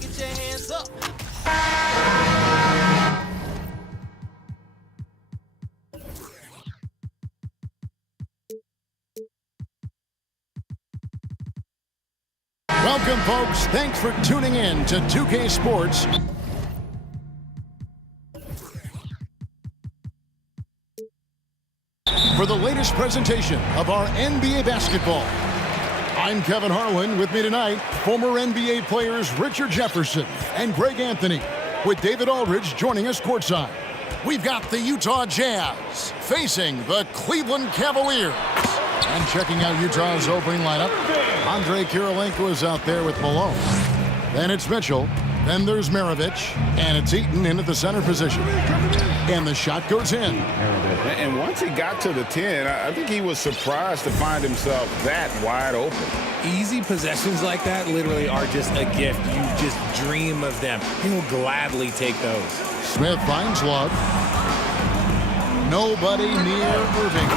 Get your hands up. Welcome, folks. Thanks for tuning in to 2K Sports. For the latest presentation of our NBA basketball. I'm Kevin Harlan. With me tonight, former NBA players Richard Jefferson and Greg Anthony, with David Aldridge joining us courtside. We've got the Utah Jazz facing the Cleveland Cavaliers. And checking out Utah's opening lineup, Andre Kirilenko is out there with Malone. Then it's Mitchell. Then there's Maravich. And it's Eaton in at the center position. And the shot goes in. And once he got to the 10, I think he was surprised to find himself that wide open. Easy possessions like that literally are just a gift. You just dream of them. He'll gladly take those. Smith finds Love. Nobody near Irving.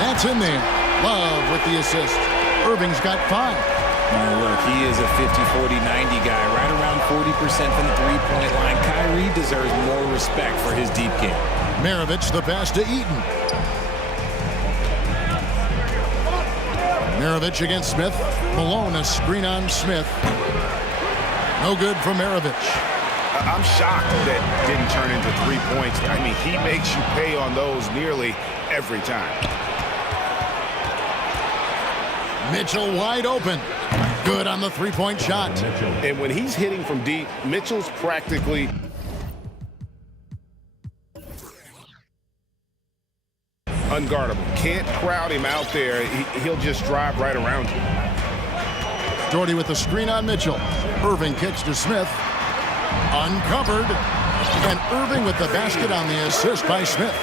That's in there. Love with the assist. Irving's got 5. Oh, look, he is a 50-40-90 guy, right around 40% from the three-point line. Kyrie deserves more respect for his deep game. Maravich the pass to Eaton. Maravich against Smith. Malone a screen on Smith. No good for Maravich. I'm shocked that didn't turn into 3 points. I mean, he makes you pay on those nearly every time. Mitchell wide open. Good on the three-point shot. And when he's hitting from deep, Mitchell's practically unguardable. Can't crowd him out there. He'll just drive right around you. Jordy with the screen on Mitchell. Irving kicks to Smith. Uncovered. And Irving with the basket on the assist by Smith.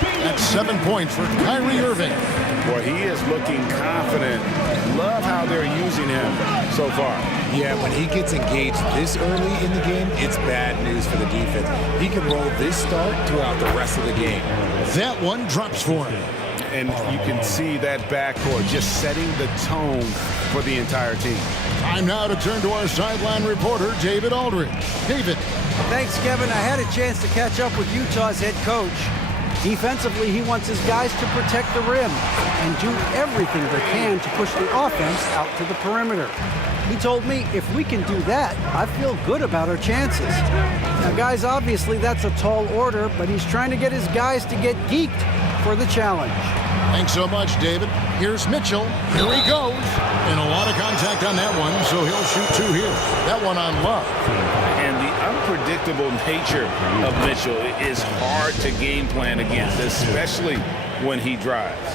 That's 7 points for Kyrie Irving. Boy, he is looking confident. Love how they're using him so far. Yeah, when he gets engaged this early in the game, it's bad news for the defense. He can roll this start throughout the rest of the game. That one drops for him. And you can see that backcourt just setting the tone for the entire team. Time now to turn to our sideline reporter, David Aldridge. David. Thanks, Kevin. I had a chance to catch up with Utah's head coach. Defensively, he wants his guys to protect the rim and do everything they can to push the offense out to the perimeter. He told me if we can do that, I feel good about our chances. Now, guys, obviously that's a tall order, but he's trying to get his guys to get geeked for the challenge. Thanks so much, David. Here's Mitchell. Here he goes. And a lot of contact on that one, so he'll shoot 2 here. That one on Love. And the unpredictable nature of Mitchell is hard to game plan against, especially when he drives.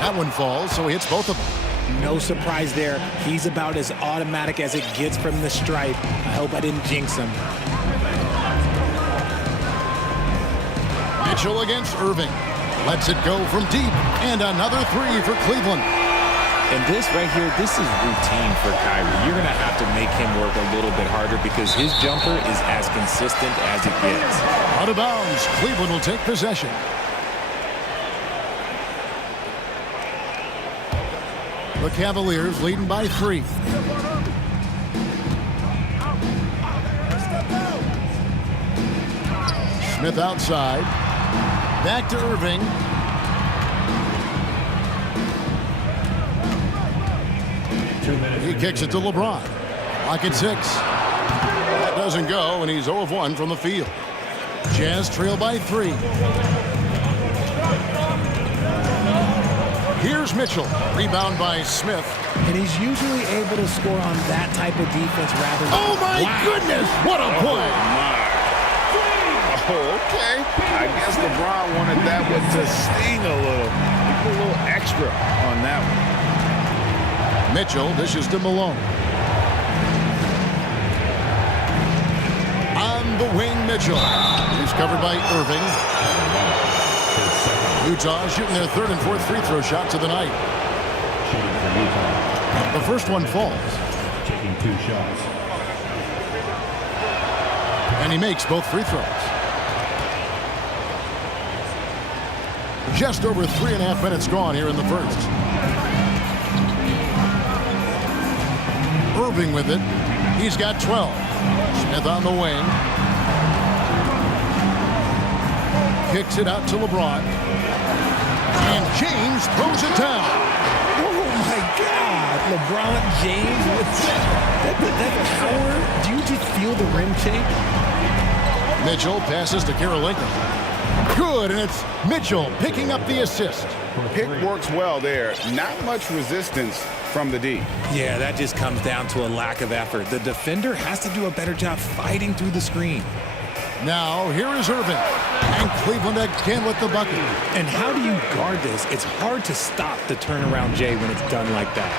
That one falls, so he hits both of them. No surprise there. He's about as automatic as it gets from the stripe. I hope I didn't jinx him. Mitchell against Irving. Lets it go from deep, and another three for Cleveland. And this right here, this is routine for Kyrie. You're going to have to make him work a little bit harder because his jumper is as consistent as it gets. Out of bounds, Cleveland will take possession. The Cavaliers leading by 3. Smith outside. Back to Irving. He kicks it to LeBron. Clock at 6. That doesn't go, and he's 0 of 1 from the field. Jazz trail by 3. Here's Mitchell. Rebound by Smith. And he's usually able to score on that type of defense rather than... Oh, my goodness! What a play! Oh, okay. I guess LeBron wanted that one to sting a little. He put a little extra on that one. Mitchell dishes to Malone. On the wing, Mitchell. He's covered by Irving. Utah shooting their 3rd and 4th free throw shots of the night. The first one falls. Taking 2 shots. And he makes both free throws. Just over 3.5 minutes gone here in the first. Irving with it. He's got 12. Smith on the wing. Kicks it out to LeBron. And James throws it down. Oh, my God. LeBron James with that power. Do you just feel the rim shake? Mitchell passes to Karolinko. Good, and it's Mitchell picking up the assist. Pick works well there. Not much resistance from the D. Yeah, that just comes down to a lack of effort. The defender has to do a better job fighting through the screen. Now, here is Irving. And Cleveland again with the bucket. And how do you guard this? It's hard to stop the turnaround J when it's done like that.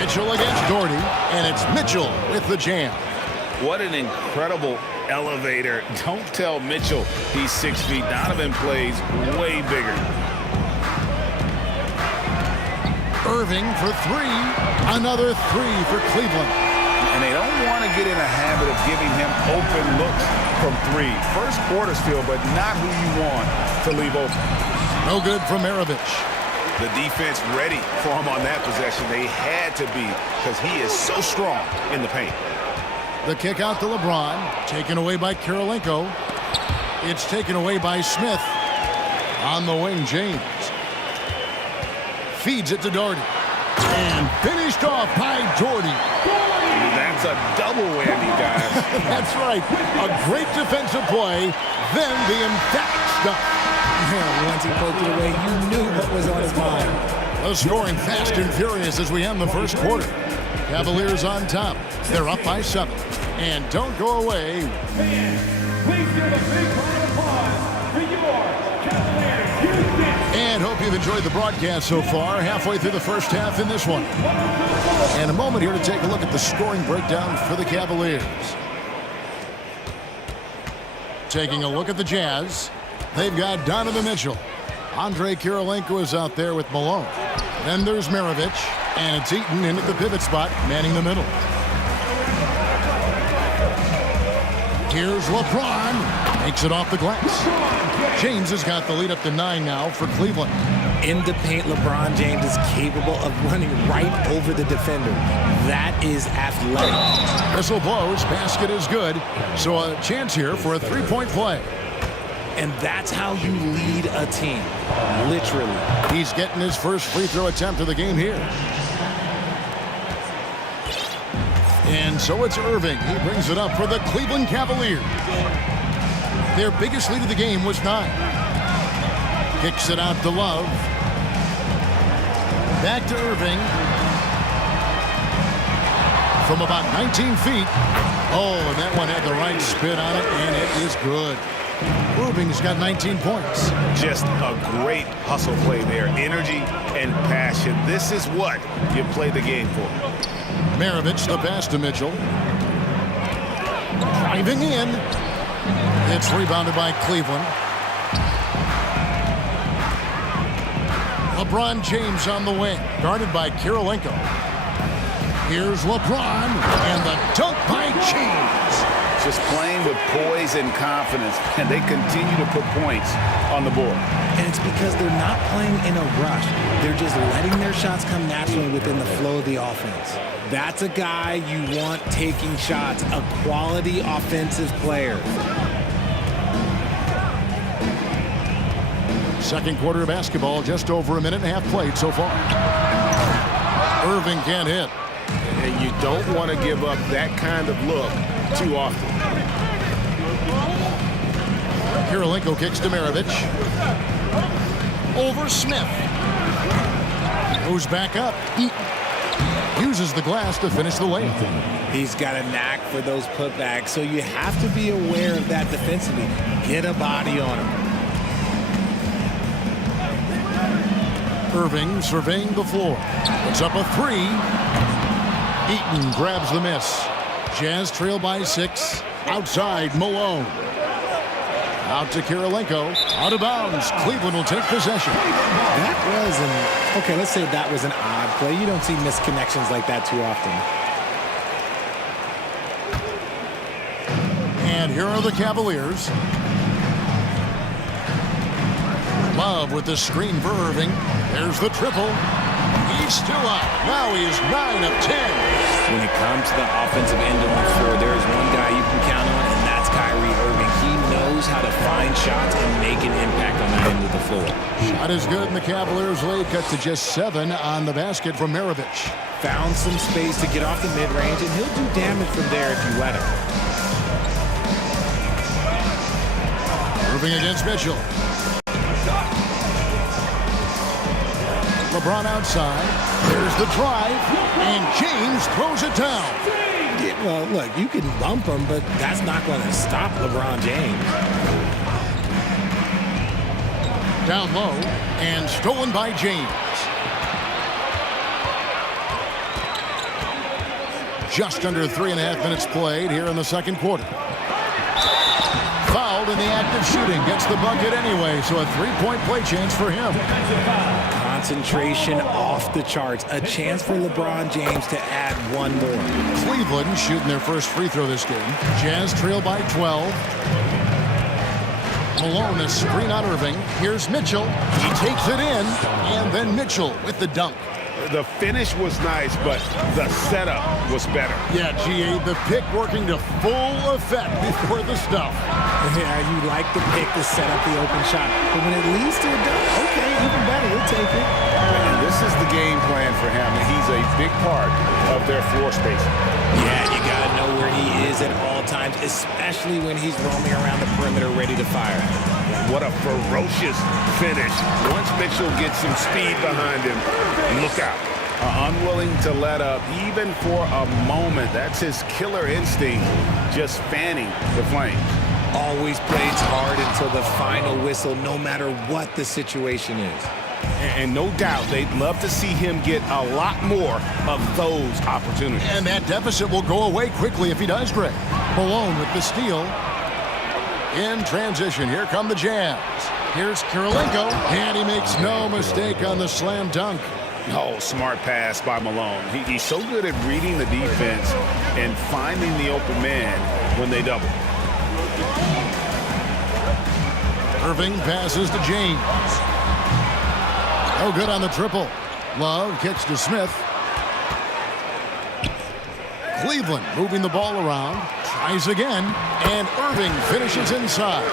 Mitchell against Doherty, and it's Mitchell with the jam. What an incredible elevator. Don't tell Mitchell he's 6 feet. Donovan plays way bigger. Irving for 3. Another 3 for Cleveland. And they don't want to get in a habit of giving him open looks from 3. First quarter still, but not who you want to leave open. No good from Maravich. The defense ready for him on that possession. They had to be because he is so strong in the paint. The kick out to LeBron. Taken away by Karolinko. It's taken away by Smith. On the wing, James. Feeds it to Doherty. And finished off by Doherty. That's a double whammy, guys. That's right. A great defensive play. Then the emphatic stuff. Once he poked it away, you knew what was on his mind. The scoring fast and furious as we end the first quarter. Cavaliers on top. They're up by 7. And don't go away. Please give a big round of applause for your Cavaliers Houston. And hope you've enjoyed the broadcast so far. Halfway through the first half in this one. And a moment here to take a look at the scoring breakdown for the Cavaliers. Taking a look at the Jazz. They've got Donovan Mitchell. Andre Karolinko is out there with Malone. Then there's Maravich. And it's Eaton into the pivot spot, manning the middle. Here's LeBron. Makes it off the glass. James has got the lead up to 9 now for Cleveland. In the paint, LeBron James is capable of running right over the defender. That is athletic. Whistle blows. Basket is good. So a chance here for a 3-point play. And that's how you lead a team. Literally. He's getting his first free throw attempt of the game here. And so it's Irving. He brings it up for the Cleveland Cavaliers. Their biggest lead of the game was 9. Kicks it out to Love. Back to Irving. From about 19 feet. Oh, and that one had the right spin on it, and it is good. Irving's got 19 points. Just a great hustle play there. Energy and passion. This is what you play the game for. Maravich, the pass to Mitchell. Driving in. It's rebounded by Cleveland. LeBron James on the wing, guarded by Kirilenko. Here's LeBron, and the dunk by James. Just playing with poise and confidence, and they continue to put points on the board. And it's because they're not playing in a rush. They're just letting their shots come naturally within the flow of the offense. That's a guy you want taking shots, a quality offensive player. Second quarter of basketball, just over a minute and a half played so far. Irving can't hit. And you don't want to give up that kind of look too often. Kirilenko kicks to Maravich. Over Smith. Goes back up. Uses the glass to finish the layup. He's got a knack for those putbacks, so you have to be aware of that defensively. Get a body on him. Irving surveying the floor. Puts up a three. Eaton grabs the miss. Jazz trail by 6. Outside, Malone. Out to Kirilenko. Out of bounds. Cleveland will take possession. That was an, okay, let's say that was an odd play. You don't see misconnections like that too often. And here are the Cavaliers. Love with the screen for Irving. There's the triple. He's still up. Now he is 9 of 10. When it comes to the offensive end of the floor, there is one guy you can count on, and that's Kyrie Irving. He knows how to find shots and make an impact on that end of the floor. Shot is good, and the Cavaliers lead cut to just 7 on the basket from Maravich. Found some space to get off the mid-range, and he'll do damage from there if you let him. Irving against Mitchell. LeBron outside. There's the drive, and James throws it down. Yeah, well, look, you can bump him, but that's not going to stop LeBron James. Down low, and stolen by James. Just under 3.5 minutes played here in the second quarter. Fouled in the act of shooting. Gets the bucket anyway, so a 3-point play chance for him. Concentration off the charts. A chance for LeBron James to add one more. Cleveland shooting their first free throw this game. Jazz trail by 12. Malone a screen on Irving. Here's Mitchell. He takes it in, and then Mitchell with the dunk. The finish was nice, but the setup was better. Yeah, GA, the pick working to full effect before the stuff. Yeah, you like the pick to set up the open shot. But when it leads to a dunk, okay, even better, we'll take it. And this is the game plan for him, and he's a big part of their floor spacing. Yeah, you got to know where he is at all times, especially when he's roaming around the perimeter ready to fire. What a ferocious finish. Once Mitchell gets some speed behind him, look out. Unwilling to let up even for a moment. That's his killer instinct, just fanning the flames. Always plays hard until the final whistle, no matter what the situation is. And no doubt they'd love to see him get a lot more of those opportunities. And that deficit will go away quickly if he does, Greg. Malone with the steal. In transition, here come the Jazz. Here's Kirilenko, and he makes no mistake on the slam dunk. Oh, smart pass by Malone. He's so good at reading the defense and finding the open man when they double. Irving passes to James. Oh, good on the triple. Love kicks to Smith. Cleveland moving the ball around. Tries again. And Irving finishes inside.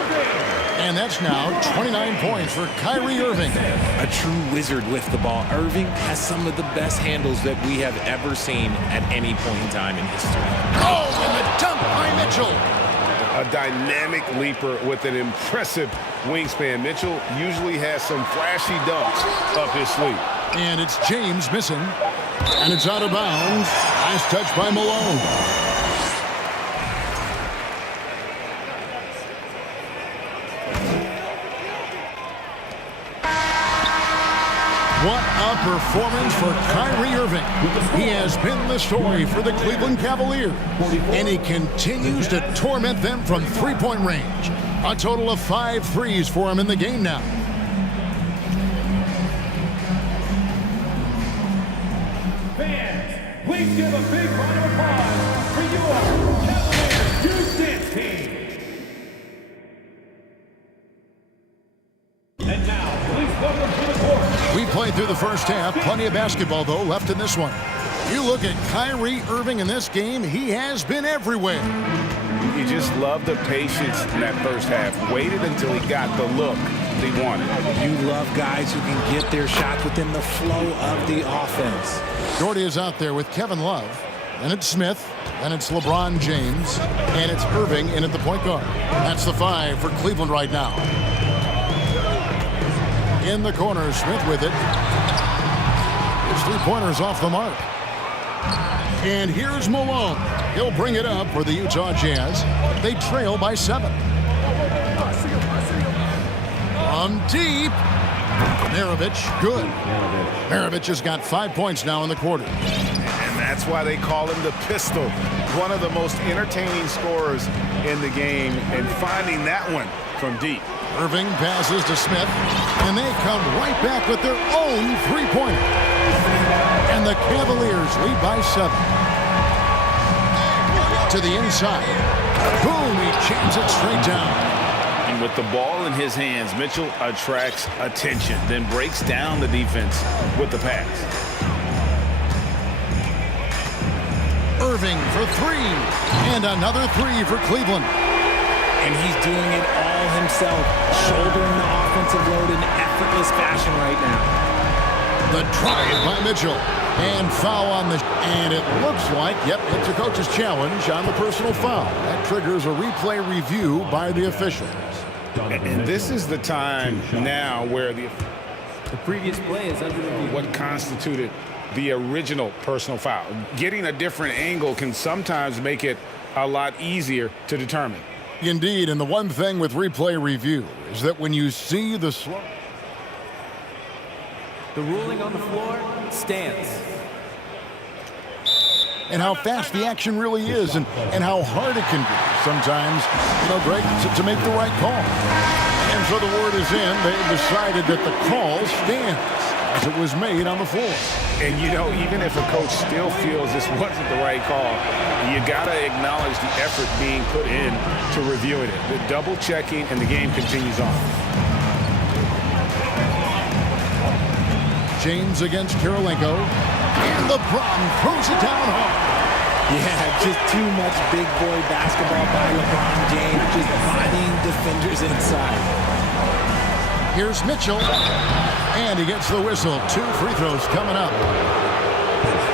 And that's now 29 points for Kyrie Irving. A true wizard with the ball. Irving has some of the best handles that we have ever seen at any point in time in history. Oh, and the dunk by Mitchell. A dynamic leaper with an impressive wingspan. Mitchell usually has some flashy dunks up his sleeve. And it's James missing. And it's out of bounds. Nice touch by Malone. What a performance for Kyrie Irving. He has been the story for the Cleveland Cavaliers, and he continues to torment them from three-point range. A total of 5 threes for him in the game now. Fans, please give a big round of applause for your Cavaliers Houston team. And now, please welcome to the court. We played through the first half. Plenty of basketball, though, left in this one. You look at Kyrie Irving in this game, he has been everywhere. You just love the patience in that first half. Waited until he got the look he wanted. You love guys who can get their shots within the flow of the offense. Jordy is out there with Kevin Love. Then it's Smith. Then it's LeBron James. And it's Irving in at the point guard. That's the 5 for Cleveland right now. In the corner, Smith with it. His three-pointers off the mark. And here's Malone. He'll bring it up for the Utah Jazz. They trail by 7. From deep. Maravich, good. Maravich has got 5 points now in the quarter. And that's why they call him the Pistol. One of the most entertaining scorers in the game. And finding that one from deep. Irving passes to Smith. And they come right back with their own three-pointer. And the Cavaliers lead by 7. To the inside. Boom, he jams it straight down. And with the ball in his hands, Mitchell attracts attention, then breaks down the defense with the pass. Irving for 3. And another 3 for Cleveland. And he's doing it all himself, shouldering the offensive load in effortless fashion right now. The drive by Mitchell. And foul on the... And it looks like, yep, it's a coach's challenge on the personal foul. That triggers a replay review by the officials. And this is the time now where the previous play is under review. what constituted the original personal foul. Getting a different angle can sometimes make it a lot easier to determine. Indeed, and the one thing with replay review is that when you see the slow... The ruling on the floor stands. And how fast the action really is and how hard it can be sometimes, Greg, to make the right call. And so the word is in. They've decided that the call stands as it was made on the floor. And, even if a coach still feels this wasn't the right call, you got to acknowledge the effort being put in to reviewing it. The double checking, and the game continues on. James against Kirilenko. And LeBron throws it down hard. Yeah, just too much big boy basketball by LeBron James, just bodying defenders inside. Here's Mitchell. And he gets the whistle. 2 free throws coming up.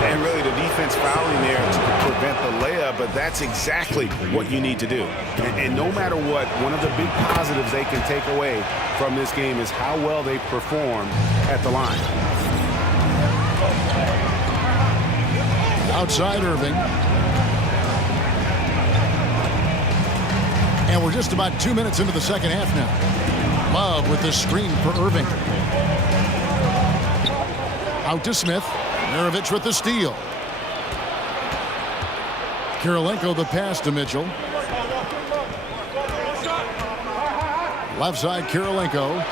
And really the defense fouling there to prevent the layup, but that's exactly what you need to do. And no matter what, one of the big positives they can take away from this game is how well they perform at the line. Outside Irving. And we're just about 2 minutes into the second half now. Love with the screen for Irving. Out to Smith. Maravich with the steal. Kirilenko the pass to Mitchell. Left side Kirilenko.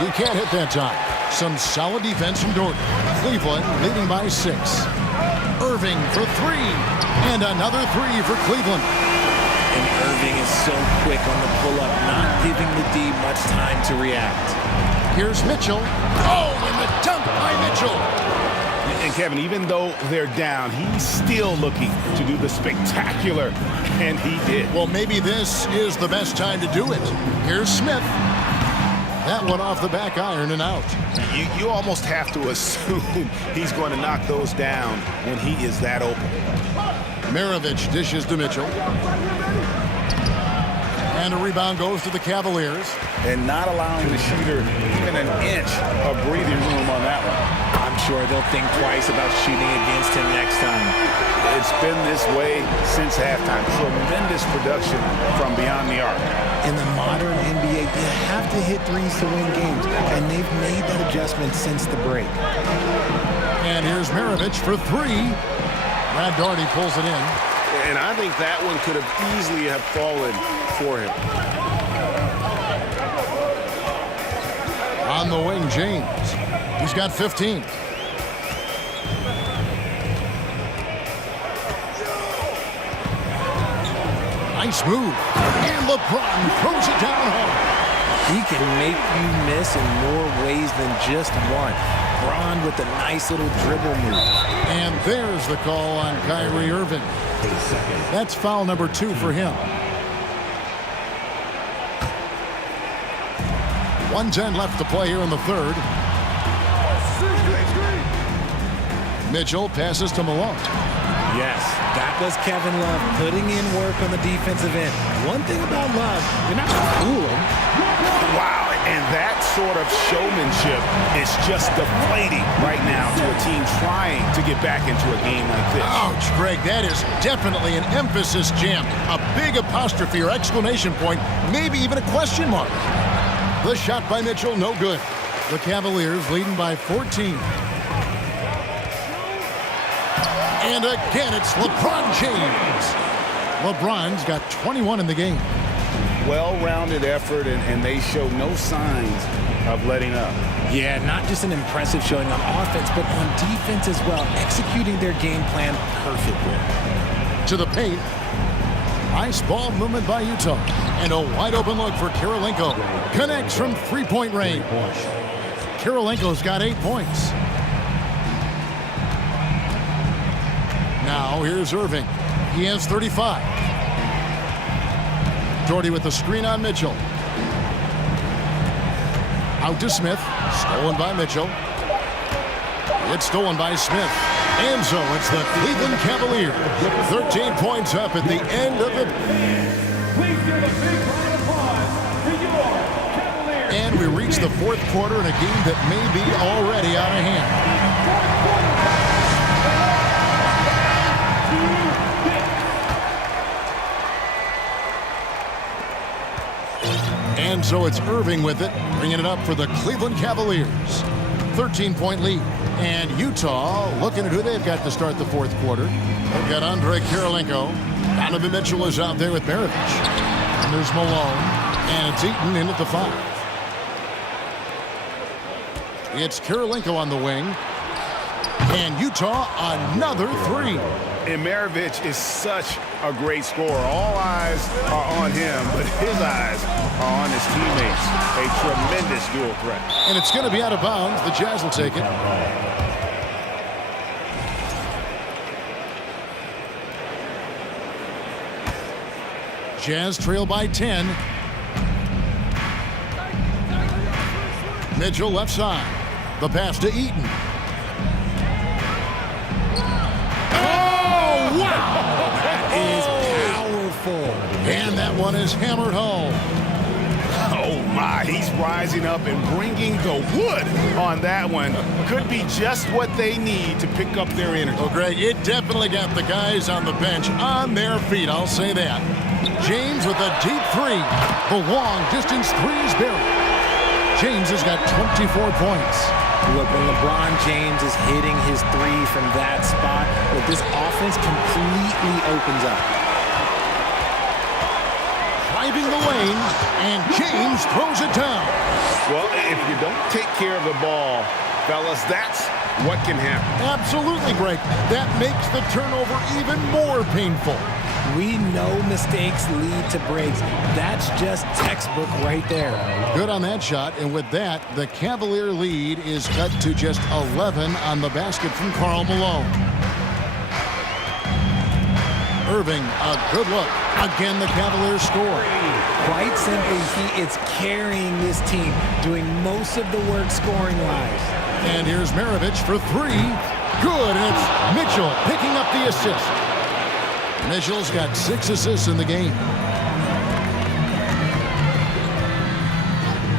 He can't hit that time. Some solid defense from Jordan. Cleveland leading by 6. Irving for 3. And another 3 for Cleveland. And Irving is so quick on the pull-up, not giving the D much time to react. Here's Mitchell. Oh, and the dunk by Mitchell. And Kevin, even though they're down, he's still looking to do the spectacular, and he did. Well, maybe this is the best time to do it. Here's Smith. That one off the back iron and out. You almost have to assume he's going to knock those down when he is that open. Maravich dishes to Mitchell. And a rebound goes to the Cavaliers. And not allowing the shooter even an inch of breathing room on that one. I'm sure they'll think twice about shooting against him next time. It's been this way since halftime. Tremendous production from beyond the arc. In the modern NBA you have to hit threes to win games, and they've made that adjustment since the break. And here's Maravich for three. Brad Daugherty pulls it in. And I think that one could have easily have fallen for him. On the wing, James. He's got 15. Nice move. And LeBron throws it down hard. He can make you miss in more ways than just one. Braun with a nice little dribble move. And there's the call on Kyrie Irving. That's foul number 2 for him. 1:10 left to play here in the third. Mitchell passes to Malone. Yes, that was Kevin Love putting in work on the defensive end. One thing about Love, you're not going to fool him. Wow, and that sort of showmanship is just deflating right now to a team trying to get back into a game like this. Ouch, Greg, that is definitely an emphasis jam. A big apostrophe or exclamation point, maybe even a question mark. The shot by Mitchell, no good. The Cavaliers leading by 14. And again, it's LeBron James. LeBron's got 21 in the game. Well-rounded effort, and they show no signs of letting up. Yeah, not just an impressive showing on offense, but on defense as well, executing their game plan perfectly. To the paint. Nice ball movement by Utah. And a wide-open look for Kirilenko. Connects from three-point range. Kirilenko's got 8 points. Now here's Irving. He has 35. Daugherty with the screen on Mitchell. Out to Smith. Stolen by Mitchell. It's stolen by Smith. And so it's the Cleveland Cavaliers. 13 points up at the end of the... Please give a big round of applause for your Cavaliers. And we reach the fourth quarter in a game that may be already out of hand. And so it's Irving with it, bringing it up for the Cleveland Cavaliers. 13-point lead. And Utah looking at who they've got to start the fourth quarter. They've got Andre Kirilenko. Donovan Mitchell is out there with Maravich. And there's Malone. And it's Eaton in at the 5. It's Kirilenko on the wing. And Utah another 3. And Maravich is such a great scorer. All eyes are on him, but his eyes are on his teammates. A tremendous dual threat. And it's going to be out of bounds. The Jazz will take it. Jazz trail by 10. Mitchell left side. The pass to Eaton. Oh, wow! That is powerful. And that one is hammered home. Oh my, he's rising up and bringing the wood on that one. Could be just what they need to pick up their energy. Well, Greg, it definitely got the guys on the bench on their feet, I'll say that. James with a deep 3. The long distance 3 is buried. James has got 24 points. Look, when LeBron James is hitting his 3 from that spot, look, this offense completely opens up. Driving the lane, and James throws it down. Well, if you don't take care of the ball, fellas, that's what can happen. Absolutely, Greg. That makes the turnover even more painful. We know mistakes lead to breaks. That's just textbook right there. Good on that shot, and with that, the Cavalier lead is cut to just 11 on the basket from Karl Malone. Irving, a good look. Again, the Cavaliers score. Quite simply, he is carrying this team, doing most of the work scoring-wise. And here's Maravich for 3. Good, and it's Mitchell picking up the assist. Mitchell's got 6 assists in the game.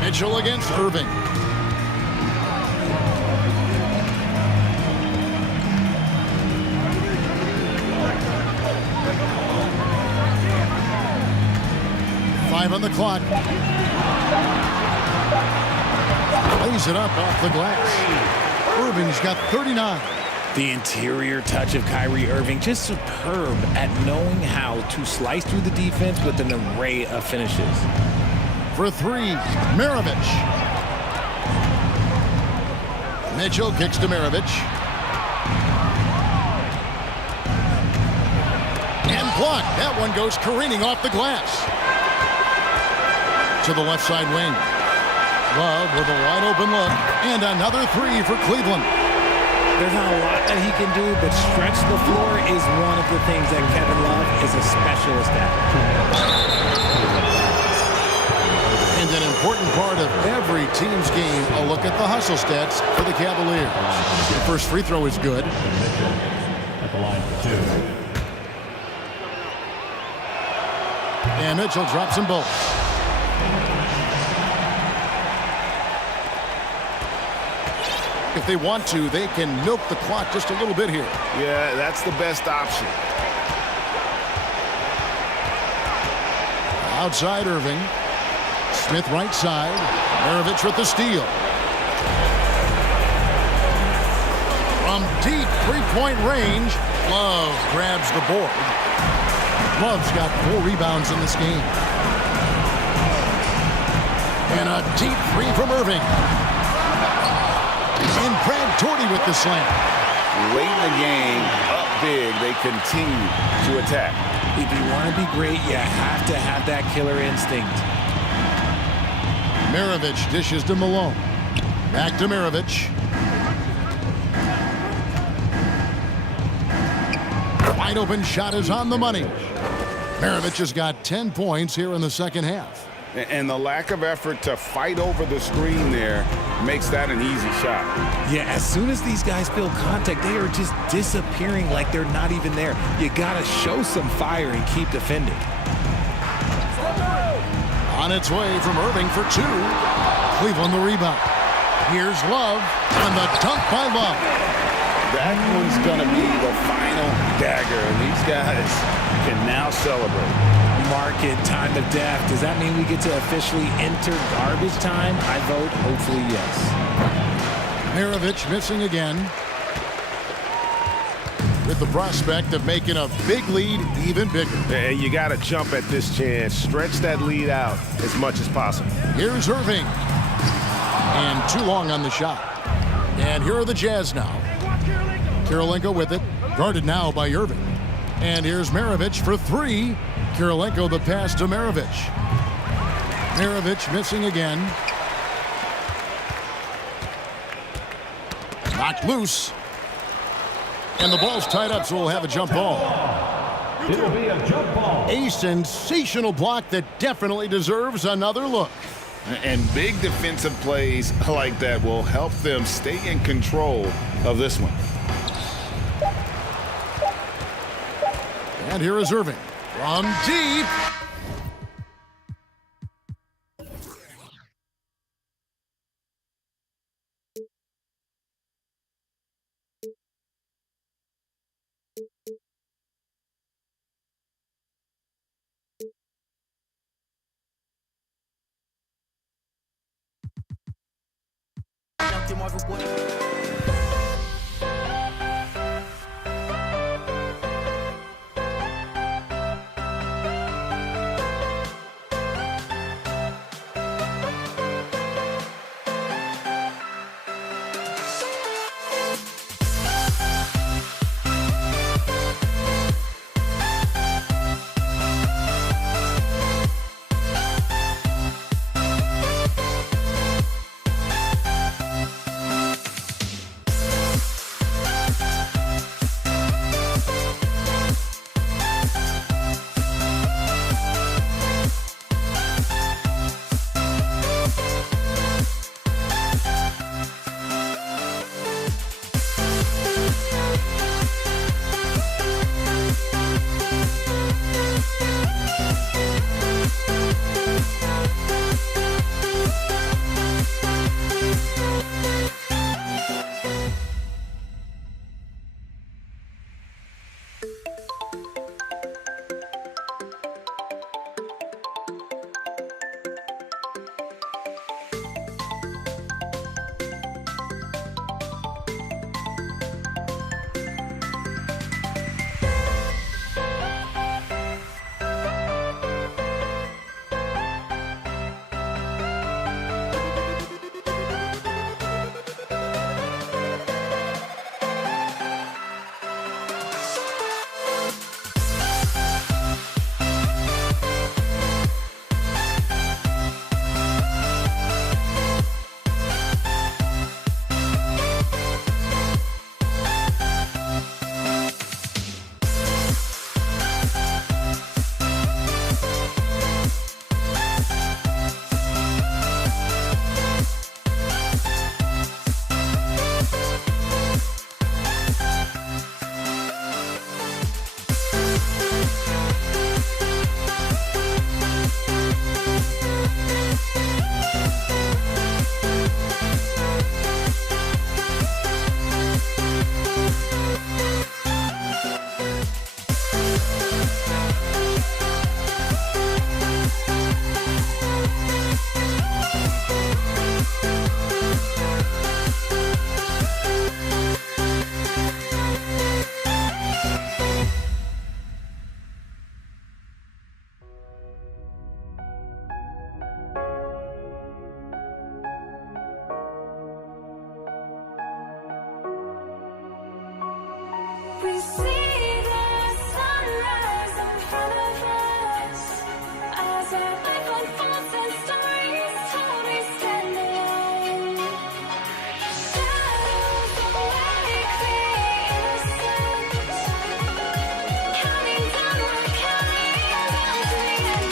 Mitchell against Irving. 5 on the clock. Lays it up off the glass. Irving's got 39. The interior touch of Kyrie Irving, just superb at knowing how to slice through the defense with an array of finishes. For 3, Maravich. Mitchell kicks to Maravich. And blocked. That one goes careening off the glass. To the left side wing. Love with a wide open look. And another 3 for Cleveland. There's not a lot that he can do, but stretch the floor is one of the things that Kevin Love is a specialist at. And an important part of every team's game, a look at the hustle stats for the Cavaliers. The first free throw is good. At the line for 2. And Mitchell drops them both. If they want to, they can milk the clock just a little bit here. Yeah, that's the best option. Outside Irving. Smith right side. Maravich with the steal. From deep three-point range, Love grabs the board. Love's got 4 rebounds in this game. And a deep 3 from Irving. And Brad Torrey with the slam. Late in the game, up big, they continue to attack. If you want to be great, you have to have that killer instinct. Maravich dishes to Malone. Back to Maravich. Wide open shot is on the money. Maravich has got 10 points here in the second half. And the lack of effort to fight over the screen there makes that an easy shot. Yeah, as soon as these guys feel contact, they are just disappearing like they're not even there. You got to show some fire and keep defending. On its way from Irving for 2. Cleveland the rebound. Here's Love, and the dunk by Love. That one's going to be the final dagger, and these guys can now celebrate. Market time of death. Does that mean we get to officially enter garbage time? I vote hopefully yes. Maravich missing again. With the prospect of making a big lead even bigger. Hey, you got to jump at this chance. Stretch that lead out as much as possible. Here's Irving. And too long on the shot. And here are the Jazz now. Kirilenko with it. Guarded now by Irving. And here's Maravich for 3. Kirilenko the pass to Maravich. Maravich missing again. Knocked loose. And the ball's tied up, so we'll have a jump ball. It'll be a jump ball. A sensational block that definitely deserves another look. And big defensive plays like that will help them stay in control of this one. And here is Irving. From deep. see the sunrise in front of us as our life unfolds and stories told we stand alone. Shadows awake the innocent, counting down, we're counting down to the end.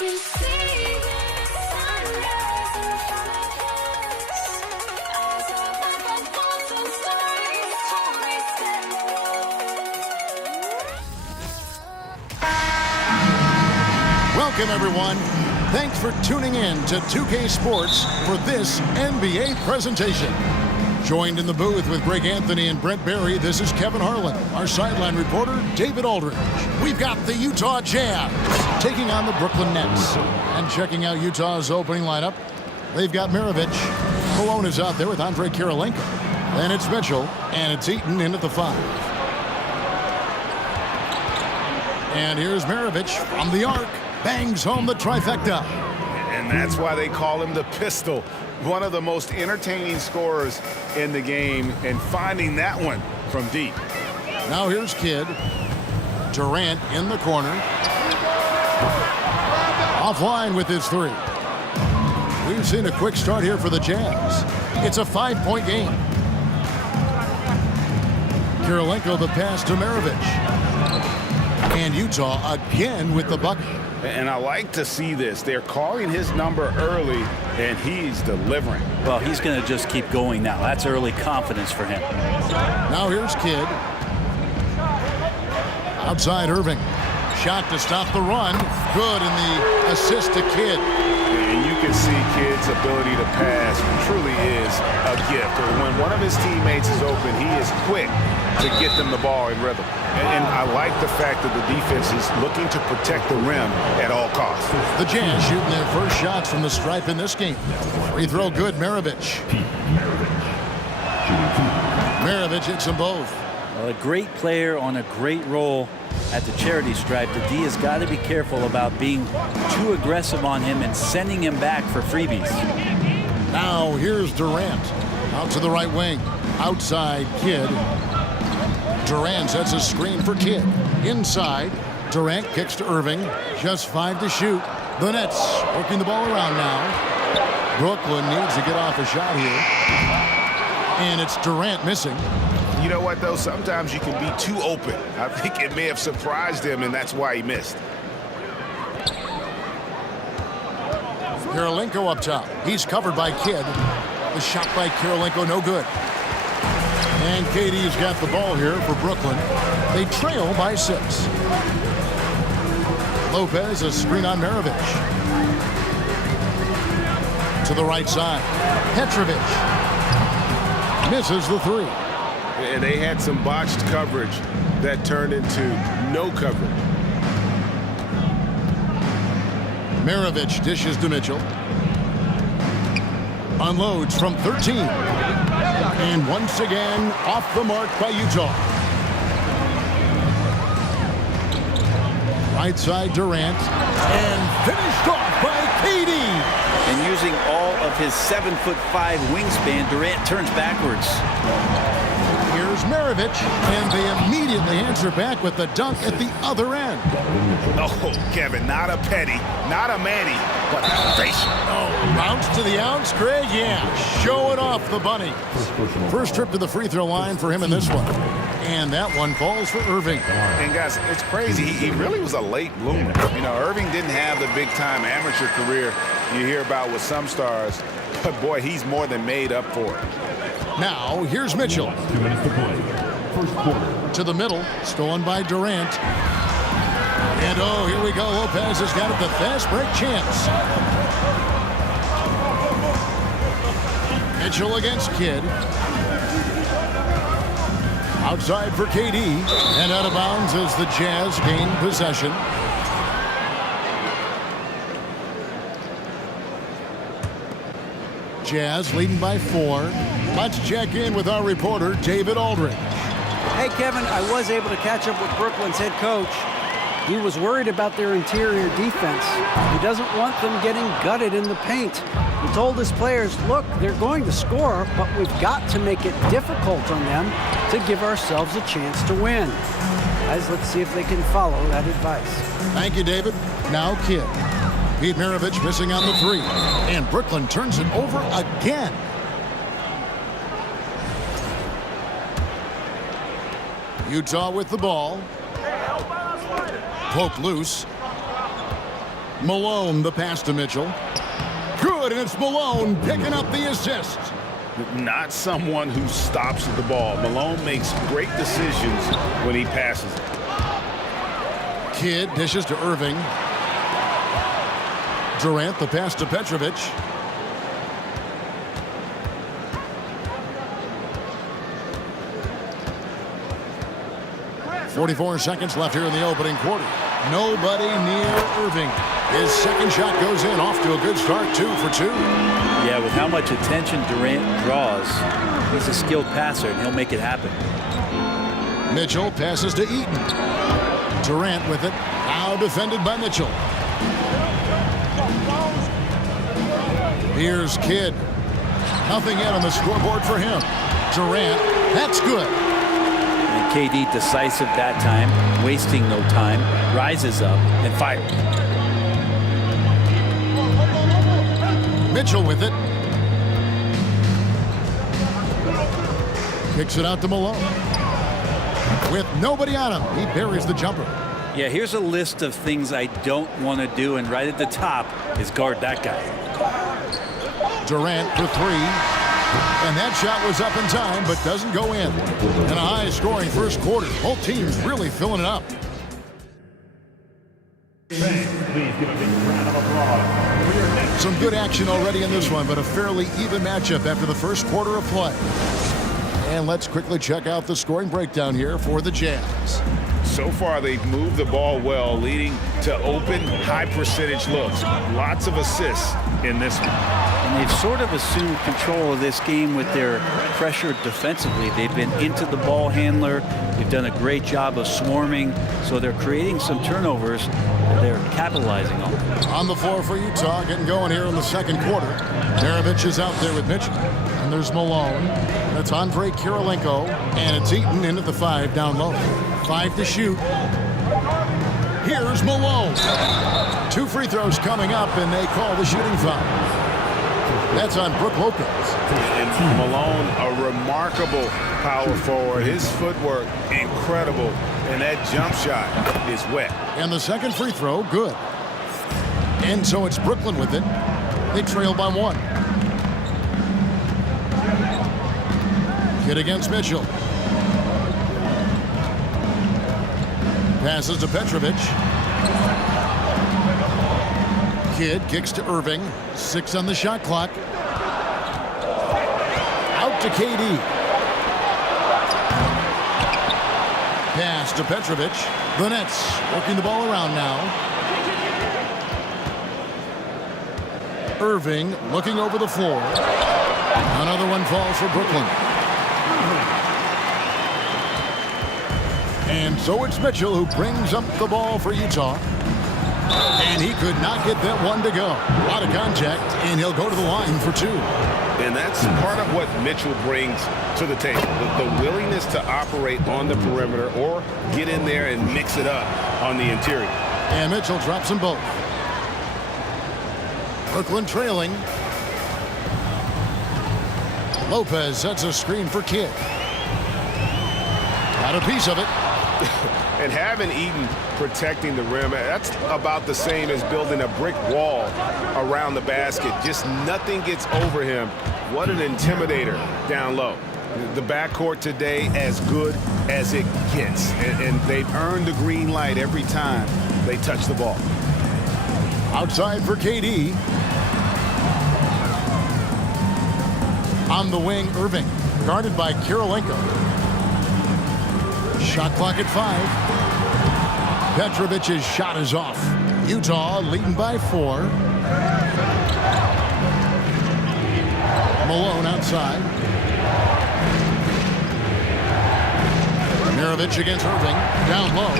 You see the sunrise in front of us as our life unfolds and stories told we stand alone. Welcome, everyone. Thanks for tuning in to 2K Sports for this NBA presentation. Joined in the booth with Greg Anthony and Brent Barry, this is Kevin Harlan. Our sideline reporter, David Aldridge. We've got the Utah Jazz taking on the Brooklyn Nets. And checking out Utah's opening lineup, they've got Maravich. Malone is out there with Andre Kirilenko. Then it's Mitchell, and it's Eaton in at the 5. And here's Maravich from the arc. Bangs home the trifecta. And that's why they call him the Pistol. One of the most entertaining scorers in the game, and finding that one from deep. Now here's Kidd. Durant in the corner. Offline with his 3. We've seen a quick start here for the Jazz. It's a 5-point game. Kirilenko the pass to Maravich. And Utah again with the bucket. And I like to see this. They're calling his number early, and he's delivering. Well, he's going to just keep going now. That's early confidence for him. Now here's Kidd. Outside Irving. Shot to stop the run. Good, and the assist to Kidd. And you can see Kidd's ability to pass truly is a gift. When one of his teammates is open, he is quick to get them the ball in rhythm. And I like the fact that the defense is looking to protect the rim at all costs. The Jazz shooting their first shots from the stripe in this game. Free throw good, Maravich. Maravich hits them both. Well, a great player on a great role at the charity stripe. The D has got to be careful about being too aggressive on him and sending him back for freebies. Now here's Durant. Out to the right wing. Outside, Kidd. Durant sets a screen for Kidd. Inside, Durant kicks to Irving. Just 5 to shoot. The Nets working the ball around now. Brooklyn needs to get off a shot here. And it's Durant missing. You know what, though? Sometimes you can be too open. I think it may have surprised him, and that's why he missed. Kirilenko up top. He's covered by Kidd. The shot by Kirilenko, no good. And KD's got the ball here for Brooklyn. They trail by 6. Lopez, a screen on Maravich. To the right side. Petrovic. Misses the 3. And they had some botched coverage that turned into no coverage. Maravich dishes to Mitchell. Unloads from 13. And once again, off the mark by Utah. Right side Durant. And finished off by KD. And using all of his 7'5" wingspan, Durant turns backwards. Here's Maravich, and they immediately answer back with the dunk at the other end. Oh, Kevin, not a petty, not a Manny, but elevation. Oh, bounce to the ounce, Greg? Yeah, showing off the bunny. First trip to the free throw line for him in this one. And that one falls for Irving. And guys, it's crazy. He really was a late bloomer. You know, Irving didn't have the big-time amateur career you hear about with some stars, but boy, he's more than made up for it. Now, here's Mitchell. 2 minutes to play. First quarter. To the middle, stolen by Durant. And oh, here we go. Lopez has got it, the fast break chance. Mitchell against Kidd. Outside for KD. And out of bounds as the Jazz gain possession. Jazz leading by 4. Let's check in with our reporter, David Aldridge. Hey, Kevin, I was able to catch up with Brooklyn's head coach. He was worried about their interior defense. He doesn't want them getting gutted in the paint. He told his players, look, they're going to score, but we've got to make it difficult on them to give ourselves a chance to win. Guys, let's see if they can follow that advice. Thank you, David. Now Kidd. Pete Maravich missing on the 3. And Brooklyn turns it over again. Utah with the ball. Poke loose. Malone the pass to Mitchell. Good, and it's Malone picking up the assist. Not someone who stops at the ball. Malone makes great decisions when he passes it. Kidd dishes to Irving. Durant the pass to Petrovic. .44 seconds left here in the opening quarter. Nobody near Irving. His second shot goes in, off to a good start, 2 for 2. Yeah, with how much attention Durant draws, he's a skilled passer, and he'll make it happen. Mitchell passes to Eaton. Durant with it. Now defended by Mitchell. Here's Kidd. Nothing yet on the scoreboard for him. Durant, that's good. And KD decisive that time, wasting no time, rises up and fires. Mitchell with it. Kicks it out to Malone. With nobody on him, he buries the jumper. Yeah, here's a list of things I don't want to do, and right at the top is guard that guy. Durant for 3. And that shot was up in time, but doesn't go in. In a high-scoring first quarter, both teams really filling it up. Fans, please give a big round of applause for your next. Some good action already in this one, but a fairly even matchup after the first quarter of play. And let's quickly check out the scoring breakdown here for the Jazz. So far, they've moved the ball well, leading to open, high-percentage looks. Lots of assists in this one. And they've sort of assumed control of this game with their pressure defensively. They've been into the ball handler. They've done a great job of swarming, so they're creating some turnovers that they're capitalizing on. On the floor for Utah, getting going here in the second quarter. Maravich is out there with Mitchell. And there's Malone. That's Andre Kirilenko. And it's Eaton in at the 5 down low. 5 to shoot. Here's Malone. 2 free throws coming up, and they call the shooting foul. That's on Brook Lopez. And Malone, a remarkable power forward. His footwork, incredible. And that jump shot is wet. And the second free throw, good. And so it's Brooklyn with it. They trail by 1. Kidd against Mitchell. Passes to Petrovic. Kidd kicks to Irving. 6 on the shot clock. Out to KD. Pass to Petrovic. The Nets working the ball around now. Irving looking over the floor. Another one falls for Brooklyn. And so it's Mitchell who brings up the ball for Utah. And he could not get that one to go. A lot of contact, and he'll go to the line for two. And that's part of what Mitchell brings to the table. The willingness to operate on the perimeter or get in there and mix it up on the interior. And Mitchell drops them both. Brooklyn trailing. Lopez sets a screen for Kidd. Got a piece of it. And having Eaton protecting the rim, that's about the same as building a brick wall around the basket. Just nothing gets over him. What an intimidator down low. The backcourt today as good as it gets. And they've earned the green light every time they touch the ball. Outside for KD. On the wing, Irving. Guarded by Kirilenko. Shot clock at 5. Petrovic's shot is off. Utah leading by 4. Malone outside. Maravich against Irving. Down low.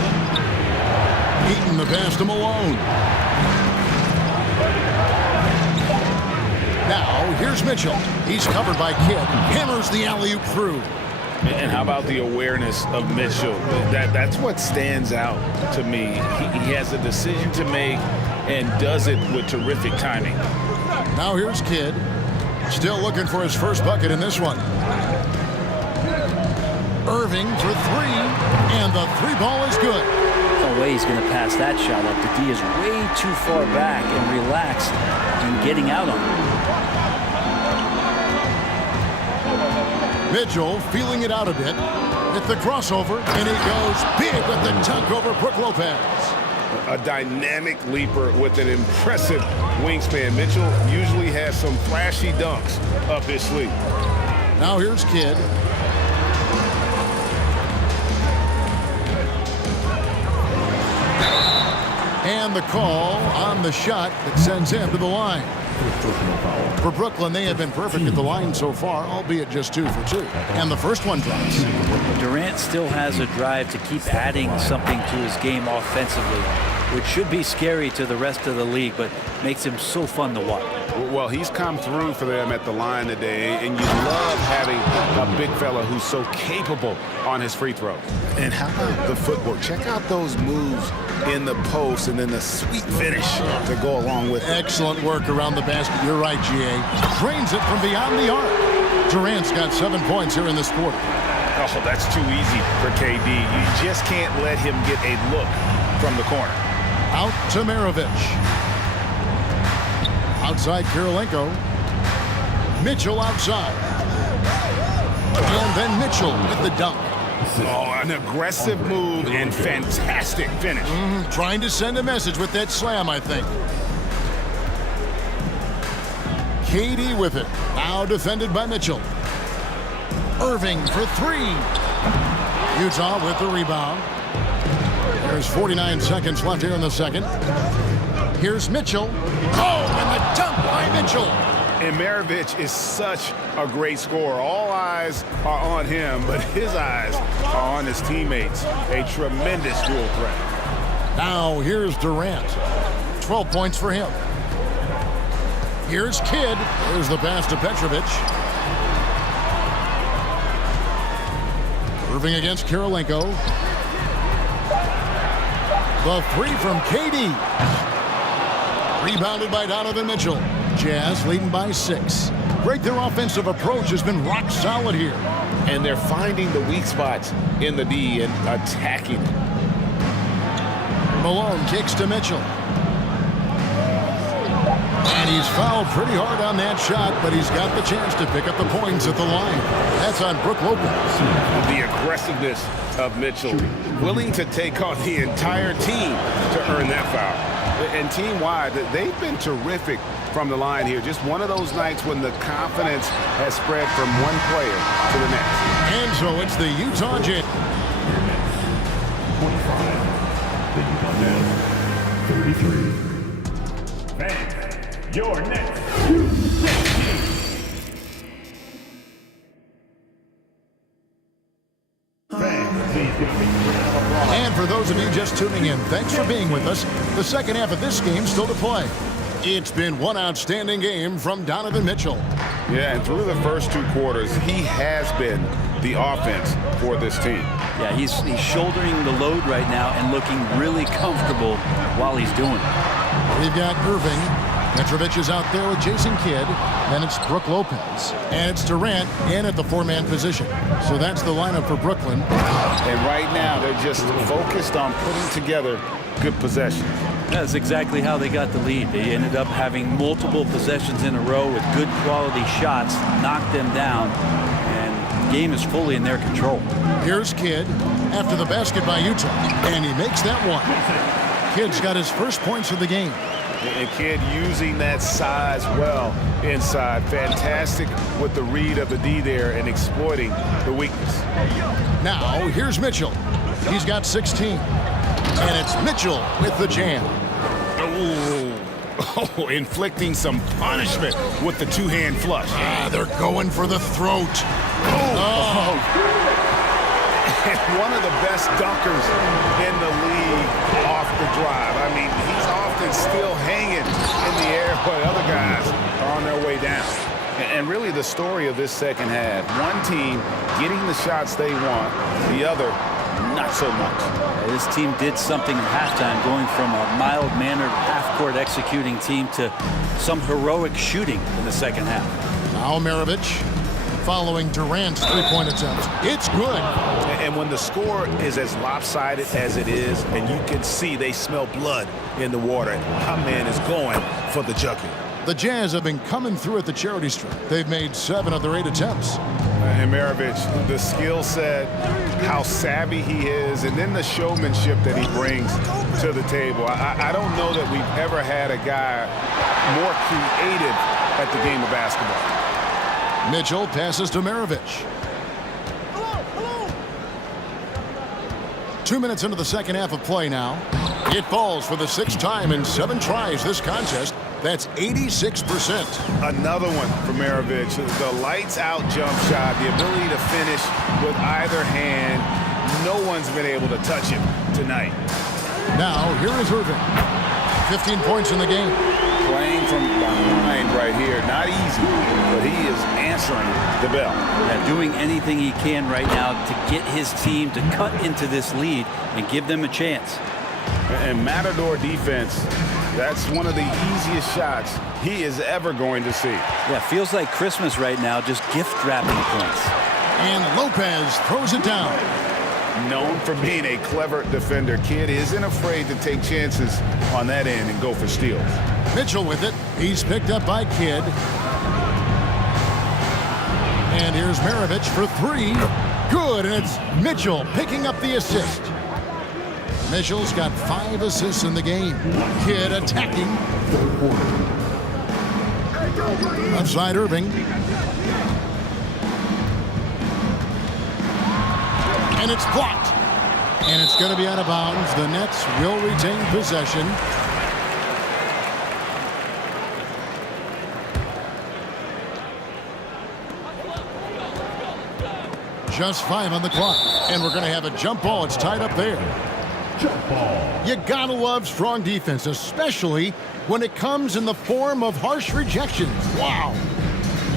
Eaton the pass to Malone. Now, here's Mitchell. He's covered by Kidd. Hammers the alley-oop through. And how about the awareness of Mitchell? That's what stands out to me. He has a decision to make and does it with terrific timing. Now here's Kidd. Still looking for his first bucket in this one. Irving for 3. And the 3 ball is good. No way he's going to pass that shot up. The D is way too far back and relaxed and getting out on him. Mitchell feeling it out a bit with the crossover, and he goes big with the dunk over Brook Lopez. A dynamic leaper with an impressive wingspan. Mitchell usually has some flashy dunks up his sleeve. Now here's Kidd. And the call on the shot that sends him to the line. For Brooklyn, they have been perfect at the line so far, albeit just 2 for 2. And the first one drops. Durant still has a drive to keep adding something to his game offensively, which should be scary to the rest of the league, but makes him so fun to watch. Well, he's come through for them at the line today, and you love having a big fella who's so capable on his free throws. And how about the footwork? Check out those moves in the post and then the sweet finish to go along with it. Excellent work around the basket. You're right, G.A. Drains it from beyond the arc. Durant's got 7 points here in this quarter. Oh, that's too easy for KD. You just can't let him get a look from the corner. Out to Maravich. Outside Kirilenko. Mitchell outside. And then Mitchell with the dunk. Oh, an aggressive move and fantastic finish. Trying to send a message with that slam, I think. KD with it. Now defended by Mitchell. Irving for 3. Utah with the rebound. There's 49 seconds left here in the second. Here's Mitchell. Oh, and the dunk by Mitchell. And Maravich is such a great scorer. All eyes are on him, but his eyes are on his teammates. A tremendous dual threat. Now here's Durant. 12 points for him. Here's Kidd. Here's the pass to Petrovic. Irving against Kirilenko. The 3 from KD. Rebounded by Donovan Mitchell. Jazz leading by 6. Great, their offensive approach has been rock solid here. And they're finding the weak spots in the D and attacking it. Malone kicks to Mitchell. And he's fouled pretty hard on that shot, but he's got the chance to pick up the points at the line. That's on Brook Lopez. The aggressiveness of Mitchell, willing to take on the entire team to earn that foul. And team-wide, they've been terrific from the line here. Just one of those nights when the confidence has spread from one player to the next. And so it's the Utah Jazz. 25. The Utah Jazz, 33. your next U16. Fans, please give a big round of applause. And for those of you just tuning in, thanks for being with us. The second half of this game still to play. It's been one outstanding game from Donovan Mitchell. Yeah, and through the first 2 quarters, he has been the offense for this team. Yeah, he's shouldering the load right now and looking really comfortable while he's doing it. We've got Irving. Petrovic is out there with Jason Kidd. Then it's Brook Lopez. And it's Durant in at the 4-man position. So that's the lineup for Brooklyn. And right now, they're just focused on putting together good possessions. That's exactly how they got the lead. They ended up having multiple possessions in a row with good quality shots, knocked them down, and the game is fully in their control. Here's Kidd after the basket by Utah. And he makes that one. Kidd's got his first points of the game. And Kidd using that size well inside. Fantastic with the read of the D there and exploiting the weakness. Now, here's Mitchell. He's got 16. And it's Mitchell with the jam. Oh, inflicting some punishment with the 2-hand flush. They're going for the throat. Oh. And one of the best dunkers in the league off the drive. I mean, he's often still hanging in the air while other guys are on their way down. And really the story of this second half, one team getting the shots they want, the other not so much. This team did something at halftime, going from a mild-mannered half-court executing team to some heroic shooting in the second half. Now Maravich following Durant's 3-point attempt. It's good. And when the score is as lopsided as it is, and you can see they smell blood in the water, my man is going for the jugular. The Jazz have been coming through at the charity stripe. They've made 7 of their 8 attempts. And Maravich, the skill set, how savvy he is, and then the showmanship that he brings to the table. I don't know that we've ever had a guy more creative at the game of basketball. Mitchell passes to Maravich. 2 minutes into the second half of play now. It falls for the 6th time in 7 tries this contest. That's 86%. Another one for Maravich. The lights-out jump shot, the ability to finish with either hand. No one's been able to touch him tonight. Now, here is Irving. 15 points in the game. Playing from behind right here. Not easy, but he is answering the bell. Yeah, doing anything he can right now to get his team to cut into this lead and give them a chance. And Matador defense, that's one of the easiest shots he is ever going to see. Yeah, feels like Christmas right now, just gift wrapping points. And Lopez throws it down. Known for being a clever defender, Kidd isn't afraid to take chances on that end and go for steals. Mitchell with it. He's picked up by Kidd. And here's Maravich for 3. Good, and it's Mitchell picking up the assist. Mitchell's got 5 assists in the game. Kidd attacking. Outside Irving. And it's blocked. And it's going to be out of bounds. The Nets will retain possession. Just 5 on the clock. And we're going to have a jump ball. It's tied up there. Jump ball. You gotta love strong defense, especially when it comes in the form of harsh rejections. Wow.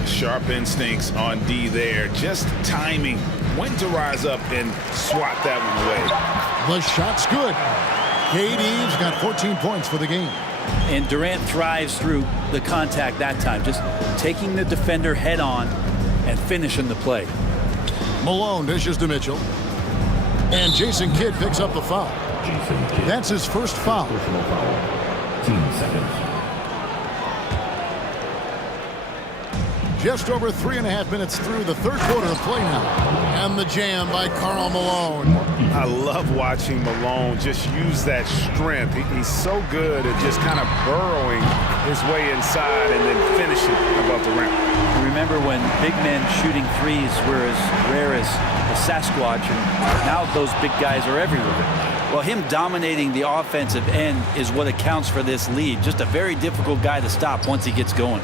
Sharp instincts on D there. Just timing when to rise up and swat that one away. The shot's good. KD's got 14 points for the game. And Durant thrives through the contact that time, just taking the defender head on and finishing the play. Malone dishes to Mitchell. And Jason Kidd picks up the foul. That's his first foul. Personal foul. Team seconds. Just over 3.5 minutes through the third quarter of play now. And the jam by Karl Malone. I love watching Malone just use that strength. He's so good at just kind of burrowing his way inside and then finishing above the rim. Remember when big men shooting threes were as rare as the Sasquatch, and now those big guys are everywhere. Well, him dominating the offensive end is what accounts for this lead. Just a very difficult guy to stop once he gets going.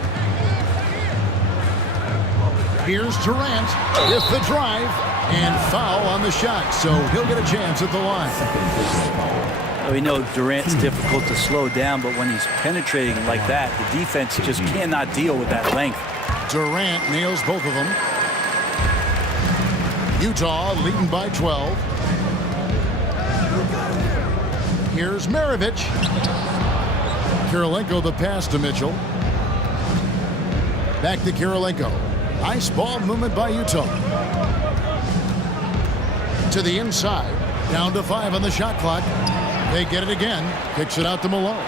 Here's Durant with the drive and foul on the shot, so he'll get a chance at the line. We know Durant's difficult to slow down, but when he's penetrating like that, the defense just cannot deal with that length. Durant nails both of them. Utah leading by 12. Here's Maravich. Kirilenko the pass to Mitchell. Back to Kirilenko. Nice ball movement by Utah. To the inside. Down to 5 on the shot clock. They get it again. Kicks it out to Malone.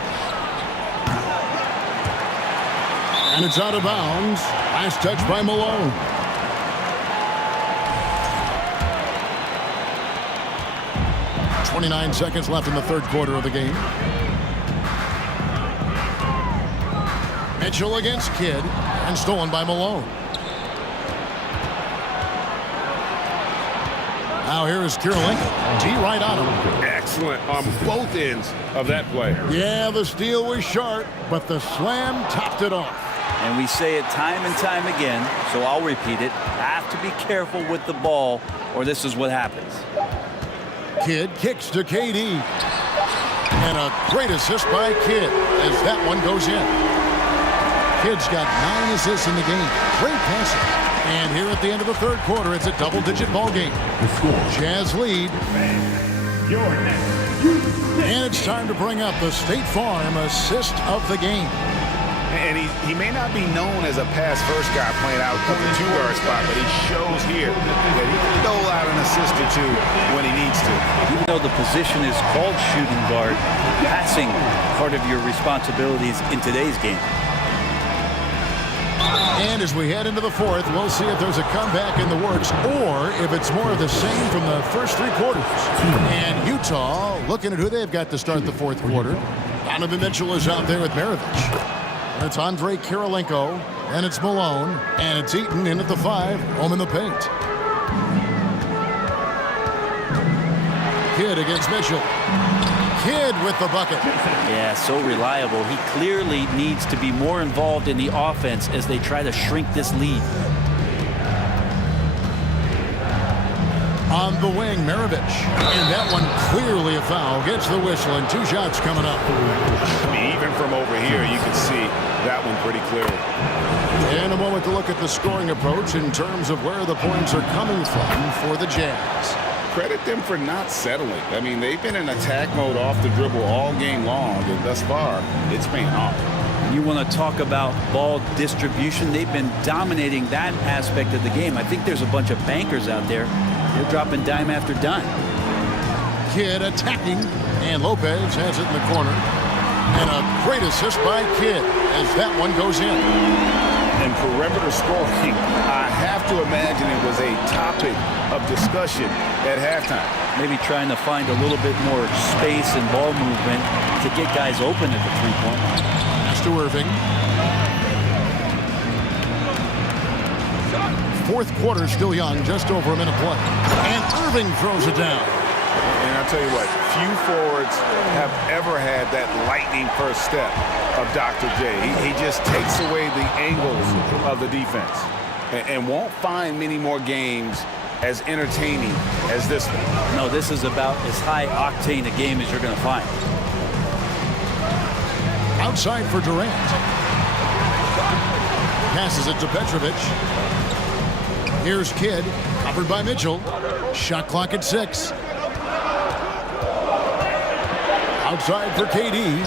And it's out of bounds. Last touch by Malone. .29 seconds left in the third quarter of the game. Mitchell against Kidd, and stolen by Malone. Now here is Kirilenko. D right on him. Excellent on both ends of that play. Yeah, the steal was sharp, but the slam topped it off. And we say it time and time again, so I'll repeat it. Have to be careful with the ball, or this is what happens. Kidd kicks to KD. And a great assist by Kidd as that one goes in. Kidd's got 9 assists in the game. Great passing. And here at the end of the third quarter, it's a double-digit ball game. Jazz lead. And it's time to bring up the State Farm assist of the game. And he may not be known as a pass-first guy playing out of the two-guard spot, but he shows here that he can dole out an assist or two when he needs to. Even though the position is called shooting guard, passing part of your responsibilities in today's game. And as we head into the fourth, we'll see if there's a comeback in the works or if it's more of the same from the first 3 quarters. And Utah looking at who they've got to start the fourth quarter. Donovan Mitchell is out there with Maravich. It's Andre Kirilenko, and it's Malone, and it's Eaton in at the 5, home in the paint. Kidd against Mitchell. Kidd with the bucket. Yeah, so reliable. He clearly needs to be more involved in the offense as they try to shrink this lead. On the wing, Maravich. And that one clearly a foul. Gets the whistle, and 2 shots coming up. I mean, even from over here, you can see that one pretty clearly. In a moment to look at the scoring approach in terms of where the points are coming from for the Jazz. Credit them for not settling. I mean, they've been in attack mode off the dribble all game long, and thus far, it's paying off. You want to talk about ball distribution. They've been dominating that aspect of the game. I think there's a bunch of bankers out there. They're dropping dime after dime. Kidd attacking, and Lopez has it in the corner. And a great assist by Kidd as that one goes in. And perimeter scoring, I have to imagine it was a topic of discussion at halftime. Maybe trying to find a little bit more space and ball movement to get guys open at the three-point line. Pass to Irving. Fourth quarter still young, just over a minute play. And Irving throws it down. And I'll tell you what, few forwards have ever had that lightning first step of Dr. J. He just takes away the angles of the defense and won't find many more games as entertaining as this one. No, this is about as high octane a game as you're going to find. Outside for Durant. Passes it to Petrovic. Here's Kidd, covered by Mitchell. Shot clock at 6. Outside for KD.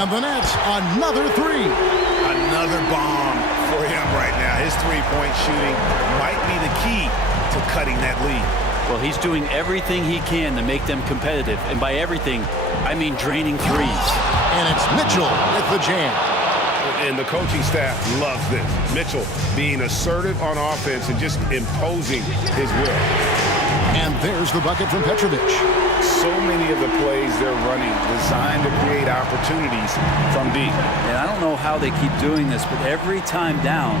And the Nets, another 3. Another bomb for him right now. His three-point shooting might be the key to cutting that lead. Well, he's doing everything he can to make them competitive. And by everything, I mean draining threes. And it's Mitchell with the jam. And the coaching staff loves this. Mitchell being assertive on offense and just imposing his will. And there's the bucket from Petrovic. So many of the plays they're running designed to create opportunities from deep. And I don't know how they keep doing this, but every time down,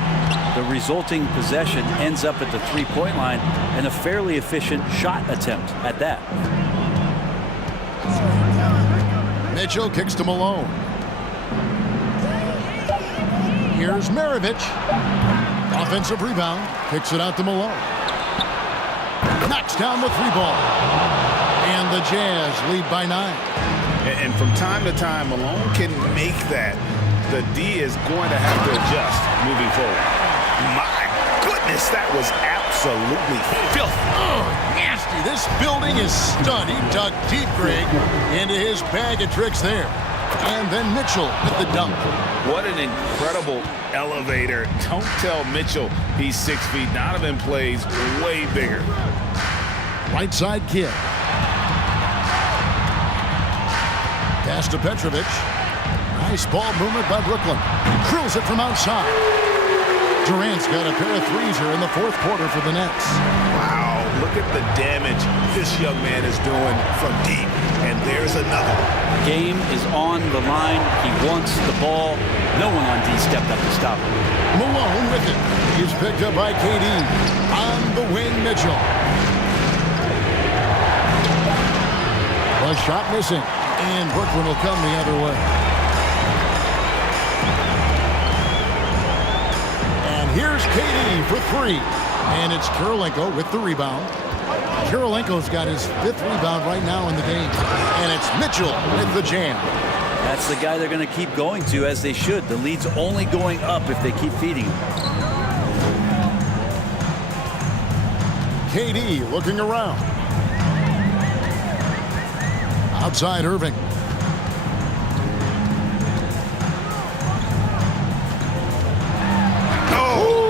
the resulting possession ends up at the three-point line and a fairly efficient shot attempt at that. Mitchell kicks to Malone. Here's Maravich. Offensive rebound. Kicks it out to Malone. Knocks down the three ball. And the Jazz lead by 9. And from time to time, Malone can make that. The D is going to have to adjust moving forward. My goodness, that was absolutely filthy. Oh, nasty. This building is stud. He dug deep, Greg, into his bag of tricks there. And then Mitchell with the dunk. What an incredible elevator. Don't tell Mitchell he's 6 feet. Donovan plays way bigger. Right side Kid. Pass to Petrovic. Nice ball movement by Brooklyn. Drills it from outside. Durant's got a pair of threes here in the fourth quarter for the Nets. Wow, look at the damage this young man is doing from deep. And there's another. Game is on the line. He wants the ball. No one on D stepped up to stop him. Malone with it. He's picked up by KD. On the wing, Mitchell. A shot missing. And Brooklyn will come the other way. And here's KD for 3. And it's Kirilenko with the rebound. Kirilenko's got his 5th rebound right now in the game. And it's Mitchell with the jam. That's the guy they're going to keep going to, as they should. The lead's only going up if they keep feeding him. KD looking around. Outside Irving.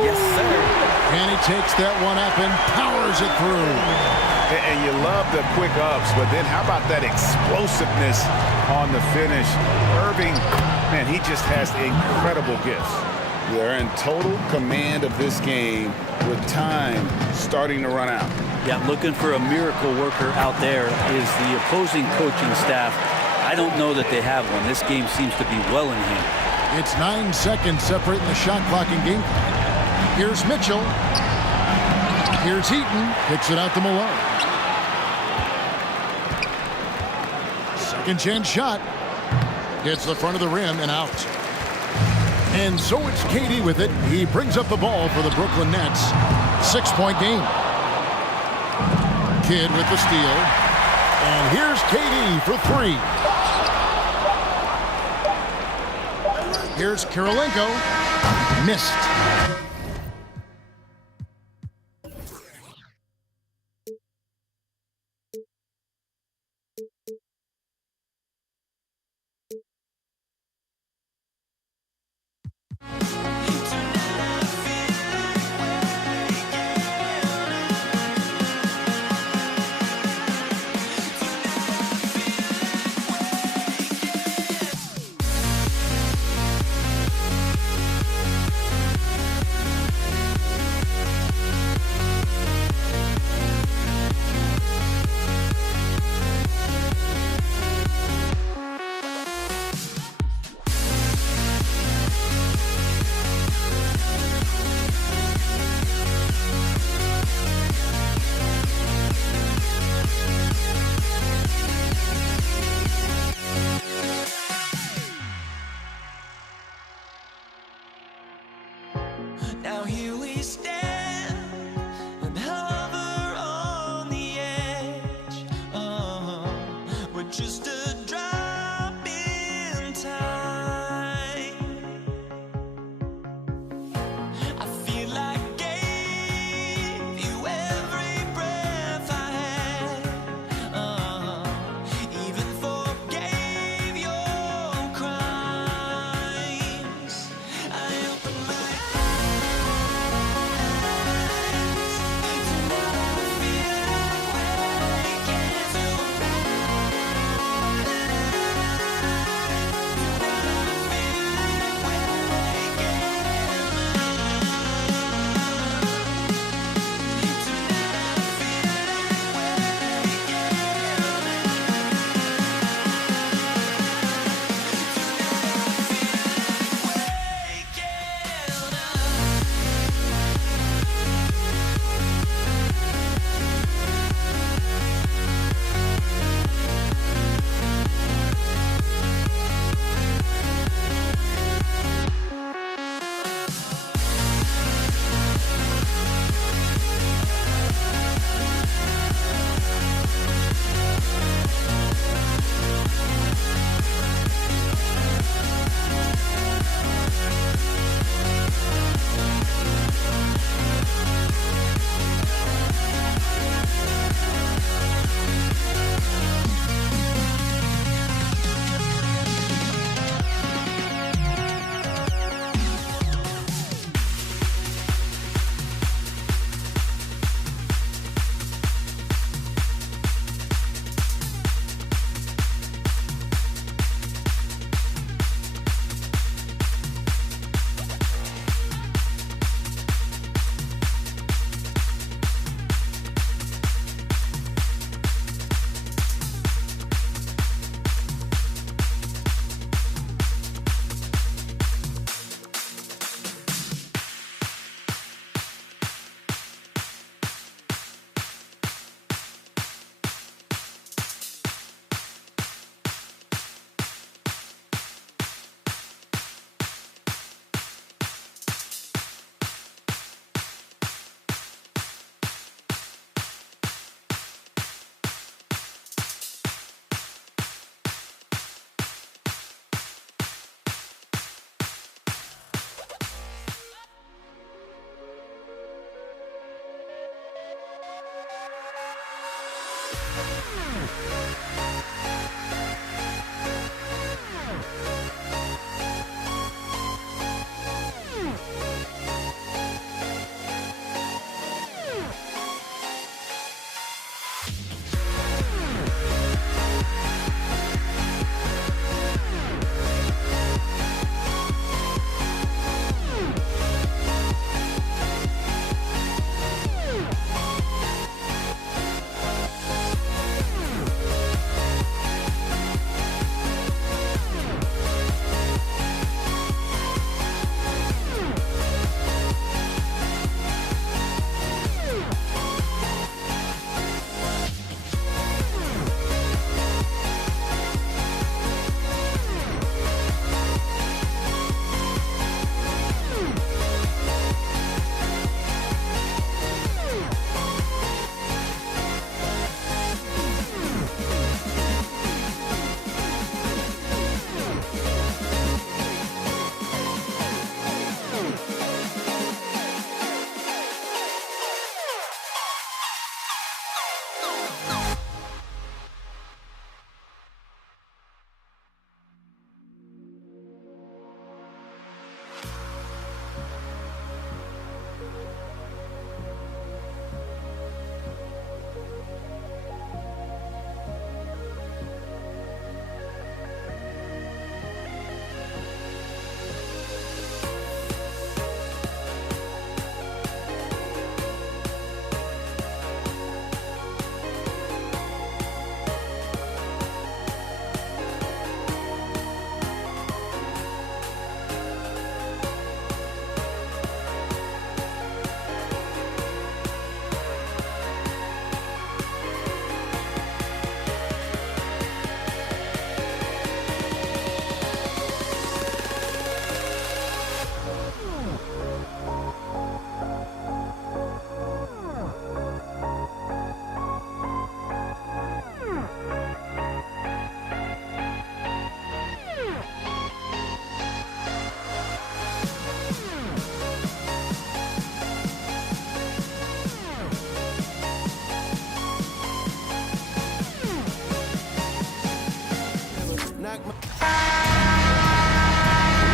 Yes, sir. And he takes that one up and powers it through. And you love the quick ups, but then how about that explosiveness on the finish? Irving, man, he just has incredible gifts. They're in total command of this game with time starting to run out. Yeah, looking for a miracle worker out there is the opposing coaching staff. I don't know that they have one. This game seems to be well in hand. It's 9 seconds separating the shot clock and game. Here's Mitchell. Here's Heaton. Kicks it out to Malone. Second chance shot. Hits the front of the rim and out. And so it's KD with it. He brings up the ball for the Brooklyn Nets. 6-point game. Kidd with the steal. And here's KD for 3. Here's Kirilenko. Missed.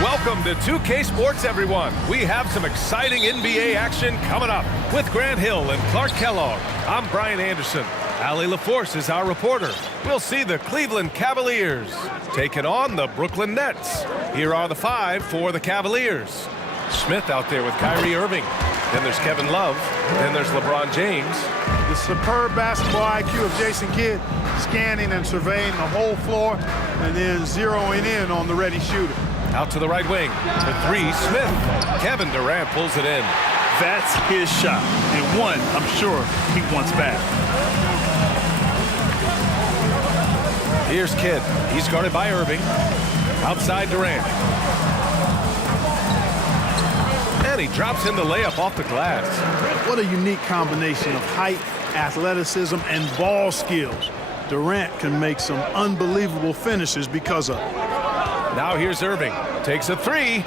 Welcome to 2K Sports, everyone. We have some exciting NBA action coming up with Grant Hill and Clark Kellogg. I'm Brian Anderson. Allie LaForce is our reporter. We'll see the Cleveland Cavaliers taking on the Brooklyn Nets. Here are the five for the Cavaliers. Smith out there with Kyrie Irving. Then there's Kevin Love. Then there's LeBron James. The superb basketball IQ of Jason Kidd, scanning and surveying the whole floor and then zeroing in on the ready shooter. Out to the right wing. For three, Smith. Kevin Durant pulls it in. That's his shot, and one I'm sure he wants back. Here's Kidd. He's guarded by Irving. Outside Durant. And he drops in the layup off the glass. What a unique combination of height, athleticism, and ball skills. Durant can make some unbelievable finishes because of it. Now here's Irving. Takes a three.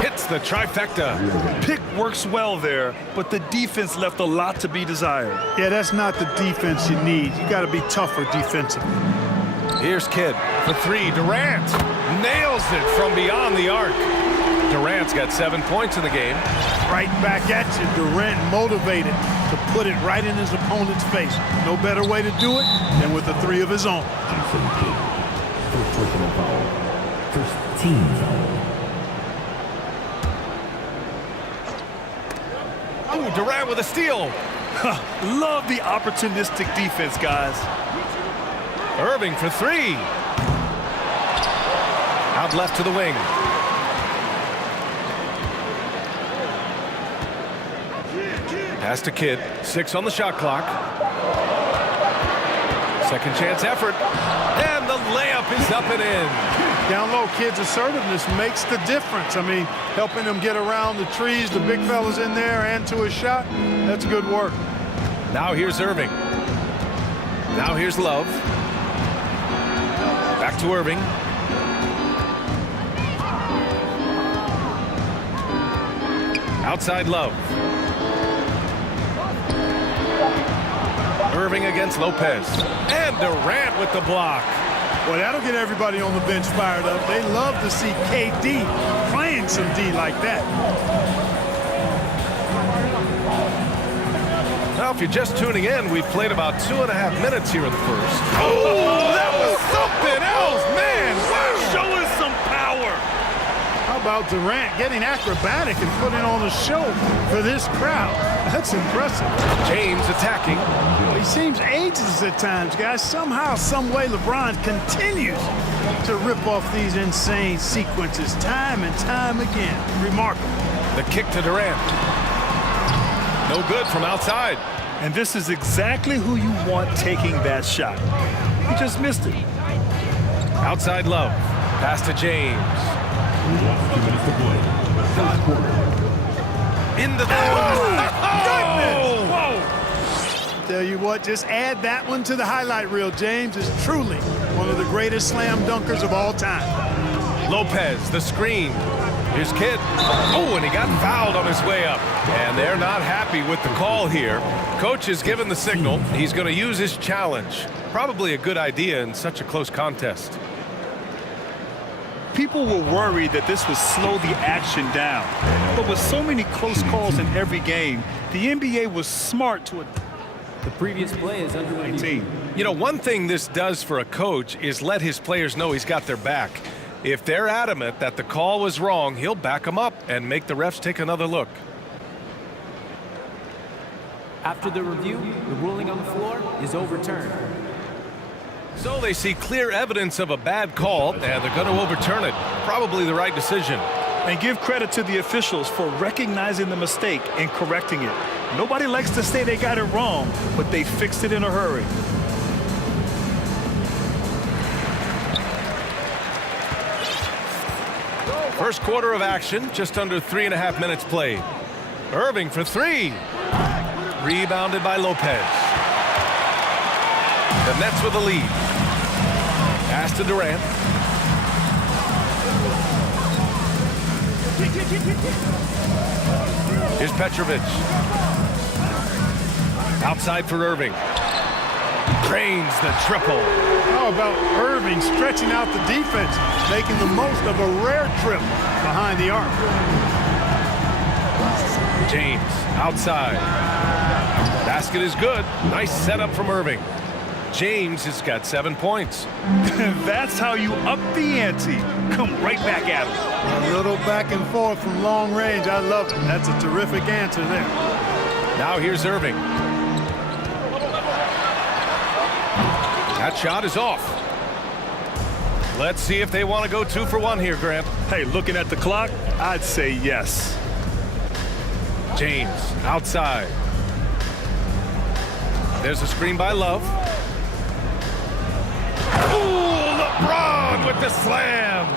Hits the trifecta. Pick works well there, but the defense left a lot to be desired. Yeah, that's not the defense you need. You got to be tougher defensively. Here's Kidd for three. Durant nails it from beyond the arc. Durant's got 7 points in the game. Right back at you. Durant motivated to put it right in his opponent's face. No better way to do it than with a three of his own. Jason Kidd, first personal foul. First team foul. Oh, Durant with a steal. Love the opportunistic defense, guys. Irving for three. Out left to the wing. Pass to Kidd. 6 on the shot clock. Second chance effort. And the layup is up and in. Down low, Kidd's assertiveness makes the difference. I mean, helping him get around the trees, the big fellas in there, and to his shot. That's good work. Now here's Irving. Now here's Love. Back to Irving. Outside Love. Irving against Lopez. And Durant with the block. Well, that'll get everybody on the bench fired up. They love to see KD playing some D like that. Now, if you're just tuning in, we've played about 2.5 minutes here in the first. Oh, that was something else, man. Wow. Showing some power. How about Durant getting acrobatic and putting on a show for this crowd? That's impressive. James attacking. Well, he seems ageless at times, guys. Somehow, some way, LeBron continues to rip off these insane sequences time and time again. Remarkable. The kick to Durant. No good from outside. And this is exactly who you want taking that shot. He just missed it. Outside Love. Pass to James. In the... Oh, whoa. Tell you what, just add that one to the highlight reel. James is truly one of the greatest slam dunkers of all time. Lopez, the screen. Here's Kidd. Oh, and he got fouled on his way up. And they're not happy with the call here. Coach has given the signal. He's going to use his challenge. Probably a good idea in such a close contest. People were worried that this would slow the action down. But with so many close calls in every game, the NBA was smart to... The previous play is under review. You know, one thing this does for a coach is let his players know he's got their back. If they're adamant that the call was wrong, he'll back them up and make the refs take another look. After the review, the ruling on the floor is overturned. So they see clear evidence of a bad call, and they're going to overturn it. Probably the right decision. And give credit to the officials for recognizing the mistake and correcting it. Nobody likes to say they got it wrong, but they fixed it in a hurry. First quarter of action, just under 3.5 minutes played. Irving for three. Rebounded by Lopez. The Nets with the lead. Pass to Durant. Here's Petrovic. Outside for Irving. Drains the triple. How about Irving stretching out the defense, making the most of a rare trip behind the arc? James outside. Basket is good. Nice setup from Irving. James has got 7 points. That's how you up the ante. Come right back at him. A little back and forth from long range. I love it. That's a terrific answer there. Now here's Irving. That shot is off. Let's see if they want to go 2 for 1 here, Grant. Hey, looking at the clock, I'd say yes. James outside. There's a screen by Love. Ooh, LeBron with the slam.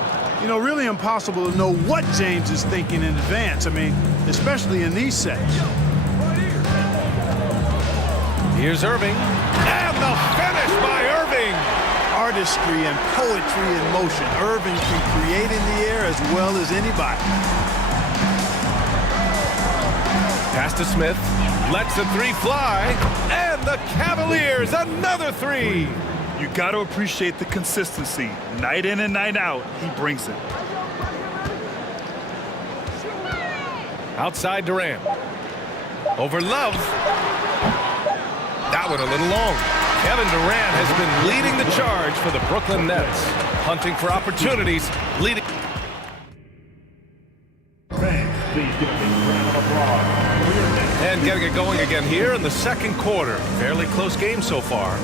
You know, really impossible to know what James is thinking in advance. I mean, especially in these sets. Here's Irving. And the finish by Irving. Artistry and poetry in motion. Irving can create in the air as well as anybody. Pass to Smith. Lets the three fly. And the Cavaliers, another three. You got to appreciate the consistency. Night in and night out, he brings it. Outside Durant. Over Love. That one a little long. Kevin Durant has been leading the charge for the Brooklyn Nets. Hunting for opportunities. Leading. And getting it going again here in the second quarter. Fairly close game so far.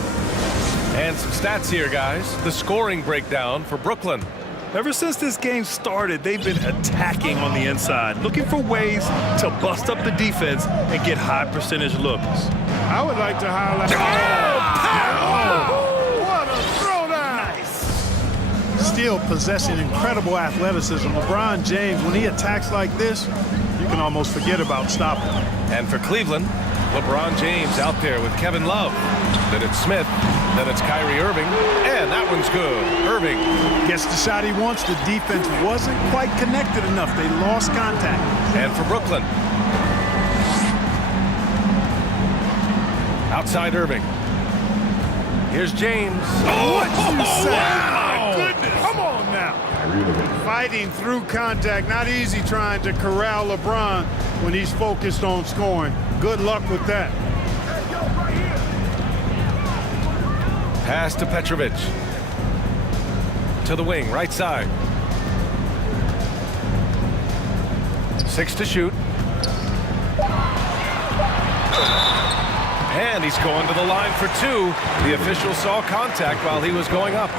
And some stats here, guys. The scoring breakdown for Brooklyn. Ever since this game started, they've been attacking on the inside, looking for ways to bust up the defense and get high percentage looks. I would like to highlight... What a throwdown! Nice. Still possessing incredible athleticism. LeBron James, when he attacks like this, you can almost forget about stopping him. And for Cleveland, LeBron James out there with Kevin Love. Then it's Smith. Then it's Kyrie Irving. And that one's good. Irving gets the shot he wants. The defense wasn't quite connected enough. They lost contact. And for Brooklyn. Outside Irving. Here's James. What you say? Wow. My goodness. Come on now. Fighting through contact. Not easy trying to corral LeBron when he's focused on scoring. Good luck with that. Pass to Petrovic. To the wing, right side. 6 to shoot. And he's going to the line for 2. The official saw contact while he was going up.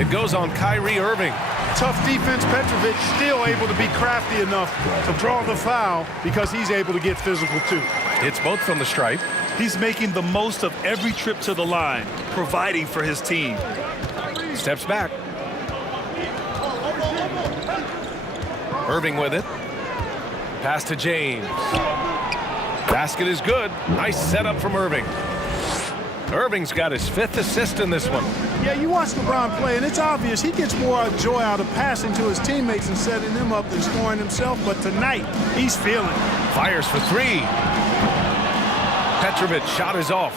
It goes on Kyrie Irving. Tough defense. Petrovic still able to be crafty enough to draw the foul because he's able to get physical too. It's both from the stripe. He's making the most of every trip to the line, providing for his team. Steps back. Irving with it. Pass to James. Basket is good. Nice setup from Irving. Irving's got his 5th assist in this one. Yeah, you watch LeBron play, and it's obvious he gets more joy out of passing to his teammates and setting them up than scoring himself. But tonight, he's feeling it. Fires for 3. Petrovic shot is off.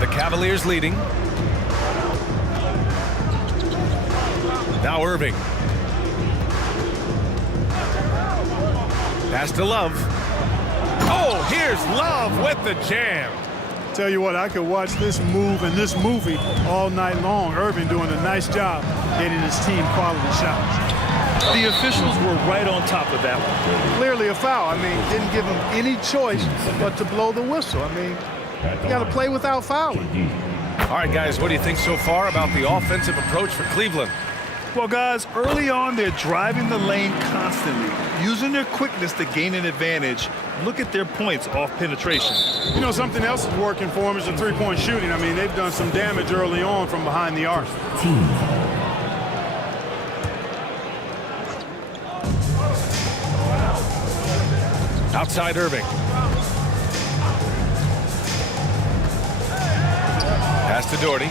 The Cavaliers leading. Now Irving. Pass to Love. Oh, here's Love with the jam. Tell you what, I could watch this move and this movie all night long. Irving doing a nice job getting his team quality shots. The officials were right on top of that one. Clearly a foul. I mean, didn't give him any choice but to blow the whistle. I mean, you got to play without fouling. All right, guys, what do you think so far about the offensive approach for Cleveland? Well, guys, early on, they're driving the lane constantly, using their quickness to gain an advantage. Look at their points off penetration. You know, something else is working for them is the three-point shooting. I mean, they've done some damage early on from behind the arc. Outside Irving. Pass to Doherty.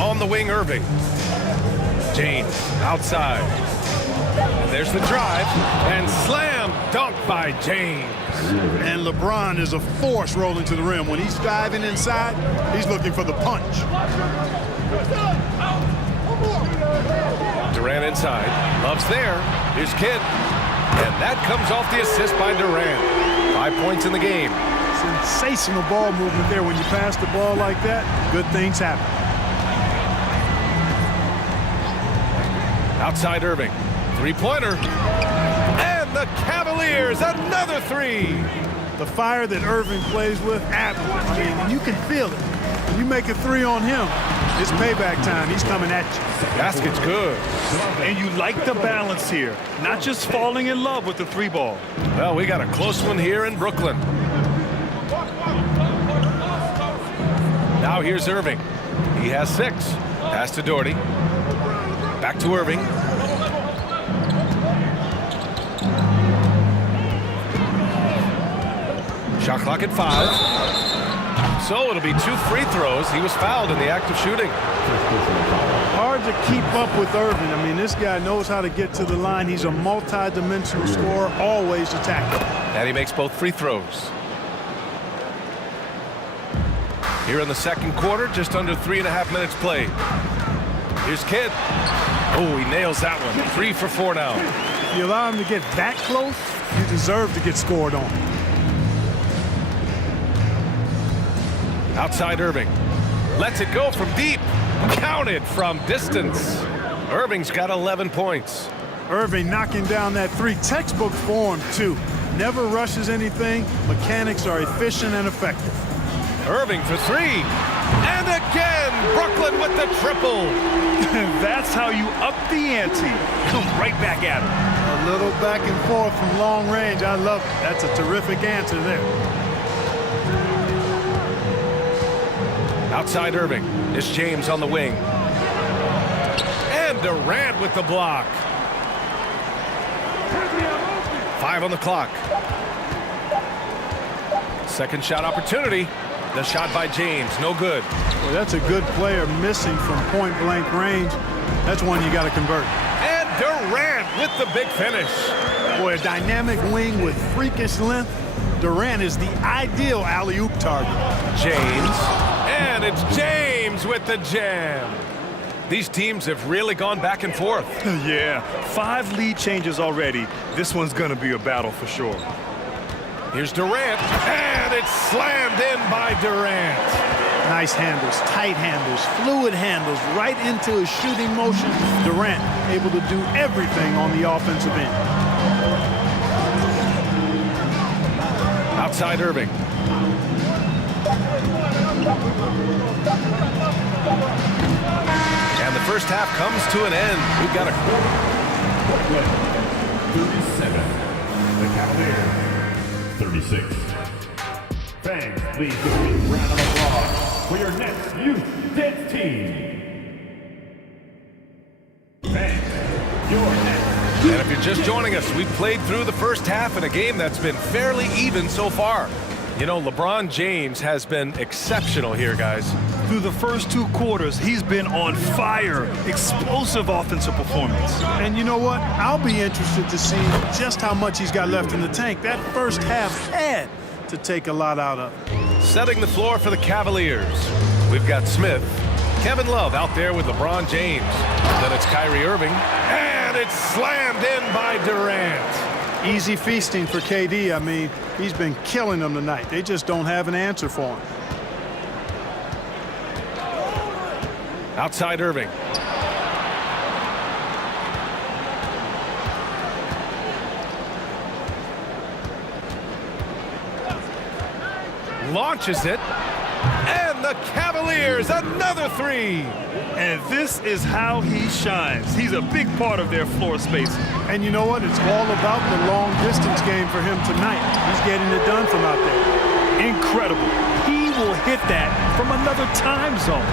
On the wing, Irving. James outside. And there's the drive. And slam dunk by James. And LeBron is a force rolling to the rim. When he's diving inside, he's looking for the punch. Durant inside. Love's there. Here's Kidd. And that comes off the assist by Durant. 5 points in the game. Sensational ball movement there. When you pass the ball like that, good things happen. Outside Irving. Three-pointer. And the Cavaliers, another 3. The fire that Irving plays with, admirable. I mean, you can feel it. When you make a 3 on him, it's payback time. He's coming at you. Basket's good. And you like the balance here. Not just falling in love with the 3-ball. Well, we got a close one here in Brooklyn. Now here's Irving. He has 6. Pass to Doherty. Back to Irving. Shot clock at 5. So it'll be 2 free throws. He was fouled in the act of shooting. Hard to keep up with Irving. I mean, this guy knows how to get to the line. He's a multi-dimensional scorer, always attacking. And he makes both free throws. Here in the second quarter, just under 3.5 minutes played. Here's Kidd. Oh, he nails that one. 3 for 4 now. If you allow him to get that close, you deserve to get scored on. Outside Irving. Lets it go from deep. Counted from distance. Irving's got 11 points. Irving knocking down that 3. Textbook form, too. Never rushes anything. Mechanics are efficient and effective. Irving for 3. And again, Brooklyn with the triple. That's how you up the ante. Come right back at him. A little back and forth from long range. I love it. That's a terrific answer there. Outside Irving. It's James on the wing. And Durant with the block. 5 on the clock. Second shot opportunity. The shot by James, no good. Well, that's a good player missing from point-blank range. That's one you got to convert. And Durant with the big finish. Boy, a dynamic wing with freakish length. Durant is the ideal alley-oop target. James, and it's James with the jam. These teams have really gone back and forth. Yeah, 5 lead changes already. This one's going to be a battle for sure. Here's Durant, and it's slammed in by Durant. Nice handles, tight handles, fluid handles, right into his shooting motion. Durant able to do everything on the offensive end. Outside Irving. And the first half comes to an end. We've got a 37. The Cavaliers. 36. Fans, please give a big round of applause for your next youth dance team. Fans, your next. And if you're just joining us, we've played through the first half in a game that's been fairly even so far. You know, LeBron James has been exceptional here, guys. Through the first 2 quarters, he's been on fire. Explosive offensive performance. And you know what? I'll be interested to see just how much he's got left in the tank. That first half had to take a lot out of. Setting the floor for the Cavaliers. We've got Smith, Kevin Love out there with LeBron James. Then it's Kyrie Irving, and it's slammed in by Durant. Easy feasting for KD. I mean, he's been killing them tonight. They just don't have an answer for him. Outside Irving. Launches it, and the Cavaliers, another 3. And this is how he shines. He's a big part of their floor space. And you know what? It's all about the long distance game for him tonight. He's getting it done from out there. Incredible. He will hit that from another time zone.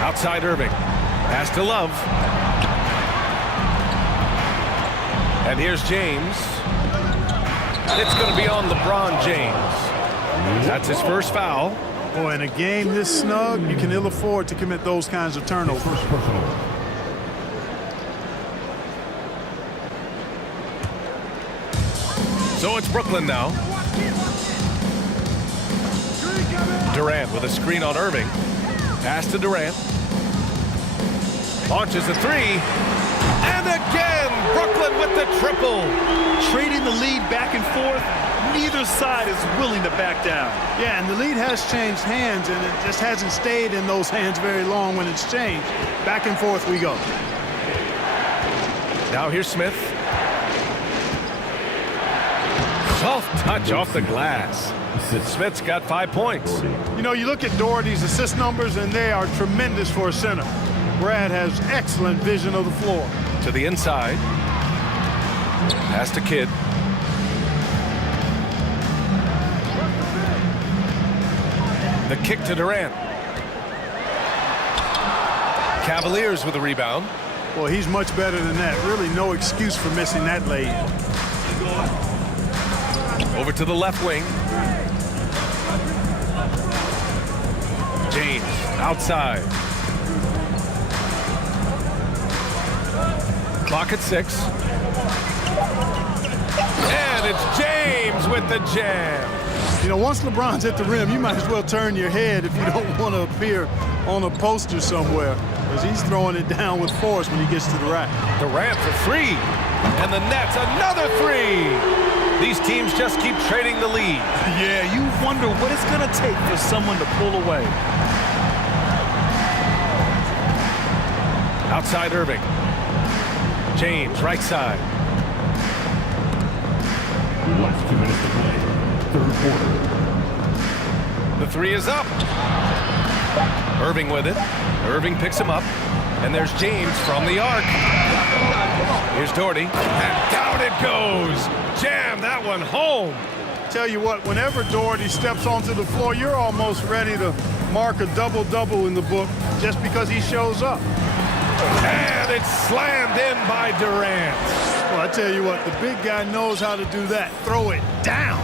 Outside Irving. Pass to Love. And here's James. It's going to be on LeBron James. That's his first foul. Boy, in a game this snug, you can ill afford to commit those kinds of turnovers. So it's Brooklyn now. Durant with a screen on Irving. Pass to Durant. Launches a 3. And again, Brooklyn with the triple. Trading the lead back and forth. Neither side is willing to back down. Yeah, and the lead has changed hands, and it just hasn't stayed in those hands very long when it's changed. Back and forth we go. Now here's Smith. Soft touch off the glass. Smith's got 5 points. You know, you look at Doherty's assist numbers, and they are tremendous for a center. Brad has excellent vision of the floor. To the inside. Pass to Kidd. The kick to Durant. Cavaliers with a rebound. Well, he's much better than that. Really no excuse for missing that lay. Over to the left wing. James outside. Clock at 6. And it's James with the jam. You know, once LeBron's at the rim, you might as well turn your head if you don't want to appear on a poster somewhere, because he's throwing it down with force when he gets to the rack. Durant for 3. And the Nets, another 3. These teams just keep trading the lead. Yeah, you wonder what it's going to take for someone to pull away. Outside Irving. James, right side. Last 2 minutes to play. Third quarter. The 3 is up. Irving with it. Irving picks him up. And there's James from the arc. Here's Doherty. And down it goes. Jam that one home. Tell you what, whenever Doherty steps onto the floor, you're almost ready to mark a double-double in the book just because he shows up. And it's slammed in by Durant. Well, I tell you what, the big guy knows how to do that. Throw it down.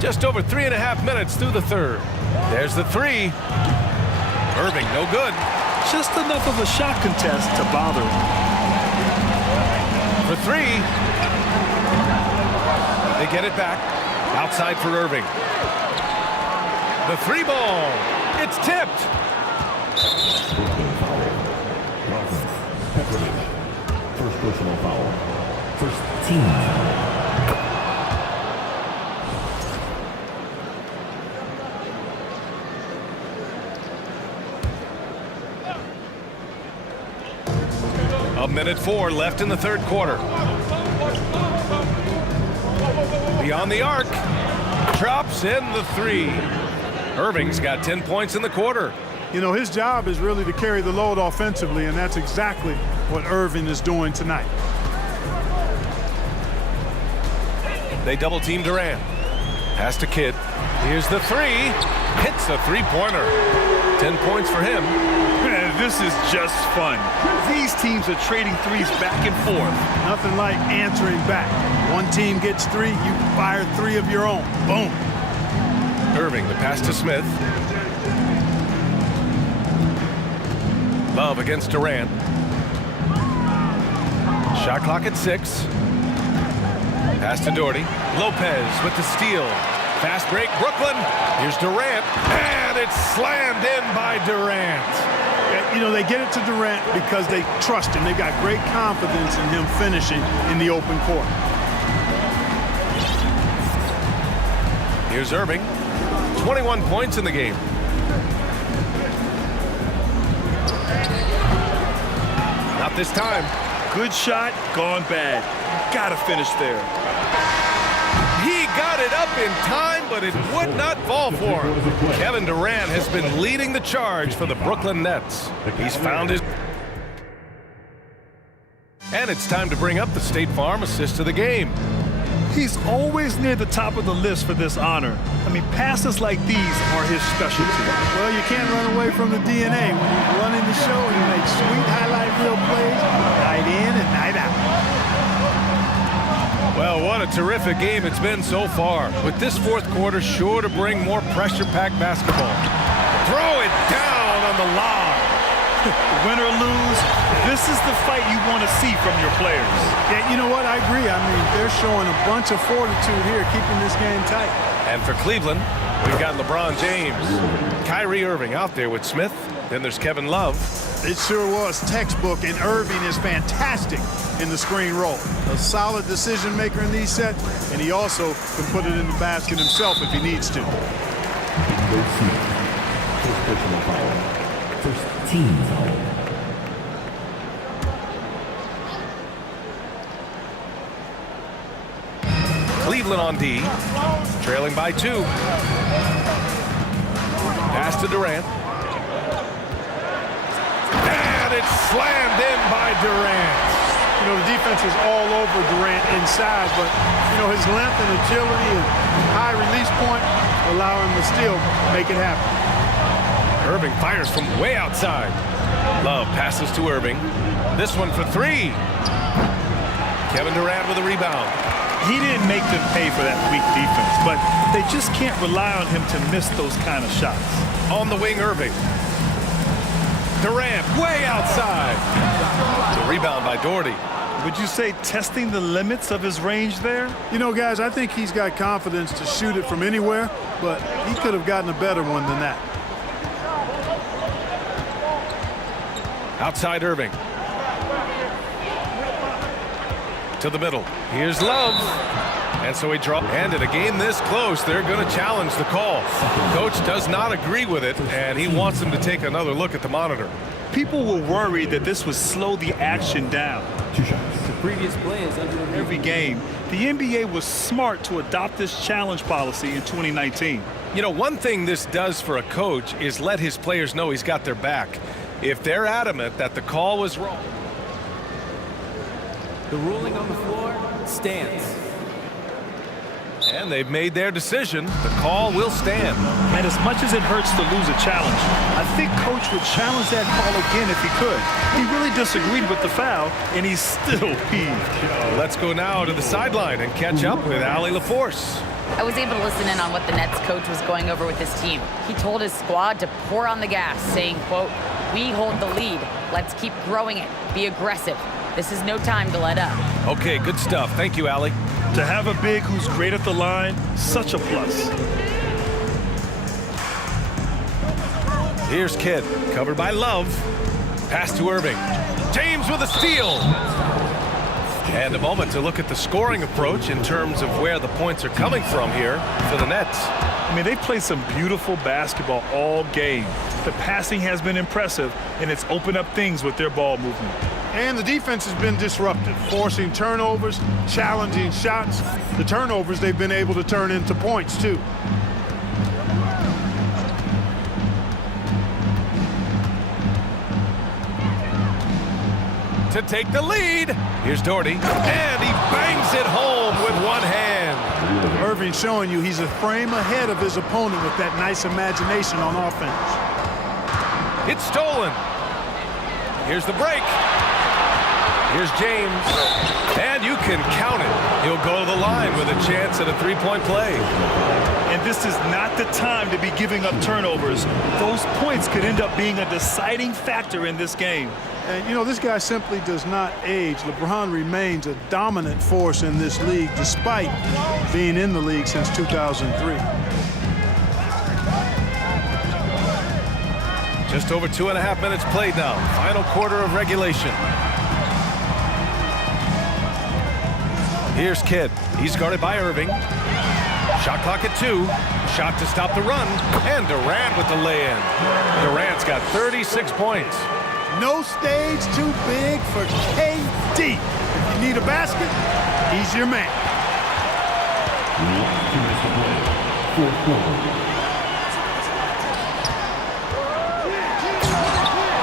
Just over 3.5 minutes through the third. There's the 3. Irving, no good. Just enough of a shot contest to bother him. For three. They get it back. Outside for Irving. The three ball. It's tipped. First personal foul. First team foul. A minute 4 left in the third quarter. Beyond the arc. Drops in the three. Irving's got 10 points in the quarter. You know, his job is really to carry the load offensively, and that's exactly what Irving is doing tonight. They double team Durant. Pass to Kidd. Here's the three. Hits a three-pointer. 10 points for him. Man, this is just fun. These teams are trading threes back and forth. Nothing like answering back. One team gets three, you fire three of your own. Boom. Irving, the pass to Smith. Love against Durant. Shot clock at 6. Pass to Doherty. Lopez with the steal. Fast break, Brooklyn. Here's Durant, and it's slammed in by Durant. You know, they get it to Durant because they trust him. They've got great confidence in him finishing in the open court. Here's Irving. 21 points in the game. Not this time. Good shot, gone bad. Gotta finish there. He got it up in time, but it would not fall for him. Kevin Durant has been leading the charge for the Brooklyn Nets. He's found his... And it's time to bring up the State Farm assist of the game. He's always near the top of the list for this honor. I mean, passes like these are his specialty. Well, you can't run away from the DNA. When he's running the show, he makes sweet highlight reel plays night in and night out. Well, what a terrific game it's been so far. With this fourth quarter sure to bring more pressure-packed basketball. Throw it down on the lob. Win or lose, this is the fight you want to see from your players. Yeah, you know what? I agree. I mean, they're showing a bunch of fortitude here, keeping this game tight. And for Cleveland, we've got LeBron James, Kyrie Irving out there with Smith. Then there's Kevin Love. It sure was textbook, and Irving is fantastic in the screen roll. A solid decision maker in these sets, and he also can put it in the basket himself if he needs to. First personal foul. First team foul. Cleveland on D, trailing by 2. Pass to Durant. And it's slammed in by Durant. You know, the defense is all over Durant inside, but, you know, his length and agility and high release point allow him to still make it happen. Irving fires from way outside. Love passes to Irving. This one for 3. Kevin Durant with a rebound. He didn't make them pay for that weak defense, but they just can't rely on him to miss those kind of shots. On the wing, Irving. Durant way outside. The rebound by Doherty. Would you say testing the limits of his range there? You know, guys, I think he's got confidence to shoot it from anywhere, but he could have gotten a better one than that. Outside Irving. To the middle. Here's Love. And so he dropped. And in a game this close, they're going to challenge the call. Coach does not agree with it, and he wants them to take another look at the monitor. People were worried that this would slow the action down. 2 shots. The previous play is under review. Every game, the NBA was smart to adopt this challenge policy in 2019. You know, one thing this does for a coach is let his players know he's got their back. If they're adamant that the call was wrong. The ruling on the floor stands. And they've made their decision. The call will stand. And as much as it hurts to lose a challenge, I think Coach would challenge that call again if he could. He really disagreed with the foul, and he's still peeved. Let's go now to the sideline and catch up with Allie LaForce. I was able to listen in on what the Nets coach was going over with his team. He told his squad to pour on the gas, saying, quote, "We hold the lead. Let's keep growing it. Be aggressive. This is no time to let up." Okay, good stuff. Thank you, Allie. To have a big who's great at the line, such a plus. Here's Kidd, covered by Love. Pass to Irving. James with a steal. And a moment to look at the scoring approach in terms of where the points are coming from here for the Nets. I mean, they played some beautiful basketball all game. The passing has been impressive, and it's opened up things with their ball movement. And the defense has been disruptive, forcing turnovers, challenging shots. The turnovers they've been able to turn into points, too. To take the lead. Here's Doherty, and he bangs it home with one hand. Irving showing you he's a frame ahead of his opponent with that nice imagination on offense. It's stolen. Here's the break. Here's James, and you can count it. He'll go to the line with a chance at a three-point play. And this is not the time to be giving up turnovers. Those points could end up being a deciding factor in this game. And, you know, this guy simply does not age. LeBron remains a dominant force in this league despite being in the league since 2003. Just over 2.5 minutes played now. Final quarter of regulation. Here's Kidd. He's guarded by Irving. Shot clock at 2. Shot to stop the run. And Durant with the lay-in. Durant's got 36 points. No stage too big for KD. If you need a basket, he's your man.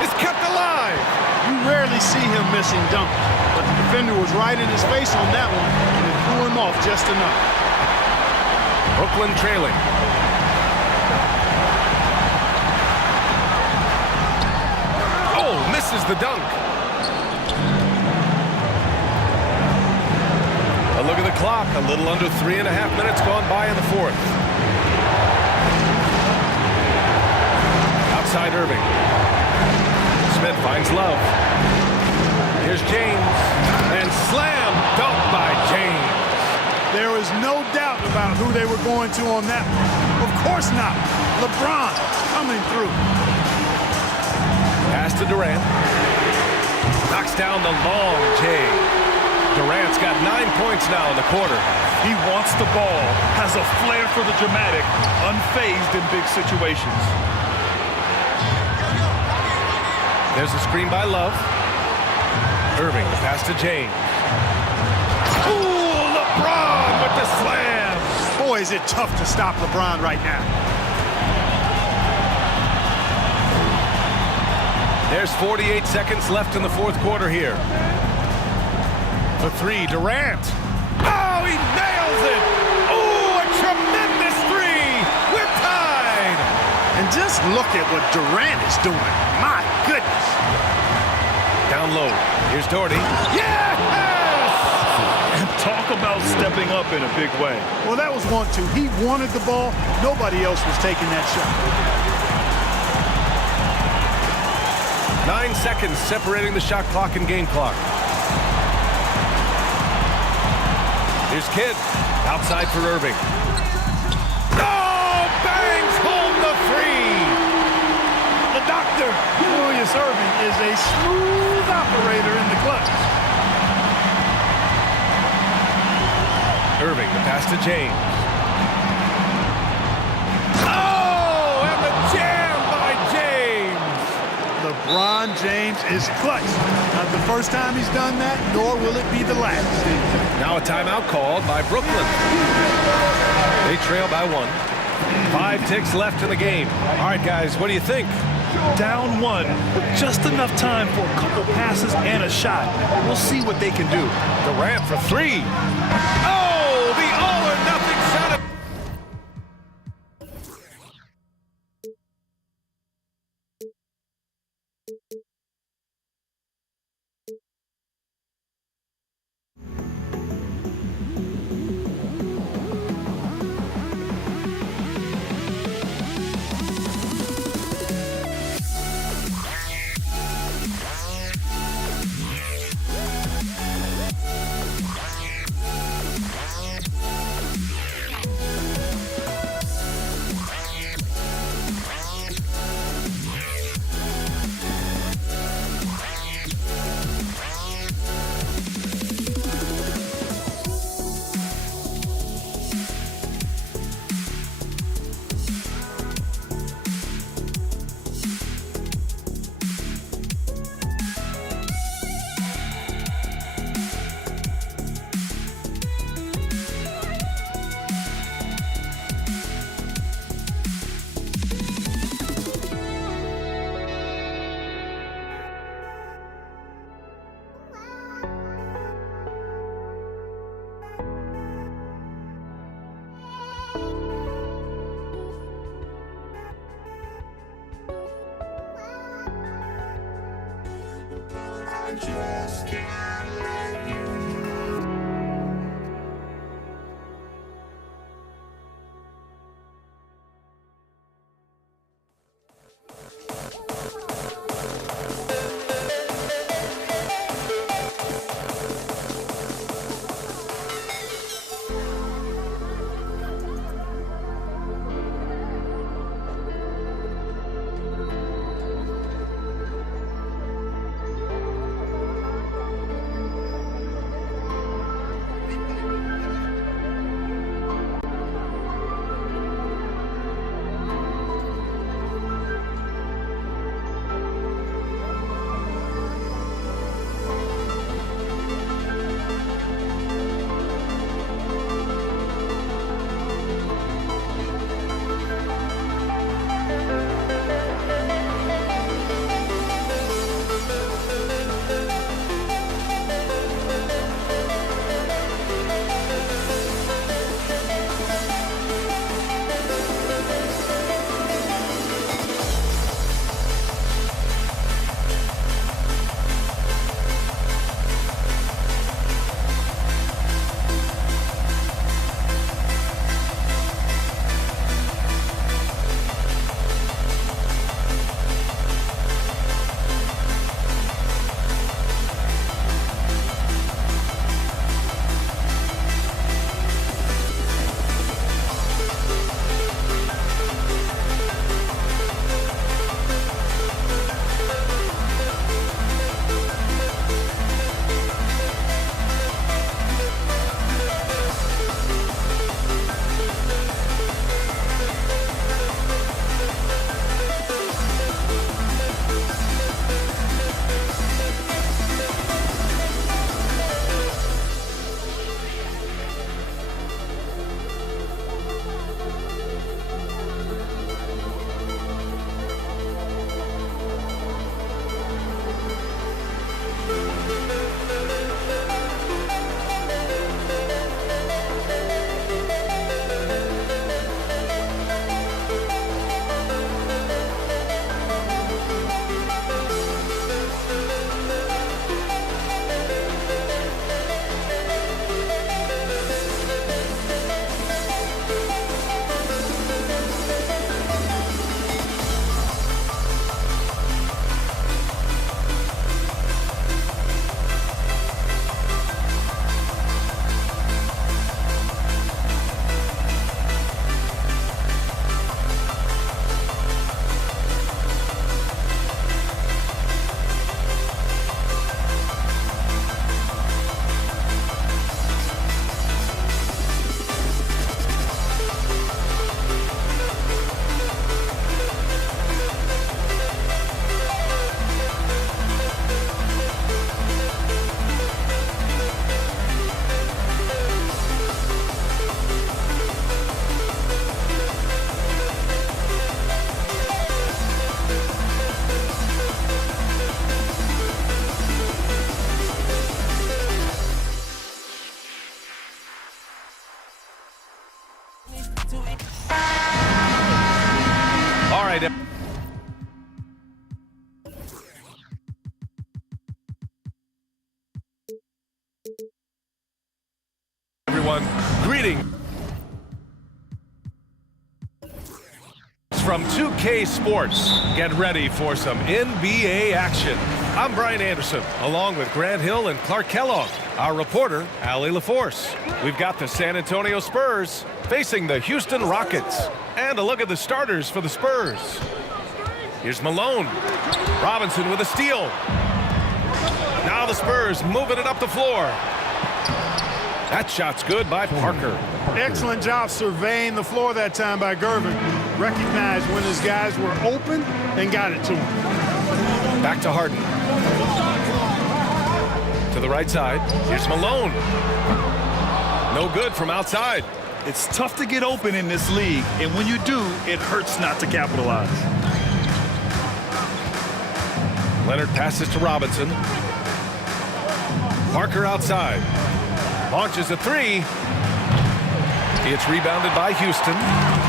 It's kept alive. You rarely see him missing dunks, but the defender was right in his face on that one, and it threw him off just enough. Brooklyn trailing. Misses the dunk. A look at the clock. A little under 3.5 minutes gone by in the fourth. Outside Irving. Smith finds Love. Here's James. And slam dunk by James. There is no doubt about who they were going to on that one. Of course not. LeBron coming through. Pass to Durant. Knocks down the long J. Durant's got 9 points now in the quarter. He wants the ball, has a flair for the dramatic, unfazed in big situations. There's a screen by Love. Irving, the pass to James. Ooh, LeBron with the slam. Boy, is it tough to stop LeBron right now. There's 48 seconds left in the fourth quarter here. For 3, Durant. Oh, he nails it! Oh, a tremendous 3! We're tied! And just look at what Durant is doing. My goodness. Down low. Here's Doherty. Yes! And talk about stepping up in a big way. Well, that was 1-2. He wanted the ball. Nobody else was taking that shot. 9 seconds separating the shot clock and game clock. Here's Kidd. Outside for Irving. Oh, bangs home the 3. The doctor, Julius Irving, is a smooth operator in the clutch. Irving, the pass to James. Oh, and the jam by James. LeBron James is clutch. Not the first time he's done that, nor will it be the last. Now a timeout called by Brooklyn. They trail by 1. 5 ticks left in the game. All right, guys, what do you think? Down 1 with just enough time for a couple passes and a shot. We'll see what they can do. Durant for 3. Oh, the all-or-nothing shot. Everyone, greetings from 2K Sports. Get ready for some NBA action. I'm Brian Anderson, along with Grant Hill and Clark Kellogg. Our reporter, Allie LaForce. We've got the San Antonio Spurs facing the Houston Rockets. And a look at the starters for the Spurs. Here's Malone. Robinson with a steal. Now the Spurs moving it up the floor. That shot's good by Parker. Excellent job surveying the floor that time by Gervin. Recognized when his guys were open and got it to him. Back to Harden. To the right side. Here's Malone. No good from outside. It's tough to get open in this league, and when you do, it hurts not to capitalize. Leonard passes to Robinson. Parker outside. Launches a three. It's rebounded by Houston.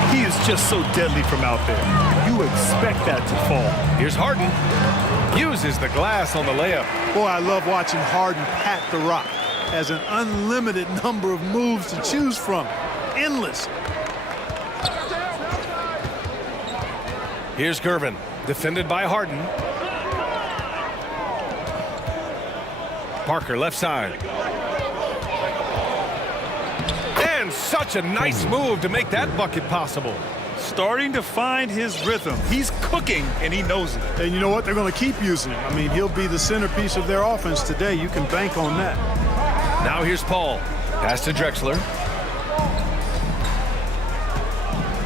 He is just so deadly from out there. You expect that to fall. Here's Harden. Uses the glass on the layup. Boy, I love watching Harden pat the rock. Has an unlimited number of moves to choose from. Endless. Here's Gervin, defended by Harden. Parker left side. And such a nice move to make that bucket possible. Starting to find his rhythm. He's cooking, and he knows it. And you know what? They're going to keep using him. I mean, he'll be the centerpiece of their offense today. You can bank on that. Now here's Paul. Pass to Drexler.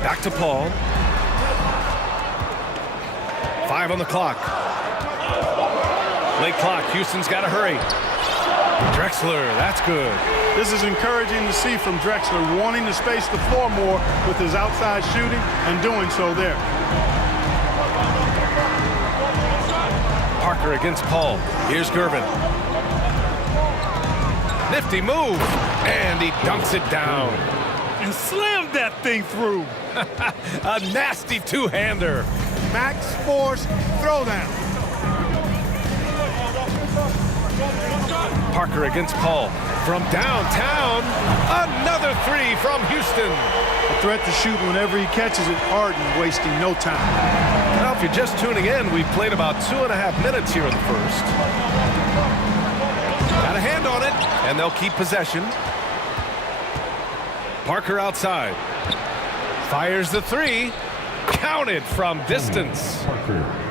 Back to Paul. 5 on the clock. Late clock. Houston's got to hurry. Drexler, that's good. This is encouraging to see from Drexler, wanting to space the floor more with his outside shooting and doing so there. Parker against Paul. Here's Gervin. Nifty move. And he dunks it down. And slammed that thing through. A nasty two-hander. Max Force throwdown. Parker against Paul. From downtown, another three from Houston. A threat to shoot whenever he catches it. Harden wasting no time. Well, if you're just tuning in, we've played about 2.5 minutes here in the first. Got a hand on it, and they'll keep possession. Parker outside. Fires the three. Counted from distance.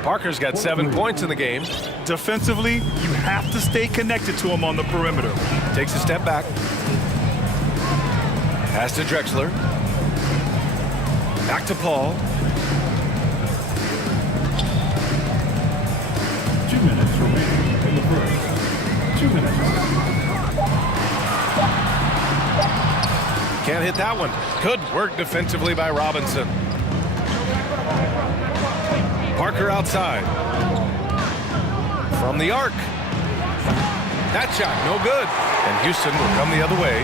Parker's got 7 points in the game. Defensively, you have to stay connected to him on the perimeter. Takes a step back. Pass to Drexler. Back to Paul. 2 minutes remaining in the first. 2 minutes. Can't hit that one. Good work defensively by Robinson. Parker outside. From the arc. That shot, no good. And Houston will come the other way.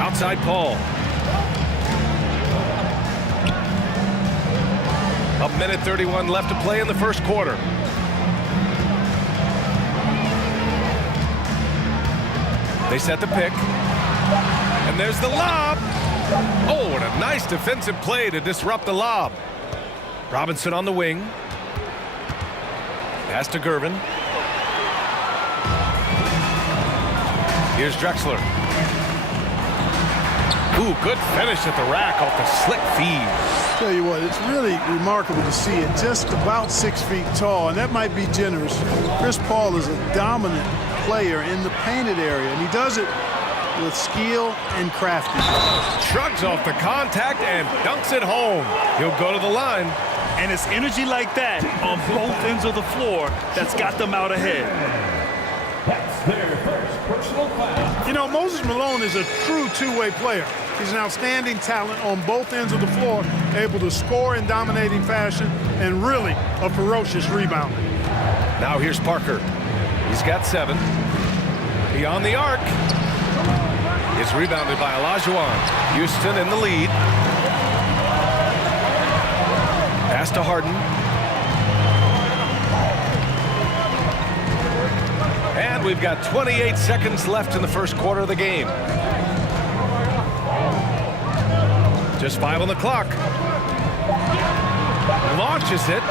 Outside Paul. 1:31 left to play in the first quarter. They set the pick. And there's the lob. Oh, and a nice defensive play to disrupt the lob. Robinson on the wing. Pass to Gervin. Here's Drexler. Ooh, good finish at the rack off the slick feed. Tell you what, it's really remarkable to see it. Just about 6 feet tall, and that might be generous. Chris Paul is a dominant player in the painted area, and he does it with skill and craftiness. Shrugs off the contact and dunks it home. He'll go to the line. And it's energy like that on both ends of the floor that's got them out ahead. That's their first personal foul. You know, Moses Malone is a true two-way player. He's an outstanding talent on both ends of the floor, able to score in dominating fashion, and really a ferocious rebounder. Now here's Parker. He's got 7. Beyond the arc. It's rebounded by Olajuwon. Houston in the lead. Pass to Harden. And we've got 28 seconds left in the first quarter of the game. Just 5 on the clock. Launches it.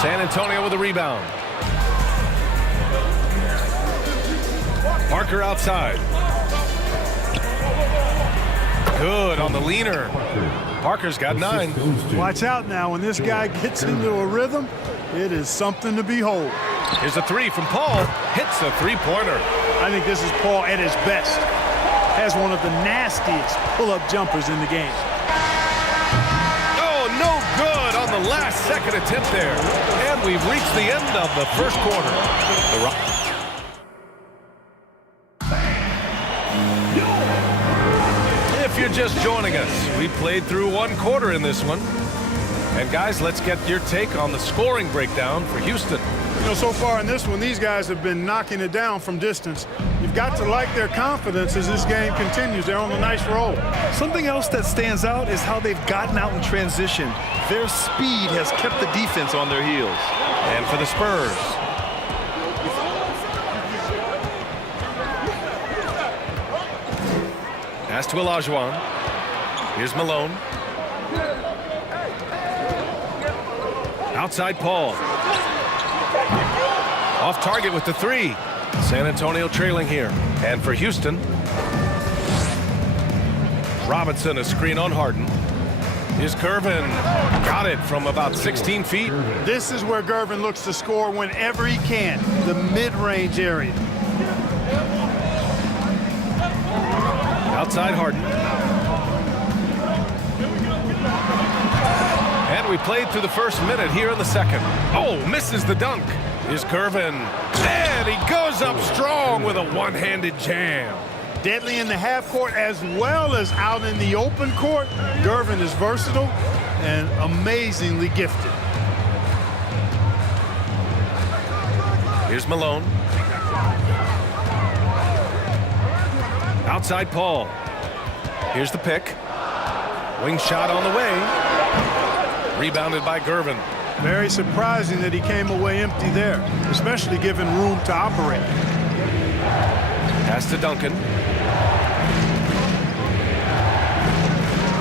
San Antonio with a rebound. Parker outside. Good on the leaner. Parker's got 9. Watch out now. When this guy gets into a rhythm, it is something to behold. Here's a 3 from Paul. Hits a three-pointer. I think this is Paul at his best. Has one of the nastiest pull-up jumpers in the game. Oh, no good on the last second attempt there. And we've reached the end of the first quarter. If you're just joining us, we played through 1 quarter in this one. And guys, let's get your take on the scoring breakdown for Houston. You know, so far in this one, these guys have been knocking it down from distance. You've got to like their confidence as this game continues. They're on a nice roll. Something else that stands out is how they've gotten out in transition. Their speed has kept the defense on their heels. And for the Spurs, pass to Olajuwon. Here's Malone. Outside Paul. Off target with the three. San Antonio trailing here. And for Houston, Robinson, a screen on Harden. Here's Gervin. Got it from about 16 feet. This is where Gervin looks to score whenever he can, the mid-range area. Outside Harden. And we played through the first minute here in the second. Oh, misses the dunk. Here's Gervin. And he goes up strong with a one-handed jam. Deadly in the half court as well as out in the open court. Gervin is versatile and amazingly gifted. Here's Malone. Outside Paul. Here's the pick. Wing shot on the way. Rebounded by Gervin. Very surprising that he came away empty there, especially given room to operate. Pass to Duncan.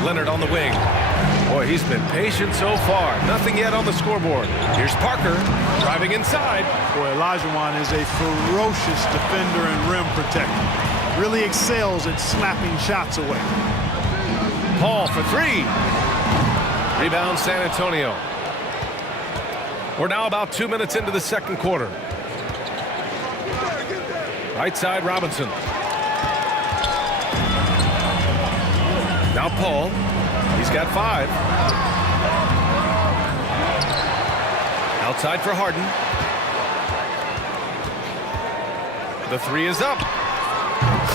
Leonard on the wing. Boy, he's been patient so far. Nothing yet on the scoreboard. Here's Parker driving inside. Boy, Olajuwon is a ferocious defender and rim protector. Really excels at slapping shots away. Paul for three. Rebound San Antonio. We're now about 2 minutes into the second quarter. Right side Robinson. Now Paul. He's got 5. Outside for Harden. The three is up.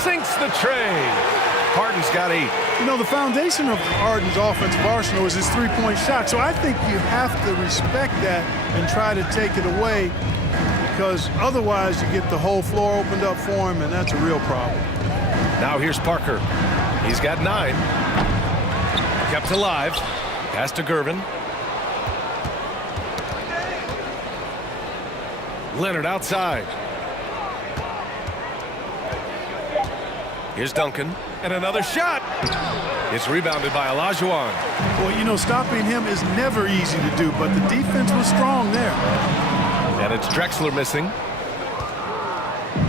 Sinks the tray. Harden's got 8. You know, the foundation of Harden's offensive arsenal is his three-point shot, so I think you have to respect that and try to take it away, because otherwise you get the whole floor opened up for him, and that's a real problem. Now here's Parker. He's got 9. Kept alive. Pass to Gervin. Leonard outside. Here's Duncan. And another shot. It's rebounded by Olajuwon. Well, you know, stopping him is never easy to do, but the defense was strong there. And it's Drexler missing.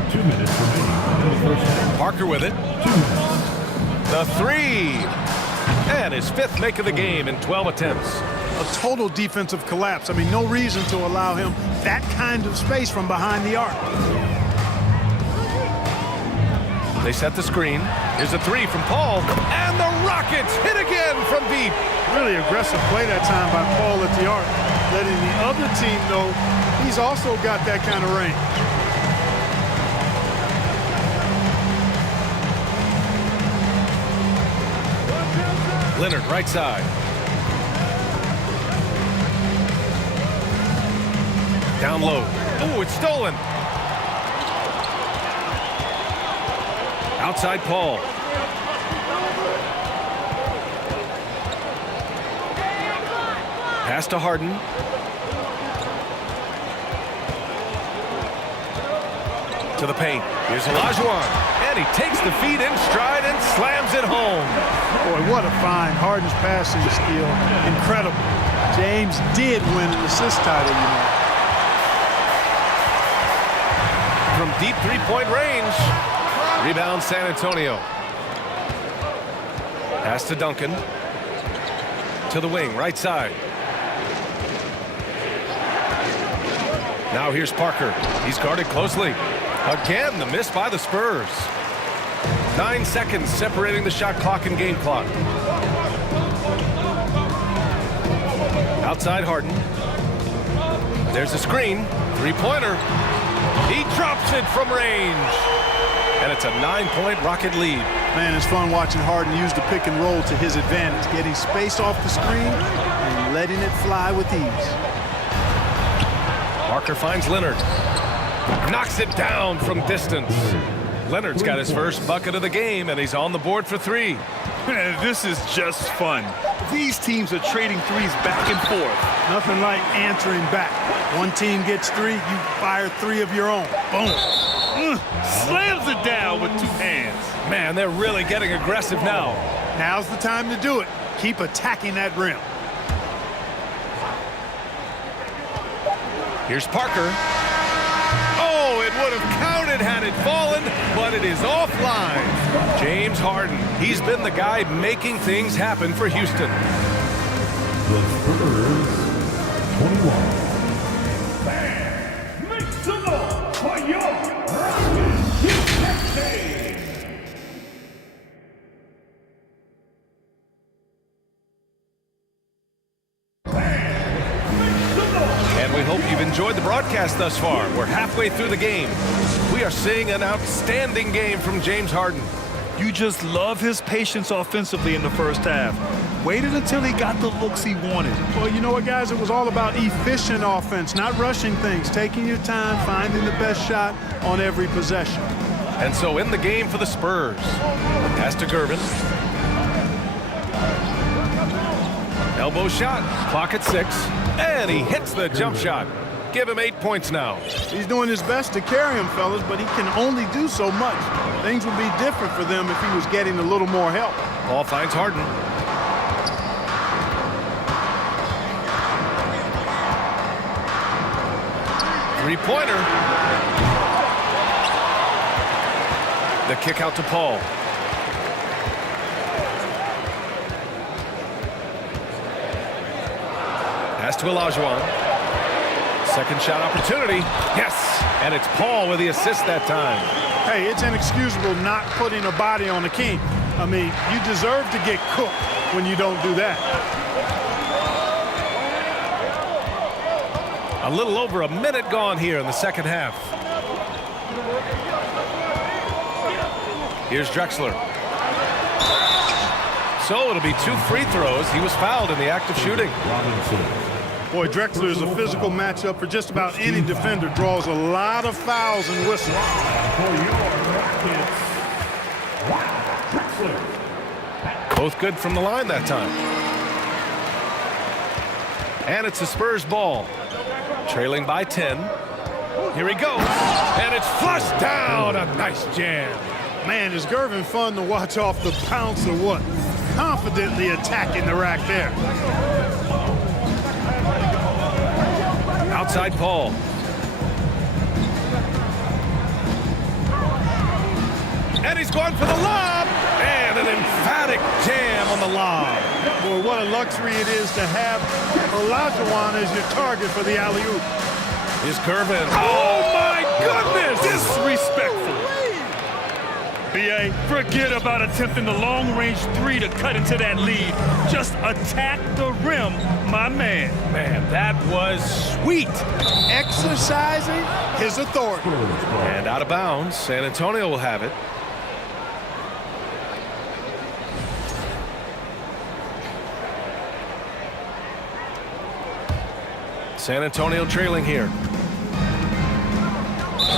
2 minutes remaining in the first half. Parker with it. 2 minutes. The three. And his 5th make of the game in 12 attempts. A total defensive collapse. I mean, no reason to allow him that kind of space from behind the arc. They set the screen. Here's a 3 from Paul. And the Rockets hit again from deep. Really aggressive play that time by Paul at the arc. Letting the other team know he's also got that kind of range. Leonard right side. Down low. Oh, it's stolen. Outside Paul. Pass to Harden. To the paint. Here's Olajuwon. And he takes the feed in stride and slams it home. Boy, what a find. Harden's passing skill. Incredible. James did win an assist title, you know. From deep three-point range. Rebound San Antonio. Pass to Duncan. To the wing, right side. Now here's Parker. He's guarded closely. Again, the miss by the Spurs. 9 seconds separating the shot clock and game clock. Outside Harden. There's a screen. Three-pointer. He drops it from range. And it's a 9-point Rocket lead. Man, it's fun watching Harden use the pick and roll to his advantage, getting space off the screen and letting it fly with ease. Parker finds Leonard. Knocks it down from distance. Leonard's got his first bucket of the game, and he's on the board for 3. Man, this is just fun. These teams are trading threes back and forth. Nothing like answering back. One team gets 3, you fire 3 of your own. Boom. Slams it down with 2 hands. Man, they're really getting aggressive now. Now's the time to do it. Keep attacking that rim. Here's Parker. Oh, it would have counted had it fallen, but it is offline. James Harden. He's been the guy making things happen for Houston. The Spurs, 21. Make some noise for your Rockets USA. And we hope you've enjoyed the broadcast thus far. We're halfway through the game. We are seeing an outstanding game from James Harden. You just love his patience offensively in the first half. Waited until he got the looks he wanted. Well, you know what, guys? It was all about efficient offense, not rushing things, taking your time, finding the best shot on every possession. And so in the game for the Spurs. Pass to Gervin. Elbow shot. Clock at 6. And he hits the jump shot. Give him 8 points now. He's doing his best to carry him, fellas, but he can only do so much. Things would be different for them if he was getting a little more help. Paul finds Harden. Three-pointer. The kick out to Paul. Pass to Olajuwon. Second shot opportunity. Yes! And it's Paul with the assist that time. Hey, it's inexcusable not putting a body on the king. I mean, you deserve to get cooked when you don't do that. A little over a minute gone here in the second half. Here's Drexler. So it'll be 2 free throws. He was fouled in the act of shooting. Boy, Drexler is a physical matchup for just about any defender. Draws a lot of fouls and whistles. Both good from the line that time. And it's the Spurs ball. Trailing by 10. Here he goes. And it's flushed down. A nice jam. Man, is Gervin fun to watch off the bounce or what? Confidently attacking the rack there. Outside Paul. And he's going for the lob. And an emphatic jam on the lob. Boy, what a luxury it is to have Olajuwon as your target for the alley-oop. Here's Gervin. Oh, my goodness! Disrespectful. B.A., forget about attempting the long-range 3 to cut into that lead. Just attack the rim, my man. Man, that was sweet. Exercising his authority. And out of bounds. San Antonio will have it. San Antonio trailing here.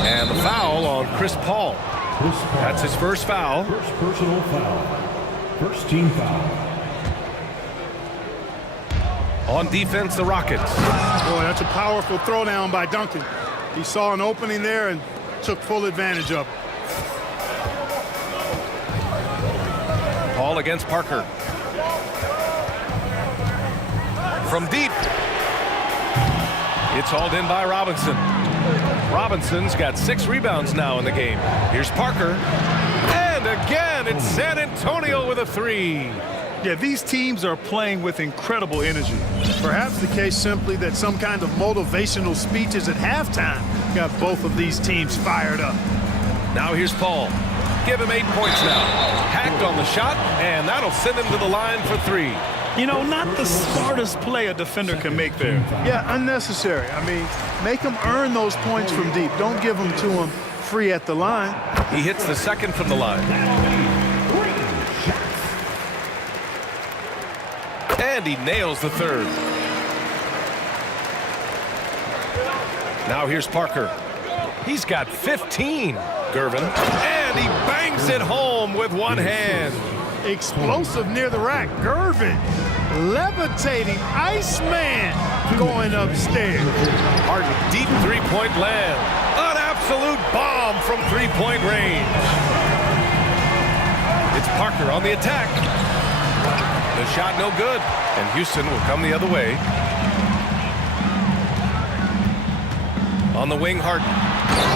And the foul on Chris Paul. That's his first foul. First personal foul. First team foul. On defense, the Rockets. Boy, that's a powerful throwdown by Duncan. He saw an opening there and took full advantage of it. Paul against Parker. From deep. It's hauled in by Robinson. Robinson's got 6 rebounds now in the game. Here's Parker. And again, it's San Antonio with a 3. Yeah, these teams are playing with incredible energy. Perhaps the case simply that some kind of motivational speeches at halftime got both of these teams fired up. Now here's Paul. Give him 8 points now. Hacked on the shot, and that'll send him to the line for 3. You know, not the smartest play a defender can make there. Yeah, unnecessary. I mean, make them earn those points from deep. Don't give them to them free at the line. He hits the second from the line. And he nails the third. Now here's Parker. He's got 15. Gervin. And he bangs it home with one hand. Explosive near the rack. Gervin levitating. Iceman going upstairs. Harden, deep three-point land. An absolute bomb from three-point range. It's Parker on the attack. The shot no good, and Houston will come the other way. On the wing, Harden.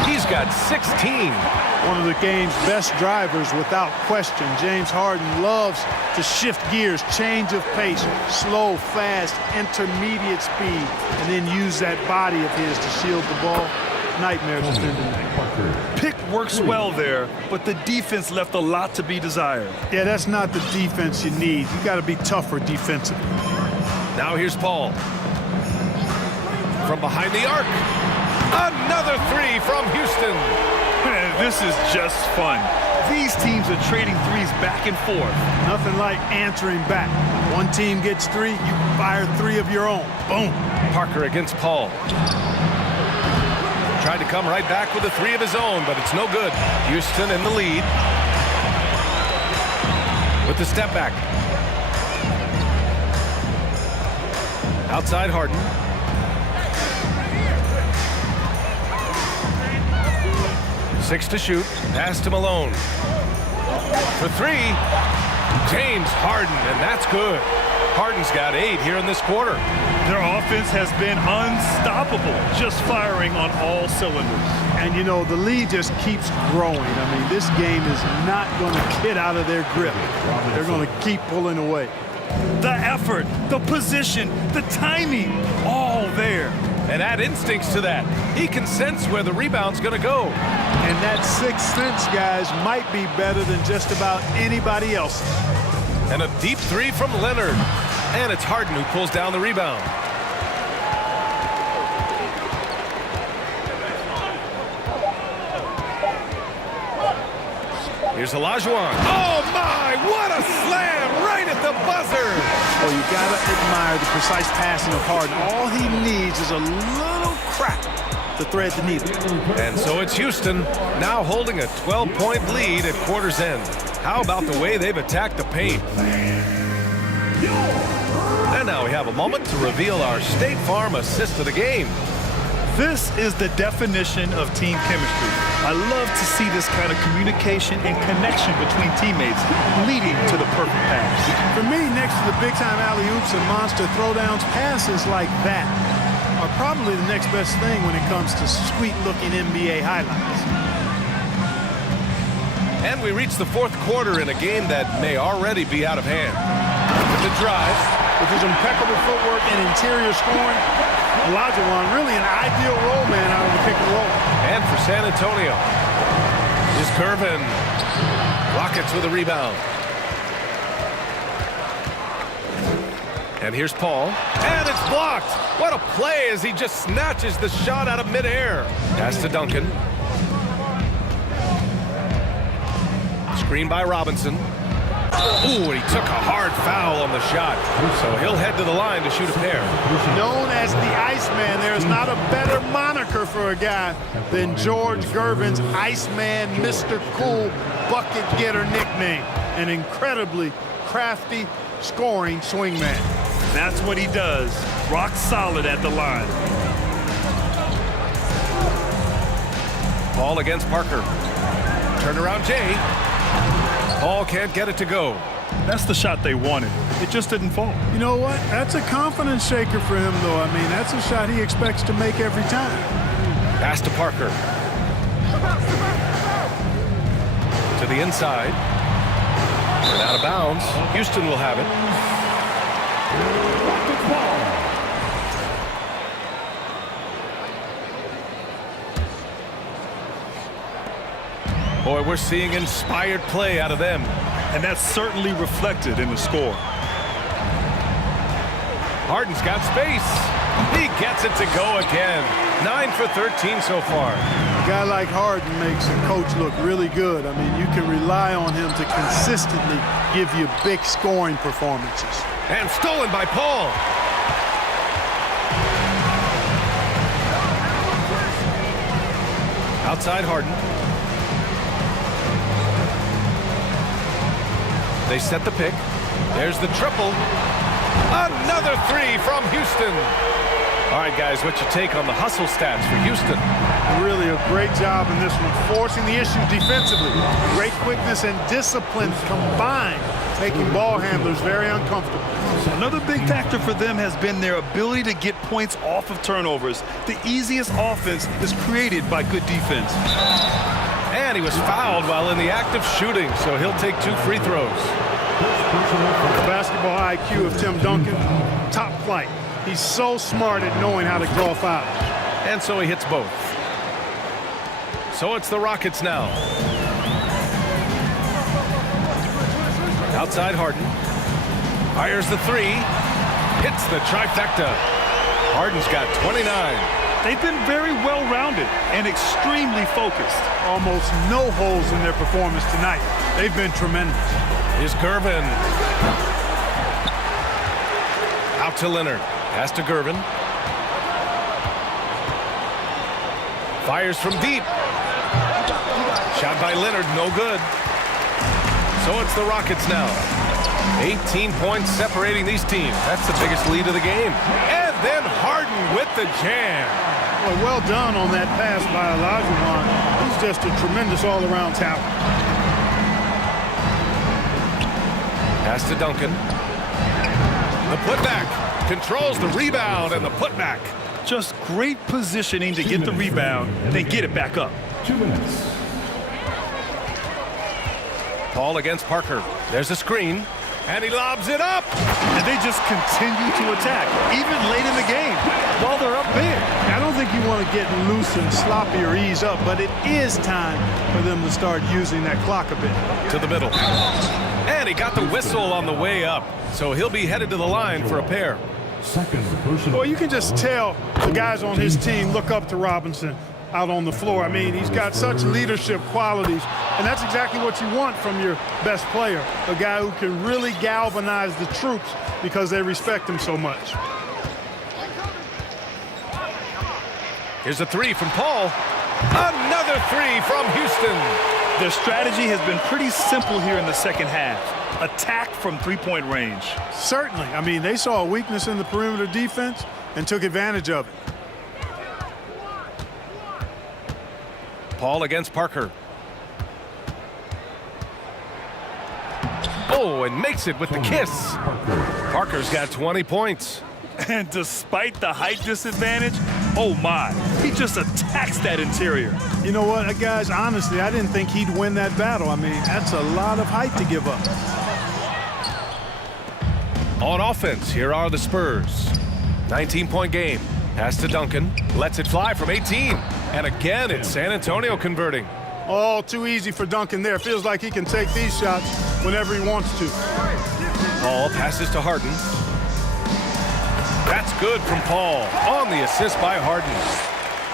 He's got 16. One of the game's best drivers without question. James Harden loves to shift gears, change of pace, slow, fast, intermediate speed, and then use that body of his to shield the ball. Nightmare defending. Pick works well there, but the defense left a lot to be desired. Yeah, that's not the defense you need. You got to be tougher defensively. Now here's Paul. From behind the arc. Another three from Houston. Man, this is just fun. These teams are trading threes back and forth. Nothing like answering back. One team gets three, you fire three of your own. Boom. Parker against Paul. Tried to come right back with a three of his own, but it's no good. Houston in the lead. With the step back. Outside Harden. Six to shoot. Pass to Malone. For three, James Harden, and that's good. Harden's got 8 here in this quarter. Their offense has been unstoppable, just firing on all cylinders. And, you know, the lead just keeps growing. I mean, this game is not going to get out of their grip. They're going to keep pulling away. The effort, the position, the timing, all there. And add instincts to that. He can sense where the rebound's going to go. And that sixth sense, guys, might be better than just about anybody else. And a deep three from Leonard. And it's Harden who pulls down the rebound. Here's Olajuwon. Oh, my! What a slam right at the buzzer! Oh, you got to admire the precise passing of Harden. All he needs is a little crack to thread the needle. And so it's Houston, now holding a 12-point lead at quarter's end. How about the way they've attacked the paint? And now we have a moment to reveal our State Farm assist of the game. This is the definition of team chemistry. I love to see this kind of communication and connection between teammates leading to the perfect pass. For me, next to the big-time alley-oops and monster throwdowns, passes like that are probably the next best thing when it comes to sweet-looking NBA highlights. And we reach the fourth quarter in a game that may already be out of hand. With the drive. With his impeccable footwork and interior scoring, Olajuwon really an ideal role man out of the pick and roll. And for San Antonio is Gervin. Rockets with a rebound. And here's Paul. And it's blocked. What a play as he just snatches the shot out of midair. Pass to Duncan. Screen by Robinson. Ooh, and he took a hard foul on the shot. So he'll head to the line to shoot a pair. Known as the Iceman, there's not a better moniker for a guy than George Gervin's Iceman, Mr. Cool bucket getter nickname. An incredibly crafty scoring swingman. That's what he does. Rock solid at the line. Paul against Parker. Turnaround Jay. Paul can't get it to go. That's the shot they wanted. It just didn't fall. You know what? That's a confidence shaker for him, though. I mean, that's a shot he expects to make every time. Pass to Parker. To the inside. And out of bounds. Houston will have it. Boy, we're seeing inspired play out of them. And that's certainly reflected in the score. Harden's got space. He gets it to go again. 9 for 13 so far. A guy like Harden makes a coach look really good. I mean, you can rely on him to consistently give you big scoring performances. And stolen by Paul. Outside Harden. They set the pick. There's the triple. Another three from Houston. All right, guys, what's your take on the hustle stats for Houston? Really a great job in this one, forcing the issue defensively. Great quickness and discipline combined, making ball handlers very uncomfortable. Another big factor for them has been their ability to get points off of turnovers. The easiest offense is created by good defense. And he was fouled while in the act of shooting, so he'll take 2 free throws. The basketball IQ of Tim Duncan, top flight. He's so smart at knowing how to draw fouls. And so he hits both. So it's the Rockets now. Outside Harden. Fires the three. Hits the trifecta. Harden's got 29. They've been very well-rounded and extremely focused. Almost no holes in their performance tonight. They've been tremendous. Here's Gervin. Out to Leonard. Pass to Gervin. Fires from deep. Shot by Leonard, no good. So it's the Rockets now. 18 points separating these teams. That's the biggest lead of the game. And then Harden with the jam. Well done on that pass by Olajuwon. He's just a tremendous all-around talent. Pass to Duncan. The putback. Controls the rebound and the putback. Just great positioning to get the rebound, then get it back up. 2 minutes. Paul against Parker. There's a screen. And he lobs it up. And they just continue to attack, even late in the game, while they're up big. I don't think you want to get loose and sloppy or ease up, but it is time for them to start using that clock a bit. To the middle. And he got the whistle on the way up. So he'll be headed to the line for a pair. Second personal. Well, you can just tell the guys on his team look up to Robinson out on the floor. I mean, he's got such leadership qualities, and that's exactly what you want from your best player, a guy who can really galvanize the troops because they respect him so much. Here's a three from Paul. Another three from Houston. Their strategy has been pretty simple here in the second half. Attack from three-point range. Certainly. I mean, they saw a weakness in the perimeter defense and took advantage of it. Paul against Parker. Oh, and makes it with the kiss. Parker's got 20 points. And despite the height disadvantage, oh my, he just attacks that interior. You know what, guys, honestly, I didn't think he'd win that battle. I mean, that's a lot of height to give up. On offense, here are the Spurs. 19-point game. Pass to Duncan. Lets it fly from 18. And again, it's San Antonio converting. All too easy for Duncan there. Feels like he can take these shots whenever he wants to. Paul passes to Harden. That's good from Paul on the assist by Harden.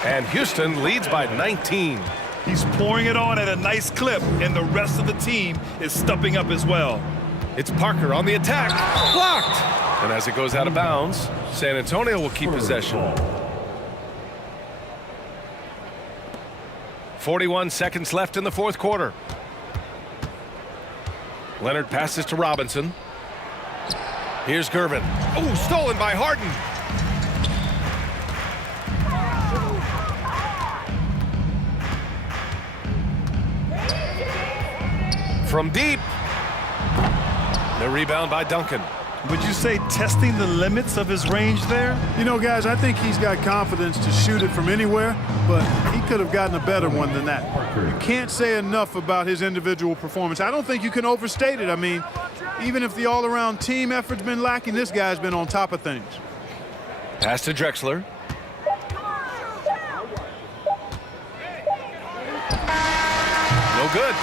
And Houston leads by 19. He's pouring it on at a nice clip, and the rest of the team is stepping up as well. It's Parker on the attack. Blocked. And as it goes out of bounds, San Antonio will keep possession. 41 seconds left in the fourth quarter. Leonard passes to Robinson. Here's Gervin. Oh, stolen by Harden. From deep. The rebound by Duncan. Would you say testing the limits of his range there? You know, guys, I think he's got confidence to shoot it from anywhere, but he could have gotten a better one than that. You can't say enough about his individual performance. I don't think you can overstate it. I mean, even if the all-around team effort's been lacking, this guy's been on top of things. Pass to Drexler. No good.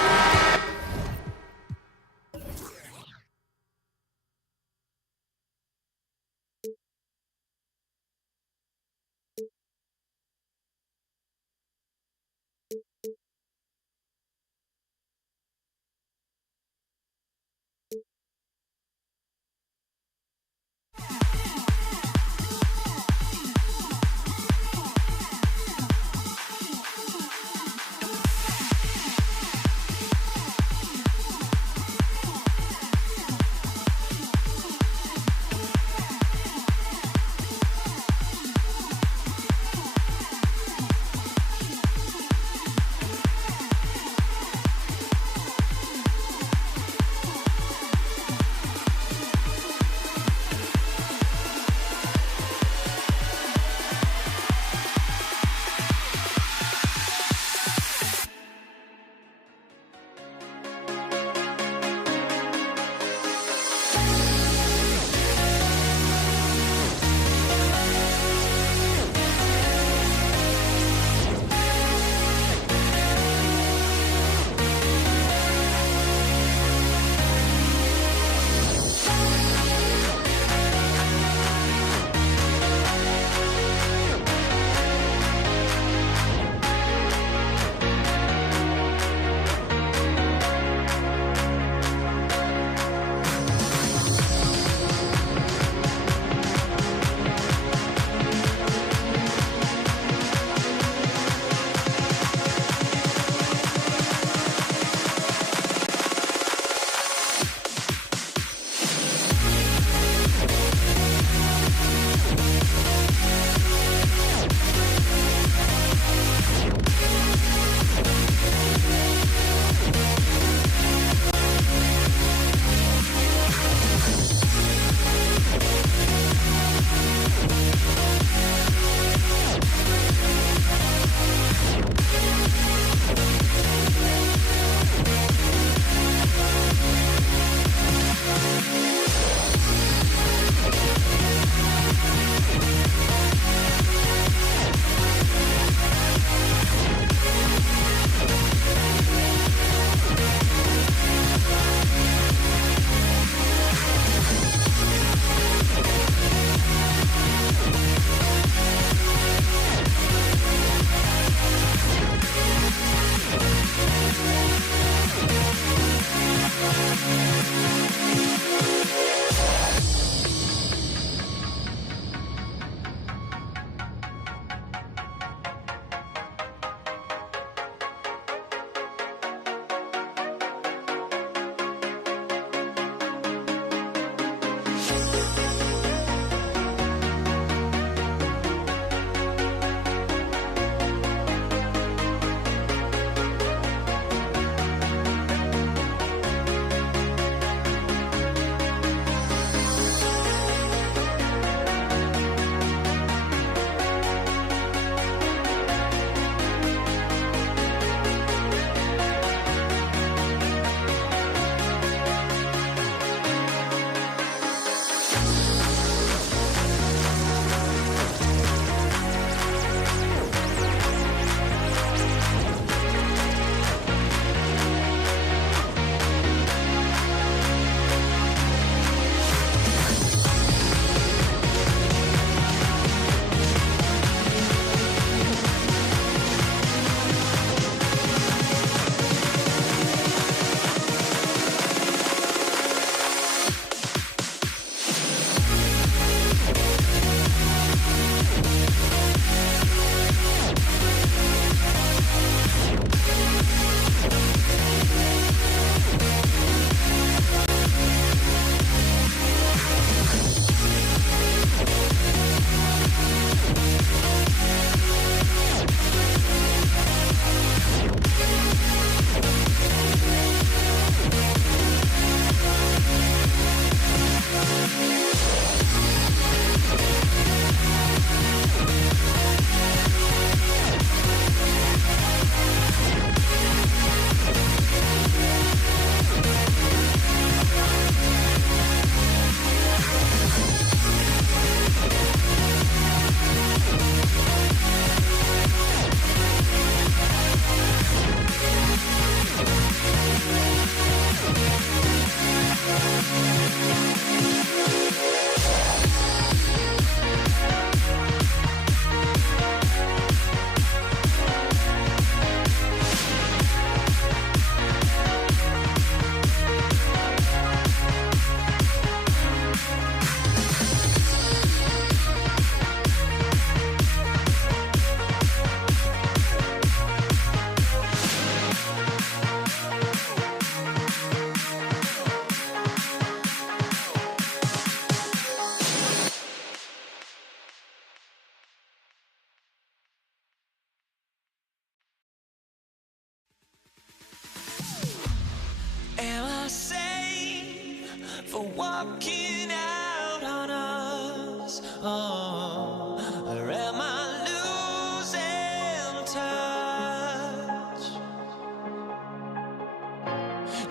walking out on us? Oh, or am I losing touch?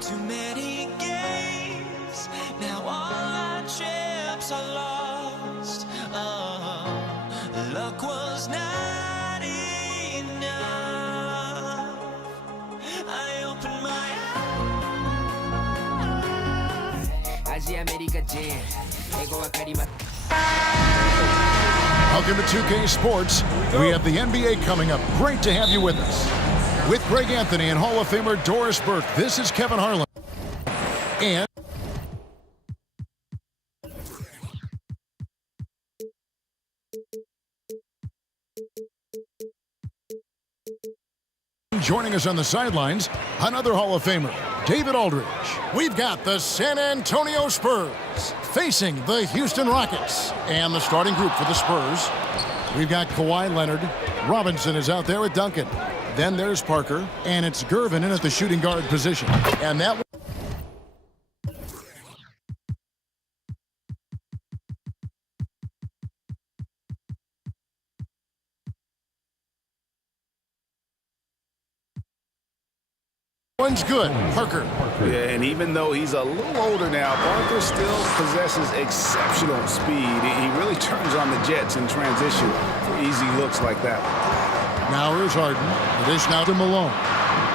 Too many games, now all our chips are lost. Oh, luck was not enough. I opened my Welcome to 2K Sports. We have the NBA coming up. Great to have you with us. With Greg Anthony and Hall of Famer Doris Burke, this is Kevin Harlan. And joining us on the sidelines, another Hall of Famer, David Aldridge. We've got the San Antonio Spurs facing the Houston Rockets. And the starting group for the Spurs, we've got Kawhi Leonard. Robinson is out there with Duncan. Then there's Parker, and it's Gervin in at the shooting guard position. And that one's good. Parker. Yeah, and even though he's a little older now, Parker still possesses exceptional speed. He really turns on the jets in transition for easy looks like that. Now here's Harden. The dish now to Malone.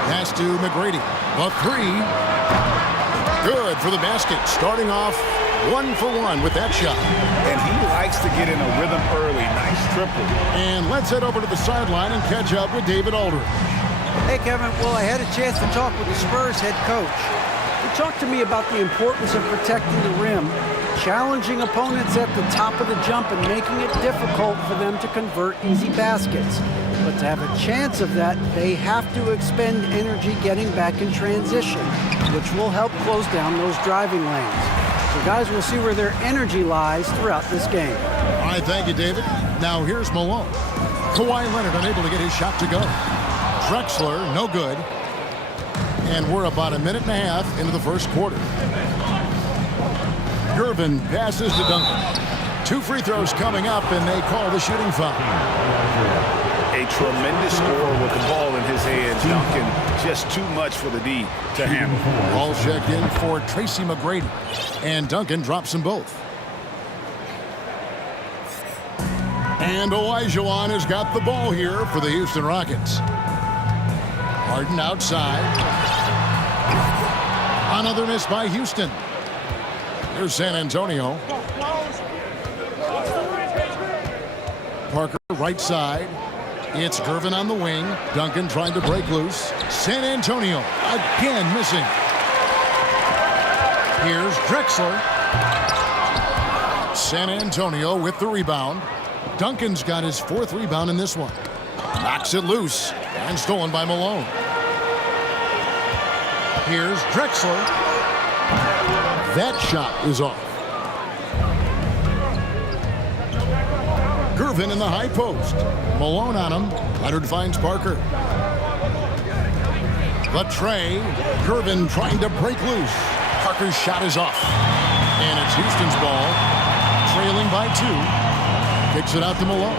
Pass to McGrady. The three. Good for the basket. Starting off 1 for 1 with that shot. And he likes to get in a rhythm early. Nice triple. And let's head over to the sideline and catch up with David Aldridge. Hey, Kevin. Well, I had a chance to talk with the Spurs head coach. He talked to me about the importance of protecting the rim, challenging opponents at the top of the jump, and making it difficult for them to convert easy baskets. But to have a chance of that, they have to expend energy getting back in transition, which will help close down those driving lanes. So guys will see where their energy lies throughout this game. All right, thank you, David. Now here's Malone. Kawhi Leonard unable to get his shot to go. Drexler, no good. And we're about a minute and a half into the first quarter. Gervin passes to Duncan. 2 free throws coming up, and they call the shooting foul. A tremendous scorer with the ball in his hands. Duncan, just too much for the D to handle. Ball checked in for Tracy McGrady. And Duncan drops them both. And Olajuwon has got the ball here for the Houston Rockets. Harden outside. Another miss by Houston. Here's San Antonio. Parker right side. It's Gervin on the wing. Duncan trying to break loose. San Antonio again missing. Here's Drexler. San Antonio with the rebound. Duncan's got his 4th rebound in this one. Knocks it loose and stolen by Malone. Here's Drexler. That shot is off. Gervin in the high post. Malone on him. Leonard finds Parker. The tray. Gervin trying to break loose. Parker's shot is off. And it's Houston's ball. Trailing by 2. Kicks it out to Malone.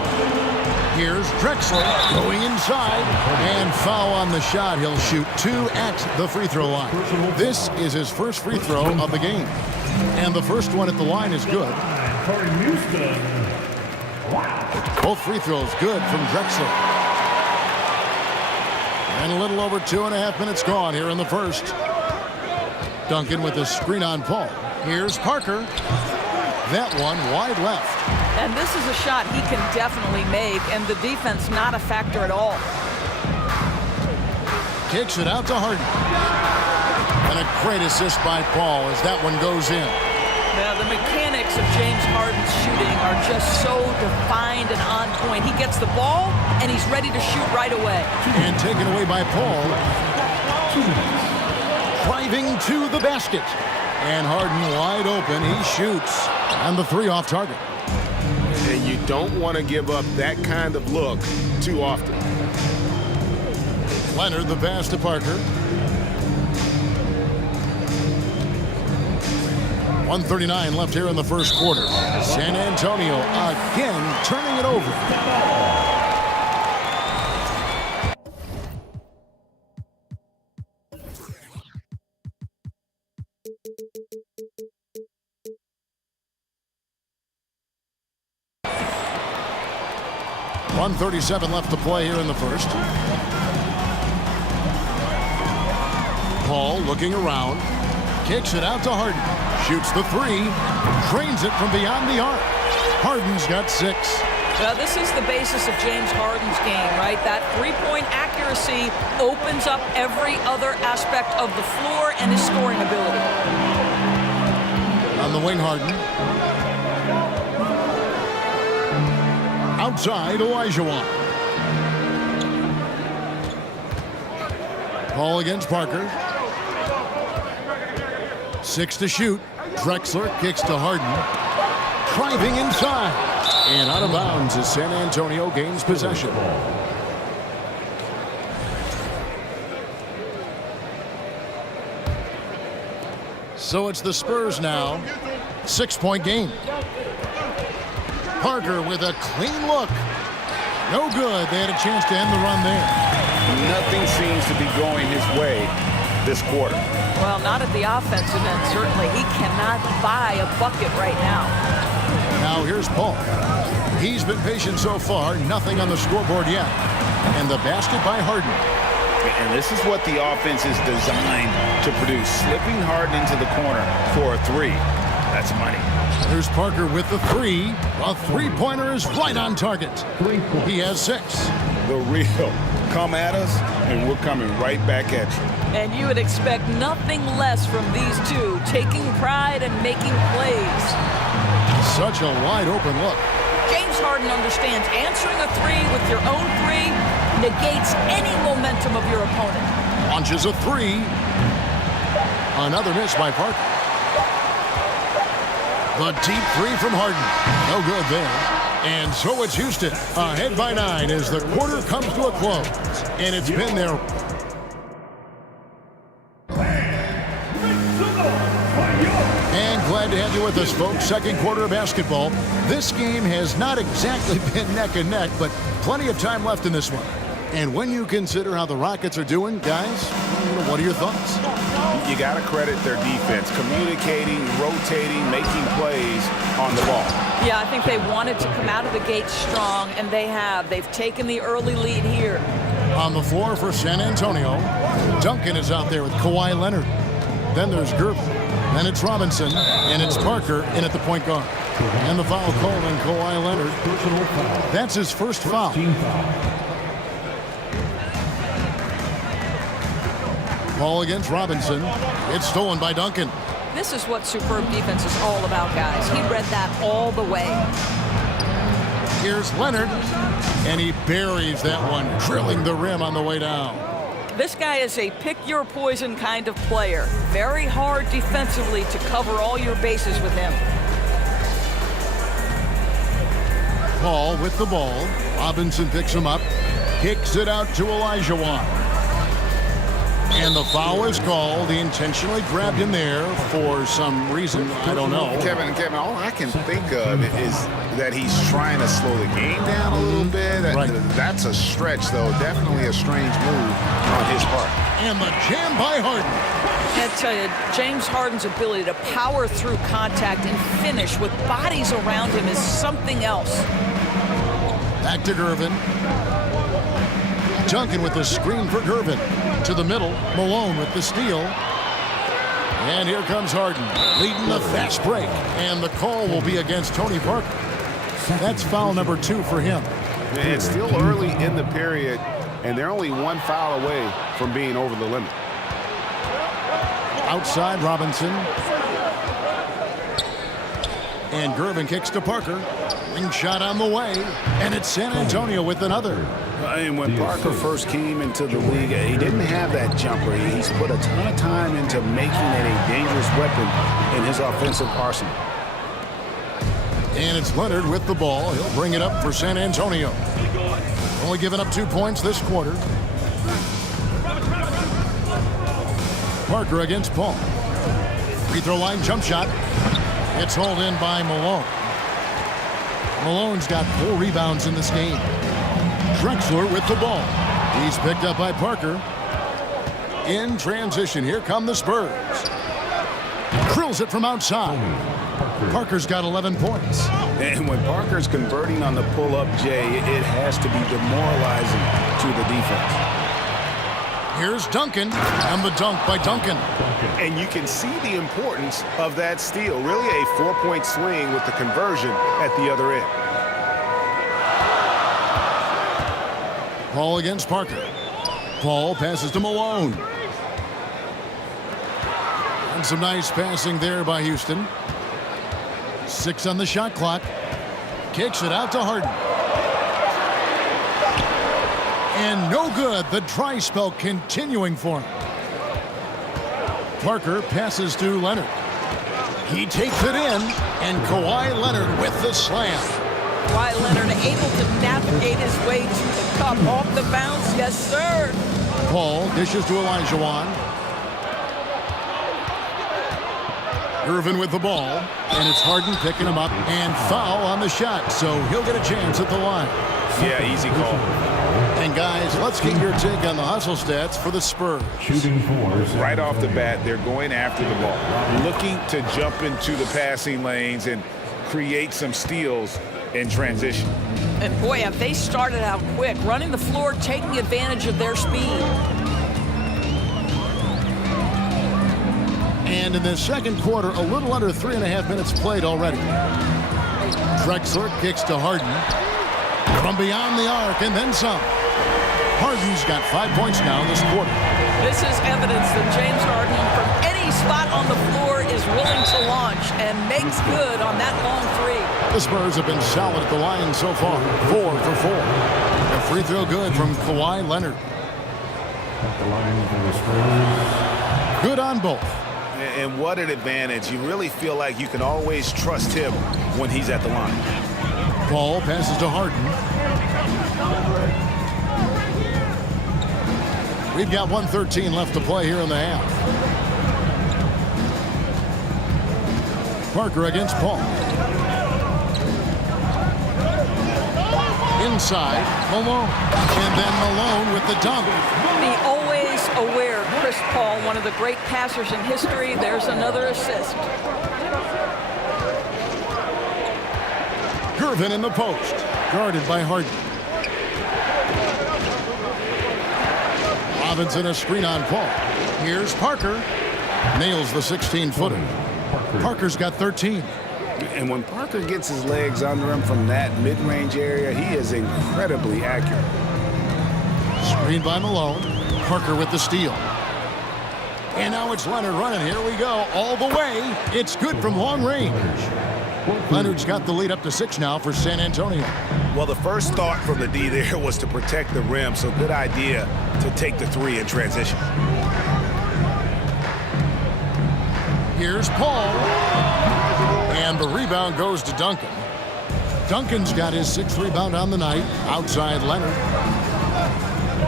Here's Drexler going inside. And foul on the shot. He'll shoot 2 at the free throw line. This is his first free throw of the game. And the first one at the line is good. Both free throws good from Drexler. And a little over 2.5 minutes gone here in the first. Duncan with a screen on Paul. Here's Parker. That one wide left. And this is a shot he can definitely make, and the defense not a factor at all. Kicks it out to Harden. And a great assist by Paul as that one goes in. Now, the mechanics of James Harden's shooting are just so defined and on point. He gets the ball, and he's ready to shoot right away. And taken away by Paul. Driving to the basket. And Harden wide open. He shoots. And the 3 off target. And you don't want to give up that kind of look too often. Leonard, the pass to Parker. 1:39 left here in the first quarter. San Antonio again turning it over. .137 left to play here in the first. Paul looking around. Kicks it out to Harden. Shoots the three. Drains it from beyond the arc. Harden's got 6. Now, this is the basis of James Harden's game, right? That three-point accuracy opens up every other aspect of the floor and his scoring ability. On the wing, Harden. Outside, Olajuwon. Paul against Parker. 6 to shoot. Drexler kicks to Harden. Driving inside. And out of bounds as San Antonio gains possession. So it's the Spurs now. 6-point game. Parker with a clean look. No good. They had a chance to end the run there. Nothing seems to be going his way this quarter. Well, not at the offensive end, certainly. He cannot buy a bucket right now. Now here's Paul. He's been patient so far. Nothing on the scoreboard yet. And the basket by Harden. And this is what the offense is designed to produce. Slipping Harden into the corner for a three. That's money. There's Parker with the three. A three-pointer is right on target. He has 6. The real. Come at us, and we're coming right back at you. And you would expect nothing less from these two, taking pride and making plays. Such a wide-open look. James Harden understands answering a three with your own three negates any momentum of your opponent. Launches a three. Another miss by Parker. The deep three from Harden. No good there. And so it's Houston ahead by 9 as the quarter comes to a close. And it's been there. And glad to have you with us, folks. Second quarter of basketball. This game has not exactly been neck and neck, but plenty of time left in this one. And when you consider how the Rockets are doing, guys, what are your thoughts? You got to credit their defense, communicating, rotating, making plays on the ball. Yeah, I think they wanted to come out of the gate strong, and they have. They've taken the early lead here. On the floor for San Antonio, Duncan is out there with Kawhi Leonard. Then there's Gervin. Then it's Robinson, and it's Parker in at the point guard. And the foul called on Kawhi Leonard. That's his first foul. Ball against Robinson. It's stolen by Duncan. This is what superb defense is all about, guys. He read that all the way. Here's Leonard, and he buries that one, drilling the rim on the way down. This guy is a pick-your-poison kind of player. Very hard defensively to cover all your bases with him. Paul with the ball. Robinson picks him up, kicks it out to Olajuwon. And the foul is called. He intentionally grabbed him there for some reason. I don't know. Kevin, all I can think of is that he's trying to slow the game down a little bit. Right. That's a stretch, though. Definitely a strange move on his part. And the jam by Harden. I tell you, James Harden's ability to power through contact and finish with bodies around him is something else. Back to Gervin. Duncan with the screen for Gervin. To the middle, Malone with the steal. And here comes Harden, leading the fast break. And the call will be against Tony Parker. That's foul number 2 for him. It's still early in the period, and they're only one foul away from being over the limit. Outside, Robinson. And Gervin kicks to Parker. Ring shot on the way. And it's San Antonio with another. And when Parker first came into the league, he didn't have that jumper. He's put a ton of time into making it a dangerous weapon in his offensive arsenal. And it's Leonard with the ball. He'll bring it up for San Antonio. Only given up 2 points this quarter. Parker against Paul. Free throw line jump shot. It's hauled in by Malone. Malone's got 4 rebounds in this game. Drexler with the ball. He's picked up by Parker. In transition, here come the Spurs. Drills it from outside. Parker's got 11 points. And when Parker's converting on the pull-up, Jay, it has to be demoralizing to the defense. Here's Duncan, and the dunk by Duncan. And you can see the importance of that steal. Really a 4-point swing with the conversion at the other end. Paul against Parker. Paul passes to Malone. And some nice passing there by Houston. 6 on the shot clock. Kicks it out to Harden. And no good. The dry spell continuing for him. Parker passes to Leonard. He takes it in, and Kawhi Leonard with the slam. Kawhi Leonard able to navigate his way to the cup. Off the bounce, yes, sir. Paul dishes to Olajuwon. Irvin with the ball, and it's Harden picking him up, and foul on the shot, so he'll get a chance at the line. Yeah, easy call. And guys, let's get your take on the hustle stats for the Spurs. Shooting 4. Right off the bat, they're going after the ball, looking to jump into the passing lanes and create some steals in transition. And boy, have they started out quick, running the floor, taking advantage of their speed. And in the second quarter, a little under 3.5 minutes played already. Drexler kicks to Harden from beyond the arc, and then some. Harden's got 5 points now in this quarter. This is evidence that James Harden, from any spot on the floor, is willing to launch and makes good on that long three. The Spurs have been solid at the line so far, 4 for 4. A free throw good from Kawhi Leonard. At the line for the Spurs. Good on both. And what an advantage. You really feel like you can always trust him when he's at the line. Paul passes to Harden. We've got 1:13 left to play here in the half. Parker against Paul. Inside, Malone. And then Malone with the dunk. Be always aware, Chris Paul, one of the great passers in history. There's another assist. Irvin in the post, guarded by Harden. Robinson a screen on Paul. Here's Parker. Nails the 16-footer. Parker's got 13. And when Parker gets his legs under him from that mid-range area, he is incredibly accurate. Screen by Malone. Parker with the steal. And now it's Leonard running. Here we go. All the way. It's good from long range. Leonard's got the lead up to 6 now for San Antonio. Well, the first thought from the D there was to protect the rim, so good idea to take the 3 in transition. Here's Paul. And the rebound goes to Duncan. Duncan's got his 6th rebound on the night. Outside Leonard.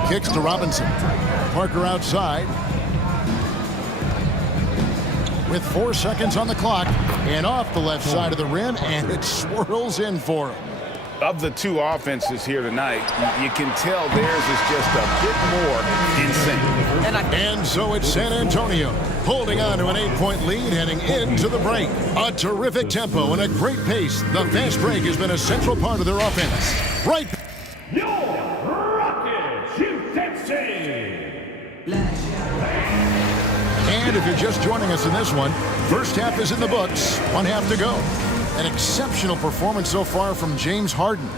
Kicks to Robinson. Parker outside. With 4 seconds on the clock. And off the left side of the rim. And it swirls in for him. Of the 2 offenses here tonight, you can tell theirs is just a bit more insane. And so it's San Antonio holding on to an 8-point lead heading into the break. A terrific tempo and a great pace. The fast break has been a central part of their offense. Right. Your Rockets Houston. And if you're just joining us in this one, first half is in the books. 1 half to go. An exceptional performance so far from James Harden.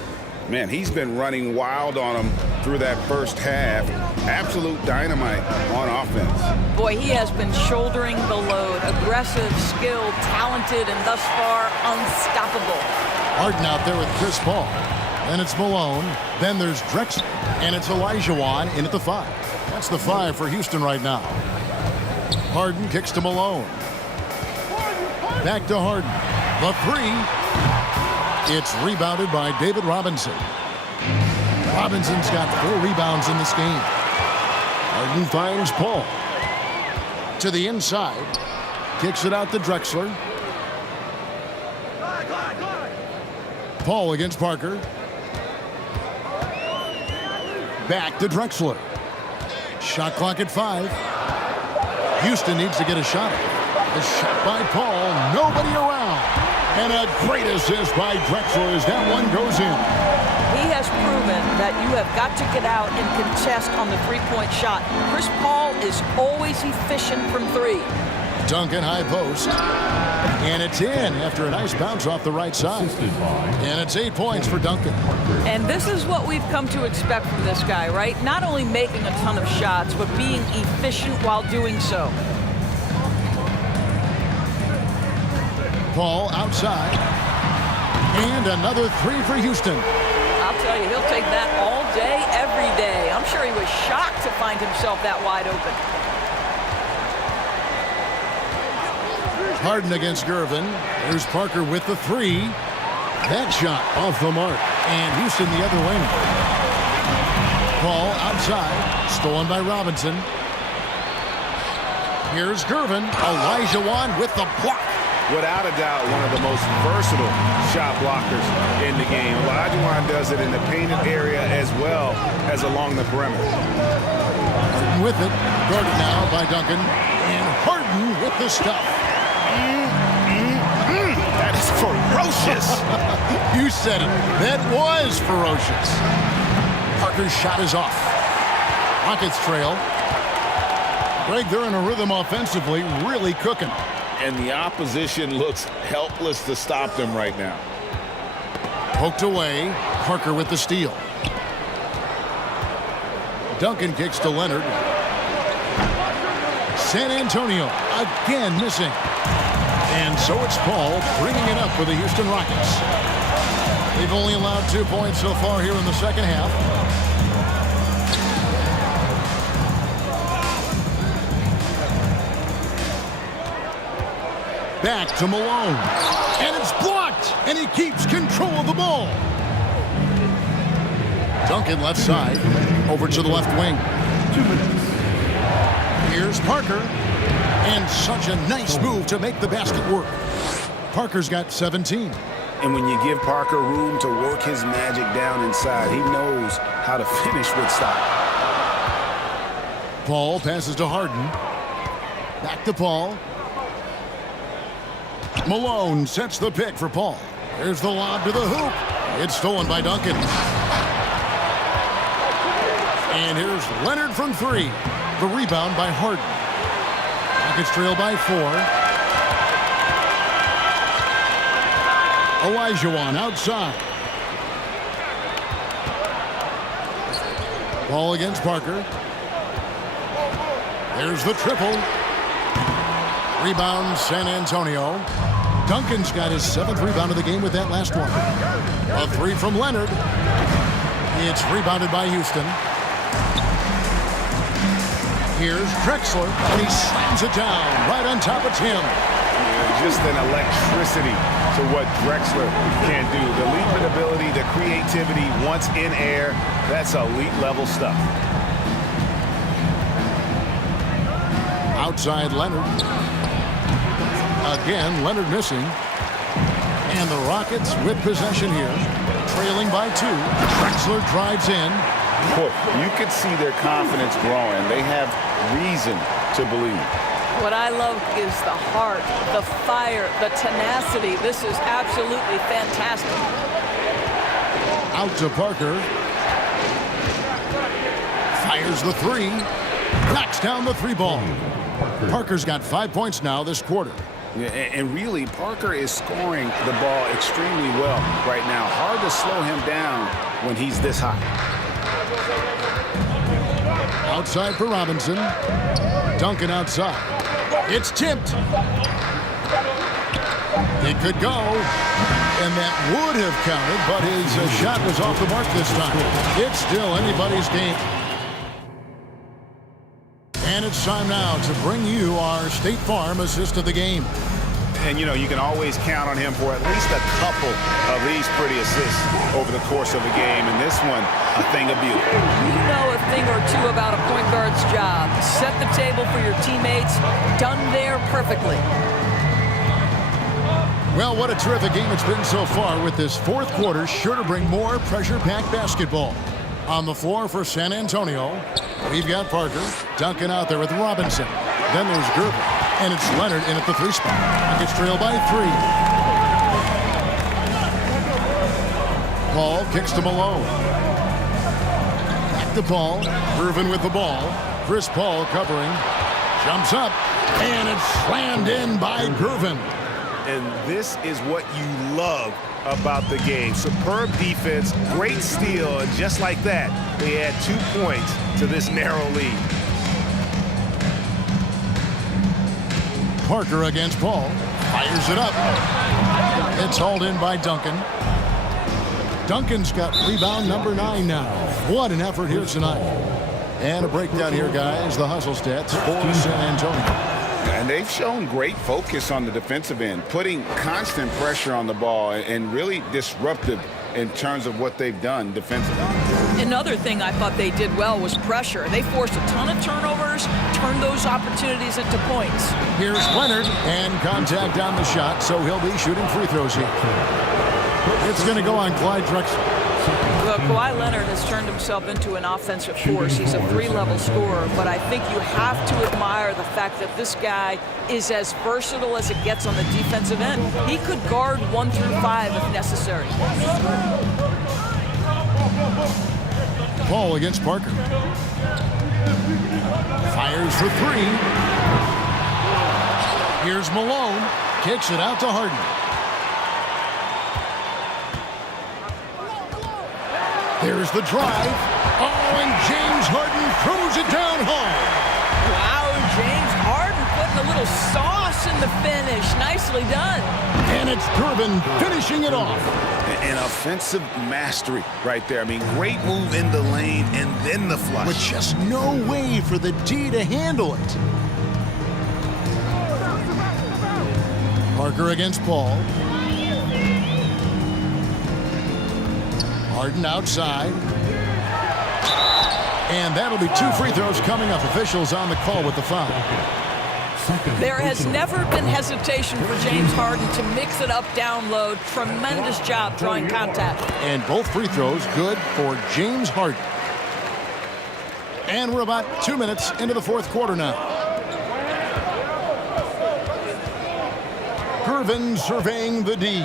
Man, he's been running wild on him through that first half. Absolute dynamite on offense. Boy, he has been shouldering the load. Aggressive, skilled, talented, and thus far unstoppable. Harden out there with Chris Paul. Then it's Malone. Then there's Drexler. And it's Olajuwon in at the 5. That's the 5 for Houston right now. Harden kicks to Malone. Back to Harden. The 3. It's rebounded by David Robinson. Robinson's got 4 rebounds in this game. Harden finds Paul. To the inside. Kicks it out to Drexler. Paul against Parker. Back to Drexler. Shot clock at 5. Houston needs to get a shot. A shot by Paul. Nobody around. And a great assist by Drexler as that one goes in. He has proven that you have got to get out and contest on the three-point shot. Chris Paul is always efficient from 3. Duncan high post. And it's in after a nice bounce off the right side. And it's 8 points for Duncan. And this is what we've come to expect from this guy, right? Not only making a ton of shots, but being efficient while doing so. Paul outside. And another 3 for Houston. I'll tell you, he'll take that all day, every day. I'm sure he was shocked to find himself that wide open. Harden against Gervin. There's Parker with the 3. That shot off the mark. And Houston the other wing. Paul outside. Stolen by Robinson. Here's Gervin. Olajuwon with the block. Without a doubt, one of the most versatile shot blockers in the game. Olajuwon does it in the painted area as well as along the perimeter. Harden with it. Guarded now by Duncan. And Harden with the stuff. That is ferocious. You said it. That was ferocious. Parker's shot is off. Rockets trail. Greg, they're in a rhythm offensively, really cooking. And the opposition looks helpless to stop them right now. Poked away. Parker with the steal. Duncan kicks to Leonard. San Antonio again missing. And so it's Paul bringing it up for the Houston Rockets. They've only allowed 2 points so far here in the second half. Back to Malone. And it's blocked. And he keeps control of the ball. Duncan left side. Over to the left wing. 2 minutes. Here's Parker. And such a nice move to make the basket work. Parker's got 17. And when you give Parker room to work his magic down inside, he knows how to finish with style. Paul passes to Harden. Back to Paul. Malone sets the pick for Paul. There's the lob to the hoop. It's stolen by Duncan. And here's Leonard from 3. The rebound by Harden. Rockets trail by 4. Olajuwon outside. Ball against Parker. There's the triple. Rebound San Antonio. Duncan's got his 7th rebound of the game with that last one. A 3 from Leonard. It's rebounded by Houston. Here's Drexler, and he slams it down right on top of Tim. Just an electricity to what Drexler can do. The leaping ability, the creativity once in air, that's elite level stuff. Outside Leonard. Again, Leonard missing. And the Rockets with possession here. Trailing by 2. Drexler drives in. Boy, you could see their confidence growing. They have reason to believe. What I love is the heart, the fire, the tenacity. This is absolutely fantastic. Out to Parker. Fires the 3. Knocks down the 3 ball. Parker's got 5 points now this quarter. Yeah, and really, Parker is scoring the ball extremely well right now. Hard to slow him down when he's this high. Outside for Robinson. Duncan outside. It's tipped. It could go. And that would have counted, but his shot was off the mark this time. It's still anybody's game. And it's time now to bring you our State Farm assist of the game. And, you know, you can always count on him for at least a couple of these pretty assists over the course of a game. And this one, a thing of beauty. You know a thing or two about a point guard's job. Set the table for your teammates. Done there perfectly. Well, what a terrific game it's been so far, with this fourth quarter sure to bring more pressure-packed basketball. On the floor for San Antonio, we've got Parker. Duncan out there with Robinson. Then there's Gerber. And it's Leonard in at the 3 spot. Rockets trail by 3. Paul kicks to Malone. Back to Paul. Irvin with the ball. Chris Paul covering. Jumps up. And it's slammed in by Gervin. And this is what you love about the game. Superb defense, great steal, and just like that, they add 2 points to this narrow lead. Parker against Paul. Fires it up. It's hauled in by Duncan. Duncan's got rebound number 9 now. What an effort here tonight. And a breakdown here, guys. The hustle stats for San Antonio. And they've shown great focus on the defensive end, putting constant pressure on the ball and really disruptive in terms of what they've done defensively. Another thing I thought they did well was pressure. They forced a ton of turnovers, turned those opportunities into points. Here's Leonard, and contact on the shot, so he'll be shooting free throws here. It's going to go on Clyde Drexler. Well, Kawhi Leonard has turned himself into an offensive force. He's a 3-level scorer, but I think you have to admire the fact that this guy is as versatile as it gets on the defensive end. He could guard 1 through 5 if necessary. Paul against Parker. Fires for 3. Here's Malone. Kicks it out to Harden. There's the drive. Oh, and James Harden throws it down hard. Wow, James Harden putting a little sauce in the finish. Nicely done. And it's Gervin finishing it off. An offensive mastery right there. I mean, great move in the lane and then the flush. With just no way for the D to handle it. Parker against Paul. Harden outside. And that'll be 2 free throws coming up. Officials on the call with the foul. There has never been hesitation for James Harden to mix it up down low. Tremendous job drawing contact. And both free throws good for James Harden. And we're about 2 minutes into the fourth quarter now. Gervin surveying the D.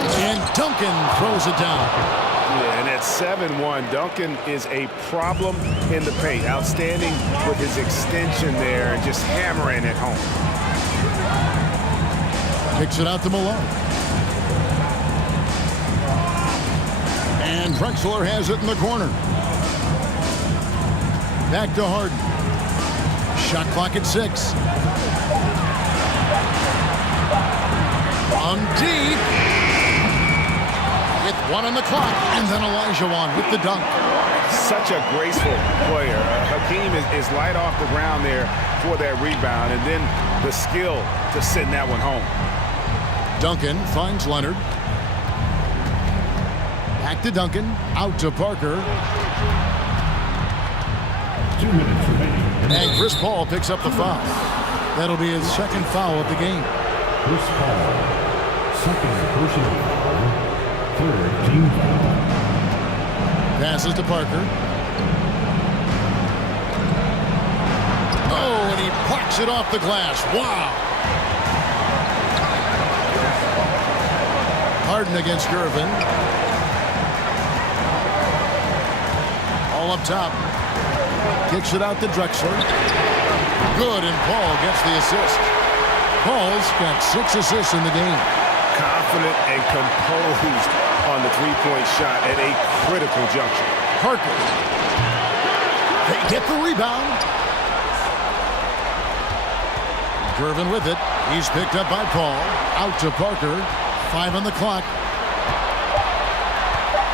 And Duncan throws it down. Yeah, and at 7-1, Duncan is a problem in the paint. Outstanding with his extension there and just hammering it home. Kicks it out to Malone. And Drexler has it in the corner. Back to Harden. Shot clock at 6. On deep. With 1 on the clock, and then Olajuwon with the dunk. Such a graceful player. Hakeem is light off the ground there for that rebound, and then the skill to send that one home. Duncan finds Leonard. Back to Duncan, out to Parker. 2 minutes remaining. And Chris Paul picks up the foul. That'll be his second foul of the game. Chris Paul, second personal foul, third team foul. Passes to Parker. Oh, and he plucks it off the glass. Wow. Harden against Gervin. All up top. Kicks it out to Drexler. Good, and Paul gets the assist. Paul's got 6 assists in the game. Confident and composed on the three-point shot at a critical juncture. Parker. They get the rebound. Gervin with it. He's picked up by Paul. Out to Parker. 5 on the clock.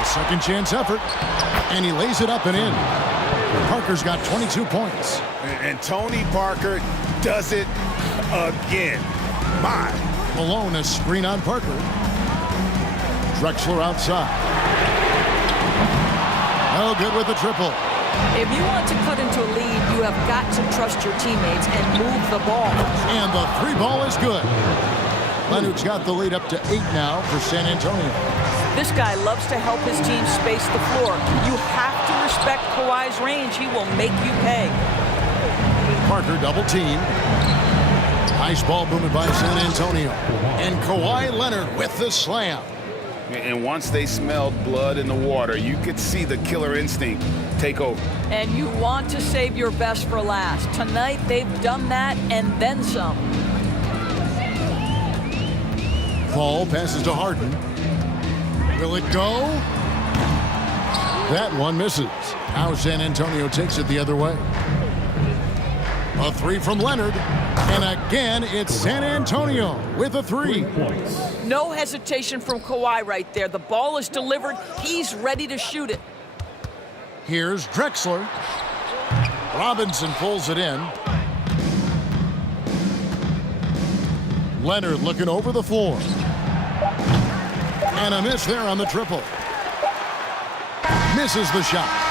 A second chance effort. And he lays it up and in. Parker's got 22 points. And Tony Parker does it again. My. Malone, a screen on Parker. Drexler outside. No good with the triple. If you want to cut into a lead, you have got to trust your teammates and move the ball. And the 3 ball is good. Leonard's got the lead up to 8 now for San Antonio. This guy loves to help his team space the floor. You have to respect Kawhi's range. He will make you pay. Parker double team. Nice ball movement by San Antonio. And Kawhi Leonard with the slam. And once they smelled blood in the water, you could see the killer instinct take over. And you want to save your best for last. Tonight, they've done that and then some. Paul passes to Harden. Will it go? That one misses. Now San Antonio takes it the other way. A three from Leonard. And again, it's San Antonio with a three. No hesitation from Kawhi right there. The ball is delivered. He's ready to shoot it. Here's Drexler. Robinson pulls it in. Leonard looking over the floor. And a miss there on the triple. Misses the shot.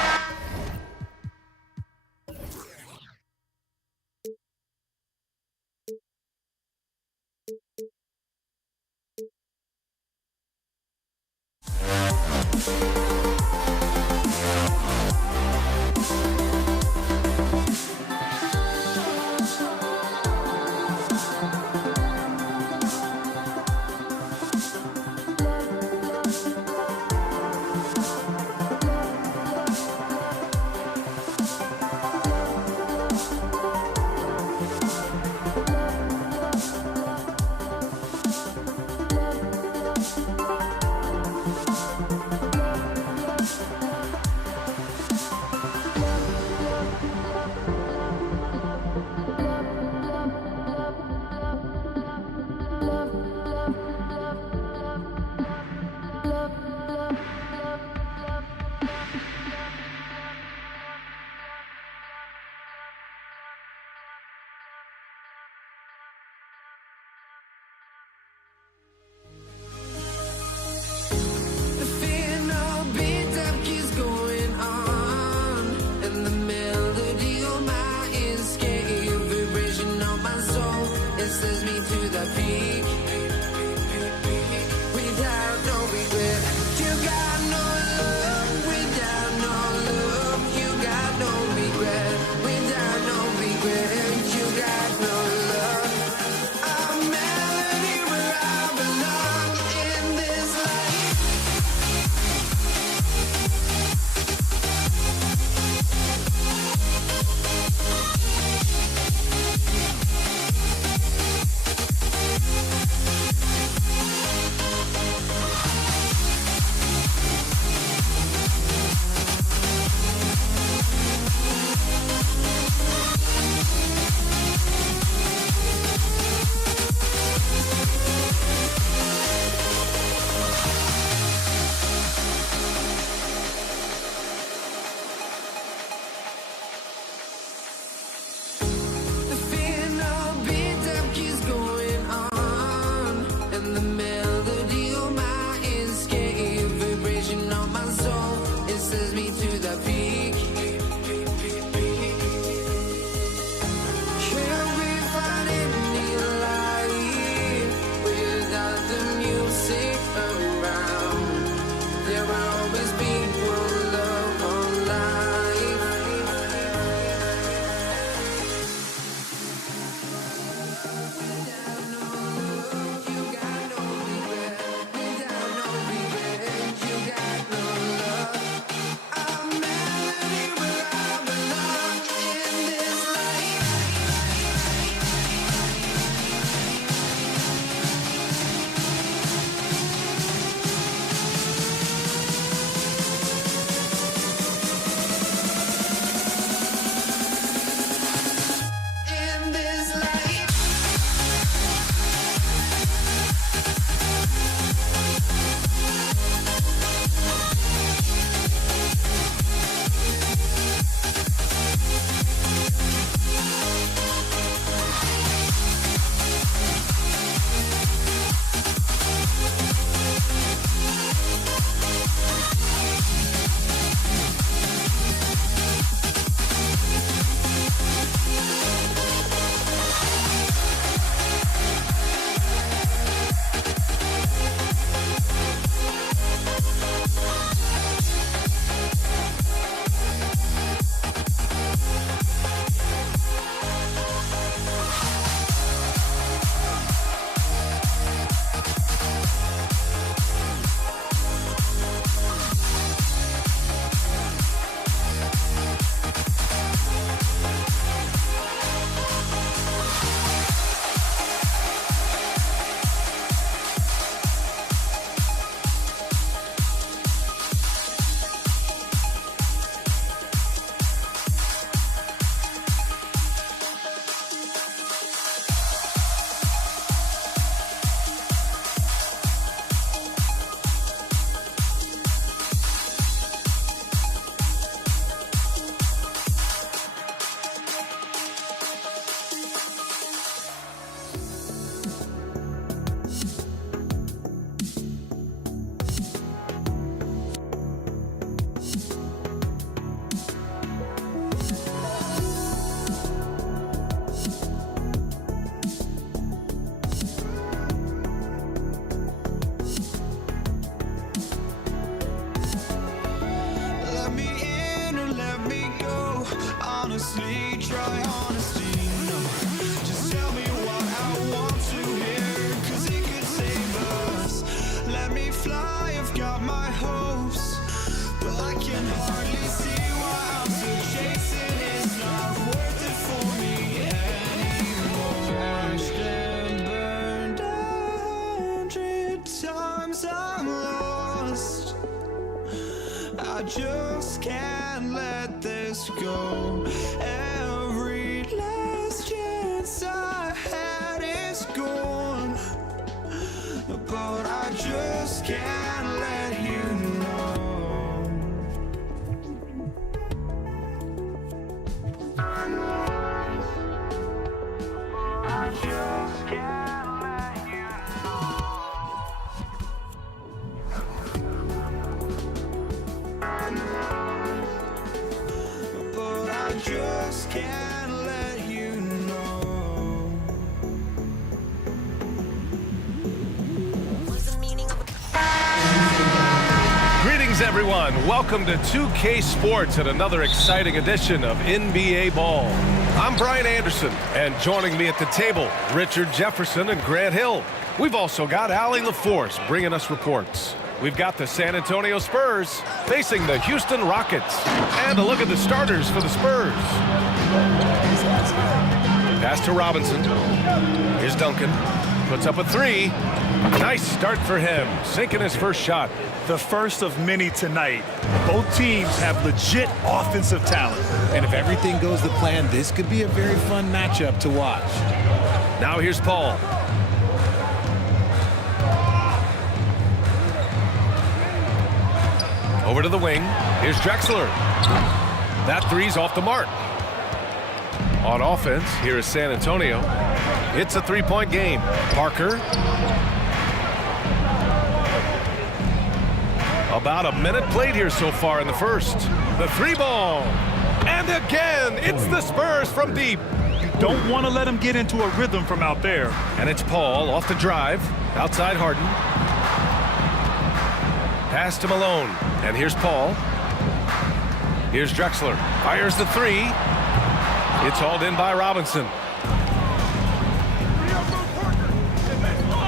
just can't let this go. Every last chance I had is gone, but I just can't let you know. I just can't let you know. But I just can't let you know. Greetings, everyone. Welcome to 2K Sports and another exciting edition of NBA Ball. I'm Brian Anderson, and joining me at the table, Richard Jefferson and Grant Hill. We've also got Allie LaForce bringing us reports. We've got the San Antonio Spurs facing the Houston Rockets. And a look at the starters for the Spurs. Pass to Robinson. Here's Duncan. Puts up a three. Nice start for him, sinking his first shot. The first of many tonight. Both teams have legit offensive talent. And if everything goes to plan, this could be a very fun matchup to watch. Now here's Paul. Over to the wing. Here's Drexler. That three's off the mark. On offense, here is San Antonio. It's a three-point game. Parker. About a minute played here so far in the first. The three ball. And again, it's the Spurs from deep. You don't want to let them get into a rhythm from out there. And it's Paul off the drive. Outside Harden. Pass to Malone. And here's Paul. Here's Drexler. Fires the three. It's hauled in by Robinson.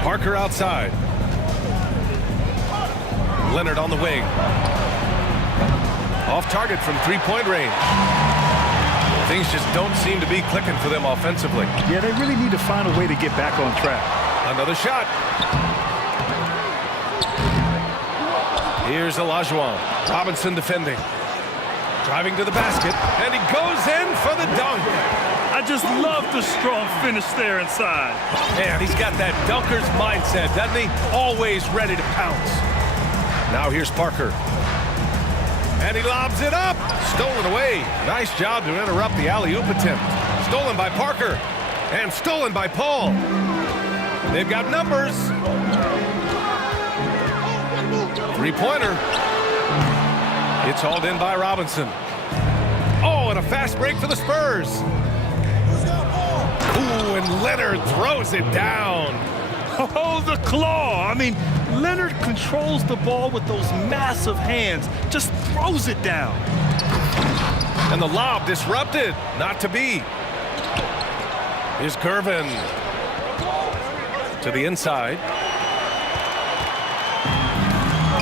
Parker outside. Leonard on the wing. Off target from three-point range. Things just don't seem to be clicking for them offensively. Yeah, they really need to find a way to get back on track. Another shot. Here's Olajuwon. Robinson defending. Driving to the basket, and he goes in for the dunk. I just love the strong finish there inside. Man, he's got that dunker's mindset, doesn't he? Always ready to pounce. Now here's Parker. And he lobs it up. Stolen away. Nice job to interrupt the alley-oop attempt. Stolen by Parker. And stolen by Paul. They've got numbers. Three-pointer. It's hauled in by Robinson. Oh, and a fast break for the Spurs. Ooh, and Leonard throws it down. Oh, the claw. I mean, Leonard controls the ball with those massive hands. Just throws it down. And the lob disrupted. Not to be. Here's Gervin. To the inside.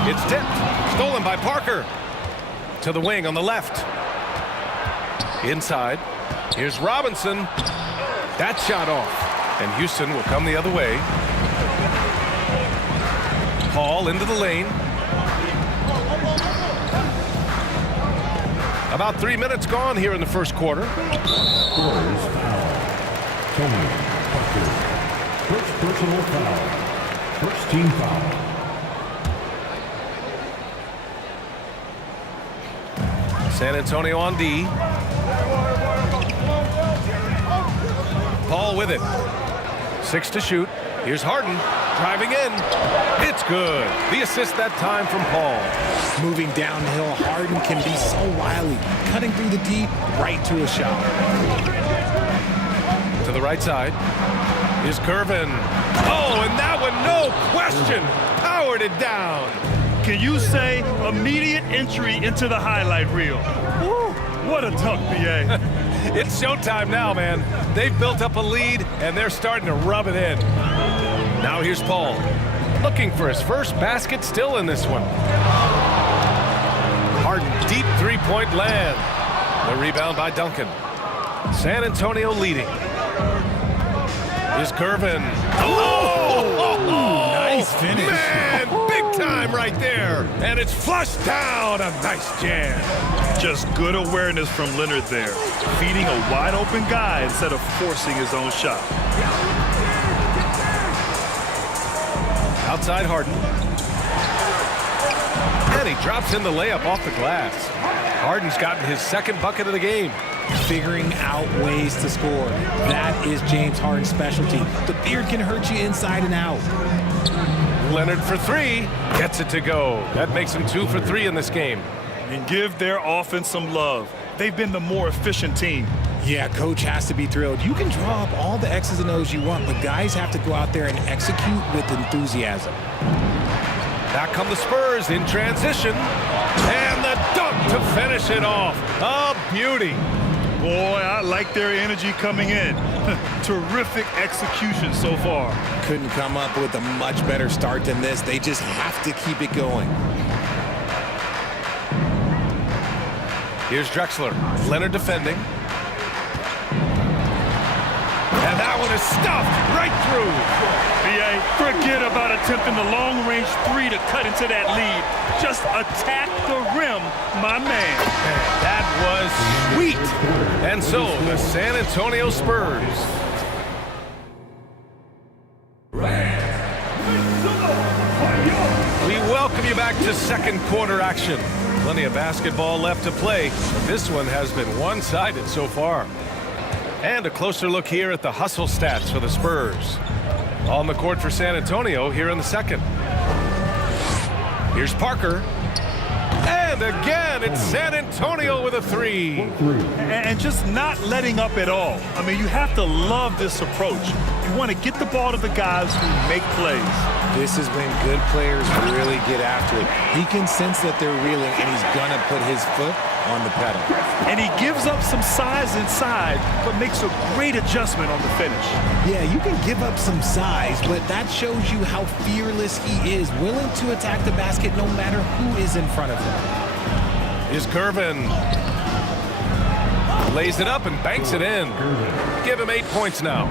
It's tipped. Stolen by Parker. To the wing on the left. Inside. Here's Robinson. That shot off. And Houston will come the other way. Paul into the lane. About 3 minutes gone here in the first quarter. Spurs foul. Tony Parker. First personal foul. First team foul. San Antonio on D. Paul with it. 6 to shoot. Here's Harden driving in. It's good. The assist that time from Paul. Moving downhill, Harden can be so wily. Cutting through the D, right to a shot. To the right side. Here's Gervin. Oh, and that one, no question, powered it down. Can you say immediate entry into the highlight reel? Woo, what a dunk, B.A. It's showtime now, man. They've built up a lead, and they're starting to rub it in. Now here's Paul, looking for his first basket still in this one. Harden, deep three-point land. The rebound by Duncan. San Antonio leading. Here's Gervin. Oh! Nice finish. Man, big time right there. And it's flushed down. A nice jam. Just good awareness from Leonard there. Feeding a wide open guy instead of forcing his own shot. Outside Harden. And he drops in the layup off the glass. Harden's gotten his second bucket of the game. Figuring out ways to score. That is James Harden's specialty. The beard can hurt you inside and out. Leonard for three. Gets it to go. That makes him 2 for 3 in this game. And give their offense some love. They've been the more efficient team. Yeah, coach has to be thrilled. You can draw up all the X's and O's you want, but guys have to go out there and execute with enthusiasm. Back come the Spurs in transition. And the dunk to finish it off. A beauty. Boy, I like their energy coming in. Terrific execution so far. Couldn't come up with a much better start than this. They just have to keep it going. Here's Drexler. Leonard defending. And that one is stuffed right through. B.A., forget about attempting the long-range 3 to cut into that lead. Just attack the rim, my man. That was sweet. And so the San Antonio Spurs. We welcome you back to second quarter action. Plenty of basketball left to play. This one has been one-sided so far. And a closer look here at the hustle stats for the Spurs. On the court for San Antonio here in the second. Here's Parker. And again, it's San Antonio with a 3. And just not letting up at all. I mean, you have to love this approach. You want to get the ball to the guys who make plays. This is when good players really get after it. He can sense that they're reeling, and he's going to put his foot on the pedal. And he gives up some size inside, but makes a great adjustment on the finish. Yeah, you can give up some size, but that shows you how fearless he is, willing to attack the basket no matter who is in front of him. Here's Gervin. Lays it up and banks it in. Give him 8 points now.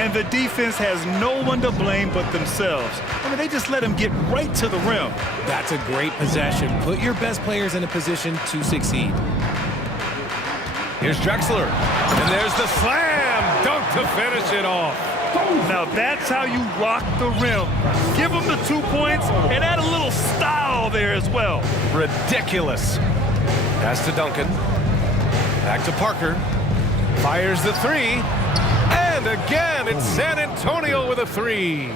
And the defense has no one to blame but themselves. I mean, they just let him get right to the rim. That's a great possession. Put your best players in a position to succeed. Here's Drexler. And there's the slam dunk to finish it off. Now that's how you rock the rim. Give him the 2 points and add a little style there as well. Ridiculous. Pass to Duncan. Back to Parker. Fires the 3. And again, it's San Antonio with a 3.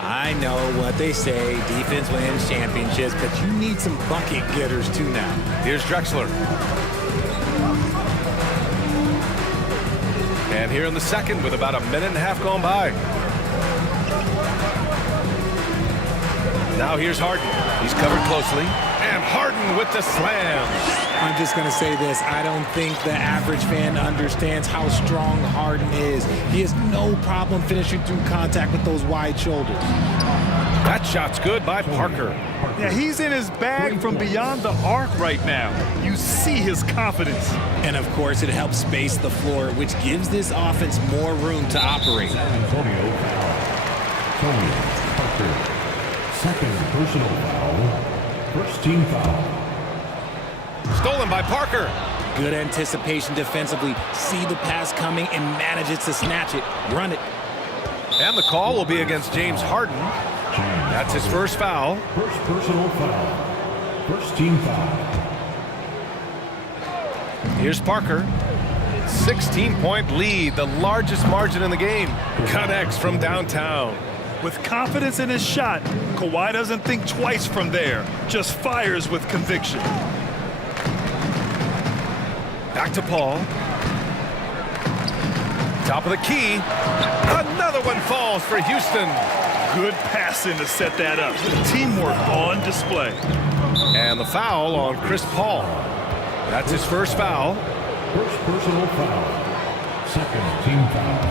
I know what they say, defense wins championships, but you need some bucket getters too now. Here's Drexler. And here in the second with about a minute and a half gone by. Now here's Harden. He's covered closely. And Harden with the slam. I'm just going to say this. I don't think the average fan understands how strong Harden is. He has no problem finishing through contact with those wide shoulders. That shot's good by Parker. Yeah, he's in his bag from beyond the arc right now. You see his confidence. And, of course, it helps space the floor, which gives this offense more room to operate. Antonio Parker. Second personal foul. First team foul. Stolen by Parker. Good anticipation defensively. See the pass coming and manages to snatch it. Run it. And the call will be against James Harden. That's his first foul. First personal foul. First team foul. Here's Parker. 16-point lead, the largest margin in the game. Connects from downtown. With confidence in his shot, Kawhi doesn't think twice from there. Just fires with conviction. Back to Paul. Top of the key. Another one falls for Houston. Good passing to set that up. Teamwork on display. And the foul on Chris Paul. That's his first foul. First personal foul. Second team foul.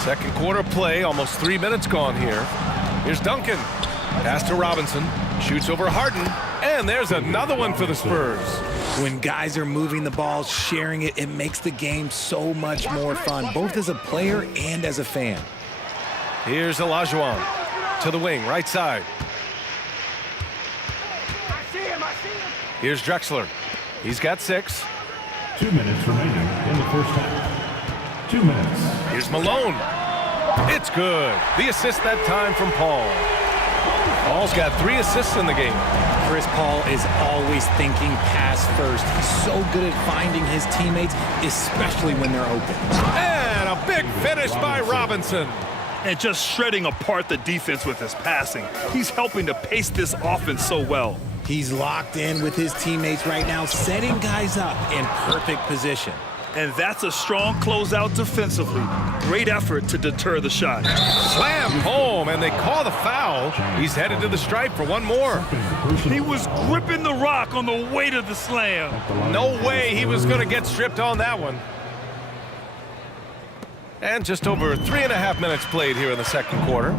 Second quarter play, almost 3 minutes gone here. Here's Duncan. Pass to Robinson. Shoots over Harden. And there's another one for the Spurs. When guys are moving the ball, sharing it, it makes the game so much more fun, both as a player and as a fan. Here's Olajuwon. to the wing, right side. Here's Drexler. He's got 6. 2 minutes remaining in the first half. 2 minutes. Here's Malone. It's good. The assist that time from Paul. Paul's got 3 assists in the game. Chris Paul is always thinking pass first. He's so good at finding his teammates, especially when they're open. And a big finish by Robinson. And just shredding apart the defense with his passing. He's helping to pace this offense so well. He's locked in with his teammates right now, setting guys up in perfect position. And that's a strong closeout defensively. Great effort to deter the shot. Slam home, and they call the foul. He's headed to the stripe for one more. He was gripping the rock on the way to the slam. No way he was going to get stripped on that one. And just over 3.5 minutes played here in the second quarter.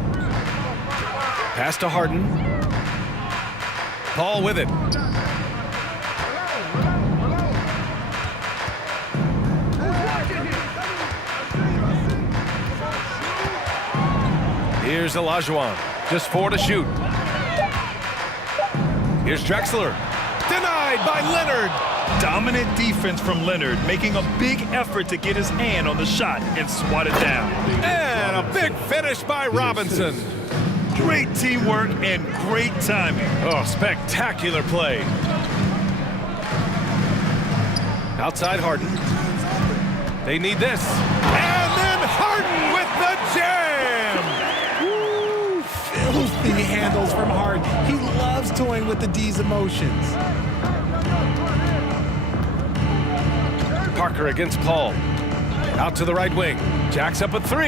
Pass to Harden. Paul with it. Here's Olajuwon. Just 4 to shoot. Here's Drexler. Denied by Leonard. Dominant defense from Leonard, making a big effort to get his hand on the shot and swat it down. And a big finish by Robinson. Great teamwork and great timing. Oh, spectacular play. Outside Harden. They need this. And then Harden with the jam. Woo, filthy handles from Harden. He loves toying with the D's emotions. Parker against Paul. Out to the right wing. Jacks up a 3.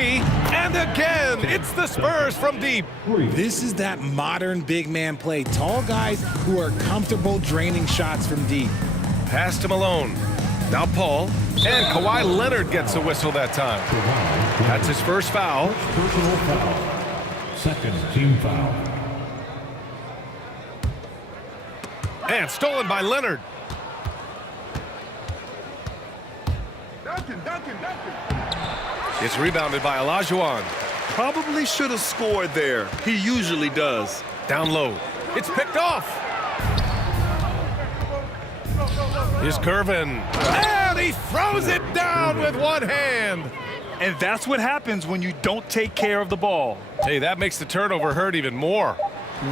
And again, it's the Spurs from deep. This is that modern big man play. Tall guys who are comfortable draining shots from deep. Pass to Malone. Now Paul. And Kawhi Leonard gets a whistle that time. That's his first foul. Personal foul. Second team foul. And stolen by Leonard. It's rebounded by Olajuwon. Probably should have scored there. He usually does. Down low. It's picked off. Here's Curvin. And he throws it down with one hand. And that's what happens when you don't take care of the ball. Hey, that makes the turnover hurt even more.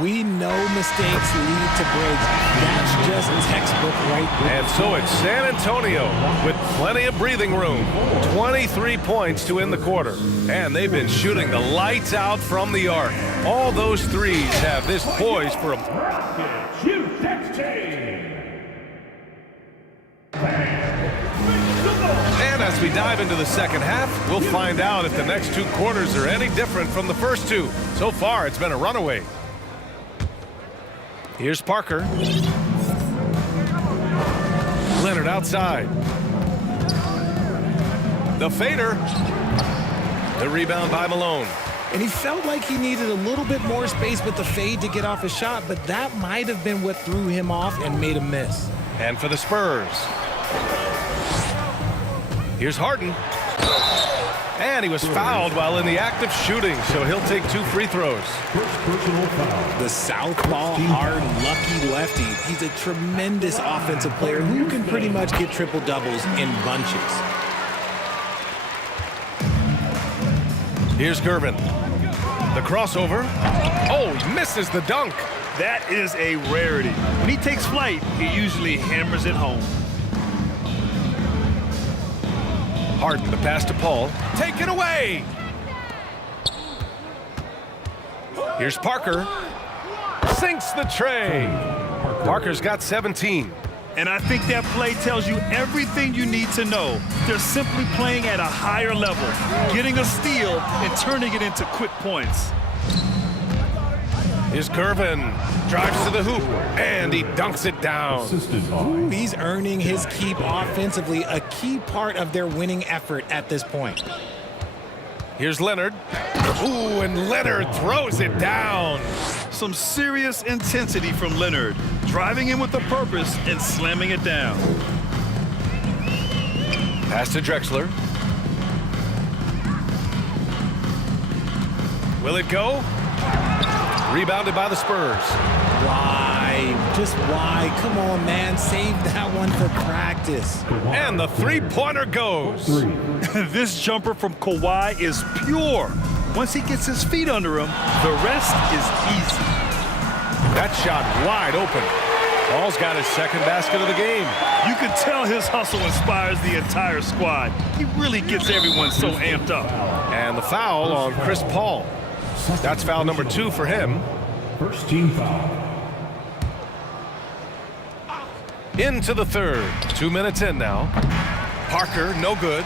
We know mistakes lead to breaks. That's just textbook right there. And so it's San Antonio with plenty of breathing room. 23 points to end the quarter. And they've been shooting the lights out from the arc. All those threes have this poised for a... Shoot, And as we dive into the second half, we'll find out if the next 2 quarters are any different from the first 2. So far, it's been a runaway. Here's Parker. Leonard outside. The fader. The rebound by Malone. And he felt like he needed a little bit more space with the fade to get off a shot, but that might have been what threw him off and made him miss. And for the Spurs. Here's Harden. And he was fouled while in the act of shooting, so he'll take 2 free throws. The southpaw, hard, lucky lefty. He's a tremendous offensive player who can pretty much get triple-doubles in bunches. Here's Gervin. The crossover. Oh, he misses the dunk. That is a rarity. When he takes flight, he usually hammers it home. Harden, the pass to Paul. Take it away. Here's Parker. Sinks the tray. Parker's got 17. And I think that play tells you everything you need to know. They're simply playing at a higher level, getting a steal and turning it into quick points. Here's Gervin. Drives to the hoop, and he dunks it down. Ooh, he's earning his keep offensively, a key part of their winning effort at this point. Here's Leonard. Ooh, and Leonard throws it down. Some serious intensity from Leonard, driving in with a purpose and slamming it down. Pass to Drexler. Will it go? Rebounded by the Spurs. Why? Just why? Come on, man. Save that one for practice. And the three-pointer goes. This jumper from Kawhi is pure. Once he gets his feet under him, the rest is easy. That shot wide open. Paul's got his second basket of the game. You can tell his hustle inspires the entire squad. He really gets everyone so amped up. And the foul on Chris Paul. That's foul number 2 for him. First team foul. Into the third. 2 minutes in now. Parker, no good.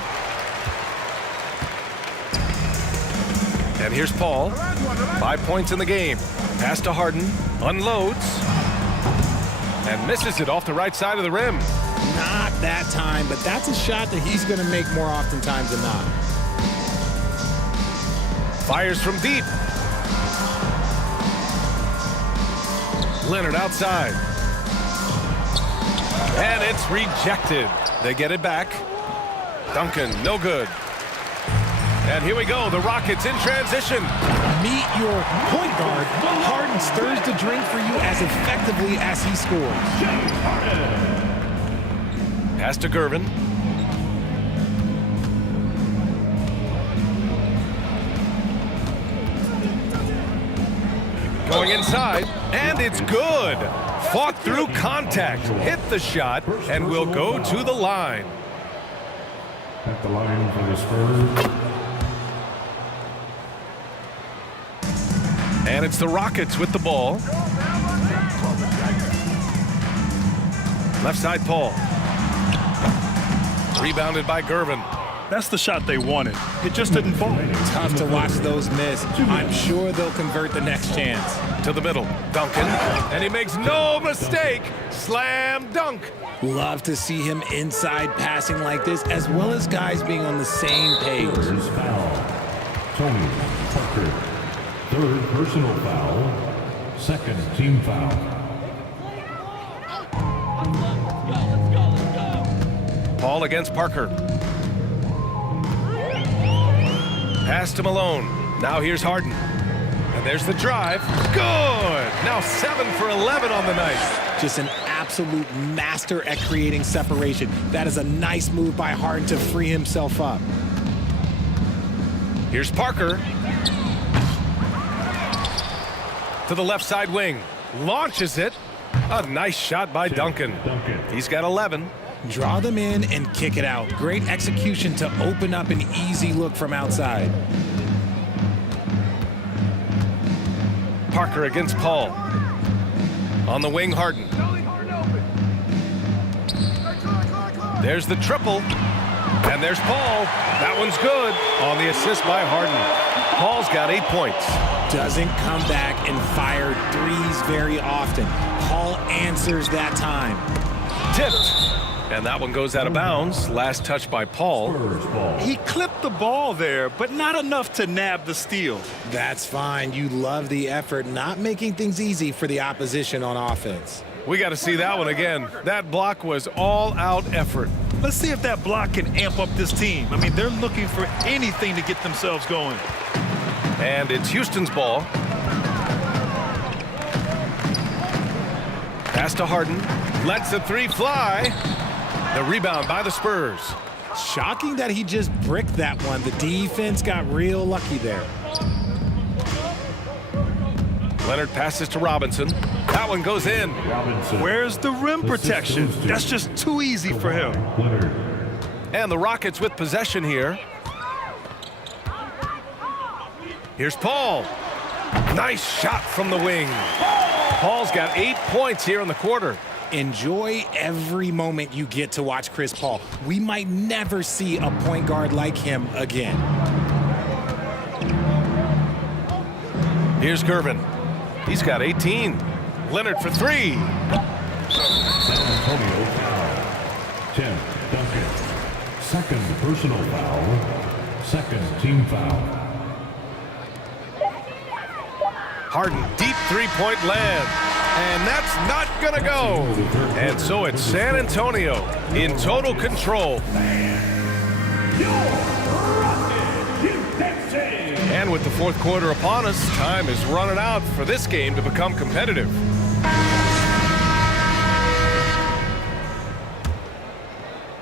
And here's Paul. 5 points in the game. Pass to Harden. Unloads. And misses it off the right side of the rim. Not that time, but that's a shot that he's going to make more oftentimes than not. Fires from deep. Leonard outside. And it's rejected. They get it back. Duncan, no good. And here we go, the Rockets in transition. Meet your point guard. Harden stirs the drink for you as effectively as he scores. Pass to Gervin. Going inside, and it's good. Fought through contact, hit the shot, and will go to the line. At the line for the Spurs. And it's the Rockets with the ball. Left side, Paul. Rebounded by Gervin. That's the shot they wanted. It just didn't fall. Tough to watch those miss. I'm sure they'll convert the next chance. To the middle, Duncan. And he makes no mistake. Slam dunk. Love to see him inside passing like this, as well as guys being on the same page. First foul. Tony Parker. Third personal foul. Second team foul. Paul against Parker. Pass to Malone. Now here's Harden. And there's the drive. Good! Now 7 for 11 on the night. Just an absolute master at creating separation. That is a nice move by Harden to free himself up. Here's Parker. To the left side wing. Launches it. A nice shot by Duncan. He's got 11. Draw them in and kick it out. Great execution to open up an easy look from outside. Parker against Paul. On the wing, Harden. There's the triple. And there's Paul. That one's good on the assist by Harden. Paul's got 8 points. Doesn't come back and fire threes very often. Paul answers that time. Tipped. And that one goes out of bounds. Last touch by Paul. He clipped the ball there, but not enough to nab the steal. That's fine. You love the effort, not making things easy for the opposition on offense. We got to see that one again. That block was all-out effort. Let's see if that block can amp up this team. I mean, they're looking for anything to get themselves going. And it's Houston's ball. Pass to Harden. Lets the three fly. The rebound by the Spurs. Shocking that he just bricked that one. The defense got real lucky there. Leonard passes to Robinson. That one goes in. Robinson. Where's the rim protection? That's just too easy for him. Leonard. And the Rockets with possession here. Here's Paul. Nice shot from the wing. Paul's got 8 points here in the quarter. Enjoy every moment you get to watch Chris Paul. We might never see a point guard like him again. Here's Gervin. He's got 18. Leonard for 3. San Antonio foul. Tim Duncan. Second personal foul. Second team foul. Harden, deep three-point land. And that's not going to go. And so it's San Antonio in total control. And And with the fourth quarter upon us, time is running out for this game to become competitive.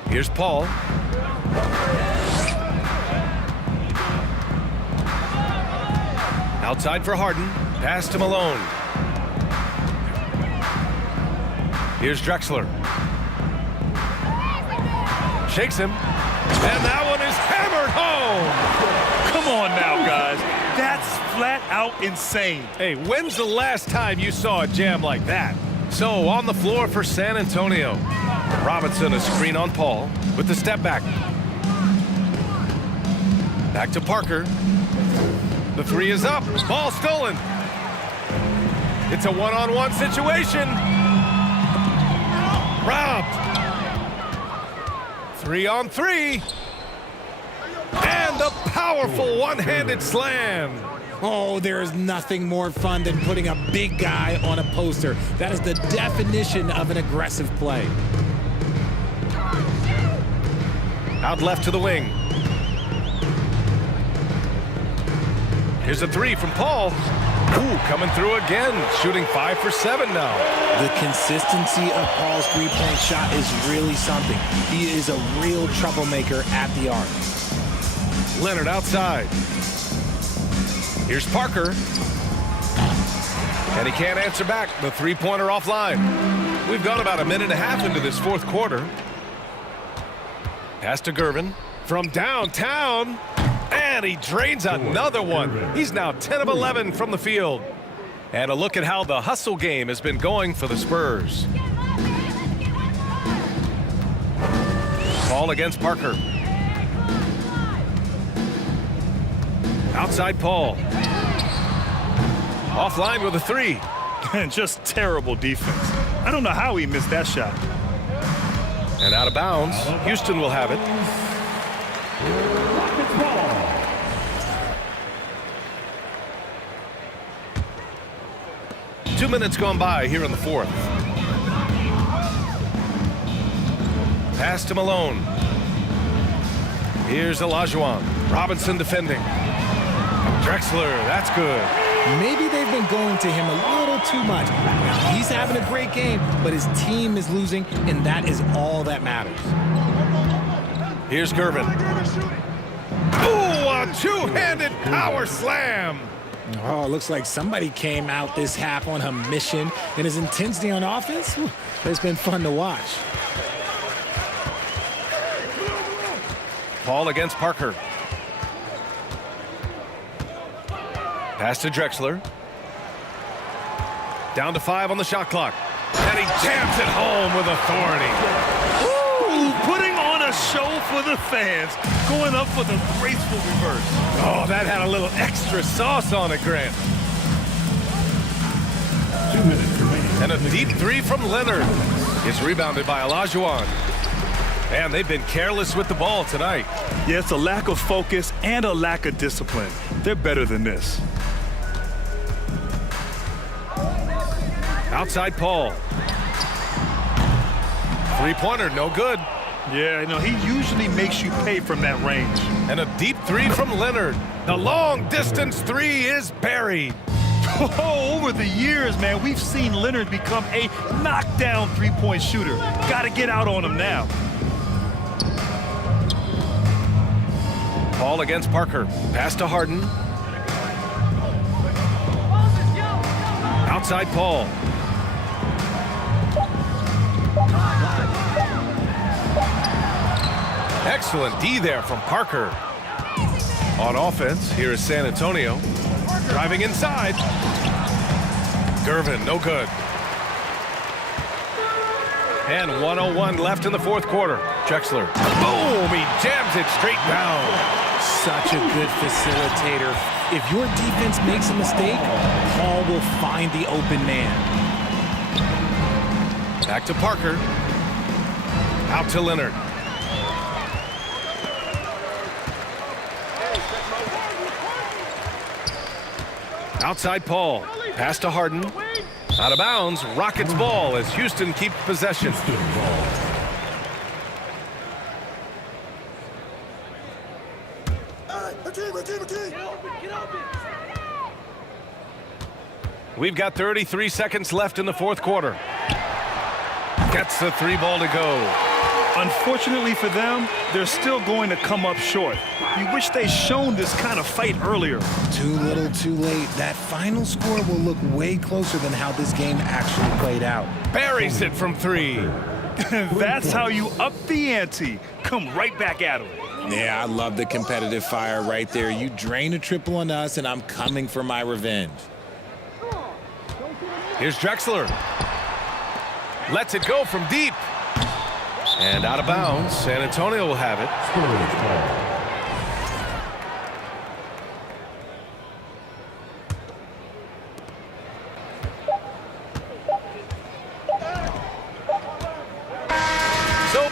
Here's Paul. Outside for Harden. Pass to Malone. Here's Drexler. Shakes him. And that one is hammered home. Come on now, guys. That's flat out insane. Hey, when's the last time you saw a jam like that? So on the floor for San Antonio. Robinson a screen on Paul with the step back. Back to Parker. The three is up. Ball stolen. It's a one-on-one situation. Robbed. 3-on-3. And a powerful one-handed slam. Oh, there is nothing more fun than putting a big guy on a poster. That is the definition of an aggressive play. Out left to the wing. Here's a three from Paul. Ooh, coming through again, shooting 5 for 7 now. The consistency of Paul's three-point shot is really something. He is a real troublemaker at the arc. Leonard outside. Here's Parker. And he can't answer back. The three-pointer offline. We've gone about a minute and a half into this fourth quarter. Pass to Gervin from downtown. And he drains another one. He's now 10 of 11 from the field. And a look at how the hustle game has been going for the Spurs. Ball against Parker. Outside Paul. Offline with a three. And just terrible defense. I don't know how he missed that shot. And out of bounds. Houston will have it. 2 minutes gone by here in the fourth. Pass to Malone. Here's Olajuwon. Robinson defending. Drexler, that's good. Maybe they've been going to him a little too much. Now, he's having a great game, but his team is losing, and that is all that matters. Here's Gervin. Ooh, a two-handed power slam. Oh, it looks like somebody came out this half on a mission, and his intensity on offense, it's been fun to watch. Paul against Parker. Pass to Drexler. Down to 5 on the shot clock. And he jams it home with authority. Ooh, putting on a show for the fans. Going up for the graceful reverse. Oh, that had a little extra sauce on it, Grant. 2 minutes remaining. And a deep three from Leonard. It's rebounded by Olajuwon. And they've been careless with the ball tonight. Yeah, it's a lack of focus and a lack of discipline. They're better than this. Outside Paul. Three-pointer, no good. Yeah, you know, he usually makes you pay from that range. And a deep three from Leonard. The long-distance three is buried. Oh, over the years, man, we've seen Leonard become a knockdown three-point shooter. Got to get out on him now. Paul against Parker. Pass to Harden. Outside Paul. Excellent D there from Parker. On offense, here is San Antonio. Driving inside. Gervin, no good. And 1:01 left in the fourth quarter. Drexler. Boom! He jams it straight down. Such a good facilitator. If your defense makes a mistake, Paul will find the open man. Back to Parker. Out to Leonard. Outside Paul. Pass to Harden. Out of bounds. Rockets ball as Houston keeps possession. We've got 33 seconds left in the fourth quarter. Gets the 3 ball to go. Unfortunately for them, they're still going to come up short. You wish they'd shown this kind of fight earlier. Too little, too late. That final score will look way closer than how this game actually played out. Buries it from 3. That's how you up the ante. Come right back at them. Yeah, I love the competitive fire right there. You drain a triple on us, and I'm coming for my revenge. Here's Drexler. Lets it go from deep. And out of bounds. San Antonio will have it. So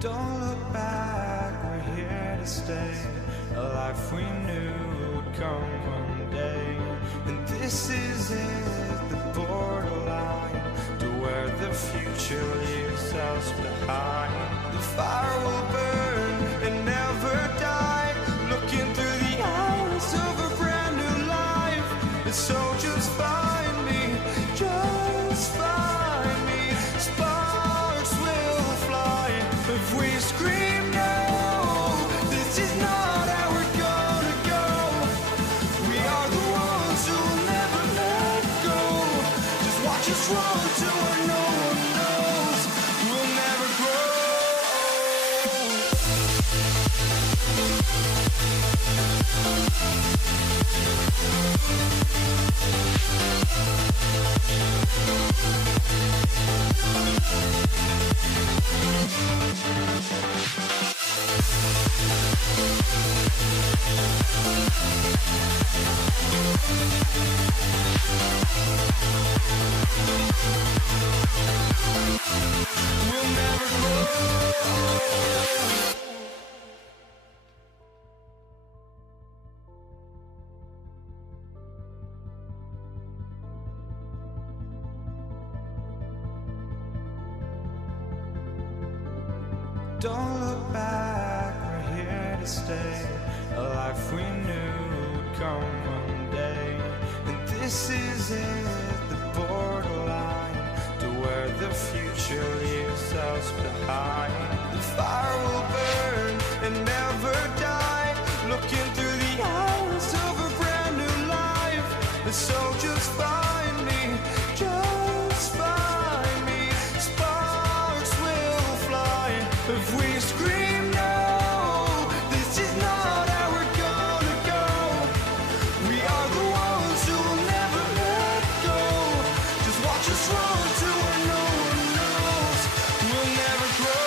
Don't look back, we're here to stay. A life we knew would come one day. And this is it, the borderline to where the future leaves us behind. The fire will burn and never die. Looking through the So just find me, just find me. Sparks will fly if we scream no. This is not how we're gonna go. We are the ones who will never let go. Just watch us run to where no one knows. We'll never grow. We'll never grow. Don't look back, we're here to stay. A life we knew would come one day. And this is it, the borderline to where the future leaves us behind. The fire will burn and never die, looking through the eyes of a brand new life. And so just find me, just find me. Sparks will fly if we scream no. This is not how we're gonna go. We are the ones who will never let go. Just watch us run to where no one knows. We'll never grow.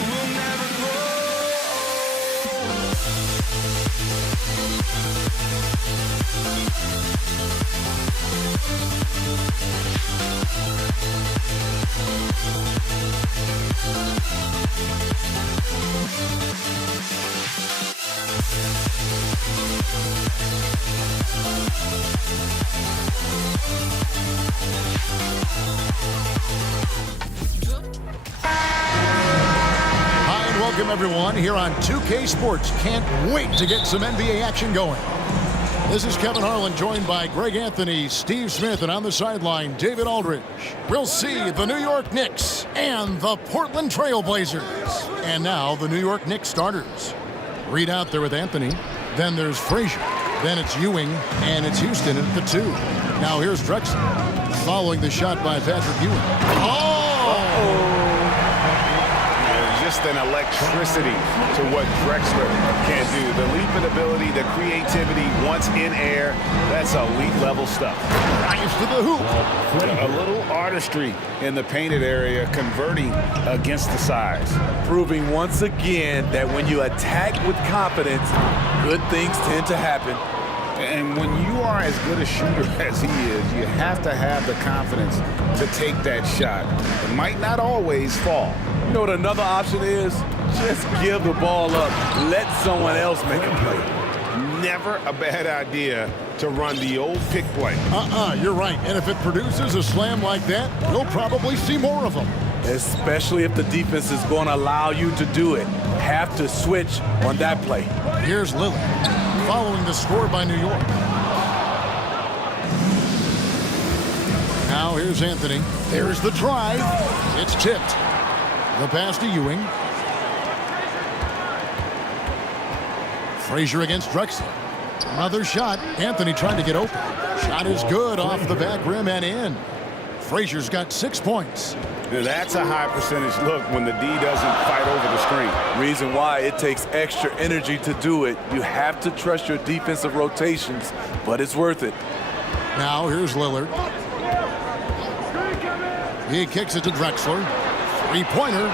We'll never grow. Hi, and welcome everyone here on 2K Sports. Can't wait to get some NBA action going. This is Kevin Harlan, joined by Greg Anthony, Steve Smith, and on the sideline, David Aldridge. We'll see the New York Knicks and the Portland Trail Blazers. And now the New York Knicks starters. Reed out there with Anthony. Then there's Frazier. Then it's Ewing, and it's Houston at the 2. Now here's Drexler, following the shot by Patrick Ewing. Just an electricity to what Drexler can do. The leaping ability, the creativity once in air, that's elite level stuff. Nice to the hoop. A little artistry in the painted area, converting against the size. Proving once again that when you attack with confidence, good things tend to happen. And when you are as good a shooter as he is, you have to have the confidence to take that shot. It might not always fall. You know what another option is? Just give the ball up. Let someone else make a play. Never a bad idea to run the old pick play. You're right. And if it produces a slam like that, we'll probably see more of them. Especially if the defense is going to allow you to do it. Have to switch on that play. Here's Lillard, following the score by New York. Now here's Anthony. There's the drive. It's tipped. The pass to Ewing. Frazier against Drexler. Another shot. Anthony trying to get open. Shot is good off the back rim and in. Frazier's got 6 points. Now that's a high percentage look when the D doesn't fight over the screen. Reason why it takes extra energy to do it. You have to trust your defensive rotations, but it's worth it. Now here's Lillard. He kicks it to Drexler. Three-pointer.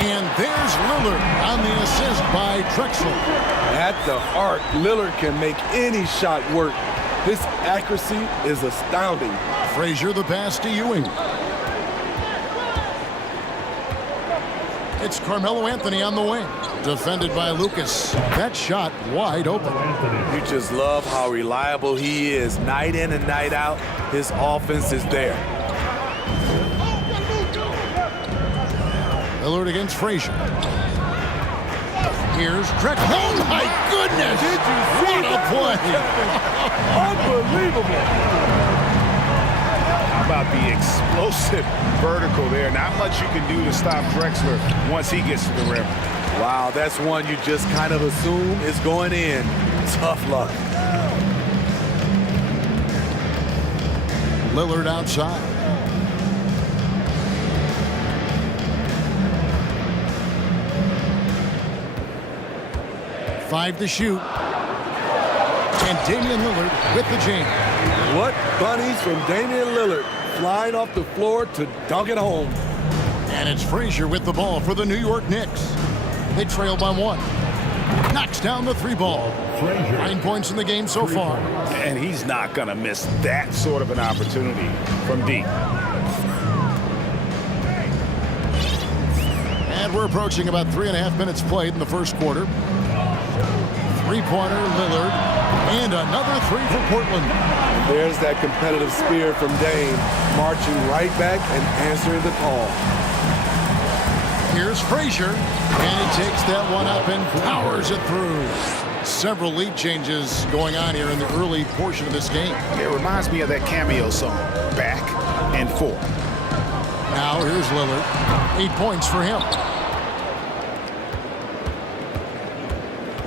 And there's Lillard on the assist by Drexler. At the arc, Lillard can make any shot work. His accuracy is astounding. Frazier, the pass to Ewing. It's Carmelo Anthony on the wing. Defended by Lucas. That shot wide open. You just love how reliable he is. Night in and night out, his offense is there. Lillard against Frazier. Here's Drexler. Oh my goodness! Did you see what a play! Unbelievable. How about the explosive vertical there? Not much you can do to stop Drexler once he gets to the rim. Wow, that's one you just kind of assume is going in. Tough luck. Lillard outside. Five to shoot. And Damian Lillard with the jam. What bunnies from Damian Lillard, flying off the floor to dunk it home. And it's Frazier with the ball for the New York Knicks. They trail by one. Knocks down the three ball. 9 points in the game so far. And he's not going to miss that sort of an opportunity from deep. And we're approaching about 3.5 minutes played in the first quarter. Three-pointer, Lillard, and another three for Portland. And there's that competitive spirit from Dame, marching right back and answering the call. Here's Frazier, and he takes that one up and powers it through. Several lead changes going on here in the early portion of this game. It reminds me of that cameo song, Back and Forth. Now here's Lillard. 8 points for him.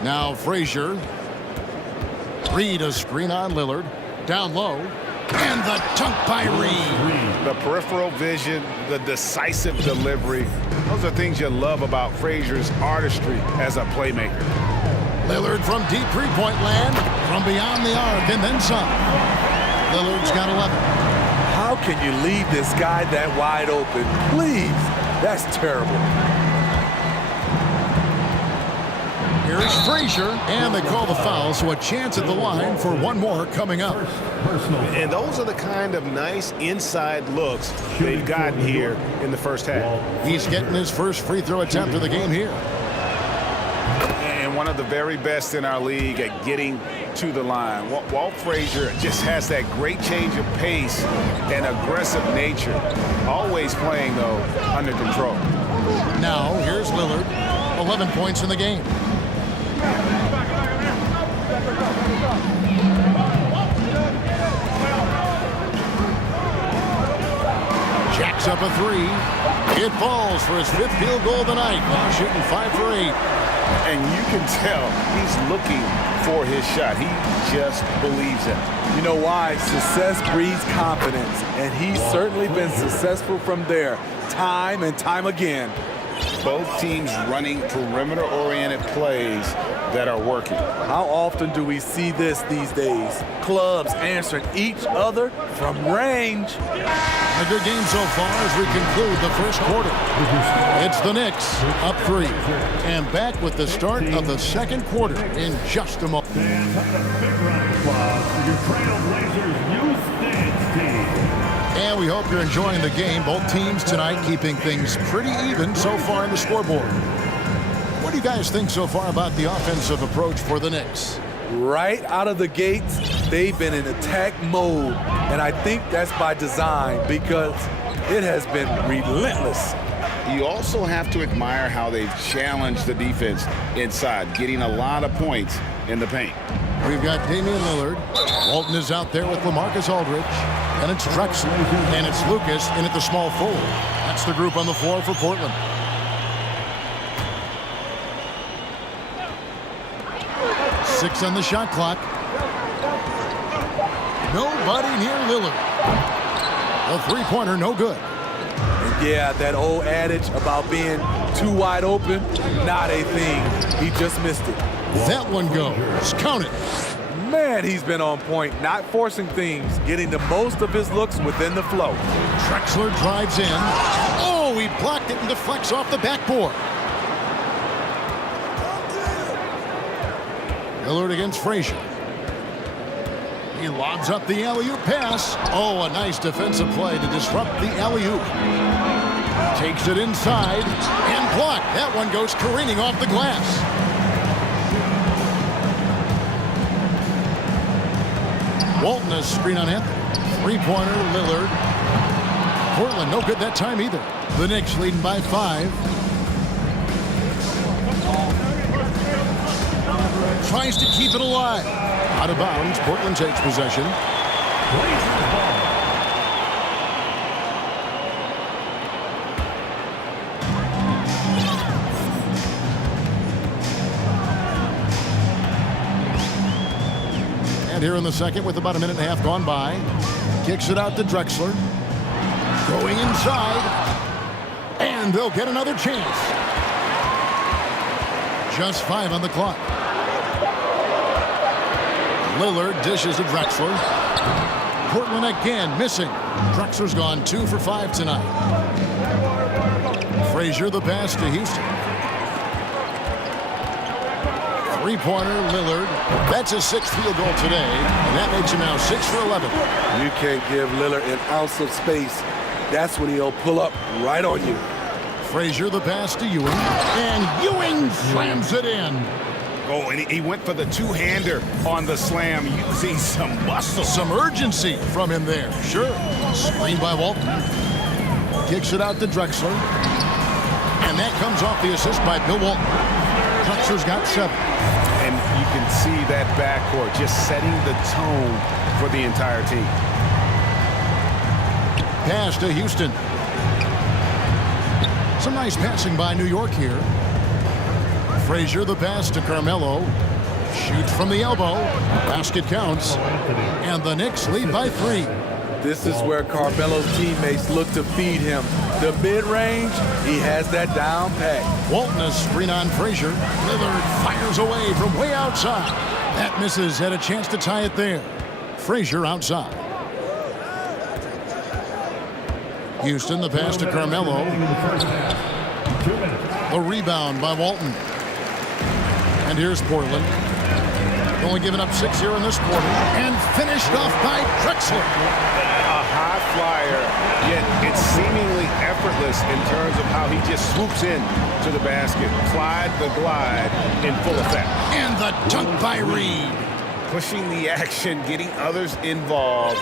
Now Frazier. Reed a screen on Lillard. Down low. And the dunk by Reed. The peripheral vision, the decisive delivery. Those are things you love about Frazier's artistry as a playmaker. Lillard from deep three-point land. From beyond the arc and then some. Lillard's got 11. How can you leave this guy that wide open? Please. That's terrible. Here's Frazier, and they call the foul, so a chance at the line for one more coming up. And those are the kind of nice inside looks they've gotten here in the first half. He's getting his first free throw attempt of the game here. And one of the very best in our league at getting to the line. Walt Frazier just has that great change of pace and aggressive nature. Always playing, though, under control. Now, here's Lillard. 11 points in the game. Jacks up a three. It falls for his 5th field goal of the night. Now shooting 5 for 8. And you can tell he's looking for his shot. He just believes it. You know why? Success breeds confidence, and he's certainly been successful from there, time and time again. Both teams running perimeter-oriented plays that are working. How often do we see this these days? Clubs answering each other from range. A good game so far as we conclude the first quarter. It's the Knicks up 3 and back with the start of the second quarter in just a moment. Fans, have a big round of applause for your Trailblazers Youth Dance Team. And we hope you're enjoying the game. Both teams tonight keeping things pretty even so far in the scoreboard. What do you guys think so far about the offensive approach for the Knicks? Right out of the gates, they've been in attack mode. And I think that's by design because it has been relentless. You also have to admire how they've challenged the defense inside, getting a lot of points in the paint. We've got Damian Lillard. Walton is out there with LaMarcus Aldridge. And it's Drexler. And it's Lucas in at the small forward. That's the group on the floor for Portland. Six on the shot clock. Nobody near Lillard. A three-pointer, no good. Yeah, that old adage about being too wide open, not a thing. He just missed it. That one goes. Count it. Man, he's been on point, not forcing things, getting the most of his looks within the flow. Drexler drives in. Oh, he blocked it and deflects off the backboard. Lillard against Frazier. He lobs up the alley-oop pass. Oh, a nice defensive play to disrupt the alley-oop. Takes it inside and blocked. That one goes careening off the glass. Walton has screen on Anthony. Three-pointer, Lillard. Portland, no good that time either. The Knicks leading by 5. Tries to keep it alive. Out of bounds. Portland takes possession. And here in the second with about a minute and a half gone by. Kicks it out to Drexler. Going inside. And they'll get another chance. Just 5 on the clock. Lillard dishes to Drexler. Portland again missing. Drexler's gone 2 for 5 tonight. Frazier the pass to Houston. Three-pointer, Lillard. That's his 6th field goal today, and that makes him now 6 for 11. You can't give Lillard an ounce of space. That's when he'll pull up right on you. Frazier the pass to Ewing, and Ewing slams it in. Oh, and he went for the two-hander on the slam, using some muscle. Some urgency from him there. Sure. Screen by Walton. Kicks it out to Drexler. And that comes off the assist by Bill Walton. Drexler's got 7. And you can see that backcourt just setting the tone for the entire team. Pass to Houston. Some nice passing by New York here. Frazier the pass to Carmelo. Shoots from the elbow. Basket counts. And the Knicks lead by 3. This is where Carmelo's teammates look to feed him. The mid-range, he has that down pat. Walton has screen on Frazier. Lillard fires away from way outside. That misses. Had a chance to tie it there. Frazier outside. Houston the pass to Carmelo. A rebound by Walton. And here's Portland. Only given up 6 here in this quarter. And finished off by Drexler. A high flyer, yet it's seemingly effortless in terms of how he just swoops in to the basket. Clyde the glide in full effect. And the dunk by Reed. Pushing the action, getting others involved.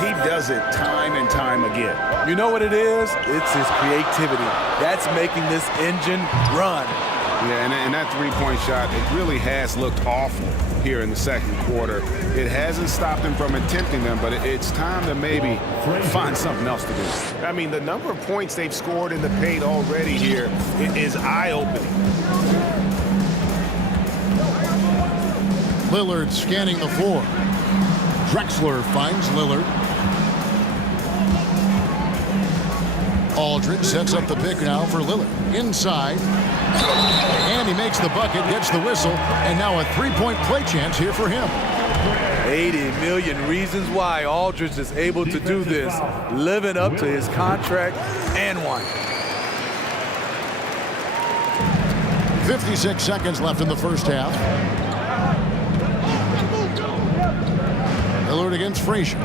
He does it time and time again. You know what it is? It's his creativity. That's making this engine run. Yeah, and that three-point shot, it really has looked awful here in the second quarter. It hasn't stopped him from attempting them, but it's time to maybe find something else to do. I mean, the number of points they've scored in the paint already here is eye-opening. Lillard scanning the floor. Drexler finds Lillard. Aldridge sets up the pick now for Lillard. Inside. And he makes the bucket, gets the whistle, and now a three-point play chance here for him. 80 million reasons why Aldridge is able to do this, living up to his contract and one. 56 seconds left in the first half. Lillard against Frazier.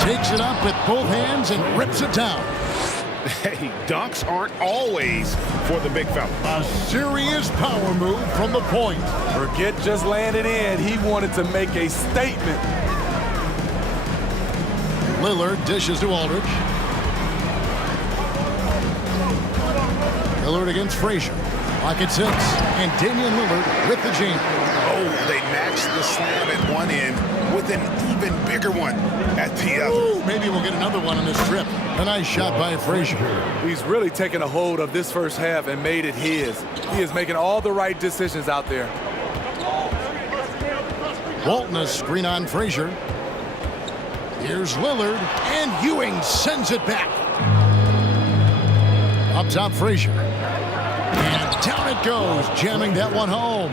Takes it up with both hands and rips it down. Hey, dunks aren't always for the big fella. A serious power move from the point. Forget just laying it in. He wanted to make a statement. Lillard dishes to Aldridge. Lillard against Frazier. Pocket 6. And Damian Lillard with the jam. Oh, they matched the slam at one end with an even bigger one at the other. Ooh, maybe we'll get another one on this trip. A nice shot by Frazier. He's really taken a hold of this first half and made it his. He is making all the right decisions out there. Walton a screen on Frazier. Here's Lillard, and Ewing sends it back. Up top, Frazier. And down it goes, jamming that one home.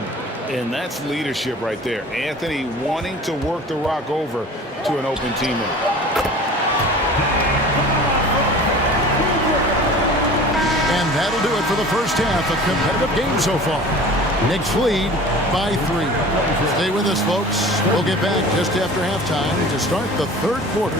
And that's leadership right there. Anthony wanting to work the rock over to an open teammate. And that'll do it for the first half. A competitive game so far. Knicks lead by 3. Stay with us, folks. We'll get back just after halftime to start the third quarter.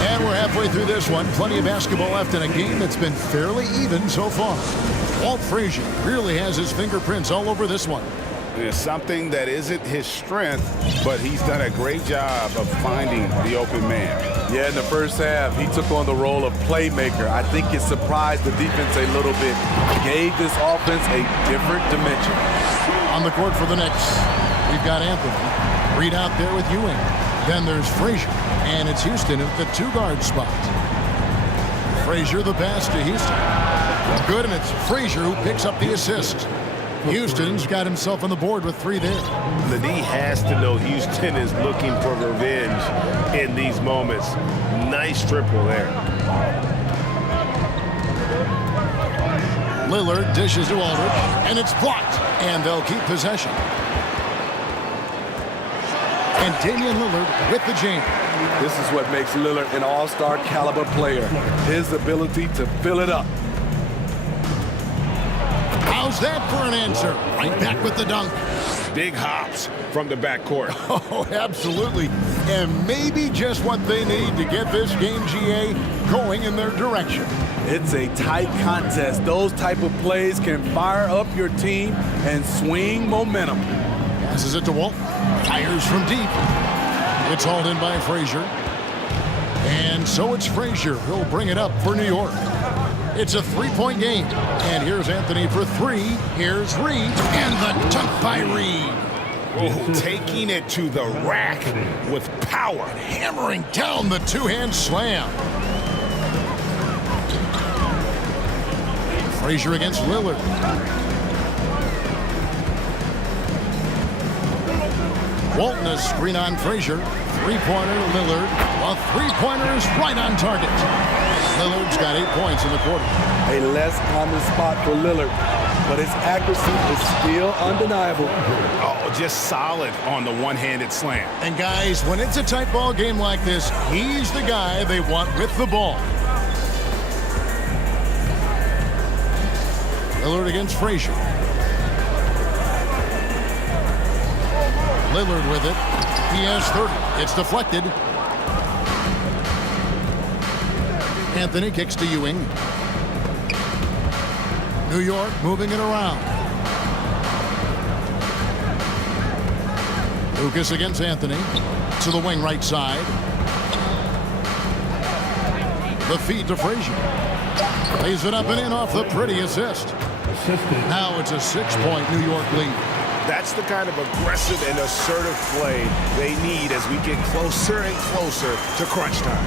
And we're halfway through this one. Plenty of basketball left in a game that's been fairly even so far. Walt Frazier really has his fingerprints all over this one. It's something that isn't his strength, but he's done a great job of finding the open man. Yeah, in the first half, he took on the role of playmaker. I think it surprised the defense a little bit. Gave this offense a different dimension. On the court for the Knicks, we've got Anthony. Reed out there with Ewing. Then there's Frazier, and it's Houston at the 2-guard spot. Frazier the pass to Houston. Good, and it's Frazier who picks up the assist. Houston's got himself on the board with 3 there. The D has to know Houston is looking for revenge in these moments. Nice triple there. Lillard dishes to Aldridge, and it's blocked, and they'll keep possession. And Damian Lillard with the jam. This is what makes Lillard an all-star caliber player. His ability to fill it up. How's that for an answer? Right back with the dunk. Big hops from the backcourt. Oh, absolutely. And maybe just what they need to get this game, GA, going in their direction. It's a tight contest. Those type of plays can fire up your team and swing momentum. Passes it to Walt. Fires from deep. It's hauled in by Frazier. And so it's Frazier who'll bring it up for New York. It's a 3-point game. And here's Anthony for 3. Here's Reed. And the dunk by Reed. Oh, taking it to the rack with power. Hammering down the 2-hand slam. Frazier against Lillard. Walton a screen on Frazier. 3-pointer to Lillard. A 3-pointer is right on target. Lillard's got 8 points in the quarter. A less common spot for Lillard, but his accuracy is still undeniable. Oh, just solid on the one-handed slam. And guys, when it's a tight ball game like this, he's the guy they want with the ball. Lillard against Frazier. Lillard with it. He has 30. It's deflected. Anthony kicks to Ewing. New York moving it around. Lucas against Anthony. To the wing right side. The feed to Frazier. Lays it up and in off the pretty assist. Now it's a 6-point New York lead. That's the kind of aggressive and assertive play they need as we get closer and closer to crunch time.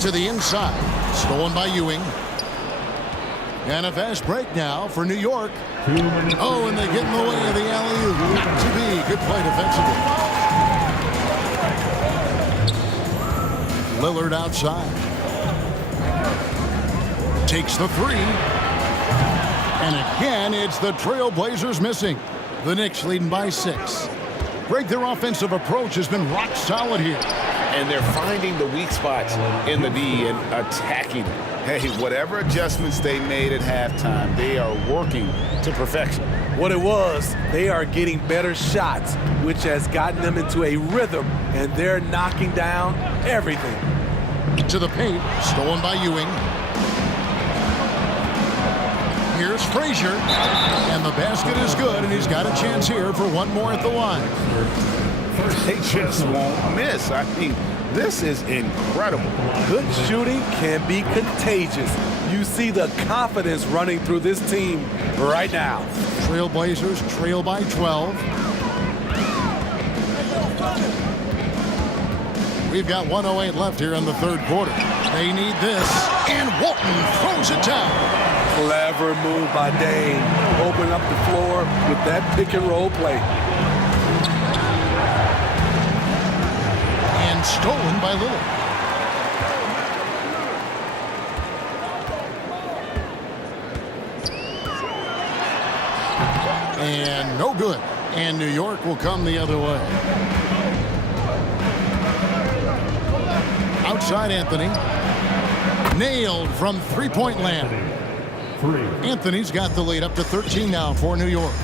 To the inside. Stolen by Ewing. And a fast break now for New York. Oh, and they get in the way of the alley-oop. Not to be. Good play defensively. Lillard outside. Takes the 3. And again, it's the Trailblazers missing. The Knicks leading by 6. Greg, their offensive approach has been rock solid here. And they're finding the weak spots in the D and attacking them. Hey, whatever adjustments they made at halftime, they are working to perfection. What it was, they are getting better shots, which has gotten them into a rhythm, and they're knocking down everything. To the paint, stolen by Ewing. Here's Frazier, and the basket is good, and he's got a chance here for one more at the line. They just won't miss. I mean, this is incredible. Good shooting can be contagious. You see the confidence running through this team right now. Trailblazers trail by 12. We've got 1:08 left here in the third quarter. They need this, and Walton throws it down. Clever move by Dame. Open up the floor with that pick and roll play. And stolen by Lillard. And no good. And New York will come the other way. Outside Anthony. Nailed from three-point land. Anthony's got the lead up to 13 now for New York.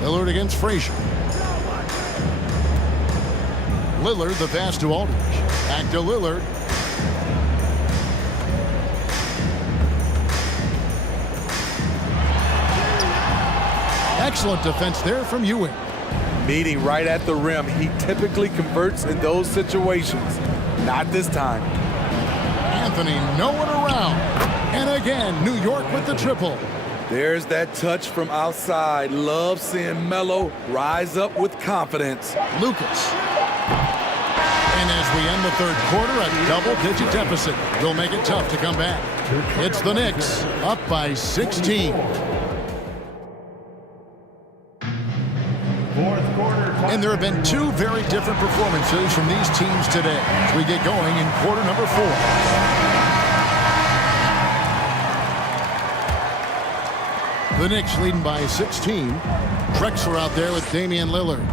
Lillard against Frazier. Lillard, the pass to Aldridge. Back to Lillard. Excellent defense there from Ewing. Meeting right at the rim. He typically converts in those situations. Not this time. Anthony nowhere around. And again, New York with the triple. There's that touch from outside. Love seeing Melo rise up with confidence. Lucas. And as we end the third quarter, a double-digit deficit will make it tough to come back. It's the Knicks up by 16. And there have been two very different performances from these teams today as we get going in quarter number 4. The Knicks leading by 16. Drexler out there with Damian Lillard.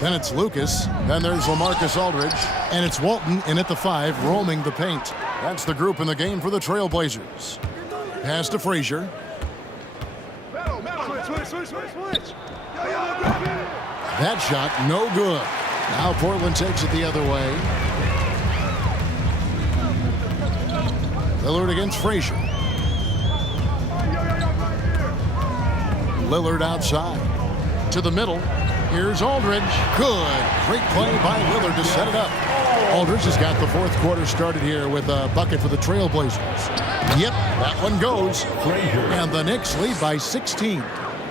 Then it's Lucas. Then there's LaMarcus Aldridge. And it's Walton in at the 5, roaming the paint. That's the group in the game for the Trailblazers. Pass to Frazier. Switch. That shot, no good. Now Portland takes it the other way. Lillard against Frazier. Lillard outside. To the middle. Here's Aldridge. Good. Great play by Lillard to set it up. Aldridge has got the fourth quarter started here with a bucket for the Trailblazers. Yep, that one goes. And the Knicks lead by 16.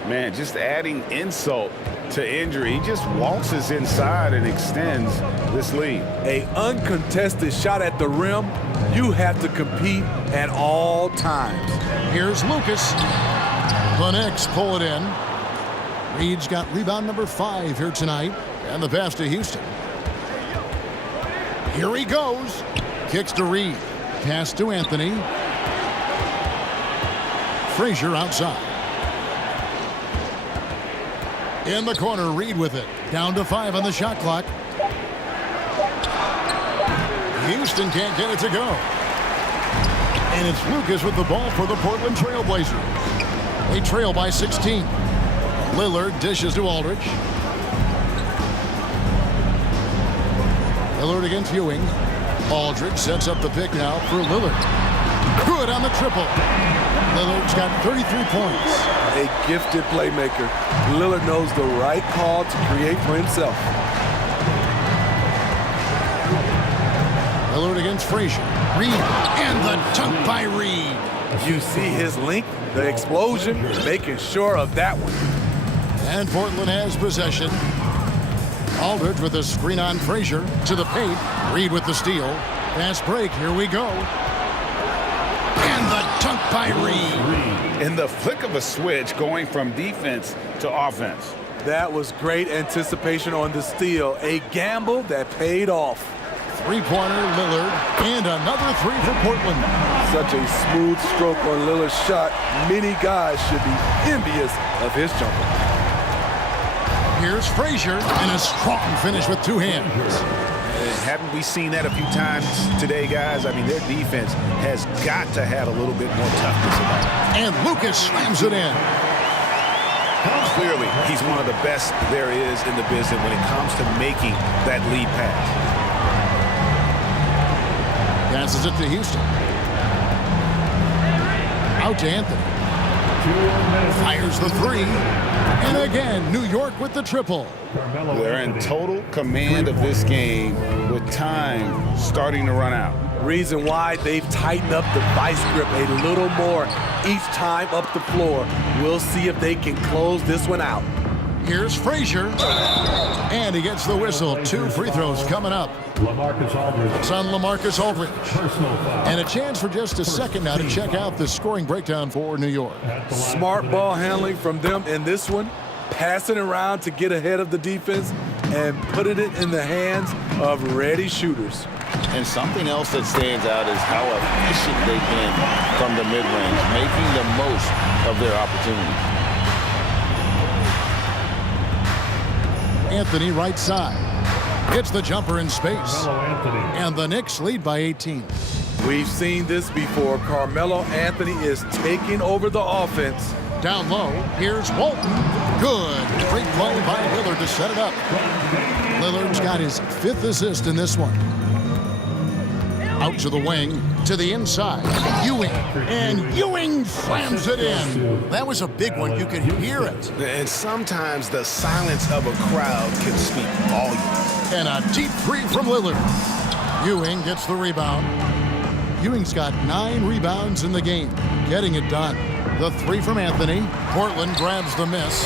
Man, just adding insult to injury. He just waltzes inside and extends this lead. A uncontested shot at the rim. You have to compete at all times. Here's Lucas. The Knicks pull it in. Reed's got rebound number 5 here tonight. And the pass to Houston. Here he goes. Kicks to Reed. Pass to Anthony. Frazier outside. In the corner, Reed with it. Down to 5 on the shot clock. Houston can't get it to go. And it's Lucas with the ball for the Portland Trailblazers. They trail by 16. Lillard dishes to Aldridge. Lillard against Ewing. Aldridge sets up the pick now for Lillard. Good on the triple. Lillard's got 33 points. A gifted playmaker. Lillard knows the right call to create for himself. Lillard against Frazier. Reed. And the dunk by Reed. You see his length, the explosion, making sure of that one. And Portland has possession. Aldridge with a screen on Frazier to the paint. Reed with the steal. Fast break. Here we go. And the dunk by Reed. In the flick of a switch, going from defense to offense. That was great anticipation on the steal. A gamble that paid off. Three-pointer, Lillard, and another 3 for Portland. Such a smooth stroke on Lillard's shot. Many guys should be envious of his jumper. Here's Frazier, and a strong finish with 2 hands. Haven't we seen that a few times today, guys? I mean, their defense has got to have a little bit more toughness about it. And Lucas slams it in. Clearly, he's one of the best there is in the business when it comes to making that lead pass. Passes it to Houston. Out to Anthony. Fires the 3. And again, New York with the triple. They're in total command of this game with time starting to run out. Reason why they've tightened up the vice grip a little more each time up the floor. We'll see if they can close this one out. Here's Frazier. And he gets the whistle. 2 free throws coming up. LaMarcus Aldridge. It's on LaMarcus Aldridge. Personal foul. And a chance for just a second now to check out the scoring breakdown for New York. Smart ball handling from them in this one. passing around to get ahead of the defense and putting it in the hands of ready shooters. And something else that stands out is how efficient they've been from the mid-range, making the most of their opportunities. Anthony right side. Hits the jumper in space. And the Knicks lead by 18. We've seen this before. Carmelo Anthony is taking over the offense. Down low, here's Walton. Good. Great play by Lillard to set it up. Lillard's got his 5th assist in this one. Out to the wing, to the inside. Ewing, and Ewing slams it in. That was a big one. You could hear it. And sometimes the silence of a crowd can speak volumes. And a deep 3 from Lillard. Ewing gets the rebound. Ewing's got 9 rebounds in the game, getting it done. The 3 from Anthony. Portland grabs the miss.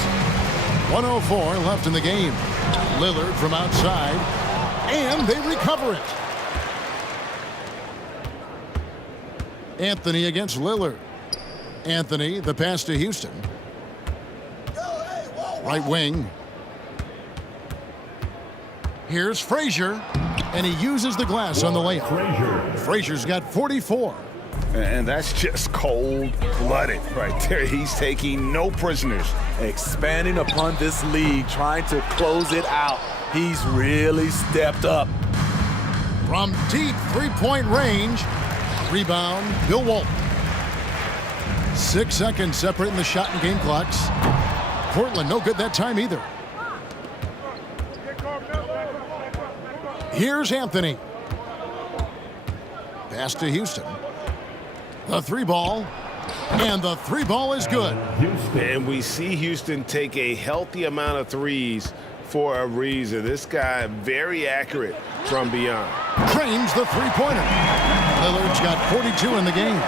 1:04 left in the game. Lillard from outside, and they recover it. Anthony against Lillard. Anthony, the pass to Houston. Right wing. Here's Frazier, and he uses the glass on the layup. Frazier's got 44. And that's just cold-blooded right there. He's taking no prisoners. Expanding upon this lead, trying to close it out. He's really stepped up. From deep three-point range, rebound, Bill Walton. 6 seconds separating the shot and game clocks. Portland no good that time either. Here's Anthony. Pass to Houston. The 3 ball, and the 3 ball is good. And we see Houston take a healthy amount of threes for a reason. This guy very accurate from beyond. Drains the three-pointer. Lillard's got 42 in the game.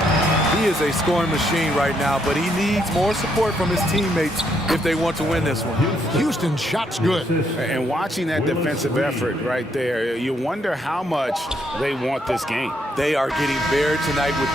He is a scoring machine right now, but he needs more support from his teammates if they want to win this one. Houston's shot's good. And watching that defensive effort right there, you wonder how much they want this game. They are getting buried tonight with...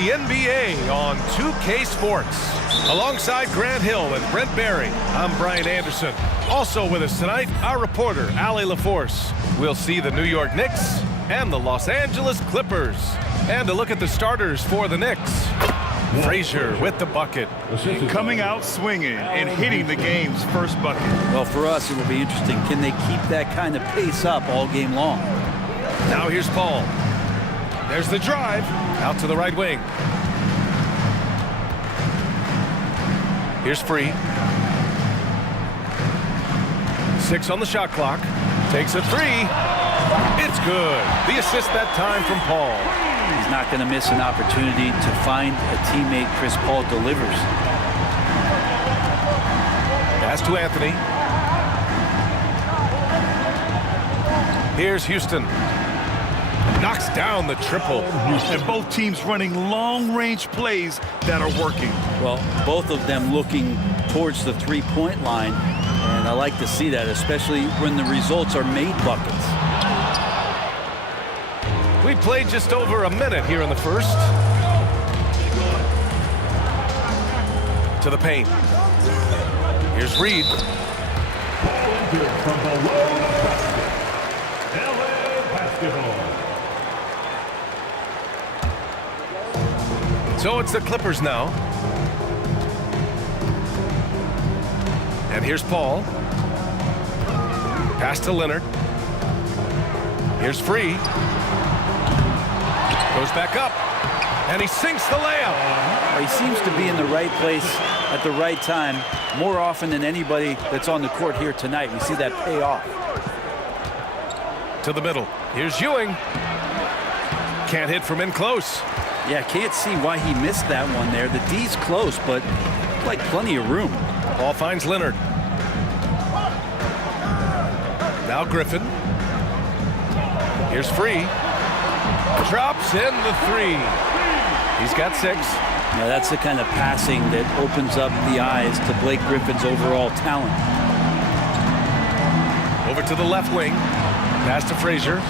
the NBA on 2K Sports. Alongside Grant Hill and Brent Barry, I'm Brian Anderson. Also with us tonight, our reporter, Allie LaForce. We'll see the New York Knicks and the Los Angeles Clippers. And a look at the starters for the Knicks. Frazier with the bucket. Coming out swinging and hitting the game's first bucket. Well, for us, it will be interesting. Can they keep that kind of pace up all game long? Now here's Paul. There's the drive. Out to the right wing. Here's Free. 6 on the shot clock. Takes a 3. It's good. The assist that time from Paul. He's not going to miss an opportunity to find a teammate. Chris Paul delivers. Pass to Anthony. Here's Houston. Knocks down the triple. And both teams running long-range plays that are working. Well, both of them looking towards the three-point line. And I like to see that, especially when the results are made buckets. We played just over a minute here in the first. To the paint. Here's Reed. From below the basket, LA Basketball. So it's the Clippers now. And here's Paul. Pass to Leonard. Here's Free. Goes back up. And he sinks the layup. He seems to be in the right place at the right time more often than anybody that's on the court here tonight. We see that pay off. To the middle. Here's Ewing. Can't hit from in close. Yeah, can't see why he missed that one there. The D's close, but like plenty of room. Ball finds Leonard. Now Griffin. Here's Free. Drops in the 3. He's got 6. Now that's the kind of passing that opens up the eyes to Blake Griffin's overall talent. Over to the left wing. Pass to Frazier.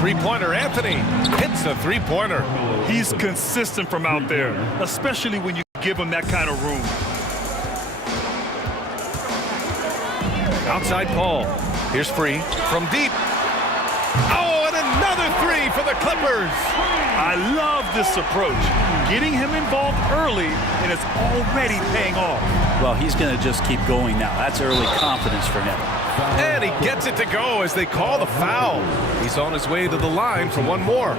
Three-pointer, Anthony hits the three-pointer. He's consistent from out there, especially when you give him that kind of room. Outside Paul. Here's Free from deep. Oh, and another 3 for the Clippers. I love this approach. Getting him involved early, and it's already paying off. Well, he's going to just keep going now. That's early confidence for him. And he gets it to go as they call the foul. He's on his way to the line for one more.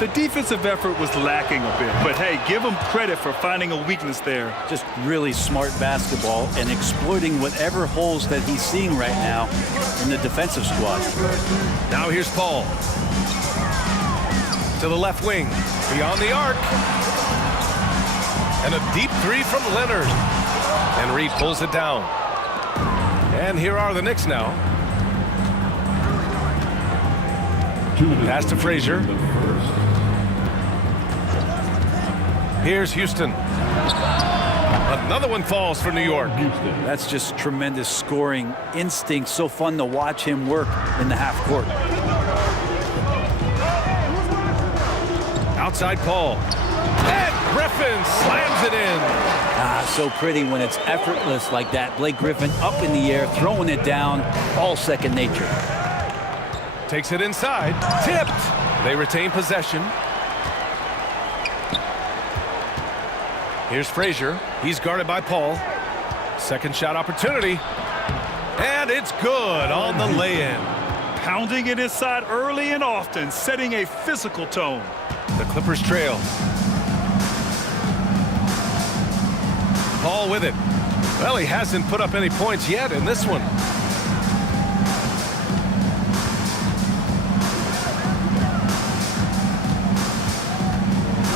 The defensive effort was lacking a bit, but hey, give him credit for finding a weakness there. Just really smart basketball and exploiting whatever holes that he's seeing right now in the defensive squad. Now here's Paul. To the left wing, beyond the arc. And a deep 3 from Leonard. And Reed pulls it down. And here are the Knicks now. Pass to Frazier. Here's Houston. Another one falls for New York. That's just tremendous scoring instinct. So fun to watch him work in the half court. Outside Paul. And Griffin slams it in. So pretty when it's effortless like that. Blake Griffin up in the air, throwing it down, all second nature. Takes it inside. Tipped. They retain possession. Here's Frazier. He's guarded by Paul. Second shot opportunity. And it's good on the lay-in. Pounding it inside early and often, setting a physical tone. The Clippers trail. Paul with it. Well, he hasn't put up any points yet in this one.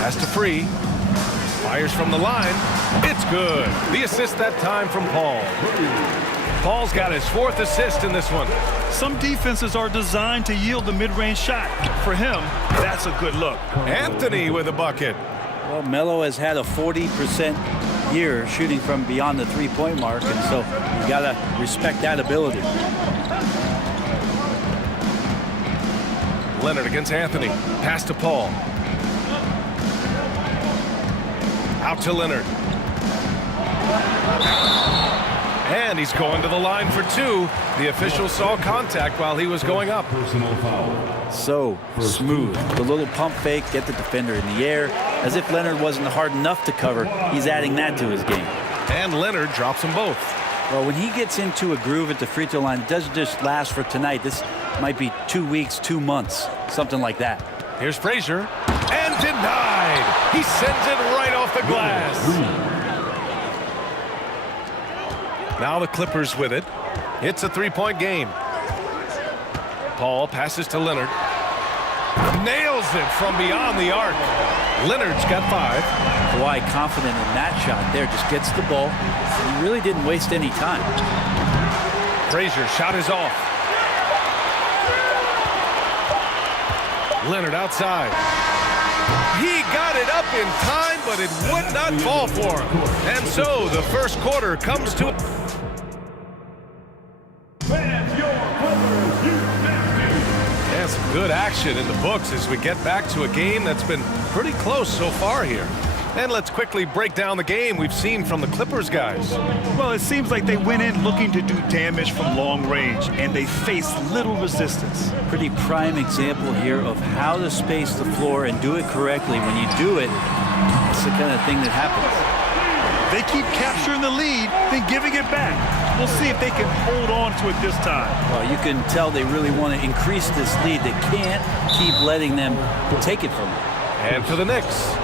Pass to Free. Fires from the line. It's good. The assist that time from Paul. Paul's got his 4th assist in this one. Some defenses are designed to yield the mid-range shot. For him, that's a good look. Anthony with a bucket. Well, Melo has had a 40% year shooting from beyond the three-point mark, and so you got to respect that ability. Leonard against Anthony. Pass to Paul. Out to Leonard. And he's going to the line for two. The official saw contact while he was going up. Personal foul. So smooth. The little pump fake, get the defender in the air. As if Leonard wasn't hard enough to cover, he's adding that to his game. And Leonard drops them both. Well, when he gets into a groove at the free throw line, it doesn't just last for tonight. This might be 2 weeks, 2 months, something like that. Here's Frazier. And denied. He sends it right off the glass. Now the Clippers with it. It's a three-point game. Paul passes to Leonard. Nails it from beyond the arc. Leonard's got 5. Kawhi confident in that shot there. Just gets the ball. He really didn't waste any time. Frazier shot is off. Leonard outside. He got it up in time, but it would not fall for him. And so the first quarter comes to... And some good action in the books as we get back to a game that's been pretty close so far here. And let's quickly break down the game we've seen from the Clippers guys. Well, it seems like they went in looking to do damage from long range, and they faced little resistance. Pretty prime example here of how to space the floor and do it correctly. When you do it, it's the kind of thing that happens. They keep capturing the lead, then giving it back. We'll see if they can hold on to it this time. Well, you can tell they really want to increase this lead. They can't keep letting them take it from them. And for the Knicks.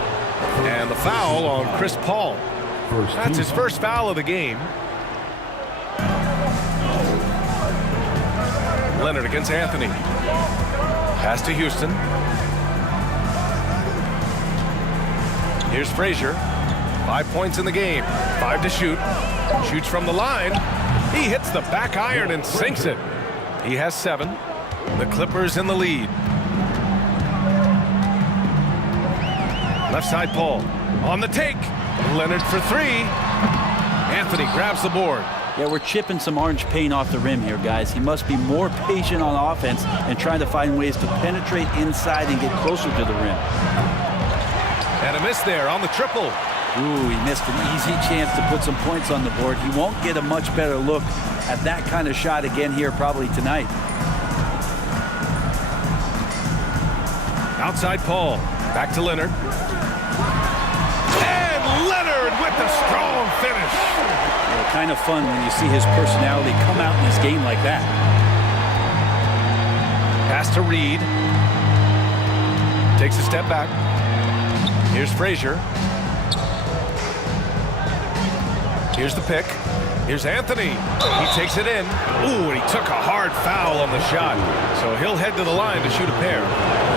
And the foul on Chris Paul. That's his first foul of the game. Leonard against Anthony. Pass to Houston. Here's Frazier. 5 points in the game. 5 to shoot. Shoots from the line. He hits the back iron and sinks it. He has 7. The Clippers in the lead. Left side Paul. On the take. Leonard for 3. Anthony grabs the board. Yeah, we're chipping some orange paint off the rim here, guys. He must be more patient on offense and trying to find ways to penetrate inside and get closer to the rim. And a miss there on the triple. Ooh, he missed an easy chance to put some points on the board. He won't get a much better look at that kind of shot again here probably tonight. Outside Paul. Back to Leonard. And Leonard with the strong finish. Well, kind of fun when you see his personality come out in this game like that. Pass to Reed. Takes a step back. Here's Frazier. Here's the pick. Here's Anthony. He takes it in. Ooh, and he took a hard foul on the shot. So he'll head to the line to shoot a pair.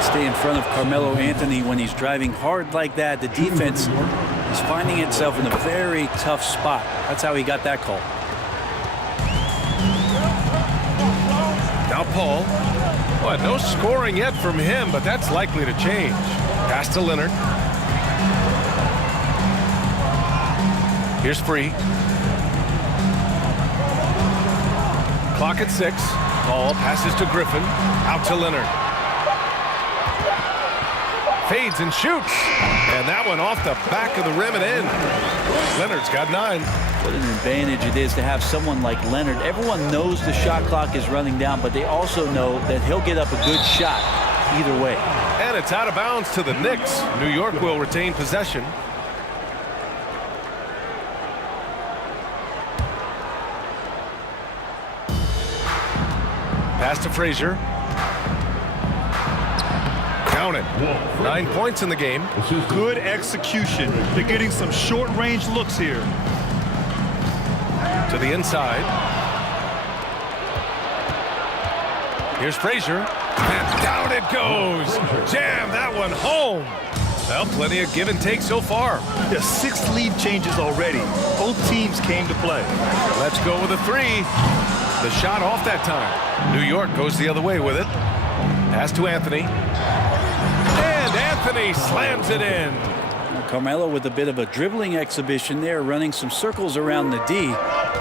Stay in front of Carmelo Anthony when he's driving hard like that. The defense is finding itself in a very tough spot. That's how he got that call. Now Paul. Well, no scoring yet from him, but that's likely to change. Pass to Leonard. Here's Free. Clock at 6. Paul passes to Griffin. Out to Leonard. Fades and shoots. And that one off the back of the rim and in. Leonard's got 9. What an advantage it is to have someone like Leonard. Everyone knows the shot clock is running down, but they also know that he'll get up a good shot either way. And it's out of bounds to the Knicks. New York will retain possession. Pass to Frazier. Count it. 9 points in the game. Good execution. They're getting some short-range looks here. To the inside. Here's Frazier. And down it goes. Jam that one home. Well, plenty of give and take so far. There's 6 lead changes already. Both teams came to play. Let's go with a 3. The shot off that time. New York goes the other way with it. Pass to Anthony. And Anthony slams it in. Carmelo with a bit of a dribbling exhibition there, running some circles around the D.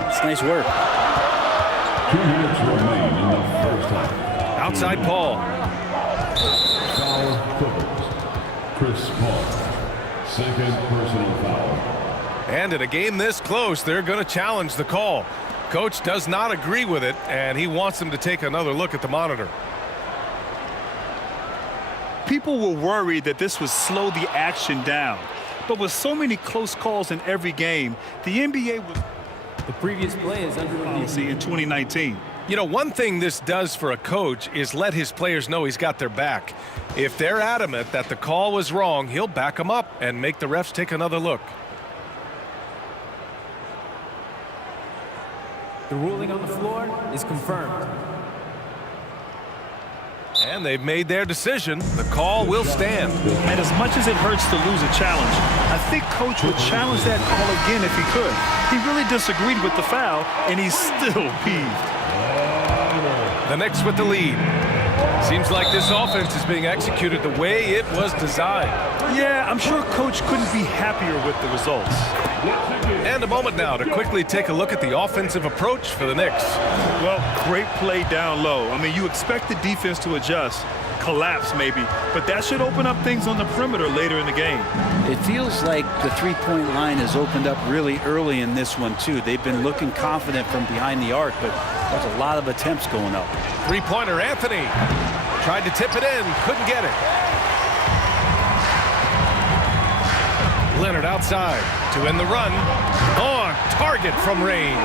It's nice work. 2 minutes remain in the first half. Outside Paul. Foul Clippers. Chris Paul. Second personal foul. And in a game this close, they're going to challenge the call. Coach does not agree with it, and he wants them to take another look at the monitor. People were worried that this would slow the action down. But with so many close calls in every game, the NBA was The previous play is under review. in 2019. You know, one thing this does for a coach is let his players know he's got their back. If they're adamant that the call was wrong, he'll back them up and make the refs take another look. The ruling on the floor is confirmed. And they've made their decision. The call will stand. And as much as it hurts to lose a challenge, I think Coach would challenge that call again if he could. He really disagreed with the foul, and he's still peeved. The Knicks with the lead. Seems like this offense is being executed the way it was designed. Yeah, I'm sure Coach couldn't be happier with the results. And a moment now to quickly take a look at the offensive approach for the Knicks. Well, great play down low. I mean, you expect the defense to adjust, collapse maybe, but that should open up things on the perimeter later in the game. It feels like the three-point line has opened up really early in this one, too. They've been looking confident from behind the arc, but there's a lot of attempts going up. Three-pointer, Anthony. Tried to tip it in, couldn't get it. Leonard outside to end the run. On target from range.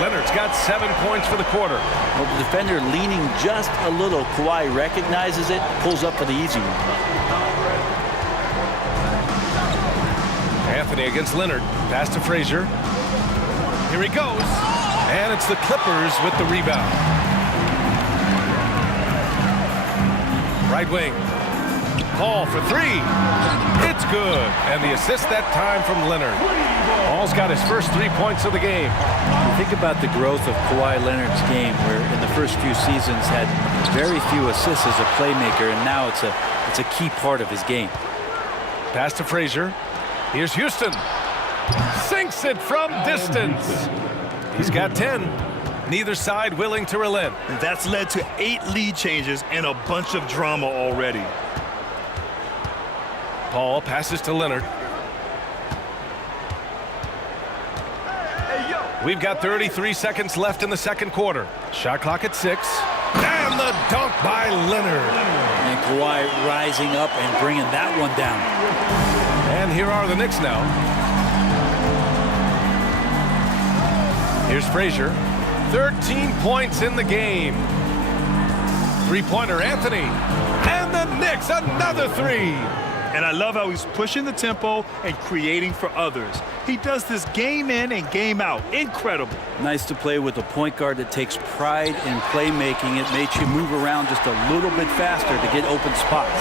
Leonard's got 7 points for the quarter. Well, the defender leaning just a little. Kawhi recognizes it, pulls up for the easy one. Anthony against Leonard. Pass to Frazier. Here he goes. And it's the Clippers with the rebound. Right wing. Paul for three. It's good. And the assist that time from Leonard. Paul's got his first 3 points of the game. You think about the growth of Kawhi Leonard's game, where in the first few seasons had very few assists as a playmaker, and now it's a key part of his game. Pass to Frazier. Here's Houston. Sinks it from distance. He's got 10. Neither side willing to relent. And that's led to 8 lead changes and a bunch of drama already. Paul passes to Leonard. We've got 33 seconds left in the second quarter. Shot clock at 6. And the dunk by Leonard. And Kawhi rising up and bringing that one down. And here are the Knicks now. Here's Frazier. 13 points in the game. Three-pointer, Anthony. And the Knicks, another three. And I love how he's pushing the tempo and creating for others. He does this game in and game out. Incredible. Nice to play with a point guard that takes pride in playmaking. It makes you move around just a little bit faster to get open spots.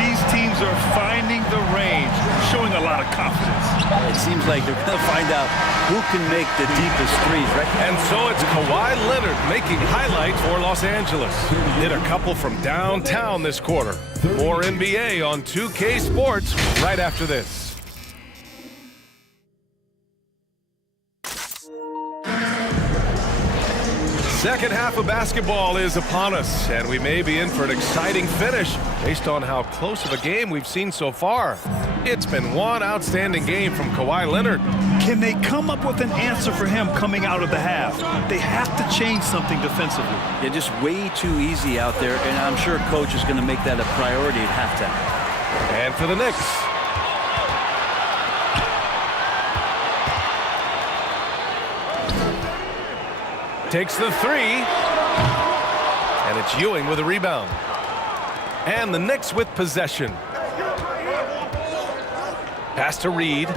These teams are finding the range, showing a lot of confidence. It seems like they're going to find out who can make the deepest threes, right? And so it's Kawhi Leonard making highlights for Los Angeles. Hit a couple from downtown this quarter. More NBA on 2K Sports right after this. Second half of basketball is upon us, and we may be in for an exciting finish based on how close of a game we've seen so far. It's been one outstanding game from Kawhi Leonard. Can they come up with an answer for him coming out of the half? They have to change something defensively. Yeah, just way too easy out there, and I'm sure Coach is going to make that a priority at halftime. And for the Knicks. Takes the three. And it's Ewing with a rebound. And the Knicks with possession. Pass to Reed.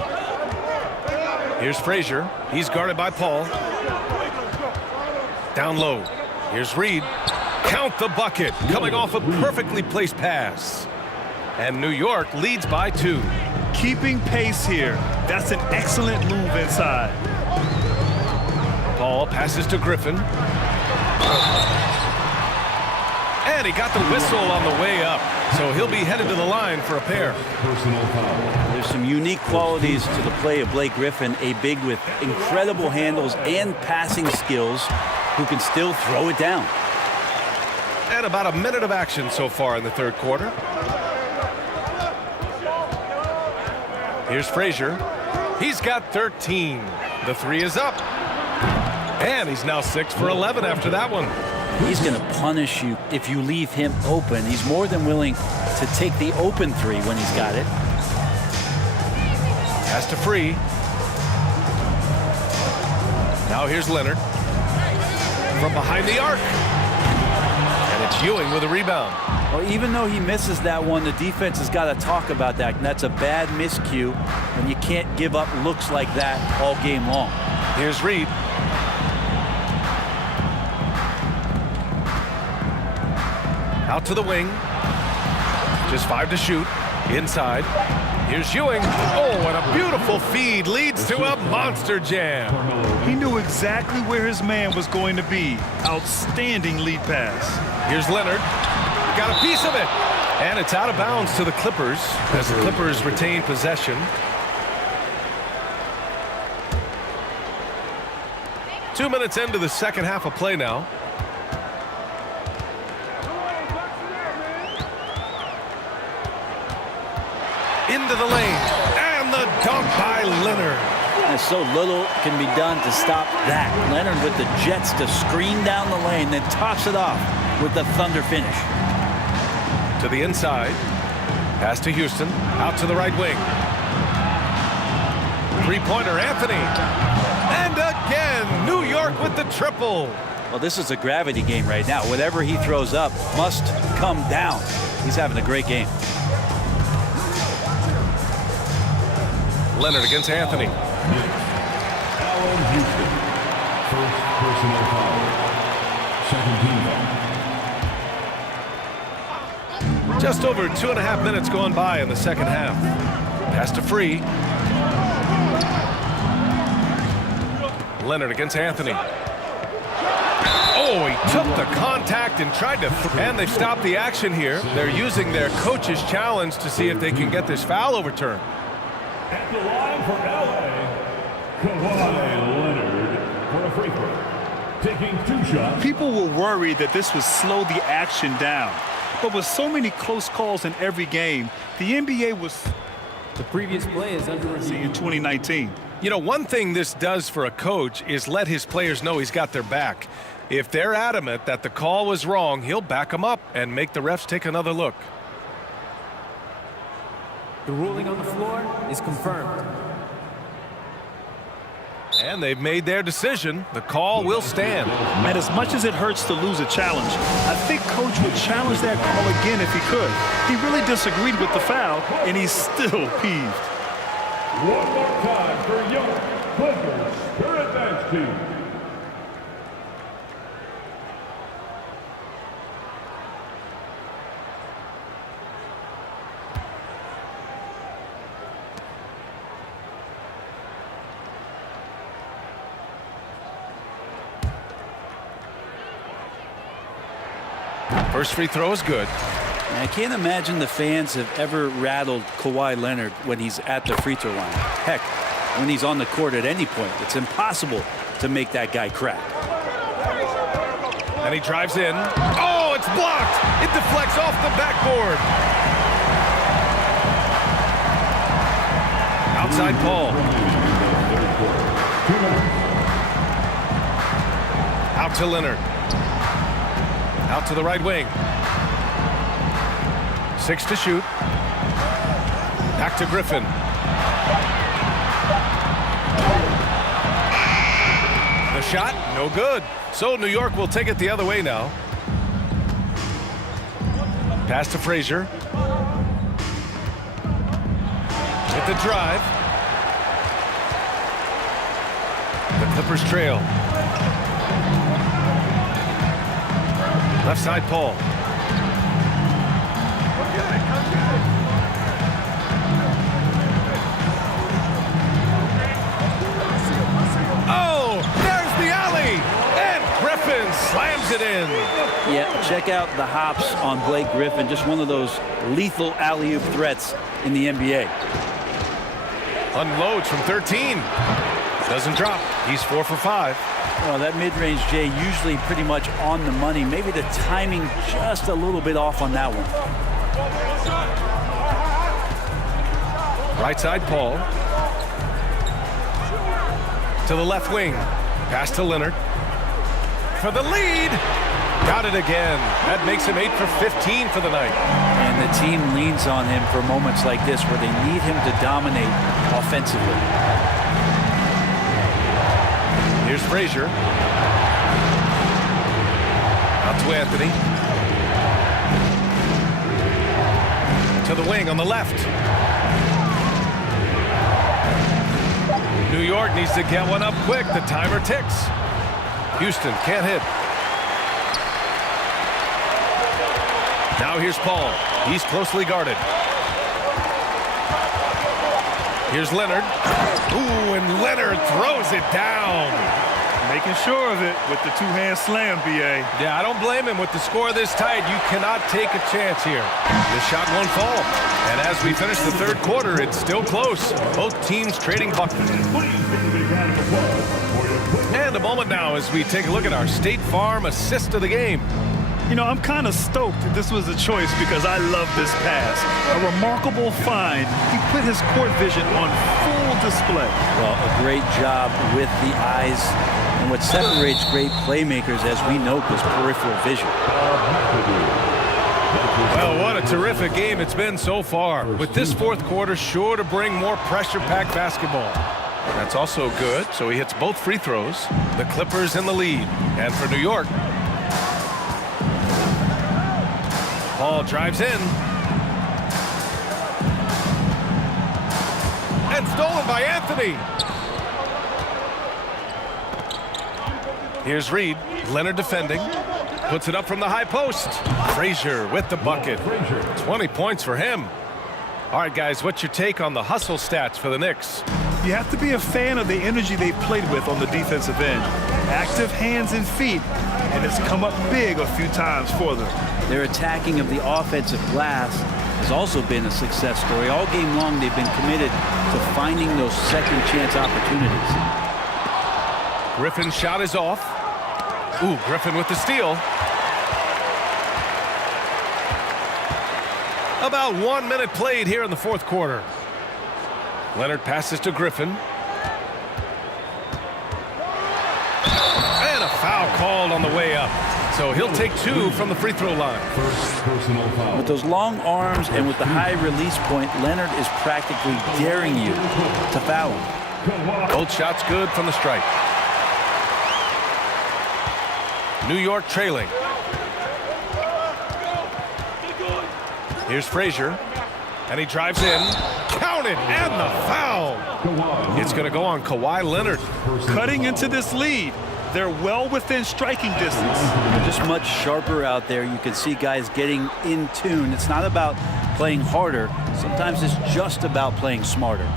Here's Frazier. He's guarded by Paul. Down low. Here's Reed. Count the bucket. Coming off a perfectly placed pass. And New York leads by 2. Keeping pace here. That's an excellent move inside. Paul passes to Griffin. And he got the whistle on the way up. So he'll be headed to the line for a pair. Personal foul. There's some unique qualities to the play of Blake Griffin, a big with incredible handles and passing skills who can still throw it down. And about a minute of action so far in the third quarter. Here's Frazier. He's got 13. The three is up. And he's now 6 for 11 after that one. He's going to punish you if you leave him open. He's more than willing to take the open three when he's got it. Pass to Free. Now here's Leonard. From behind the arc. And it's Ewing with a rebound. Well, even though he misses that one, the defense has got to talk about that. And that's a bad miscue, and you can't give up looks like that all game long. Here's Reed. Out to the wing. Just 5 to shoot. Inside. Here's Ewing. Oh, and a beautiful feed leads to a monster jam. He knew exactly where his man was going to be. Outstanding lead pass. Here's Leonard. Got a piece of it. And it's out of bounds to the Clippers as the Clippers retain possession. Two minutes into the second half of play now. Into the lane. And the dunk by Leonard. And so little can be done to stop that. Leonard with the jets to screen down the lane, then tops it off with the thunder finish. To the inside. Pass to Houston. Out to the right wing. Three-pointer, Anthony. And again, New York with the triple. Well, this is a gravity game right now. Whatever he throws up must come down. He's having a great game. Leonard against Anthony. Allen Houston. First personal foul. Second team foul. Just over 2.5 minutes going by in the second half. Pass to Free. Leonard against Anthony. Oh, he took the contact and tried to, and they've stopped the action here. They're using their coach's challenge to see if they can get this foul overturned. At the line for LA, Kawhi Leonard for a free throw. Taking 2 shots. People were worried that this would slow the action down. But with so many close calls in every game, the NBA was... The previous play is under review. In 2019. You know, one thing this does for a coach is let his players know he's got their back. If they're adamant that the call was wrong, he'll back them up and make the refs take another look. The ruling on the floor is confirmed. And they've made their decision. The call will stand. And as much as it hurts to lose a challenge, I think Coach would challenge that call again if he could. He really disagreed with the foul, and he's still peeved. One more time for your Clippers Spirit Bench team. First free throw is good. I can't imagine the fans have ever rattled Kawhi Leonard when he's at the free throw line. Heck, when he's on the court at any point, it's impossible to make that guy crack. And he drives in. Oh, it's blocked. It deflects off the backboard. Outside Paul. Out to Leonard. Out to the right wing. 6 to shoot. Back to Griffin. The shot, no good. So New York will take it the other way now. Pass to Frazier. Hit the drive. The Clippers trail. Left side, Paul. Oh, there's the alley. And Griffin slams it in. Yeah, check out the hops on Blake Griffin. Just one of those lethal alley-oop threats in the NBA. Unloads from 13. Doesn't drop. He's 4 for 5. Well, that mid-range, Jay, usually pretty much on the money. Maybe the timing just a little bit off on that one. Right side, Paul. To the left wing. Pass to Leonard. For the lead. Got it again. That makes him 8 for 15 for the night. And the team leans on him for moments like this where they need him to dominate offensively. Here's Frazier. Out to Anthony. To the wing on the left. New York needs to get one up quick. The timer ticks. Houston can't hit. Now here's Paul. He's closely guarded. Here's Leonard. Ooh, and Leonard throws it down. Making sure of it with the two-hand slam, B.A. Yeah, I don't blame him. With the score this tight, you cannot take a chance here. This shot won't fall. And as we finish the third quarter, it's still close. Both teams trading buckets. And a moment now as we take a look at our State Farm assist of the game. You know, I'm kind of stoked that this was a choice because I love this pass. A remarkable find. He put his court vision on full display. Well, a great job with the eyes. And what separates great playmakers, as we know, is peripheral vision. Well, what a terrific game it's been so far. With this fourth quarter sure to bring more pressure-packed basketball. That's also good, so he hits both free throws. The Clippers in the lead. And for New York, Paul drives in. And stolen by Anthony. Here's Reed. Leonard defending. Puts it up from the high post. Frazier with the bucket. 20 points for him. All right, guys, what's your take on the hustle stats for the Knicks? You have to be a fan of the energy they've played with on the defensive end. Active hands and feet, and it's come up big a few times for them. Their attacking of the offensive glass has also been a success story. All game long, they've been committed to finding those second chance opportunities. Griffin's shot is off. Ooh, Griffin with the steal. About 1 minute played here in the fourth quarter. Leonard passes to Griffin. And a foul called on the way up. So he'll take 2 from the free throw line. First personal foul. With those long arms and with the high release point, Leonard is practically daring you to foul him. Both shots good from the stripe. New York trailing. Here's Frazier. And he drives in. Counted and the foul. It's going to go on Kawhi Leonard. Cutting into this lead. They're well within striking distance. They're just much sharper out there. You can see guys getting in tune. It's not about playing harder. Sometimes it's just about playing smarter.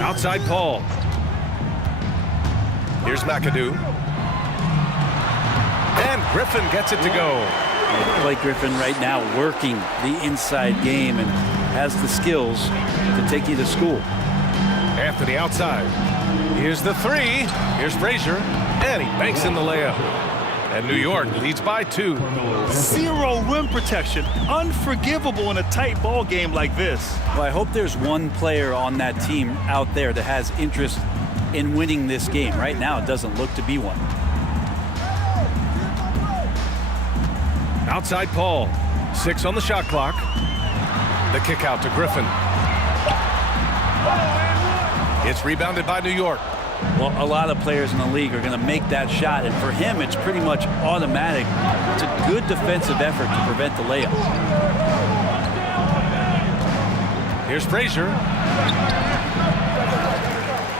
Outside Paul. Here's McAdoo. And Griffin gets it to go. Blake Griffin right now working the inside game and has the skills to take you to school. Anthony outside. Here's the 3. Here's Frazier. And he banks in the layup. And New York leads by 2. Zero rim protection. Unforgivable in a tight ball game like this. Well, I hope there's one player on that team out there that has interest in winning this game. Right now, it doesn't look to be one. Outside Paul. 6 on the shot clock. The kick out to Griffin. It's rebounded by New York. Well, a lot of players in the league are going to make that shot, and for him, it's pretty much automatic. It's a good defensive effort to prevent the layup. Here's Frazier.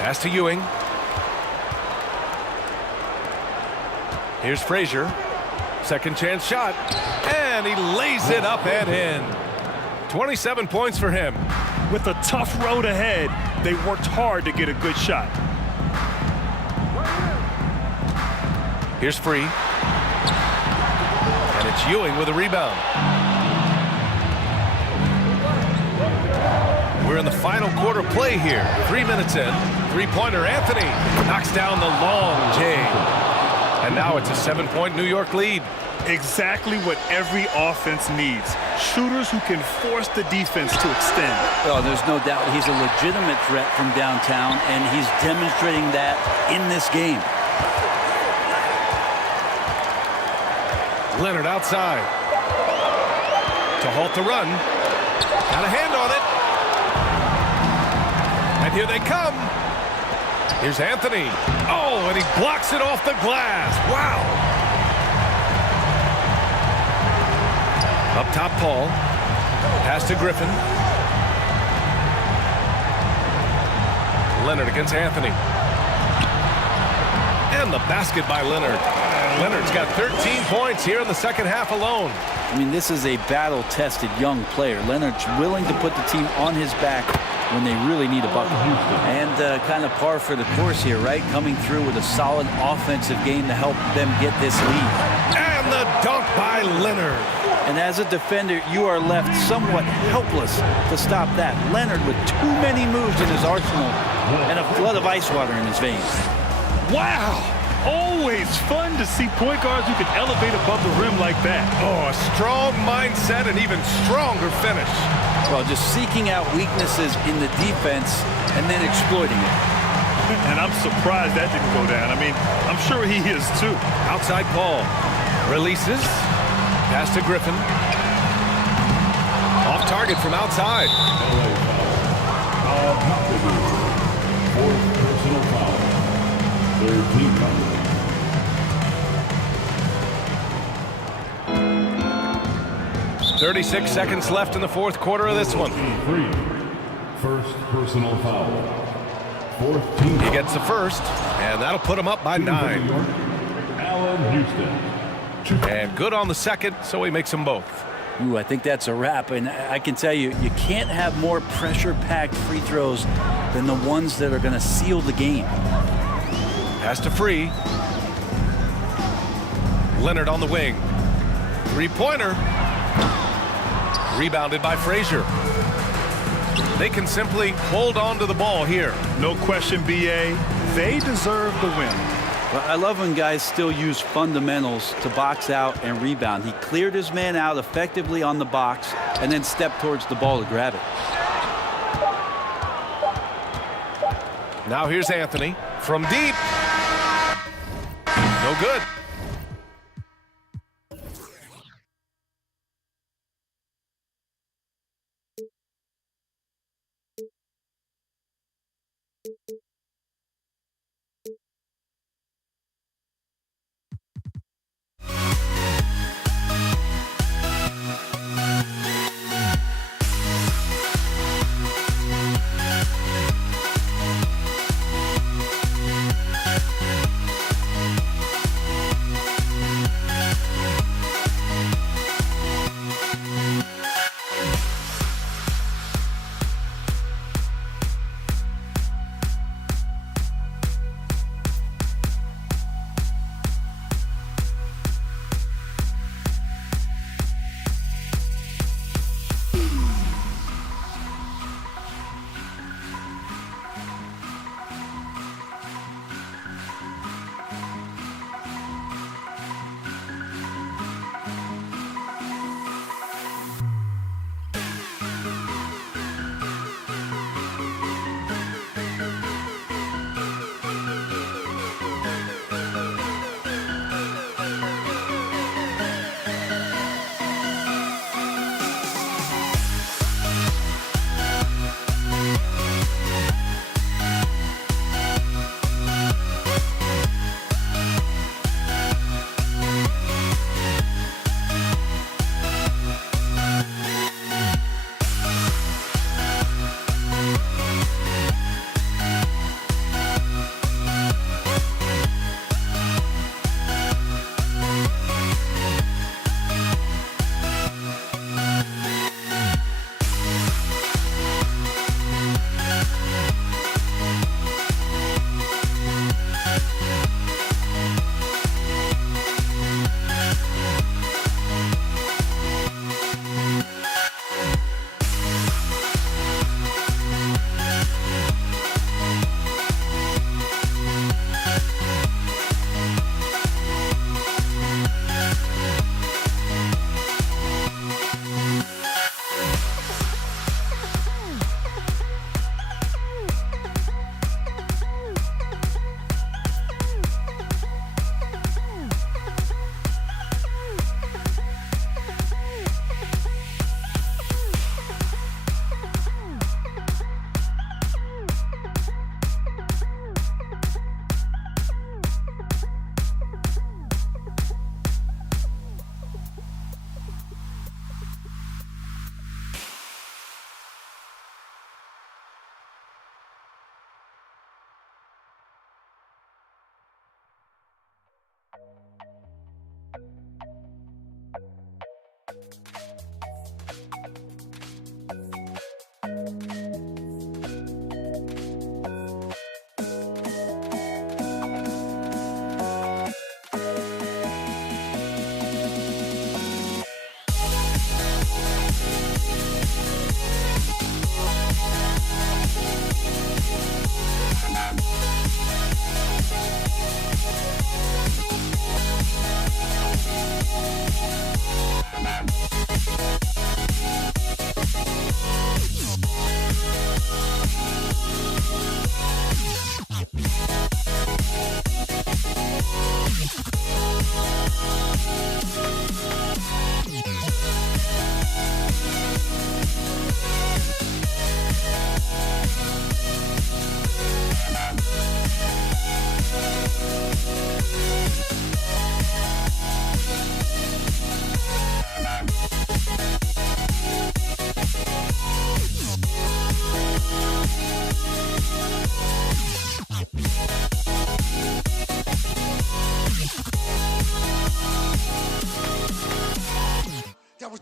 Pass to Ewing. Here's Frazier. Second chance shot. And he lays it up and in. 27 points for him. With a tough road ahead, they worked hard to get a good shot. Here's Free. And it's Ewing with a rebound. We're in the final quarter play here. 3 minutes in. Three-pointer Anthony knocks down the long J. And now Now it's a 7-point New York lead. Exactly what every offense needs. Shooters who can force the defense to extend. Well, there's no doubt he's a legitimate threat from downtown, and he's demonstrating that in this game. Leonard outside. To halt the run. Got a hand on it. And here they come. Here's Anthony. Oh, and he blocks it off the glass. Wow. Up top, Paul. Pass to Griffin. Leonard against Anthony. And the basket by Leonard. Leonard's got 13 points here in the second half alone. I mean, this is a battle-tested young player. Leonard's willing to put the team on his back when they really need a bucket. And kind of par for the course here, right? Coming through with a solid offensive game to help them get this lead. And the dunk by Leonard. And as a defender, you are left somewhat helpless to stop that. Leonard with too many moves in his arsenal and a flood of ice water in his veins. Wow! Always fun to see point guards who can elevate above the rim like that. Oh, a strong mindset and even stronger finish. Well, just seeking out weaknesses in the defense and then exploiting it. And I'm surprised that didn't go down. I mean, I'm sure he is too. Outside Paul. Releases. Pass to Griffin. Off target from outside. Fourth personal foul. Third team foul. .36 seconds left in the fourth quarter of this one. First personal foul. Fourth team. He gets the first, and that'll put him up by 9. Allen Houston. And good on the second, so he makes them both. Ooh, I think that's a wrap. And I can tell you, you can't have more pressure-packed free throws than the ones that are going to seal the game. Pass to Free. Leonard on the wing. Three-pointer. Rebounded by Frazier. They can simply hold on to the ball here. No question, B.A. They deserve the win. Well, I love when guys still use fundamentals to box out and rebound. He cleared his man out effectively on the box and then stepped towards the ball to grab it. Now here's Anthony from deep. No good.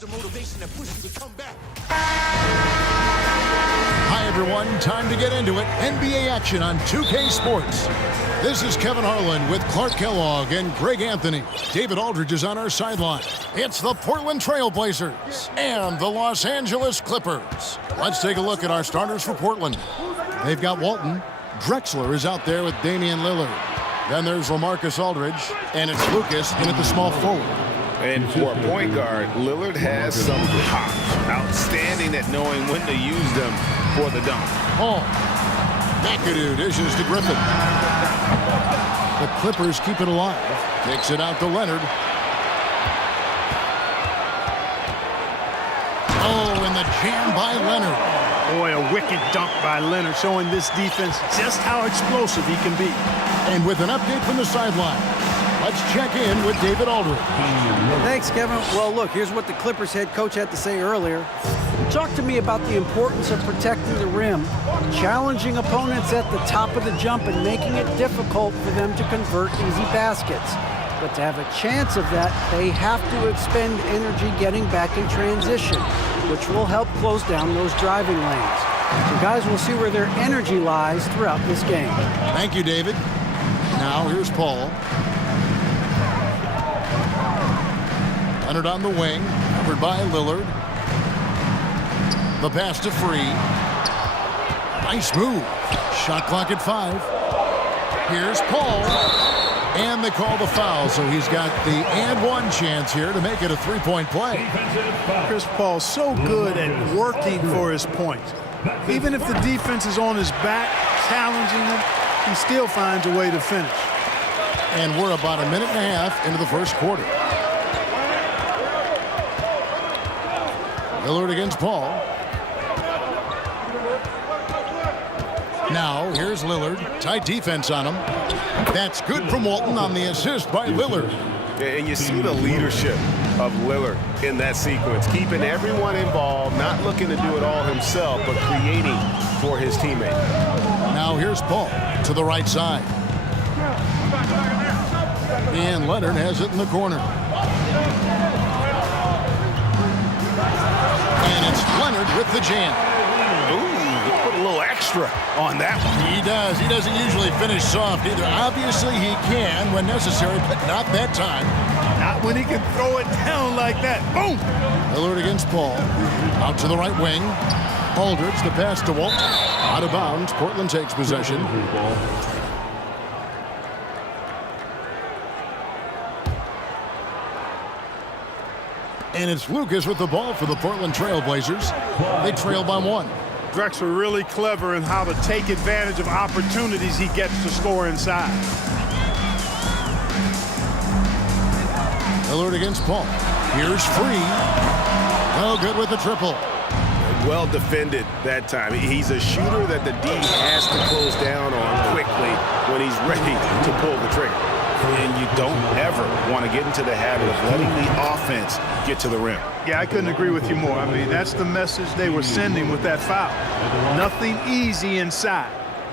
the motivation that pushes you to come back. Hi, everyone. Time to get into it. NBA action on 2K Sports. This is Kevin Harlan with Clark Kellogg and Greg Anthony. David Aldridge is on our sideline. It's the Portland Trail Blazers and the Los Angeles Clippers. Let's take a look at our starters for Portland. They've got Walton. Drexler is out there with Damian Lillard. Then there's LaMarcus Aldridge, and it's Lucas in at the small forward. And for a point guard, Lillard has some pop. Outstanding at knowing when to use them for the dunk. Paul. McAdoo dishes to Griffin. The Clippers keep it alive. Kicks it out to Leonard. Oh, and the jam by Leonard. Boy, a wicked dunk by Leonard, showing this defense just how explosive he can be. And with an update from the sideline, let's check in with David Aldridge. Thanks, Kevin. Well, look, here's what the Clippers head coach had to say earlier. Talk to me about the importance of protecting the rim, challenging opponents at the top of the jump, and making it difficult for them to convert easy baskets. But to have a chance of that, they have to expend energy getting back in transition, which will help close down those driving lanes. So guys, we'll see where their energy lies throughout this game. Thank you, David. Now here's Paul. Leonard on the wing, covered by Lillard. The pass to Free. Nice move. Shot clock at 5. Here's Paul. And they call the foul, so he's got the and one chance here to make it a three-point play. Chris Paul so good at working for his points. Even if the defense is on his back, challenging him, he still finds a way to finish. And we're about a minute and a half into the first quarter. Lillard against Paul. Now, here's Lillard. Tight defense on him. That's good from Walton on the assist by Lillard. And you see the leadership of Lillard in that sequence, keeping everyone involved, not looking to do it all himself, but creating for his teammate. Now here's Paul to the right side. And Leonard has it in the corner. And it's Leonard with the jam. Ooh, put a little extra on that one. He does. He doesn't usually finish soft either. Obviously, he can when necessary, but not that time. Not when he can throw it down like that. Boom! Lillard against Paul. Out to the right wing. Aldridge, the pass to Walton. Out of bounds. Portland takes possession. And it's Lucas with the ball for the Portland Trail Blazers. They trail by 1. Drexler really clever in how to take advantage of opportunities he gets to score inside. Lillard against Paul. Here's Free. Well, good with the triple. Well defended that time. He's a shooter that the D has to close down on quickly when he's ready to pull the trigger. And you don't ever want to get into the habit of letting the offense get to the rim. Yeah, I couldn't agree with you more. I mean, that's the message they were sending with that foul. Nothing easy inside.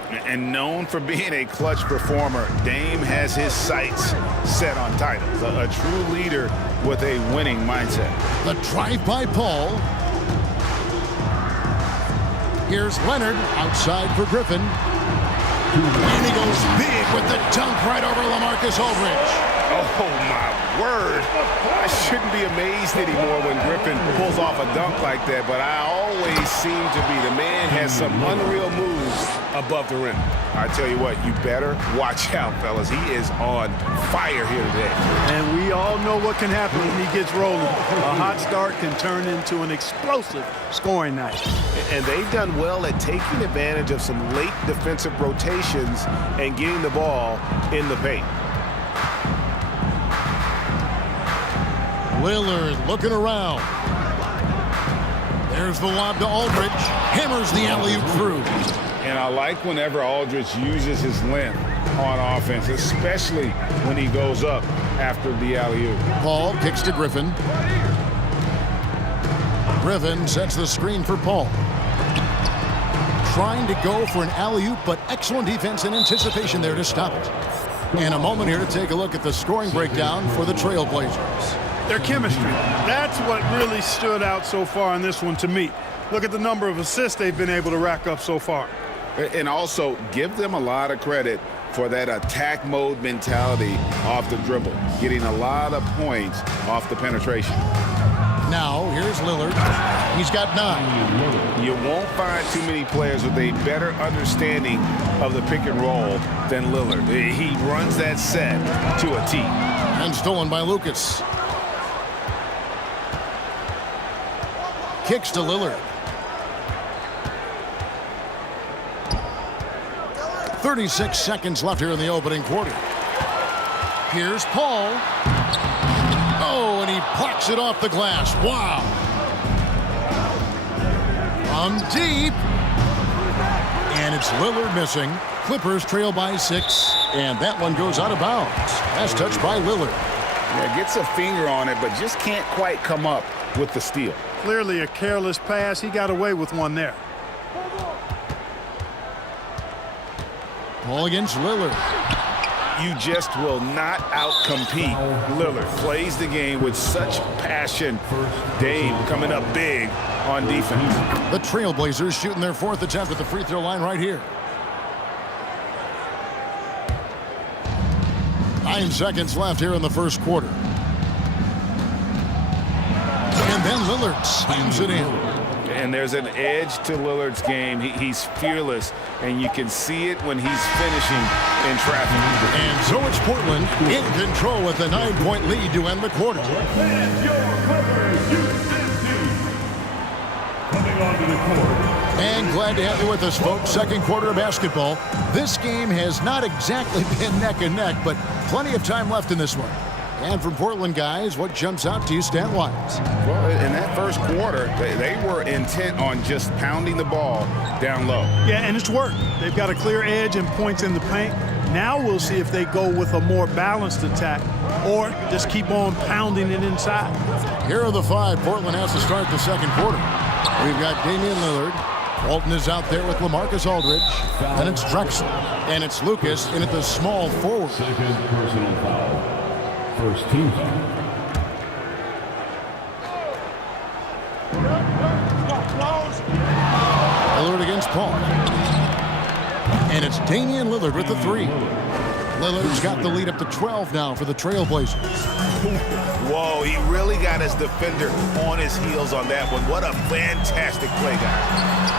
And known for being a clutch performer, Dame has his sights set on titles. A true leader with a winning mindset. The drive by Paul. Here's Leonard outside for Griffin. And he goes big with the dunk right over LaMarcus Aldridge. Oh, my word. I shouldn't be amazed anymore when Griffin pulls off a dunk like that, but I always seem to be. The man has some unreal moves above the rim. I tell you what, you better watch out, fellas. He is on fire here today. And we all know what can happen when he gets rolling. A hot start can turn into an explosive scoring night. And they've done well at taking advantage of some late defensive rotations and getting the ball in the paint. Lillard looking around. There's the lob to Aldridge. Hammers the alley-oop through. And I like whenever Aldridge uses his length on offense, especially when he goes up after the alley-oop. Paul kicks to Griffin. Griffin sets the screen for Paul. Trying to go for an alley-oop, but excellent defense and anticipation there to stop it. And a moment here to take a look at the scoring breakdown for the Trailblazers. Their chemistry. That's what really stood out so far in this one to me. Look at the number of assists they've been able to rack up so far. And also give them a lot of credit for that attack mode mentality off the dribble, getting a lot of points off the penetration. Now, here's Lillard. He's got 9. You won't find too many players with a better understanding of the pick and roll than Lillard. He runs that set to a T. And stolen by Lucas. Kicks to Lillard. 36 seconds left here in the opening quarter. Here's Paul. Oh, and he plucks it off the glass. Wow. From deep. And it's Lillard missing. Clippers trail by 6. And that one goes out of bounds. That's touched by Lillard. Yeah, gets a finger on it, but just can't quite come up with the steal. Clearly a careless pass. He got away with one there. Ball against Lillard. You just will not outcompete Lillard. Plays the game with such passion. Dame coming up big on defense. The Trailblazers shooting their 4th attempt at the free throw line right here. 9 seconds left here in the first quarter. And then Lillard slams it in. And there's an edge to Lillard's game. He's fearless, and you can see it when he's finishing in traffic. And so it's Portland in control with a 9-point lead to end the quarter. And glad to have you with us, folks. Second quarter of basketball. This game has not exactly been neck and neck, but plenty of time left in this one. And from Portland, guys, what jumps out to you stat-wise? Well, in that first quarter, they were intent on just pounding the ball down low. Yeah, and it's worked. They've got a clear edge and points in the paint. Now we'll see if they go with a more balanced attack or just keep on pounding it inside. Here are the 5 Portland has to start the second quarter. We've got Damian Lillard. Walton is out there with LaMarcus Aldridge. Then it's Drexel. And it's Lucas in at the small forward. Second personal foul. First team foul. Lillard against Paul. And it's Damian Lillard with the 3. Lillard's got the lead up to 12 now for the Trailblazers. Whoa, he really got his defender on his heels on that one. What a fantastic play, guys.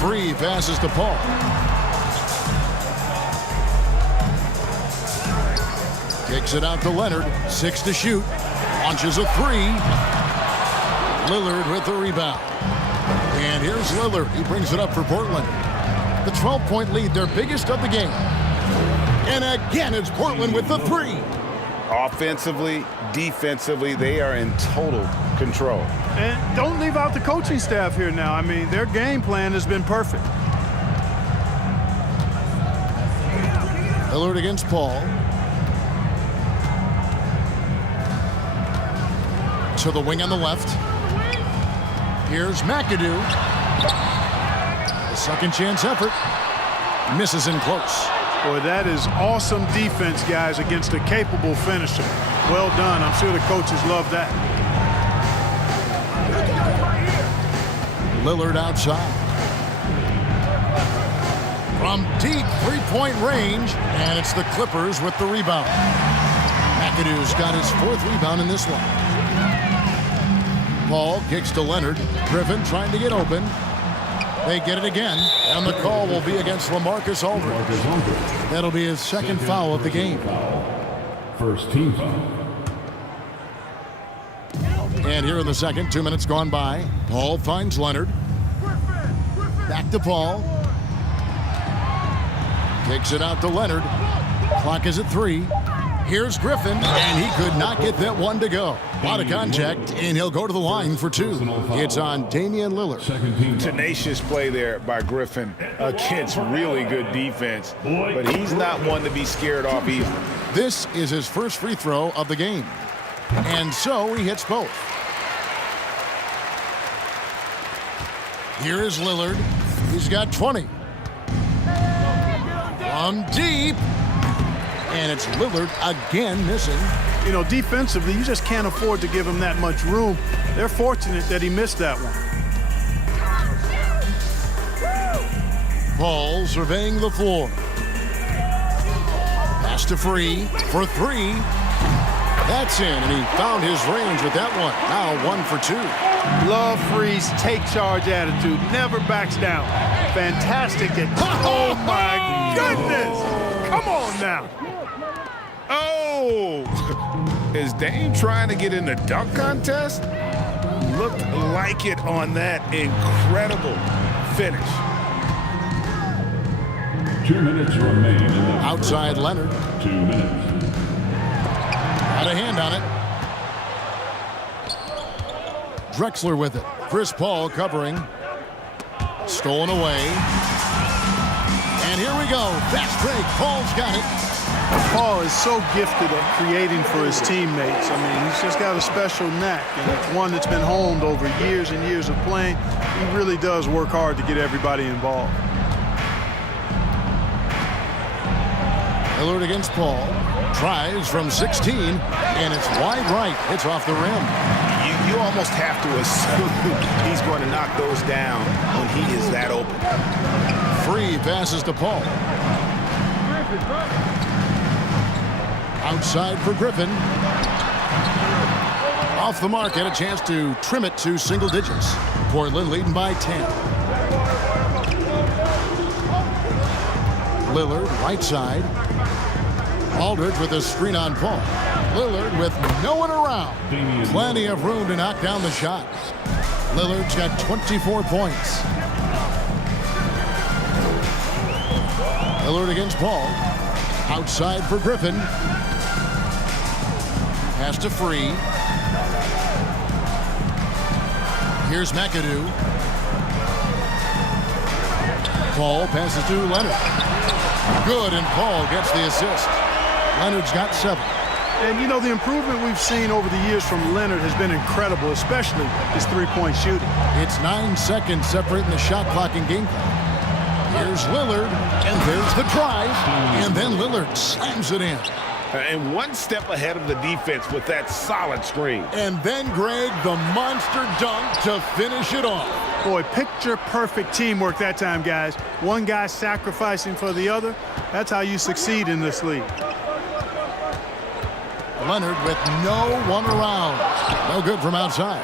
Free passes to Paul. Kicks it out to Leonard. 6 to shoot. Launches a 3. Lillard with the rebound. And here's Lillard. He brings it up for Portland. The 12-point lead, their biggest of the game. And again, it's Portland with the 3. Offensively, defensively, they are in total control. And don't leave out the coaching staff here now. I mean, their game plan has been perfect. Lillard against Paul. To the wing on the left. Here's McAdoo. A second chance effort. Misses in close. Boy, that is awesome defense, guys, against a capable finisher. Well done. I'm sure the coaches love that. Lillard outside. From deep three-point range, and it's the Clippers with the rebound. McAdoo's got his 4th rebound in this one. Paul kicks to Leonard. Griffin trying to get open. They get it again, and the call will be against LaMarcus Aldridge. That'll be his 2nd foul of the game. First team foul. And here in the second, 2 minutes gone by. Paul finds Leonard. Back to Paul. Kicks it out to Leonard. Clock is at 3. Here's Griffin, and he could not get that one to go. A lot of contact, and he'll go to the line for 2. It's on Damian Lillard. Tenacious play there by Griffin against really good defense, but he's not one to be scared off easily. This is his first free throw of the game, and so he hits both. Here is Lillard. He's got 20. From deep. And it's Lillard again missing. You know, defensively, you just can't afford to give him that much room. They're fortunate that he missed that one. Paul surveying the floor. Pass to Free for three. That's in, and he found his range with that one. Now 1 for 2. Love Free's take charge attitude. Never backs down. Fantastic. Oh, my goodness. Come on now. Oh! Is Dame trying to get in the dunk contest? Looked like it on that incredible finish. 2 minutes remain in the outside Leonard. 2 minutes. Got a hand on it. Drexler with it. Chris Paul covering. Stolen away. And here we go. Fast break. Paul's got it. Paul is so gifted at creating for his teammates. I mean, he's just got a special knack, and it's one that's been honed over years and years of playing. He really does work hard to get everybody involved. Lillard against Paul. Tries from 16, and it's wide right. It's off the rim. You almost have to assume he's going to knock those down when he is that open. Free passes to Paul. Outside for Griffin. Off the mark, and a chance to trim it to single digits. Portland leading by 10. Lillard, right side. Aldridge with a screen on Paul. Lillard with no one around. Plenty of room to knock down the shot. Lillard's got 24 points. Lillard against Paul. Outside for Griffin. Pass to Free. Here's McAdoo. Paul passes to Leonard. Good, and Paul gets the assist. Leonard's got 7. And, you know, the improvement we've seen over the years from Leonard has been incredible, especially his three-point shooting. It's 9 seconds separating the shot clock and game clock. Here's Lillard, and there's the drive, and then Lillard slams it in. And one step ahead of the defense with that solid screen. And then, Greg, the monster dunk to finish it off. Boy, picture-perfect teamwork that time, guys. One guy sacrificing for the other. That's how you succeed in this league. Leonard with no one around. No good from outside.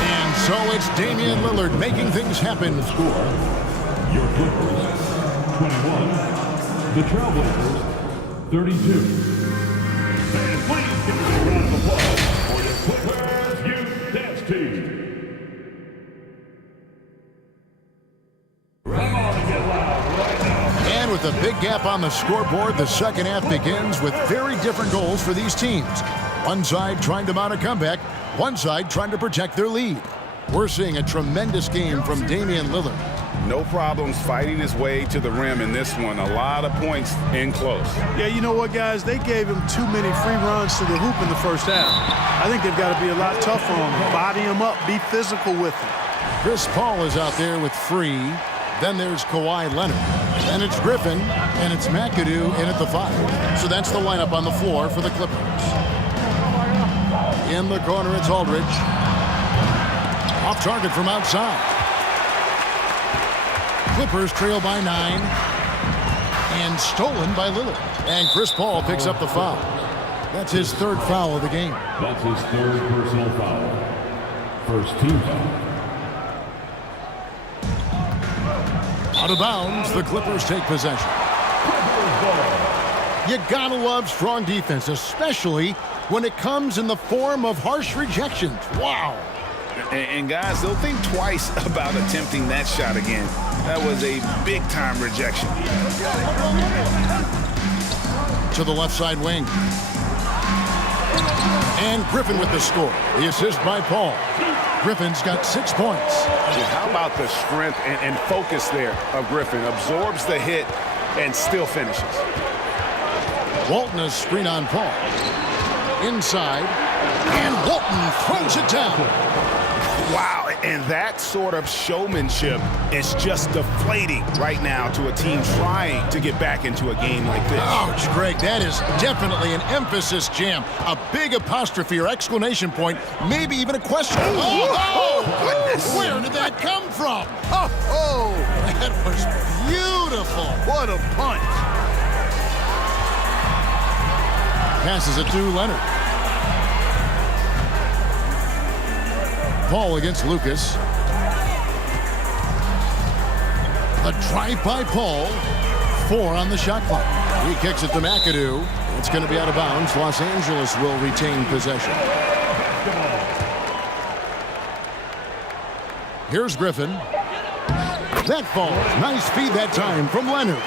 And so it's Damian Lillard making things happen. The score, your Clippers, 21. The Trailblazers, 32. And please give me a round of applause for your Clippers Youth Dance Team. Come on and get loud right now. And with a big gap on the scoreboard, the second half begins with very different goals for these teams. One side trying to mount a comeback, one side trying to protect their lead. We're seeing a tremendous game from Damian Lillard. No problems fighting his way to the rim in this one. A lot of points in close. Yeah, you know what, guys? They gave him too many free runs to the hoop in the first half. I think they've got to be a lot tougher on him. Body him up, be physical with him. Chris Paul is out there with Free. Then there's Kawhi Leonard. Then it's Griffin, and it's McAdoo in at the 5. So that's the lineup on the floor for the Clippers. In the corner, it's Aldridge. Off target from outside. Clippers trail by 9. And stolen by Lillard. And Chris Paul picks up the foul. That's his 3rd foul of the game. That's his 3rd personal foul. First team foul. Out of bounds, the Clippers take possession. You gotta love strong defense, especially when it comes in the form of harsh rejections. Wow. And guys, they'll think twice about attempting that shot again. That was a big-time rejection. To the left side wing. And Griffin with the score. The assist by Paul. Griffin's got 6 points. How about the strength and focus there of Griffin? Absorbs the hit and still finishes. Walton a screen on Paul. Inside. And Walton throws it down. Wow. And that sort of showmanship is just deflating right now to a team trying to get back into a game like this. Ouch, Greg, that is definitely an emphasis jam. A big apostrophe or exclamation point, maybe even a question. Oh, goodness. Where did that come from? Oh, that was beautiful. What a punch. Passes it to Leonard. Paul against Lucas. The drive by Paul. 4 on the shot clock. He kicks it to McAdoo. It's going to be out of bounds. Los Angeles will retain possession. Here's Griffin. That falls. Nice feed that time from Leonard.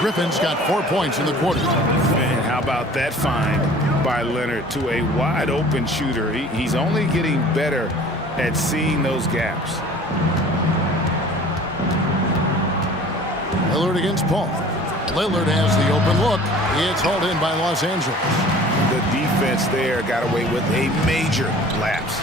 Griffin's got 4 points in the quarter. Man, how about that find by Leonard to a wide open shooter? He's only getting better at seeing those gaps. Lillard against Paul. Lillard has the open look. It's hauled in by Los Angeles. The defense there got away with a major lapse.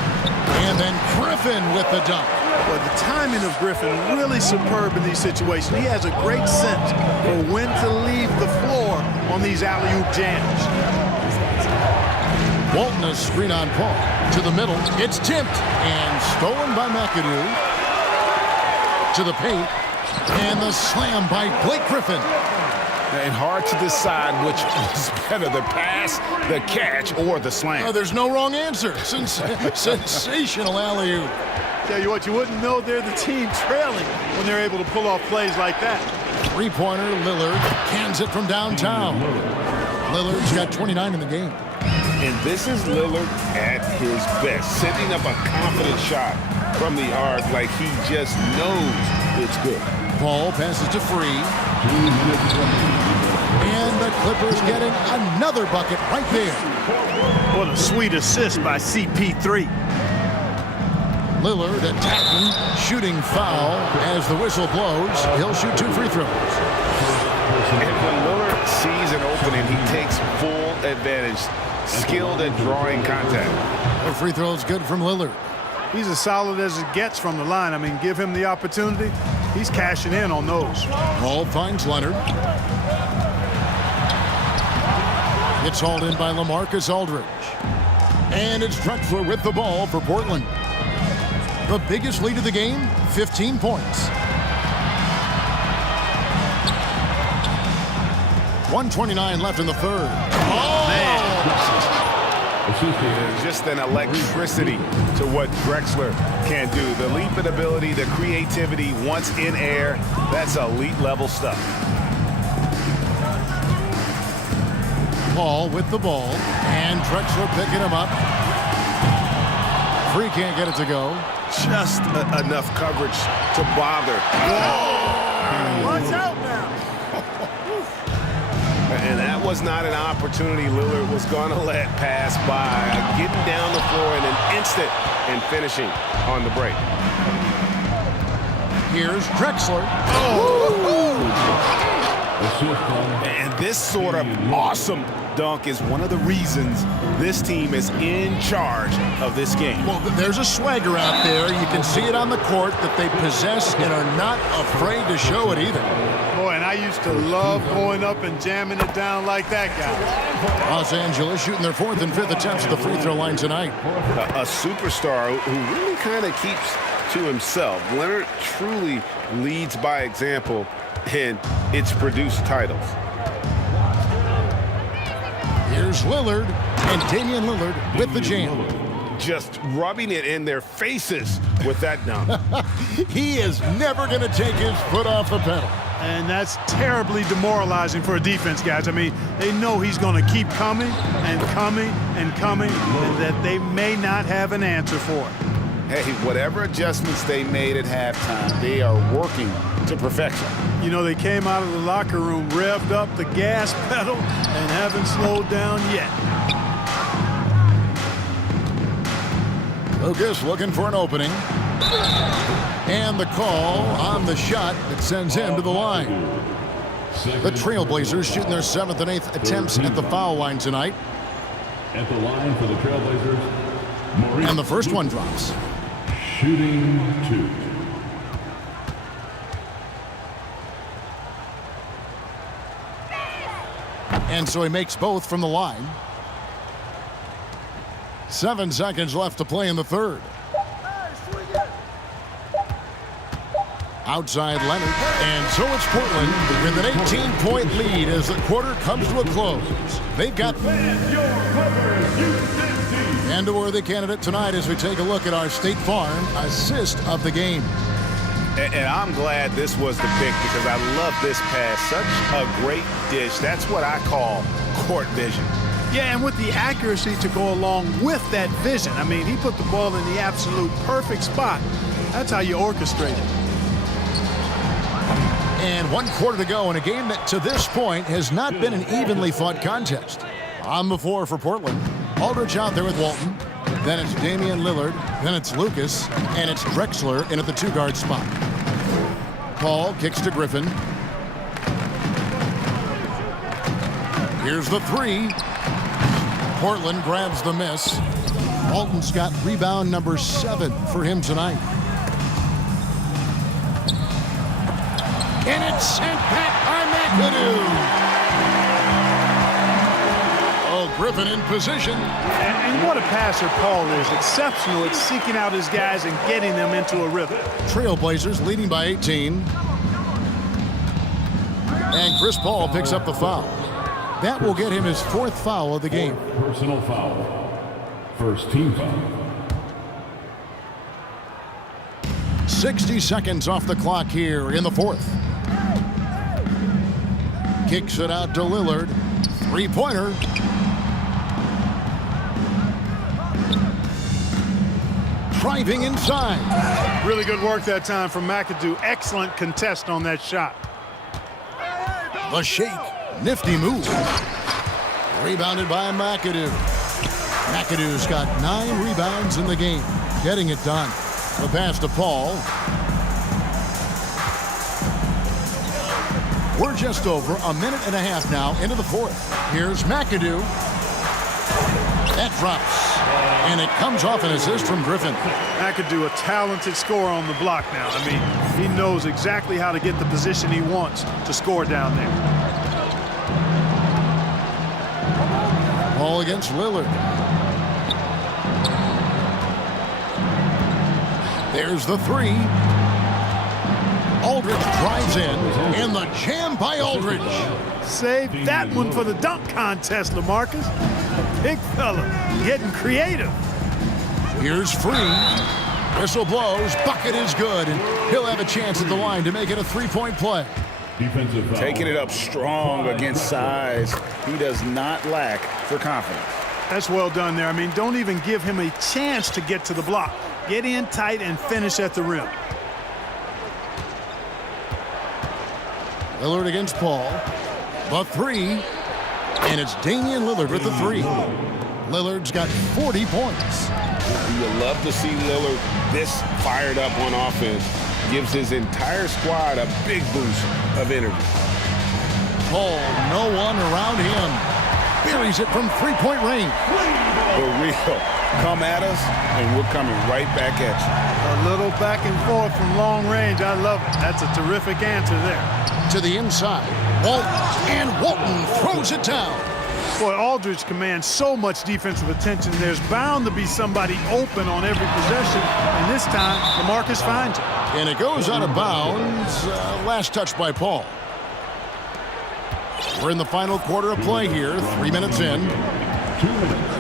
And then Griffin with the dunk. Well, the timing of Griffin really superb in these situations. He has a great sense for when to leave the floor on these alley-oop jams. Walton a screen on Paul. To the middle. It's tipped and stolen by McAdoo. To the paint. And the slam by Blake Griffin. And hard to decide which was better, the pass, the catch, or the slam. Oh, there's no wrong answer. Sensational alley-oop. Tell you what, you wouldn't know they're the team trailing when they're able to pull off plays like that. Three-pointer, Lillard cans it from downtown. Lillard's got 29 in the game. And this is Lillard at his best, setting up a confident shot from the arc like he just knows it's good. Paul passes to Free. And the Clippers getting another bucket right there. What a sweet assist by CP3. Lillard attacking, shooting foul as the whistle blows. He'll shoot 2 free throws. And when Lillard sees an opening, he takes full advantage, skilled at drawing contact. The free throw is good from Lillard. He's as solid as it gets from the line. I mean, give him the opportunity. He's cashing in on those. Paul finds Leonard. It's hauled in by LaMarcus Aldridge. And it's Drexler with the ball for Portland. The biggest lead of the game, 15 points. 1:29 left in the third. Oh, man. Just an electricity to what Drexler can do. The leap in ability, the creativity once in air, that's elite level stuff. Paul with the ball, and Drexler picking him up. Free can't get it to go. Just enough coverage to bother. Watch out now. And that was not an opportunity Lillard was going to let pass by. Getting down the floor in an instant and finishing on the break. Here's Drexler. And this sort of awesome dunk is one of the reasons this team is in charge of this game. Well, there's a swagger out there. You can see it on the court that they possess and are not afraid to show it either. Boy, and I used to love going up and jamming it down like that guy. Los Angeles shooting their 4th and 5th attempts at the free throw line tonight. A superstar who really kind of keeps to himself. Leonard truly leads by example, and it's produced titles. Here's Lillard, and Damian Lillard with the jam. Just rubbing it in their faces with that dunk. He is never going to take his foot off the pedal. And that's terribly demoralizing for a defense, guys. I mean, they know he's going to keep coming and coming and coming, and that they may not have an answer for it. Hey, whatever adjustments they made at halftime, they are working to perfection. You know, they came out of the locker room, revved up the gas pedal, and haven't slowed down yet. Lucas looking for an opening. And the call on the shot that sends him to the line. The Trailblazers shooting their 7th and 8th attempts at the foul line tonight. At the line for the Trailblazers, Maurice. And the first one drops. Shooting 2. And so he makes both from the line. 7 seconds left to play in the third. Outside Leonard, and so it's Portland with an 18-point lead as the quarter comes to a close. They've got and a worthy candidate tonight as we take a look at our State Farm assist of the game. And I'm glad this was the pick because I love this pass. Such a great dish. That's what I call court vision. Yeah, and with the accuracy to go along with that vision. I mean, he put the ball in the absolute perfect spot. That's how you orchestrate it. And 1 quarter to go in a game that to this point has not been an evenly fought contest. On the floor for Portland, Aldridge out there with Walton. Then it's Damian Lillard. Then it's Lucas. And it's Drexler in at the 2-guard spot. Paul kicks to Griffin. Here's the 3. Portland grabs the miss. Walton's got rebound number 7 for him tonight. And it's sent back by McAdoo. Oh, Griffin in position. And what a passer Paul is. Exceptional at seeking out his guys and getting them into a rhythm. Trailblazers leading by 18. And Chris Paul picks up the foul. That will get him his 4th foul of the game. Personal foul. First team foul. 60 seconds off the clock here in the 4th. Kicks it out to Lillard. 3-pointer. Driving inside. Really good work that time from McAdoo. Excellent contest on that shot. The shake. Nifty move. Rebounded by McAdoo. McAdoo's got 9 rebounds in the game. Getting it done. The pass to Paul. We're just over a minute and a half now into the 4th. Here's McAdoo. That drops. And it comes off an assist from Griffin. McAdoo, a talented scorer on the block now. I mean, he knows exactly how to get the position he wants to score down there. Ball against Lillard. There's the 3. Aldridge drives in, and the jam by Aldridge. Save that one for the dunk contest, LaMarcus. Big fella, getting creative. Here's Free. Whistle blows, bucket is good, and he'll have a chance at the line to make it a 3-point play. Defensive foul. Taking it up strong against size. He does not lack for confidence. That's well done there. I mean, don't even give him a chance to get to the block. Get in tight and finish at the rim. Lillard against Paul. The 3. And it's Damian Lillard with the 3. Lillard's got 40 points. You love to see Lillard this fired up on offense. Gives his entire squad a big boost of energy. Paul, no one around him. Buries it from 3-point range. For real. Come at us, and we're coming right back at you. A little back and forth from long range. I love it. That's a terrific answer there. To the inside. Walton, and Walton throws it down. Boy, Aldridge commands so much defensive attention. There's bound to be somebody open on every possession. And this time, LaMarcus finds it. And it goes out of bounds. Last touch by Paul. We're in the final quarter of play here. 3 minutes in. 2 minutes.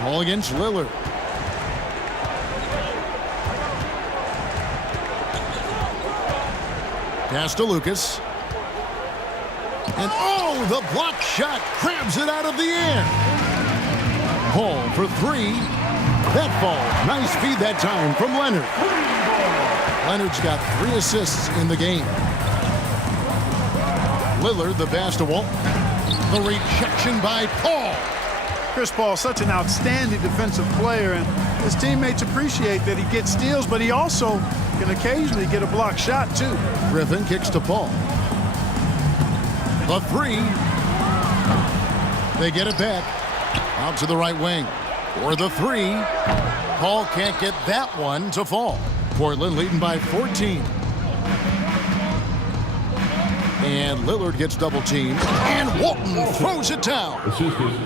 Paul against Lillard. Pass to Lucas. And oh, the block shot grabs it out of the air. Paul for 3. That falls. Nice feed that time from Leonard. Leonard's got 3 assists in the game. Lillard, the pass to Walton. The rejection by Paul. Chris Paul, such an outstanding defensive player, and his teammates appreciate that he gets steals, but he also can occasionally get a block shot, too. Griffin kicks to Paul. The 3. They get it back. Out to the right wing. For the 3. Paul can't get that one to fall. Portland leading by 14. And Lillard gets double teamed. And Walton throws it down.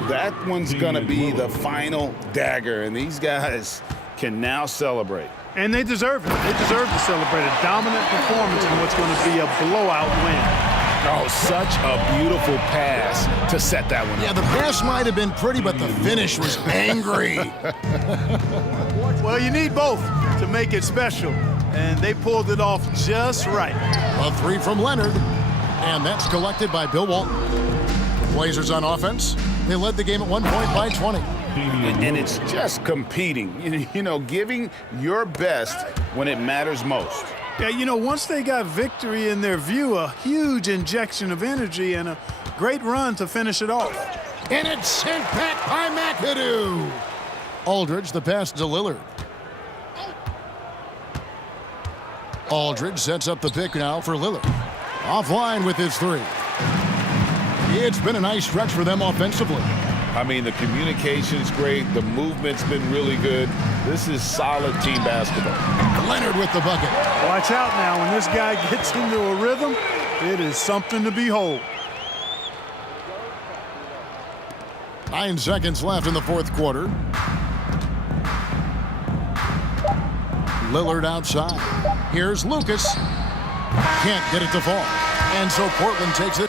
That one's going to be the final dagger, and these guys can now celebrate. And they deserve it. They deserve to celebrate a dominant performance in what's going to be a blowout win. Oh, such a beautiful pass to set that one up. Yeah, the pass might have been pretty, but the finish was angry. Well, you need both to make it special, and they pulled it off just right. A three from Leonard, and that's collected by Bill Walton. Blazers on offense. They led the game at 1 point by 20. And it's just competing, you know, giving your best when it matters most. Yeah, you know, once they got victory in their view, a huge injection of energy and a great run to finish it off. And it's sent back by McAdoo. Aldridge, the pass to Lillard. Aldridge sets up the pick now for Lillard. Offline with his three. It's been a nice stretch for them offensively. I mean, the communication's great. The movement's been really good. This is solid team basketball. Leonard with the bucket. Watch out now. When this guy gets into a rhythm, it is something to behold. 9 seconds left in the fourth quarter. Lillard outside. Here's Lucas. Can't get it to fall. And so Portland takes it.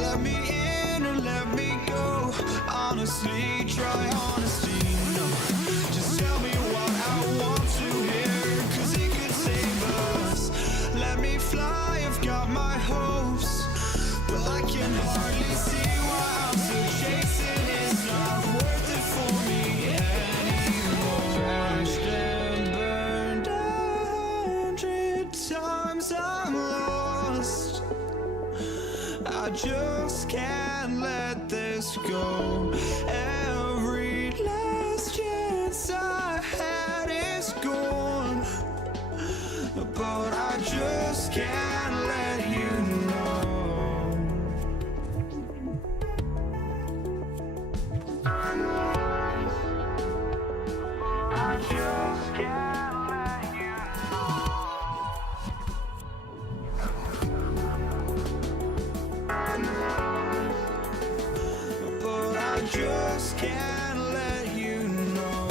Let me in or let me go. Honestly, try honesty. No, just tell me what I want to hear, 'cause it could save us. Let me fly, I've got my hopes, but I can hardly see why I'm still chasing. It's not worth it for me anymore. Crashed and burned 100 times, I'm lost. I just can't let this go. Every last chance I had is gone, but I just can't let you know. I just can't let you know. But I just can't let you know.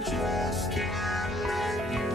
just can't let you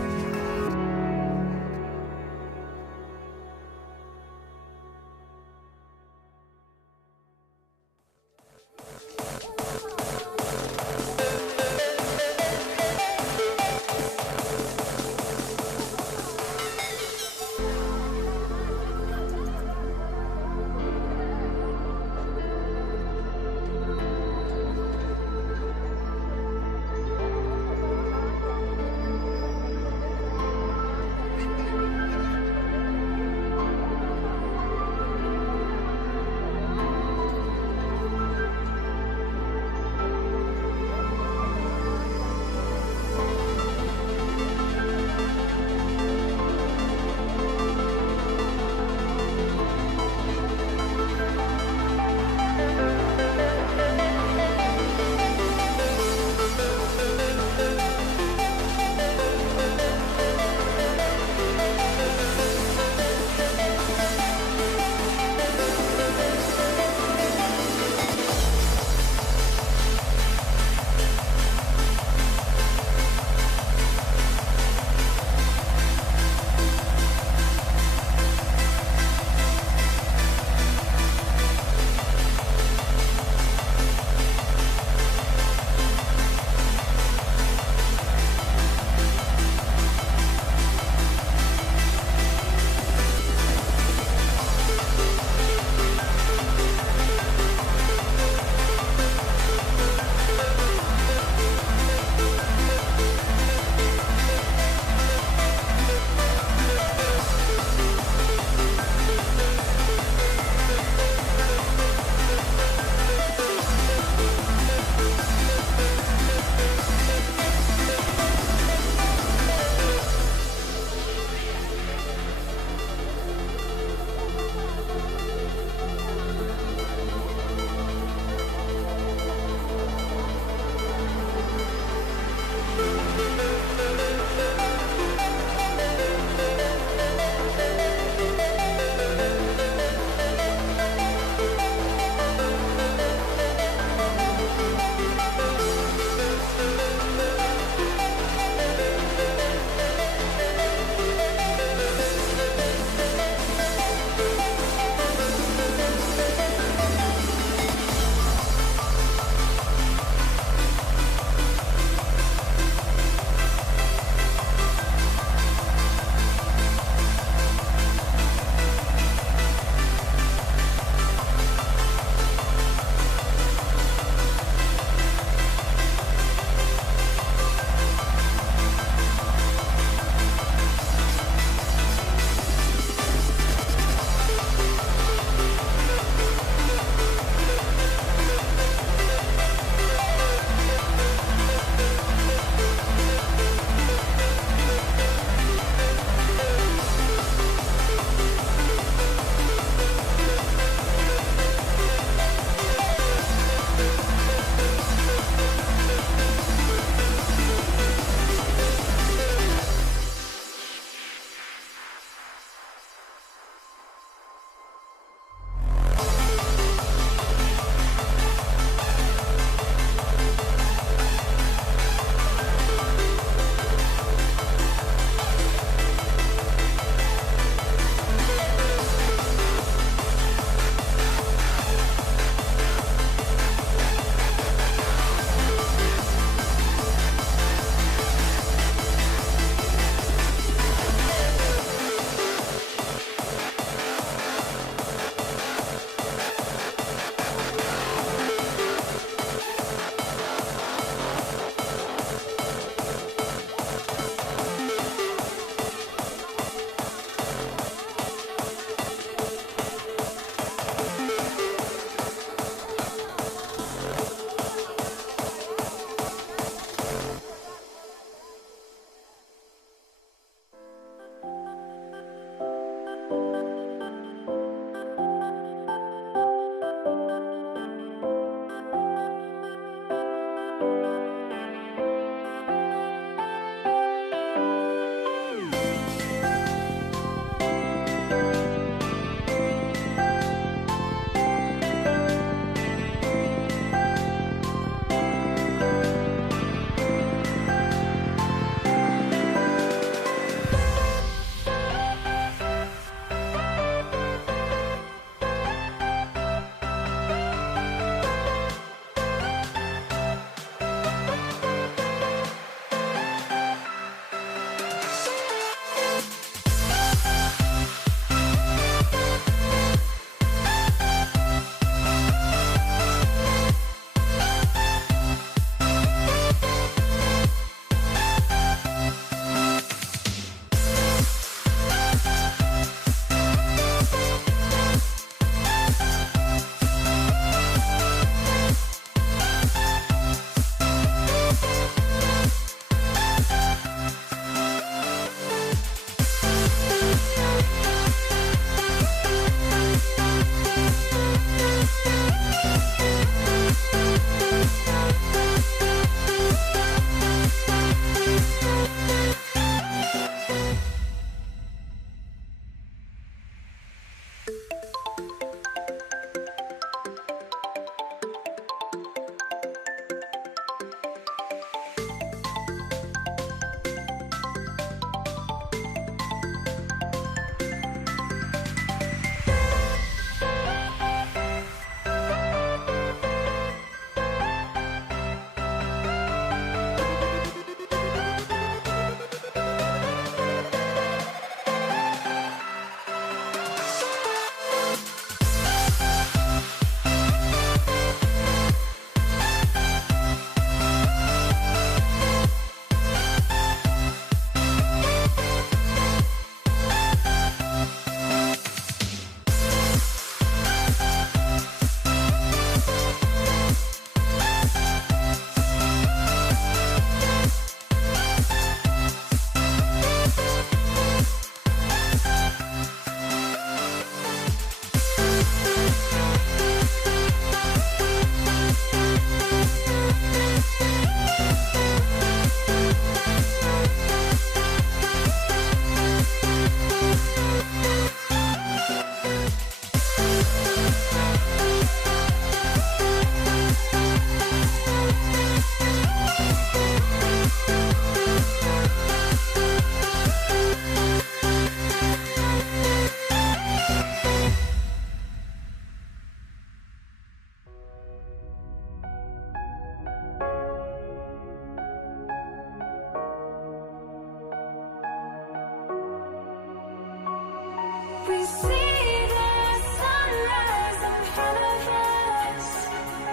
We see the sunrise in front of us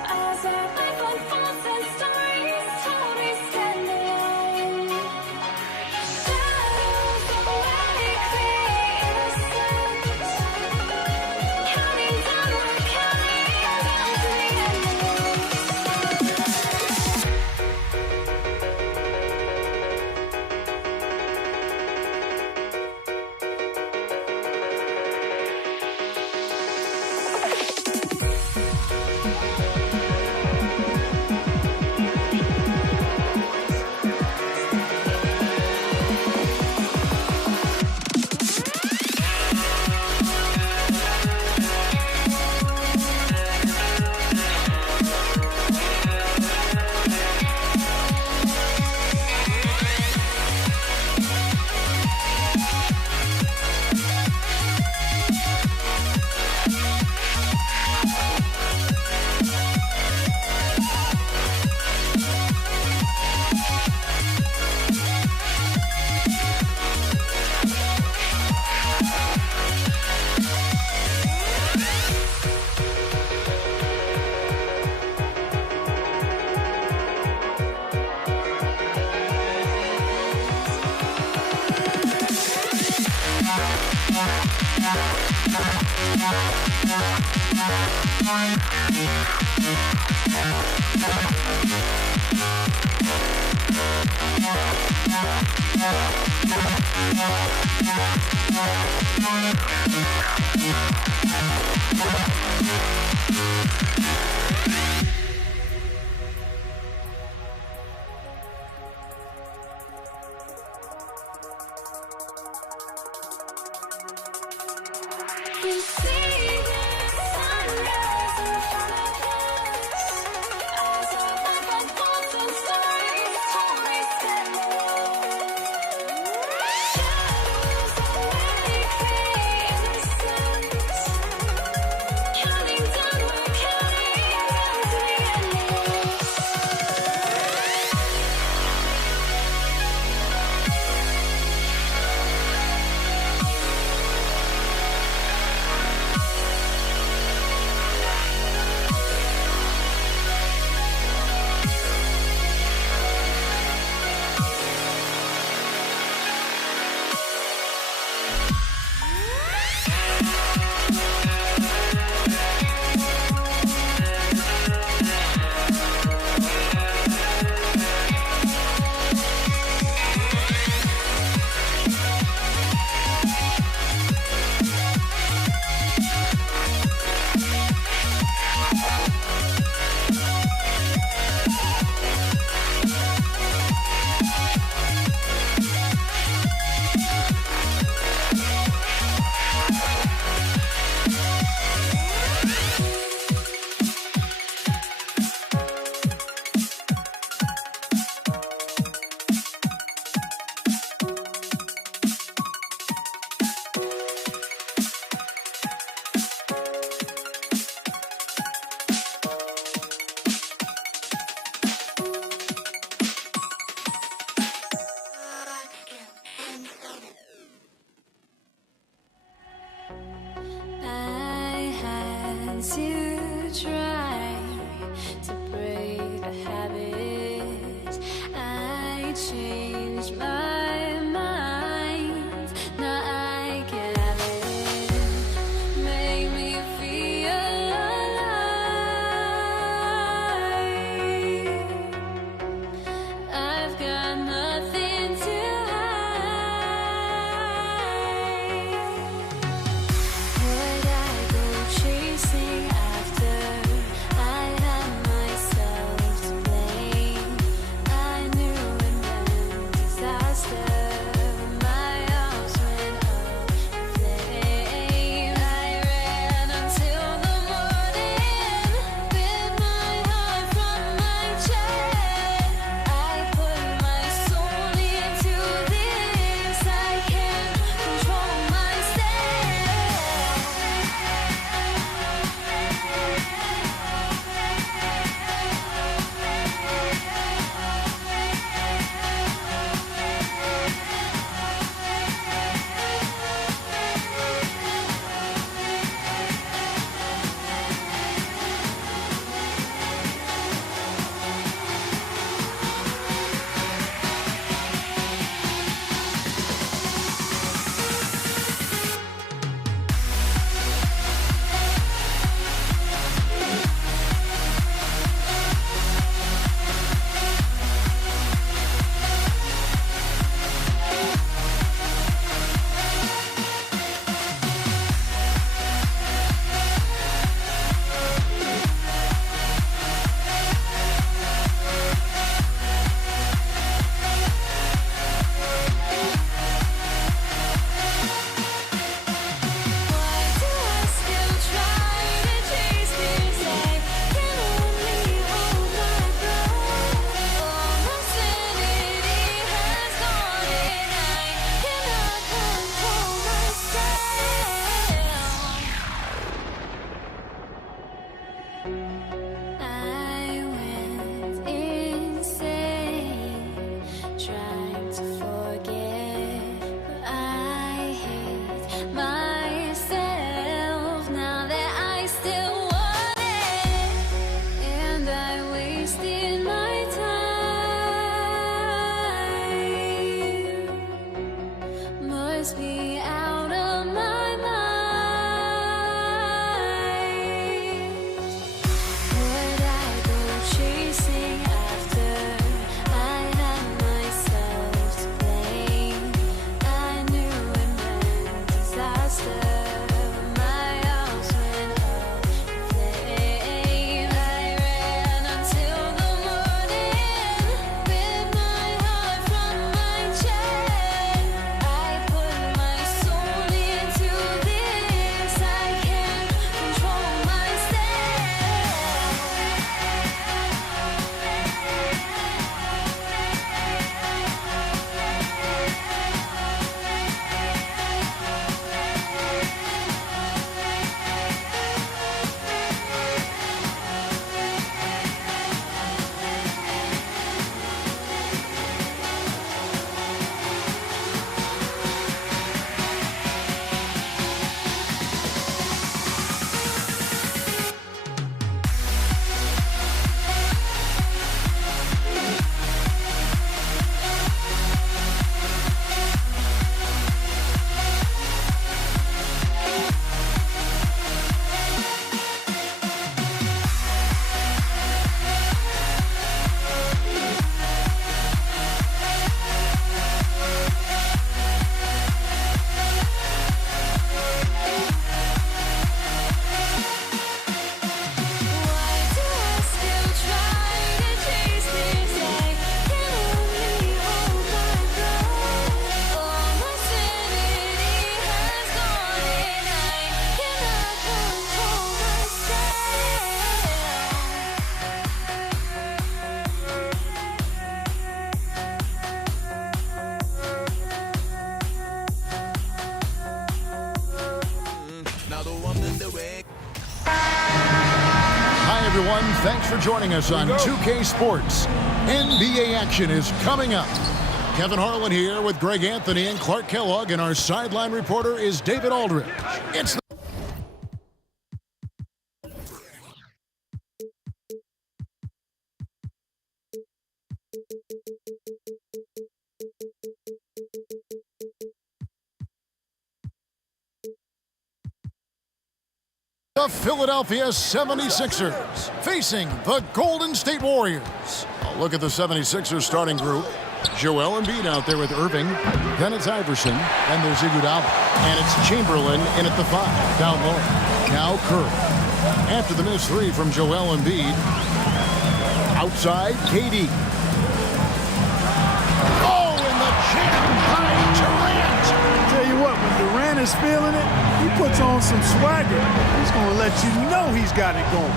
as our life unfolds and stories told. We stand alone. Shadows awake the innocence, counting down, we're counting down to the end. We see the sunrise in front of us as our life unfolds and stories told. We stand alone. Shadows awake the innocence, counting down, we're counting down to the end. I had to try to break the habit. I changed my mind. Now I can have it. Make me feel alive. I've got nothing to would I go chasing after? I had myself to blame. I knew and then disaster. everyone. Thanks for joining us on 2K Sports. NBA action is coming up. Kevin Harlan here with Greg Anthony and Clark Kellogg, and our sideline reporter is David Aldridge. It's the Philadelphia 76ers facing the Golden State Warriors. A look at the 76ers starting group. Joel Embiid out there with Irving. Then it's Iverson. Then there's Iguodala. And it's Chamberlain in at the 5. Down low. Now Curry. After the missed 3 from Joel Embiid. Outside, KD. Oh, and the jam by Durant. Tell you what, when Durant is feeling it, he puts on some swagger. He's going to let you know he's got it going.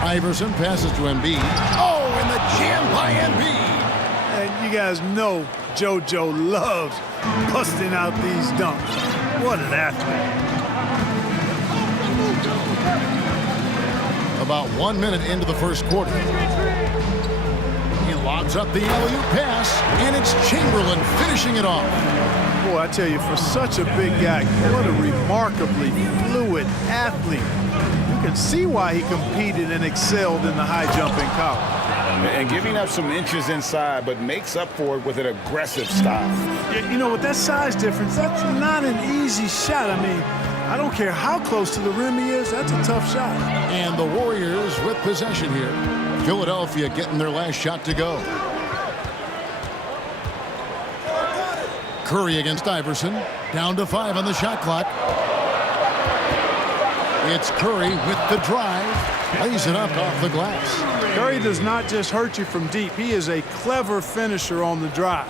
Iverson passes to Embiid. Oh, and the jam by Embiid. And you guys know JoJo loves busting out these dunks. What an athlete. About 1 minute into the first quarter. He lobs up the alley-oop pass, and it's Chamberlain finishing it off. Boy, I tell you, for such a big guy, what a remarkably fluid athlete. You can see why he competed and excelled in the high jump in college. And giving up some inches inside, but makes up for it with an aggressive style. Yeah, you know, with that size difference, that's not an easy shot. I mean, I don't care how close to the rim he is, that's a tough shot. And the Warriors with possession here. Philadelphia getting their last shot to go. Curry against Iverson. Down to 5 on the shot clock. It's Curry with the drive. Lays it up off the glass. Curry does not just hurt you from deep. He is a clever finisher on the drive.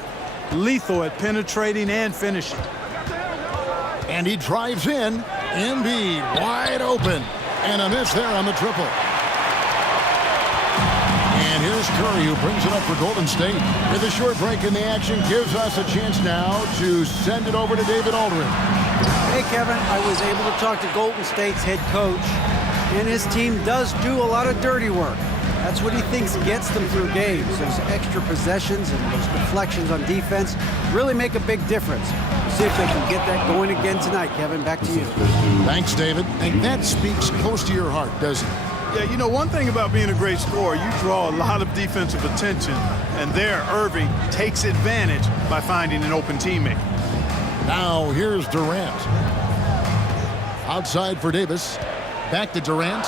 Lethal at penetrating and finishing. And he drives in. Embiid wide open. And a miss there on the triple. And here's Curry, who brings it up for Golden State. With a short break in the action, gives us a chance now to send it over to David Aldridge. Hey, Kevin, I was able to talk to Golden State's head coach, and his team does do a lot of dirty work. That's what he thinks gets them through games. Those extra possessions and those deflections on defense really make a big difference. We'll see if they can get that going again tonight, Kevin. Back to you. Thanks, David. And that speaks close to your heart, doesn't it? Yeah, you know, one thing about being a great scorer, you draw a lot of defensive attention, and there Irving takes advantage by finding an open teammate. Now here's Durant. Outside for Davis. Back to Durant.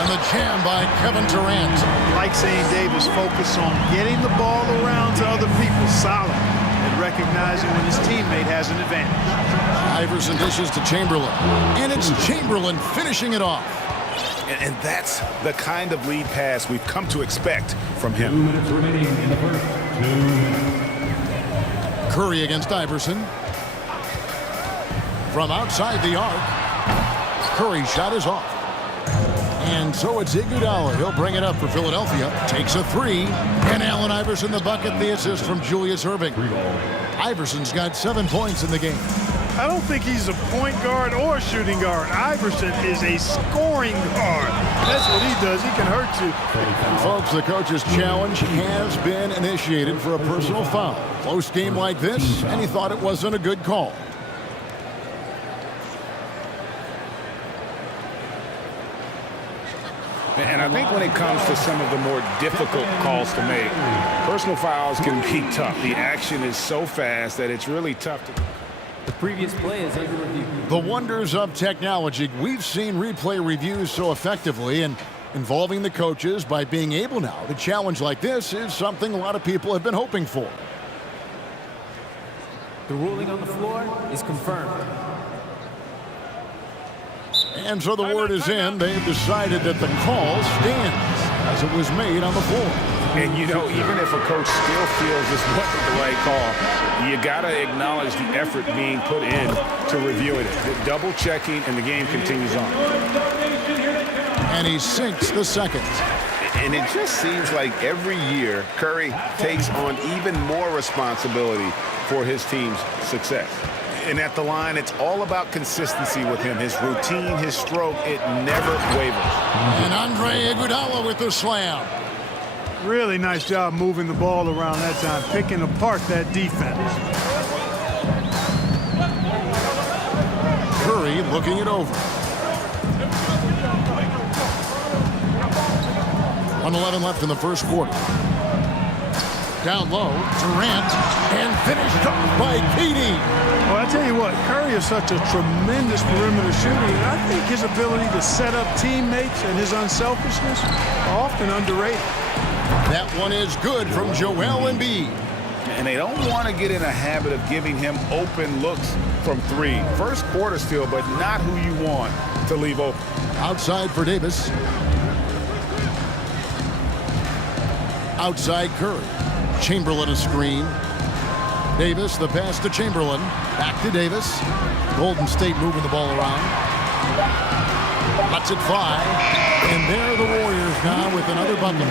And the jam by Kevin Durant. Like saying Davis, focus on getting the ball around to other people, solid, and recognizing when his teammate has an advantage. Iverson dishes to Chamberlain. And it's Chamberlain finishing it off. And that's the kind of lead pass we've come to expect from him. 2 minutes remaining in the first. 2 minutes. Curry against Iverson. From outside the arc. Curry's shot is off. And so it's Iguodala. He'll bring it up for Philadelphia. Takes a 3. And Allen Iverson the bucket, the assist from Julius Irving. Iverson's got 7 points in the game. I don't think he's a point guard or a shooting guard. Iverson is a scoring guard. That's what he does. He can hurt you. And folks, the coach's challenge has been initiated for a personal foul. Close game like this, and he thought it wasn't a good call. And I think when it comes to some of the more difficult calls to make, personal fouls can be tough. The action is so fast that it's really tough to... The previous play is under review. The wonders of technology. We've seen replay reviews so effectively, and involving the coaches by being able now to challenge like this is something a lot of people have been hoping for. The ruling on the floor is confirmed. And so the word is in. They've decided that the call stands as it was made on the floor. And, you know, even if a coach still feels this wasn't the right call, you got to acknowledge the effort being put in to reviewing it. The double checking, and the game continues on. And he sinks the second. And it just seems like every year Curry takes on even more responsibility for his team's success. And at the line, it's all about consistency with him. His routine, his stroke, it never wavers. And Andre Iguodala with the slam. Really nice job moving the ball around that time, picking apart that defense. Curry looking it over. 1:11 left in the first quarter. Down low, Durant, and finished off by KD. Well, I tell you what, Curry is such a tremendous perimeter shooter, and I think his ability to set up teammates and his unselfishness are often underrated. That one is good from Joel Embiid. And they don't want to get in a habit of giving him open looks from three. First quarter still, but not who you want to leave open. Outside for Davis. Outside Curry. Chamberlain a screen. Davis, the pass to Chamberlain. Back to Davis. Golden State moving the ball around. Lets it fly. And there are the Warriors now with another bucket.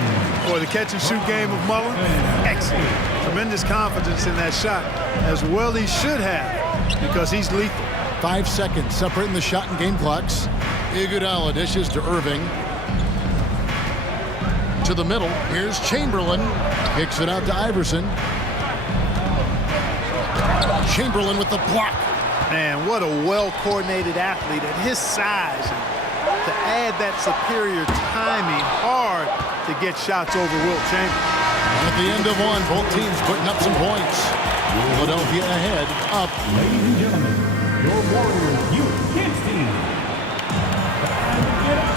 Boy, the catch-and-shoot game of Mullen, excellent. Tremendous confidence in that shot, as well he should have, because he's lethal. 5 seconds separating the shot and game clocks. Iguodala dishes to Irving. To the middle. Here's Chamberlain. Kicks it out to Iverson. Chamberlain with the block. Man, what a well-coordinated athlete at his size. To add that superior timing, hard to get shots over Wilt Chamberlain. At the end of one, both teams putting up some points. Philadelphia ahead, up. Ladies and gentlemen, your Warriors Youth Kids team.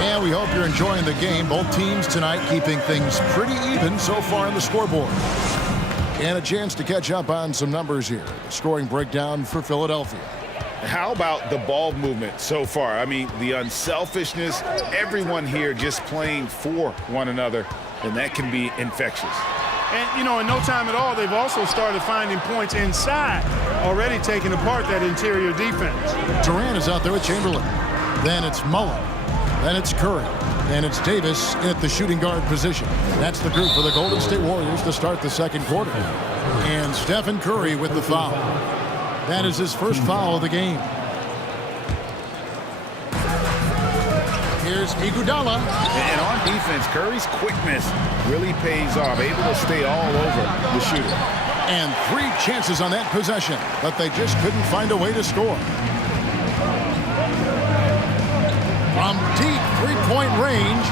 And we hope you're enjoying the game. Both teams tonight keeping things pretty even so far on the scoreboard. And a chance to catch up on some numbers here. The scoring breakdown for Philadelphia. How about the ball movement so far? I mean, the unselfishness, everyone here just playing for one another, and that can be infectious. And, you know, in no time at all, they've also started finding points inside, already taking apart that interior defense. Durant is out there with Chamberlain. Then it's Mullen. Then it's Curry. And it's Davis at the shooting guard position. That's the group for the Golden State Warriors to start the second quarter. And Stephen Curry with the foul. That is his first foul of the game. Here's Iguodala. And on defense, Curry's quickness really pays off, able to stay all over the shooter. And 3 chances on that possession, but they just couldn't find a way to score. From deep three-point range,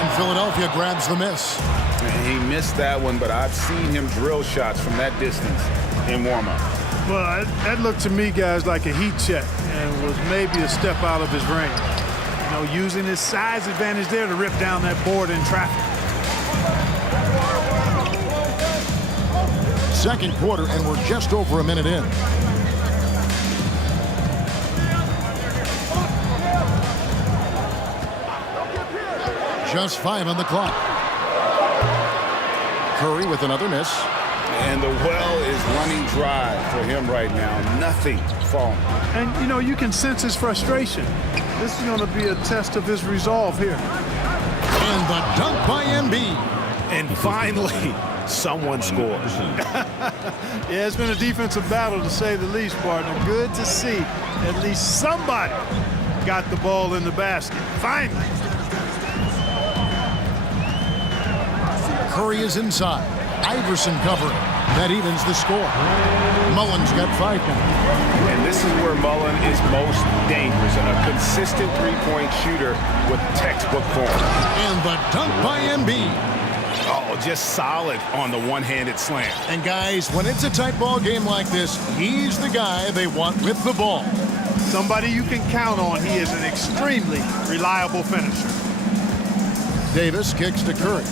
and Philadelphia grabs the miss. And he missed that one, but I've seen him drill shots from that distance in warm-up. Well, that looked to me, guys, like a heat check and was maybe a step out of his range. You know, using his size advantage there to rip down that board in traffic. Second quarter, and we're just over a minute in. Just 5 on the clock. Curry with another miss. And the well is running dry for him right now. Nothing falling. And, you know, you can sense his frustration. This is going to be a test of his resolve here. And the dunk by Embiid. And finally, someone scores. Yeah, it's been a defensive battle, to say the least, partner. Good to see at least somebody got the ball in the basket. Finally. Curry is inside. Iverson covering. That evens the score. Mullen's got 5 now. And this is where Mullen is most dangerous, and a consistent three-point shooter with textbook form. And the dunk by Embiid. Oh, just solid on the one-handed slam. And guys, when it's a tight ball game like this, he's the guy they want with the ball. Somebody you can count on. He is an extremely reliable finisher. Davis kicks to Curry.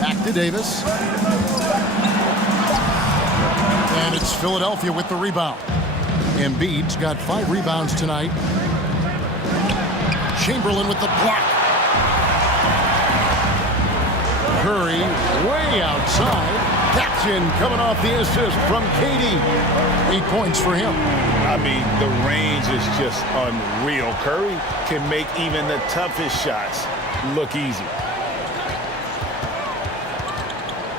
Back to Davis. And it's Philadelphia with the rebound. Embiid's got 5 rebounds tonight. Chamberlain with the block. Curry way outside. That's in, coming off the assist from KD. 8 points for him. I mean, the range is just unreal. Curry can make even the toughest shots look easy.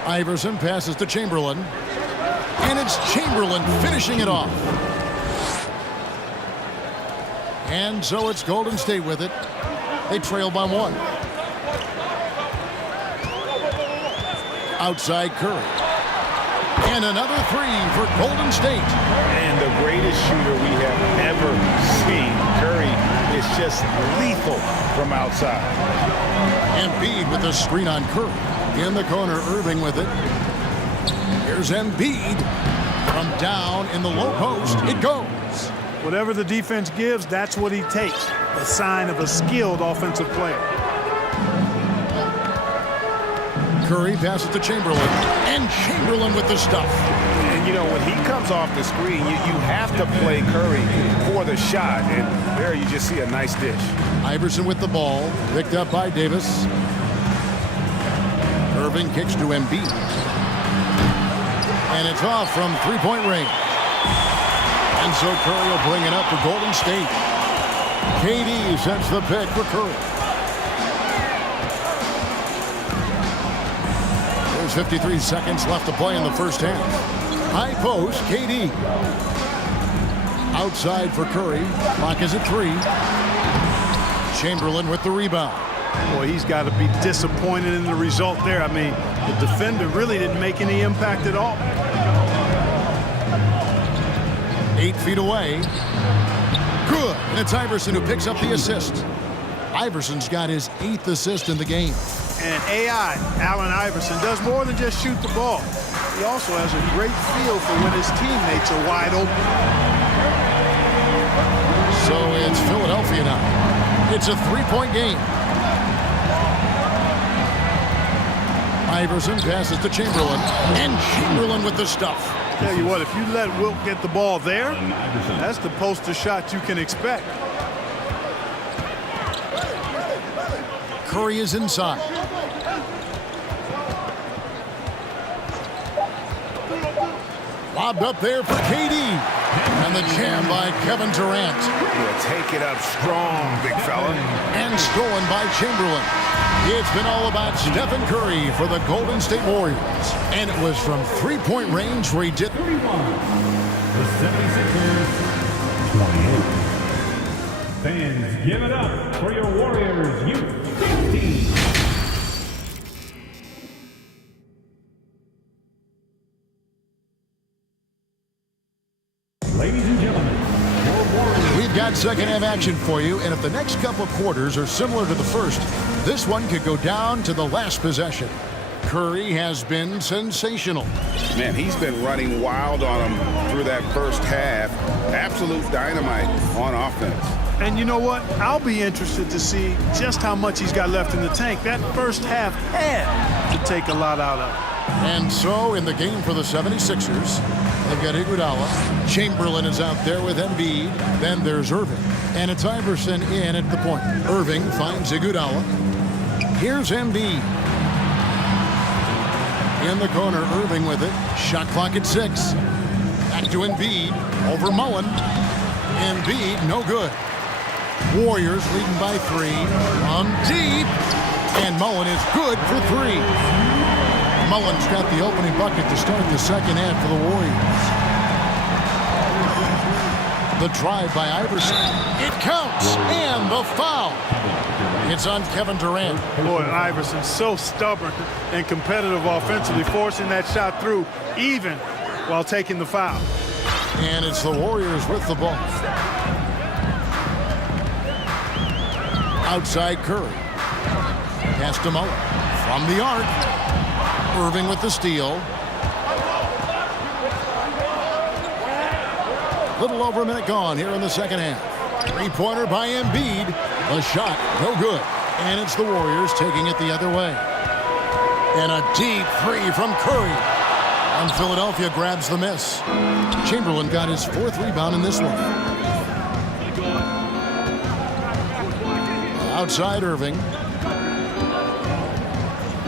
Iverson passes to Chamberlain. And it's Chamberlain finishing it off. And so it's Golden State with it. They trail by 1. Outside Curry. And another 3 for Golden State. And the greatest shooter we have ever seen. Curry is just lethal from outside. Embiid with the screen on Curry. In the corner, Irving with it. Here's Embiid. From down in the low post, it goes. Whatever the defense gives, that's what he takes. A sign of a skilled offensive player. Curry passes to Chamberlain. And Chamberlain with the stuff. And, you know, when he comes off the screen, you have to play Curry for the shot. And there you just see a nice dish. Iverson with the ball. Picked up by Davis. Irving kicks to Embiid. And it's off from three-point range. And so Curry will bring it up for Golden State. KD sets the pick for Curry. There's 53 seconds left to play in the first half. High post, KD. Outside for Curry. Clock is at 3. Chamberlain with the rebound. Boy, he's got to be disappointed in the result there. I mean, the defender really didn't make any impact at all. 8 feet away. Good. And it's Iverson who picks up the assist. Iverson's got his 8th assist in the game. And AI, Allen Iverson, does more than just shoot the ball. He also has a great feel for when his teammates are wide open. So it's Philadelphia now. It's a 3-point game. Iverson passes to Chamberlain. And Chamberlain with the stuff. Tell you what, if you let Wilt get the ball there, that's the poster shot you can expect. Curry is inside. Lobbed up there for KD. And the jam by Kevin Durant. Yeah, take it up strong, big fella. And stolen by Chamberlain. It's been all about Stephen Curry for the Golden State Warriors. And it was from three-point range where he did. 31. The 76ers, 28. Fans, give it up for your Warriors Youth team. Ladies and gentlemen, we've got second half action for you, and if the next couple quarters are similar to the first, this one could go down to the last possession. Curry has been sensational. Man, he's been running wild on him through that first half. Absolute dynamite on offense. And you know what? I'll be interested to see just how much he's got left in the tank. That first half had to take a lot out of it. And so in the game for the 76ers, they've got Iguodala. Chamberlain is out there with Embiid. Then there's Irving. And it's Iverson in at the point. Irving finds Iguodala. Here's Embiid. In the corner, Irving with it. Shot clock at 6. Back to Embiid. Over Mullen. Embiid, no good. Warriors leading by 3. On deep. And Mullen is good for 3. Mullen's got the opening bucket to start the second half for the Warriors. The drive by Iverson. It counts. And the foul. It's on Kevin Durant. Boy, Iverson's so stubborn and competitive offensively, forcing that shot through even while taking the foul. And it's the Warriors with the ball. Outside Curry. Pass to Mullen. From the arc. Irving with the steal. Little over a minute gone here in the second half. Three-pointer by Embiid. The shot, no good. And it's the Warriors taking it the other way. And a deep 3 from Curry. And Philadelphia grabs the miss. Chamberlain got his 4th rebound in this one. Outside Irving.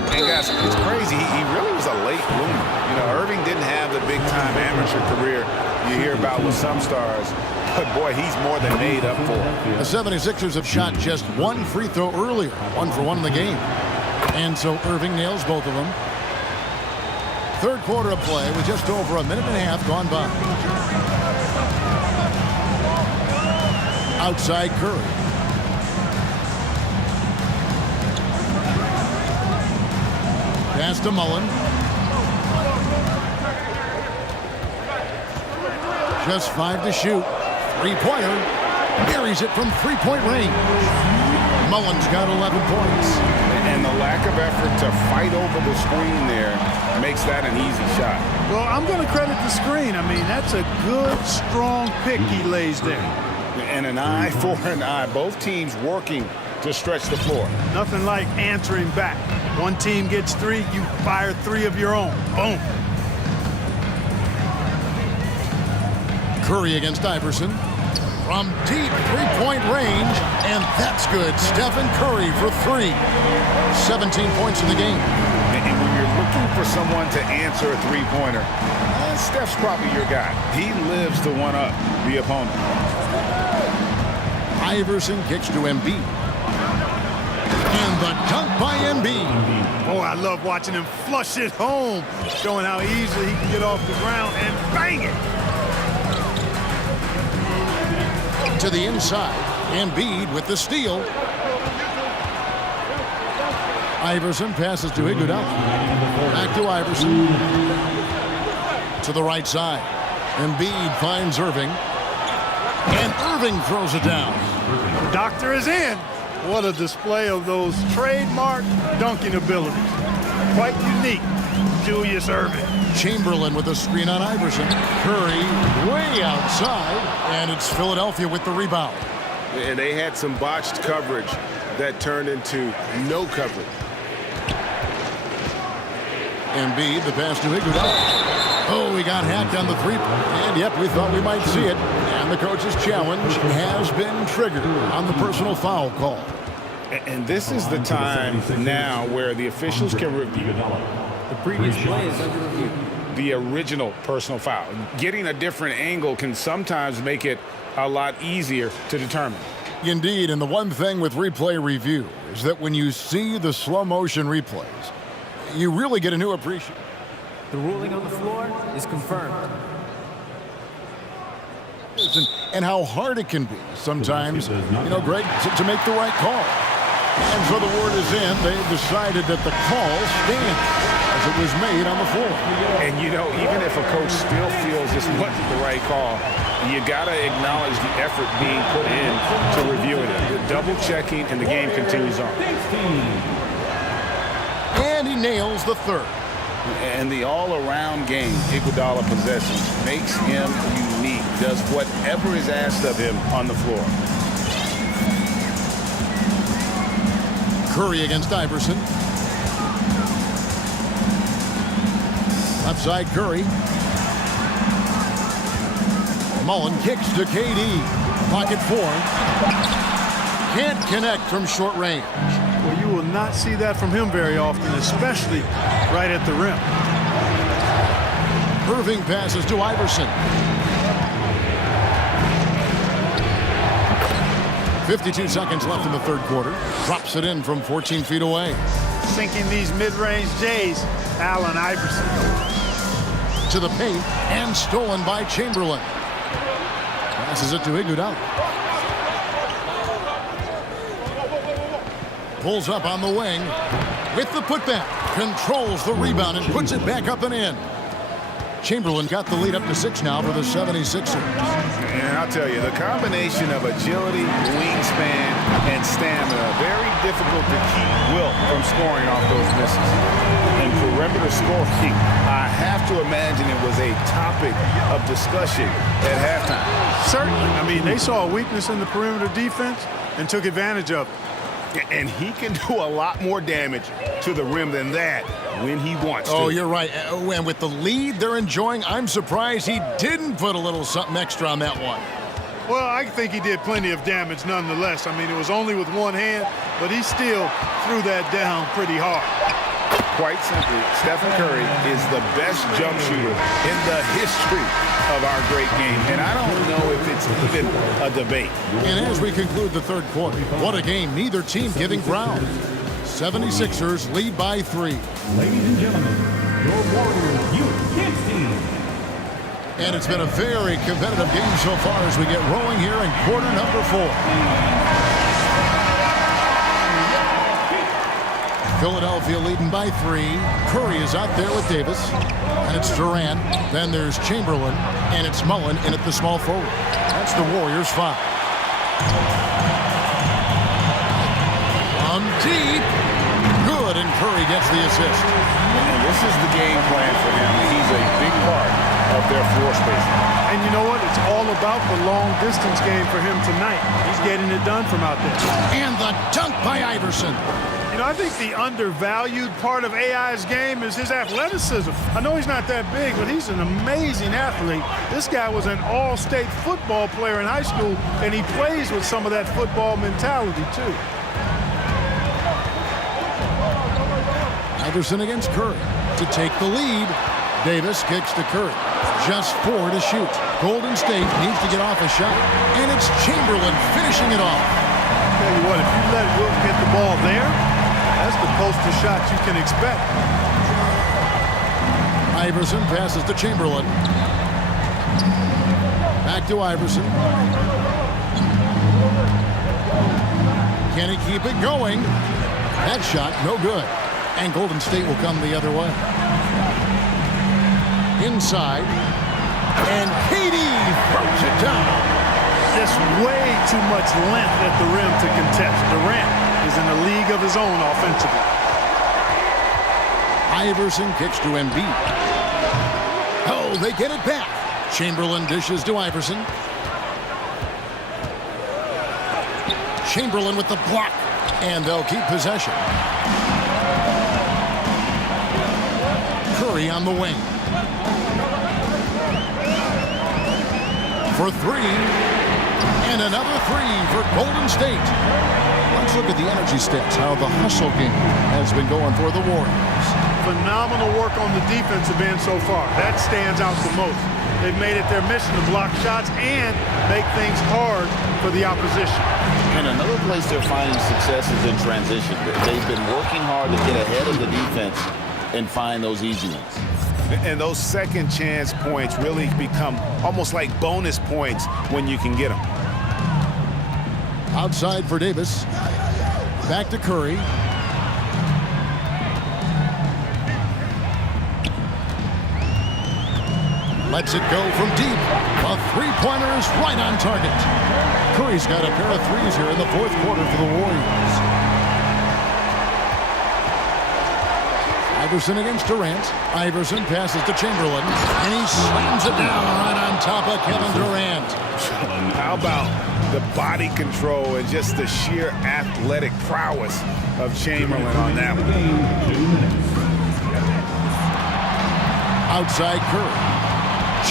And guys, it's crazy. He really was a late bloomer. You know, Irving didn't have the big-time amateur career you hear about with some stars. But boy, he's more than made up for. The 76ers have shot just 1 free throw earlier. 1 for 1 in the game. And so Irving nails both of them. Third quarter of play with just over a minute and a half gone by. Outside Curry. Pass to Mullen. Just 5 to shoot. Three-pointer. Buries it from three-point range. Mullen's got 11 points. And the lack of effort to fight over the screen there makes that an easy shot. Well, I'm going to credit the screen. I mean, that's a good, strong pick he lays there. And an eye for an eye. Both teams working to stretch the floor. Nothing like answering back. One team gets 3, you fire 3 of your own. Boom. Curry against Iverson. From deep three-point range, and that's good. Stephen Curry for 3. 17 points in the game. And when you're looking for someone to answer a three-pointer, Steph's probably your guy. He lives to one-up the opponent. Iverson kicks to Embiid. And the dunk by Embiid. Oh, I love watching him flush it home, showing how easily he can get off the ground and bang it. To the inside. Embiid with the steal. Iverson passes to Iguodala. Back to Iverson. To the right side. Embiid finds Irving. And Irving throws it down. Doctor is in. What a display of those trademark dunking abilities. Quite unique. Julius Irving. Chamberlain with a screen on Iverson. Curry way outside, and it's Philadelphia with the rebound. And they had some botched coverage that turned into no coverage. Embiid, the pass to Iguodala. Oh, he got hacked on the three-point. And yep, we thought we might see it. And the coach's challenge has been triggered on the personal foul call. And this is the time now where the officials can review. The previous play is under review. The original personal foul. Getting a different angle can sometimes make it a lot easier to determine. Indeed, and the one thing with replay review is that when you see the slow motion replays, you really get a new appreciation. The ruling on the floor is confirmed. And how hard it can be sometimes, Greg, to make the right call. And so the word is in. They've decided that the call stands as it was made on the floor. And, even if a coach still feels this wasn't the right call, you got to acknowledge the effort being put in to reviewing it. Double-checking, and the game continues on. And he nails the third. And the all-around game Iguodala possesses makes him unique, does whatever is asked of him on the floor. Curry against Iverson. Left side Curry. Mullen kicks to KD. Pocket 4. Can't connect from short range. Well, you will not see that from him very often, especially right at the rim. Irving passes to Iverson. 52 seconds left in the third quarter. Drops it in from 14 feet away. Sinking these mid-range J's, Allen Iverson. To the paint and stolen by Chamberlain. Passes it to Iguodala. Pulls up on the wing with the putback. Controls the rebound and puts it back up and in. Chamberlain got the lead up to 6 now for the 76ers. And I'll tell you, the combination of agility, wingspan, and stamina, very difficult to keep Wilt from scoring off those misses. And perimeter scoring, I have to imagine it was a topic of discussion at halftime. Certainly. I mean, they saw a weakness in the perimeter defense and took advantage of it. And he can do a lot more damage to the rim than that when he wants to. Oh, you're right. And with the lead they're enjoying, I'm surprised he didn't put a little something extra on that one. Well, I think he did plenty of damage nonetheless. I mean, it was only with one hand, but he still threw that down pretty hard. Quite simply, Stephen Curry is the best jump shooter in the history of our great game. And I don't know if it's even a debate. And as we conclude the third quarter, what a game. Neither team giving ground. 76ers lead by 3. Ladies and gentlemen, your Warriors Youth Kids team. And it's been a very competitive game so far as we get rolling here in quarter number 4. Philadelphia leading by 3. Curry is out there with Davis. And it's Durant. Then there's Chamberlain. And it's Mullen in at the small forward. That's the Warriors 5. From deep. Good, and Curry gets the assist. And this is the game plan for him. He's a big part of their floor spacing. And you know what? It's all about the long distance game for him tonight. He's getting it done from out there. And the dunk by Iverson. You know, I think the undervalued part of AI's game is his athleticism. I know he's not that big, but he's an amazing athlete. This guy was an all-state football player in high school, and he plays with some of that football mentality, too. Iverson against Curry to take the lead. Davis kicks to Curry. Just 4 to shoot. Golden State needs to get off a shot, and it's Chamberlain finishing it off. Tell you what, if you let Wilt get the ball there, that's the closest shot you can expect. Iverson passes to Chamberlain. Back to Iverson. Can he keep it going? That shot, no good. And Golden State will come the other way. Inside. And KD throws it down. Just way too much length at the rim to contest. Durant is in a league of his own offensively. Iverson kicks to Embiid. Oh, they get it back. Chamberlain dishes to Iverson. Chamberlain with the block. And they'll keep possession. Curry on the wing. For 3. And another 3 for Golden State. Let's look at the energy stats, how the hustle game has been going for the Warriors. Phenomenal work on the defensive end so far. That stands out the most. They've made it their mission to block shots and make things hard for the opposition. And another place they're finding success is in transition. They've been working hard to get ahead of the defense and find those easy ones. And those second chance points really become almost like bonus points when you can get them. Outside for Davis. Back to Curry. Lets it go from deep. A three-pointer is right on target. Curry's got a pair of threes here in the fourth quarter for the Warriors. Iverson against Durant. Iverson passes to Chamberlain, and he slams it down right on top of Kevin Durant. How about the body control and just the sheer athletic prowess of Chamberlain on that one? Outside Curry.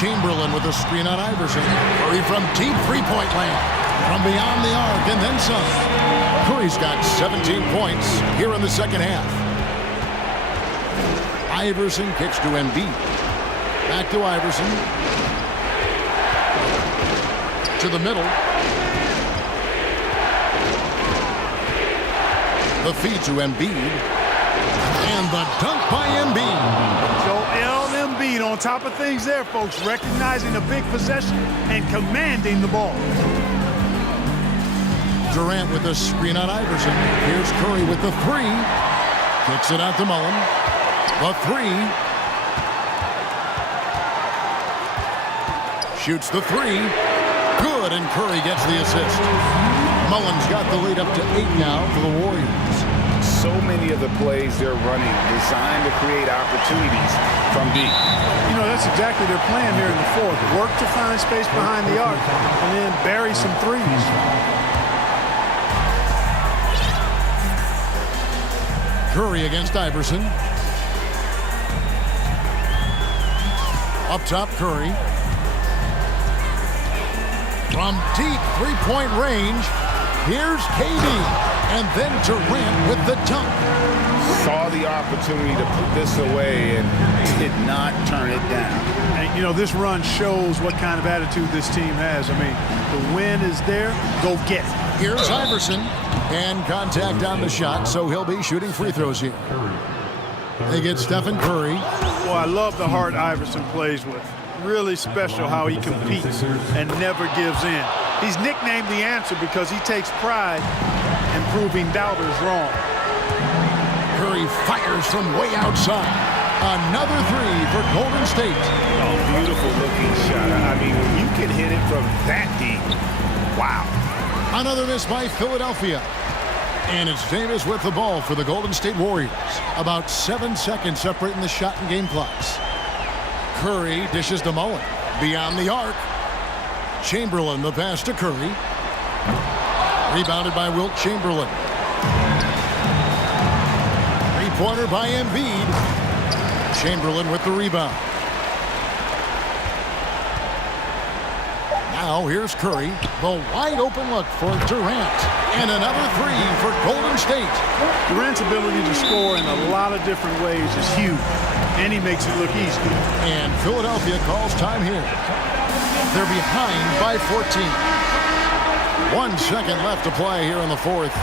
Chamberlain with a screen on Iverson. Curry from deep three-point land. From beyond the arc and then some. Curry's got 17 points here in the second half. Iverson kicks to Embiid. Back to Iverson. To the middle. The feed to Embiid. And the dunk by Embiid. Joel Embiid on top of things there, folks. Recognizing a big possession and commanding the ball. Durant with a screen on Iverson. Here's Curry with the 3. Kicks it out to Mullen. The 3. Shoots the 3. Good, and Curry gets the assist. Mullen's got the lead up to 8 now for the Warriors. So many of the plays they're running designed to create opportunities from deep. You know, that's exactly their plan here in the fourth. Work to find space behind the arc and then bury some threes. Curry against Iverson. Up top, Curry. From deep three-point range, here's KD. And then Durant with the dunk. Saw the opportunity to put this away and did not turn it down. And, you know, this run shows what kind of attitude this team has. I mean, the win is there. Go get it. Here's Iverson. And contact on the shot, so he'll be shooting free throws here. They get Stephen Curry. Boy, I love the heart Iverson plays with. Really special how he competes and never gives in. He's nicknamed the answer because he takes pride in proving doubters wrong. Curry fires from way outside. Another three for Golden State. Oh, beautiful looking shot. I mean, when you can hit it from that deep, wow. Another miss by Philadelphia. And it's Davis with the ball for the Golden State Warriors. About 7 seconds separating the shot and game clocks. Curry dishes to Mullen. Beyond the arc. Chamberlain the pass to Curry. Rebounded by Wilt Chamberlain. Three-pointer by Embiid. Chamberlain with the rebound. Now here's Curry. The wide open look for Durant. And another three for Golden State. Durant's ability to score in a lot of different ways is huge. And he makes it look easy. And Philadelphia calls time here. They're behind by 14. 1 second left to play here in the fourth.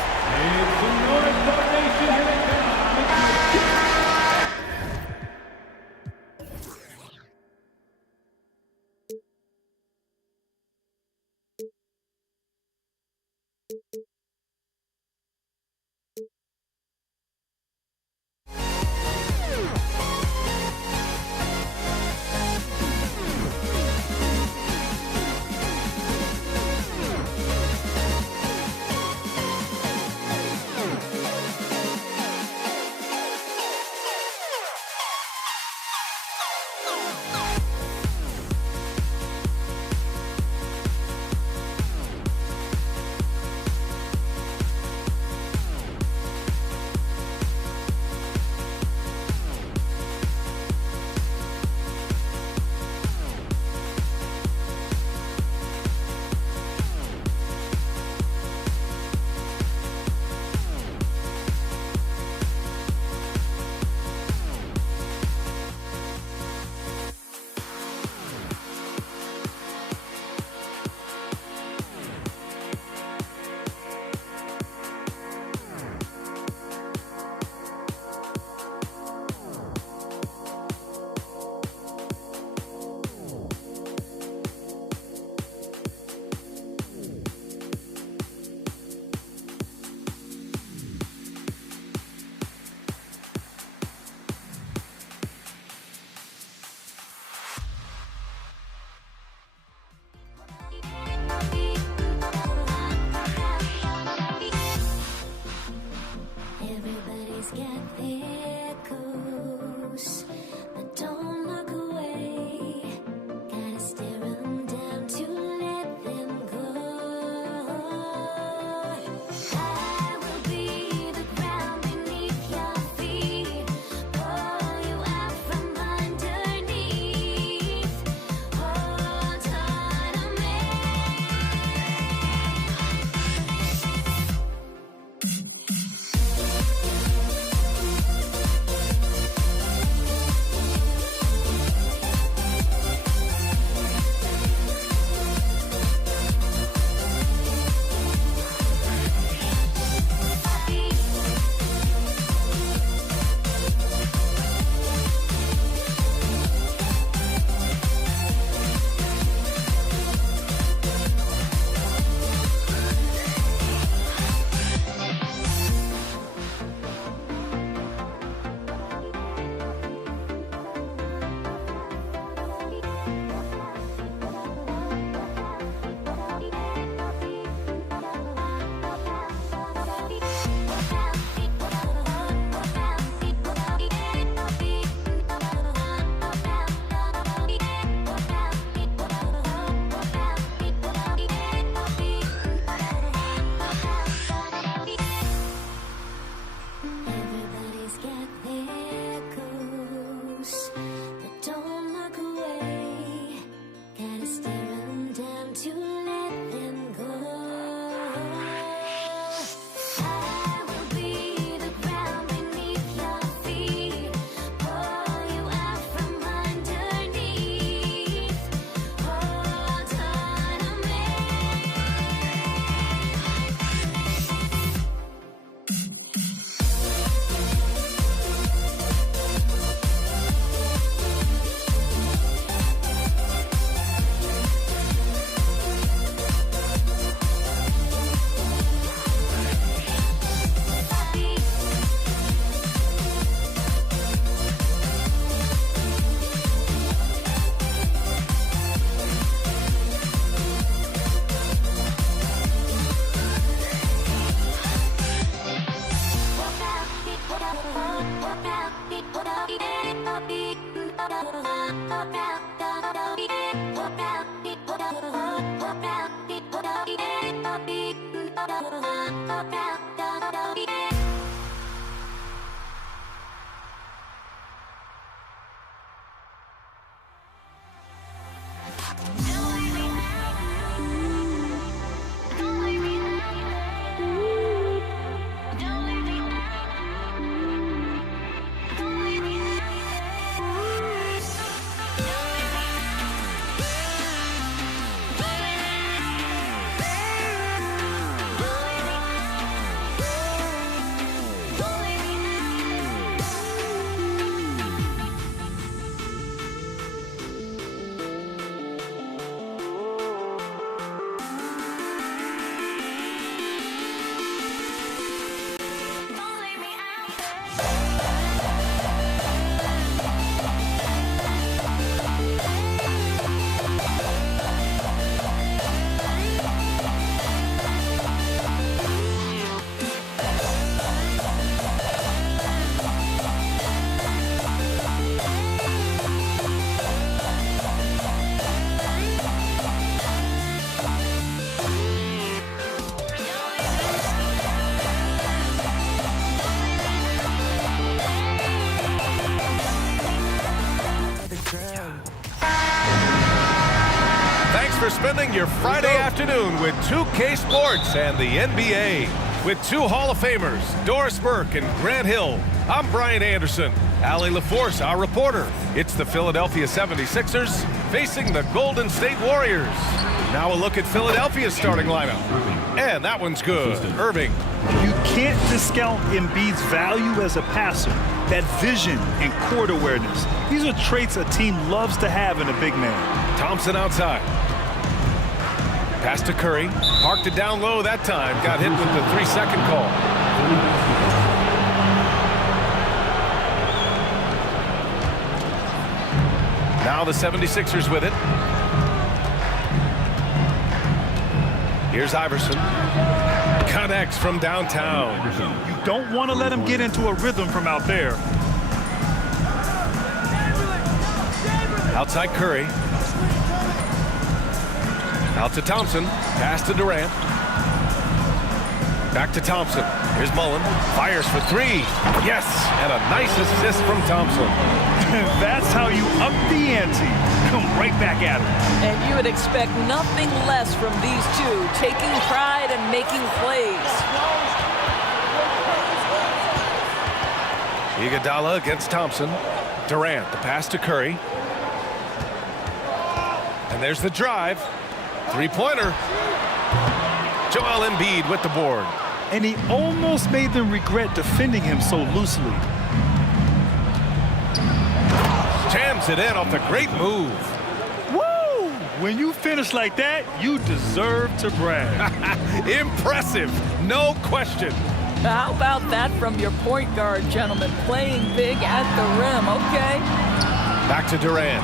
Thanks for spending your Friday afternoon with 2K Sports and the NBA. With two Hall of Famers, Doris Burke and Grant Hill, I'm Brian Anderson. Allie LaForce, our reporter. It's the Philadelphia 76ers facing the Golden State Warriors. Now a look at Philadelphia's starting lineup. And that one's good. Irving. You can't discount Embiid's value as a passer. That vision and court awareness. These are traits a team loves to have in a big man. Thompson outside. Pass to Curry. Parked it down low that time. Got hit with the 3-second call. Now the 76ers with it. Here's Iverson. Connects from downtown. You don't want to let him get into a rhythm from out there. Outside Curry. Out to Thompson. Pass to Durant. Back to Thompson. Here's Mullen. Fires for three. Yes, and a nice assist from Thompson. That's how you up the ante. Come right back at him. And you would expect nothing less from these two, taking pride and making plays. Iguodala against Thompson. Durant, the pass to Curry. And there's the drive. Three-pointer. Joel Embiid with the board. And he almost made them regret defending him so loosely. Jams it in off the great move. Woo! When you finish like that, you deserve to brag. Impressive, no question. How about that from your point guard, gentlemen? Playing big at the rim, okay? Back to Durant.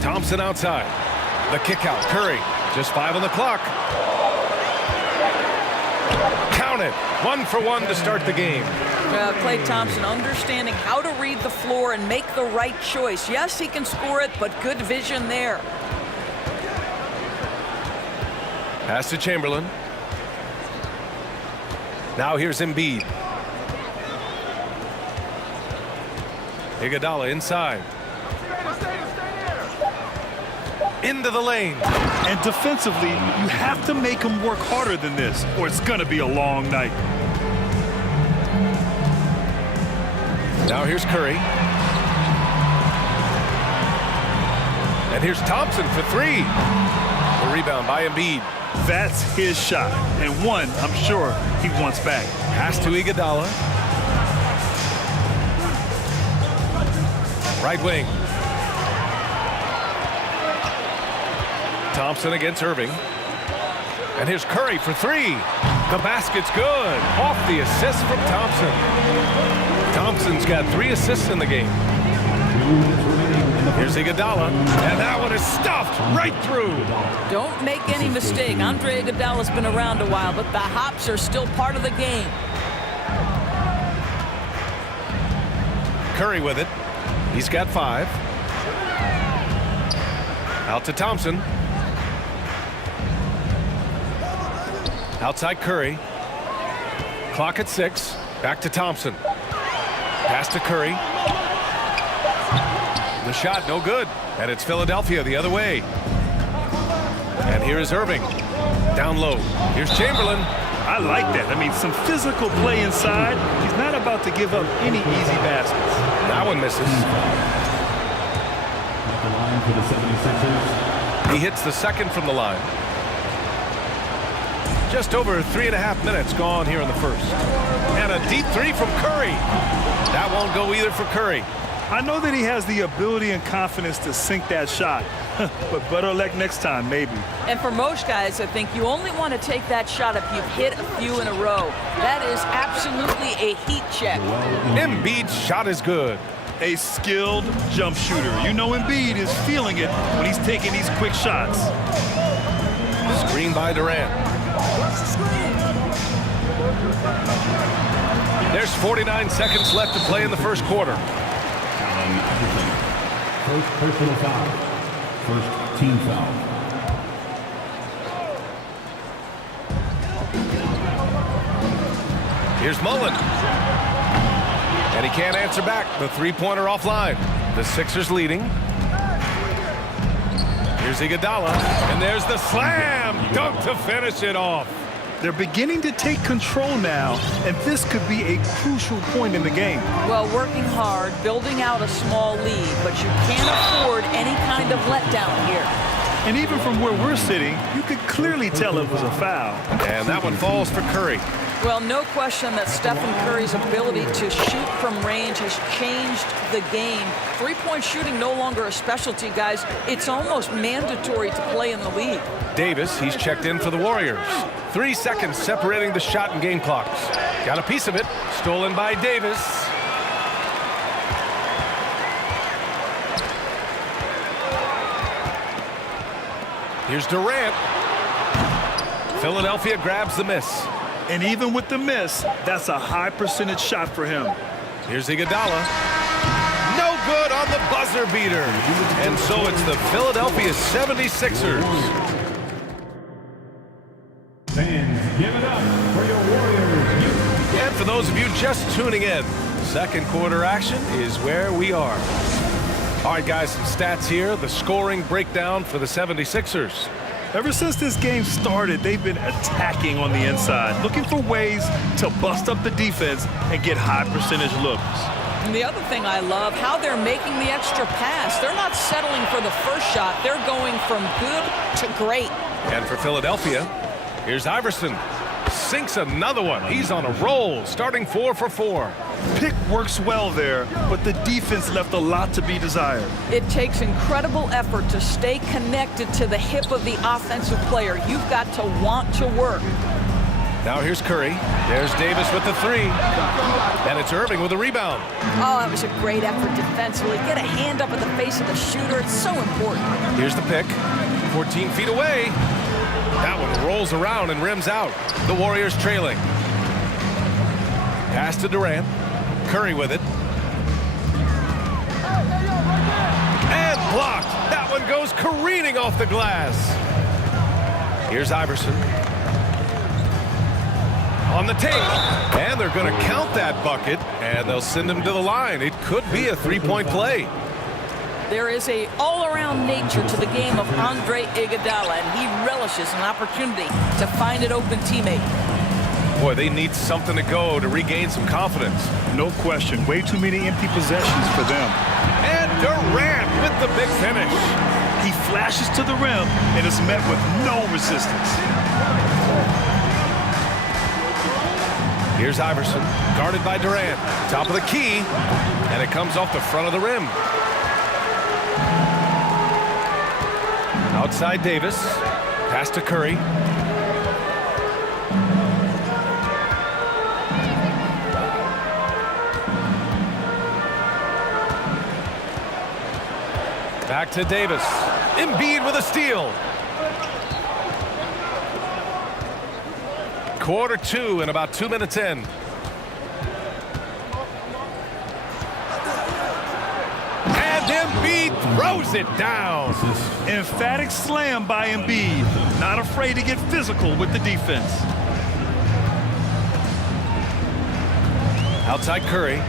Thompson outside. The kick out. Curry. Just 5 on the clock. Count it. 1 for 1 to start the game. Klay Thompson understanding how to read the floor and make the right choice. Yes, he can score it, but good vision there. Pass to Chamberlain. Now here's Embiid. Iguodala inside. Into the lane. And defensively, you have to make him work harder than this, or it's going to be a long night. Now here's Curry. And here's Thompson for three. The rebound by Embiid. That's his shot, and one I'm sure he wants back. Pass to Iguodala. Right wing. Thompson against Irving. And here's Curry for three. The basket's good. Off the assist from Thompson. Thompson's got 3 assists in the game. Here's Iguodala. And that one is stuffed right through. Don't make any mistake. Andre Iguodala's been around a while, but the hops are still part of the game. Curry with it. He's got 5. Out to Thompson. Outside Curry. Clock at 6. Back to Thompson. Pass to Curry. The shot no good. And it's Philadelphia the other way. And here is Irving. Down low. Here's Chamberlain. I like that. I mean, some physical play inside. He's not about to give up any easy baskets. That one misses. At the line for the 76ers. He hits the second from the line. Just over 3.5 minutes gone here in the first. And a deep 3 from Curry. That won't go either for Curry. I know that he has the ability and confidence to sink that shot. But better luck next time, maybe. And for most guys, I think you only want to take that shot if you've hit a few in a row. That is absolutely a heat check. Embiid's shot is good. A skilled jump shooter. You know Embiid is feeling it when he's taking these quick shots. Screen by Durant. There's 49 seconds left to play in the first quarter. First personal foul. First team foul. Here's Mullen. And he can't answer back. The three-pointer offline. The Sixers leading. Here's Iguodala. And there's the slam dunk to finish it off. They're beginning to take control now, and this could be a crucial point in the game. Well, working hard, building out a small lead, but you can't afford any kind of letdown here. And even from where we're sitting, you could clearly tell it was a foul. And that one falls for Curry. Well, no question that Stephen Curry's ability to shoot from range has changed the game. Three-point shooting no longer a specialty, guys. It's almost mandatory to play in the league. Davis, he's checked in for the Warriors. 3 seconds separating the shot and game clocks. Got a piece of it. Stolen by Davis. Here's Durant. Philadelphia grabs the miss. And even with the miss, that's a high percentage shot for him. Here's Iguodala. No good on the buzzer beater. And so it's the Philadelphia 76ers. Fans, give it up for your Warriors. And for those of you just tuning in, second quarter action is where we are. All right, guys, some stats here. The scoring breakdown for the 76ers. Ever since this game started, they've been attacking on the inside, looking for ways to bust up the defense and get high percentage looks. And the other thing I love, how they're making the extra pass. They're not settling for the first shot. They're going from good to great. And for Philadelphia, here's Iverson. Sinks another one. He's on a roll, starting 4 for 4. Pick works well there, but the defense left a lot to be desired. It takes incredible effort to stay connected to the hip of the offensive player. You've got to want to work. Now here's Curry. There's Davis with the 3. And it's Irving with a rebound. Oh, that was a great effort defensively. Get a hand up in the face of the shooter. It's so important. Here's the pick. 14 feet away. That one rolls around and rims out. The Warriors trailing. Pass to Durant. Curry with it. And blocked. That one goes careening off the glass. Here's Iverson. On the tape. And they're going to count that bucket, and they'll send him to the line. It could be a three-point play. There is a all-around nature to the game of Andre Iguodala, and he relishes an opportunity to find an open teammate. Boy, they need something to go to regain some confidence. No question. Way too many empty possessions for them. And Durant with the big finish. He flashes to the rim and is met with no resistance. Here's Iverson, guarded by Durant. Top of the key, and it comes off the front of the rim. Outside Davis. Pass to Curry. Back to Davis. Embiid with a steal. Quarter 2 and about 2 minutes in. Embiid throws it down. Emphatic slam by Embiid. Not afraid to get physical with the defense. Outside Curry.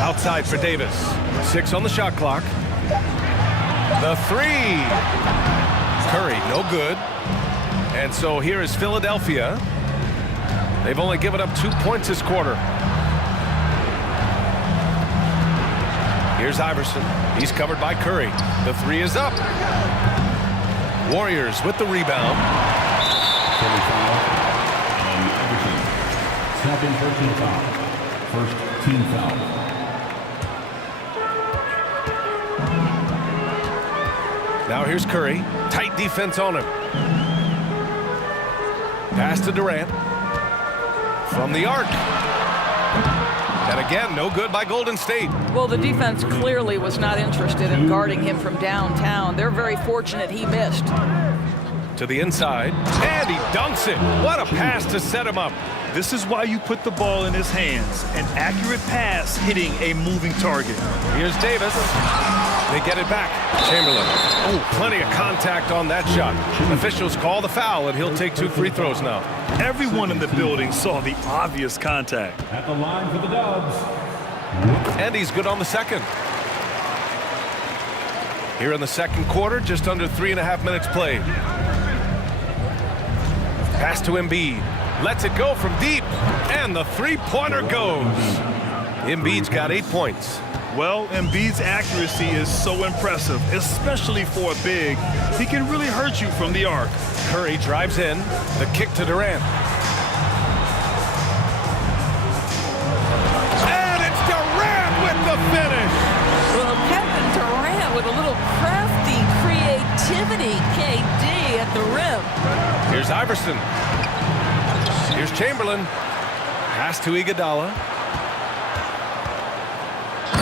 Outside for Davis. 6 on the shot clock. The three. Curry, no good. And so here is Philadelphia. They've only given up 2 points this quarter. Here's Iverson. He's covered by Curry. The three is up. Warriors with the rebound. Second personal foul. First team foul. Now here's Curry. Tight defense on him. Pass to Durant. From the arc. And again, no good by Golden State. Well, the defense clearly was not interested in guarding him from downtown. They're very fortunate he missed. To the inside. And he dunks it. What a pass to set him up. This is why you put the ball in his hands. An accurate pass hitting a moving target. Here's Davis. They get it back. Chamberlain. Oh, plenty of contact on that shot. Officials call the foul, and he'll take 2 free throws now. Everyone in the building saw the obvious contact. At the line for the Dubs. And he's good on the second. Here in the second quarter, just under 3.5 minutes played. Pass to Embiid. Lets it go from deep. And the three-pointer goes. Embiid's got 8 points. Well, Embiid's accuracy is so impressive, especially for a big. He can really hurt you from the arc. Curry drives in. The kick to Durant. And it's Durant with the finish. Well, Kevin Durant with a little crafty creativity, KD at the rim. Here's Iverson. Here's Chamberlain. Pass to Iguodala.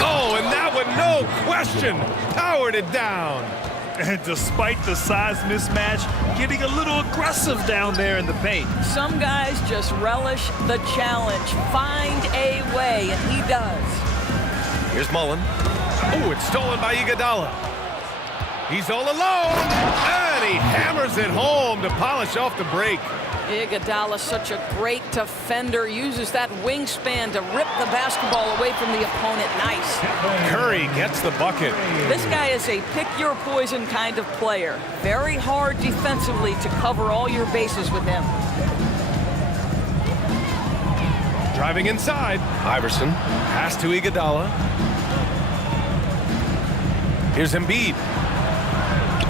Oh, and that one, no question, powered it down. And despite the size mismatch, getting a little aggressive down there in the paint. Some guys just relish the challenge. Find a way, and he does. Here's Mullen. Oh, it's stolen by Iguodala. He's all alone, and he hammers it home to polish off the break. Iguodala, such a great defender, uses that wingspan to rip the basketball away from the opponent. Nice. Curry gets the bucket. This guy is a pick-your-poison kind of player. Very hard defensively to cover all your bases with him. Driving inside. Iverson. Pass to Iguodala. Here's Embiid.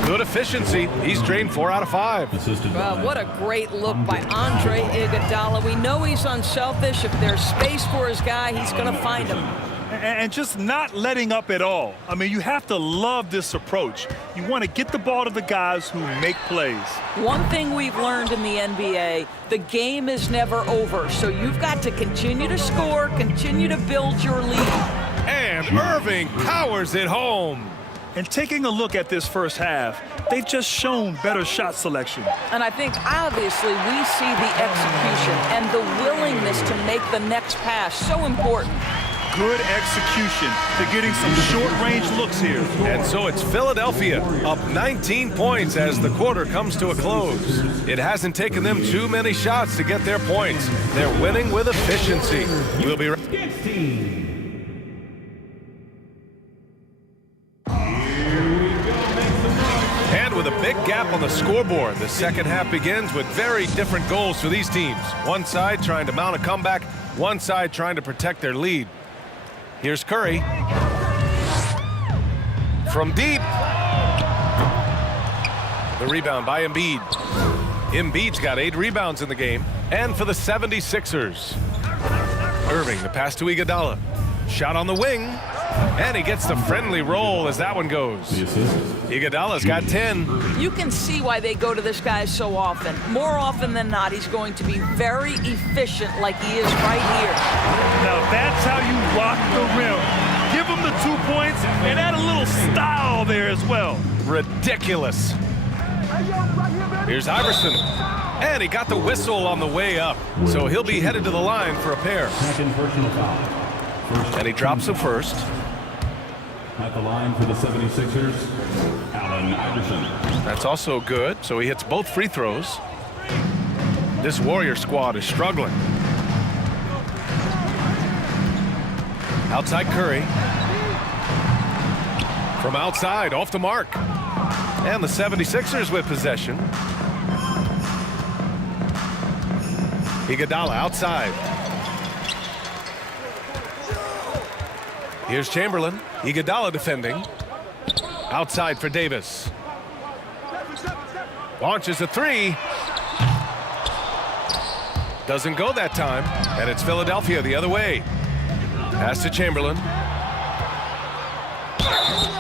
Good efficiency. He's drained 4 out of 5. Well, what a great look by Andre Iguodala. We know he's unselfish. If there's space for his guy, he's going to find him. And just not letting up at all. I mean, you have to love this approach. You want to get the ball to the guys who make plays. One thing we've learned in the NBA, the game is never over. So you've got to continue to score, continue to build your lead. And Irving powers it home. And taking a look at this first half, they've just shown better shot selection. And I think, obviously, we see the execution and the willingness to make the next pass. So important. Good execution to getting some short-range looks here. And so it's Philadelphia up 19 points as the quarter comes to a close. It hasn't taken them too many shots to get their points. They're winning with efficiency. We'll be right back. With a big gap on the scoreboard, the second half begins with very different goals for these teams. One side trying to mount a comeback, one side trying to protect their lead. Here's Curry. From deep. The rebound by Embiid. Embiid's got 8 rebounds in the game. And for the 76ers. Irving, the pass to Iguodala. Shot on the wing. And he gets the friendly roll as that one goes. Iguodala's got 10. You can see why they go to this guy so often. More often than not, he's going to be very efficient like he is right here. Now that's how you rock the rim. Give him the 2 points and add a little style there as well. Ridiculous. Here's Iverson. And he got the whistle on the way up. So he'll be headed to the line for a pair. Second personal foul. And he drops him first. At the line for the 76ers, Allen Iverson. That's also good. So he hits both free throws. This Warrior squad is struggling. Outside Curry. From outside, off the mark. And the 76ers with possession. Iguodala outside. Here's Chamberlain. Iguodala defending. Outside for Davis. Launches a three. Doesn't go that time. And it's Philadelphia the other way. Pass to Chamberlain.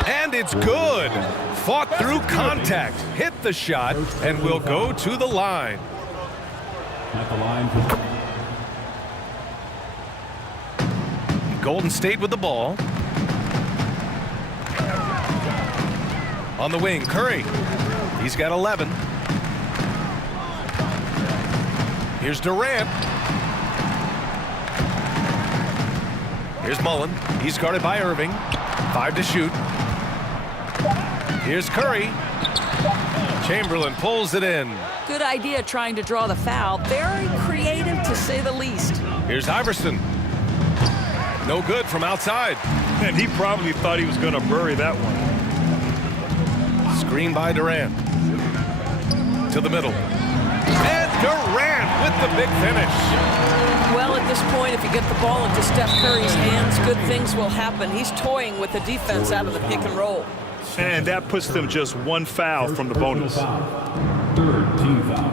And it's good. Fought through contact. Hit the shot and will go to the line. At the line for Golden State with the ball. On the wing, Curry. He's got 11. Here's Durant. Here's Mullen. He's guarded by Irving. 5 to shoot. Here's Curry. Chamberlain pulls it in. Good idea trying to draw the foul. Very creative, to say the least. Here's Iverson. No good from outside. And he probably thought he was going to bury that one. Screen by Durant. To the middle. And Durant with the big finish. Well, at this point, if you get the ball into Steph Curry's hands, good things will happen. He's toying with the defense out of the pick and roll. And that puts them just one foul from the bonus. third team foul.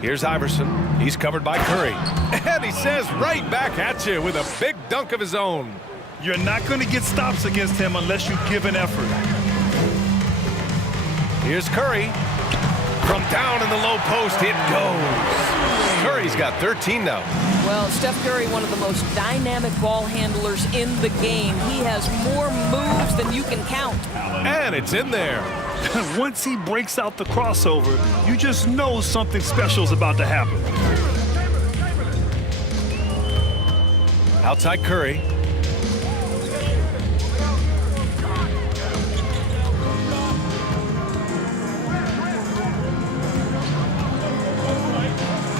Here's Iverson. He's covered by Curry. And he says right back at you with a big dunk of his own. You're not going to get stops against him unless you give an effort. Here's Curry. From down in the low post, it goes. Curry's got 13 now. Well, Steph Curry, one of the most dynamic ball handlers in the game. He has more moves than you can count. And it's in there. Once he breaks out the crossover, you just know something special is about to happen. Outside Curry.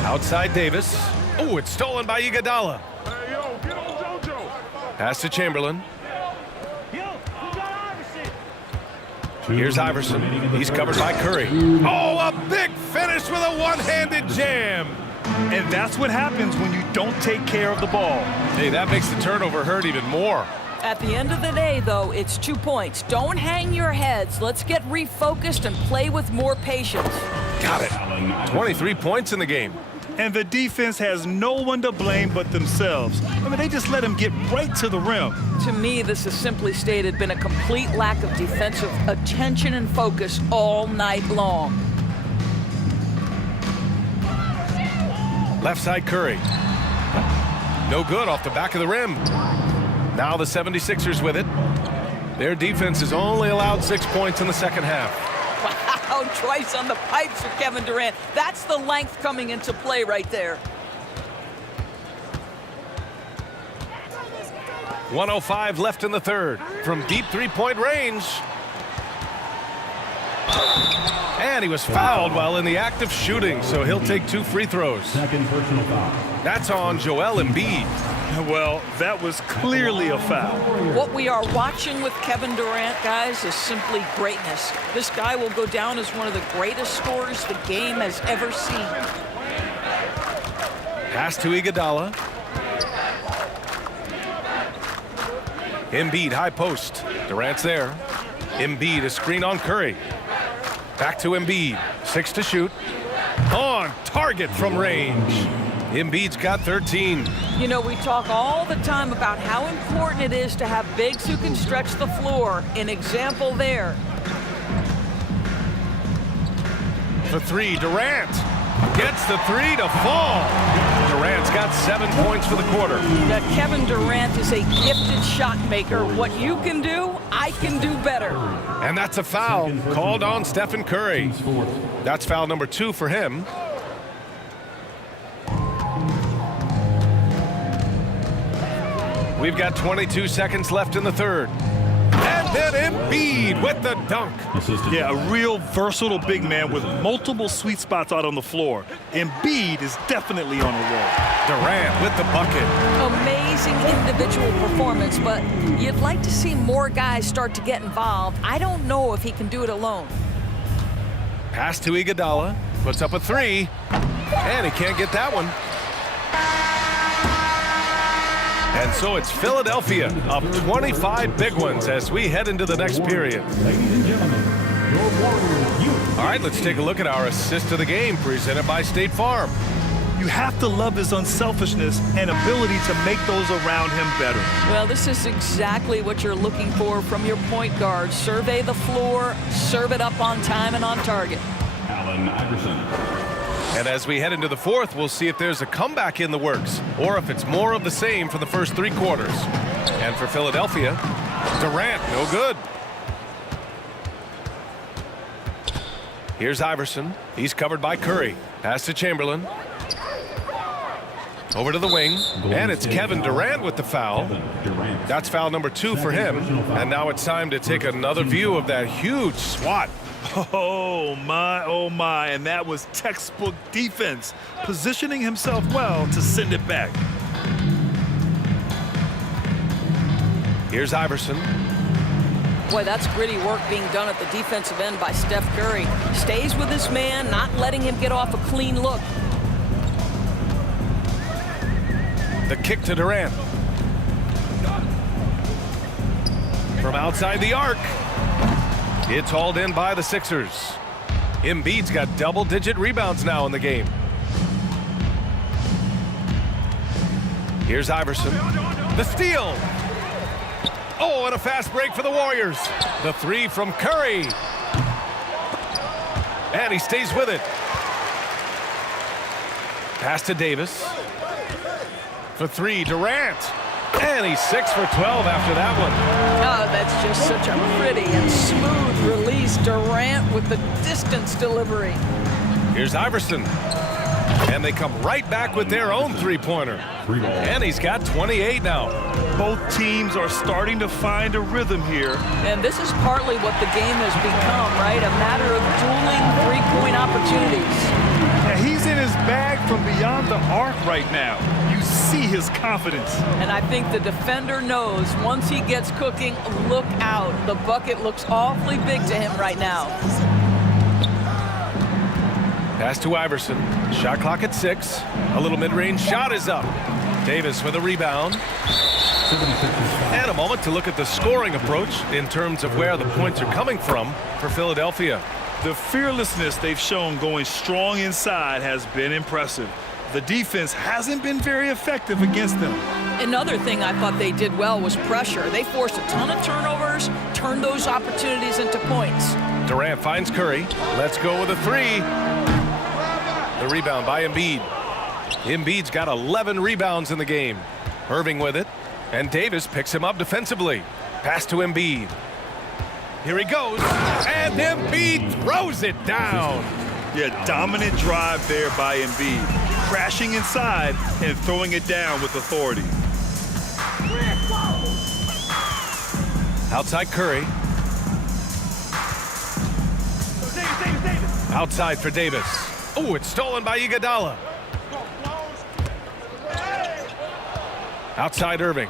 Outside Davis. Oh, it's stolen by Iguodala. Pass to Chamberlain. Here's Iverson. He's covered by Curry. Oh, a big finish with a one-handed jam. And that's what happens when you don't take care of the ball. Hey, that makes the turnover hurt even more. At the end of the day, though, it's 2 points. Don't hang your heads. Let's get refocused and play with more patience. Got it. 23 points in the game. And the defense has no one to blame but themselves. I mean, they just let him get right to the rim. To me, this has simply stated been a complete lack of defensive attention and focus all night long. Left side Curry. No good off the back of the rim. Now the 76ers with it. Their defense has only allowed 6 points in the second half. Wow, twice on the pipes for Kevin Durant. That's the length coming into play right there. 1:05 left in the third. From deep three-point range. And he was fouled while in the act of shooting, so he'll take 2 free throws. Second personal foul. That's on Joel Embiid. Well, that was clearly a foul. What we are watching with Kevin Durant, guys, is simply greatness. This guy will go down as one of the greatest scorers the game has ever seen. Pass to Iguodala. Embiid, high post. Durant's there. Embiid, a screen on Curry. Back to Embiid. 6 to shoot. On target from range. Embiid's got 13. You know, we talk all the time about how important it is to have bigs who can stretch the floor. An example there. For 3, Durant gets the 3 to fall. Durant's got 7 points for the quarter. Now, Kevin Durant is a gifted shot maker. What you can do, I can do better. And that's a foul called on Stephen Curry. That's foul number 2 for him. We've got 22 seconds left in the third. And then Embiid with the dunk. Yeah, a real versatile big man with multiple sweet spots out on the floor. Embiid is definitely on a roll. Durant with the bucket. Amazing individual performance, but you'd like to see more guys start to get involved. I don't know if he can do it alone. Pass to Iguodala. Puts up a 3. And he can't get that one. And so it's Philadelphia up 25 big ones as we head into the next period. Ladies and gentlemen, your Warriors. All right, let's take a look at our assist of the game presented by State Farm. You have to love his unselfishness and ability to make those around him better. Well, this is exactly what you're looking for from your point guard. Survey the floor, serve it up on time and on target. Allen Iverson. And as we head into the fourth, we'll see if there's a comeback in the works or if it's more of the same for the first 3 quarters. And for Philadelphia, Durant, no good. Here's Iverson. He's covered by Curry. Pass to Chamberlain. Over to the wing. And it's Kevin Durant with the foul. That's foul number 2 for him. And now it's time to take another view of that huge swat. Oh my, and that was textbook defense, positioning himself well to send it back. Here's Iverson. Boy, that's gritty work being done at the defensive end by Steph Curry. Stays with his man, not letting him get off a clean look. The kick to Durant. From outside the arc. It's hauled in by the Sixers. Embiid's got double-digit rebounds now in the game. Here's Iverson. The steal. Oh, and a fast break for the Warriors. The 3 from Curry. And he stays with it. Pass to Davis. For 3, Durant. And he's 6 for 12 after that one. Oh, that's just such a pretty and smooth release. Durant with the distance delivery. Here's Iverson. And they come right back with their own 3-pointer. And he's got 28 now. Both teams are starting to find a rhythm here. And this is partly what the game has become, right? A matter of dueling 3-point opportunities. Yeah, he's in his bag from beyond the arc right now. You see his confidence. And I think the defender knows once he gets cooking, look out. The bucket looks awfully big to him right now. Pass to Iverson. Shot clock at 6. A little mid-range shot is up. Davis with a rebound. And a moment to look at the scoring approach in terms of where the points are coming from for Philadelphia. The fearlessness they've shown going strong inside has been impressive. The defense hasn't been very effective against them. Another thing I thought they did well was pressure. They forced a ton of turnovers, turned those opportunities into points. Durant finds Curry. Let's go with a 3. The rebound by Embiid. Embiid's got 11 rebounds in the game. Irving with it. And Davis picks him up defensively. Pass to Embiid. Here he goes. And Embiid throws it down. Yeah, dominant drive there by Embiid. Crashing inside and throwing it down with authority. Outside Curry. Outside for Davis. Oh, it's stolen by Iguodala. Outside Irving.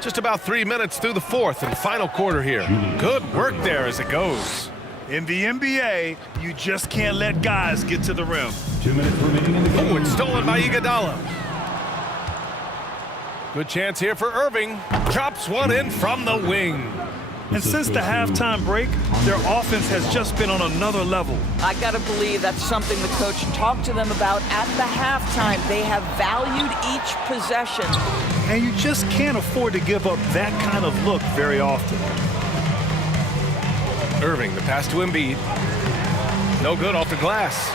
Just about 3 minutes through the fourth and final quarter here. Good work there as it goes. In the NBA, you just can't let guys get to the rim. 2 minutes remaining in the game. Oh, it's stolen by Iguodala. Good chance here for Irving. Chops one in from the wing. And since the halftime break, their offense has just been on another level. I got to believe that's something the coach talked to them about at the halftime. They have valued each possession. And you just can't afford to give up that kind of look very often. Irving, the pass to Embiid. No good off the glass.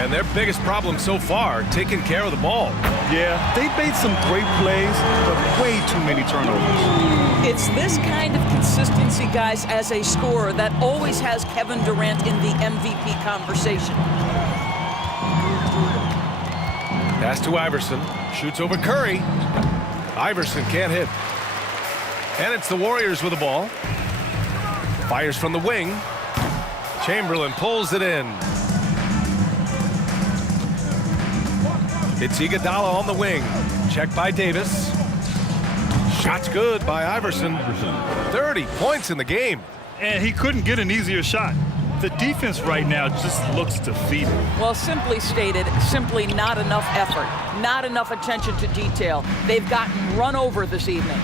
And their biggest problem so far, taking care of the ball. Yeah, they've made some great plays, but way too many turnovers. It's this kind of consistency, guys, as a scorer that always has Kevin Durant in the MVP conversation. Pass to Iverson. Shoots over Curry. Iverson can't hit. And it's the Warriors with the ball. Fires from the wing. Chamberlain pulls it in. It's Iguodala on the wing. Check by Davis. Shot's good by Iverson. 30 points in the game. And he couldn't get an easier shot. The defense right now just looks defeated. Well, simply stated, simply not enough effort, not enough attention to detail. They've gotten run over this evening.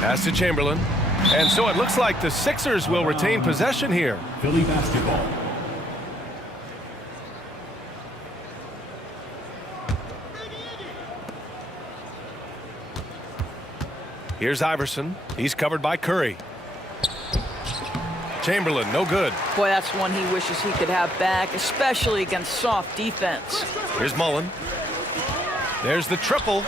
Pass to Chamberlain. And so it looks like the Sixers will retain possession here. Philly basketball. Here's Iverson. He's covered by Curry. Chamberlain, no good. Boy, that's one he wishes he could have back, especially against soft defense. Here's Mullen. There's the triple.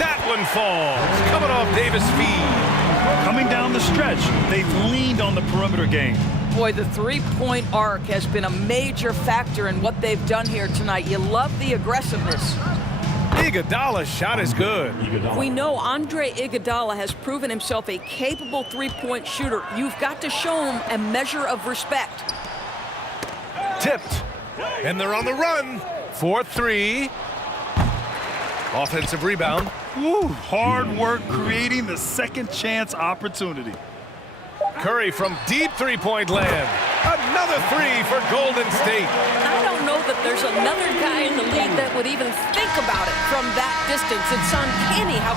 That one falls. Coming off Davis' feed. Coming down the stretch, they've leaned on the perimeter game. Boy, the three-point arc has been a major factor in what they've done here tonight. You love the aggressiveness. Iguodala's shot is good. We know Andre Iguodala has proven himself a capable three-point shooter. You've got to show him a measure of respect. Tipped. And they're on the run. 4-3. Offensive rebound. Woo, hard work creating the second chance opportunity. Curry from deep three-point land. Another three for Golden State. I don't know that there's another guy in the league that would even think about it from that distance. It's uncanny how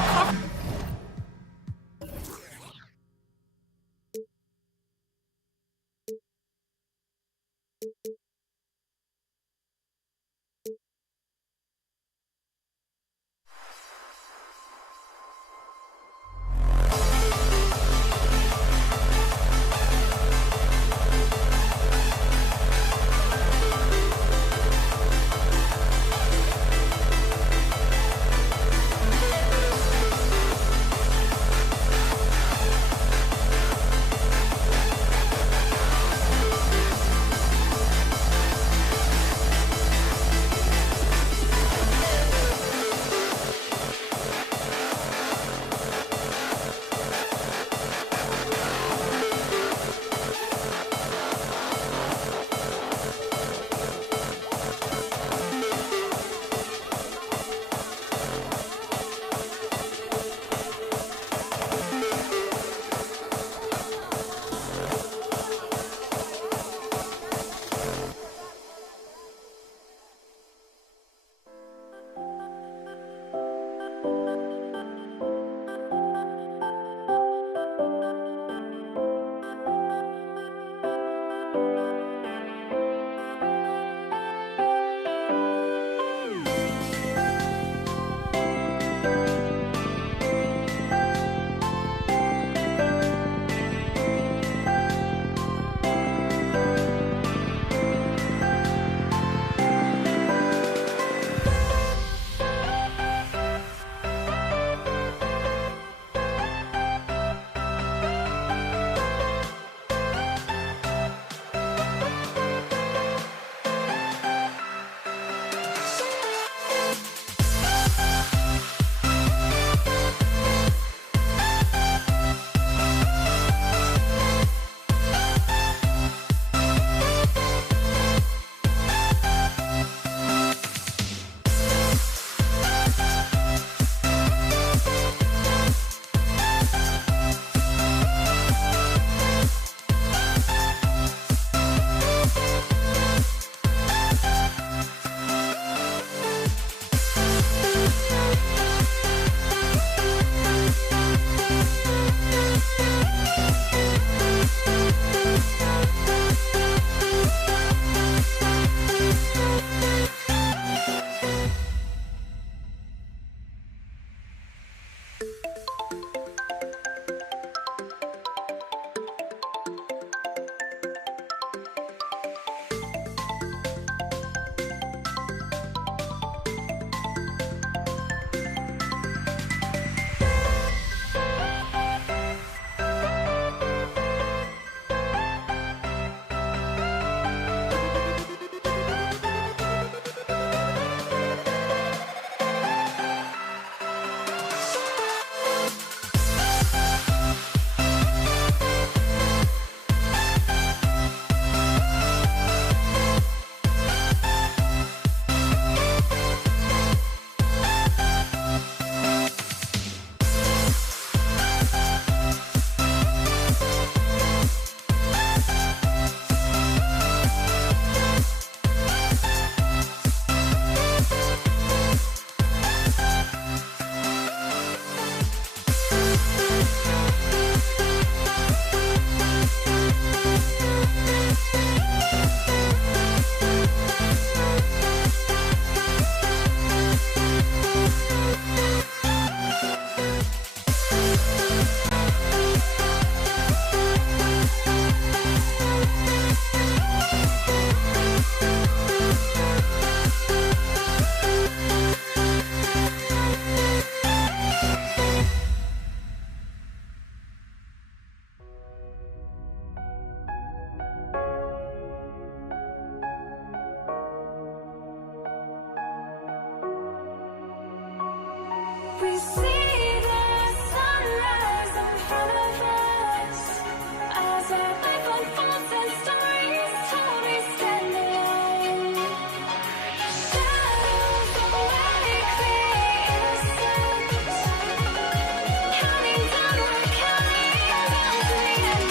We see the sunrise in front of us as our life unfolds and stories told. We stand alone. Shadows awake the innocent, counting down, we're counting down to the end.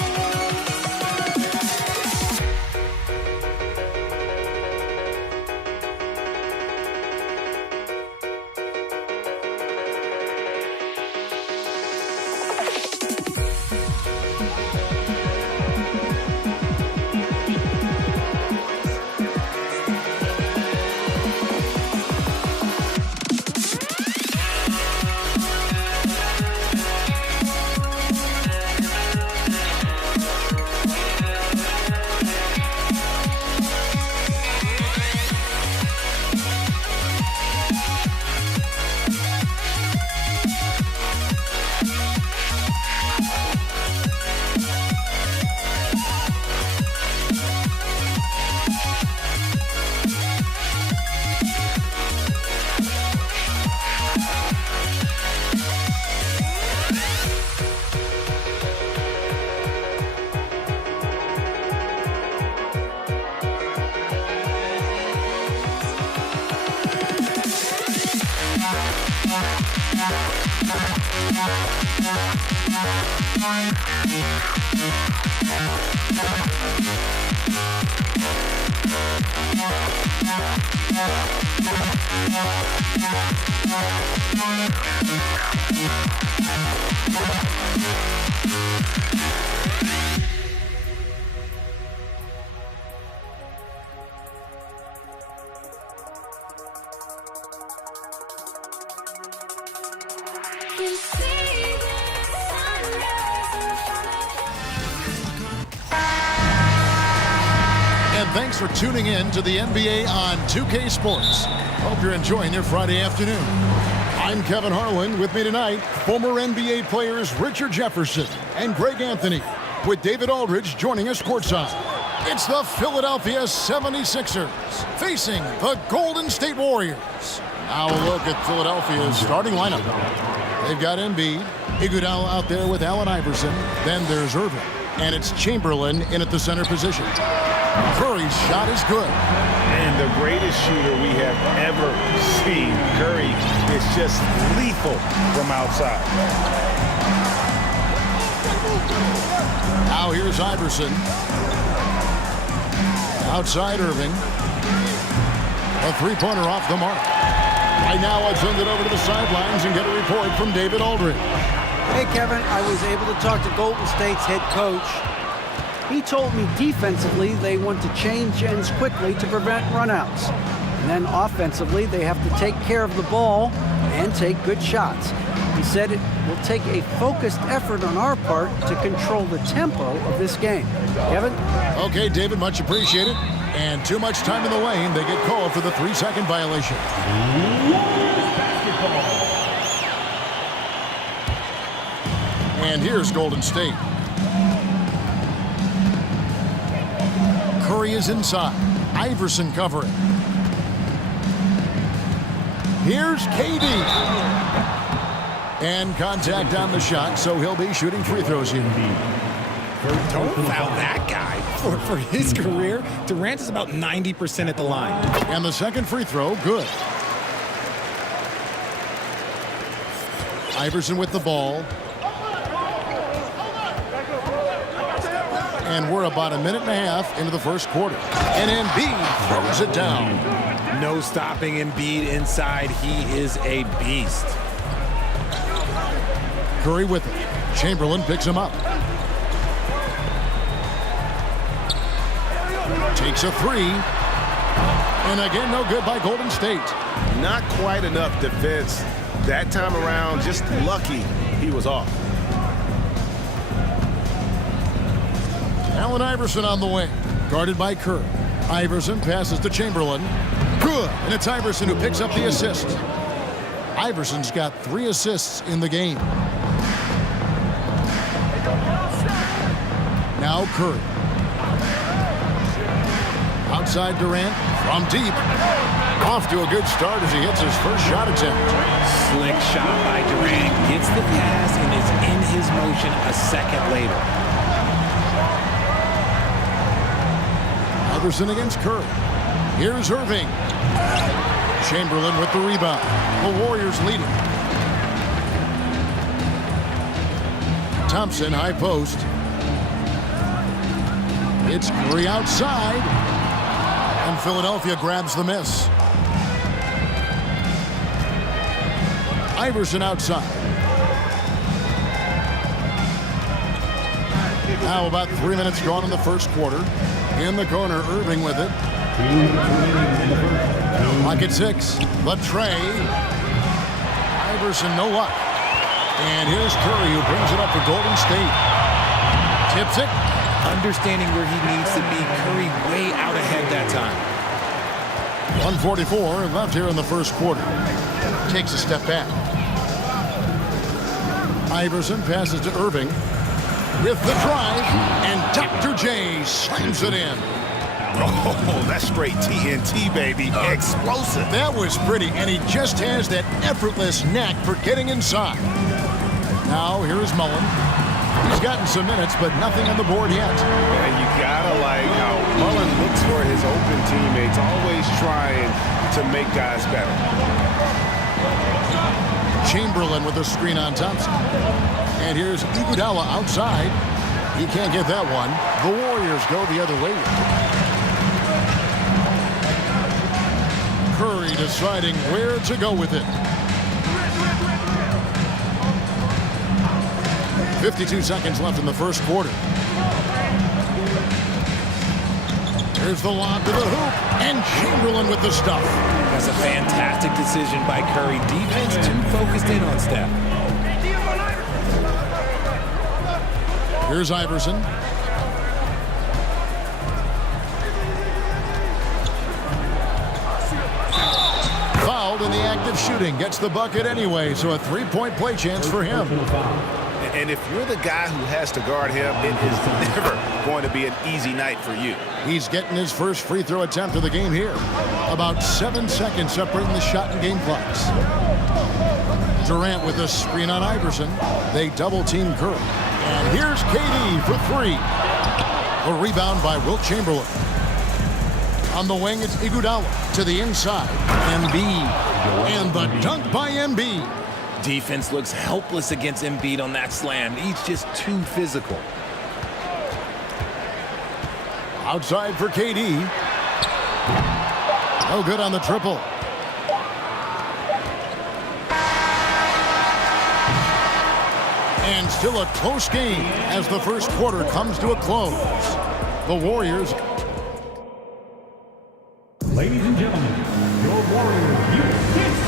We see the sunrise in front of And thanks for tuning in to the NBA on 2K Sports. Hope you're enjoying your Friday afternoon. I'm Kevin Harlan. With me tonight, former NBA players Richard Jefferson and Greg Anthony, with David Aldridge joining us courtside. It's the Philadelphia 76ers facing the Golden State Warriors. Now a look at Philadelphia's starting lineup. They've got Embiid, Iguodala out there with Allen Iverson. Then there's Irving, and it's Chamberlain in at the center position. Curry's shot is good. And the greatest shooter we have ever seen. Curry is just lethal from outside. Now here's Iverson. Outside Irving. A three-pointer off the mark. Right now, I'll send it over to the sidelines and get a report from David Aldridge. Hey, Kevin, I was able to talk to Golden State's head coach. He told me defensively they want to change ends quickly to prevent runouts. And then offensively, they have to take care of the ball and take good shots. He said it will take a focused effort on our part to control the tempo of this game. Kevin? Okay, David, much appreciated. And too much time in the lane. They get called for the 3-second violation. And here's Golden State. Curry is inside. Iverson covering. Here's KD. And contact on the shot, so he'll be shooting free throws here. Don't foul that guy. For his career, Durant is about 90% at the line. And the second free throw, good. Iverson with the ball. And we're about a minute and a half into the first quarter. And Embiid throws it down. No stopping Embiid inside. He is a beast. Curry with it. Chamberlain picks him up. Takes a three. And again, no good by Golden State. Not quite enough defense that time around. Just lucky he was off. Allen Iverson on the wing, guarded by Kerr. Iverson passes to Chamberlain. Good, and it's Iverson who picks up the assist. Iverson's got 3 assists in the game. Now Curry. Outside Durant, From deep. Off to a good start as he hits his first shot attempt. Slick shot by Durant. Gets the pass and is in his motion a second later. Iverson against Curry. Here's Irving. Chamberlain with the rebound. The Warriors leading. Thompson, high post. It's Curry outside. And Philadelphia grabs the miss. Iverson outside. Now about 3 minutes gone in the first quarter. In the corner, Irving with it. Clock at 6. Latrey. Iverson, no luck. And here's Curry, who brings it up for Golden State. Tips it. Understanding where he needs to be. Curry way out ahead that time. 1:44 left here in the first quarter. Takes a step back. Iverson passes to Irving with the drive, and Dr. J slams it in. Oh, that's straight TNT, baby. Explosive. That was pretty, and he just has that effortless knack for getting inside. Now, here's Mullen. He's gotten some minutes, but nothing on the board yet. And you gotta like how Mullen looks for his open teammates, always trying to make guys better. Chamberlain with a screen on Thompson. And here's Iguodala outside. He can't get that one. The Warriors go the other way. Curry deciding where to go with it. 52 seconds left in the first quarter. Here's the lob to the hoop, and Chamberlain with the stuff. That's a fantastic decision by Curry. Defense too focused in on Steph. Here's Iverson. Fouled in the act of shooting. Gets the bucket anyway, so a three-point play chance for him. And if you're the guy who has to guard him, it is never going to be an easy night for you. He's getting his first free throw attempt of the game here. About 7 seconds separating the shot and game clocks. Durant with a screen on Iverson. They double-team Curry. And here's KD for three. A rebound by Wilt Chamberlain. On the wing, it's Iguodala to the inside. Embiid. And the dunk by Embiid. Defense looks helpless against Embiid on that slam. He's just too physical. Outside for KD. No good on the triple. And still a close game as the first quarter comes to a close. The Warriors. Ladies and gentlemen, your Warriors.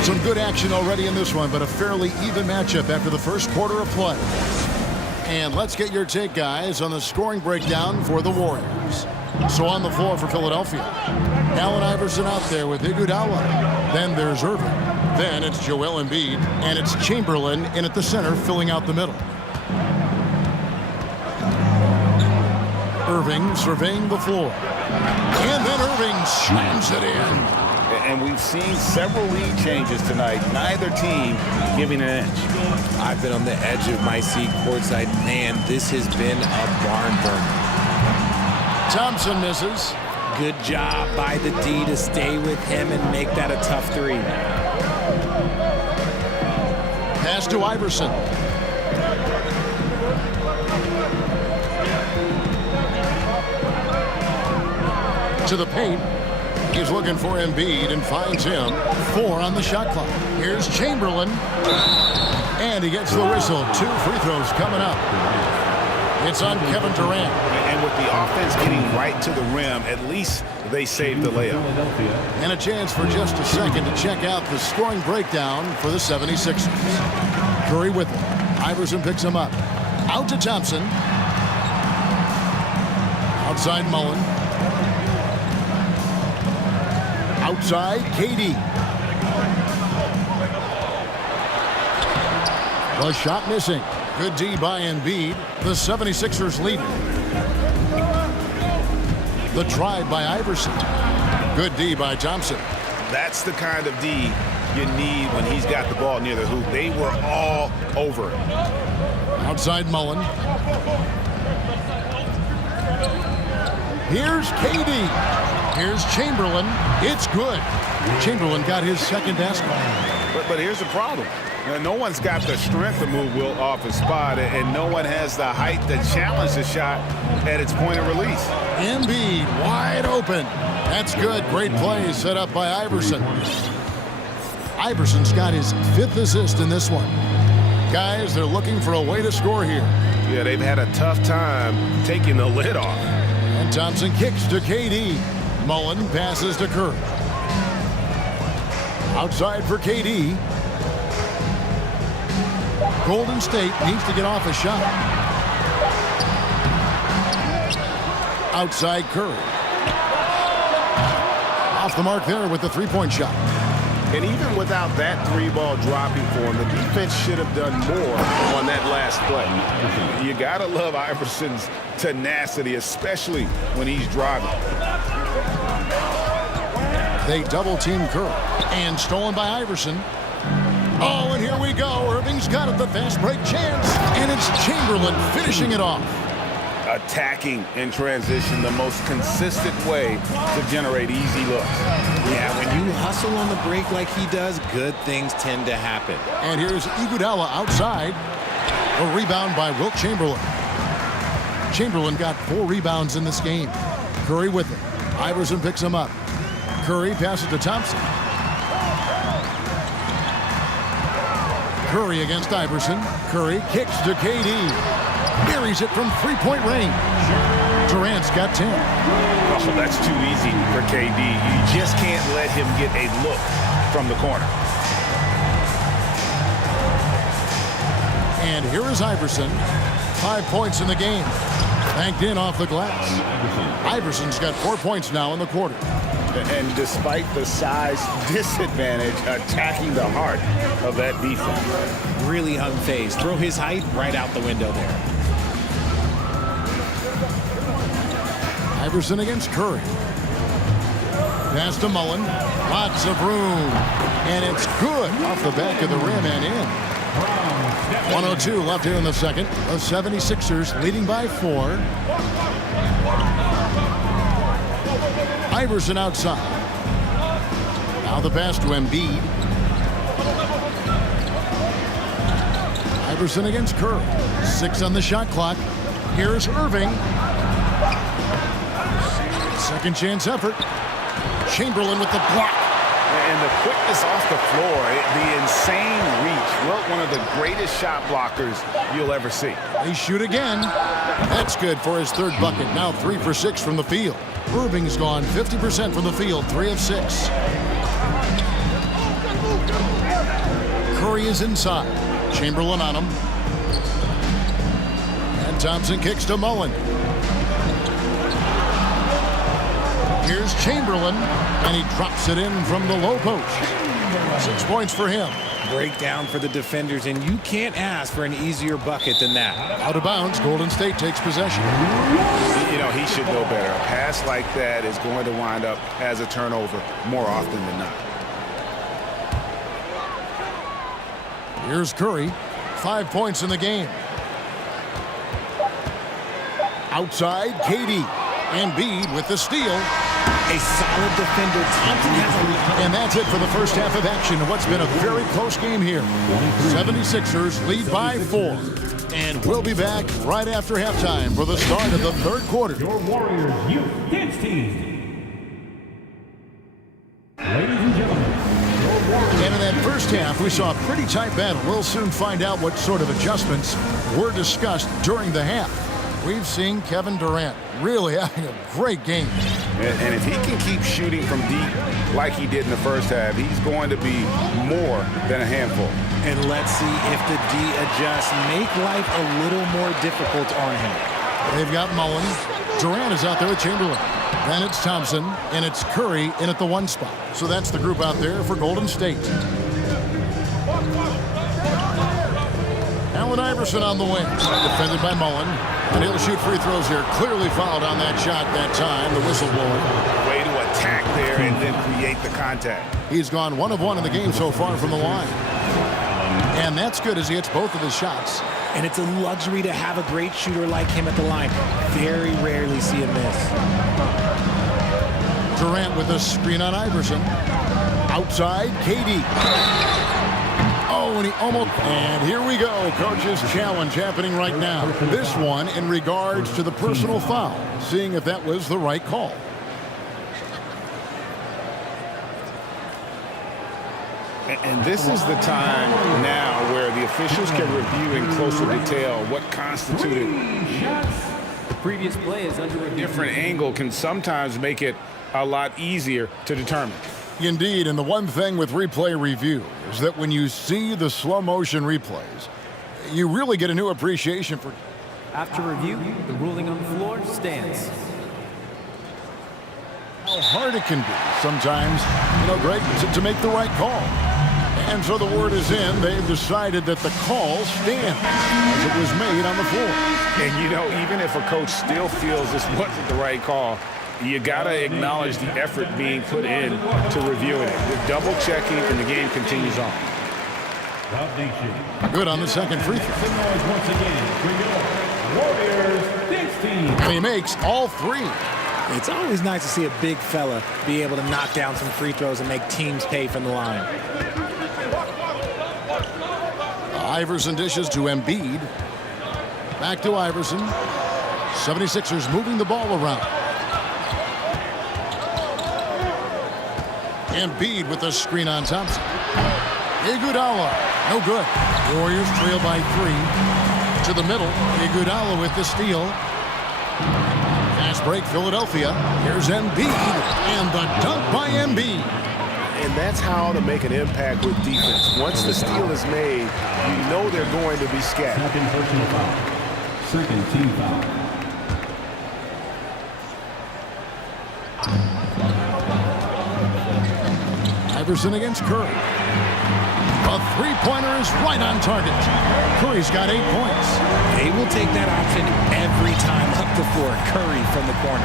Some good action already in this one, but a fairly even matchup after the first quarter of play. And let's get your take, guys, on the scoring breakdown for the Warriors. So on the floor for Philadelphia, Allen Iverson out there with Iguodala. Then there's Irving. Then it's Joel Embiid, and it's Chamberlain in at the center, filling out the middle. Irving surveying the floor. And then Irving slams it in. And we've seen several lead changes tonight. Neither team giving an edge. I've been on the edge of my seat courtside. Man, this has been a barn burner. Thompson misses. Good job by the D to stay with him and make that a tough three. Pass to Iverson. To the paint. He's looking for Embiid and finds him. 4 on the shot clock. Here's Chamberlain. And he gets the whistle. 2 free throws coming up. It's on Kevin Durant. And with the offense getting right to the rim, at least they saved the layup. And a chance for just a second to check out the scoring breakdown for the 76ers. Curry with it. Iverson picks him up. Out to Thompson. Outside Mullen. Outside, KD. The shot missing. Good D by Embiid. The 76ers lead. The drive by Iverson. Good D by Thompson. That's the kind of D you need when he's got the ball near the hoop. They were all over it. Outside Mullen. Here's KD. Here's Chamberlain. It's good. Chamberlain got his second basket. But here's the problem. No one's got the strength to move Wilt off his spot, and no one has the height to challenge the shot at its point of release. Embiid wide open. That's good. Great play set up by Iverson. Iverson's got his 5th assist in this one. Guys, they're looking for a way to score here. Yeah, they've had a tough time taking the lid off. And Thompson kicks to KD. Mullen passes to Curry. Outside for KD. Golden State needs to get off a shot. Outside Curry. Off the mark there with the three-point shot. And even without that three-ball dropping for him, the defense should have done more on that last play. You got to love Iverson's tenacity, especially when he's driving. They double-team Curry. And stolen by Iverson. Oh, and here we go. Irving's got it, the fast break chance. And it's Chamberlain finishing it off. Attacking in transition, the most consistent way to generate easy looks. Yeah, when you hustle on the break like he does, good things tend to happen. And here's Iguodala outside. A rebound by Wilt Chamberlain. Chamberlain got 4 rebounds in this game. Curry with it. Iverson picks him up. Curry passes to Thompson. Curry against Iverson. Curry kicks to KD. Buries it from three-point range. Durant's got 10. Oh, that's too easy for KD. You just can't let him get a look from the corner. And here is Iverson. 5 points in the game. Banked in off the glass. Iverson's got 4 points now in the quarter. And despite the size disadvantage, attacking the heart of that defense. Really unfazed. Throw his height right out the window there. Iverson against Curry. Pass to Mullen. Lots of room. And it's good off the back of the rim and in. 1:02 left here in the second. The 76ers leading by 4. Iverson outside. Now the pass to Embiid. Iverson against Curry. 6 on the shot clock. Here's Irving. Second chance effort. Chamberlain with the block. And the quickness off the floor, the insane reach. Wilt, one of the greatest shot blockers you'll ever see. They shoot again. That's good for his 3rd bucket. Now 3 for 6 from the field. Irving's gone 50% from the field, 3 of 6. Curry is inside. Chamberlain on him. And Thompson kicks to Mullen. Here's Chamberlain, and he drops it in from the low post. 6 points for him. Breakdown for the defenders, and you can't ask for an easier bucket than that. Out of bounds, Golden State takes possession. You know, he should know better. A pass like that is going to wind up as a turnover more often than not. Here's Curry. 5 points in the game. Outside, KD. Embiid with the steal. A solid defender. Thompson has a... And that's it for the first half of action. What's been a very close game here. 76ers lead by 4. And we'll be back right after halftime for the start of the 3rd quarter. Your Warriors Youth Dance Team. Ladies and gentlemen, your Warriors. And in that first half, we saw a pretty tight battle. We'll soon find out what sort of adjustments were discussed during the half. We've seen Kevin Durant really having a great game. And if he can keep shooting from deep like he did in the first half, he's going to be more than a handful. And let's see if the D adjusts, make life a little more difficult on him. They've got Mullen. Durant is out there with Chamberlain. Then it's Thompson, and it's Curry in at the 1 spot. So that's the group out there for Golden State. Allen Iverson on the wing, defended by Mullen. And he'll shoot free throws here. Clearly fouled on that shot that time. The whistle blowing. Way to attack there. and then create the contact. He's gone 1 of 1 in the game so far from the line. And that's good as he hits both of his shots. And it's a luxury to have a great shooter like him at the line. Very rarely see him miss. Durant with a screen on Iverson. Outside, KD. Oh, and he almost... And here we go. Coach's challenge happening right now. This one in regards to the personal foul. Seeing if that was the right call. And this is the time now where the officials can review in closer detail what constituted The previous play is under a different angle can sometimes make it a lot easier to determine. Indeed, and the one thing with replay review is that when you see the slow motion replays, you really get a new appreciation for... After review, the ruling on the floor stands. How hard it can be sometimes, Greg, to make the right call. And so the word is in. They've decided that the call stands as it was made on the floor. And, even if a coach still feels this wasn't the right call, you got to acknowledge the effort being put in to reviewing it. With double checking, and the game continues on. Good on the second free throw. Once again, bring it up. Warriors 16. And he makes all 3. It's always nice to see a big fella be able to knock down some free throws and make teams pay from the line. Iverson dishes to Embiid. Back to Iverson. 76ers moving the ball around. Embiid with the screen on Thompson. Iguodala, no good. Warriors trail by 3. To the middle, Iguodala with the steal. Fast break, Philadelphia. Here's Embiid, and the dunk by Embiid. And that's how to make an impact with defense. Once the steal is made, you know they're going to be scattered. Second personal foul. Second team foul. Iverson against Curry. A three-pointer is right on target. Curry's got 8 points. They will take that option every time up the floor. Curry from the corner.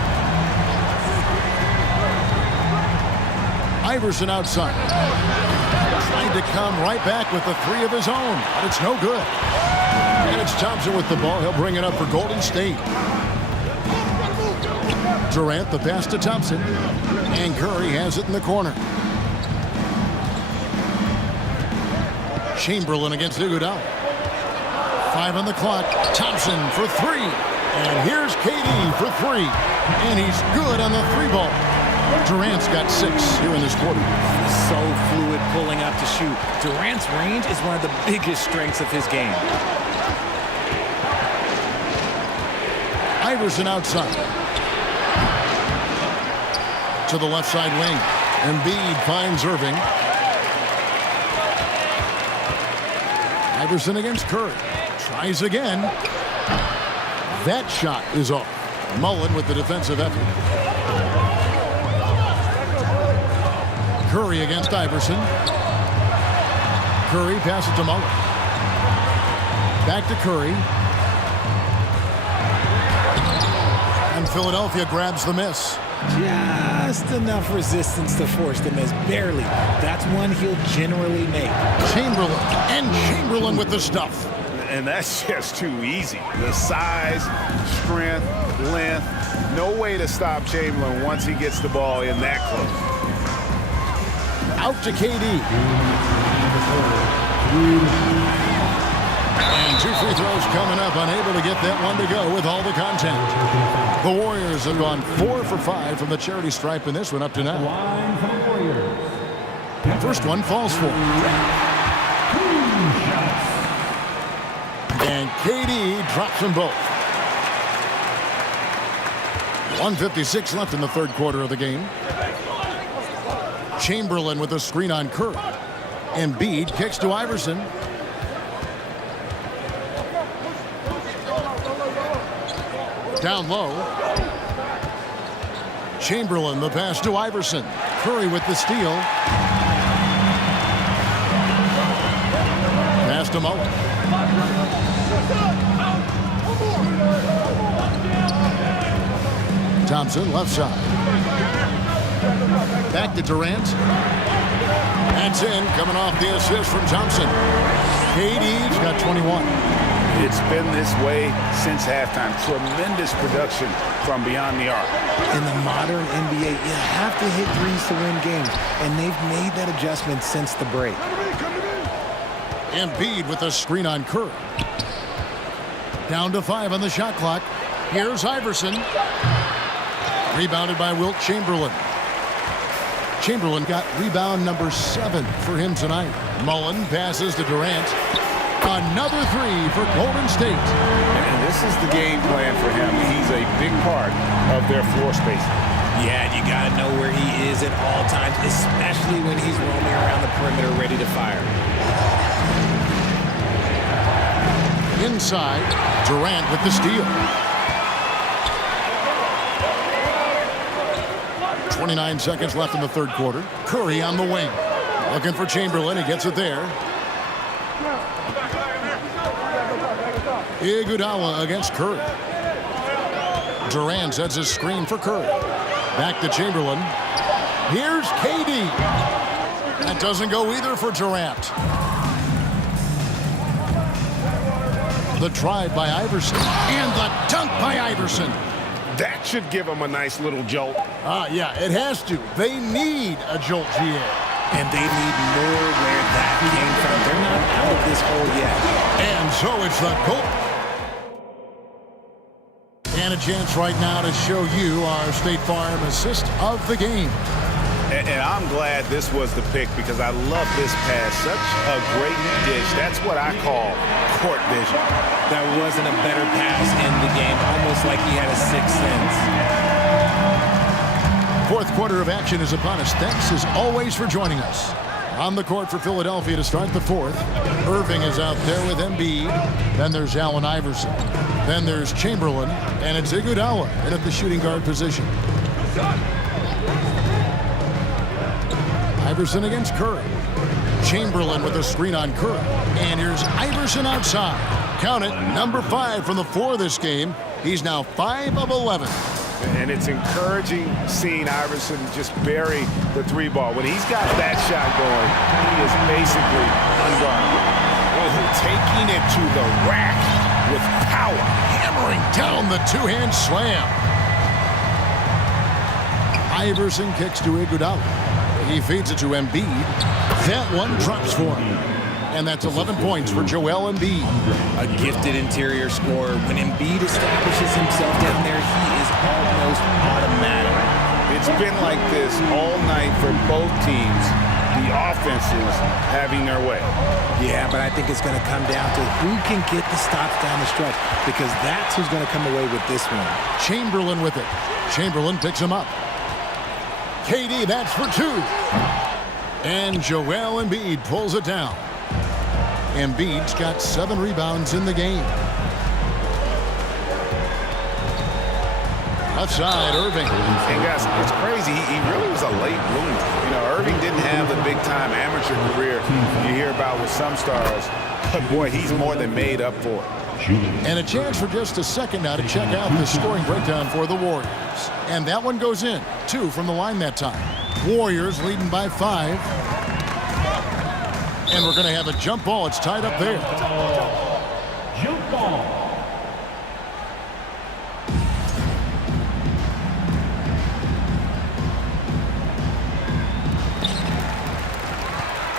Iverson outside. Trying to come right back with the 3 of his own, but it's no good. And it's Thompson with the ball. He'll bring it up for Golden State. Durant, the pass to Thompson. And Curry has it in the corner. Chamberlain against Iguodala. 5 on the clock. Thompson for 3. And here's KD for 3. And he's good on the 3-ball. Durant's got 6 here in this quarter. So fluid pulling up to shoot. Durant's range is one of the biggest strengths of his game. Iverson outside. To the left side wing. Embiid finds Irving. Iverson against Curry. Tries again. That shot is off. Mullen with the defensive effort. Curry against Iverson. Curry passes to Mullen. Back to Curry. And Philadelphia grabs the miss. Just enough resistance to force the miss. Barely. That's one he'll generally make. Chamberlain with the stuff. And that's just too easy. The size, strength, length. No way to stop Chamberlain once he gets the ball in that close. Out to KD. And 2 free throws coming up. Unable to get that one to go with all the contact. The Warriors have gone 4 for 5 from the charity stripe in this one up to now. First one falls for. And KD drops them both. 1:56 left in the third quarter of the game. Chamberlain with a screen on Curry. Embiid kicks to Iverson. Down low. Chamberlain the pass to Iverson. Curry with the steal. Pass to Mullen. Thompson left side. Back to Durant. That's in, coming off the assist from Thompson. KD's got 21. It's been this way since halftime. Tremendous production from beyond the arc. In the modern NBA, you have to hit threes to win games, and they've made that adjustment since the break. Embiid with a screen on Curry. Down to 5 on the shot clock. Here's Iverson. Rebounded by Wilt Chamberlain. Chamberlain got rebound number 7 for him tonight. Mullen passes to Durant. Another 3 for Golden State. And this is the game plan for him. He's a big part of their floor space. Yeah, you got to know where he is at all times, especially when he's roaming around the perimeter ready to fire. Inside, Durant with the steal. 29 seconds left in the third quarter. Curry on the wing. Looking for Chamberlain. He gets it there. Iguodala against Curry. Durant sets his screen for Curry. Back to Chamberlain. Here's KD. That doesn't go either for Durant. The drive by Iverson. And the dunk by Iverson. That should give them a nice little jolt. Yeah, it has to. They need a jolt, GA. And they need more where that came from. They're not out of this hole yet. And so it's the goal. And a chance right now to show you our State Farm assist of the game. And I'm glad this was the pick because I love this pass. Such a great dish. That's what I call court vision. That wasn't a better pass in the game. Almost like he had a sixth sense. Fourth quarter of action is upon us. Thanks as always for joining us. On the court for Philadelphia to start the fourth. Irving is out there with Embiid. Then there's Allen Iverson. Then there's Chamberlain. And it's Iguodala in at the shooting guard position. Iverson against Curry. Chamberlain with a screen on Curry. And here's Iverson outside. Count it, number 5 from the floor this game. He's now 5 of 11. And it's encouraging seeing Iverson just bury the 3 ball. When he's got that shot going, he is basically unguardable. Taking it to the rack with power. Hammering down the two-hand slam. Iverson kicks to Iguodala. He feeds it to Embiid. That one drops for him. And that's 11 points for Joel Embiid. A gifted interior scorer. When Embiid establishes himself down there, he is almost automatic. It's been like this all night for both teams. The offenses having their way. Yeah, but I think it's going to come down to who can get the stops down the stretch, because that's who's going to come away with this one. Chamberlain with it. Chamberlain picks him up. KD, that's for 2. And Joel Embiid pulls it down. Embiid's got 7 rebounds in the game. Left side, Irving. And guys, it's crazy. He really was a late bloomer. You know, Irving didn't have the big-time amateur career you hear about with some stars. But boy, he's more than made up for it. And a chance for just a second now to check out the scoring breakdown for the Warriors. And that one goes in. 2 from the line that time. Warriors leading by 5. And we're going to have a jump ball. It's tied up there. Jump ball.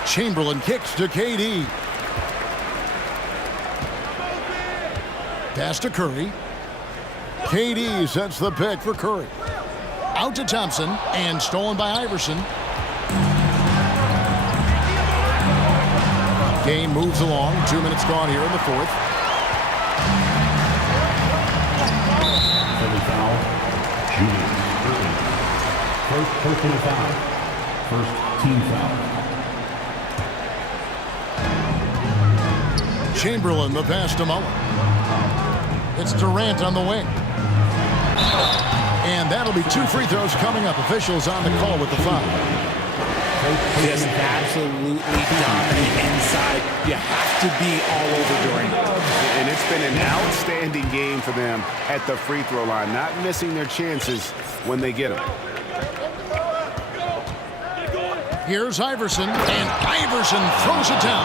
Chamberlain kicks to KD. Pass to Curry. KD sets the pick for Curry. Out to Thompson, and stolen by Iverson. Game moves along. 2 minutes gone here in the fourth. Philly foul. Julius Irving. First personal foul. First team foul. Chamberlain, the pass to Mullen. It's Durant on the wing. And that'll be 2 free throws coming up. Officials on the call with the foul. Just absolutely dominant inside. You have to be all over Durant. And it's been an outstanding game for them at the free throw line, not missing their chances when they get them. Here's Iverson, and Iverson throws it down.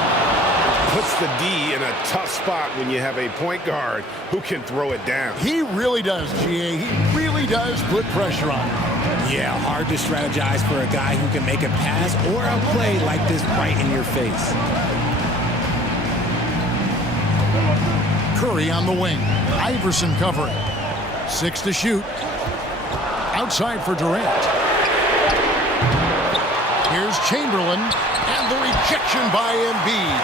Puts the D in a tough spot when you have a point guard who can throw it down. He really does, GA. He really does put pressure on him. Yeah, hard to strategize for a guy who can make a pass or a play like this right in your face. Curry on the wing. Iverson covering. 6 to shoot. Outside for Durant. Here's Chamberlain, and the rejection by Embiid.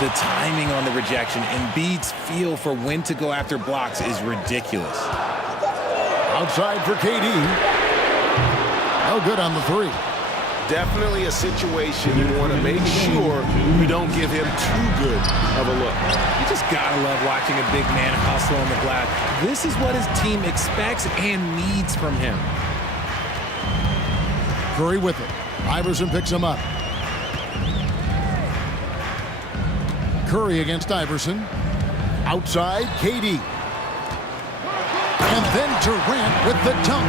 The timing on the rejection, Embiid's feel for when to go after blocks is ridiculous. Outside for KD. No good on the 3. Definitely a situation you want to make sure you don't give him too good of a look. You just gotta love watching a big man hustle on the glass. This is what his team expects and needs from him. Curry with it. Iverson picks him up. Curry against Iverson. Outside, KD. And then Durant with the dunk.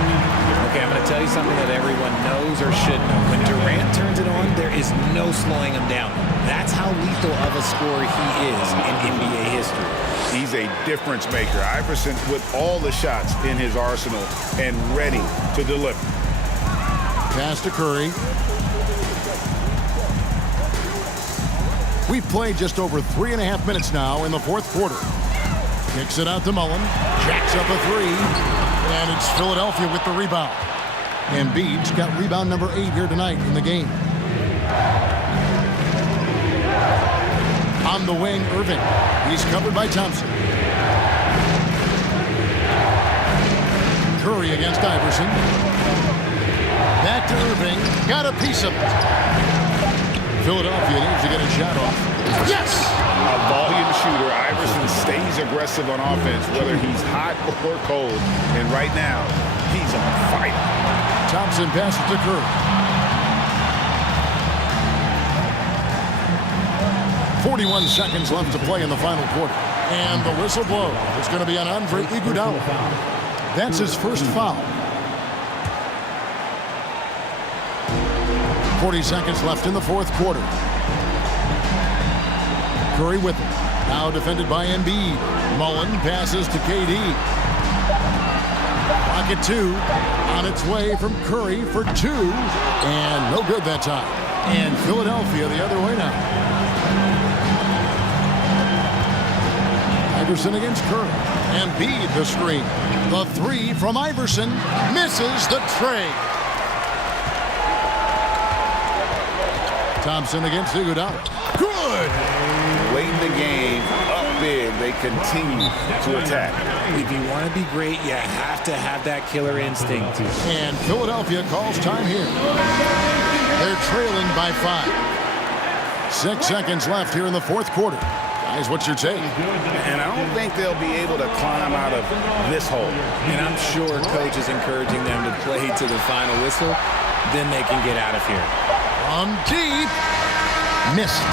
Okay, I'm going to tell you something that everyone knows or should know. When Durant turns it on, there is no slowing him down. That's how lethal of a scorer he is in NBA history. He's a difference maker. Iverson with all the shots in his arsenal and ready to deliver. Pass to Curry. We've played just over 3.5 minutes now in the fourth quarter. Kicks it out to Mullen. Jacks up a 3. And it's Philadelphia with the rebound. Embiid's got rebound number 8 here tonight in the game. On the wing, Irving. He's covered by Thompson. Curry against Iverson. Back to Irving. Got a piece of it. Philadelphia needs to get a shot off. Yes! A volume shooter. Iverson stays aggressive on offense, whether he's hot or cold. And right now, he's on fire. Thompson passes to Curry. 41 seconds left to play in the final quarter. And the whistle blows. It's going to be on Andre Iguodala. That's his first foul. 40 seconds left in the fourth quarter. Curry with it. Now defended by Embiid. Mullen passes to KD. Pocket 2. On its way from Curry for 2. And no good that time. And Philadelphia the other way now. Iverson against Curry. Embiid the screen. The 3 from Iverson misses the tray. Thompson against Iguodala. Good! Late in the game, up big, they continue to attack. If you want to be great, you have to have that killer instinct. And Philadelphia calls time here. They're trailing by 5. 6 seconds left here in the fourth quarter. Guys, what's your take? And I don't think they'll be able to climb out of this hole. And I'm sure coach is encouraging them to play to the final whistle. Then they can get out of here. From deep. Missed.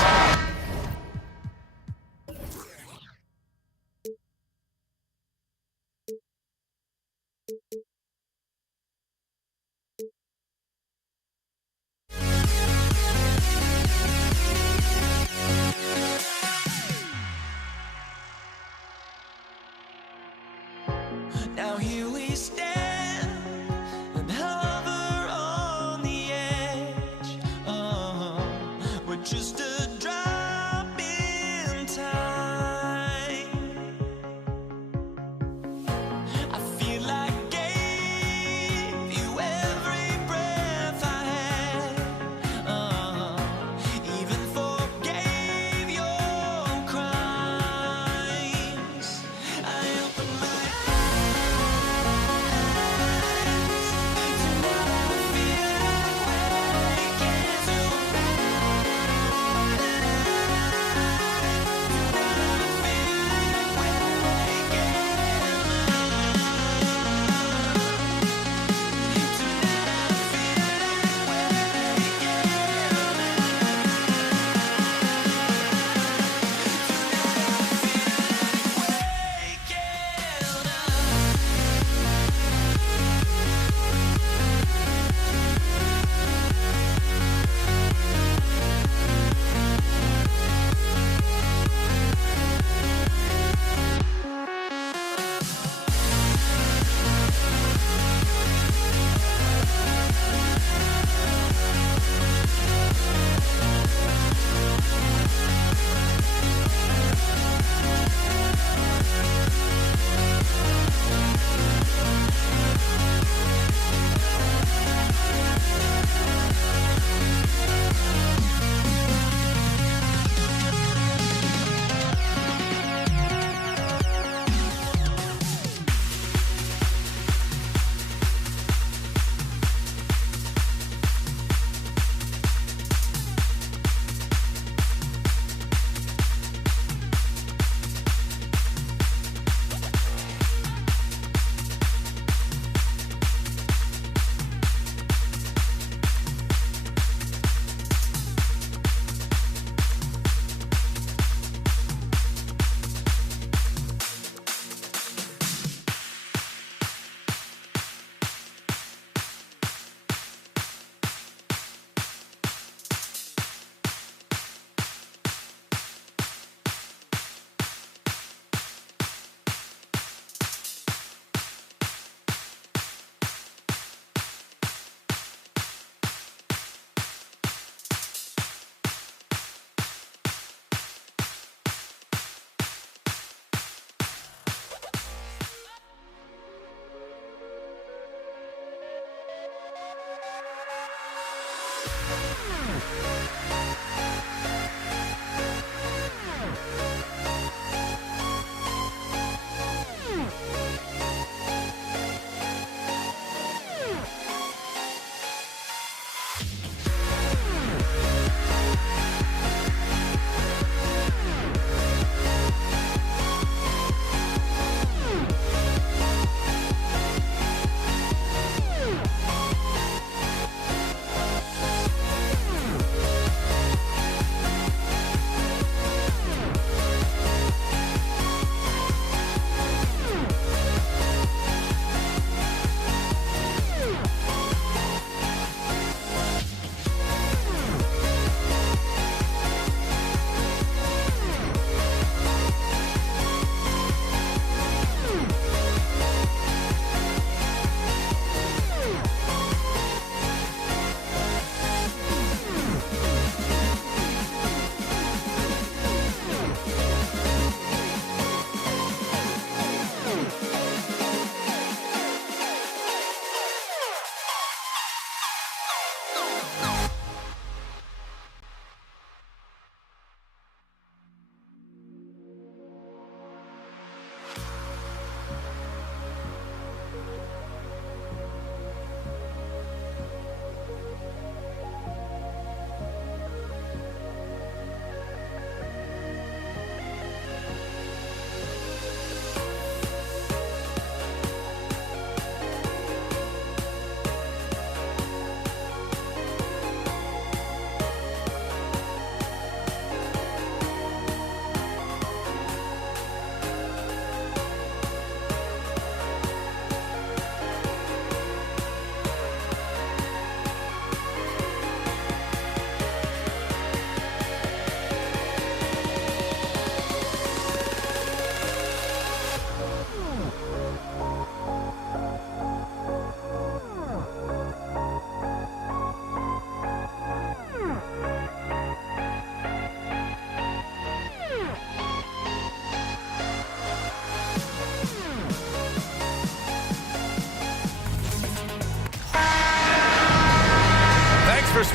Now here we stand and hover on the edge. We're just a drop in time. I feel like gave you every breath I had. Even forgave your crimes. I opened my eyes.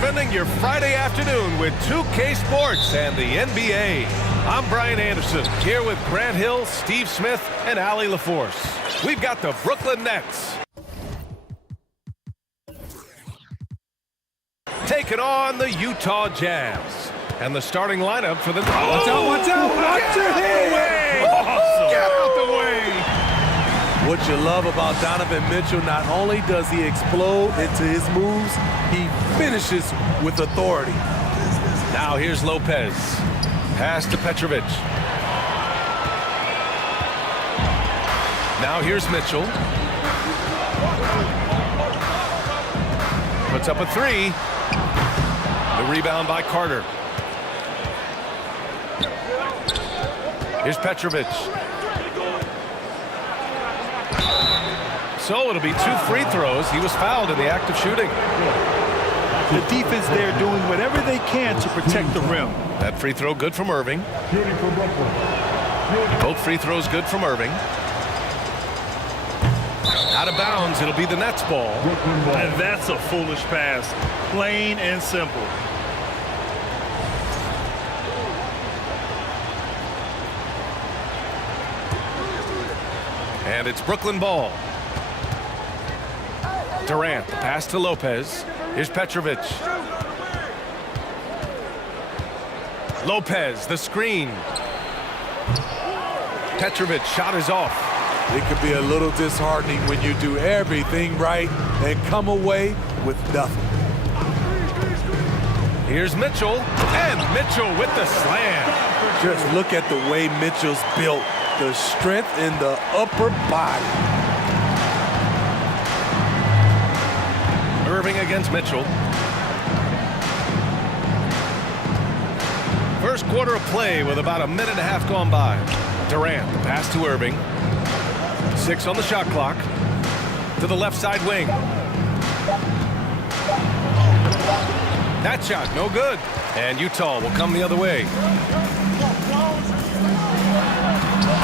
spending your Friday afternoon with 2K Sports and the NBA. I'm Brian Anderson, here with Grant Hill, Steve Smith, and Allie LaForce. We've got the Brooklyn Nets taking on the Utah Jazz. And the starting lineup for the... Watch out, watch out! Watch your head! Awesome. Get out the way! What you love about Donovan Mitchell, not only does he explode into his moves, he finishes with authority. Now here's Lopez. Pass to Petrovic. Now here's Mitchell. Puts up a three. The rebound by Carter. Here's Petrovic. So it'll be 2 free throws. He was fouled in the act of shooting. The defense there doing whatever they can to protect the rim. That free throw good from Irving. Both free throws good from Irving. Out of bounds, it'll be the Nets ball. And that's a foolish pass. Plain and simple. And it's Brooklyn ball. Durant, the pass to Lopez. Here's Petrovic. Lopez, the screen. Petrovic, shot is off. It could be a little disheartening when you do everything right and come away with nothing. Here's Mitchell, and Mitchell with the slam. Just look at the way Mitchell's built. The strength in the upper body. Irving against Mitchell. First quarter of play with about a minute and a half gone by. Durant, the pass to Irving. 6 on the shot clock. To the left side wing. That shot, no good. And Utah will come the other way.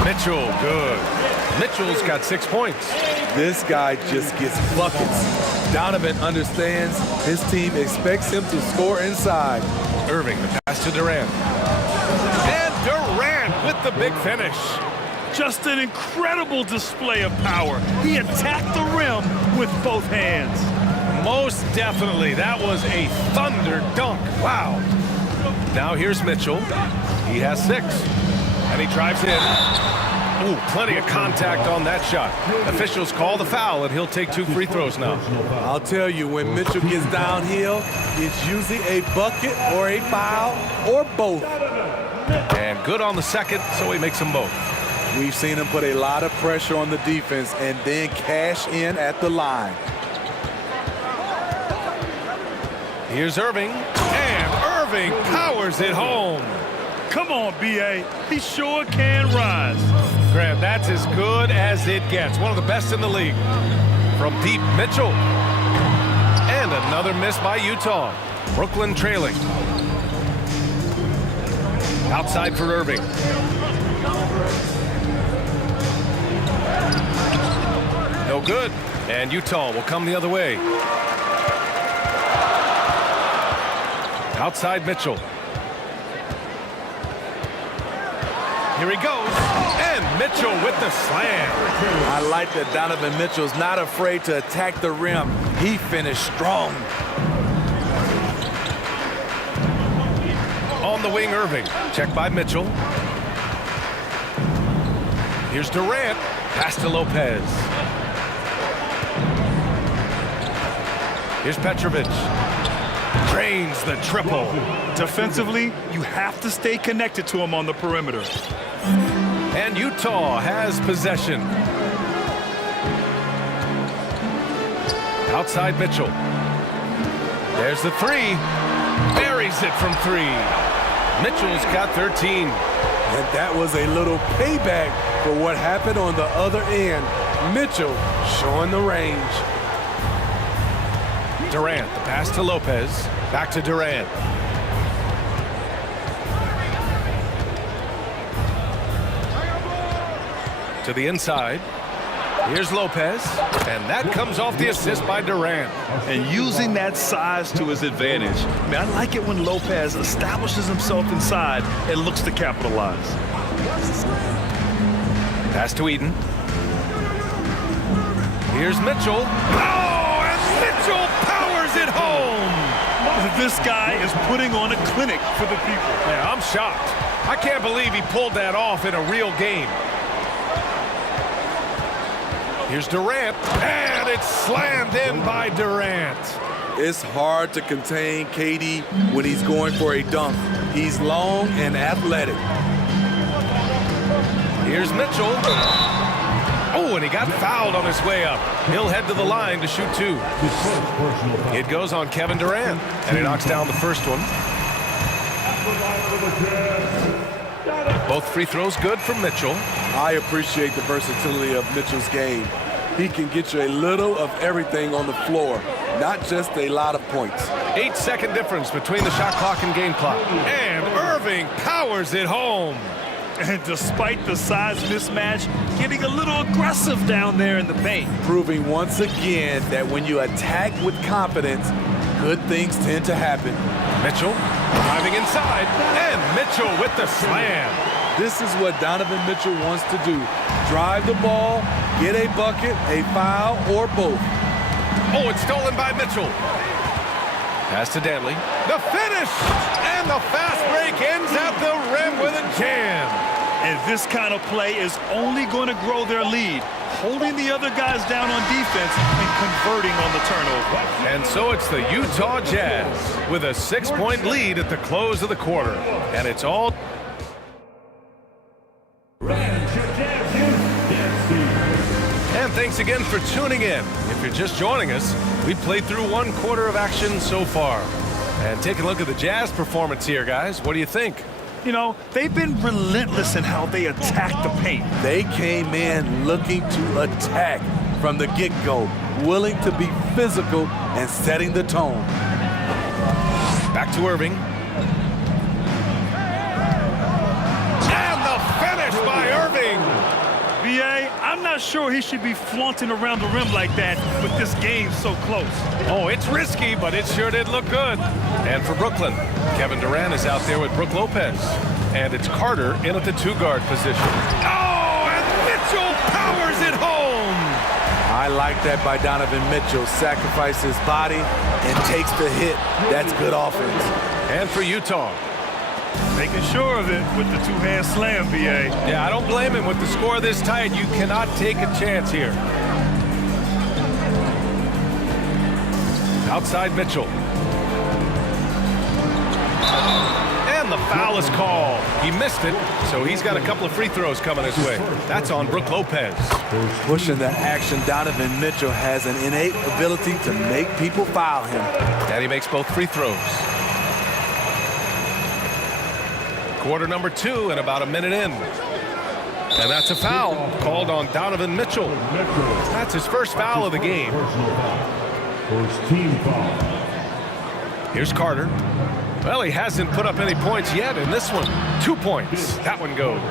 Mitchell, good. Mitchell's got 6 points. This guy just gets buckets. Donovan understands his team expects him to score inside. Irving, the pass to Durant. And Durant with the big finish. Just an incredible display of power. He attacked the rim with both hands. Most definitely. That was a thunder dunk. Wow. Now here's Mitchell. He has 6. And he drives in. Ooh, plenty of contact on that shot. Officials call the foul, and he'll take 2 free throws now. I'll tell you, when Mitchell gets downhill, it's usually a bucket or a foul or both. And good on the second, so he makes them both. We've seen him put a lot of pressure on the defense and then cash in at the line. Here's Irving, and Irving powers it home. Come on, B.A. He sure can rise. Grant, that's as good as it gets. One of the best in the league. From deep, Mitchell. And another miss by Utah. Brooklyn trailing. Outside for Irving. No good. And Utah will come the other way. Outside Mitchell. Here he goes, and Mitchell with the slam. I like that Donovan Mitchell's not afraid to attack the rim. He finished strong. On the wing, Irving. Check by Mitchell. Here's Durant. Pass to Lopez. Here's Petrovic. Drains the triple. Defensively, you have to stay connected to him on the perimeter. And Utah has possession. Outside Mitchell. There's the 3. Buries it from 3. Mitchell's got 13. And that was a little payback for what happened on the other end. Mitchell showing the range. Durant, the pass to Lopez. Back to Durant. To the inside. Here's Lopez, and that comes off the assist by Durant. And using that size to his advantage. I mean, I like it when Lopez establishes himself inside and looks to capitalize. Pass to Eden. Here's Mitchell. Oh, and Mitchell powers it home. This guy is putting on a clinic for the people. Yeah, I'm shocked. I can't believe he pulled that off in a real game. Here's Durant, and it's slammed in by Durant. It's hard to contain KD when he's going for a dunk. He's long and athletic. Here's Mitchell. Oh, and he got fouled on his way up. He'll head to the line to shoot two. It goes on Kevin Durant, and he knocks down the first one. Both free throws good from Mitchell. I appreciate the versatility of Mitchell's game. He can get you a little of everything on the floor, not just a lot of points. 8-second difference between the shot clock and game clock. And Irving powers it home. And despite the size mismatch, getting a little aggressive down there in the paint. Proving once again that when you attack with confidence, good things tend to happen. Mitchell driving inside, and Mitchell with the slam. This is what Donovan Mitchell wants to do. Drive the ball, get a bucket, a foul, or both. Oh, it's stolen by Mitchell. Pass to Dantley. The finish! And the fast break ends at the rim with a jam. And this kind of play is only going to grow their lead, holding the other guys down on defense and converting on the turnover. And so it's the Utah Jazz with a 6-point lead at the close of the quarter. And it's all... And thanks again for tuning in. If you're just joining us, we played through one quarter of action so far. And take a look at the Jazz performance here, guys. What do you think? You know, they've been relentless in how they attack the paint. They came in looking to attack from the get-go, willing to be physical and setting the tone. Back to Irving. And the finish by Irving. B.A., I'm not sure he should be flaunting around the rim like that with this game so close. Oh, it's risky, but it sure did look good. And for Brooklyn, Kevin Durant is out there with Brook Lopez. And it's Carter in at the two-guard position. Oh, and Mitchell powers it home. I like that by Donovan Mitchell. Sacrifices his body and takes the hit. That's good offense. And for Utah, making sure of it with the two-hand slam, B.A. Yeah, I don't blame him. With the score this tight, you cannot take a chance here. Outside Mitchell. And the foul is called. He missed it, so he's got a couple of free throws coming his way. That's on Brook Lopez. Pushing the action, Donovan Mitchell has an innate ability to make people foul him. And he makes both free throws. Quarter number 2 and about a minute in. And that's a foul called on Donovan Mitchell. That's his first foul of the game. First team foul. Here's Carter. Well, he hasn't put up any points yet in this one. 2 points. That one goes.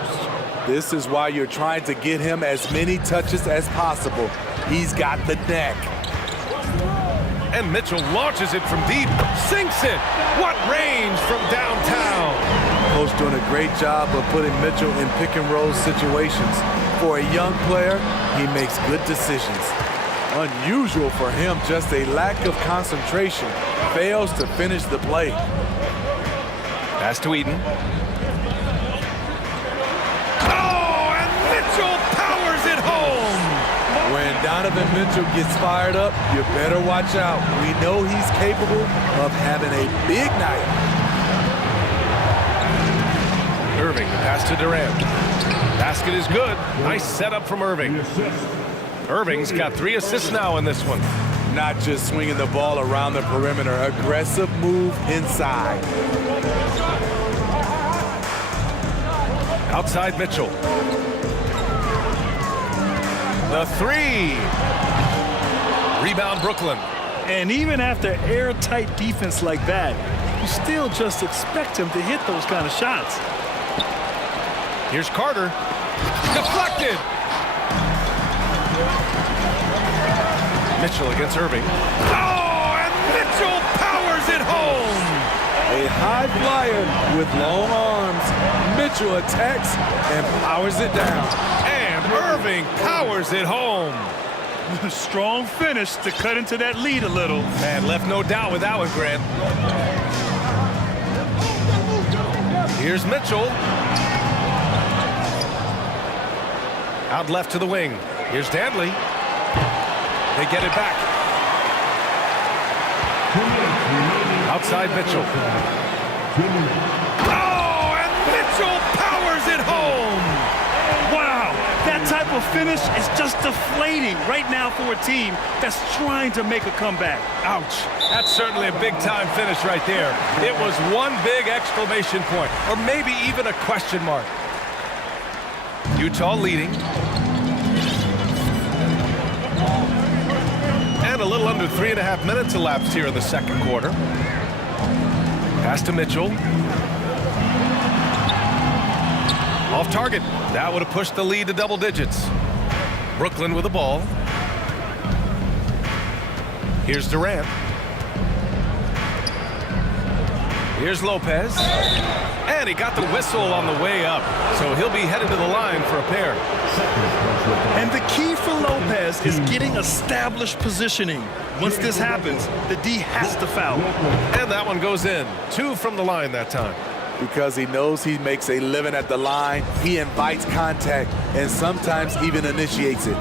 This is why you're trying to get him as many touches as possible. He's got the neck. And Mitchell launches it from deep. Sinks it. What range from downtown. Coach doing a great job of putting Mitchell in pick-and-roll situations. For a young player, he makes good decisions. Unusual for him, just a lack of concentration. Fails to finish the play. Pass to Eden. Oh, and Mitchell powers it home. When Donovan Mitchell gets fired up, you better watch out. We know he's capable of having a big night. Irving, pass to Durant. Basket is good. Nice setup from Irving. Irving's got 3 assists now in this one. Not just swinging the ball around the perimeter. Aggressive move inside. Outside Mitchell. The 3. Rebound Brooklyn. And even after airtight defense like that, you still just expect him to hit those kind of shots. Here's Carter. Deflected. Mitchell against Irving. Oh, and Mitchell powers it home. A high flyer with long arms. Mitchell attacks and powers it down. And Irving powers it home. Strong finish to cut into that lead a little. Man, left no doubt with that one, Grant. Here's Mitchell. Out left to the wing. Here's Dantley. They get it back. Outside Mitchell. Oh, and Mitchell powers it home. Wow, that type of finish is just deflating right now for a team that's trying to make a comeback. Ouch. That's certainly a big-time finish right there. It was one big exclamation point, or maybe even a question mark. Utah leading. And a little under 3.5 minutes elapsed here in the second quarter. Pass to Mitchell. Off target. That would have pushed the lead to double digits. Brooklyn with the ball. Here's Durant. Here's Lopez. And he got the whistle on the way up. So he'll be headed to the line for a pair. And the key for Lopez is getting established positioning. Once this happens, the D has to foul. And that one goes in. 2 from the line that time. Because he knows he makes a living at the line, he invites contact and sometimes even initiates it.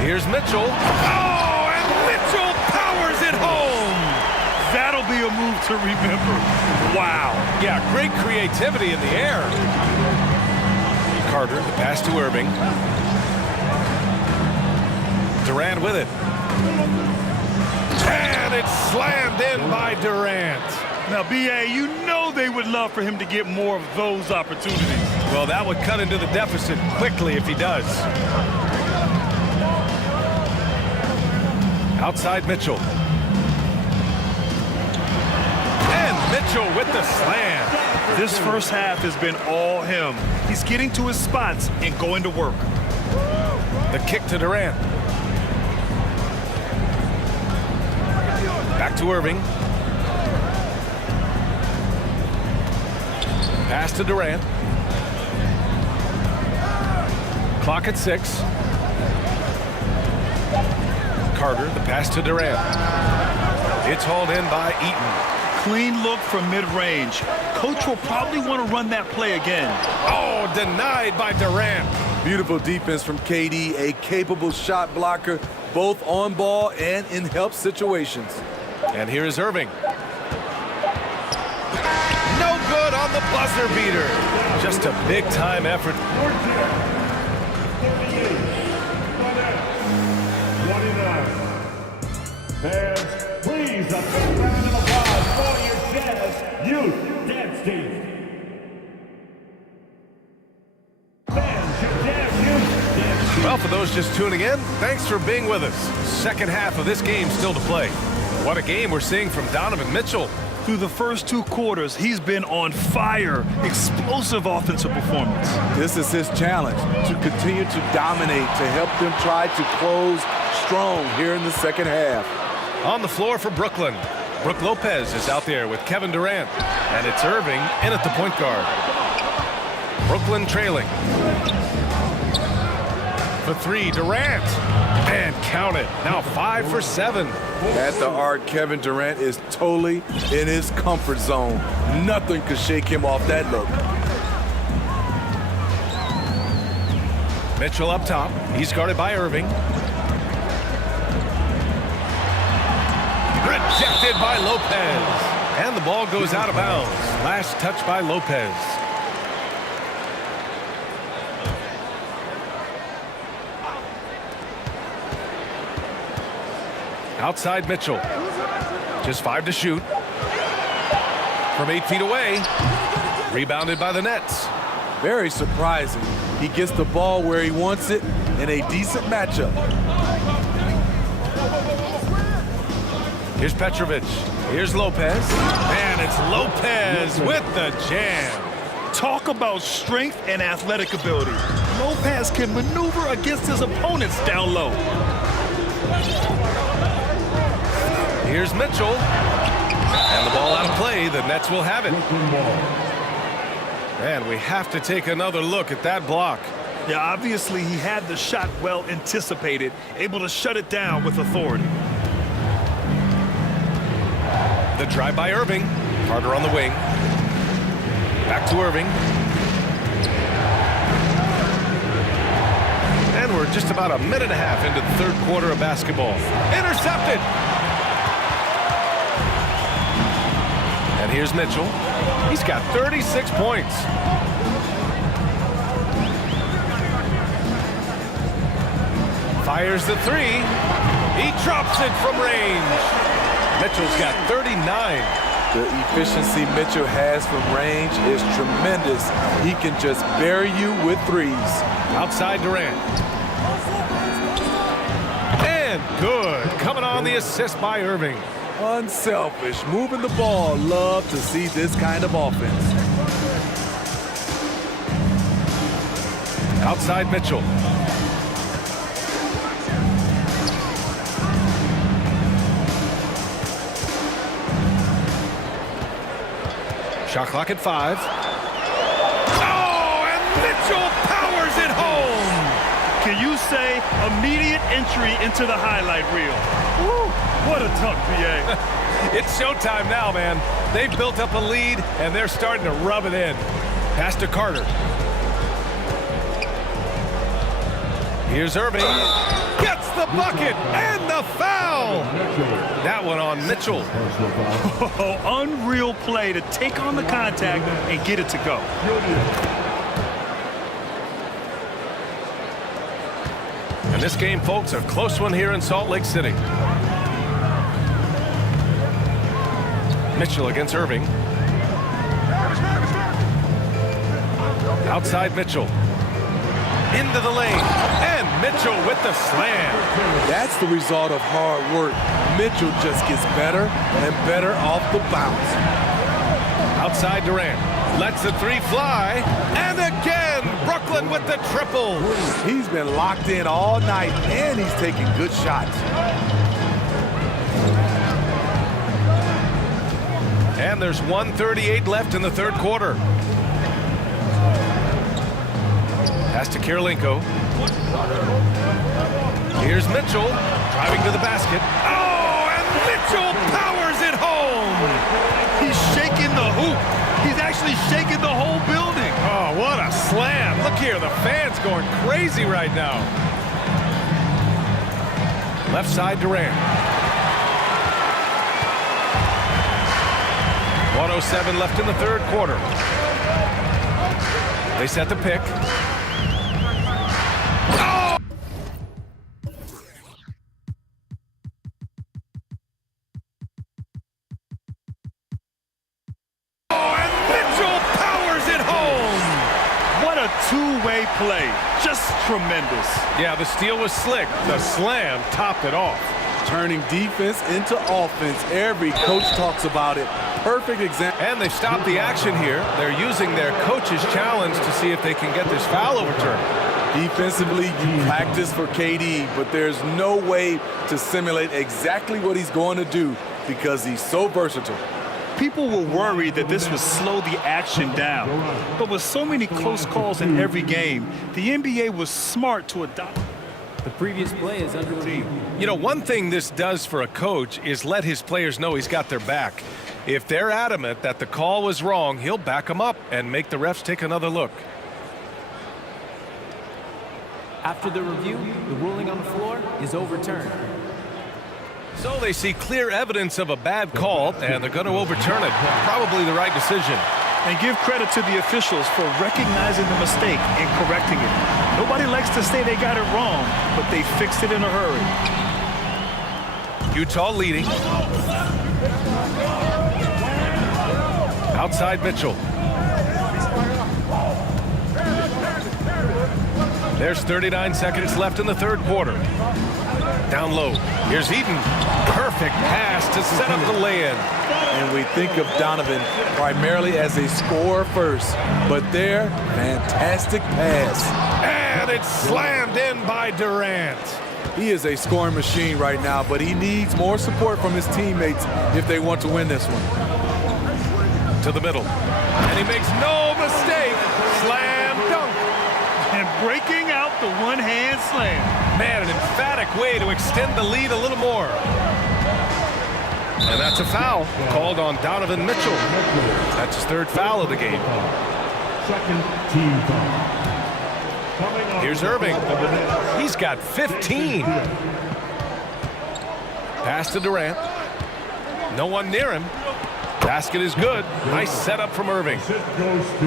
Here's Mitchell. Oh, and Mitchell powers it home. That'll be a move to remember. Wow. Yeah, great creativity in the air. Carter, the pass to Irving. Durant with it. And it's slammed in by Durant. Now, B.A., you know they would love for him to get more of those opportunities. Well, that would cut into the deficit quickly if he does. Outside Mitchell. And Mitchell with the slam. This first half has been all him. He's getting to his spots and going to work. The kick to Durant. Back to Irving. Pass to Durant. Clock at 6. Carter, the pass to Durant. It's hauled in by Eaton. Clean look from mid-range. Coach will probably want to run that play again. Oh, denied by Durant. Beautiful defense from KD, a capable shot blocker, both on ball and in help situations. And here is Irving. No good on the buzzer beater. Just a big-time effort. 29. Fans, please, a big round of applause for your Jazz Youth Dance Team. Fans, your Jazz Youth Dance Team. Well, for those just tuning in, thanks for being with us. Second half of this game still to play. What a game we're seeing from Donovan Mitchell. Through the first 2 quarters, he's been on fire. Explosive offensive performance. This is his challenge, to continue to dominate, to help them try to close strong here in the second half. On the floor for Brooklyn, Brook Lopez is out there with Kevin Durant. And it's Irving in at the point guard. Brooklyn trailing. For 3, Durant. And count it. Now 5 for 7. At the arc, Kevin Durant is totally in his comfort zone. Nothing could shake him off that look. Mitchell up top. He's guarded by Irving. Rejected by Lopez. And the ball goes out of bounds. Last touch by Lopez. Outside Mitchell. Just 5 to shoot. From 8 feet away. Rebounded by the Nets. Very surprising. He gets the ball where he wants it in a decent matchup. Here's Petrovic. Here's Lopez. And it's Lopez with the jam. Talk about strength and athletic ability. Lopez can maneuver against his opponents down low. Here's Mitchell. And the ball out of play. The Nets will have it. And we have to take another look at that block. Yeah, obviously he had the shot well anticipated, able to shut it down with authority. The drive by Irving. Carter on the wing. Back to Irving. And we're just about a minute and a half into the third quarter of basketball. Intercepted. And here's Mitchell. He's got 36 points. Fires the three. He drops it from range. Mitchell's got 39. The efficiency Mitchell has from range is tremendous. He can just bury you with threes. Outside Durant. And good. Coming on the assist by Irving. Unselfish, moving the ball. Love to see this kind of offense. Outside Mitchell. Shot clock at 5. Oh, and Mitchell powers it home. Can you say immediate entry into the highlight reel? Woo, what a dunk, BA. It's showtime now, man. They've built up a lead, and they're starting to rub it in. Pass to Carter. Here's Irving. Gets the bucket and the foul. That one on Mitchell. Oh, unreal play to take on the contact and get it to go. And this game, folks, a close one here in Salt Lake City. Mitchell against Irving. Outside Mitchell. Into the lane. And Mitchell with the slam. That's the result of hard work. Mitchell just gets better and better off the bounce. Outside Durant. Lets the three fly. And again, Brooklyn with the triple. He's been locked in all night, and he's taking good shots. And there's 1:38 left in the third quarter. Pass to Kirilenko. Here's Mitchell driving to the basket. Oh, and Mitchell powers it home. He's shaking the hoop. He's actually shaking the whole building. Oh, what a slam. Look here, the fans going crazy right now. Left side Durant. 1:07 left in the third quarter. They set the pick. Oh! Oh, and Mitchell powers it home. What a two-way play. Just tremendous. Yeah, the steal was slick. The slam topped it off. Turning defense into offense. Every coach talks about it. Perfect example. And they've stopped the action here. They're using their coach's challenge to see if they can get this foul overturned. Defensively, you practice for KD, but there's no way to simulate exactly what he's going to do because he's so versatile. People were worried that this would slow the action down. But with so many close calls in every game, the NBA was smart to adopt. The previous play is under review. You know, one thing this does for a coach is let his players know he's got their back. If they're adamant that the call was wrong, he'll back them up and make the refs take another look. After the review, the ruling on the floor is overturned. So they see clear evidence of a bad call, and they're going to overturn it. Probably the right decision. And give credit to the officials for recognizing the mistake and correcting it. Nobody likes to say they got it wrong, but they fixed it in a hurry. Utah leading. Outside Mitchell. There's 39 seconds left in the third quarter. Down low. Here's Eaton. Perfect pass to set up the lay-in. And we think of Donovan primarily as a scorer first, but there, fantastic pass. And it's slammed in by Durant. He is a scoring machine right now, but he needs more support from his teammates if they want to win this one. To the middle. And he makes no mistake. Slam dunk. And breaking out the one-hand slam. Man, an emphatic way to extend the lead a little more. And that's a foul called on Donovan Mitchell. That's his third foul of the game. Second team foul. Here's Irving. He's got 15. Pass to Durant. No one near him. Basket is good. Nice setup from Irving.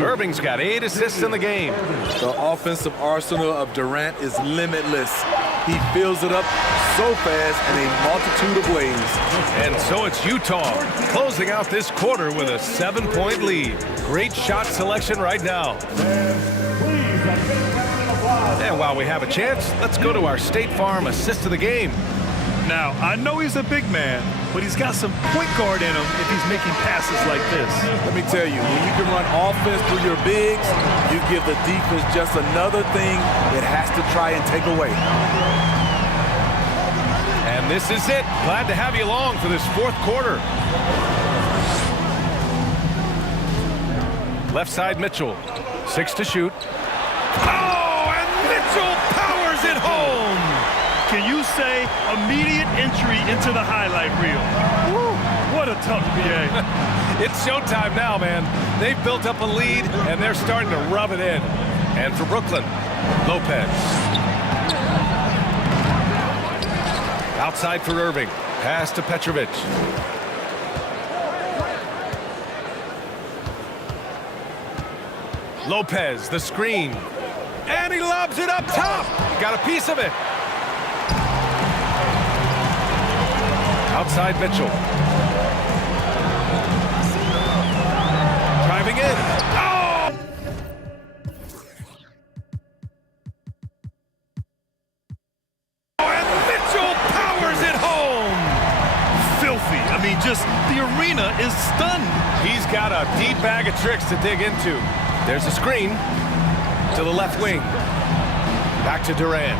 Irving's got 8 assists in the game. The offensive arsenal of Durant is limitless. He fills it up so fast in a multitude of ways. And so it's Utah closing out this quarter with a 7-point lead. Great shot selection right now. And while we have a chance, let's go to our State Farm assist of the game. Now, I know he's a big man, but he's got some point guard in him if he's making passes like this. Let me tell you, when you can run offense through your bigs, you give the defense just another thing it has to try and take away. And this is it. Glad to have you along for this fourth quarter. Left side, Mitchell. 6 to shoot. Oh, and Mitchell powers it home. Can you say immediate entry into the highlight reel? Woo, what a tough BA. It's showtime now, man. They've built up a lead, and they're starting to rub it in. And for Brooklyn, Lopez. Outside for Irving. Pass to Petrovic. Lopez, the screen. And he lobs it up top. Got a piece of it. Outside Mitchell. Driving in. Oh! And Mitchell powers it home. Filthy. I mean, just the arena is stunned. He's got a deep bag of tricks to dig into. There's a screen to the left wing. Back to Durant.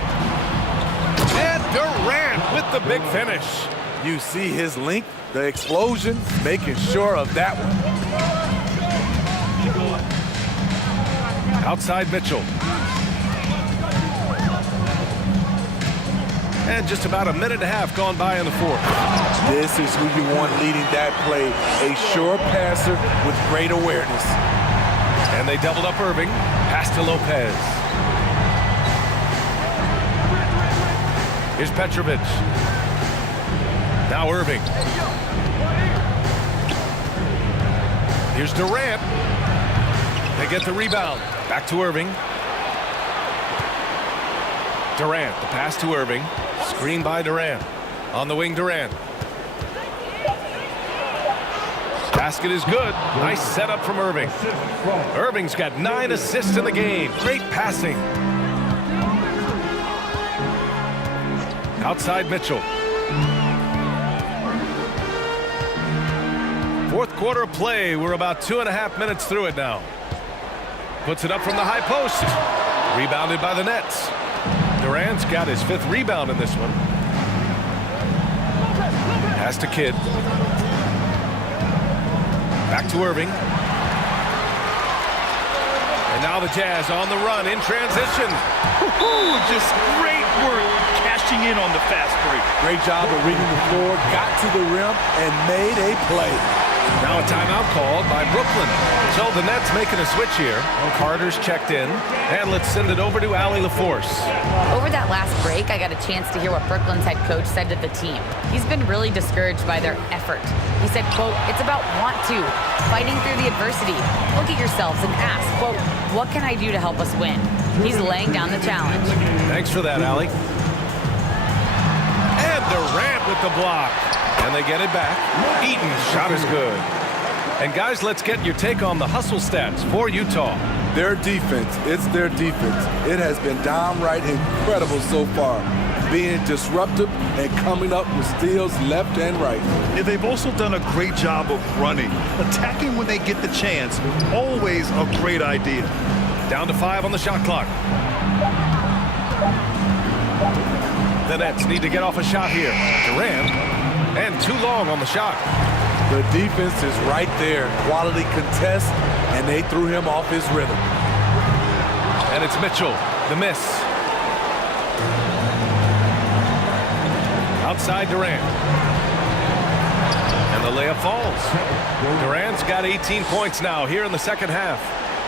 And Durant with the big finish. You see his length, the explosion, making sure of that one. Outside Mitchell. And just about a minute and a half gone by in the fourth. This is who you want leading that play. A sure passer with great awareness. And they doubled up Irving. Pass to Lopez. Here's Petrovic. Now Irving. Here's Durant. They get the rebound. Back to Irving. Durant, the pass to Irving. Screen by Durant. On the wing, Durant. Basket is good. Nice setup from Irving. Irving's got 9 assists in the game. Great passing. Outside Mitchell. Fourth quarter of play. We're about 2.5 minutes through it now. Puts it up from the high post. Rebounded by the Nets. Durant's got his 5th rebound in this one. Pass to Kidd. Back to Irving. And now the Jazz on the run in transition. Just great work cashing in on the fast break. Great job of reading the floor, got to the rim, and made a play. Now a timeout called by Brooklyn. So the Nets making a switch here. Carter's checked in. And let's send it over to Allie LaForce. Over that last break, I got a chance to hear what Brooklyn's head coach said to the team. He's been really discouraged by their effort. He said, quote, "It's about want to, fighting through the adversity. Look at yourselves and ask, quote, what can I do to help us win?" He's laying down the challenge. Thanks for that, Allie. And Durant with the block. And they get it back. Eaton's shot is good. And guys, let's get your take on the hustle stats for Utah. Their defense, it's their defense. It has been downright incredible so far. being disruptive and coming up with steals left and right. Yeah, they've also done a great job of running. Attacking when they get the chance, always a great idea. Down to 5 on the shot clock. The Nets need to get off a shot here. Durant, and too long on the shot. The defense is right there. Quality contest, and they threw him off his rhythm. And it's Mitchell, the miss. Outside Durant. And the layup falls. Durant's got 18 points now here in the second half.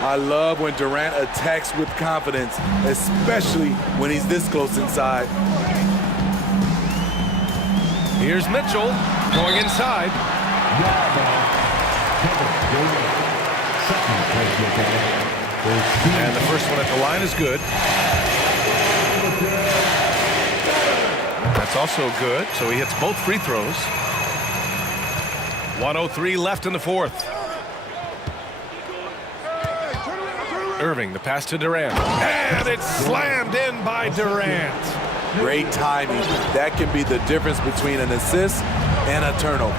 I love when Durant attacks with confidence, especially when he's this close inside. Here's Mitchell going inside. And the first one at the line is good. That's also good, so he hits both free throws. 1:03 left in the fourth. Irving, the pass to Durant. And it's slammed in by Durant. Great timing. That can be the difference between an assist and a turnover.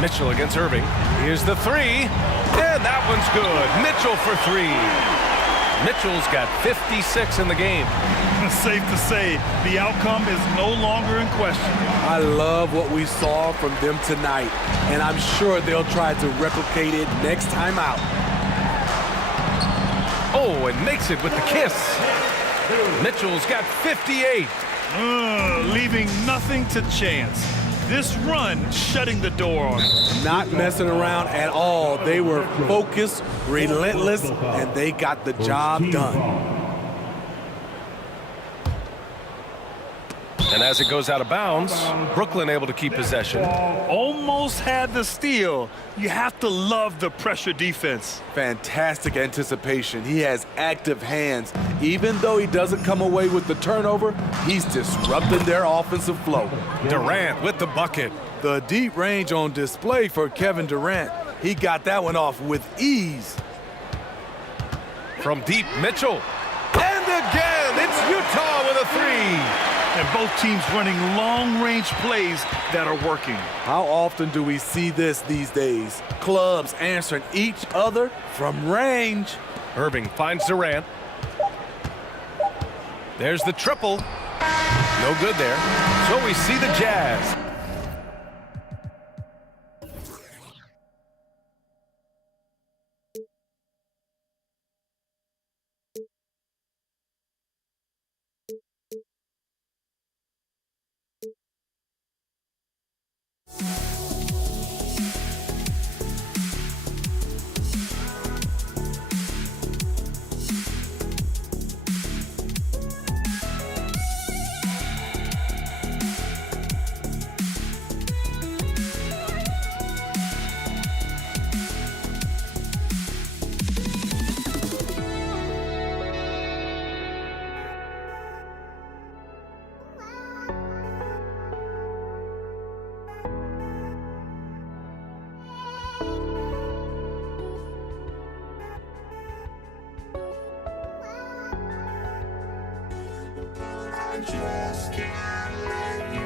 Mitchell against Irving. Here's the three. And that one's good. Mitchell for three. Mitchell's got 56 in the game. Safe to say, the outcome is no longer in question. I love what we saw from them tonight, and I'm sure they'll try to replicate it next time out. Oh, and makes it with the kiss. Mitchell's got 58. Leaving nothing to chance. This run shutting the door on him. Not messing around at all. They were focused, relentless, and they got the job done. And as it goes out of bounds, Brooklyn able to keep possession. Almost had the steal. You have to love the pressure defense. Fantastic anticipation. He has active hands. Even though he doesn't come away with the turnover, he's disrupting their offensive flow. Durant with the bucket. The deep range on display for Kevin Durant. He got that one off with ease. From deep, Mitchell. And again, it's Utah with a three. And both teams running long-range plays that are working. How often do we see this these days? Clubs answering each other from range. Irving finds Durant. There's the triple. No good there. So we see the Jazz. Just can't let you.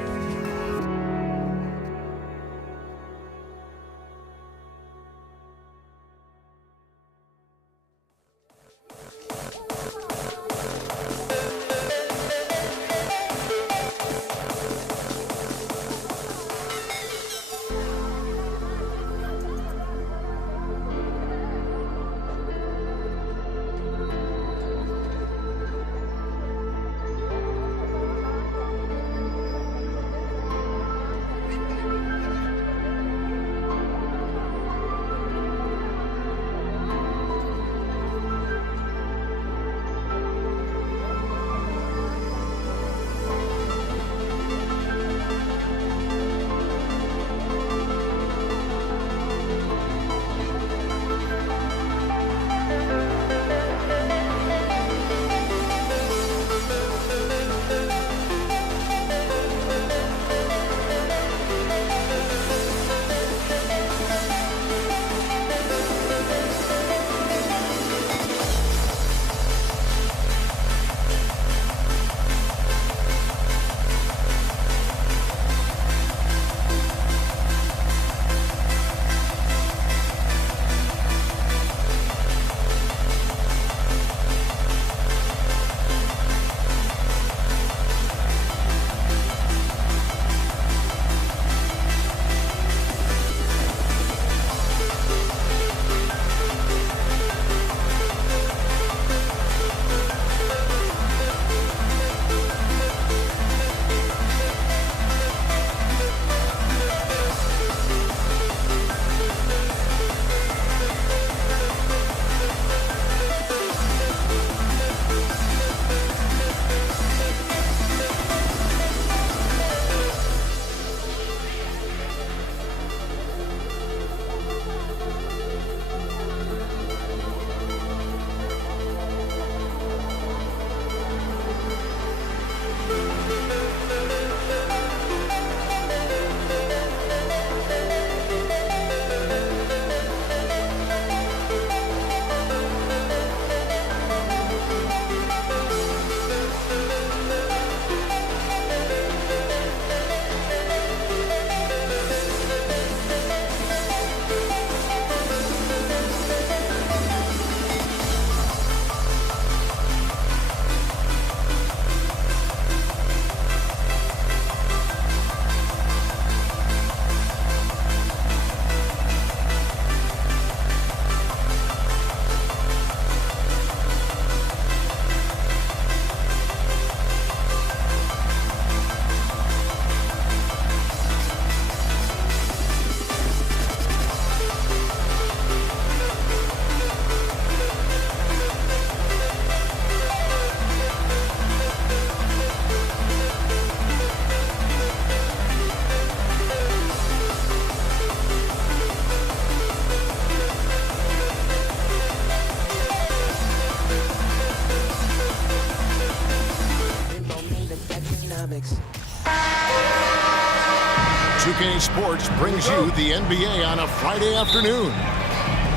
2K Sports brings you the NBA on a Friday afternoon.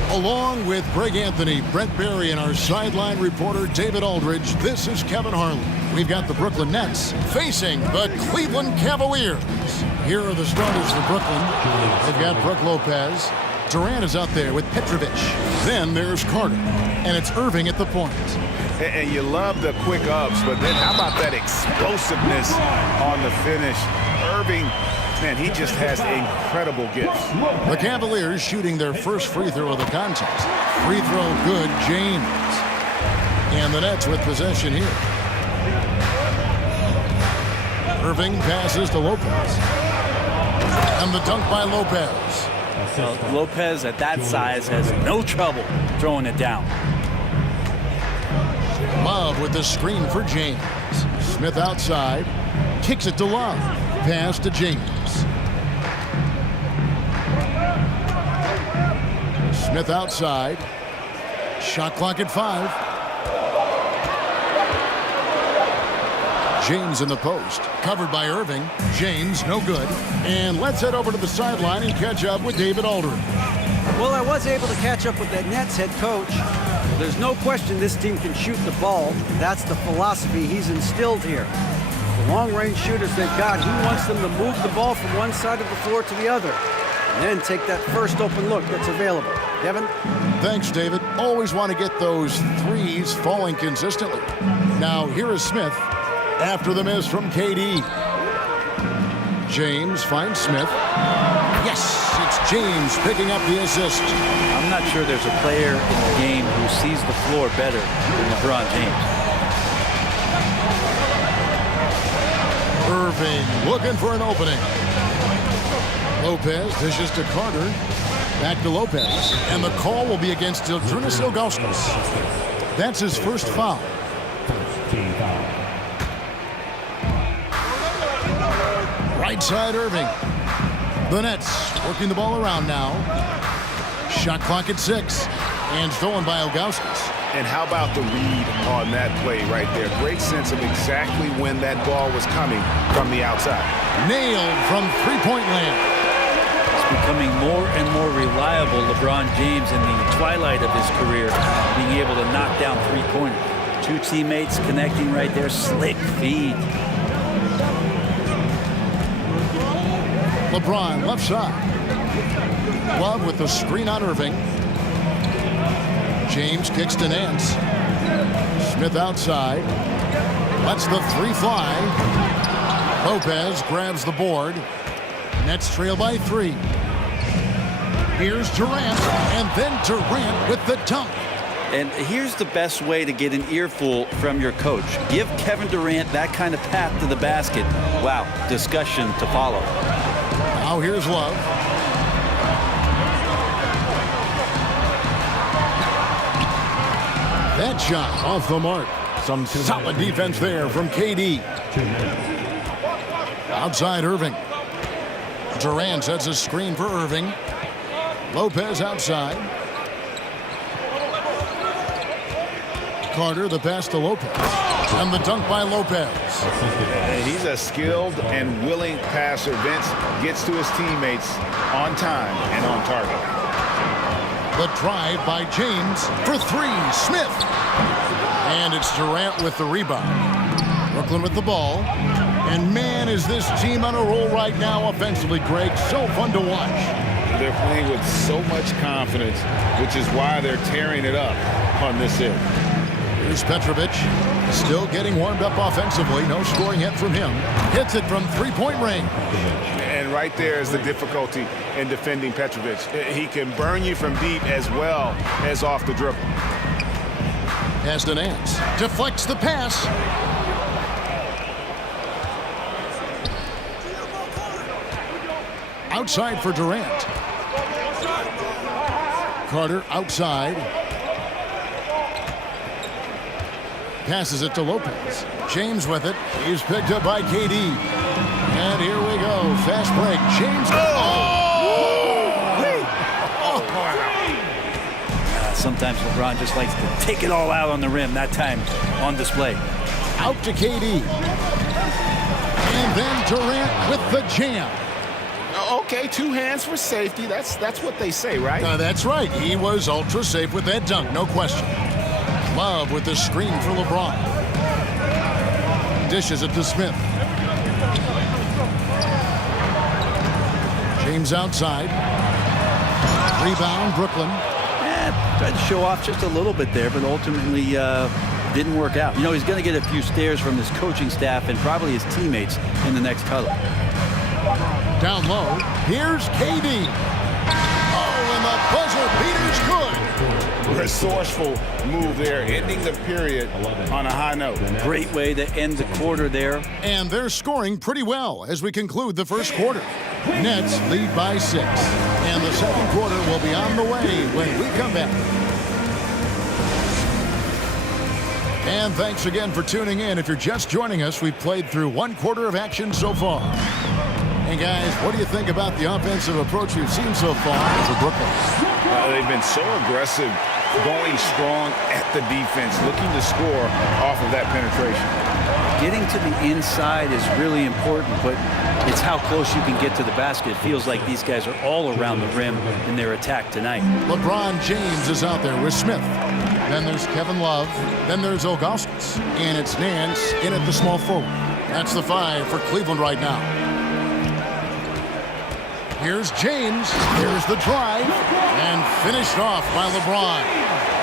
Along with Greg Anthony, Brent Barry, and our sideline reporter David Aldridge, this is Kevin Harlan. We've got the Brooklyn Nets facing the Cleveland Cavaliers. Here are the starters for Brooklyn. They've got Brook Lopez. Durant is out there with Petrovic. Then there's Carter. And it's Irving at the point. And you love the quick ups, but then how about that explosiveness on the finish? Irving, man, he just has incredible gifts. The Cavaliers shooting their first free throw of the contest. Free throw good, James. And the Nets with possession here. Irving passes to Lopez. And the dunk by Lopez. Lopez at that size has no trouble throwing it down. Love with the screen for James. Smith outside. Kicks it to Love. Pass to James. Smith outside. Shot clock at 5. James in the post. Covered by Irving. James, no good. And let's head over to the sideline and catch up with David Aldridge. Well, I was able to catch up with that Nets head coach. There's no question this team can shoot the ball. That's the philosophy he's instilled here. The long-range shooters they've got, he wants them to move the ball from one side of the floor to the other. And then take that first open look that's available. Devin? Thanks, David. Always want to get those threes falling consistently. Now, here is Smith after the miss from KD. James finds Smith. Yes, it's James picking up the assist. I'm not sure there's a player in the game who sees the floor better than LeBron James. Irving looking for an opening. Lopez dishes to Carter. Back to Lopez. And the call will be against Zydrunas Ilgauskas. That's his first foul. Team foul. Right side Irving. The Nets working the ball around now. Shot clock at 6. And stolen by Ilgauskas. And how about the read on that play right there? Great sense of exactly when that ball was coming from the outside. Nailed from three-point land. It's becoming more and more reliable, LeBron James, in the twilight of his career, being able to knock down three-pointers. Two teammates connecting right there. Slick feed. LeBron left side. Love with the screen on Irving. James kicks to Nance. Smith outside. Lets the three fly. Lopez grabs the board. Nets trail by 3. Here's Durant. And then Durant with the dunk. And here's the best way to get an earful from your coach. Give Kevin Durant that kind of path to the basket. Wow, discussion to follow. Now here's Love. That shot off the mark. Some solid defense there from KD. Outside Irving. Durant sets a screen for Irving. Lopez outside. Carter, the pass to Lopez. And the dunk by Lopez. He's a skilled and willing passer. Vince gets to his teammates on time and on target. The drive by James for 3. Smith. And it's Durant with the rebound. Brooklyn with the ball. And man, is this team on a roll right now offensively, Greg. So fun to watch. They're playing with so much confidence, which is why they're tearing it up on this hit. Here's Petrovic. Still getting warmed up offensively. No scoring yet from him. Hits it from three-point range. And right there is the difficulty in defending Petrovic. He can burn you from deep as well as off the dribble. Pass to Nance. Deflects the pass. Outside for Durant. Carter outside. Passes it to Lopez. James with it. He's picked up by KD. And here we go. Fast break. James. Sometimes LeBron just likes to take it all out on the rim. That time on display. Out to KD. And then Durant with the jam. Okay, 2 hands for safety. That's what they say, right? That's right. He was ultra safe with that dunk, no question. Love with the screen for LeBron. Dishes it to Smith. James outside. Rebound, Brooklyn. Tried to show off just a little bit there, but ultimately didn't work out. You know, he's going to get a few stares from his coaching staff and probably his teammates in the next huddle. Down low, here's KD. Oh, and the buzzer beater's good. Resourceful move there, ending the period on a high note. Great way to end the quarter there. And they're scoring pretty well as we conclude the first quarter. Nets lead by 6. And the second quarter will be on the way when we come back. And thanks again for tuning in. If you're just joining us, we've played through 1 quarter of action so far. And guys, what do you think about the offensive approach we've seen so far for Brooklyn? They've been so aggressive, going strong at the defense, looking to score off of that penetration. Getting to the inside is really important, but it's how close you can get to the basket. It feels like these guys are all around the rim in their attack tonight. LeBron James is out there with Smith. Then there's Kevin Love. Then there's Ilgauskas. And it's Nance in at the small forward. That's the 5 for Cleveland right now. Here's James. Here's the drive. And finished off by LeBron.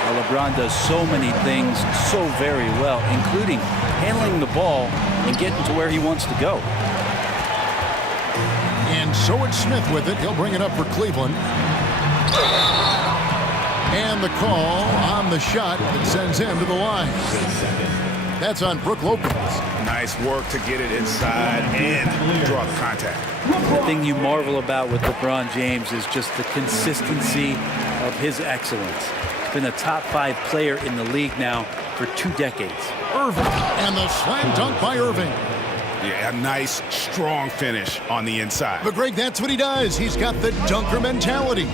Well, LeBron does so many things so very well, including handling the ball and getting to where he wants to go. And so it's Smith with it. He'll bring it up for Cleveland. And the call on the shot that sends him to the line. That's on Brook Lopez. Nice work to get it inside and draw the contact. The thing you marvel about with LeBron James is just the consistency of his excellence. He's been a top 5 player in the league now for 2 decades. Irving, and the slam dunk by Irving. Yeah, a nice, strong finish on the inside. But Greg, that's what he does. He's got the dunker mentality.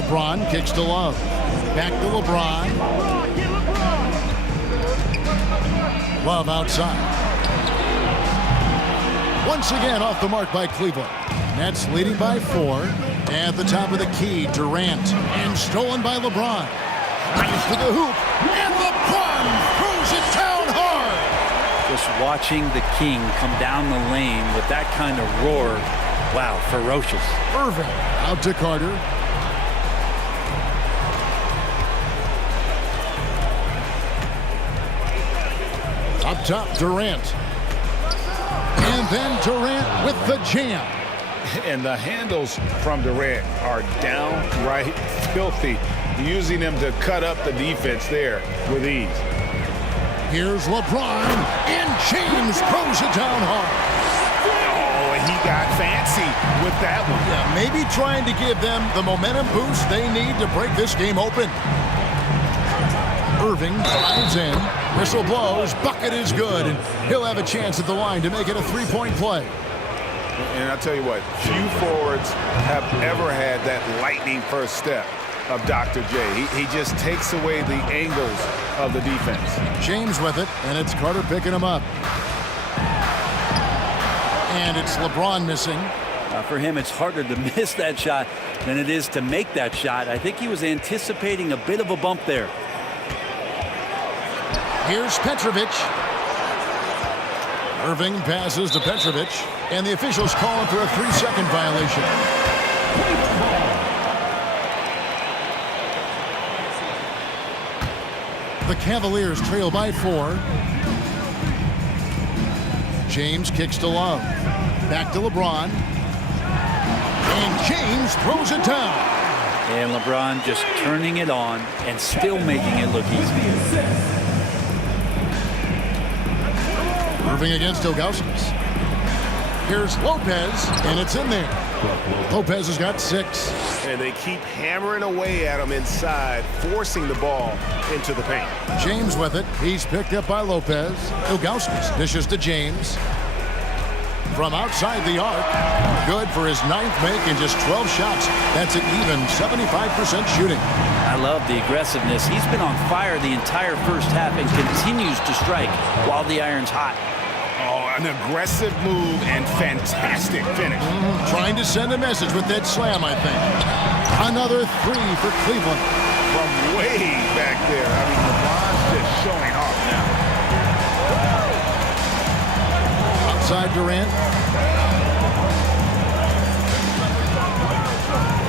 LeBron kicks to Love. Back to LeBron. Love outside. Once again off the mark by Cleveland. Nets leading by 4. At the top of the key, Durant. And stolen by LeBron. Drives to the hoop. And LeBron throws it down hard. Just watching the King come down the lane with that kind of roar. Wow, ferocious. Irving out to Carter. Up top, Durant. And then Durant with the jam. And the handles from Durant are downright filthy, using them to cut up the defense there with ease. Here's LeBron, and James throws it down hard. Oh, and he got fancy with that one. Yeah, maybe trying to give them the momentum boost they need to break this game open. Irving drives in, whistle blows, bucket is good, and he'll have a chance at the line to make it a 3-point play. And I'll tell you what, few forwards have ever had that lightning first step of Dr. J. He just takes away the angles of the defense. James with it, and it's Carter picking him up. And it's LeBron missing. For him, it's harder to miss that shot than it is to make that shot. I think he was anticipating a bit of a bump there. Here's Petrovic. Irving passes to Petrovic, and the officials calling for a 3-second violation. The Cavaliers trail by 4. James kicks to Love. Back to LeBron. And James throws it down. And LeBron just turning it on and still making it look easy. Irving against Ilgauskas. Here's Lopez, and it's in there. Lopez has got 6. And they keep hammering away at him inside, forcing the ball into the paint. James with it. He's picked up by Lopez. Ilgauskas dishes to James. From outside the arc. Good for his 9th make in just 12 shots. That's an even 75% shooting. I love the aggressiveness. He's been on fire the entire first half and continues to strike while the iron's hot. Oh, an aggressive move and fantastic finish. Trying to send a message with that slam, I think. Another three for Cleveland. From way back there. I mean, LeBron's just showing off now. Outside Durant.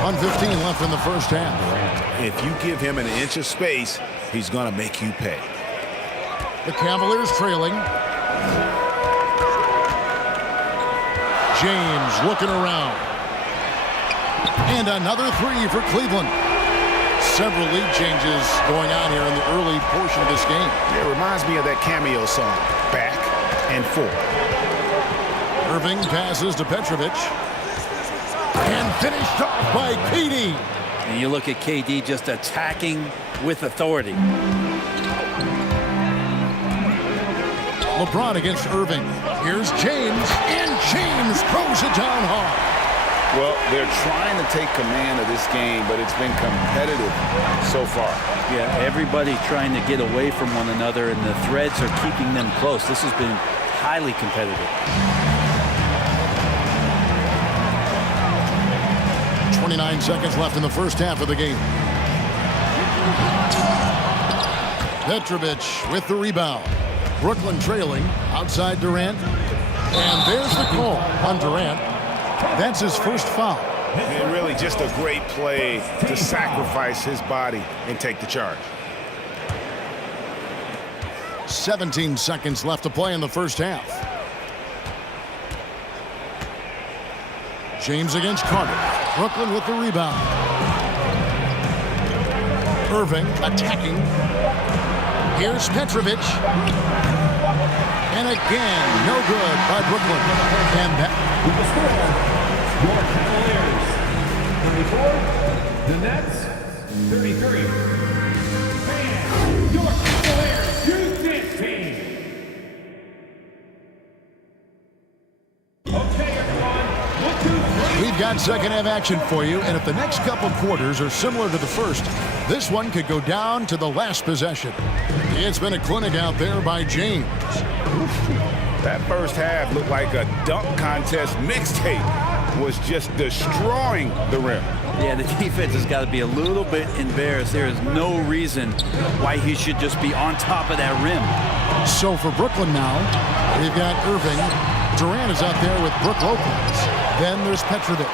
1:15 left in the first half. If you give him an inch of space, he's going to make you pay. The Cavaliers trailing. James looking around. And another three for Cleveland. Several lead changes going on here in the early portion of this game. It reminds me of that cameo song, Back and Forth. Irving passes to Petrovic. And finished off by KD. And you look at KD just attacking with authority. LeBron against Irving. Here's James, and James throws it down hard. Well, they're trying to take command of this game, but it's been competitive so far. Yeah, everybody trying to get away from one another, and the threads are keeping them close. This has been highly competitive. 29 seconds left in the first half of the game. Petrovic with the rebound. Brooklyn trailing outside Durant. And there's the call on Durant. That's his first foul. And really just a great play to sacrifice his body and take the charge. 17 seconds left to play in the first half. James against Carter. Brooklyn with the rebound. Irving attacking. Here's Petrovic. And again, no good by Brooklyn. And that. Your Cavaliers, 34. The Nets, 33. And your Cavaliers, 216. Okay, everyone. We've got second half action for you, and if the next couple quarters are similar to the first, this one could go down to the last possession. It's been a clinic out there by James. That first half looked like a dunk contest mixtape. Was just destroying the rim. Yeah, the defense has got to be a little bit embarrassed. There is no reason why he should just be on top of that rim. So for Brooklyn now, we've got Irving. Durant is out there with Brook Lopez. Then there's Petrovic.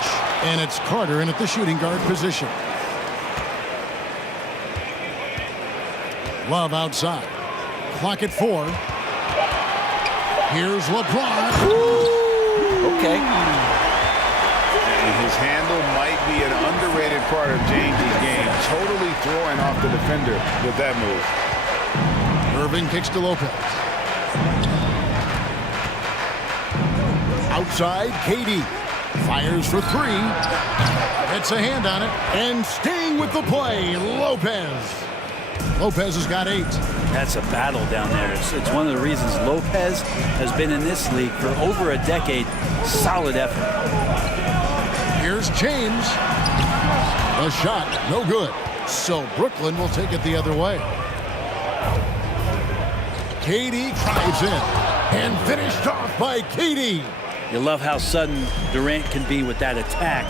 And it's Carter in at the shooting guard position. Love outside. Clock at 4. Here's LeBron. Okay. And his handle might be an underrated part of James's game. Totally throwing off the defender with that move. Irving kicks to Lopez. Outside, KD. Fires for 3. Gets a hand on it. And staying with the play, Lopez. Lopez has got 8. That's a battle down there. It's one of the reasons Lopez has been in this league for over a decade. Solid effort. Here's James. A shot, no good. So Brooklyn will take it the other way. KD drives in. And finished off by KD. You love how sudden Durant can be with that attack.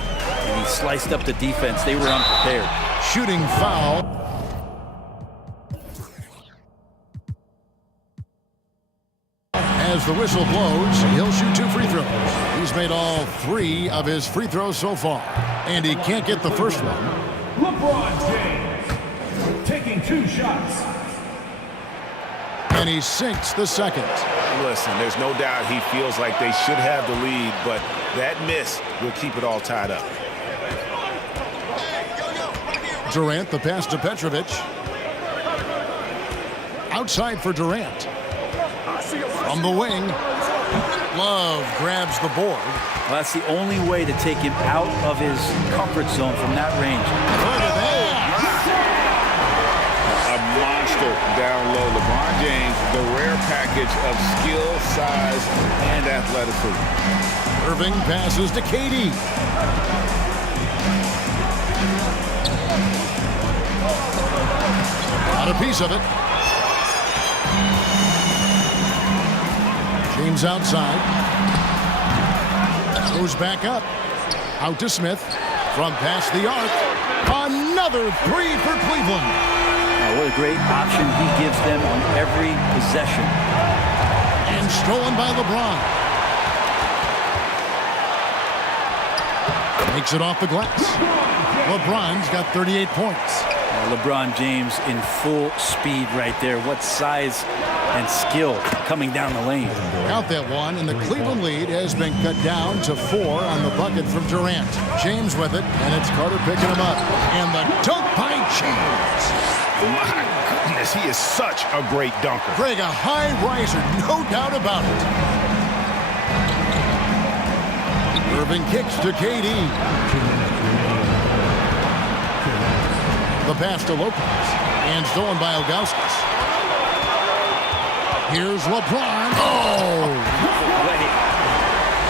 And he sliced up the defense. They were unprepared. Shooting foul. As the whistle blows, he'll shoot 2 free throws. He's made all 3 of his free throws so far. And he can't get the first one. LeBron James taking 2 shots. And he sinks the second. Listen, there's no doubt he feels like they should have the lead, but that miss will keep it all tied up. Durant, the pass to Petrovic. Outside for Durant. From the wing, Love grabs the board. Well, that's the only way to take him out of his comfort zone from that range. Look at that. A monster down low. LeBron James, the rare package of skill, size, and athleticism. Irving passes to KD. Got a piece of it. James outside. Goes back up. Out to Smith. From past the arc. Another three for Cleveland. What a great option he gives them on every possession. And stolen by LeBron. Makes it off the glass. LeBron's got 38 points. LeBron James in full speed right there. What size and skill coming down the lane. Count that one, and the Cleveland lead has been cut down to 4 on the bucket from Durant. James with it, and it's Carter picking him up. And the dunk by James. My goodness, he is such a great dunker. Greg, a high riser, no doubt about it. Irving kicks to KD. The pass to Lopez. And stolen by Ilgauskas. Here's LeBron. Oh!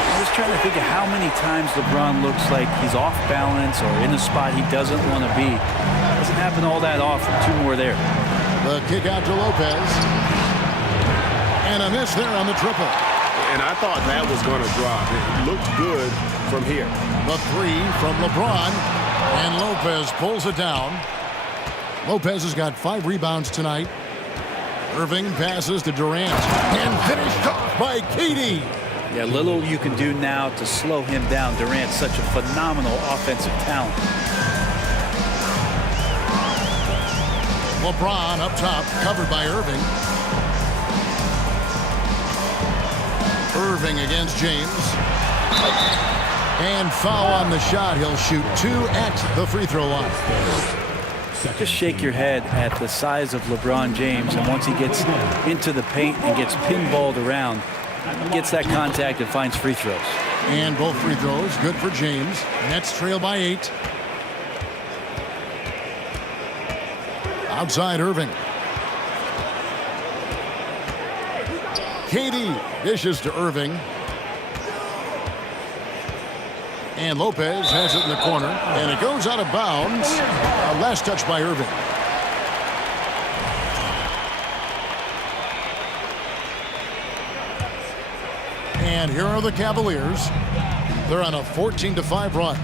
I was trying to think of how many times LeBron looks like he's off balance or in a spot he doesn't want to be. Doesn't happen all that often. 2 more there. The kick out to Lopez. And a miss there on the triple. And I thought that was going to drop. It looked good from here. The 3 from LeBron. And Lopez pulls it down. Lopez has got 5 rebounds tonight. Irving passes to Durant. And finished off by KD. Yeah, little you can do now to slow him down. Durant's such a phenomenal offensive talent. LeBron up top, covered by Irving. Irving against James. And foul on the shot. He'll shoot 2 at the free throw line. Just shake your head at the size of LeBron James, and once he gets into the paint and gets pinballed around, gets that contact and finds free throws. And both free throws good for James. Nets trail by 8. Outside Irving. KD dishes to Irving. And Lopez has it in the corner. And it goes out of bounds. Last touch by Irving. And here are the Cavaliers. They're on a 14-5 run.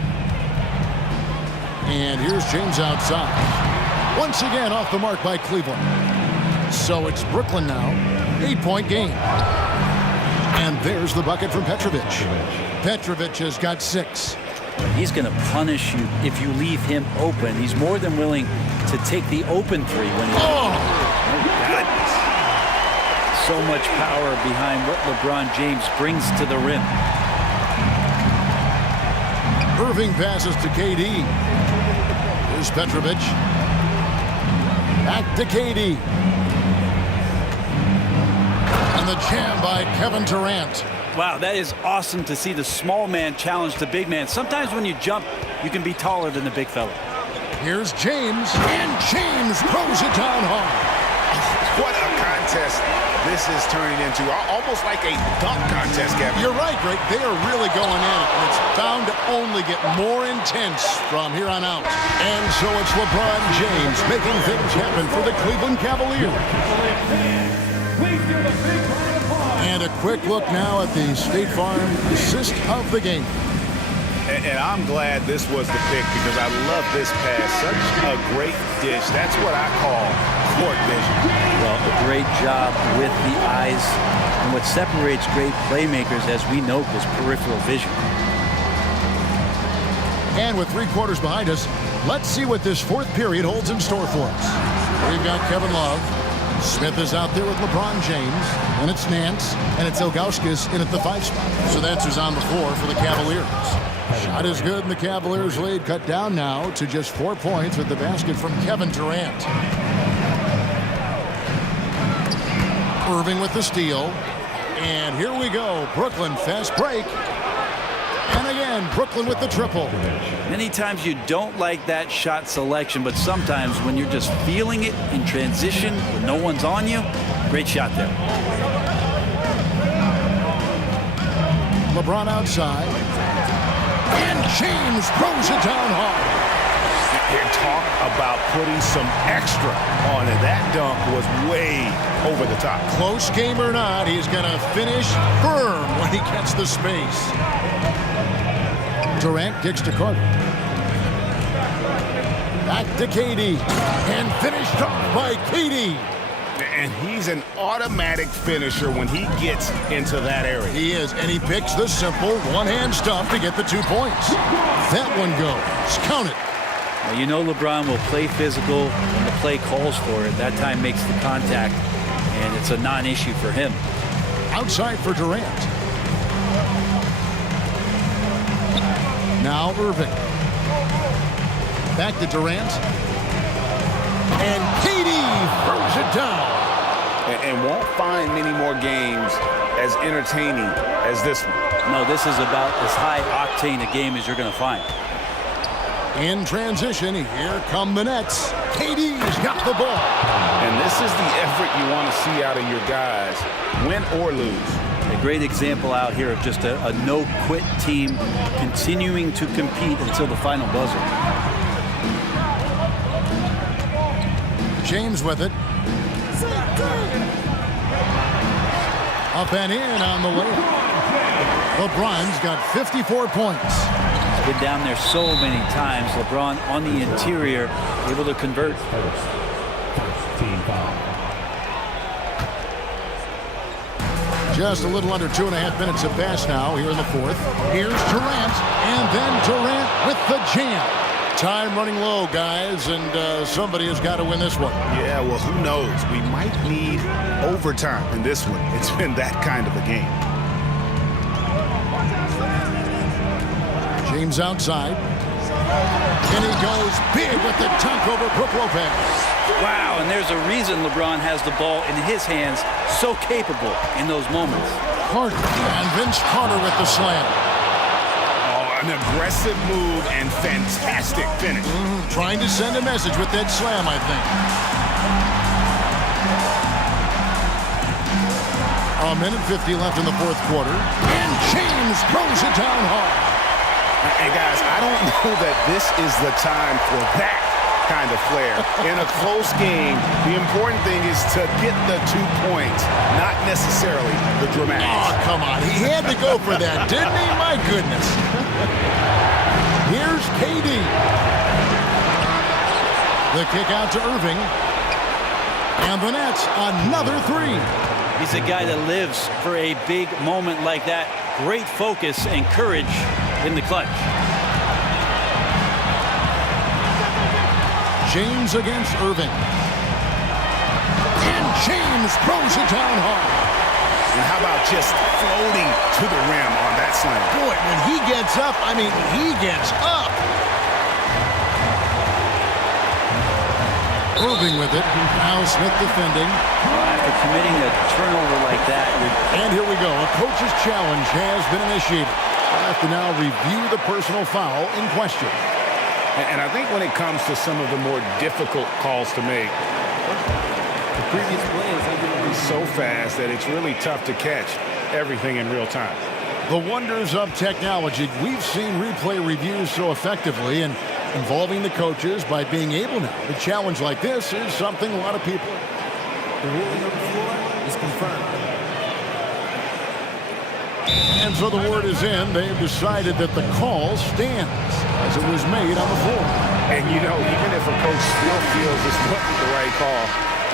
And here's James outside. Once again off the mark by Cleveland. So it's Brooklyn now. 8-point game. And there's the bucket from Petrovic. Petrovic has got 6. He's going to punish you if you leave him open. He's more than willing to take the open 3 when he... Oh! Goodness. So much power behind what LeBron James brings to the rim. Irving passes to KD. Here's Petrovic. Back to KD. And the jam by Kevin Durant. Wow, that is awesome to see the small man challenge the big man. Sometimes when you jump, you can be taller than the big fella. Here's James, and James throws it down hard. What a contest this is turning into. Almost like a dunk contest, Kevin. You're right, Greg. They are really going at it. And it's bound to only get more intense from here on out. And so it's LeBron James making things happen for the Cleveland Cavaliers. And a quick look now at the State Farm assist of the game. And I'm glad this was the pick because I love this pass. Such a great dish. That's what I call court vision. Well, a great job with the eyes. And what separates great playmakers, as we know, is peripheral vision. And with 3 quarters behind us, let's see what this 4th period holds in store for us. We've got Kevin Love. Smith is out there with LeBron James, and it's Nance, and it's Ilgauskas in at the 5 spot. So that's who's on the floor for the Cavaliers. Shot is good, and the Cavaliers lead cut down now to just 4 points with the basket from Kevin Durant. Irving with the steal. And here we go. Brooklyn fast break. And again, Brooklyn with the triple. Many times you don't like that shot selection, but sometimes when you're just feeling it in transition when no one's on you, great shot there. LeBron outside. And James throws it down hard. And talk about putting some extra on it. That dunk was way over the top. Close game or not, he's going to finish firm when he gets the space. Durant kicks to Carter. Back to KD. And finished off by KD. And he's an automatic finisher when he gets into that area. He is, and he picks the simple one-hand stuff to get the 2 points. That one goes. Count it. Well, you know LeBron will play physical when the play calls for it. That time makes the contact, and it's a non-issue for him. Outside for Durant. Now Irving. Back to Durant. And KD throws it down. And won't find many more games as entertaining as this one. No, this is about as high-octane a game as you're going to find. In transition, here come the Nets. KD's got the ball. And this is the effort you want to see out of your guys, win or lose. A great example out here of just a no-quit team continuing to compete until the final buzzer. James with it. Up and in on the way. LeBron's got 54 points. He's been down there so many times. LeBron on the interior, able to convert. First team foul. Just a little under 2.5 minutes have passed now here in the fourth. Here's Durant, and then Durant with the jam. Time running low, guys, and somebody has got to win this one. Yeah, well, who knows? We might need overtime in this one. It's been that kind of a game. James outside. And he goes big with the dunk over Brook Lopez. Wow, and there's a reason LeBron has the ball in his hands, so capable in those moments. Carter, and Vince Carter with the slam. An aggressive move and fantastic finish. Trying to send a message with that slam, I think. A minute 50 left in the fourth quarter. And James throws it down hard. And guys, I don't know that this is the time for that kind of flair. In a close game, the important thing is to get the 2 points, not necessarily the dramatics. Oh, come on. He had to go for that, didn't he? My goodness. Here's KD. The kick out to Irving. And the Nets, another three. He's a guy that lives for a big moment like that. Great focus and courage in the clutch. James against Irving. And James throws it down hard. And how about just floating to the rim on that slam? Boy, when he gets up, I mean, he gets up. Irving with it. Now Smith defending. After committing a turnover like that. And here we go. A coach's challenge has been initiated. I have to now review the personal foul in question. And I think when it comes to some of the more difficult calls to make, the previous play is so fast that it's really tough to catch everything in real time. The wonders of technology. We've seen replay reviews so effectively, and involving the coaches by being able now to challenge like this is something a lot of people. The ruling on the floor is confirmed. And so the word is in. They've decided that the call stands as it was made on the floor. And, you know, even if a coach still feels this wasn't the right call,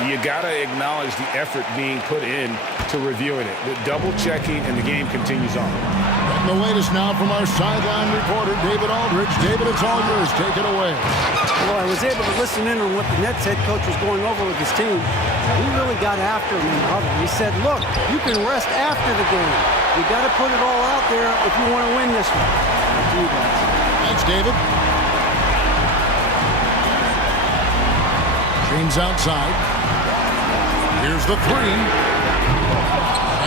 you got to acknowledge the effort being put in to reviewing it. The double checking, and the game continues on. And the latest now from our sideline reporter, David Aldridge. David, it's all yours. Take it away. Well, I was able to listen in on what the Nets head coach was going over with his team. He really got after him in the huddle. He said, look, you can rest after the game. You got to put it all out there if you want to win this one. Back to you guys. Thanks, David. James outside. Here's the three.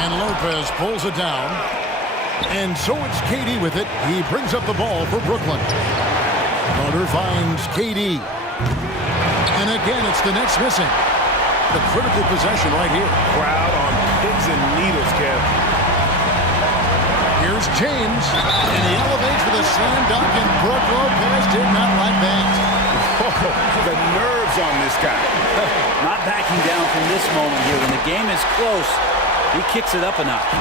And Lopez pulls it down. And so it's KD with it. He brings up the ball for Brooklyn. Carter finds KD. And again, it's the Nets missing. The critical possession right here. Crowd on pins and needles, Kev. Here's James. And he elevates with a slam dunk, and Brook Lopez did not like that. The nerves on this guy. Not backing down from this moment here. When the game is close, he kicks it up a notch.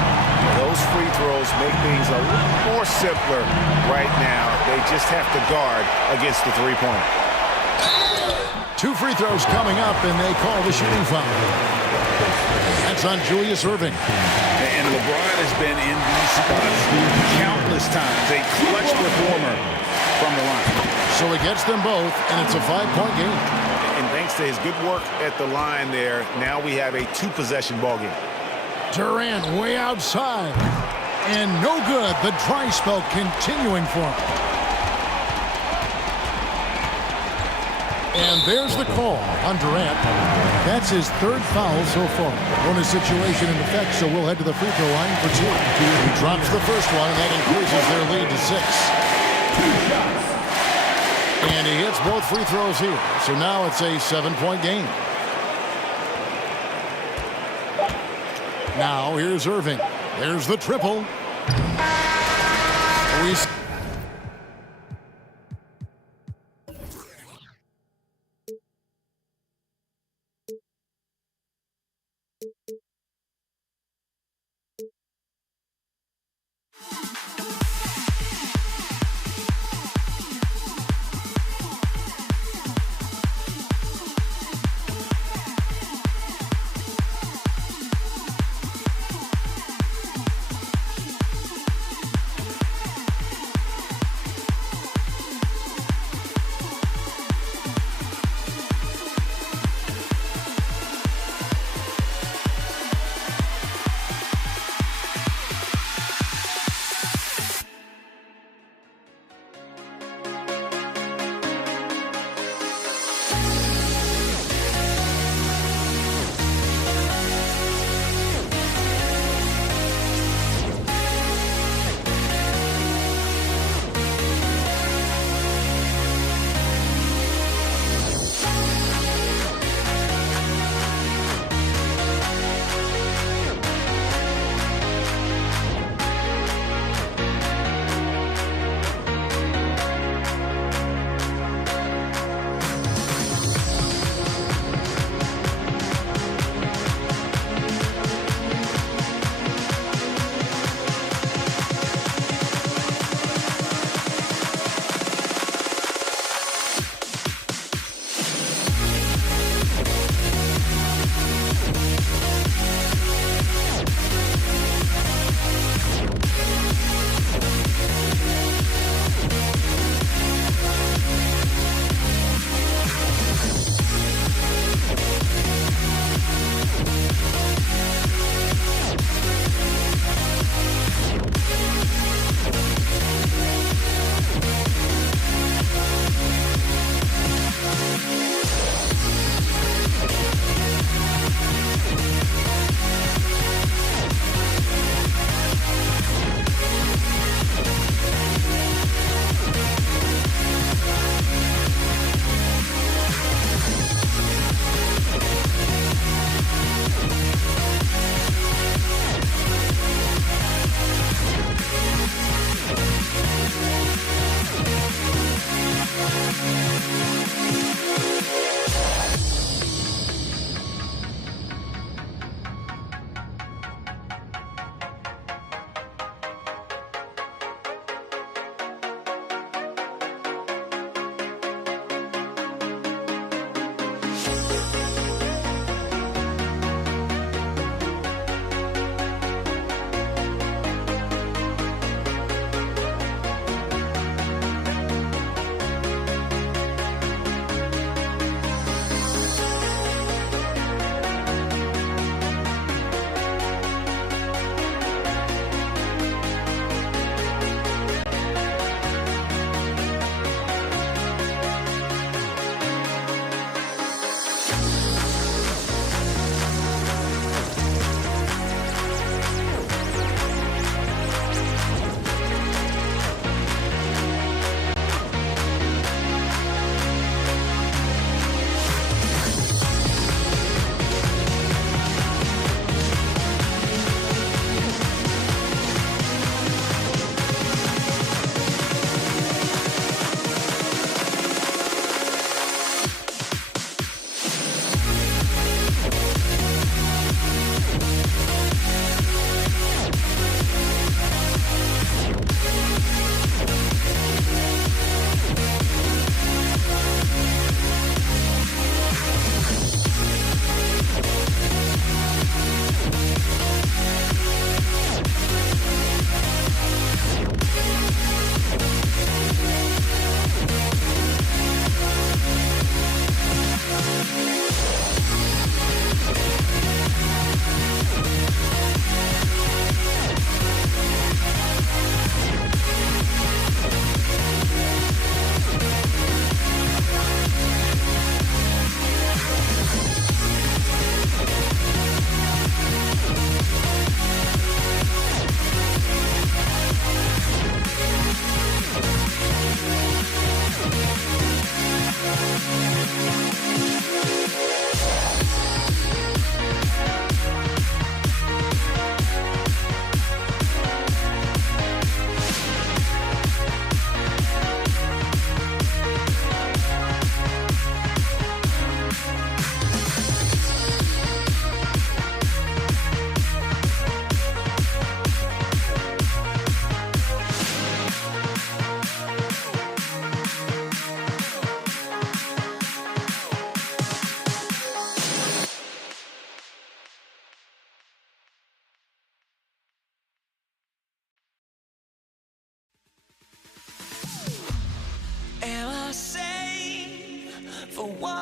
Those free throws make things a little more simpler right now. They just have to guard against the three-pointer. 2 free throws coming up, and they call the shooting foul. That's on Julius Erving. And LeBron has been in these spots countless times. A clutch performer from the line. So he gets them both, and it's a 5-point game. And thanks to his good work at the line there, now we have a 2-possession ball game. Durant way outside. And no good. The dry spell continuing for him. And there's the call on Durant. That's his 3rd foul so far. Bonus situation in effect, so we'll head to the free throw line for 2. He drops the first one, and that increases their lead to 6. And he hits both free throws here. So now it's a 7-point game. Now here's Erving. There's the triple.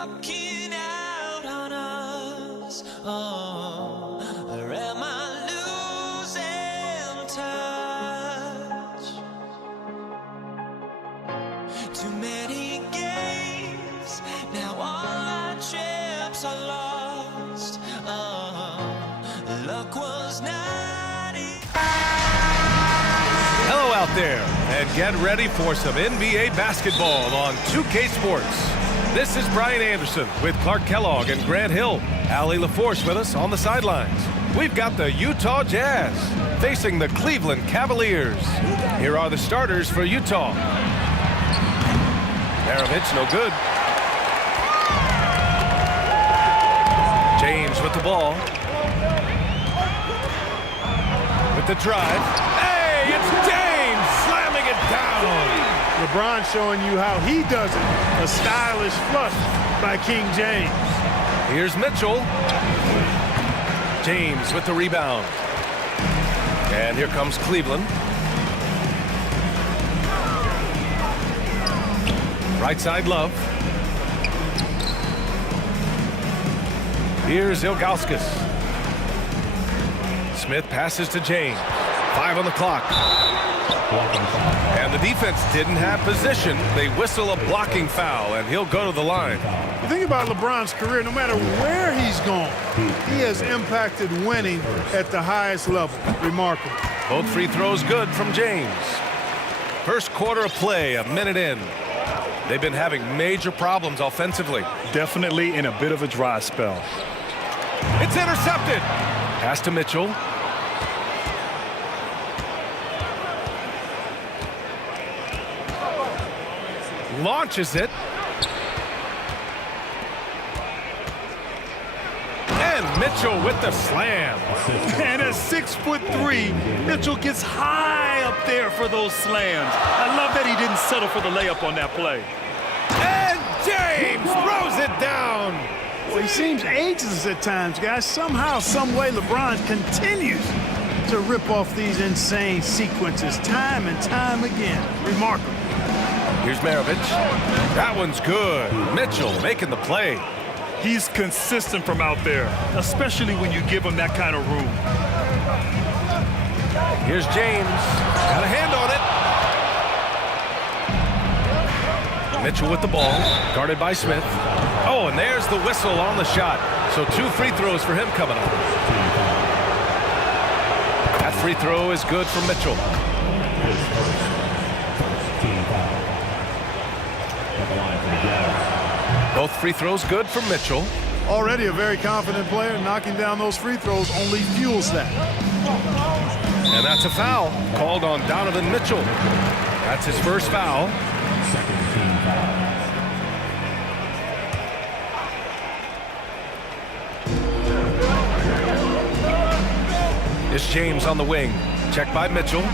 walking out on us? Oh, or am I losing touch? Too many games, now all our chips are lost. Oh, luck was not in. Hello out there, and get ready for some NBA basketball on 2K Sports. This is Brian Anderson with Clark Kellogg and Grant Hill. Allie LaForce with us on the sidelines. We've got the Utah Jazz facing the Cleveland Cavaliers. Here are the starters for Utah. Maravich, no good. James with the ball. With the drive. Hey, it's James slamming it down. LeBron showing you how he does it. A stylish flush by King James. Here's Mitchell. James with the rebound. And here comes Cleveland. Right side, Love. Here's Ilgauskas. Smith passes to James. 5 on the clock. And the defense didn't have position. They whistle a blocking foul, and he'll go to the line. You think about LeBron's career, no matter where he's gone, he has impacted winning at the highest level. Remarkable. Both free throws good from James. First quarter of play, a minute in. They've been having major problems offensively. Definitely in a bit of a dry spell. It's intercepted. Pass to Mitchell. Launches it. And Mitchell with the slam. And at 6'3", Mitchell gets high up there for those slams. I love that he didn't settle for the layup on that play. And James throws it down. Well, he seems ageless at times, guys. Somehow, some way, LeBron continues to rip off these insane sequences time and time again. Remarkable. Here's Maravich. That one's good. Mitchell making the play. He's consistent from out there, especially when you give him that kind of room. Here's James. Got a hand on it. Mitchell with the ball, guarded by Smith. Oh, and there's the whistle on the shot. So 2 free throws for him coming up. That free throw is good for Mitchell. Both free throws good for Mitchell. Already a very confident player. Knocking down those free throws only fuels that. And that's a foul called on Donovan Mitchell. That's his first foul. Second team foul. It's James on the wing. Checked by Mitchell.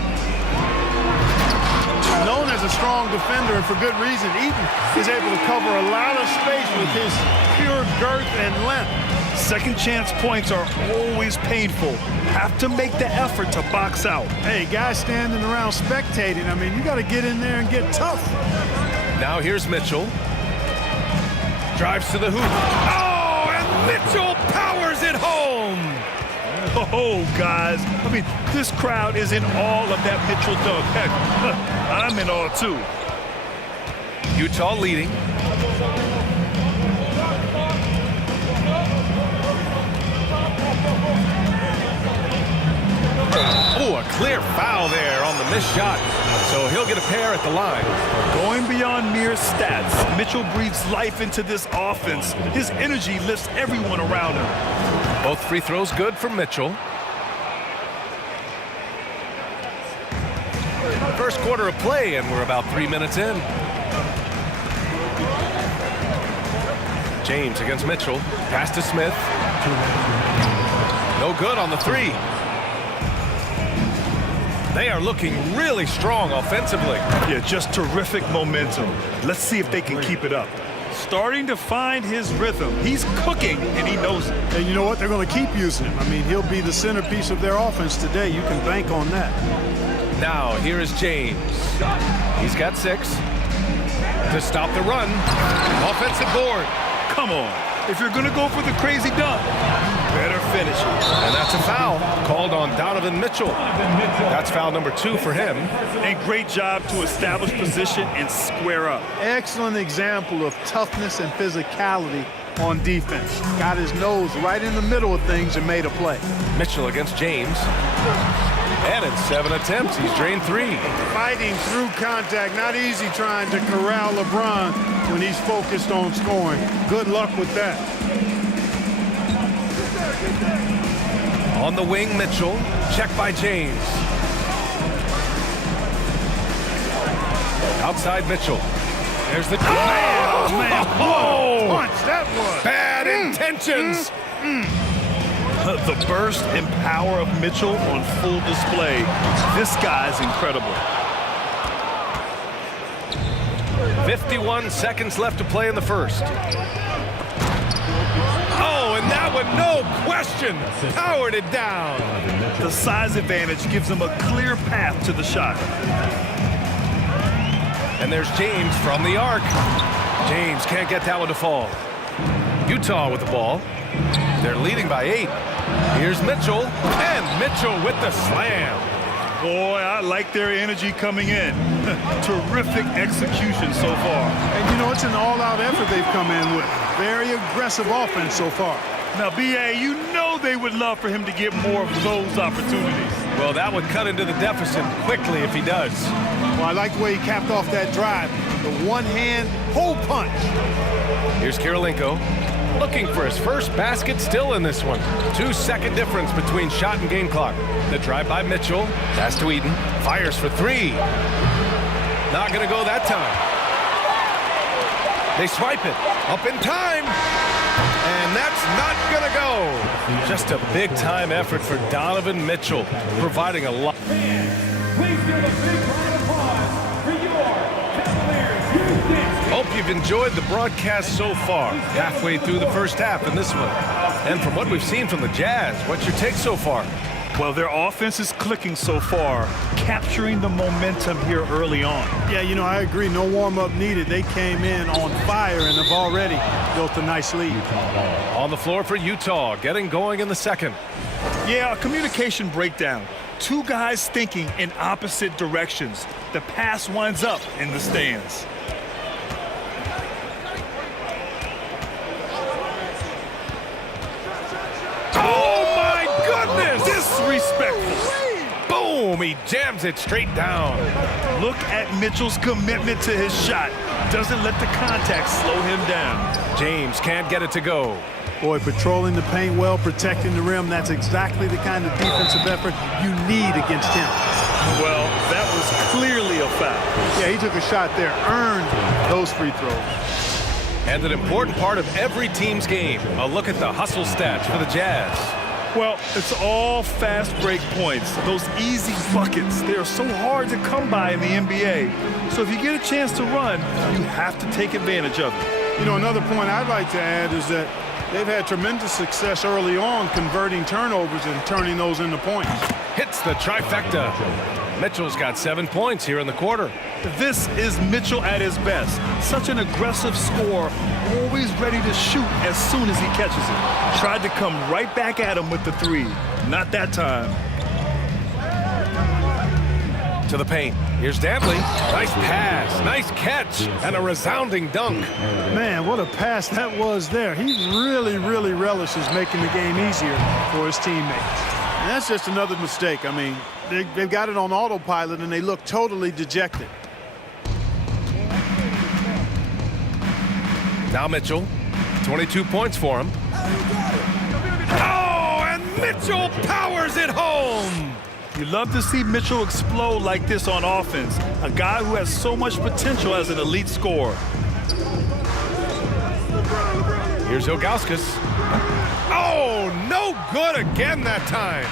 Known as a strong defender, and for good reason, Eaton is able to cover a lot of space with his pure girth and length. Second chance points are always painful. Have to make the effort to box out. Hey, guys standing around spectating, I mean, you got to get in there and get tough. Now here's Mitchell. Drives to the hoop. Oh, and Mitchell powers it home. Oh, guys, I mean, this crowd is in awe of that Mitchell dunk. Heck, I'm in awe, too. Utah leading. Oh, a clear foul there on the missed shot. So he'll get a pair at the line. Going beyond mere stats, Mitchell breathes life into this offense. His energy lifts everyone around him. Both free throws good for Mitchell. First quarter of play, and we're about 3 minutes in. James against Mitchell. Pass to Smith. No good on the three. They are looking really strong offensively. Yeah, just terrific momentum. Let's see if they can keep it up. Starting to find his rhythm. He's cooking, and he knows it. And you know what? They're going to keep using him. I mean, he'll be the centerpiece of their offense today. You can bank on that. Now, here is James. He's got 6. To stop the run. Offensive board. Come on. If you're going to go for the crazy dunk, better finish it. And that's a foul called on Donovan Mitchell. That's foul number 2 for him. And great job to establish position and square up. Excellent example of toughness and physicality on defense. Got his nose right in the middle of things and made a play. Mitchell against James. And in 7 attempts, he's drained 3. Fighting through contact. Not easy trying to corral LeBron when he's focused on scoring. Good luck with that. On the wing, Mitchell. Check by James. Outside Mitchell. There's the... Oh, man. Oh! What a punch that was. Bad intentions. The burst and power of Mitchell on full display. This guy's incredible. 51 seconds left to play in the first. Oh, and that one, no question, powered it down. The size advantage gives him a clear path to the shot. And there's James from the arc. James can't get that one to fall. Utah with the ball. They're leading by 8. Here's Mitchell, and Mitchell with the slam. Boy, I like their energy coming in. Terrific execution so far. And you know, it's an all-out effort they've come in with. Very aggressive offense so far. Now, B.A., you know they would love for him to get more of those opportunities. Well, that would cut into the deficit quickly if he does. Well, I like the way he capped off that drive. The one-hand hole punch. Here's Kirilenko. Looking for his first basket still in this one. 2-second difference between shot and game clock. The drive by Mitchell. Pass to Eaton. Fires for 3. Not going to go that time. They swipe it. Up in time. And that's not going to go. Just a big-time effort for Donovan Mitchell, providing a lot. Please give a big round of applause for your Cavaliers. Hope you've enjoyed the broadcast so far. Halfway through the first half in this one. And from what we've seen from the Jazz, what's your take so far? Well, their offense is clicking so far, capturing the momentum here early on. Yeah, you know, I agree. No warm-up needed. They came in on fire and have already built a nice lead. On the floor for Utah, getting going in the second. Yeah, a communication breakdown. 2 guys thinking in opposite directions. The pass winds up in the stands. Oh, my goodness! Disrespectful. Boom! He jams it straight down. Look at Mitchell's commitment to his shot. Doesn't let the contact slow him down. James can't get it to go. Boy, patrolling the paint well, protecting the rim, that's exactly the kind of defensive effort you need against him. Well, that was clearly a foul. Yeah, he took a shot there, earned those free throws. And an important part of every team's game, a look at the hustle stats for the Jazz. Well, it's all fast break points. Those easy buckets, they are so hard to come by in the NBA. So if you get a chance to run, you have to take advantage of it. You know, another point I'd like to add is that they've had tremendous success early on converting turnovers and turning those into points. Hits the trifecta. Mitchell's got 7 points here in the quarter. This is Mitchell at his best. Such an aggressive scorer, always ready to shoot as soon as he catches it. Tried to come right back at him with the 3. Not that time. To the paint. Here's Dantley. Nice pass, nice catch, and a resounding dunk. Man, what a pass that was there. He really, really relishes making the game easier for his teammates. And that's just another mistake. I mean, they've got it on autopilot, and they look totally dejected. Now Mitchell, 22 points for him. Oh, and Mitchell powers it home. You love to see Mitchell explode like this on offense. A guy who has so much potential as an elite scorer. Here's Ilgauskas. Oh, no good again that time.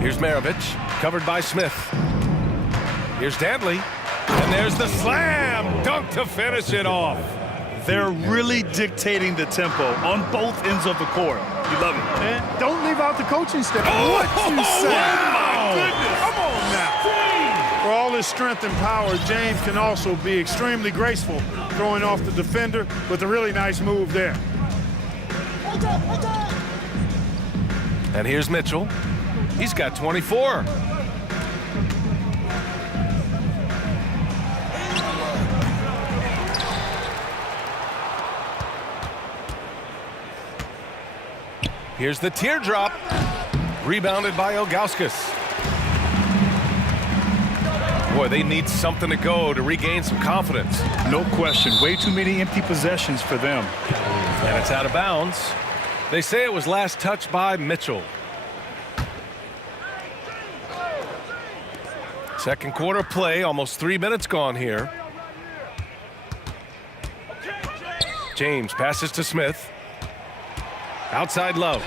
Here's Maravich, covered by Smith. Here's Dantley. And there's the slam dunk to finish it off. They're really dictating the tempo on both ends of the court. You love it. And don't leave out the coaching staff. Oh, what you say? Oh, my goodness. Come on now. For all his strength and power, James can also be extremely graceful throwing off the defender with a really nice move there. And here's Mitchell. He's got 24. Here's the teardrop. Rebounded by Ilgauskas. Boy, they need something to go to regain some confidence. No question. Way too many empty possessions for them. And it's out of bounds. They say it was last touched by Mitchell. Second quarter play, almost 3 minutes gone here. James passes to Smith. Outside Love.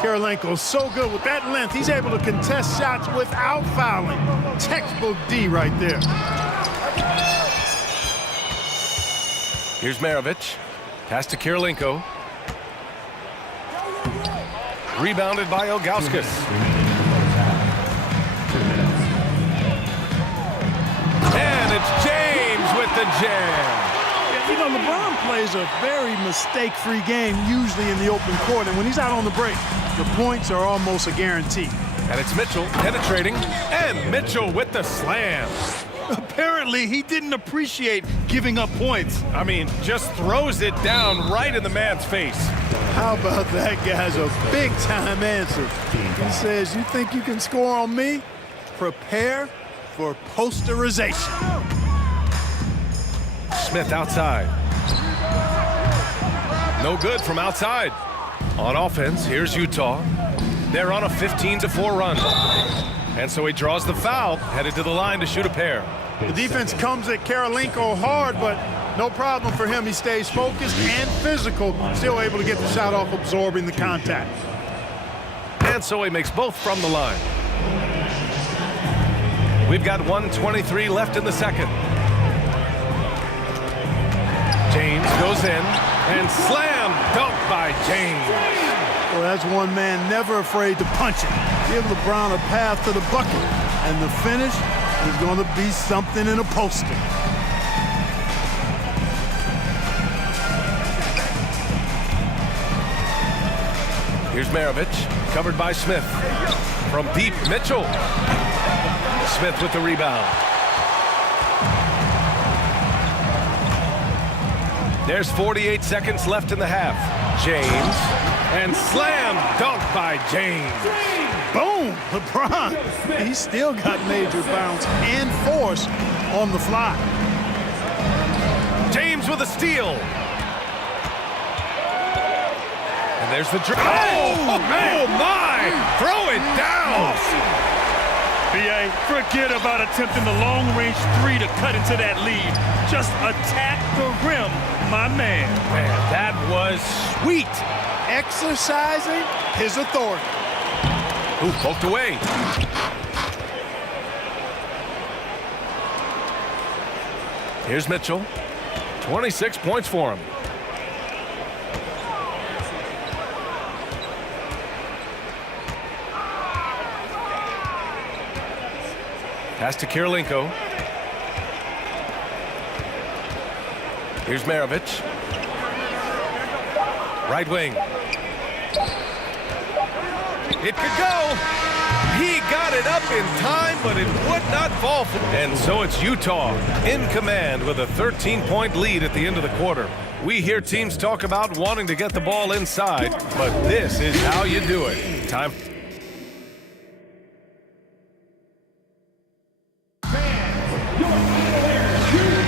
Kirilenko's so good with that length. He's able to contest shots without fouling. Textbook D right there. Here's Maravich. Pass to Kirilenko. Rebounded by Ilgauskas. And it's James with the jam. You know, LeBron plays a very mistake-free game, usually in the open court, and when he's out on the break, the points are almost a guarantee. And it's Mitchell penetrating, and Mitchell with the slam. Apparently, he didn't appreciate giving up points. I mean, just throws it down right in the man's face. How about that guy's a big-time answer? He says, you think you can score on me? Prepare for posterization. Smith outside. No good from outside. On offense, here's Utah. They're on a 15-4 run. And so he draws the foul, headed to the line to shoot a pair. The defense comes at Kirilenko hard, but no problem for him. He stays focused and physical, still able to get the shot off, absorbing the contact. And so he makes both from the line. We've got 1:23 left in the second. James goes in, and slam dunk by James. Well, that's one man never afraid to punch it. Give LeBron a path to the bucket, and the finish is going to be something in a poster. Here's Maravich, covered by Smith. From deep, Mitchell. Smith with the rebound. There's 48 seconds left in the half. James, and slam dunk by James. Boom! LeBron, he's still got major bounce and force on the fly. James with a steal. And there's the drive. Oh my! Throw it down! B.A., forget about attempting the long-range three to cut into that lead. Just attack the rim, my man. Man, that was sweet. Exercising his authority. Ooh, poked away. Here's Mitchell. 26 points for him. Pass to Kirilenko. Here's Maravich. Right wing. It could go. He got it up in time, but it would not fall. And so it's Utah in command with a 13-point lead at the end of the quarter. We hear teams talk about wanting to get the ball inside, but this is how you do it. Time.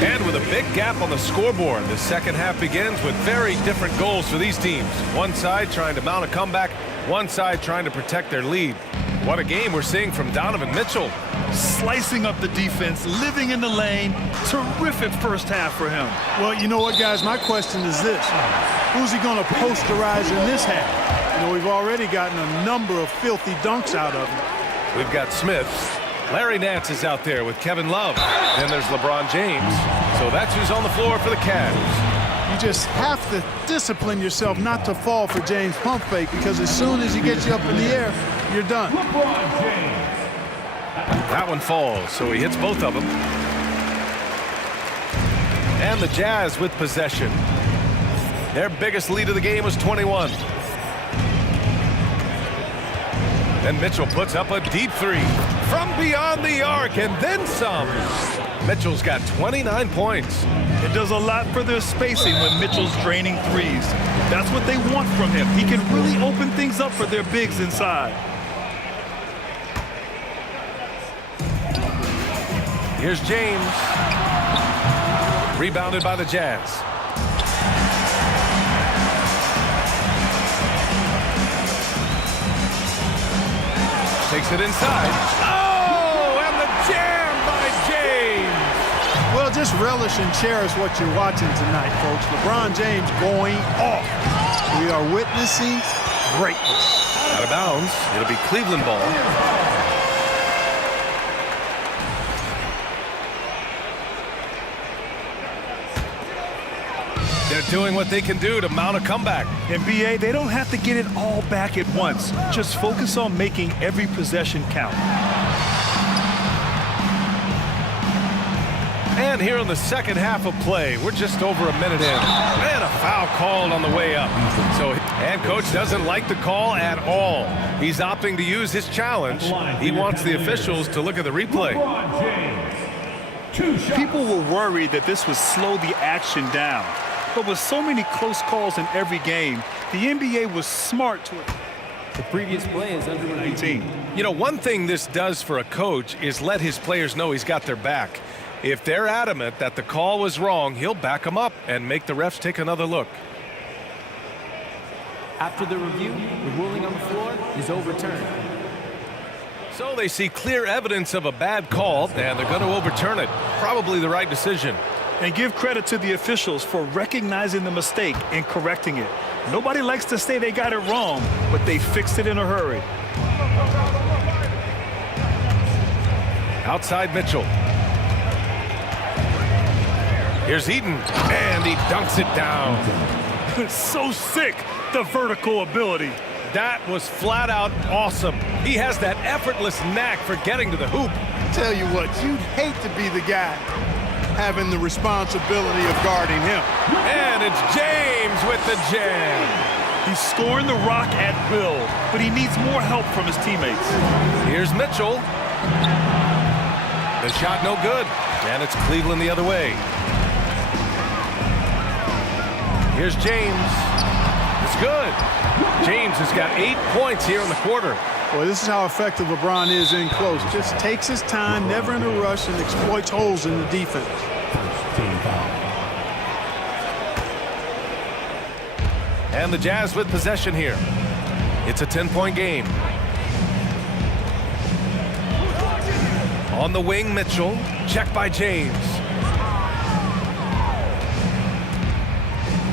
And with a big gap on the scoreboard, the second half begins with very different goals for these teams. One side trying to mount a comeback, one side trying to protect their lead. What a game we're seeing from Donovan Mitchell. Slicing up the defense, living in the lane. Terrific first half for him. Well, you know what, guys? My question is this. Who's he going to posterize in this half? You know, we've already gotten a number of filthy dunks out of him. We've got Smith. Larry Nance is out there with Kevin Love. Then there's LeBron James. So that's who's on the floor for the Cavs. You just have to discipline yourself not to fall for James' pump fake, because as soon as he gets you up in the air, you're done. LeBron James That one falls, so he hits both of them. And the Jazz with possession. Their biggest lead of the game was 21. And Mitchell puts up a deep three from beyond the arc and then some. Mitchell's got 29 points. It does a lot for their spacing when Mitchell's draining threes. That's what they want from him. He can really open things up for their bigs inside. Here's James. Rebounded by the Jazz. Takes it inside. Oh, and the jam by James. Well, just relish and cherish what you're watching tonight, folks. LeBron James going off. We are witnessing greatness. Out of bounds. It'll be Cleveland ball. They're doing what they can do to mount a comeback. In BA, they don't have to get it all back at once. Just focus on making every possession count. And here in the second half of play, we're just over a minute in. And a foul called on the way up. And coach doesn't like the call at all. He's opting to use his challenge. He wants the officials to look at the replay. People were worried that this would slow the action down. But with so many close calls in every game, the NBA was smart to it. The previous play is under 19. You know, one thing this does for a coach is let his players know he's got their back. If they're adamant that the call was wrong, he'll back them up and make the refs take another look. After the review, the ruling on the floor is overturned. So they see clear evidence of a bad call, and they're going to overturn it. Probably the right decision. And give credit to the officials for recognizing the mistake and correcting it. Nobody likes to say they got it wrong, but they fixed it in a hurry. Outside Mitchell. Here's Eaton, and he dunks it down. So sick, the vertical ability. That was flat out awesome. He has that effortless knack for getting to the hoop. Tell you what, you'd hate to be the guy having the responsibility of guarding him. And it's James with the jam. He's scoring the rock at will, but he needs more help from his teammates. Here's Mitchell. The shot no good, and it's Cleveland the other way. Here's James. It's good. James has got 8 points here in the quarter. Boy, this is how effective LeBron is in close. Just takes his time, never in a rush, and exploits holes in the defense. And the Jazz with possession here. It's a 10-point game. On the wing, Mitchell. Check by James.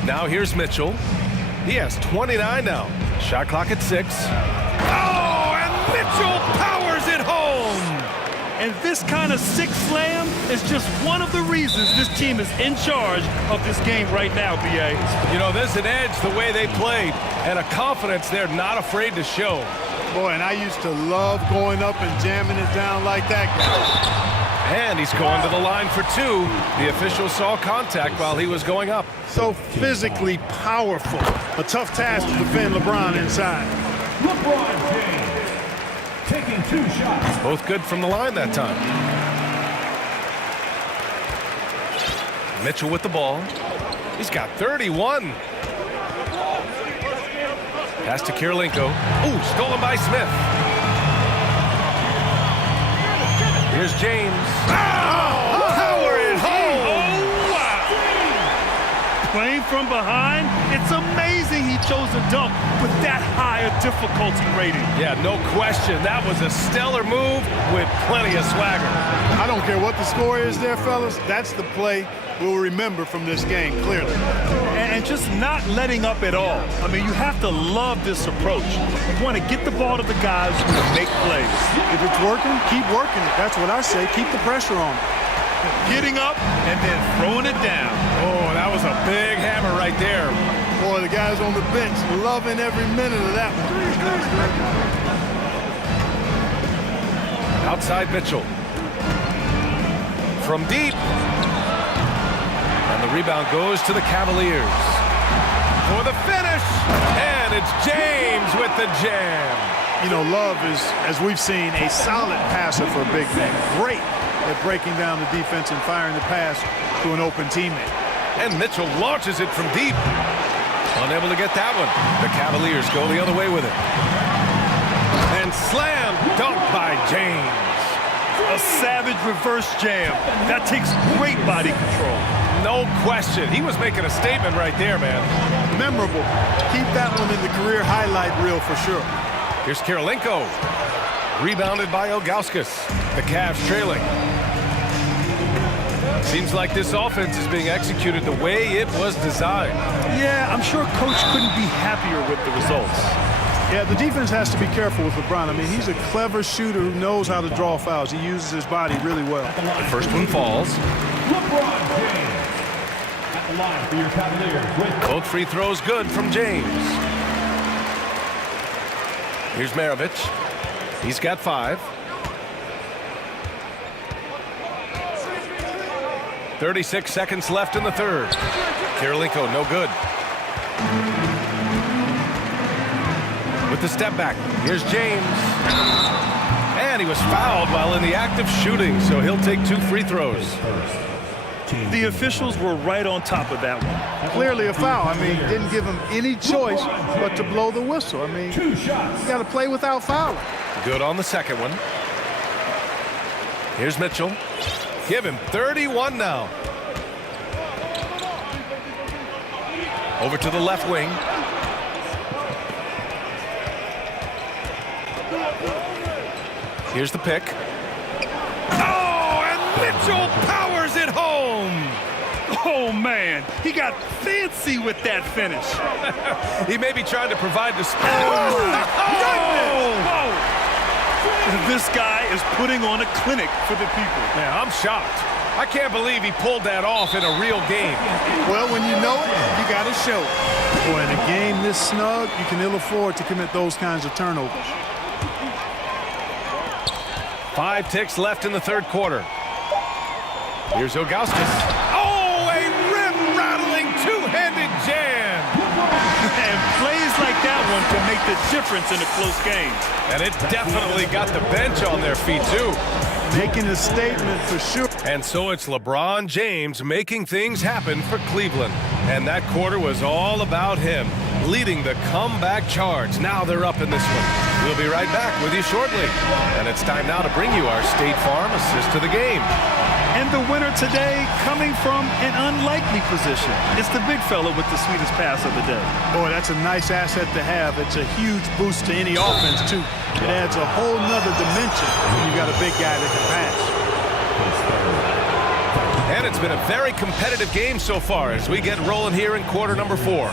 Now here's Mitchell. He has 29 now. Shot clock at 6. Oh, and Mitchell powers it home. And this kind of sick slam is just one of the reasons this team is in charge of this game right now, BA. You know, there's an edge the way they played and a confidence they're not afraid to show. Boy, and I used to love going up and jamming it down like that guy. And he's going to the line for 2. The official saw contact while he was going up. So physically powerful. A tough task to defend LeBron inside. LeBron James taking 2 shots. Both good from the line that time. Mitchell with the ball. He's got 31. Pass to Kirilenko. Ooh, stolen by Smith. Here's James. Oh, power it home. Oh, wow. Playing from behind, it's amazing he chose a dunk with that high a difficulty rating. Yeah, no question. That was a stellar move with plenty of swagger. I don't care what the score is there, fellas. That's the play we'll remember from this game, clearly. And just not letting up at all. I mean, you have to love this approach. You want to get the ball to the guys who can make plays. If it's working, keep working it. That's what I say. Keep the pressure on. Getting up and then throwing it down. Oh, that was a big hammer right there. Boy, the guys on the bench loving every minute of that one. Outside Mitchell. From deep. And the rebound goes to the Cavaliers. For the finish. And it's James with the jam. You know, Love is, as we've seen, a solid passer for a big man. Great at breaking down the defense and firing the pass to an open teammate. And Mitchell launches it from deep. Unable to get that one. The Cavaliers go the other way with it. And slam dunk by James. A savage reverse jam. That takes great body control. No question. He was making a statement right there, man. Memorable. Keep that one in the career highlight reel for sure. Here's Kirilenko. Rebounded by Ilgauskas. The Cavs trailing. Seems like this offense is being executed the way it was designed. Yeah, I'm sure Coach couldn't be happier with the results. Yeah, the defense has to be careful with LeBron. I mean, he's a clever shooter who knows how to draw fouls. He uses his body really well. The first one falls. LeBron James at the line for your Cavaliers with Both free throws good from James. Here's Maravich. He's got 5. 36 seconds left in the third. Kirilenko, no good. With the step back, here's James. And he was fouled while in the act of shooting, so he'll take 2 free throws. The officials were right on top of that one. Clearly a foul. I mean, didn't give him any choice but to blow the whistle. I mean, you got to play without fouling. Good on the second one. Here's Mitchell. Give him 31 now. Over to the left wing. Here's the pick. Oh, and Mitchell powers it home. Oh, man. He got fancy with that finish. He may be trying to provide the space. Oh, my goodness. Whoa. This guy is putting on a clinic for the people. Man, I'm shocked. I can't believe he pulled that off in a real game. Well, when you know it, you got to show it. Boy, in a game this snug, you can ill afford to commit those kinds of turnovers. 5 ticks left in the third quarter. Here's Ilgauskas. Oh, a rim-rattling two-handed jam. And plays like that one can make the difference in a close game. And it definitely got the bench on their feet, too. Making a statement for sure. And so it's LeBron James making things happen for Cleveland. And that quarter was all about him, leading the comeback charge. Now they're up in this one. We'll be right back with you shortly. And it's time now to bring you our State Farm assist to the game. And the winner today coming from an unlikely position. It's the big fella with the sweetest pass of the day. Boy, that's a nice asset to have. It's a huge boost to any offense, too. It adds a whole nother dimension when you've got a big guy that can pass. And it's been a very competitive game so far as we get rolling here in quarter number 4.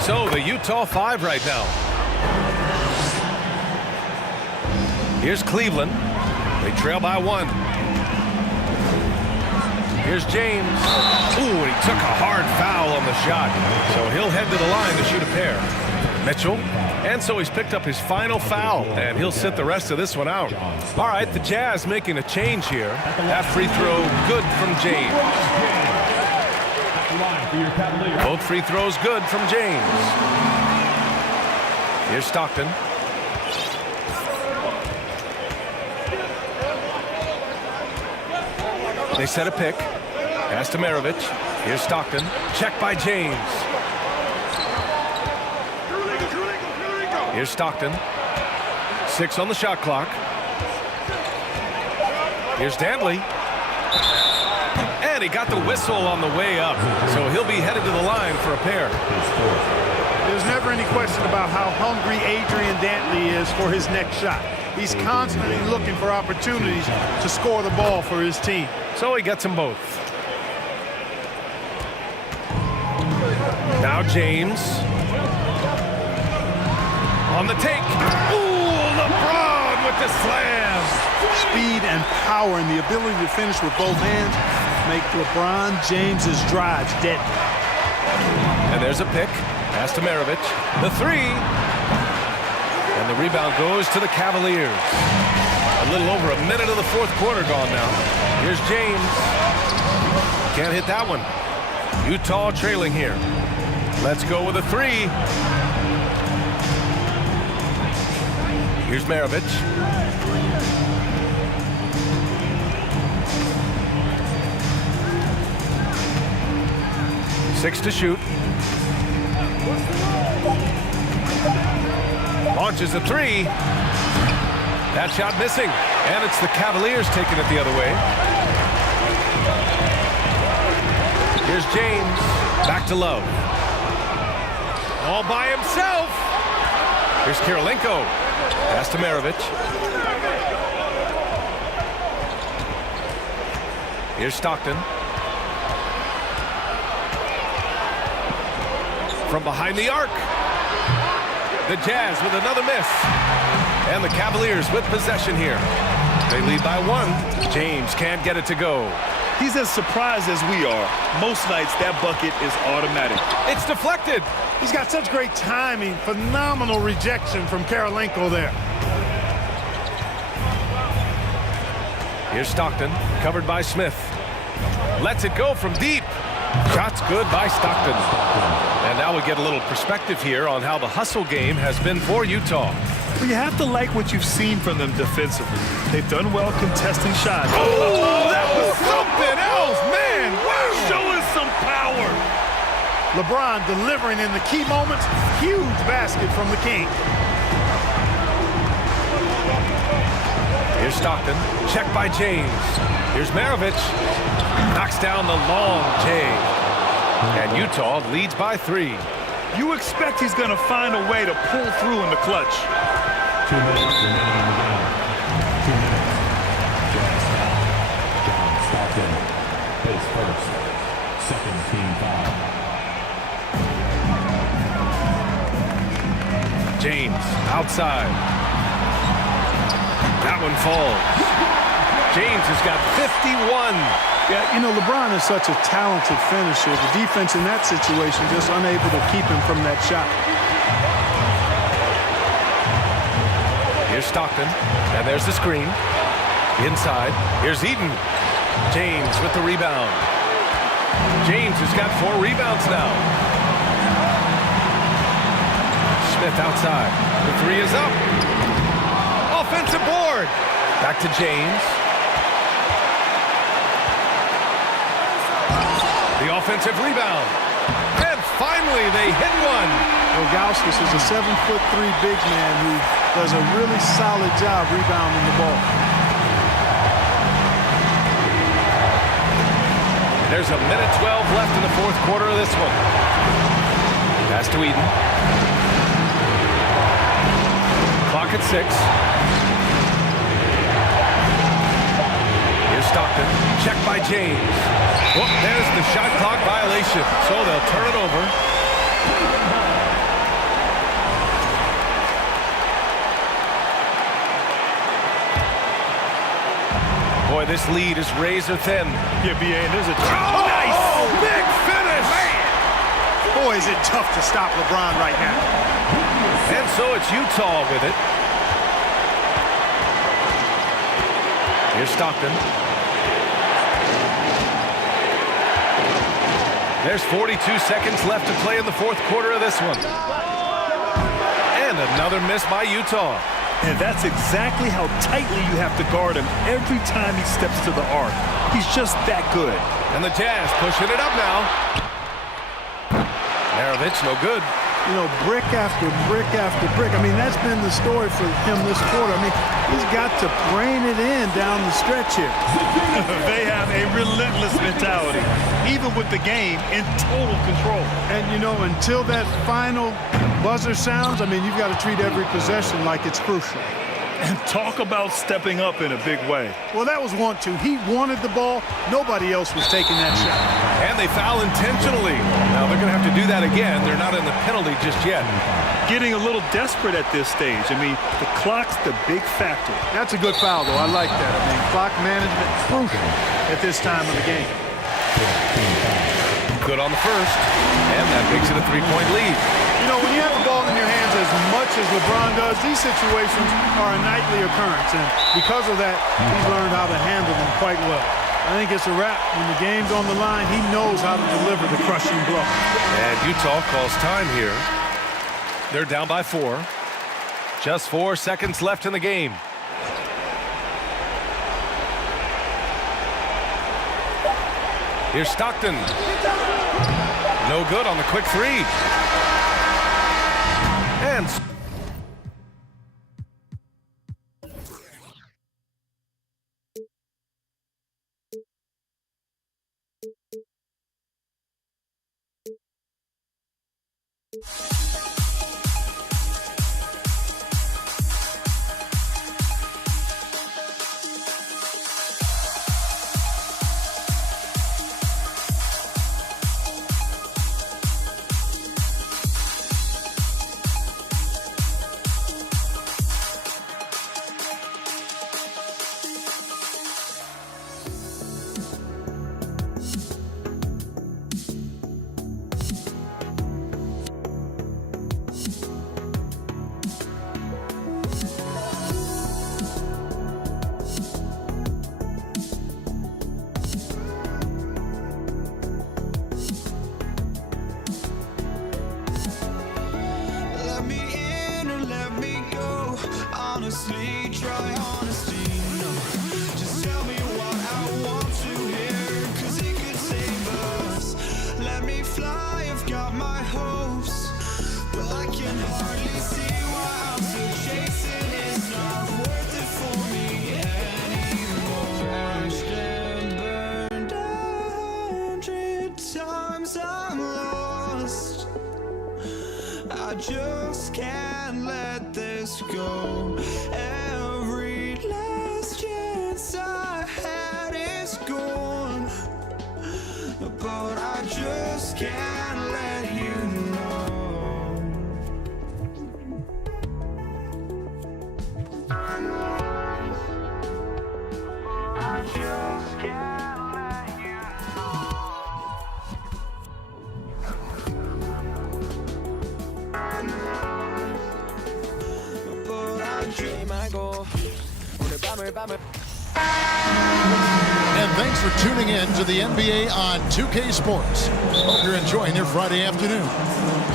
So the Utah 5 right now. Here's Cleveland. They trail by 1. Here's James. Ooh, and he took a hard foul on the shot. So he'll head to the line to shoot a pair. Mitchell. And so he's picked up his final foul, and he'll sit the rest of this one out. All right, the Jazz making a change here. That free throw good from James. Both free throws good from James. Here's Stockton. They set a pick. Pass to Maravich. Here's Stockton. Check by James. Here's Stockton. 6 on the shot clock. Here's Dantley. And he got the whistle on the way up. So he'll be headed to the line for a pair. There's never any question about how hungry Adrian Dantley is for his next shot. He's constantly looking for opportunities to score the ball for his team. So he gets them both. Now James. On the take. Ooh, LeBron with the slam. Speed and power and the ability to finish with both hands make LeBron James's drives deadly. And there's a pick. Pass to Maravich. The 3. And the rebound goes to the Cavaliers. A little over a minute of the fourth quarter gone now. Here's James. Can't hit that one. Utah trailing here. Let's go with a three. Here's Maravich. Six to shoot. Launches a three. That shot missing. And it's the Cavaliers taking it the other way. Here's James. Back to Love. All by himself. Here's Kirilenko. Pass to Maravich. Here's Stockton. From behind the arc. The Jazz with another miss. And the Cavaliers with possession here. They lead by one. James can't get it to go. He's as surprised as we are. Most nights, that bucket is automatic. It's deflected. He's got such great timing. Phenomenal rejection from Kirilenko there. Here's Stockton, covered by Smith. Lets it go from deep. Shot's good by Stockton. And now we get a little perspective here on how the hustle game has been for Utah. Well, you have to like what you've seen from them defensively. They've done well contesting shots. Oh, that was something else, man. Wow. Showing some power. LeBron delivering in the key moments. Huge basket from the King. Here's Stockton, checked by James. Here's Maravich. Knocks down the long J. And Utah leads by 3. You expect he's going to find a way to pull through in the clutch. 2 minutes remaining in the game. 2 minutes. Jazz foul. John Stockton. His first. Second team foul. James outside. That one falls. James has got 51. Yeah, you know, LeBron is such a talented finisher. The defense in that situation just unable to keep him from that shot. Here's Stockton, and there's the screen. Inside, here's Eden. James with the rebound. James has got 4 rebounds now. Smith outside. The 3 is up. Offensive board. Back to James. The offensive rebound. And finally, they hit one. Ilgauskas is a 7'3" big man who does a really solid job rebounding the ball. There's a minute 12 left in the fourth quarter of this one. Pass to Eden. Clock at 6. Here's Stockton. Checked by James. Oh, there's the shot clock violation. So they'll turn it over. Boy, this lead is razor thin. Yeah, BA, and there's a... Nice! Oh, big finish! Man! Boy, is it tough to stop LeBron right now. And so it's Utah with it. Here's Stockton. There's 42 seconds left to play in the fourth quarter of this one. And another miss by Utah. And that's exactly how tightly you have to guard him every time he steps to the arc. He's just that good. And the Jazz pushing it up now. Maravich, no good. You know, brick after brick after brick. I mean, that's been the story for him this quarter. I mean, he's got to brain it in down the stretch here. They have a relentless mentality, even with the game in total control. And, you know, until that final buzzer sounds, I mean, you've got to treat every possession like it's crucial. And talk about stepping up in a big way. Well, that was 1-2. He wanted the ball. Nobody else was taking that shot. And they foul intentionally. Now they're going to have to do that again. They're not in the penalty just yet. Getting a little desperate at this stage. I mean, the clock's the big factor. That's a good foul, though. I like that. I mean, clock management crucial at this time of the game. Good on the first. And that makes it a 3-point lead. You know, when you have the ball in your hands as much much as LeBron does, these situations are a nightly occurrence, and because of that, he's learned how to handle them quite well. I think it's a wrap. When the game's on the line, he knows how to deliver the crushing blow. And Utah calls time here. They're down by 4. Just 4 seconds left in the game. Here's Stockton. No good on the quick 3. And Let me in or let me go. Honestly, try honesty. No, just tell me what I want to hear, 'cause it could save us. Let me fly, I've got my hopes, but I can hardly see why I'm still chasing. It's not worth it for me anymore. Crashed and burned 100 times, I'm lost. I just can't let this go. Every last chance I had is gone, but I just can't let you know. I just can't let you And thanks for tuning in to the NBA on 2K Sports. Hope you're enjoying your Friday afternoon.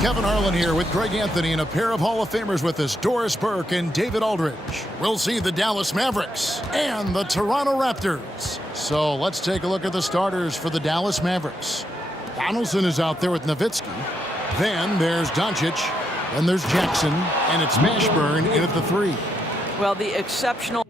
Kevin Harlan here with Greg Anthony and a pair of Hall of Famers with us, Doris Burke and David Aldridge. We'll see the Dallas Mavericks and the Toronto Raptors. So let's take a look at the starters for the Dallas Mavericks. Donaldson is out there with Nowitzki. Then there's Doncic. Then there's Jackson. And it's Mashburn in at the 3. Well, the exceptional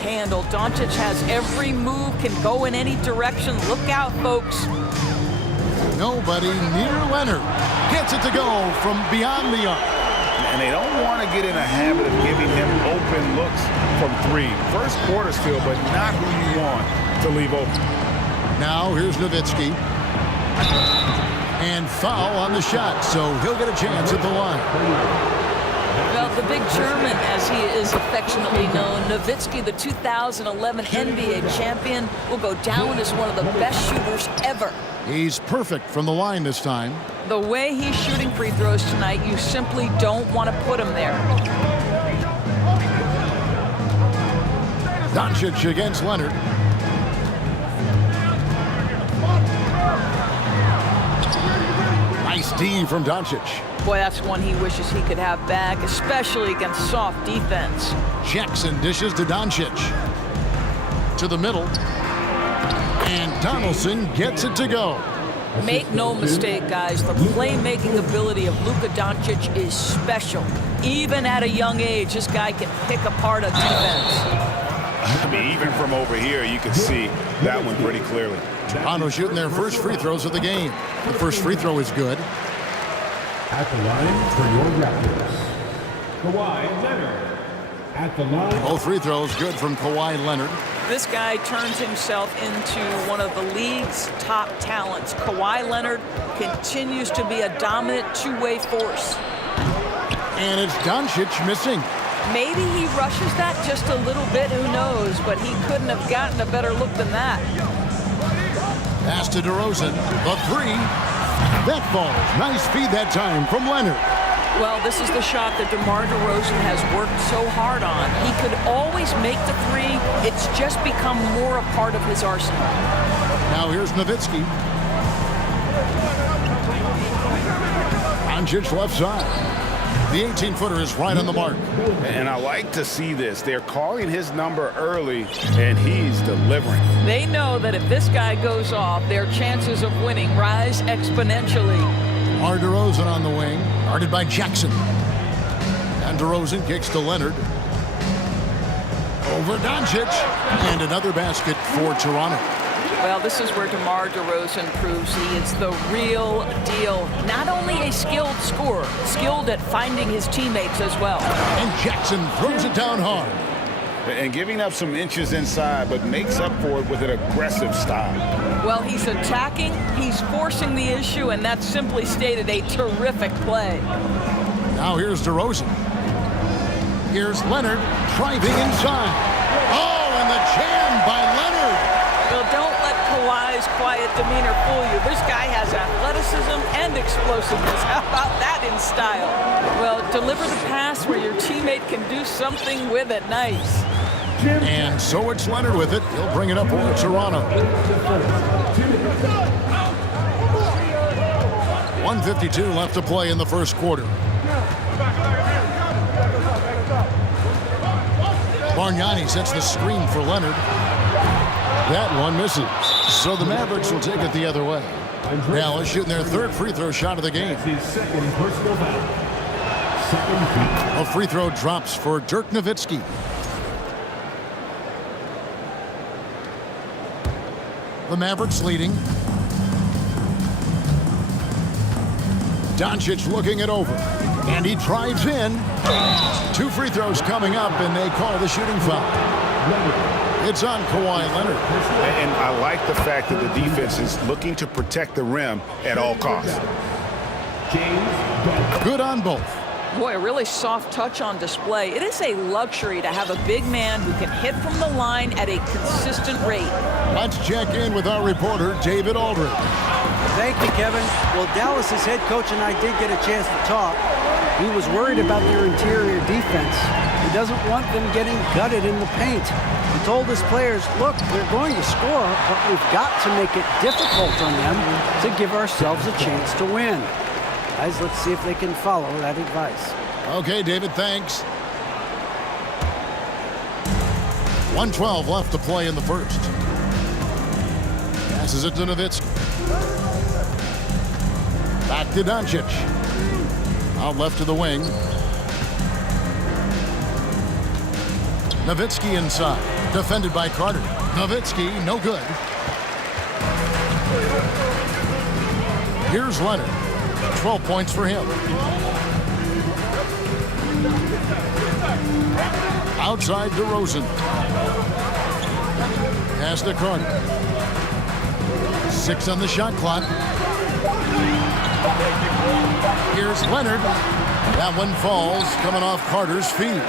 handle. Doncic has every move, can go in any direction. Look out, folks. Nobody near Leonard gets it to go from beyond the arc. And they don't want to get in a habit of giving him open looks from 3. First quarter still, but not who you want to leave open. Now here's Nowitzki. And foul on the shot, so he'll get a chance at the line. Well, the big German, as he is affectionately known, Nowitzki, the 2011 NBA champion, will go down as one of the best shooters ever. He's perfect from the line this time. The way he's shooting free throws tonight, you simply don't want to put him there. Doncic against Leonard. Nice D from Doncic. Boy, that's one he wishes he could have back, especially against soft defense. Jackson dishes to Doncic. To the middle. And Donaldson gets it to go. Make no mistake, guys, the playmaking ability of Luka Doncic is special. Even at a young age, this guy can pick apart a defense. I mean, even from over here, you can see that one pretty clearly. Toronto shooting their first free throws of the game. The first free throw is good. At the line for your Raptors, Kawhi Leonard. At the line. Both free throws good from Kawhi Leonard. This guy turns himself into one of the league's top talents. Kawhi Leonard continues to be a dominant two-way force. And it's Doncic missing. Maybe he rushes that just a little bit, who knows, but he couldn't have gotten a better look than that. Pass to DeRozan, the three. That falls. Nice feed that time from Leonard. Well, this is the shot that DeMar DeRozan has worked so hard on. He could always make the three. It's just become more a part of his arsenal. Now here's Nowitzki. Doncic left side. The 18-footer is right on the mark. And I like to see this. They're calling his number early, and he's delivering. They know that if this guy goes off, their chances of winning rise exponentially. DeMar DeRozan on the wing, guarded by Jackson. And DeRozan kicks to Leonard. Over Doncic. And another basket for Toronto. Well, this is where DeMar DeRozan proves he is the real deal. Not only a skilled scorer, skilled at finding his teammates as well. And Jackson throws it down hard. And giving up some inches inside, but makes up for it with an aggressive style. Well, he's attacking, he's forcing the issue, and that's simply stated a terrific play. Now here's DeRozan. Here's Leonard driving inside. Oh, and the jam by Leonard. Well, don't let Kawhi's quiet demeanor fool you. This guy has athleticism and explosiveness. How about that in style? Well, deliver the pass where your teammate can do something with it. Nice. And so it's Leonard with it. He'll bring it up for Toronto. 1:52 left to play in the first quarter. Bargnani sets the screen for Leonard. That one misses. So the Mavericks will take it the other way. Dallas shooting their third free throw shot of the game. A free throw drops for Dirk Nowitzki. The Mavericks leading. Doncic looking it over. And he drives in. Two free throws coming up, and they call the shooting foul. It's on Kawhi Leonard. And I like the fact that the defense is looking to protect the rim at all costs. Good on both. Boy, a really soft touch on display. It is a luxury to have a big man who can hit from the line at a consistent rate. Let's check in with our reporter, David Aldridge. Thank you, Kevin. Well, Dallas's head coach and I did get a chance to talk. He was worried about their interior defense. He doesn't want them getting gutted in the paint. He told his players, look, they're going to score, but we've got to make it difficult on them to give ourselves a chance to win. Guys, let's see if they can follow that advice. Okay, David, thanks. 1:12 left to play in the first. Passes it to Nowitzki. Back to Doncic. Out left to the wing. Nowitzki inside. Defended by Carter. Nowitzki, no good. Here's Leonard. 12 points for him. Outside DeRozan. Pass to Carter. 6 on the shot clock. Here's Leonard. That one falls, coming off Carter's feet.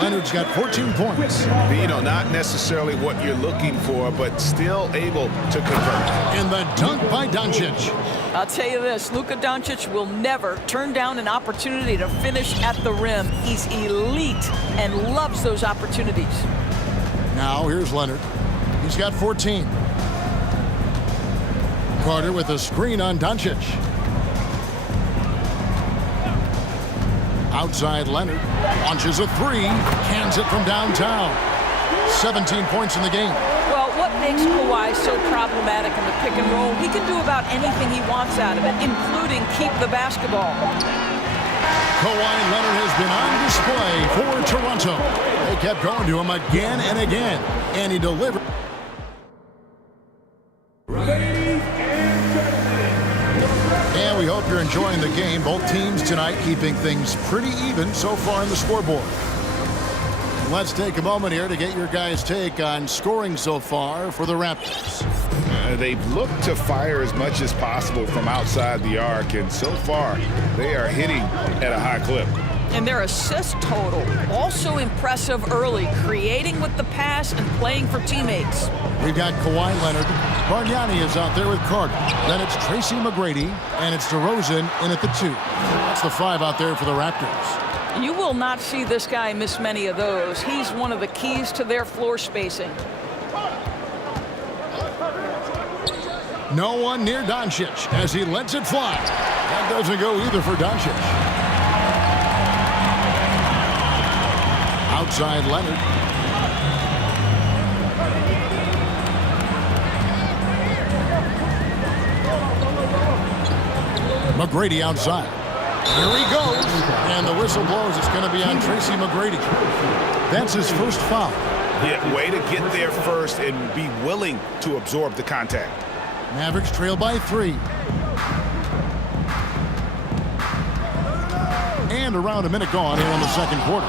Leonard's got 14 points. You know, not necessarily what you're looking for, but still able to convert. And the dunk by Doncic. I'll tell you this, Luka Doncic will never turn down an opportunity to finish at the rim. He's elite and loves those opportunities. Now here's Leonard. He's got 14. Carter with a screen on Doncic. Outside Leonard. Launches a three. Cans it from downtown. 17 points in the game. Well, what makes Kawhi so problematic in the pick and roll? He can do about anything he wants out of it, including keep the basketball. Kawhi Leonard has been on display for Toronto. They kept going to him again and again, and he delivered. And we hope you're enjoying the game. Both teams tonight keeping things pretty even so far in the scoreboard. Let's take a moment here to get your guys' take on scoring so far for the Raptors. They've looked to fire as much as possible from outside the arc, and so far they are hitting at a high clip. And their assist total, also impressive early, creating with the pass and playing for teammates. We've got Kawhi Leonard. Bargnani is out there with Carter. Then it's Tracy McGrady, and it's DeRozan in at the 2. That's the 5 out there for the Raptors. You will not see this guy miss many of those. He's one of the keys to their floor spacing. No one near Doncic as he lets it fly. That doesn't go either for Doncic. Outside Leonard. McGrady outside. Here he goes. And the whistle blows. It's going to be on Tracy McGrady. That's his first foul. Yeah, way to get there first and be willing to absorb the contact. Mavericks trail by 3. And around a minute gone here in the second quarter.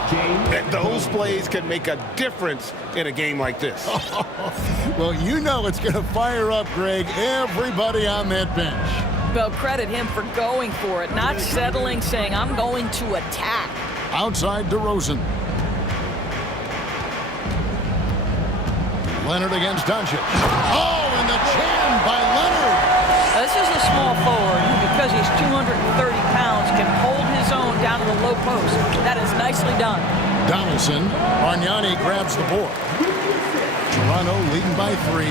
Those plays can make a difference in a game like this. Well, you know it's going to fire up, Greg, everybody on that bench. Well, credit him for going for it, not settling, saying, I'm going to attack. Outside DeRozan. Leonard against Doncic. Oh, and the jam by Leonard. This is a small forward who, because he's 230 pounds, can hold his own down to the low post. That is nicely done. Donaldson. Bargnani grabs the board. Toronto leading by 3.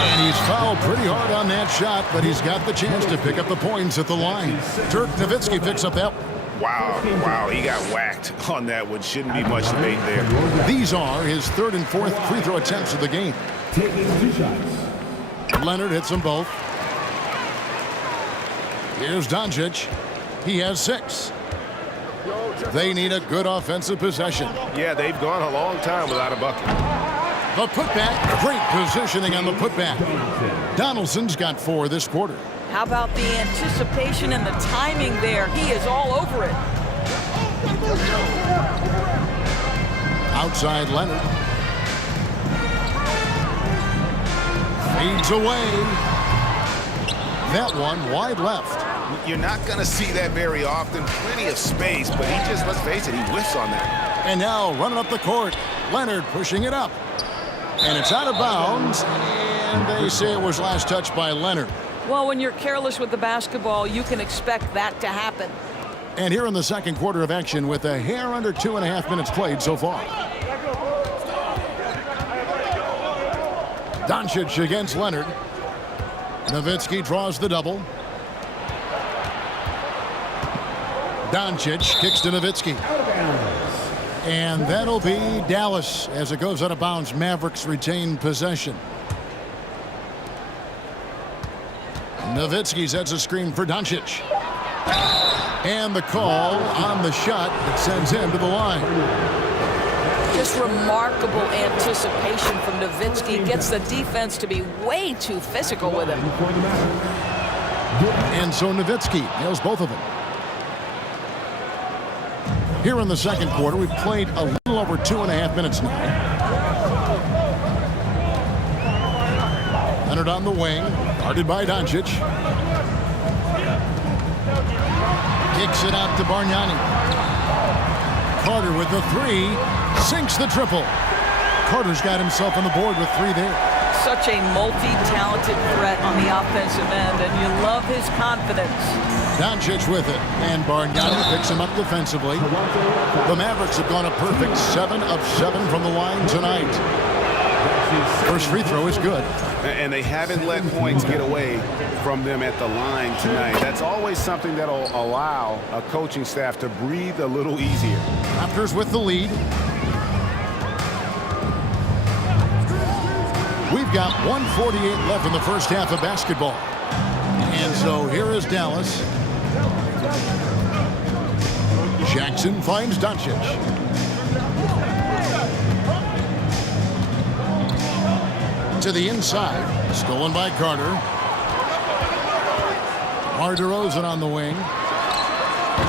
And he's fouled pretty hard on that shot, but he's got the chance to pick up the points at the line. Dirk Nowitzki picks up that one. Wow, he got whacked on that one. Shouldn't be much debate there. These are his 3rd and 4th free throw attempts of the game. Taking 2 shots. Leonard hits them both. Here's Doncic. He has 6. They need a good offensive possession. Yeah, they've gone a long time without a bucket. The putback. Great positioning on the putback. Donaldson's got 4 this quarter. How about the anticipation and the timing there? He is all over it. Outside Leonard. Fades away. That one wide left. You're not going to see that very often. Plenty of space, but he just, let's face it, he whiffs on that. And now running up the court. Leonard pushing it up. And it's out of bounds. And they say it was last touched by Leonard. Well, when you're careless with the basketball, you can expect that to happen. And here in the second quarter of action with a hair under 2.5 minutes played so far. Doncic against Leonard. Nowitzki draws the double. Doncic kicks to Nowitzki. And that'll be Dallas as it goes out of bounds. Mavericks retain possession. Nowitzki sets a screen for Doncic. And the call on the shot that sends him to the line. Just remarkable anticipation from Nowitzki. Gets the defense to be way too physical with him. And so Nowitzki nails both of them. Here in the second quarter, we've played a little over 2.5 minutes now. Leonard on the wing, guarded by Doncic. Kicks it out to Bargnani. Carter with the 3, sinks the triple. Carter's got himself on the board with 3 there. Such a multi-talented threat on the offensive end, and you love his confidence. Doncic with it, and Bargnani picks him up defensively. The Mavericks have gone a perfect 7 of 7 from the line tonight. First free throw is good. And they haven't let points get away from them at the line tonight. That's always something that'll allow a coaching staff to breathe a little easier. Raptors with the lead. We've got 1:48 left in the first half of basketball. And so here is Dallas. Jackson finds Doncic. To the inside. Stolen by Carter. DeRozan on the wing.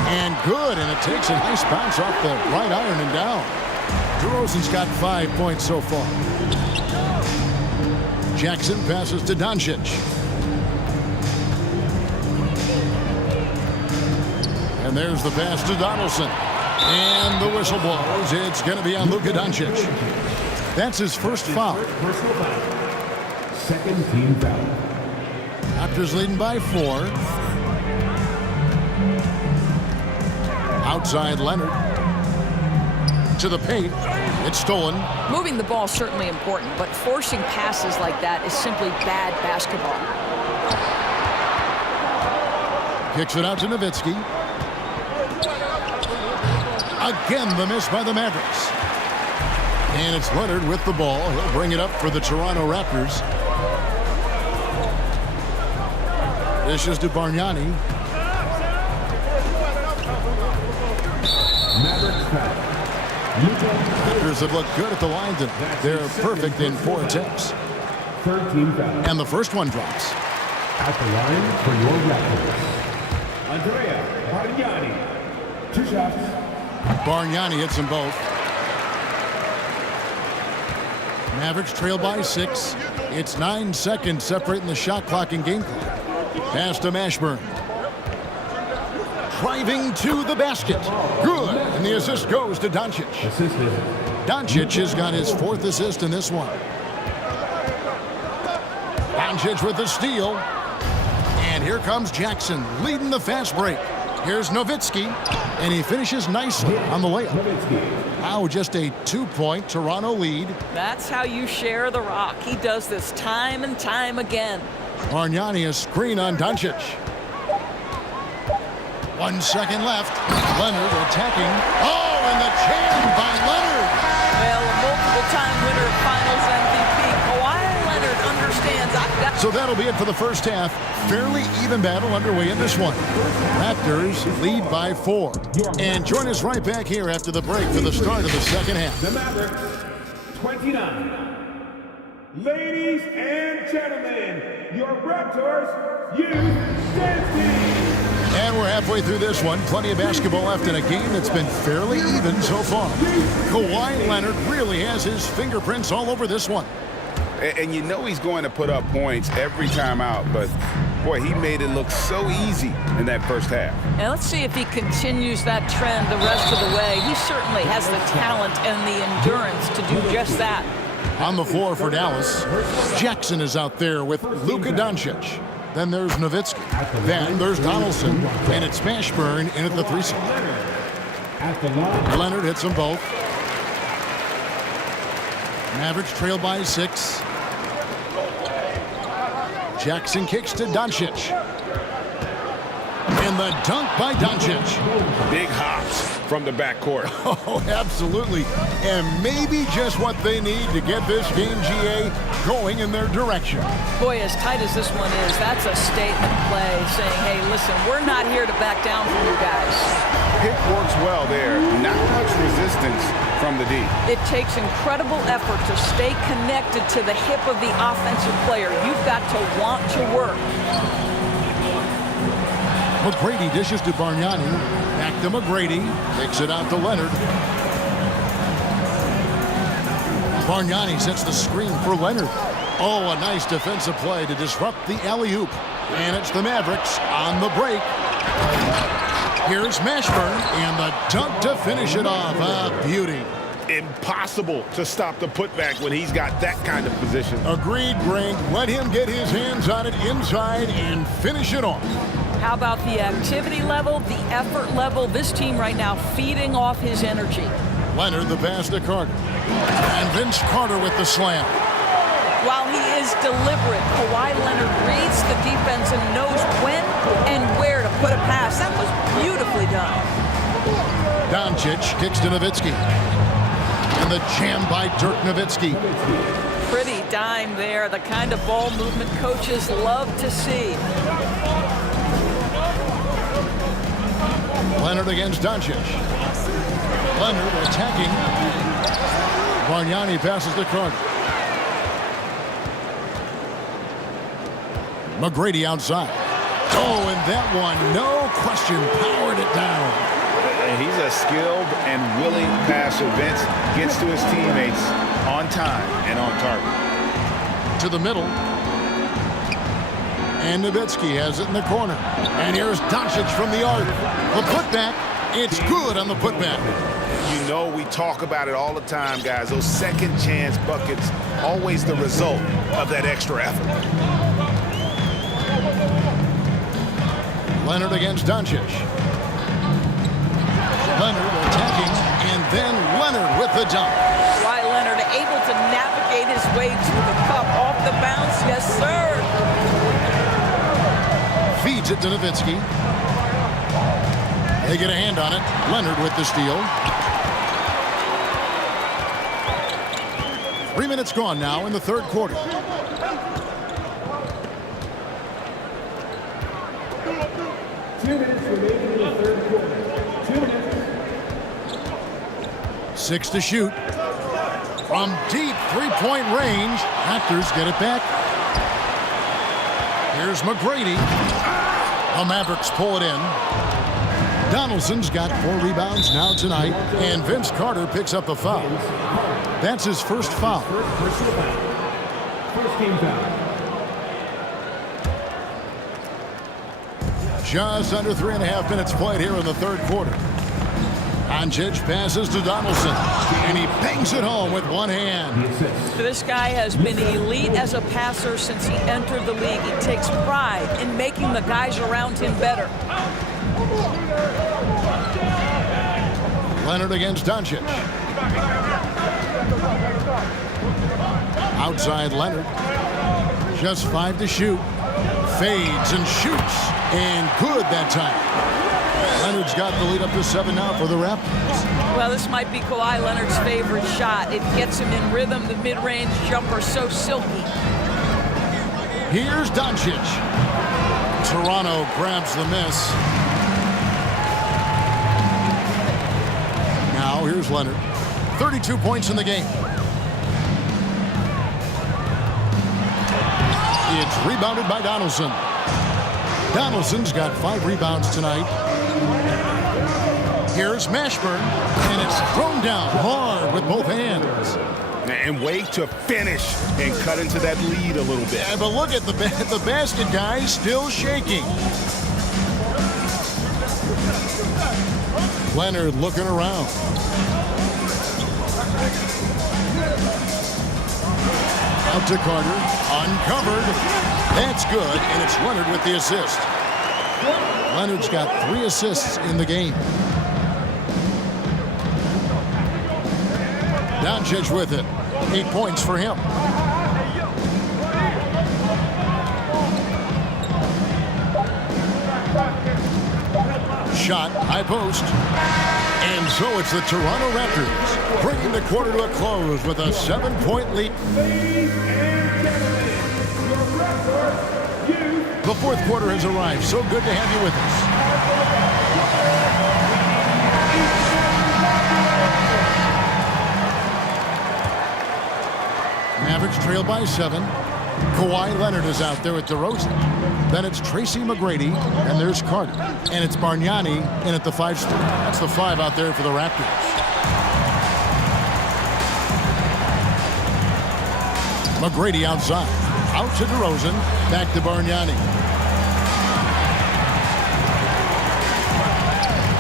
And good, and it takes a nice bounce off the right iron and down. DeRozan's got 5 points so far. Jackson passes to Doncic. And there's the pass to Donaldson. And the whistle blows. It's going to be on Luka Doncic. That's his first foul. Personal foul. Second team foul. Raptors leading by 4. Outside Leonard. To the paint. It's stolen. Moving the ball is certainly important, but forcing passes like that is simply bad basketball. Kicks it out to Nowitzki. Again, the miss by the Mavericks. And it's Leonard with the ball. He'll bring it up for the Toronto Raptors. Dishes to Bargnani. Mavericks foul. Raptors have looked good at the line tonight. They're perfect in 4 attempts. Third team foul. And the first one drops. At the line for your Raptors, Andrea Bargnani. 2 shots. Bargnani hits them both. Mavericks trail by 6. It's 9 seconds separating the shot clock and game clock. Pass to Mashburn. Driving to the basket. Good. And the assist goes to Doncic. Doncic has got his 4th assist in this one. Doncic with the steal. And here comes Jackson leading the fast break. Here's Nowitzki. And he finishes nicely on the layup. Now just a 2-point Toronto lead. That's how you share the rock. He does this time and time again. Bargnani a screen on Doncic. 1 second left. Leonard attacking. Oh, and the jam by Leonard. Well, a multiple-time winner of Finals MVP, Kawhi Leonard understands I've got... So that'll be it for the first half. Fairly even battle underway in this one. Raptors lead by 4. And join us right back here after the break for the start of the second half. The Mavericks, 29. Ladies and gentlemen, your Raptors, Youth Dance Team. And we're halfway through this one. Plenty of basketball left in a game that's been fairly even so far. Kawhi Leonard really has his fingerprints all over this one. And you know he's going to put up points every time out, but boy, he made it look so easy in that first half. And let's see if he continues that trend the rest of the way. He certainly has the talent and the endurance to do just that. On the floor for Dallas, Jackson is out there with Luka Doncic. Then there's Nowitzki. Then there's Donaldson. And it's Mashburn in at the 3 spot. Leonard hits them both. Mavericks trail by 6. Jackson kicks to Doncic. And the dunk by Doncic. Big hops from the backcourt. Oh, absolutely. And maybe just what they need to get this game, GA, going in their direction. Boy, as tight as this one is, that's a statement play saying, hey, listen, we're not here to back down from you guys. Pick works well there. Not much resistance from the D. It takes incredible effort to stay connected to the hip of the offensive player. You've got to want to work. McGrady dishes to Bargnani. Back to McGrady. Takes it out to Leonard. Bargnani sets the screen for Leonard. Oh, a nice defensive play to disrupt the alley-oop. And it's the Mavericks on the break. Here's Mashburn and the dunk to finish it off. A beauty. Impossible to stop the putback when he's got that kind of position. Agreed, Greg. Let him get his hands on it inside and finish it off. How about the activity level, the effort level? This team right now feeding off his energy. Leonard the pass to Carter. And Vince Carter with the slam. While he is deliberate, Kawhi Leonard reads the defense and knows when and where to put a pass. That was beautifully done. Doncic kicks to Nowitzki. And the jam by Dirk Nowitzki. Pretty dime there, the kind of ball movement coaches love to see. Leonard against Doncic. Leonard attacking. Bargnani passes to Carter. McGrady outside. Oh, and that one, no question, powered it down. He's a skilled and willing passer. Vince gets to his teammates on time and on target. To the middle. And Nowitzki has it in the corner. And here's Doncic from the arc. The putback, it's good on the putback. You know, we talk about it all the time, guys. Those second chance buckets, always the result of that extra effort. Leonard against Doncic. Leonard attacking, and then Leonard with the dunk. Kawhi Leonard able to navigate his way to the cup off the bounce. Yes, sir. Feeds it to Nowitzki. They get a hand on it. Leonard with the steal. 3 minutes gone now in the third quarter. Six to shoot. From deep three-point range, Raptors get it back. Here's McGrady. The Mavericks pull it in. Donaldson's got 4 rebounds now tonight, and Vince Carter picks up a foul. That's his first foul. First team foul. Just under 3.5 minutes played here in the third quarter. Doncic passes to Donaldson, and he bangs it home with one hand. This guy has been elite as a passer since he entered the league. He takes pride in making the guys around him better. Leonard against Doncic. Outside Leonard. Just 5 to shoot. Fades and shoots. And good that time. Leonard's got the lead up to 7 now for the Raptors. Well, this might be Kawhi Leonard's favorite shot. It gets him in rhythm. The mid-range jumper so silky. Here's Doncic. Toronto grabs the miss. Now here's Leonard. 32 points in the game. It's rebounded by Donaldson. Donaldson's got 5 rebounds tonight. Here's Mashburn, and it's thrown down hard with both hands. And wait to finish and cut into that lead a little bit. Yeah, but look at the basket, guys, still shaking. Leonard looking around. Out to Carter, uncovered. That's good, and it's Leonard with the assist. Leonard's got 3 assists in the game. Doncic with it. 8 points for him. Shot, high post. And so it's the Toronto Raptors bringing the quarter to a close with a 7-point lead. The fourth quarter has arrived. So good to have you with us. Mavericks trail by 7. Kawhi Leonard is out there at DeRozan. Then it's Tracy McGrady, and there's Carter. And it's Bargnani in at the 5 spot. That's the 5 out there for the Raptors. McGrady outside. Out to DeRozan. Back to Bargnani.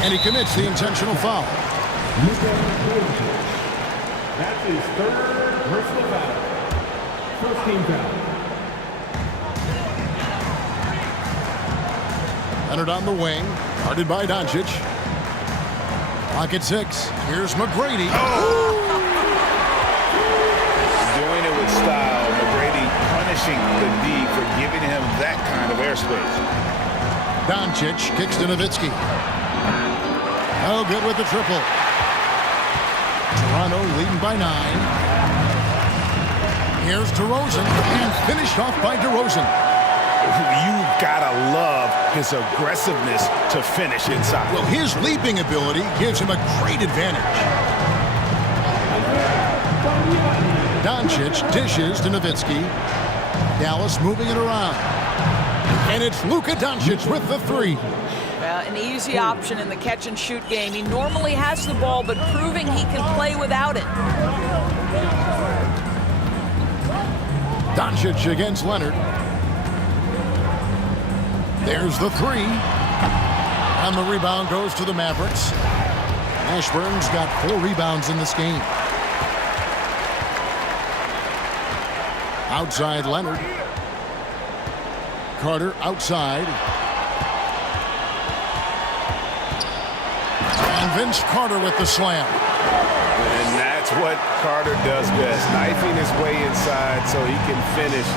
And he commits the intentional foul. That's his third personal foul. First team foul. Leonard on the wing. Guarded by Doncic. Clock at 6. Here's McGrady. Oh! Doing it with style. McGrady punishing the D for giving him that kind of airspace. Doncic kicks to Nowitzki. Oh, good with the triple. Toronto leading by 9. Here's DeRozan, and finished off by DeRozan. You've got to love his aggressiveness to finish inside. Well, his leaping ability gives him a great advantage. Doncic dishes to Nowitzki. Dallas moving it around. And it's Luka Doncic with the three. An easy option in the catch-and-shoot game. He normally has the ball, but proving he can play without it. Doncic against Leonard. There's the three. And the rebound goes to the Mavericks. Ashburn's got 4 rebounds in this game. Outside Leonard. Carter outside. And Vince Carter with the slam. And that's what Carter does best, knifing his way inside so he can finish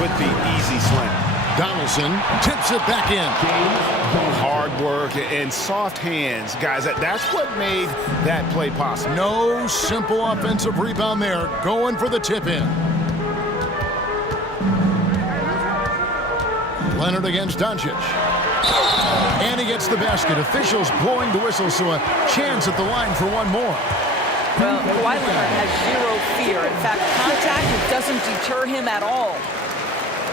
with the easy slam. Donaldson tips it back in. Hard work and soft hands. Guys, that's what made that play possible. No simple offensive rebound there. Going for the tip in. Leonard against Doncic. And he gets the basket. Officials blowing the whistle, so a chance at the line for one more. Well, Kawhi Leonard has zero fear. In fact, contact doesn't deter him at all.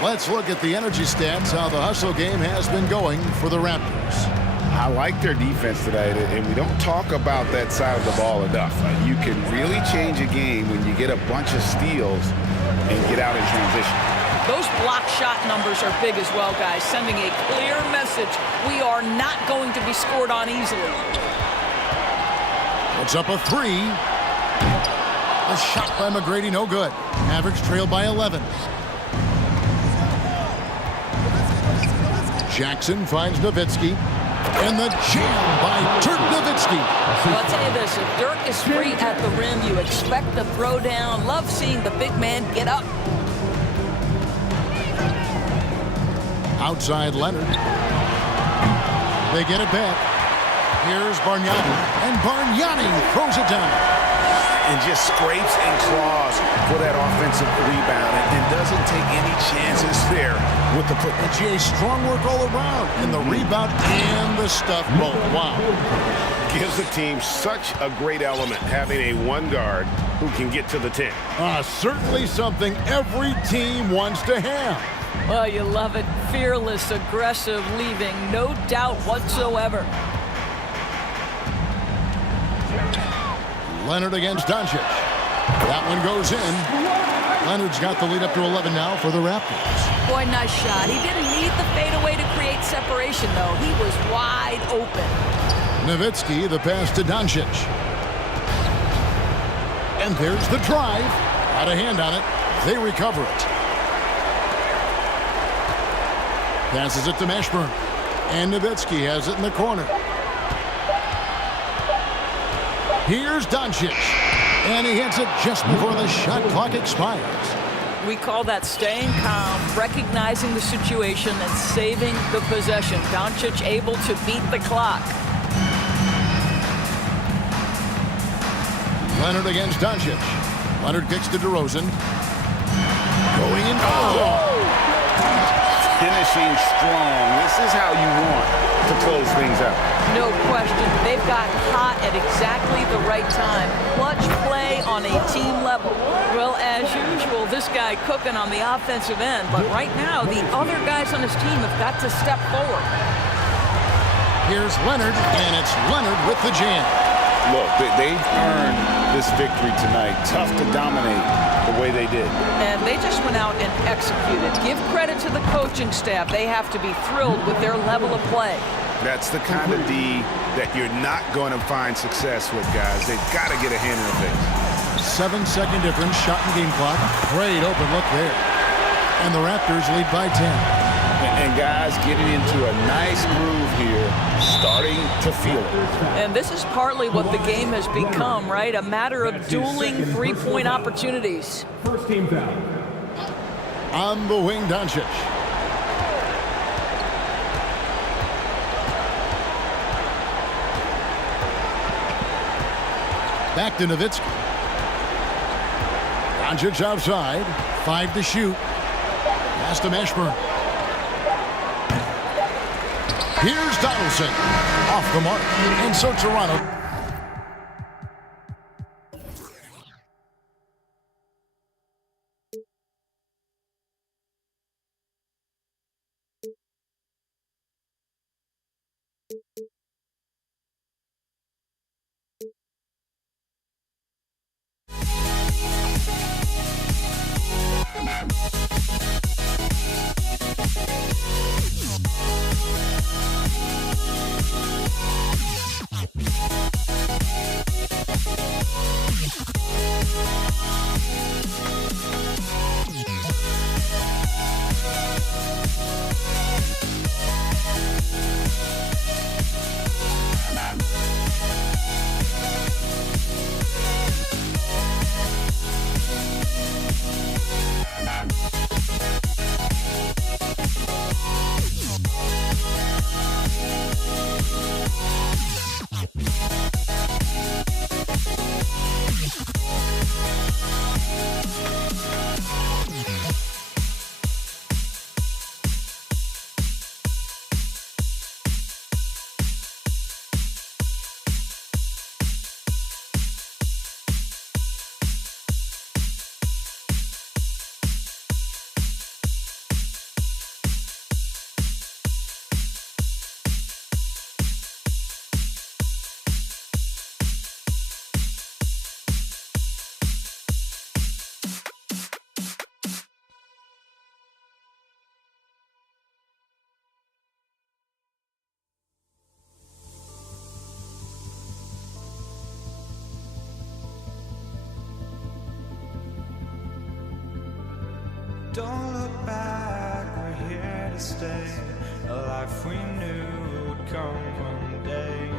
Let's look at the energy stats, how the hustle game has been going for the Raptors. I like their defense today, and we don't talk about that side of the ball enough. You can really change a game when you get a bunch of steals and get out in transition. Those block shot numbers are big as well, guys, sending a clear message. We are not going to be scored on easily. Puts up a three. The shot by McGrady, no good. Mavericks trail by 11. Jackson finds Nowitzki. And the jam by Dirk Nowitzki. Well, I'll tell you this, if Dirk is free at the rim, you expect the throwdown. Love seeing the big man get up. Outside Leonard. They get it back. Here's Bargnani. And Bargnani throws it down. And just scrapes and claws for that offensive rebound and doesn't take any chances there with the foot. And GA, strong work all around. And the rebound and the stuff both. Wow. Gives the team such a great element having a one guard who can get to the 10. Certainly something every team wants to have. Well, you love it. Fearless, aggressive, leaving. No doubt whatsoever. Leonard against Doncic. That one goes in. Leonard's got the lead up to 11 now for the Raptors. Boy, nice shot. He didn't need the fadeaway to create separation, though. He was wide open. Nowitzki, the pass to Doncic. And there's the drive. Got a hand on it. They recover it. Passes it to Mashburn. And Nowitzki has it in the corner. Here's Doncic. And he hits it just before the shot clock expires. We call that staying calm, recognizing the situation, and saving the possession. Doncic able to beat the clock. Leonard against Doncic. Leonard kicks to DeRozan. Going in. Finishing strong. This is how you want to close things out. No question. They've got hot at exactly the right time. Clutch play on a team level. Well, as usual, this guy cooking on the offensive end. But right now, the other guys on his team have got to step forward. Here's Leonard, and it's Leonard with the jam. Look, they've earned this victory tonight. Tough to dominate the way they did. And they just went out and executed. Give credit to the coaching staff. They have to be thrilled with their level of play. That's the kind of D that you're not going to find success with, guys. They've got to get a hand in the face. 7-second difference, shot and game clock. Great open look there. And the Raptors lead by 10. And guys getting into a nice groove here, starting to feel it. And this is partly what the game has become, right? A matter of dueling three-point opportunities. First team foul. On the wing, Doncic. Back to Nowitzki. Doncic outside. 5 to shoot. Pass to Mashburn. Here's Donaldson. Off the mark. And so Toronto Don't look back, we're here to stay. A life we knew would come one day.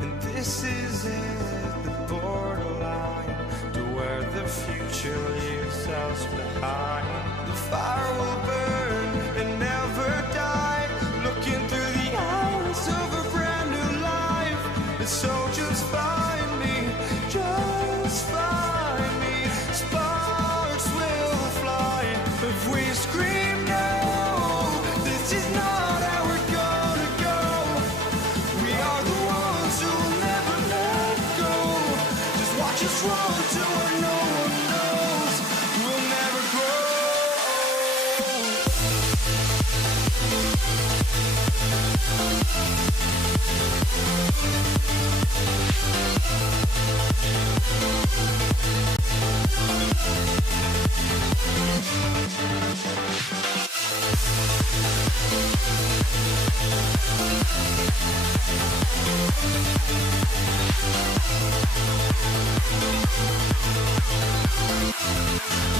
And this is it, the borderline to where the future leaves us behind. The fire will burn and never die. Looking through the eyes of a brand new life. And so just find me, just find me. Sparks will fly if we scream no. This is not how we're gonna go. We are the ones who will never let go. Just watch us run to where no one knows. We'll never grow.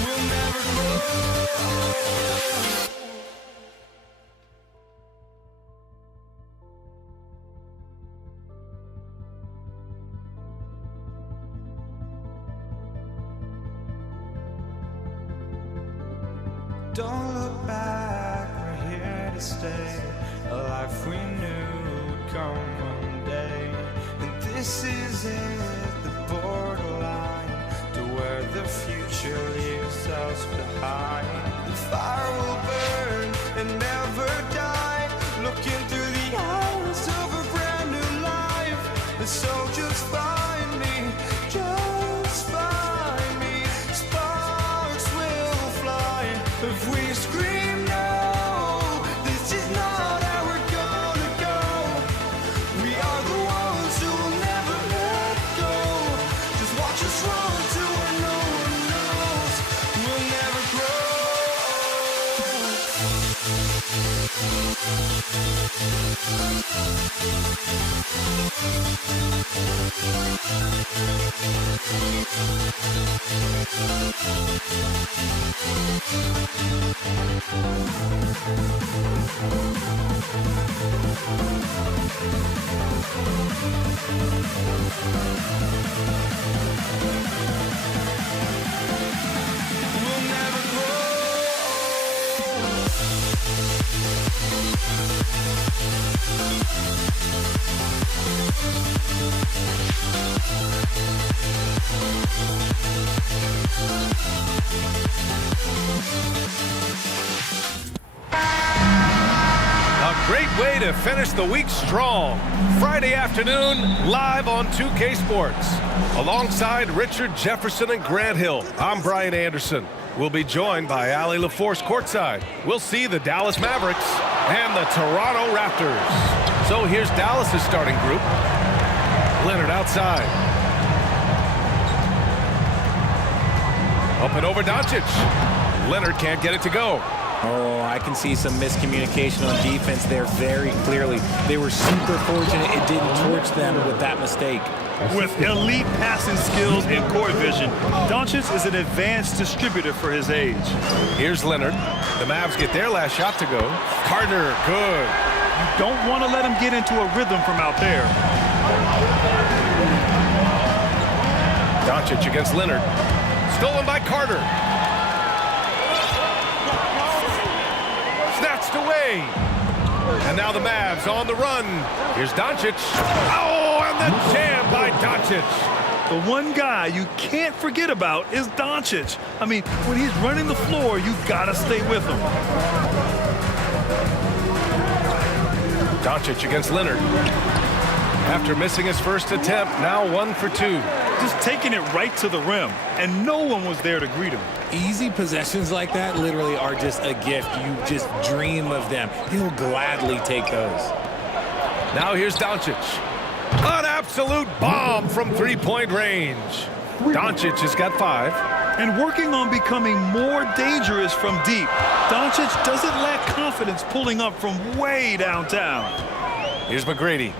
We'll never grow. Don't look back, we're here to stay. A life we knew would come one day. And this is it, the borderline to where the future leaves us behind. The fire will burn and never die. Looking through the eyes of a brand new life. And so just find me, just find me. Sparks will fly if we scream no. This is not how we're gonna go. We are the ones who will never let go. Just watch us run to where no one knows. We'll never grow. We'll never grow. A great way to finish the week strong. Friday afternoon, live on 2K Sports. Alongside Richard Jefferson and Grant Hill, I'm Brian Anderson. We'll be joined by Allie LaForce courtside. We'll see the Dallas Mavericks and the Toronto Raptors. So here's Dallas' starting group. Leonard outside. Up and over Doncic. Leonard can't get it to go. Oh, I can see some miscommunication on defense there very clearly. They were super fortunate it didn't torch them with that mistake. With elite passing skills and court vision, Doncic is an advanced distributor for his age. Here's Leonard. The Mavs get their last shot to go. Carter, good. You don't want to let him get into a rhythm from out there. Doncic against Leonard. Stolen by Carter. Snatched away. And now the Mavs on the run. Here's Doncic. Oh, and the jam by Doncic. The one guy you can't forget about is Doncic. I mean, when he's running the floor, you gotta stay with him. Doncic against Leonard. After missing his first attempt, now 1 for 2. Just taking it right to the rim, and no one was there to greet him. Easy possessions like that literally are just a gift. You just dream of them. He'll gladly take those. Now here's Doncic. An absolute bomb from three-point range. Doncic has got 5. And working on becoming more dangerous from deep. Doncic doesn't lack confidence pulling up from way downtown. Here's McGrady.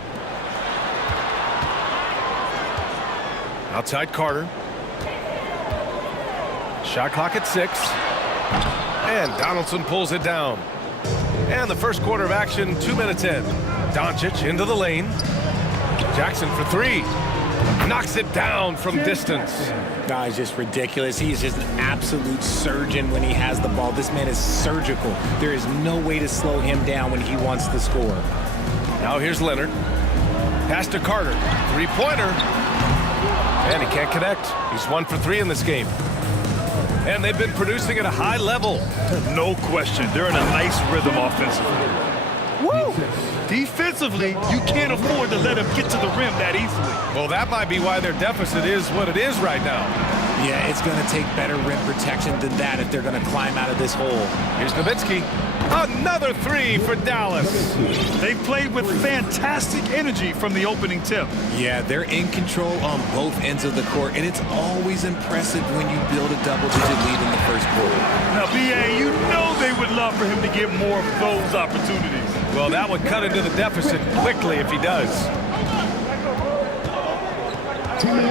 Outside Carter. Shot clock at 6. And Donaldson pulls it down. And the first quarter of action, 2 minutes in. Doncic into the lane. Jackson for 3. Knocks it down from distance. Guy's just ridiculous. He's just an absolute surgeon when he has the ball. This man is surgical. There is no way to slow him down when he wants to score. Now here's Leonard. Pass to Carter. Three-pointer. And he can't connect. He's 1 for 3 in this game. And they've been producing at a high level. No question. They're in a nice rhythm offensively. Woo! Defensively, you can't afford to let him get to the rim that easily. Well, that might be why their deficit is what it is right now. Yeah, it's going to take better rim protection than that if they're going to climb out of this hole. Here's Nowitzki. Another 3 for Dallas. They've played with fantastic energy from the opening tip. Yeah, they're in control on both ends of the court, and it's always impressive when you build a double-digit lead in the first quarter. Now, B.A., you know they would love for him to get more of those opportunities. Well, that would cut into the deficit quickly if he does.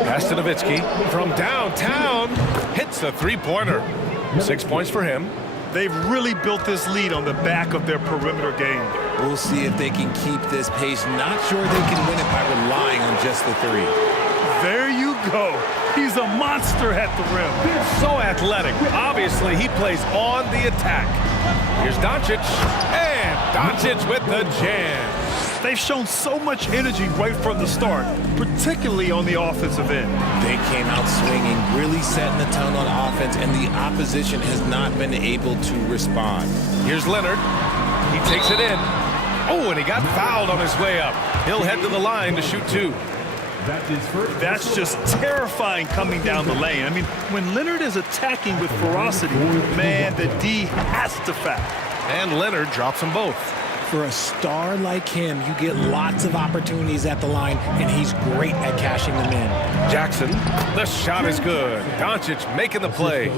Pass to Nowitzki from downtown. Hits the three-pointer. 6 points for him. They've really built this lead on the back of their perimeter game. We'll see if they can keep this pace. Not sure they can win it by relying on just the 3. There you go. He's a monster at the rim. So athletic. Obviously, he plays on the attack. Here's Doncic. And Doncic with the jam. They've shown so much energy right from the start, particularly on the offensive end. They came out swinging, really setting the tone on offense, and the opposition has not been able to respond. Here's Leonard. He takes it in. Oh, and he got fouled on his way up. He'll head to the line to shoot 2. That's just terrifying coming down the lane. I mean, when Leonard is attacking with ferocity, man, the D has to foul. And Leonard drops them both. For a star like him, you get lots of opportunities at the line, and he's great at cashing them in. Jackson, the shot is good. Doncic making the play.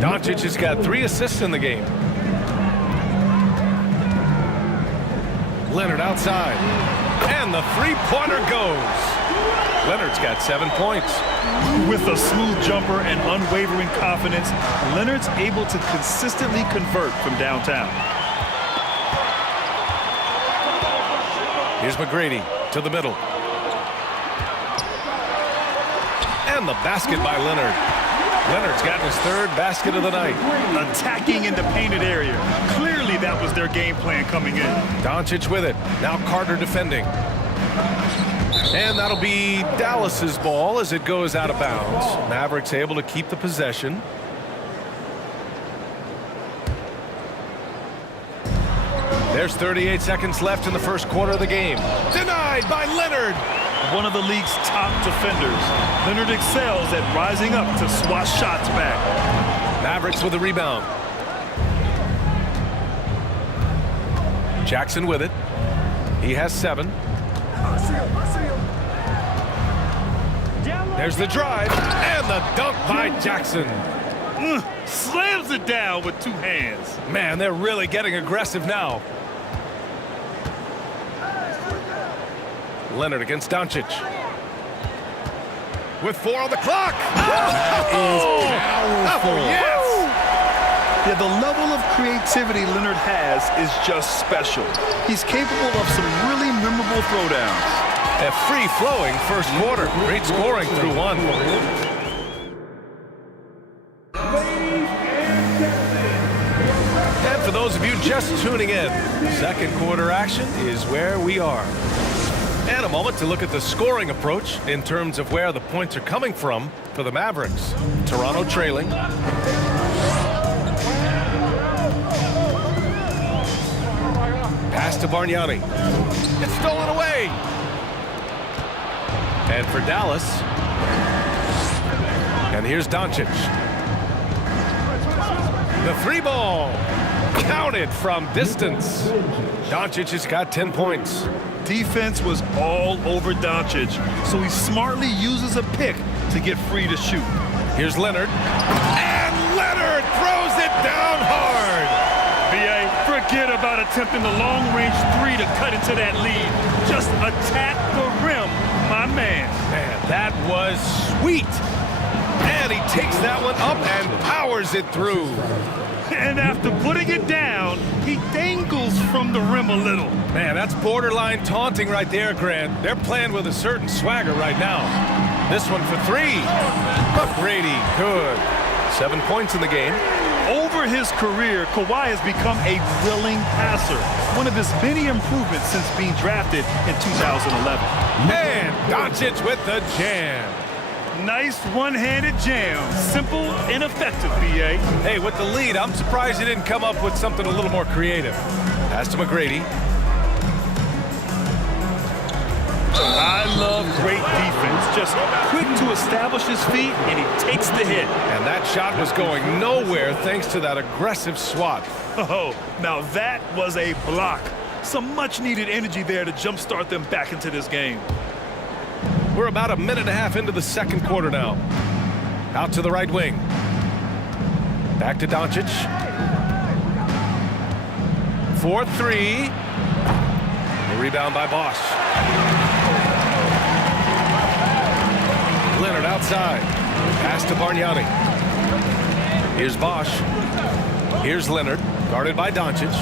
Doncic has got 3 assists in the game. Leonard outside. And the three-pointer goes. Leonard's got 7 points. With a smooth jumper and unwavering confidence, Leonard's able to consistently convert from downtown. Here's McGrady to the middle. And the basket by Leonard. Leonard's gotten his 3rd basket of the night. Attacking in the painted area. Clearly that was their game plan coming in. Doncic with it. Now Carter defending. And that'll be Dallas's ball as it goes out of bounds. Mavericks able to keep the possession. There's 38 seconds left in the first quarter of the game. Denied by Leonard. One of the league's top defenders. Leonard excels at rising up to swat shots back. Mavericks with the rebound. Jackson with it. He has 7. There's the drive and the dunk by Jackson. Slams it down with 2 hands. Man, they're really getting aggressive now. Leonard against Doncic. With 4 on the clock. That is powerful. Yes. Yeah, the level of creativity Leonard has is just special. He's capable of some really memorable throwdowns. A free-flowing first quarter. Great scoring through 1. And for those of you just tuning in, second quarter action is where we are. And a moment to look at the scoring approach in terms of where the points are coming from for the Mavericks. Toronto trailing. Pass to Bargnani. It's stolen away. And for Dallas. And here's Doncic. The 3 ball. Counted from distance. Doncic has got 10 points. Defense was all over Doncic, so he smartly uses a pick to get free to shoot. Here's Leonard. And Leonard throws it down hard. B.A., forget about attempting the long-range 3 to cut into that lead. Just attack the rim, my man. Man, that was sweet. And he takes that one up and powers it through. And after putting it down, he dangles from the rim a little. Man, that's borderline taunting right there, Grant. They're playing with a certain swagger right now. This one for 3. McGrady, good. 7 points in the game. Over his career, Kawhi has become a willing passer. One of his many improvements since being drafted in 2011. And Doncic with the jam. Nice one-handed jam. Simple and effective, B.A. Hey, with the lead, I'm surprised he didn't come up with something a little more creative. Pass to McGrady. I love great defense. Just quick to establish his feet, and he takes the hit. And that shot was going nowhere thanks to that aggressive swat. Oh, now that was a block. Some much-needed energy there to jumpstart them back into this game. We're about a minute and a half into the second quarter now. Out to the right wing. Back to Doncic. 4-3. The rebound by Bosch. Leonard outside. Pass to Bargnani. Here's Bosch. Here's Leonard, guarded by Doncic.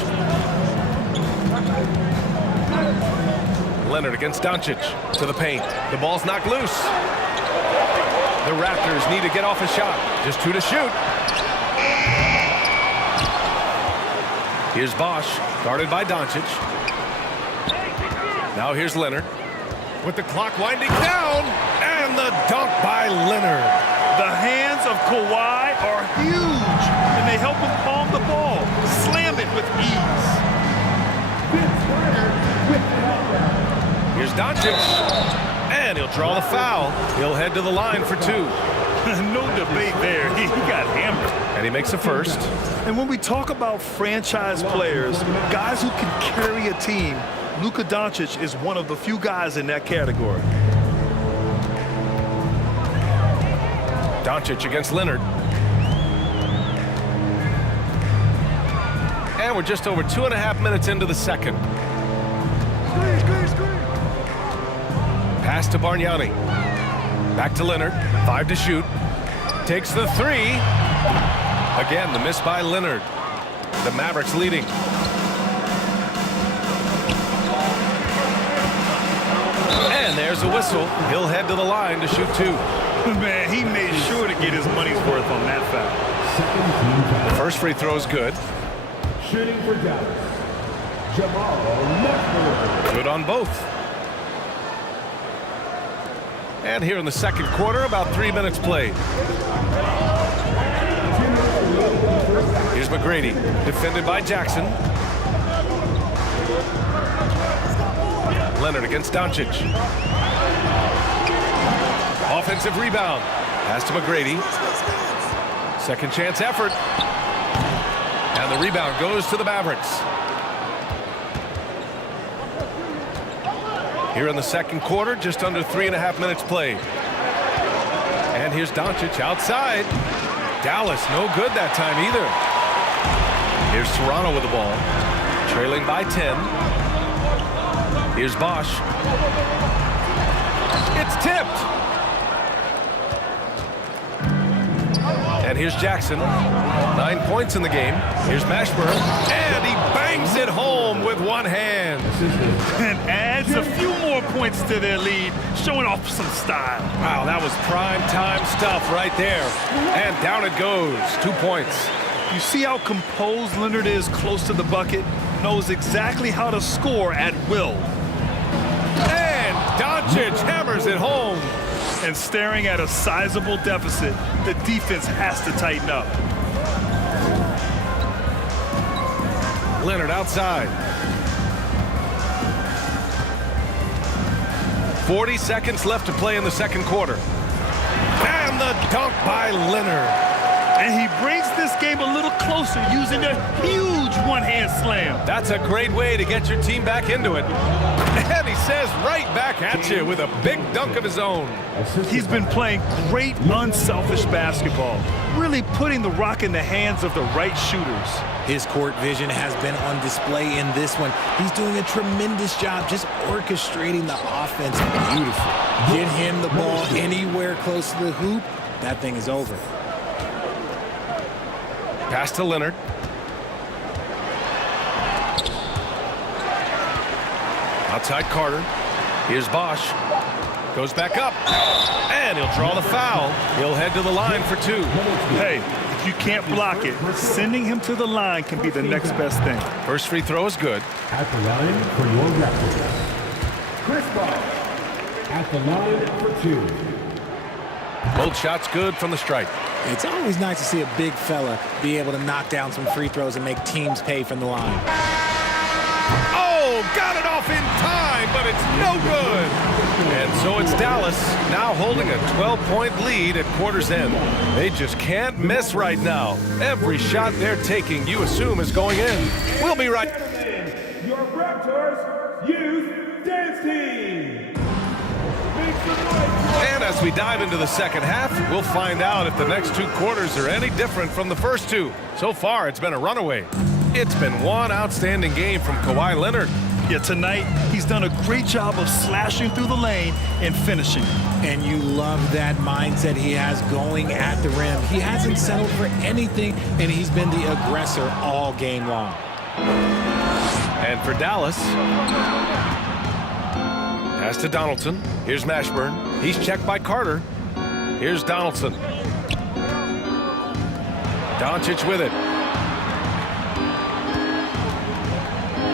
Leonard against Doncic to the paint. The ball's knocked loose. The Raptors need to get off a shot. Just 2 to shoot. Here's Bosch, guarded by Doncic. Now here's Leonard. With the clock winding down, and the dunk by Leonard. The hands of Kawhi are huge, and they help him palm the ball. Slam it with ease. Here's Doncic, and he'll draw the foul. He'll head to the line for 2. No debate there. He got hammered. And he makes a first. And when we talk about franchise players, guys who can carry a team, Luka Doncic is one of the few guys in that category. Doncic against Leonard. And we're just over 2.5 minutes into the second. Pass to Bargnani. Back to Leonard. 5 to shoot. Takes the 3. Again, the miss by Leonard. The Mavericks leading. And there's a whistle. He'll head to the line to shoot 2. Man, he made sure to get his money's worth on that foul. The first free throw is good. Shooting for Dallas, Jamal Murray. Good on both. And here in the second quarter, about 3 minutes played. Here's McGrady, defended by Jackson. Leonard against Doncic. Offensive rebound. Pass to McGrady. Second chance effort. And the rebound goes to the Mavericks. Here in the second quarter, just under 3.5 minutes played. And here's Doncic outside. Dallas, no good that time either. Here's Toronto with the ball, trailing by 10. Here's Bosch. It's tipped. And here's Jackson. 9 points in the game. Here's Mashburn. And he bangs it home with one hand. And adds a few more points to their lead, showing off some style. Wow, that was prime time stuff right there. And down it goes. 2 points. You see how composed Leonard is close to the bucket? Knows exactly how to score at will. And Doncic hammers it home. And staring at a sizable deficit, the defense has to tighten up. Leonard outside. 40 seconds left to play in the second quarter. And the dunk by Leonard. And he brings this game a little closer using a huge one-hand slam. That's a great way to get your team back into it. And he says right back at you with a big dunk of his own. He's been playing great, unselfish basketball, really putting the rock in the hands of the right shooters. His court vision has been on display in this one. He's doing a tremendous job just orchestrating the offense beautifully. Get him the ball anywhere close to the hoop, that thing is over. Pass to Leonard. Outside Carter. Here's Bosch. Goes back up. And he'll draw the foul. He'll head to the line for 2. Hey, if you can't block it, sending him to the line can be the next best thing. First free throw is good. At the line for your Raptors, Chris Bosh. At the line for 2. Both shots good from the stripe. It's always nice to see a big fella be able to knock down some free throws and make teams pay from the line. Oh, got it off in time, but it's no good. And so it's Dallas now holding a 12-point lead at quarter's end. They just can't miss right now. Every shot they're taking, you assume, is going in. We'll be right. Your Raptors Youth Dance Team. Make some noise. And as we dive into the second half, we'll find out if the next 2 quarters are any different from the first 2. So far, it's been a runaway. It's been one outstanding game from Kawhi Leonard. Yet tonight, he's done a great job of slashing through the lane and finishing. And you love that mindset he has going at the rim. He hasn't settled for anything, and he's been the aggressor all game long. And for Dallas, pass to Donaldson. Here's Mashburn. He's checked by Carter. Here's Donaldson. Doncic with it.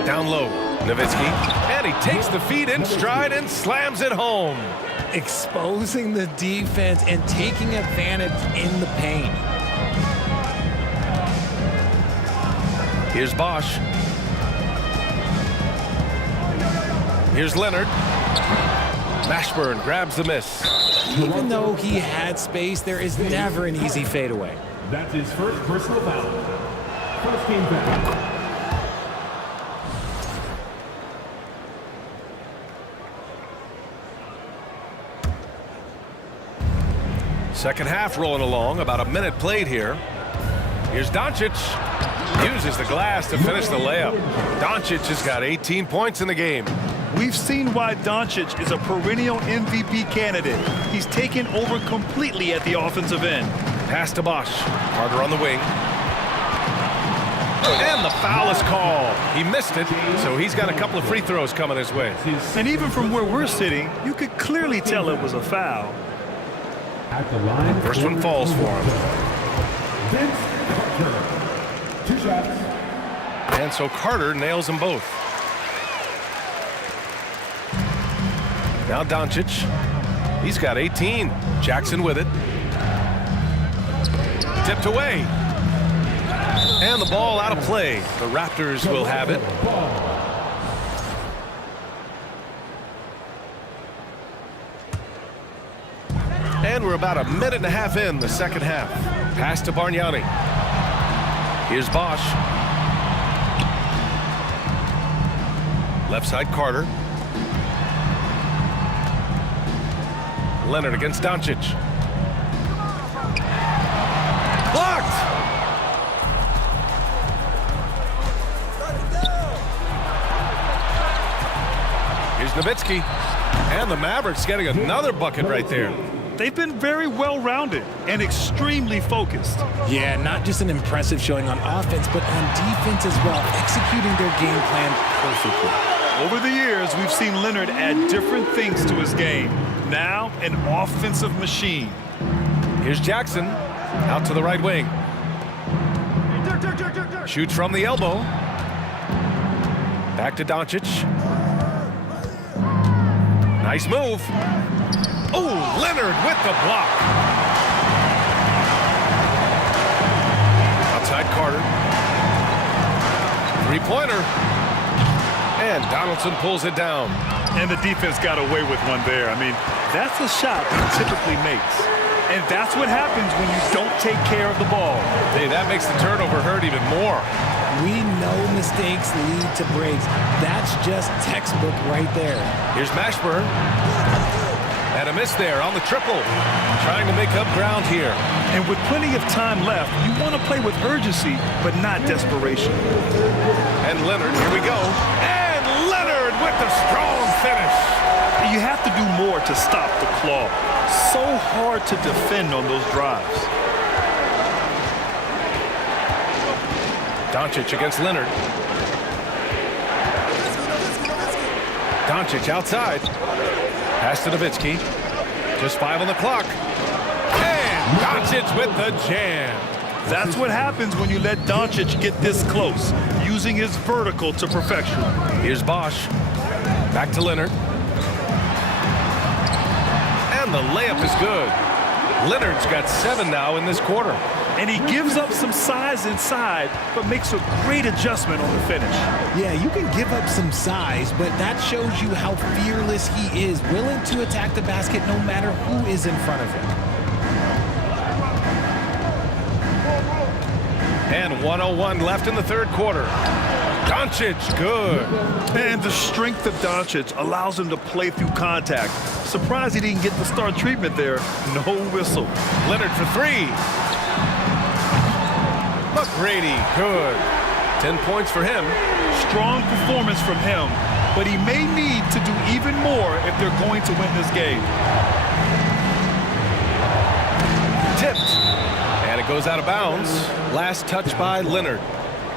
Down low. Nowitzki. And he takes the feed in stride and slams it home. Exposing the defense and taking advantage in the paint. Here's Bosch. Here's Leonard. Mashburn grabs the miss. Even though he had space, there is never an easy fadeaway. That's his first personal foul. First team foul. Second half rolling along, about a minute played here. Here's Doncic. Uses the glass to finish the layup. Doncic has got 18 points in the game. We've seen why Doncic is a perennial MVP candidate. He's taken over completely at the offensive end. Pass to Bosch. Carter on the wing. And the foul is called. He missed it, so he's got a couple of free throws coming his way. And even from where we're sitting, you could clearly tell it was a foul. At the line. First one falls for him. Vince Carter. 2 shots. And so Carter nails them both. Now Doncic. He's got 18. Jackson with it. Tipped away. And the ball out of play. The Raptors will have it. And we're about a minute and a half in the second half. Pass to Bargnani. Here's Bosch. Left side Carter. Leonard against Doncic. Blocked! Here's Nowitzki. And the Mavericks getting another bucket right there. They've been very well-rounded and extremely focused. Yeah, not just an impressive showing on offense, but on defense as well, executing their game plan perfectly. Over the years, we've seen Leonard add different things to his game. Now, an offensive machine. Here's Jackson, out to the right wing. Shoots from the elbow. Back to Doncic. Nice move. Oh, Leonard with the block. Outside Carter. Three-pointer. And Donaldson pulls it down. And the defense got away with one there. I mean, that's a shot he typically makes. And that's what happens when you don't take care of the ball. Hey, that makes the turnover hurt even more. We know mistakes lead to breaks. That's just textbook right there. Here's Mashburn. And a miss there on the triple. Trying to make up ground here. And with plenty of time left, you want to play with urgency, but not desperation. And Leonard, here we go. And Leonard with the strong finish. You have to do more to stop the claw. So hard to defend on those drives. Doncic against Leonard. Doncic outside. Pass to Nowitzki. Just 5 on the clock. And Doncic with the jam. That's what happens when you let Doncic get this close, using his vertical to perfection. Here's Bosch. Back to Leonard. And the layup is good. Leonard's got 7 now in this quarter. And he gives up some size inside, but makes a great adjustment on the finish. Yeah, you can give up some size, but that shows you how fearless he is, willing to attack the basket no matter who is in front of him. And 1:01 left in the third quarter. Doncic, good. And the strength of Doncic allows him to play through contact. Surprised he didn't get the star treatment there. No whistle. Leonard for 3. McGrady, good. 10 points for him. Strong performance from him, but he may need to do even more if they're going to win this game. Tipped. And it goes out of bounds. Last touch by Leonard.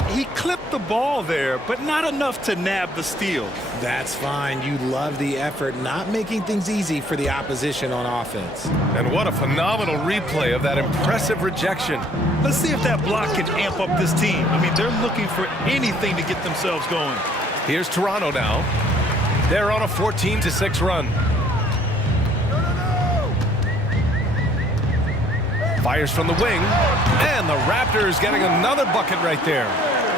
He clipped the ball there, but not enough to nab the steal. That's fine. You love the effort, not making things easy for the opposition on offense. And what a phenomenal replay of that impressive rejection. Let's see if that block can amp up this team. I mean, they're looking for anything to get themselves going. Here's Toronto now. They're on a 14-6 run. Fires from the wing. And the Raptors getting another bucket right there.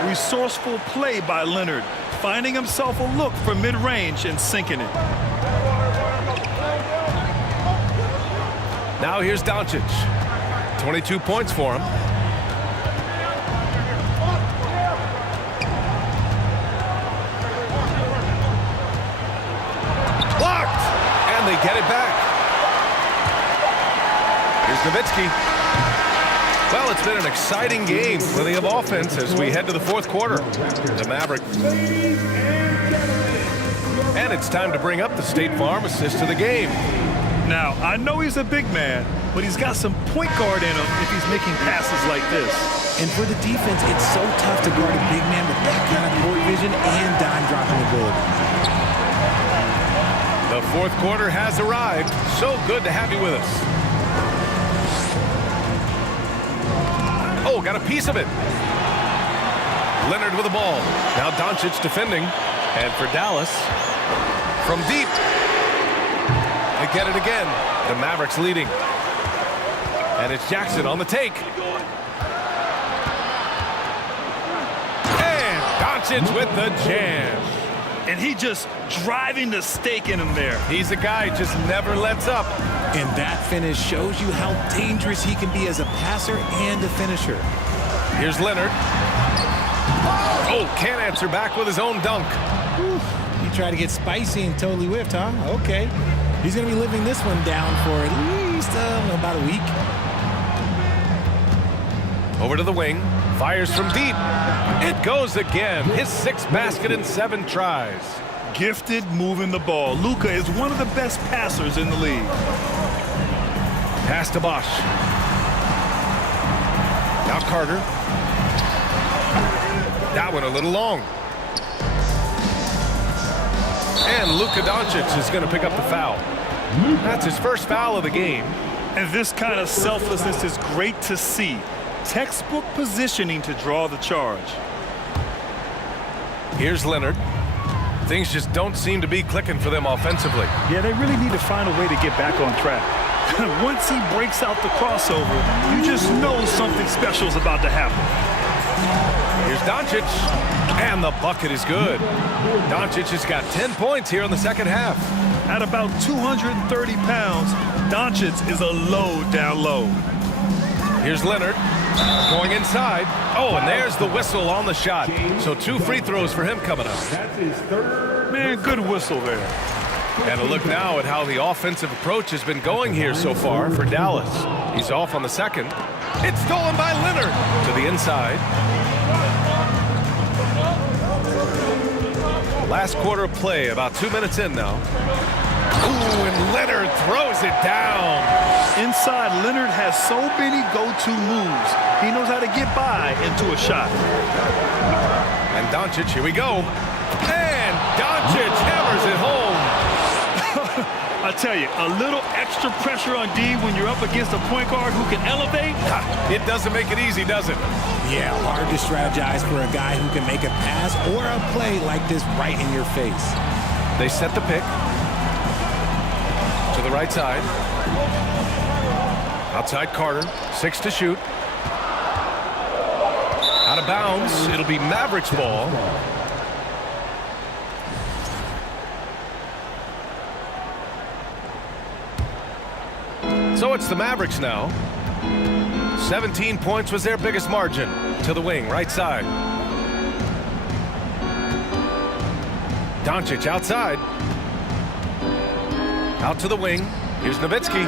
Resourceful play by Leonard, finding himself a look from mid-range and sinking it. Now here's Doncic. 22 points for him. Blocked! And they get it back. Here's Nowitzki. Well, it's been an exciting game. Plenty of offense as we head to the fourth quarter. The Mavericks. And it's time to bring up the State Farm assist to the game. Now, I know he's a big man, but he's got some point guard in him if he's making passes like this. And for the defense, it's so tough to guard a big man with that kind of court vision and dime dropping ability. The fourth quarter has arrived. So good to have you with us. Oh, got a piece of it. Leonard with the ball. Now Doncic defending. And for Dallas, from deep. They get it again. The Mavericks leading. And it's Jackson on the take. And Doncic with the jam. And he just driving the stake in him there. He's a guy who just never lets up. And that finish shows you how dangerous he can be as a passer and a finisher. Here's Leonard. Oh, can't answer back with his own dunk. Whew. You try to get spicy and totally whiffed, huh? Okay. He's going to be living this one down for at least about a week. Over to the wing. Fires from deep. It goes again. His 6th basket in 7 tries. Gifted moving the ball. Luka is one of the best passers in the league. Pass to Bosch. Now Carter. That one a little long. And Luka Doncic is going to pick up the foul. That's his first foul of the game. And this kind of selflessness is great to see. Textbook positioning to draw the charge. Here's Leonard. Things just don't seem to be clicking for them offensively. Yeah, they really need to find a way to get back on track. Once he breaks out the crossover, you just know something special is about to happen. Here's Doncic, and the bucket is good. Doncic has got 10 points here in the second half. At about 230 pounds, Doncic is a load down low. Here's Leonard going inside. Oh, and there's the whistle on the shot. So 2 free throws for him coming up. That's his 3rd. Man, good whistle there. And a look now at how the offensive approach has been going here so far for Dallas. He's off on the second. It's stolen by Leonard to the inside. Last quarter of play, about 2 minutes in now. Ooh, and Leonard throws it down. Inside, Leonard has so many go-to moves. He knows how to get by into a shot. And Doncic, here we go. And Doncic hammers it home. I tell you, a little extra pressure on D when you're up against a point guard who can elevate. It doesn't make it easy, does it? Yeah, hard to strategize for a guy who can make a pass or a play like this right in your face. They set the pick to the right side. Outside Carter, 6 to shoot. Out of bounds, it'll be Mavericks ball. So it's the Mavericks now. 17 points was their biggest margin. To the wing, right side. Doncic outside. Out to the wing. Here's Nowitzki.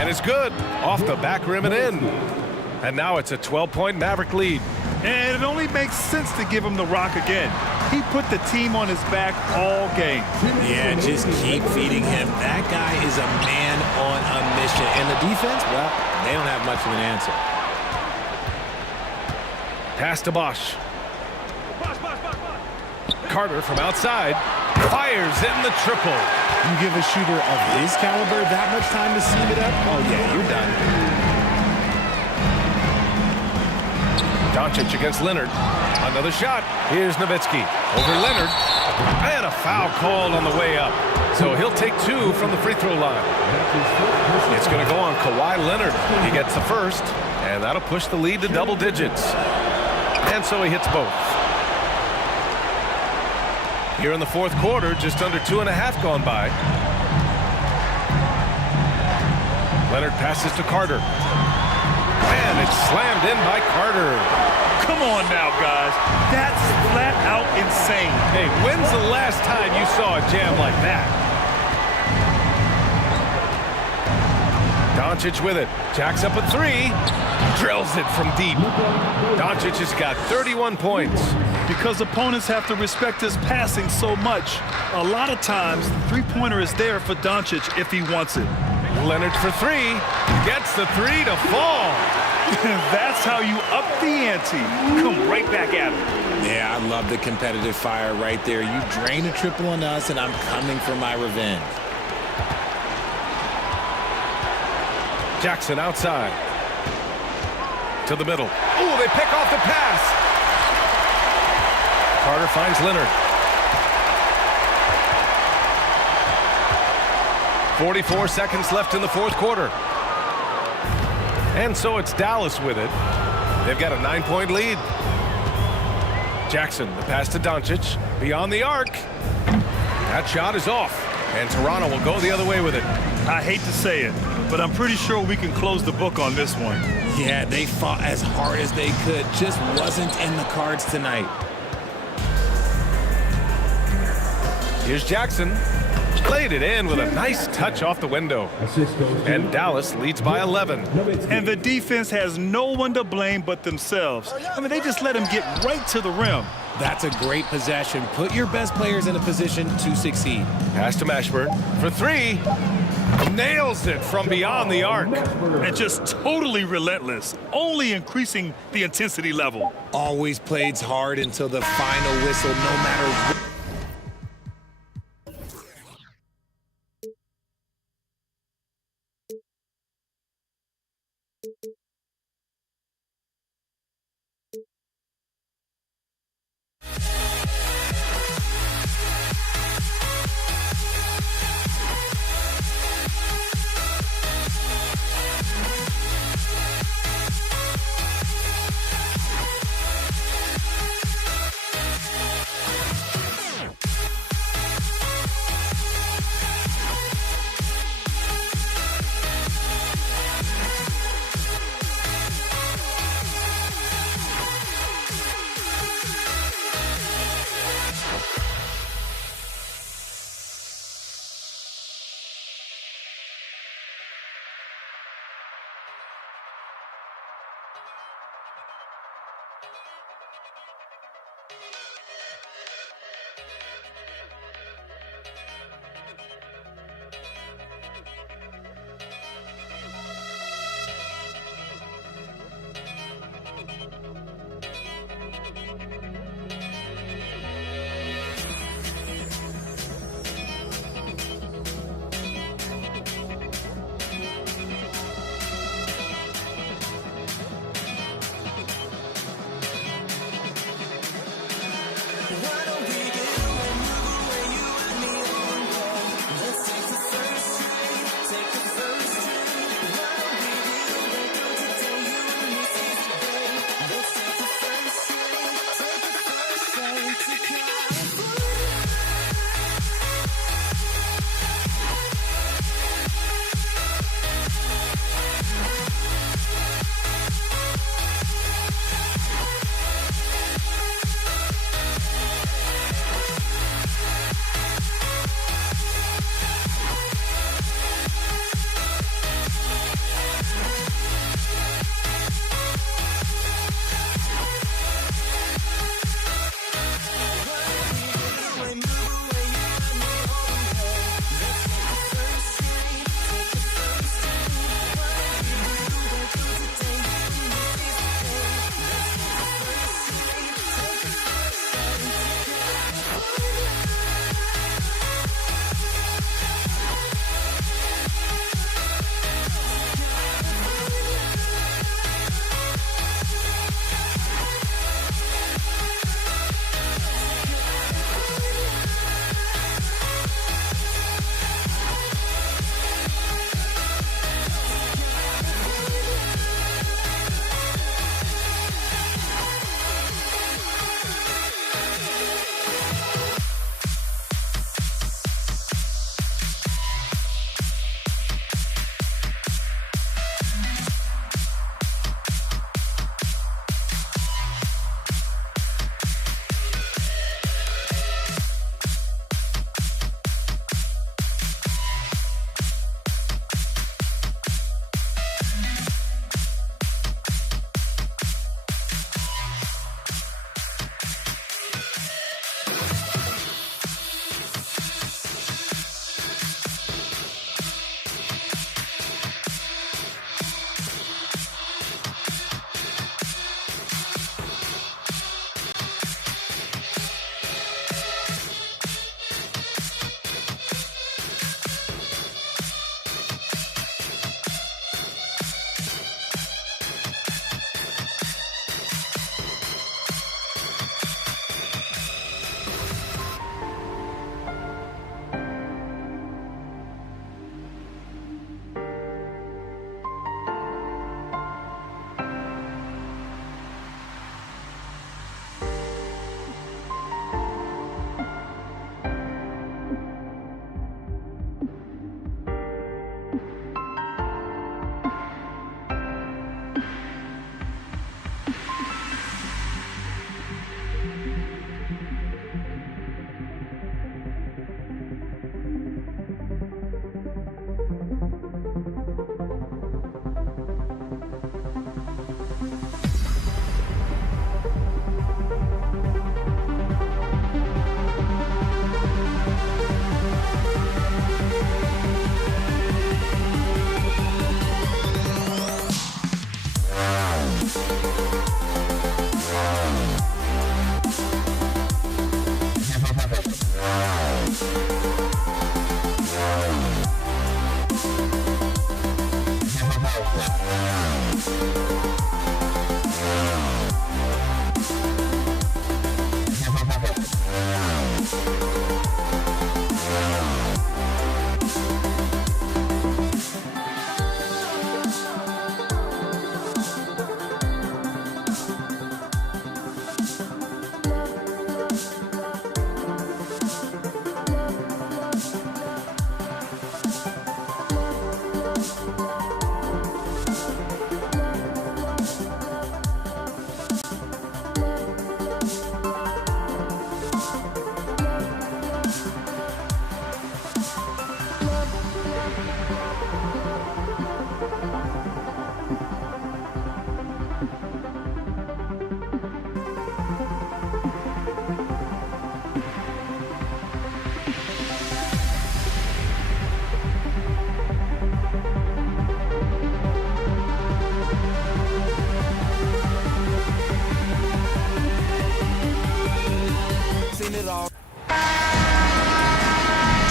And it's good. Off the back rim and in. And now it's a 12-point Maverick lead. And it only makes sense to give him the rock again. He put the team on his back all game. Yeah, just keep feeding him. That guy is a man on a mission. And the defense, well, they don't have much of an answer. Pass to Bosch. Carter from outside fires in the triple. You give a shooter of his caliber that much time to seam it up? Oh, yeah, you're done. Doncic against Leonard. Another shot. Here's Nowitzki. Over Leonard. And a foul called on the way up. So he'll take 2 from the free throw line. It's going to go on Kawhi Leonard. He gets the first, and that'll push the lead to double digits. And so he hits both. Here in the fourth quarter, just under 2.5 gone by. Leonard passes to Carter. And it's slammed in by Carter. Come on now, guys. That's flat out insane. Hey, when's the last time you saw a jam like that? Doncic with it. Jacks up a 3. Drills it from deep. Doncic has got 31 points. Because opponents have to respect his passing so much, a lot of times the three-pointer is there for Doncic if he wants it. Leonard for 3. Gets the 3 to fall. That's how you up the ante. Come right back at him. Yeah, I love the competitive fire right there. You drain a triple on us, and I'm coming for my revenge. Jackson outside. To the middle. Oh, they pick off the pass. Carter finds Leonard. 44 seconds left in the fourth quarter. And so it's Dallas with it. They've got a 9-point lead. Jackson, the pass to Doncic. Beyond the arc. That shot is off. And Toronto will go the other way with it. I hate to say it, but I'm pretty sure we can close the book on this one. Yeah, they fought as hard as they could. Just wasn't in the cards tonight. Here's Jackson. Played it in with a nice touch off the window. And Dallas leads by 11. And the defense has no one to blame but themselves. I mean, they just let him get right to the rim. That's a great possession. Put your best players in a position to succeed. Pass to Mashburn for three. Nails it from beyond the arc. And just totally relentless, only increasing the intensity level. Always plays hard until the final whistle, no matter what.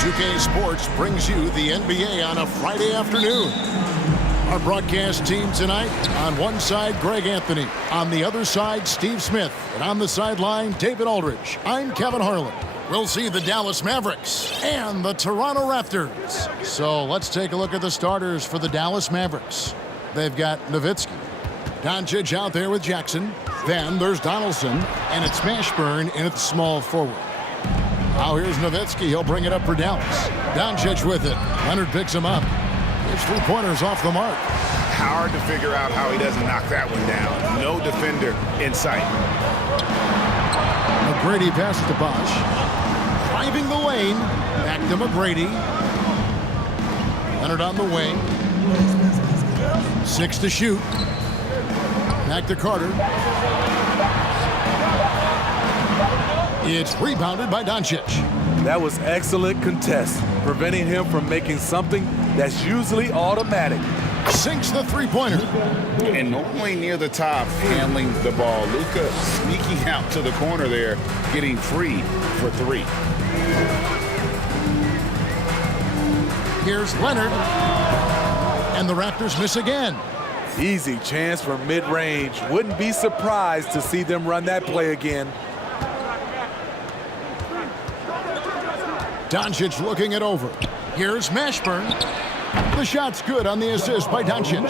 2K Sports brings you the NBA on a Friday afternoon. Our broadcast team tonight, on one side, Greg Anthony. On the other side, Steve Smith. And on the sideline, David Aldridge. I'm Kevin Harlan. We'll see the Dallas Mavericks and the Toronto Raptors. So let's take a look at the starters for the Dallas Mavericks. They've got Nowitzki. Doncic out there with Jackson. Then there's Donaldson, and it's Mashburn in at the small forward. Now here's Nowitzki. He'll bring it up for Dallas. Doncic with it. Leonard picks him up. His three-pointers off the mark. Hard to figure out how he doesn't knock that one down. No defender in sight. McGrady passes to Bosh. Driving the lane. Back to McGrady. Leonard on the wing. 6 to shoot. Back to Carter. It's rebounded by Doncic. That was excellent contest, preventing him from making something that's usually automatic. Sinks the three-pointer. And normally near the top, handling the ball. Luka sneaking out to the corner there, getting free for three. Here's Leonard. And the Raptors miss again. Easy chance for mid-range. Wouldn't be surprised to see them run that play again. Doncic looking it over. Here's Mashburn. The shot's good on the assist by Doncic.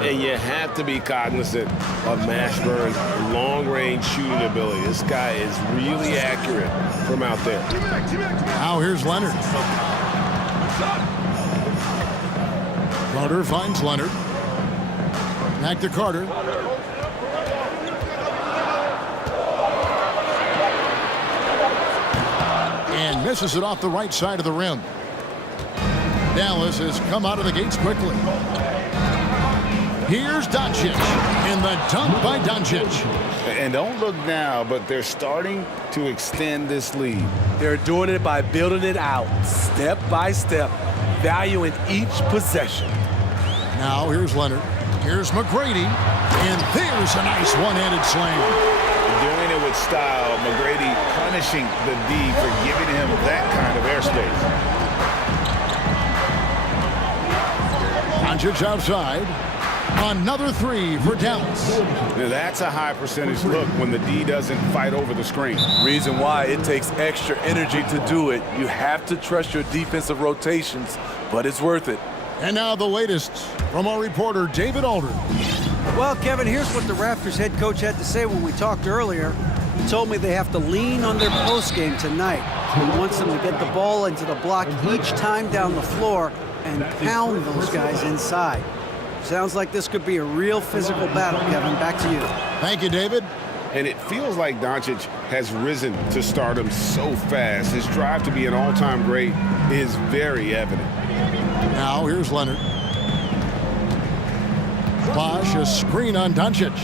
And you have to be cognizant of Mashburn's long-range shooting ability. This guy is really accurate from out there. Now here's Leonard. Carter finds Leonard. Back to Carter. And misses it off the right side of the rim. Dallas has come out of the gates quickly. Here's Doncic. And the dunk by Doncic. And don't look now, but they're starting to extend this lead. They're doing it by building it out, step by step, valuing each possession. Now here's Leonard. Here's McGrady. And there's a nice one-handed slam. Doing it with style. McGrady punishing the D for giving him that kind of airspace. Doncic outside. Another three for Dallas. Now that's a high percentage look when the D doesn't fight over the screen. Reason why it takes extra energy to do it. You have to trust your defensive rotations, but it's worth it. And now the latest from our reporter, David Aldridge. Well, Kevin, here's what the Raptors head coach had to say when we talked earlier. He told me they have to lean on their post game tonight. He wants them to get the ball into the block each time down the floor and pound those guys inside. Sounds like this could be a real physical battle, Kevin. Back to you. Thank you, David. And it feels like Doncic has risen to stardom so fast. His drive to be an all-time great is very evident. Now here's Leonard. Bosh, a screen on Doncic.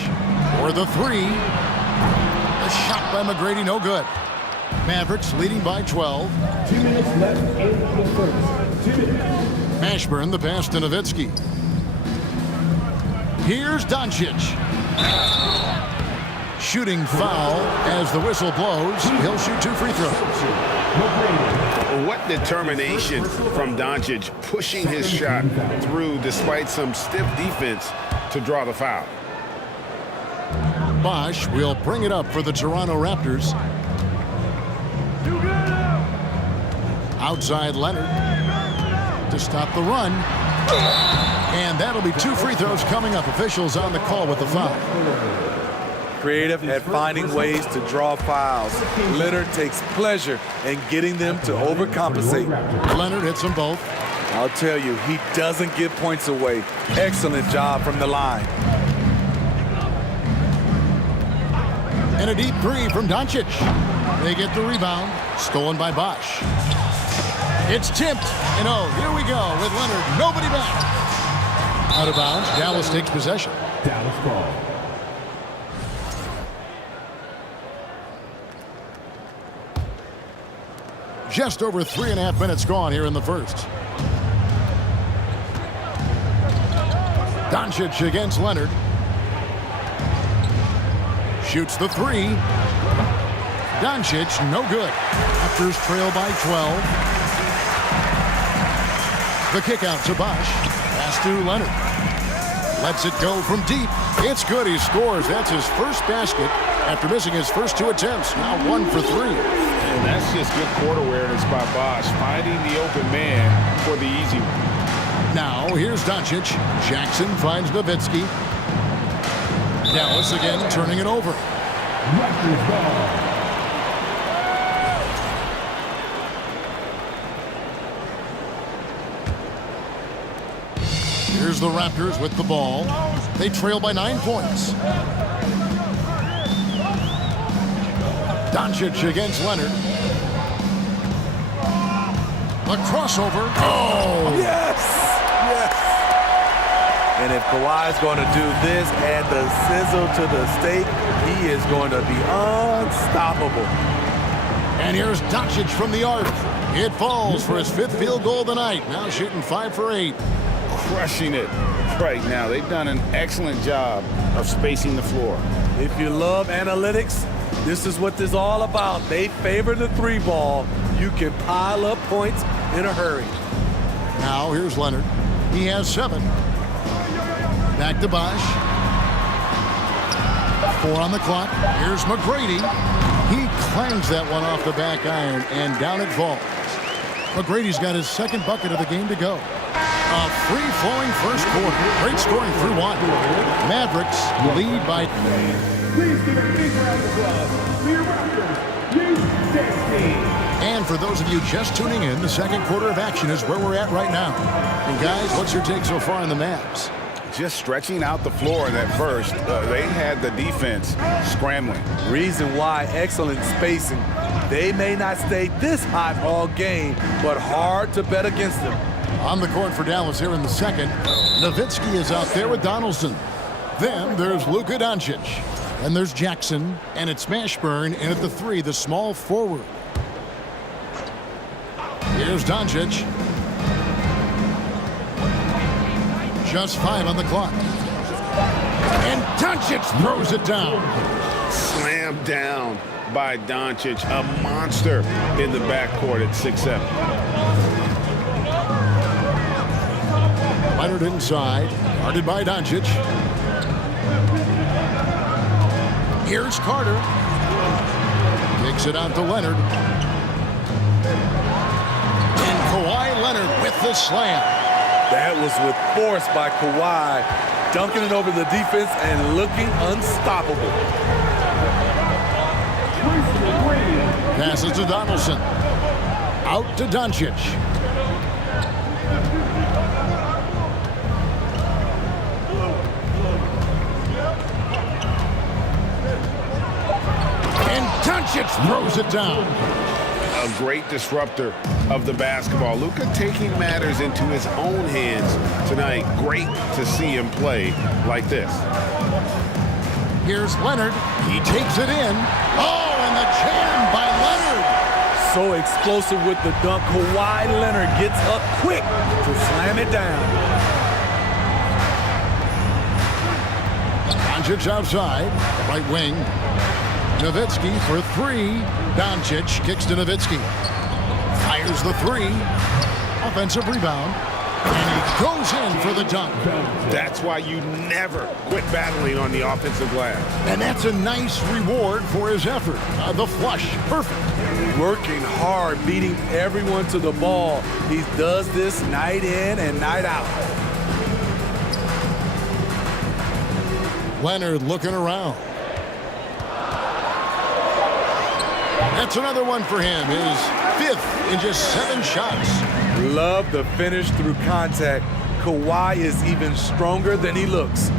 For the three. The shot by McGrady, no good. Mavericks leading by 12. 2 minutes left in the first. 2 minutes. Mashburn, the pass to Nowitzki. Here's Doncic. Shooting foul as the whistle blows. He'll shoot 2 free throws. What determination from Doncic, pushing his shot through despite some stiff defense to draw the foul. Bosh will bring it up for the Toronto Raptors. Outside Leonard to stop the run. And that'll be 2 free throws coming up. Officials on the call with the foul. Creative at finding ways to draw fouls. Leonard takes pleasure in getting them to overcompensate. Leonard hits them both. I'll tell you, he doesn't give points away. Excellent job from the line. And a deep three from Doncic. They get the rebound. Stolen by Bosh. It's tipped. And oh, here we go with Leonard. Nobody back. Out of bounds. Dallas takes possession. Dallas ball. Just over 3.5 minutes gone here in the first. Doncic against Leonard. Shoots the three. Doncic, no good. Raptors trail by 12. The kick out to Bosch. Pass to Leonard. Lets it go from deep. It's good. He scores. That's his first basket after missing his first 2 attempts. Now 1 for 3. And that's just good court awareness by Bosch, finding the open man for the easy one. Now here's Doncic. Jackson finds Nowitzki. Dallas again turning it over. Rutgers ball. Here's the Raptors with the ball. They trail by 9 points. Doncic against Leonard. A crossover. Oh! Yes! Yes! And if Kawhi's going to do this, add the sizzle to the steak, he is going to be unstoppable. And here's Doncic from the arc. It falls for his 5th field goal of the night. Now shooting 5 for 8. Crushing it right now. They've done an excellent job of spacing the floor. If you love analytics, this is what this is all about. They favor the 3 ball. You can pile up points in a hurry. Now here's Leonard. He has 7. Back to Bosch. 4 on the clock. Here's McGrady. He clangs that one off the back iron, and down it falls. McGrady's got his 2nd bucket of the game to go. A free-flowing first quarter. Great scoring through 1. Mavericks lead by... Please give a big round of applause for your Raptors, U16. And for those of you just tuning in, the 2nd quarter of action is where we're at right now. And guys, what's your take so far on the Mavs? Just stretching out the floor in that first. They had the defense scrambling. Reason why, excellent spacing. They may not stay this hot all game, but hard to bet against them. On the court for Dallas here in the 2nd. Nowitzki is out there with Donaldson. Then there's Luka Doncic. And there's Jackson. And it's Mashburn in at the 3, the small forward. Here's Doncic. Just 5 on the clock. And Doncic throws it down. Slammed down by Doncic. A monster in the backcourt at 6'7". Leonard inside, guarded by Doncic. Here's Carter. Kicks it out to Leonard. And Kawhi Leonard with the slam. That was with force by Kawhi, dunking it over the defense and looking unstoppable. Passes to Donaldson. Out to Doncic. And Doncic throws it down. A great disruptor of the basketball. Luka taking matters into his own hands tonight. Great to see him play like this. Here's Leonard. He takes it in. Oh, and the jam by Leonard. So explosive with the dunk. Kawhi Leonard gets up quick to slam it down. Doncic outside, right wing. Nowitzki for 3. Doncic kicks to Nowitzki. Fires the 3. Offensive rebound. And he goes in for the dunk. That's why you never quit battling on the offensive glass. And that's a nice reward for his effort. The flush, perfect. Working hard, beating everyone to the ball. He does this night in and night out. Leonard looking around. That's another one for him. His 5th in just 7 shots. Love the finish through contact. Kawhi is even stronger than he looks.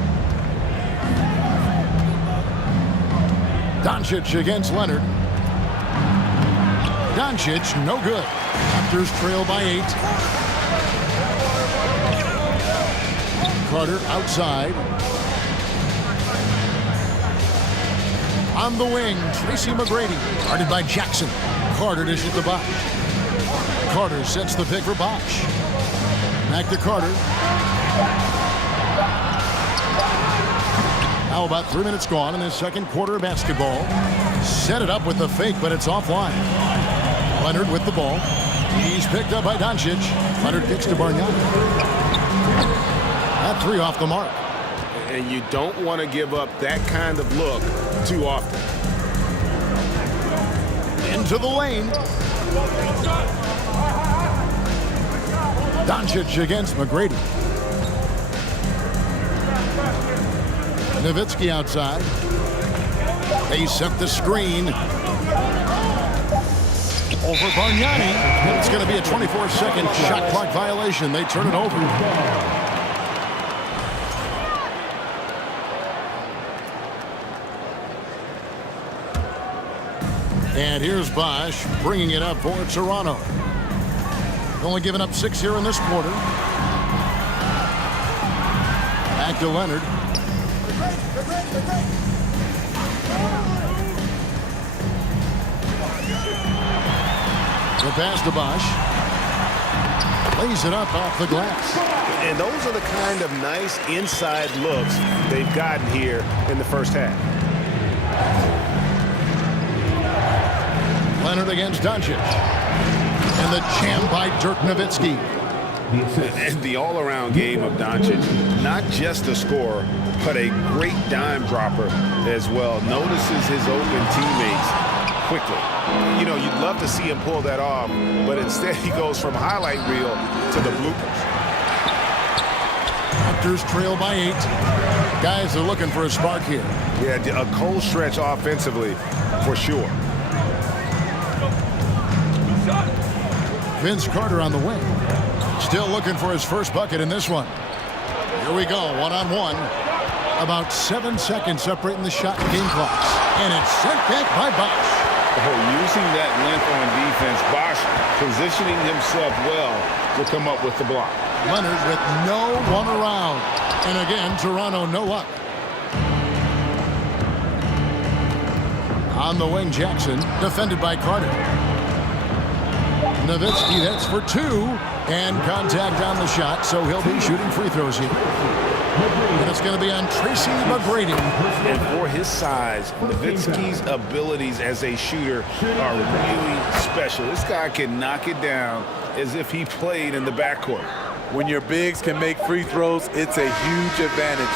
Doncic against Leonard. Doncic, no good. Raptors trail by 8. Carter outside. On the wing, Tracy McGrady, guarded by Jackson. Carter dishes to Bosch. Carter sets the pick for Bosch. Back to Carter. Now about 3 minutes gone in this 2nd quarter of basketball. Set it up with the fake, but it's offline. Leonard with the ball. He's picked up by Doncic. Leonard kicks to Bargnani. That three off the mark. And you don't want to give up that kind of look too often. Into the lane. Doncic against McGrady. Nowitzki outside. They set the screen. Over Bargnani. It's going to be a 24-second shot clock violation. They turn it over. And here's Bosch bringing it up for Toronto. Only giving up 6 here in this quarter. Back to Leonard. The pass to Bosch. Lays it up off the glass. And those are the kind of nice inside looks they've gotten here in the first half. Leonard against Doncic. And the jam by Dirk Nowitzki. And the all-around game of Doncic, not just a scorer, but a great dime dropper as well. Notices his open teammates quickly. You know, you'd love to see him pull that off, but instead he goes from highlight reel to the bloopers. Raptors trail by 8. Guys are looking for a spark here. Yeah, a cold stretch offensively for sure. Vince Carter on the wing. Still looking for his first bucket in this one. Here we go, one-on-one. About 7 seconds separating the shot and game clocks. And it's sent back by Bosch. Using that length on defense, Bosch positioning himself well to come up with the block. Leonard with no one around. And again, Toronto no up. On the wing, Jackson, defended by Carter. Nowitzki, that's for 2. And contact on the shot, so he'll be shooting free throws here. And it's going to be on Tracy McGrady. And for his size, Nowitzki's abilities as a shooter are really special. This guy can knock it down as if he played in the backcourt. When your bigs can make free throws, it's a huge advantage.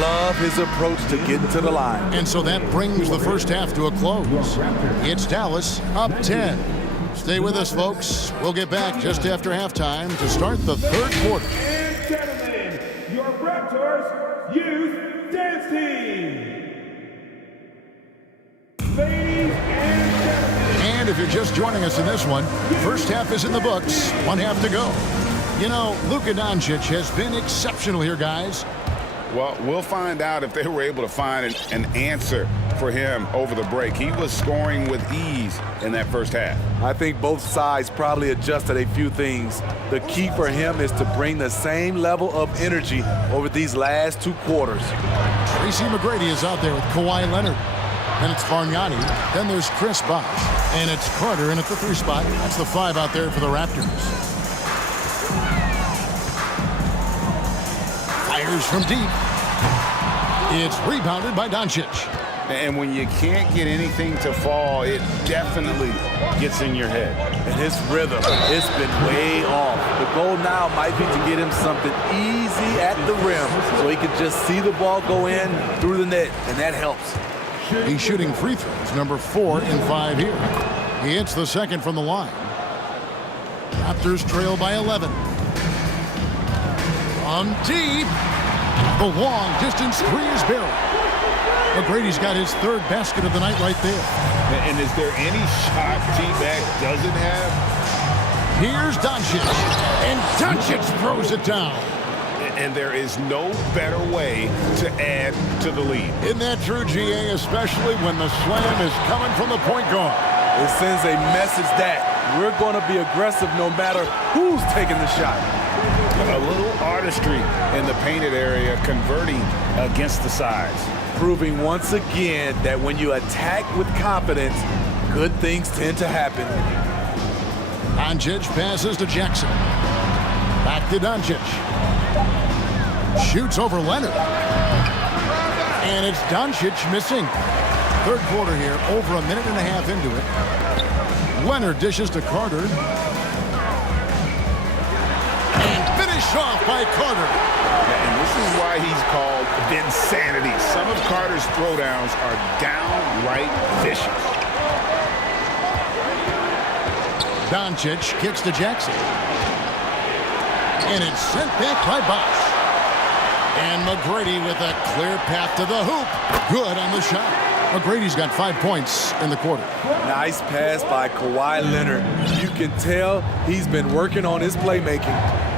Love his approach to getting to the line. And so that brings the first half to a close. It's Dallas up 10. Stay with us, folks. We'll get back just after halftime to start the third quarter. And gentlemen, your Raptors Youth Dance Team. Ladies and gentlemen. And if you're just joining us in this one, first half is in the books. 1 half to go. You know, Luka Doncic has been exceptional here, guys. Well, we'll find out if they were able to find an answer for him over the break. He was scoring with ease in that first half. I think both sides probably adjusted a few things. The key for him is to bring the same level of energy over these last 2 quarters. Tracy McGrady is out there with Kawhi Leonard. Then it's Bargnani. Then there's Chris Bosh. And it's Carter in at the 3 spot. That's the 5 out there for the Raptors. Fires from deep. It's rebounded by Doncic. And when you can't get anything to fall, it definitely gets in your head. And his rhythm, it's been way off. The goal now might be to get him something easy at the rim so he can just see the ball go in through the net, and that helps. He's shooting free throws, number 4 in 5 here. He hits the second from the line. Raptors trail by 11. On deep. The long distance 3 is buried. McGrady's got his 3rd basket of the night right there. And is there any shot T-Mac doesn't have? Here's Doncic. And Doncic throws it down. And there is no better way to add to the lead. Isn't that true, GA, especially when the slam is coming from the point guard? It sends a message that we're going to be aggressive no matter who's taking the shot. A little artistry in the painted area, converting against the size. Proving once again that when you attack with confidence, good things tend to happen. Doncic passes to Jackson. Back to Doncic. Shoots over Leonard. And it's Doncic missing. Third quarter here, over a minute and a half into it. Leonard dishes to Carter. Finished off by Carter. And this is why he's called Vinsanity. Some of Carter's throwdowns are downright vicious. Doncic kicks to Jackson. And it's sent back by Bosch. And McGrady with a clear path to the hoop. Good on the shot. McGrady's got 5 points in the quarter. Nice pass by Kawhi Leonard. You can tell he's been working on his playmaking.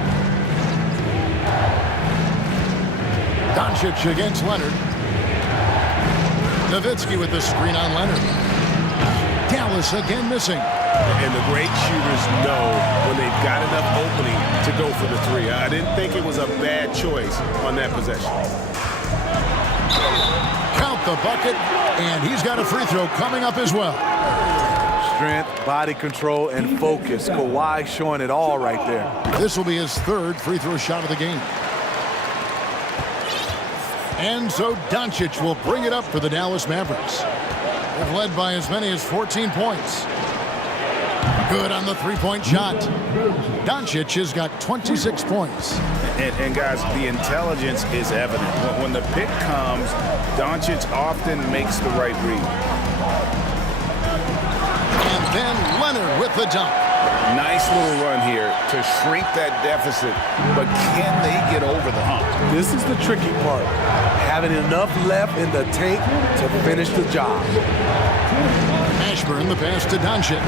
Doncic against Leonard. Nowitzki with the screen on Leonard. Dallas again missing. And the great shooters know when they've got enough opening to go for the three. I didn't think it was a bad choice on that possession. Count the bucket, and he's got a free throw coming up as well. Strength, body control, and focus. Kawhi showing it all right there. This will be his third free throw shot of the game. And so Doncic will bring it up for the Dallas Mavericks. They've led by as many as 14 points. Good on the three-point shot. Doncic has got 26 points. And guys, the intelligence is evident. When the pick comes, Doncic often makes the right read. And then Leonard with the dunk. Nice little run here to shrink that deficit, but can they get over the hump? This is the tricky part. Having enough left in the tank to finish the job. Ashburn the pass to Doncic.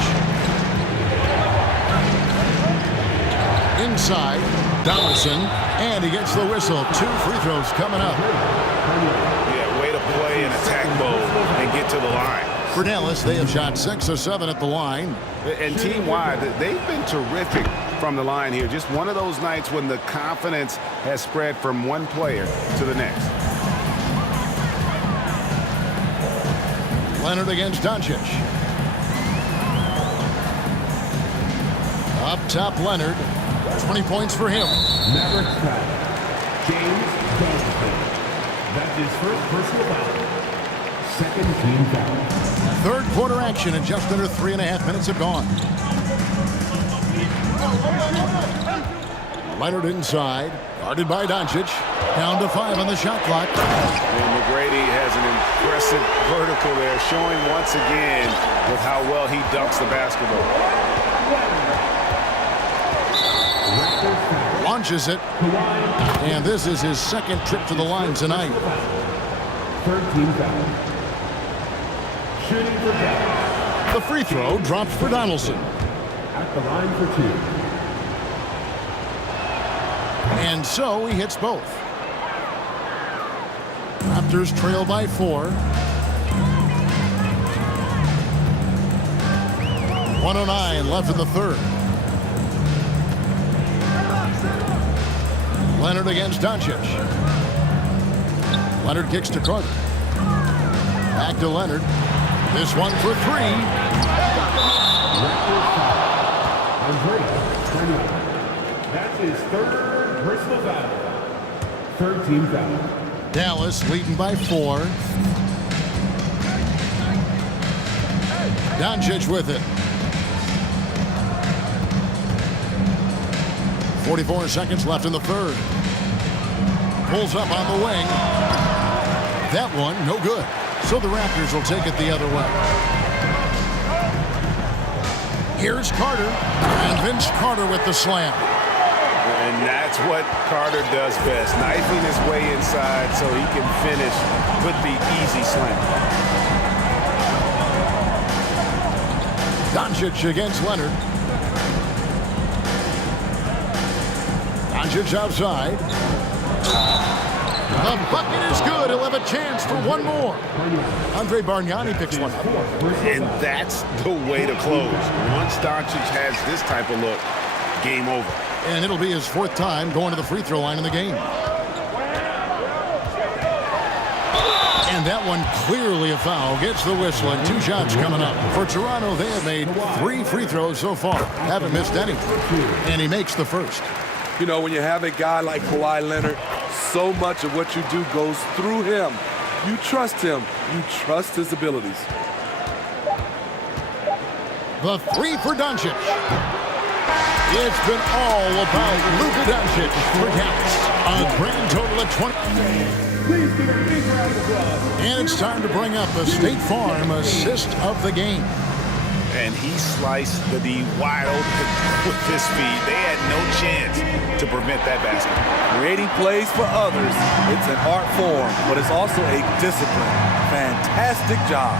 Inside, Donaldson, and he gets the whistle. 2 free throws coming up. Yeah, way to play in attack mode and get to the line. For Dallas, they have shot 6 of 7 at the line. And team-wide, they've been terrific from the line here. Just one of those nights when the confidence has spread from one player to the next. Leonard against Doncic. Up top, Leonard. 20 points for him. Mavericks foul. James Johnson. That's his first personal foul. Second team foul. Third quarter action, and just under 3.5 minutes have gone. Leonard inside, guarded by Doncic. Down to 5 on the shot clock. And McGrady has an impressive vertical there, showing once again with how well he dunks the basketball. Launches it, and this is his second trip to the line tonight. Third team foul. Shooting for Dallas. The free throw dropped for Donaldson. At the line for 2. And so he hits both. Raptors trail by 4. 1:09 left in the third. Leonard against Doncic. Leonard kicks to Carter. Back to Leonard. This one for 3. That's his third personal foul. Third team foul. Dallas leading by 4. Doncic with it. 44 seconds left in the third. Pulls up on the wing. That one, no good. So the Raptors will take it the other way. Here's Carter. And Vince Carter with the slam. And that's what Carter does best. Knifing his way inside so he can finish with the easy slam. Doncic against Leonard. Doncic outside. The bucket is good. He'll have a chance for one more. Andre Bargnani picks one up. And that's the way to close. Once Doncic has this type of look, game over. And it'll be his 4th time going to the free throw line in the game. And that one clearly a foul. Gets the whistle, and 2 shots coming up. For Toronto, they have made 3 free throws so far. Haven't missed any. And he makes the first. You know, when you have a guy like Kawhi Leonard, so much of what you do goes through him. You trust him. You trust his abilities. The 3 for Doncic. It's been all about Luka Doncic for Dallas. A grand total of 20. Please give a big round of applause. And it's time to bring up the State Farm assist of the game. And he sliced the D wide open with his feet. They had no chance to prevent that basket. Creating plays for others, it's an art form, but it's also a discipline. Fantastic job.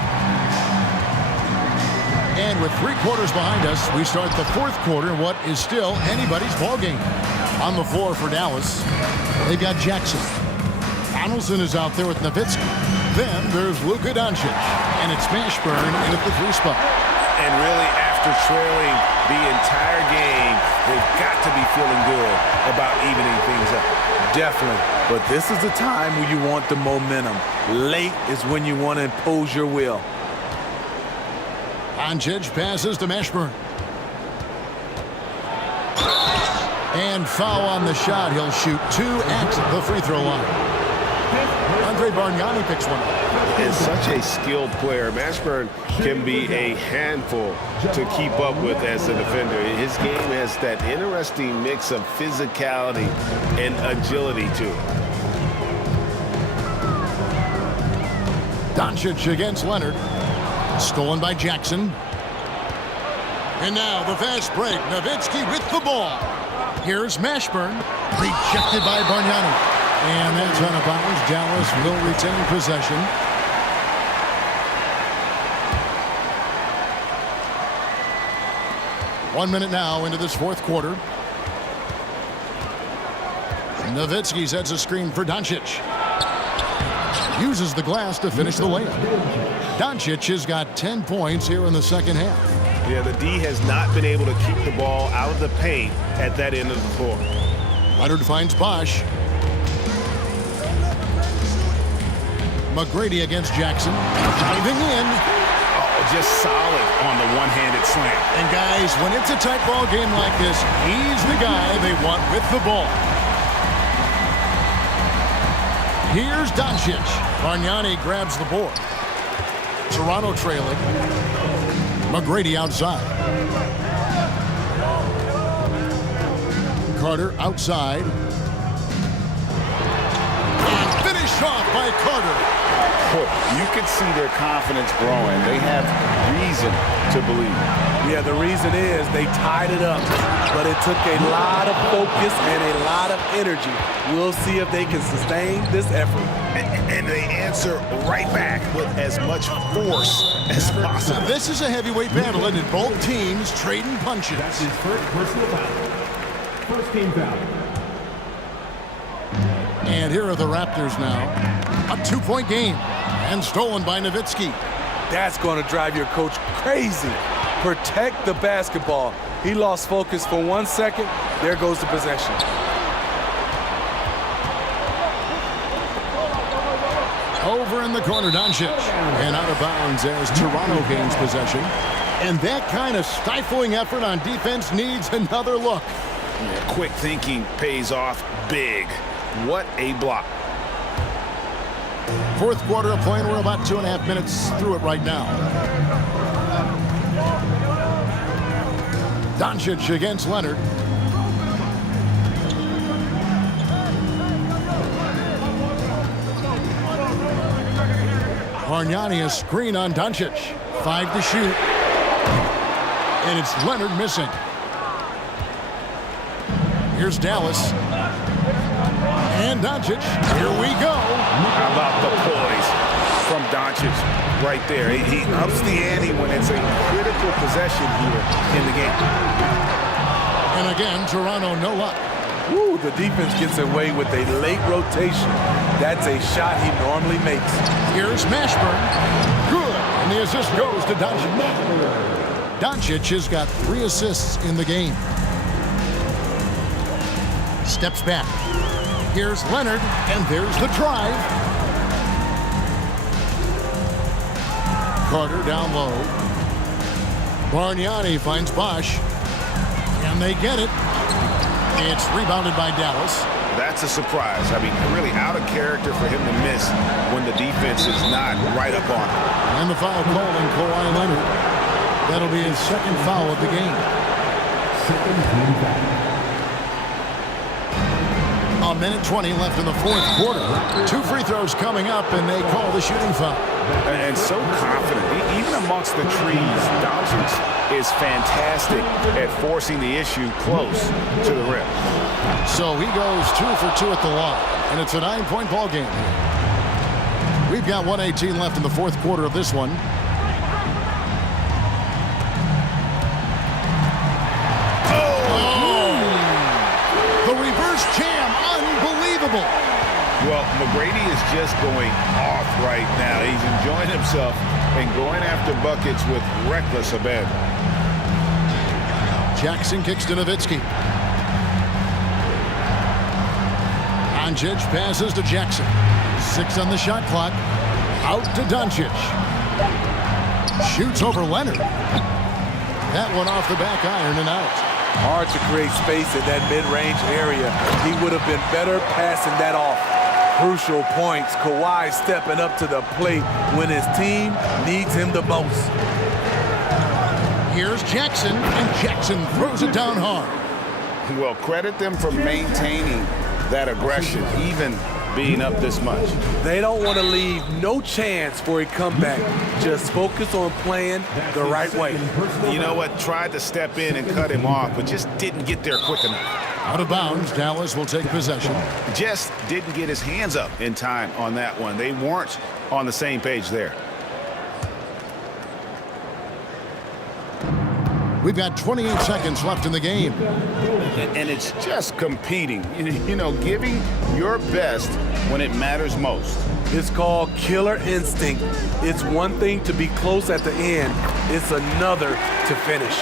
And with 3 quarters behind us, we start the 4th quarter, what is still anybody's ballgame. On the floor for Dallas, they've got Jackson. Donaldson is out there with Nowitzki. Then there's Luka Doncic, and it's Mashburn in at the 3 spot. And really, after trailing the entire game, they've got to be feeling good about evening things up. Definitely. But this is the time when you want the momentum. Late is when you want to impose your will. Doncic passes to Mashburn. And foul on the shot. He'll shoot 2 at the free throw line. Andre Bargnani picks one up. Is such a skilled player. Mashburn can be a handful to keep up with as a defender. His game has that interesting mix of physicality and agility to it. Doncic against Leonard. Stolen by Jackson. And now the fast break. Nowitzki with the ball. Here's Mashburn. Rejected by Bargnani. And that's out of bounds. Dallas will retain possession. One minute now into this 4th quarter. Nowitzki sets a screen for Doncic. Uses the glass to finish the layup. Doncic has got 10 points here in the 2nd half. Yeah, the D has not been able to keep the ball out of the paint at that end of the floor. Leonard finds Bosch. McGrady against Jackson. Diving in. Oh, just solid on the one-handed slam. And guys, when it's a tight ball game like this, he's the guy they want with the ball. Here's Doncic. Bargnani grabs the board. Toronto trailing. McGrady outside. Carter outside. And finished off by Carter. You can see their confidence growing. They have reason to believe. Yeah, the reason is they tied it up, but it took a lot of focus and a lot of energy. We'll see if they can sustain this effort. And they answer right back with as much force as possible. This is a heavyweight battle, and both teams trading punches. That's his first personal foul. First team foul. And here are the Raptors now. A 2-point game. And stolen by Nowitzki. That's going to drive your coach crazy. Protect the basketball. He lost focus for 1 second. There goes the possession. Over in the corner, Doncic. And out of bounds as Toronto gains possession. And that kind of stifling effort on defense needs another look. Yeah, quick thinking pays off big. What a block. 4th quarter of play, and we're about 2.5 minutes through it right now. Doncic against Leonard. Bargnani a screen on Doncic. 5 to shoot. And it's Leonard missing. Here's Dallas. And Doncic. Here we go. How about the poise from Doncic right there? He ups the ante when it's a critical possession here in the game. And again, Toronto no luck. Woo, the defense gets away with a late rotation. That's a shot he normally makes. Here's Mashburn. Good. And the assist goes to Doncic. Doncic has got 3 assists in the game. Steps back. Here's Leonard, and there's the drive. Carter down low. Bargnani finds Bosch. And they get it. It's rebounded by Dallas. That's a surprise. I mean, really out of character for him to miss when the defense is not right up on him. And the foul called on Kawhi Leonard. That'll be his 2nd foul of the game. Second team foul. A minute 20 left in the fourth quarter. 2 free throws coming up, and they call the shooting foul. And so confident, even amongst the trees, Doncic is fantastic at forcing the issue close to the rim. So he goes 2 for 2 at the line, and it's a 9-point ball game. We've got 1:18 left in the fourth quarter of this one. The reverse jam, unbelievable. Well, McGrady is just going off right now. He's enjoying himself and going after buckets with reckless abandon. Jackson kicks to Nowitzki. Doncic passes to Jackson. 6 on the shot clock. Out to Doncic. Shoots over Leonard. That one off the back iron and out. Hard to create space in that mid-range area. He would have been better passing that off. Crucial points. Kawhi stepping up to the plate when his team needs him the most. Here's Jackson, and Jackson throws it down hard. Well, credit them for maintaining that aggression, even being up this much. They don't want to leave no chance for a comeback. Just focus on playing the right way. You know what? Tried to step in and cut him off, but just didn't get there quick enough. Out of bounds, Dallas will take possession. Just didn't get his hands up in time on that one. They weren't on the same page there. We've got 28 seconds left in the game. And it's just competing, you know, giving your best when it matters most. It's called killer instinct. It's one thing to be close at the end. It's another to finish.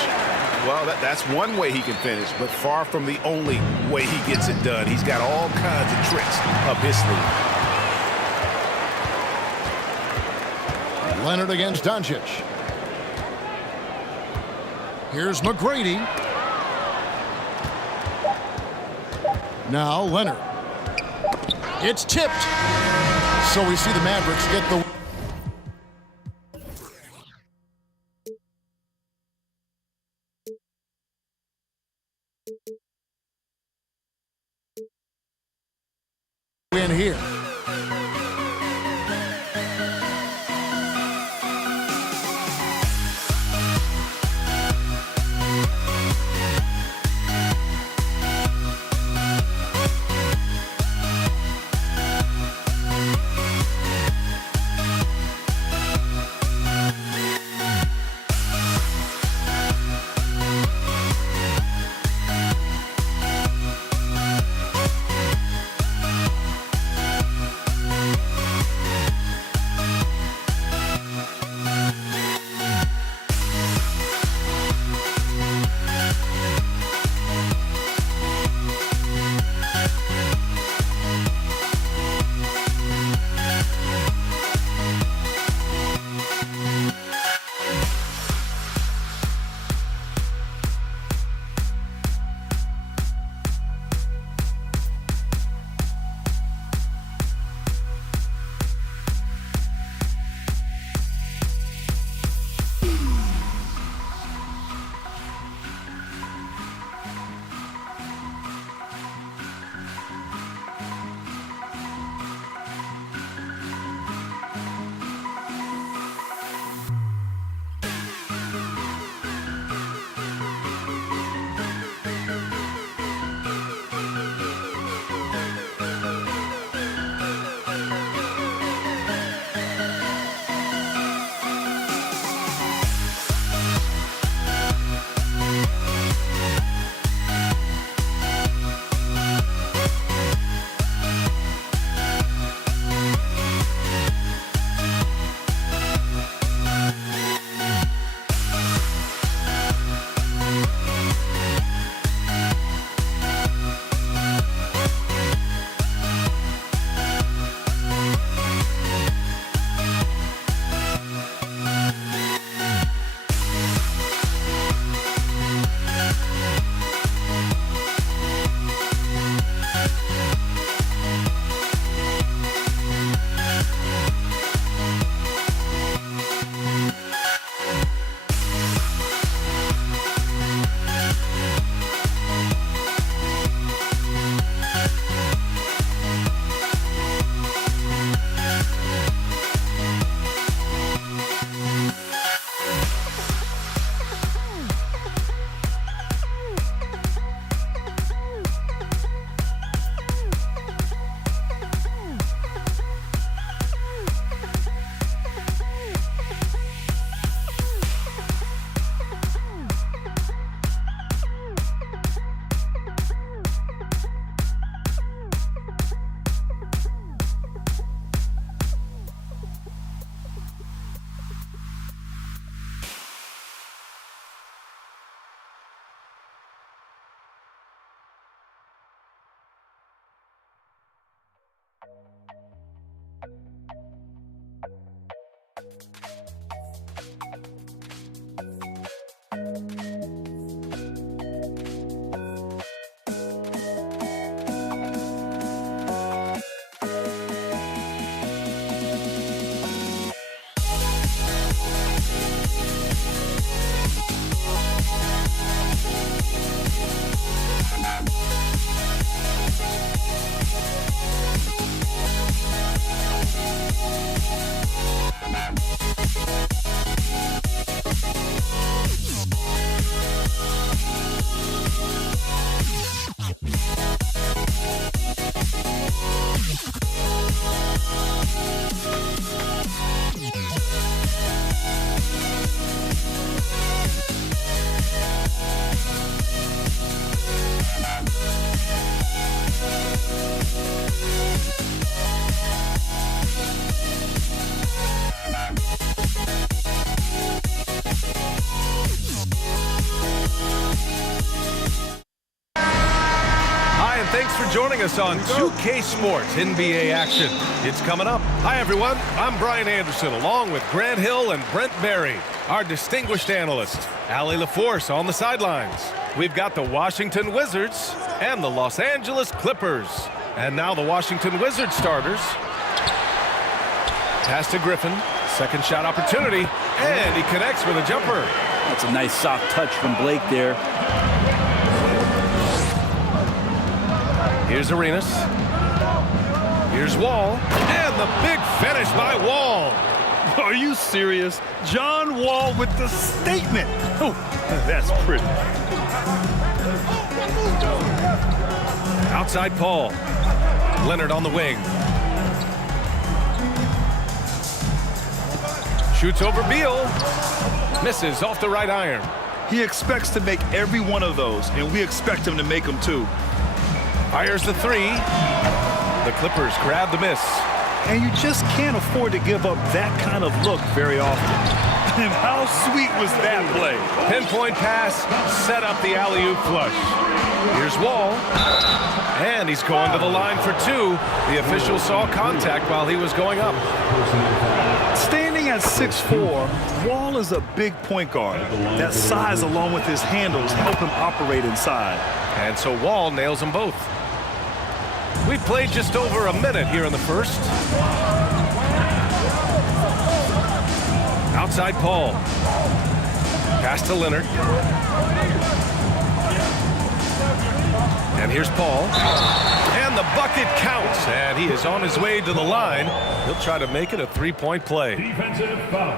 Well, that's one way he can finish, but far from the only way he gets it done. He's got all kinds of tricks up his sleeve. Leonard against Doncic. Here's McGrady. Now Leonard. It's tipped. So we see the Mavericks get the... win here. thanks for joining us on 2K Sports NBA action. It's coming up. Hi, everyone. I'm Brian Anderson, along with Grant Hill and Brent Barry, our distinguished analysts. Allie LaForce on the sidelines. We've got the Washington Wizards and the Los Angeles Clippers. And now the Washington Wizards starters. Pass to Griffin. Second shot opportunity. And he connects with a jumper. That's a nice soft touch from Blake there. Here's Arenas. Here's Wall. And the big finish by Wall. Are you serious? John Wall with the statement. Oh, that's pretty. Outside Paul. Leonard on the wing. Shoots over Beal. Misses off the right iron. He expects to make every one of those, and we expect him to make them too. Fires the three. The Clippers grab the miss. And you just can't afford to give up that kind of look very often. And how sweet was that play? Pinpoint pass, set up the alley-oop flush. Here's Wall. And he's going to the line for two. The official saw contact while he was going up. Standing at 6'4", Wall is a big point guard. That size along with his handles help him operate inside. And so Wall nails them both. We've played just over a minute here in the first. Outside Paul. Pass to Leonard. And here's Paul. And the bucket counts. And he is on his way to the line. He'll try to make it a three-point play. Defensive foul.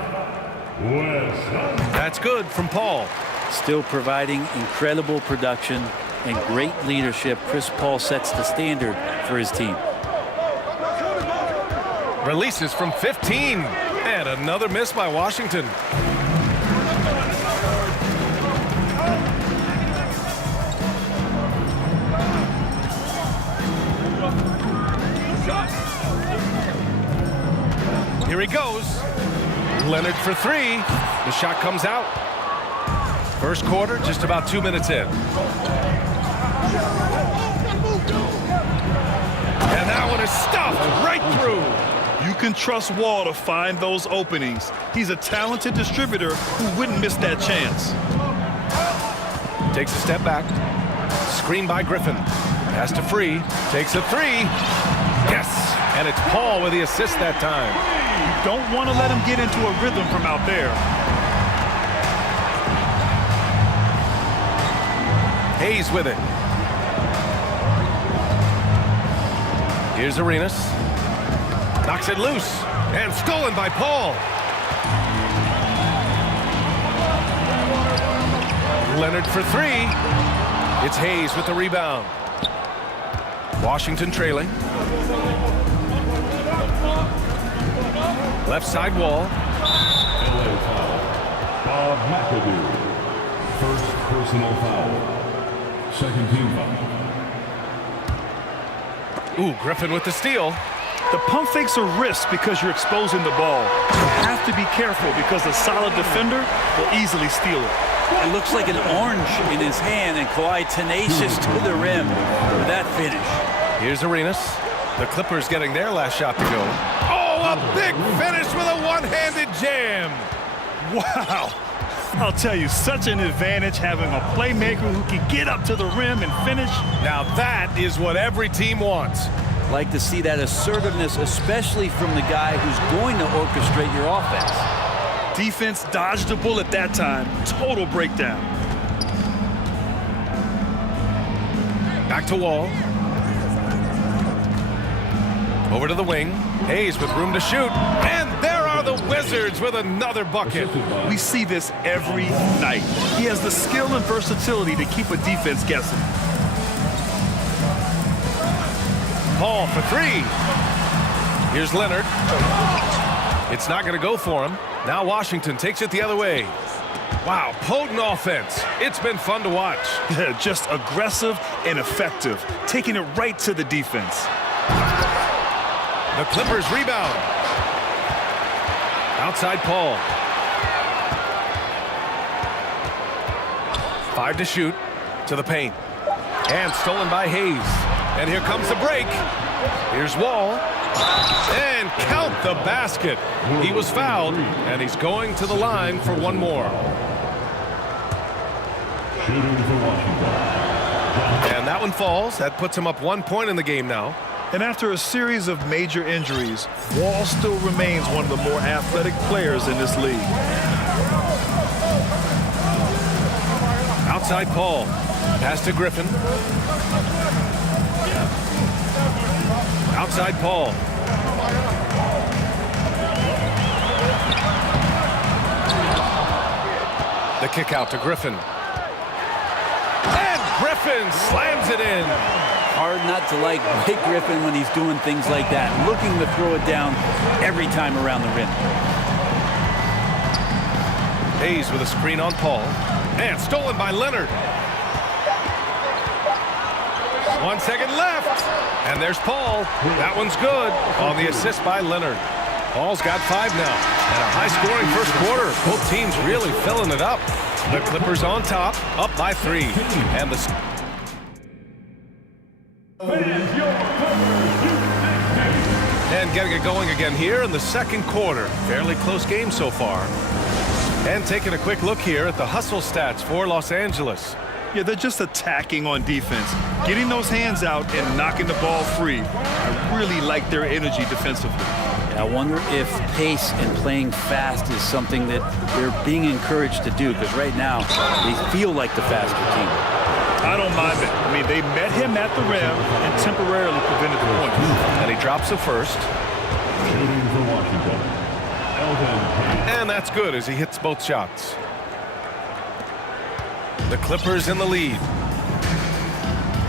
That's good from Paul. Still providing incredible production and great leadership. Chris Paul sets the standard for his team. Releases from 15. And another miss by Washington. Here he goes. Leonard for three. The shot comes out. First quarter, just about 2 minutes in. And that one is stuffed right through. You can trust Wall to find those openings. He's a talented distributor who wouldn't miss that chance. Takes a step back. Screen by Griffin. Pass to Free. Takes a three. Yes. And it's Paul with the assist that time. You don't want to let him get into a rhythm from out there. Hayes with it. Here's Arenas. Knocks it loose. And stolen by Paul. Leonard for three. It's Hayes with the rebound. Washington trailing. Left side Wall. LA foul. Bob McAdoo. First personal foul. Second team foul. Ooh, Griffin with the steal. The pump fakes are risks because you're exposing the ball. You have to be careful because a solid defender will easily steal it. It looks like an orange in his hand, and Kawhi tenacious to the rim for that finish. Here's Arenas. The Clippers getting their last shot to go. Oh, a big finish with a one-handed jam. Wow. I'll tell you, such an advantage having a playmaker who can get up to the rim and finish. Now that is what every team wants. Like to see that assertiveness, especially from the guy who's going to orchestrate your offense. Defense dodged a bullet that time. Total breakdown. Back to Wall. Over to the wing. Hayes with room to shoot. And there are the Wizards with another bucket. We see this every night. He has the skill and versatility to keep a defense guessing. Paul for three. Here's Leonard. It's not going to go for him. Now Washington takes it the other way. Wow, potent offense. It's been fun to watch. Just aggressive and effective, taking it right to the defense. The Clippers rebound. Outside Paul. 5 to shoot. To the paint. And stolen by Hayes. And here comes the break. Here's Wall. And count the basket. He was fouled, and he's going to the line for one more. Shooting for Washington. And that one falls. That puts him up 1 point in the game now. And after a series of major injuries, Wall still remains one of the more athletic players in this league. Outside Paul. Pass to Griffin. Outside Paul. The kick out to Griffin. And Griffin slams it in. Hard not to like Blake Griffin when he's doing things like that, looking to throw it down every time around the rim. Hayes with a screen on Paul. And stolen by Leonard. 1 second left. And there's Paul. That one's good on the assist by Leonard. Paul's got 5 now. And a high-scoring first quarter. Both teams really filling it up. The Clippers on top, up by 3. And the... And getting it going again here in the second quarter. Fairly close game so far. And taking a quick look here at the hustle stats for Los Angeles. Yeah, they're just attacking on defense, getting those hands out and knocking the ball free. I really like their energy defensively. I wonder if pace and playing fast is something that they're being encouraged to do, because right now they feel like the faster team. I don't mind it. I mean, they met him at the rim and temporarily prevented the point. And he drops the first. Shooting for Washington. Elvin Hayes. And that's good as he hits both shots. The Clippers in the lead.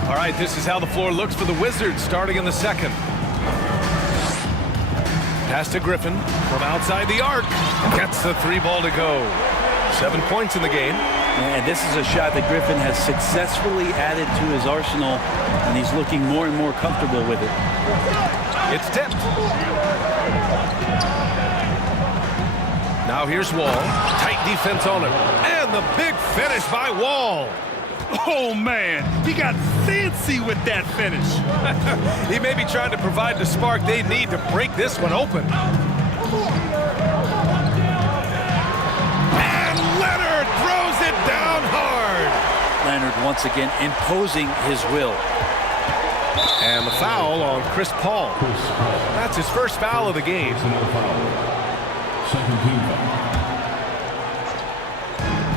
All right, this is how the floor looks for the Wizards starting in the second. Pass to Griffin from outside the arc. Gets the 3 ball to go. 7 points in the game. And this is a shot that Griffin has successfully added to his arsenal, and he's looking more and more comfortable with it. It's tipped. Now here's Wall. Tight defense on him. And the big finish by Wall. Oh, man, he got fancy with that finish. He may be trying to provide the spark they need to break this one open. And Leonard throws it down hard. Leonard once again imposing his will. And the foul on Chris Paul. That's his first foul of the game. Second team foul.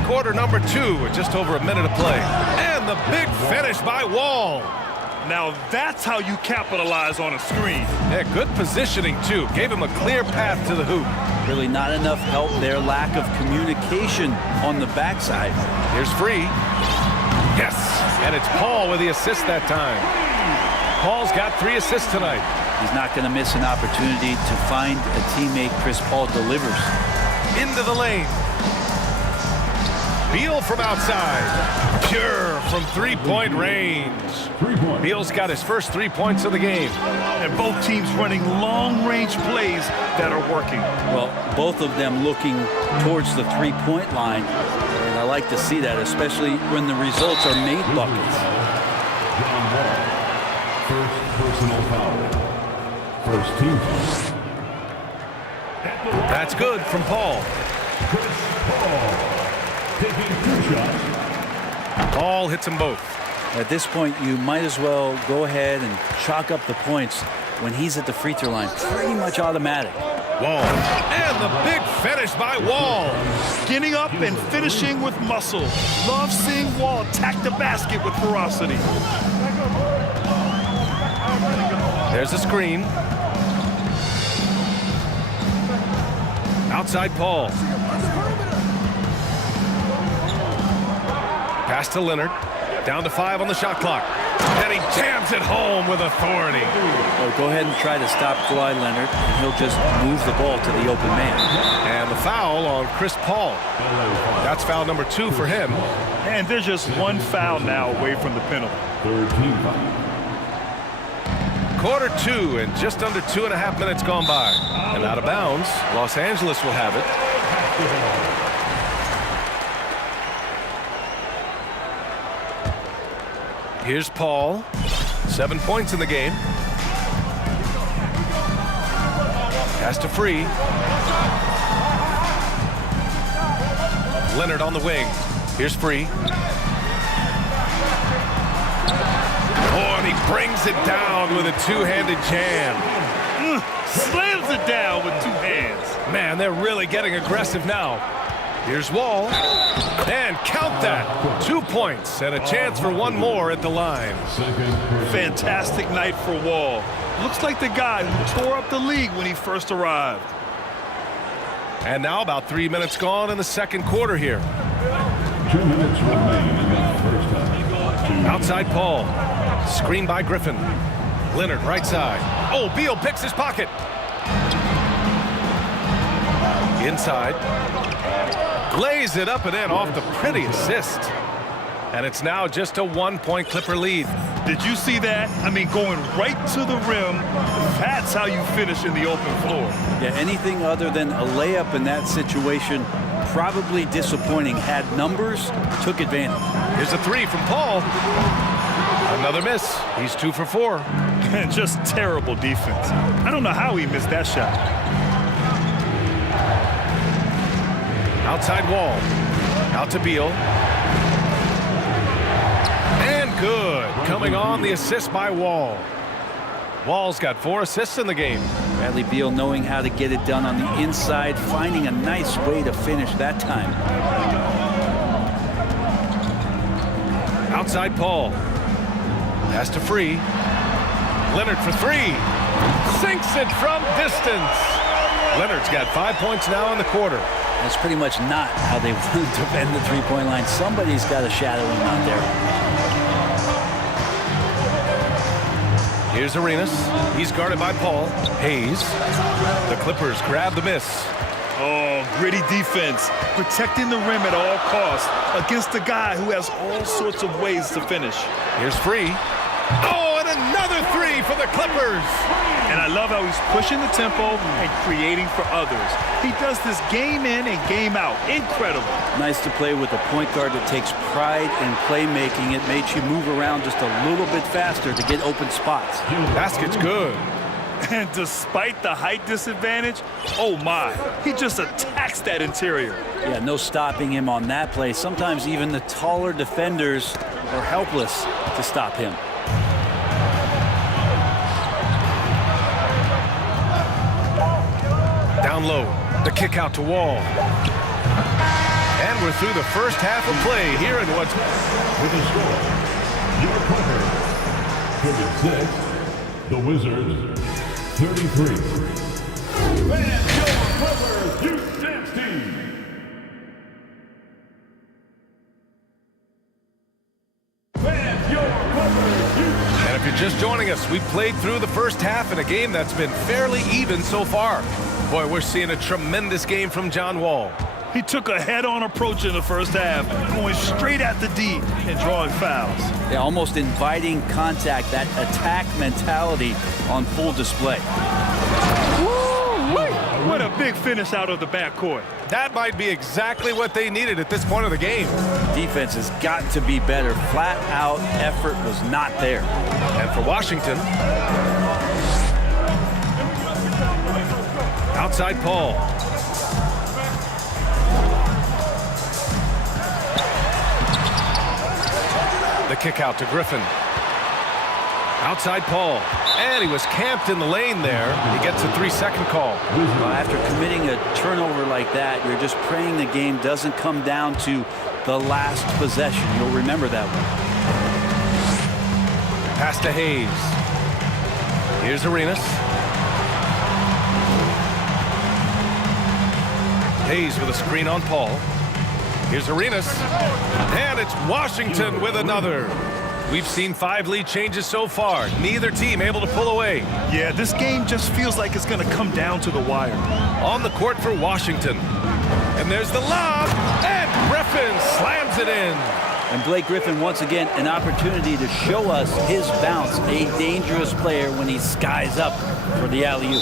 Quarter number 2 with just over a minute of play. And the big finish by Wall. Now that's how you capitalize on a screen. Yeah, good positioning too. Gave him a clear path to the hoop. Really not enough help there. Lack of communication on the backside. Here's Free. Yes, and it's Paul with the assist that time. Paul's got 3 assists tonight. He's not going to miss an opportunity to find a teammate. Chris Paul delivers. Into the lane. Beal from outside. Pure from 3-point range. 3 points. Beal's got his first 3 points of the game. And both teams running long-range plays that are working. Well, both of them looking towards the 3-point line. And I like to see that, especially when the results are made buckets. John Wall. First personal foul. First team foul. That's good from Paul. Chris Paul. Taking 2 shots. Paul hits them both. At this point, you might as well go ahead and chalk up the points when he's at the free throw line. Pretty much automatic. Wall. And the big finish by Wall. Getting up and finishing with muscle. Love seeing Wall attack the basket with ferocity. There's a screen. Outside Paul. Pass to Leonard. Down to 5 on the shot clock. And he jams it home with authority. Oh, go ahead and try to stop Kawhi Leonard, and he'll just move the ball to the open man. And the foul on Chris Paul. That's foul number 2 for him. And there's just 1 foul now away from the penalty. Third team foul. Quarter 2 and just under 2.5 minutes gone by. And out of bounds, Los Angeles will have it. Here's Paul. 7 points in the game. Pass to Free. Leonard on the wing. Here's Free. Oh, and he brings it down with a two-handed jam. Slams it down with two hands. Man, they're really getting aggressive now. Here's Wall. And count that. 2 points and a chance for one more at the line. Fantastic night for Wall. Looks like the guy who tore up the league when he first arrived. And now about 3 minutes gone in the second quarter here. 2 minutes remain in the first half. Outside Paul. Screen by Griffin. Leonard right side. Oh, Beal picks his pocket. Inside. Lays it up and in off the pretty assist. And it's now just a 1 point Clipper lead. Did you see that? I mean, going right to the rim. That's how you finish in the open floor. Yeah, anything other than a layup in that situation, probably disappointing. Had numbers, took advantage. Here's a three from Paul. Another miss. He's 2 for 4. And just terrible defense. I don't know how he missed that shot. Outside Wall. Out to Beal. And good. Coming on the assist by Wall. Wall's got 4 assists in the game. Bradley Beal knowing how to get it done on the inside, finding a nice way to finish that time. Outside Paul. Pass to Free. Leonard for 3. Sinks it from distance. Leonard's got 5 points now in the quarter. That's pretty much not how they want to defend the three-point line. Somebody's got to shadow him out there. Here's Arenas. He's guarded by Paul. Hayes. The Clippers grab the miss. Oh, gritty defense. Protecting the rim at all costs against a guy who has all sorts of ways to finish. Here's Free. Oh, and another 3 for the Clippers. And I love how he's pushing the tempo and creating for others. He does this game in and game out. Incredible. Nice to play with a point guard that takes pride in playmaking. It makes you move around just a little bit faster to get open spots. Basket's good. And despite the height disadvantage, oh my, he just attacks that interior. Yeah, no stopping him on that play. Sometimes even the taller defenders are helpless to stop him. Down low, the kick out to Wall. And we're through the first half of play here in what's... With the score, your Clippers 36, the Wizards 33. And your Clippers Youth Dance Team. And if you're just joining us, we've played through the first half in a game that's been fairly even so far. Boy, we're seeing a tremendous game from John Wall. He took a head-on approach in the first half, going straight at the D and drawing fouls. Yeah, almost inviting contact, that attack mentality on full display. Woo-wee! What a big finish out of the backcourt. That might be exactly what they needed at this point of the game. Defense has got to be better. Flat-out effort was not there. And for Washington, outside Paul. The kick out to Griffin. Outside Paul. And he was camped in the lane there. He gets a 3-second call. Well, after committing a turnover like that, you're just praying the game doesn't come down to the last possession. You'll remember that one. Pass to Hayes. Here's Arenas. Hayes with a screen on Paul. Here's Arenas. And it's Washington with another. We've seen 5 lead changes so far. Neither team able to pull away. Yeah, this game just feels like it's going to come down to the wire. On the court for Washington. And there's the lob. And Griffin slams it in. And Blake Griffin, once again, an opportunity to show us his bounce. A dangerous player when he skies up for the alley-oop.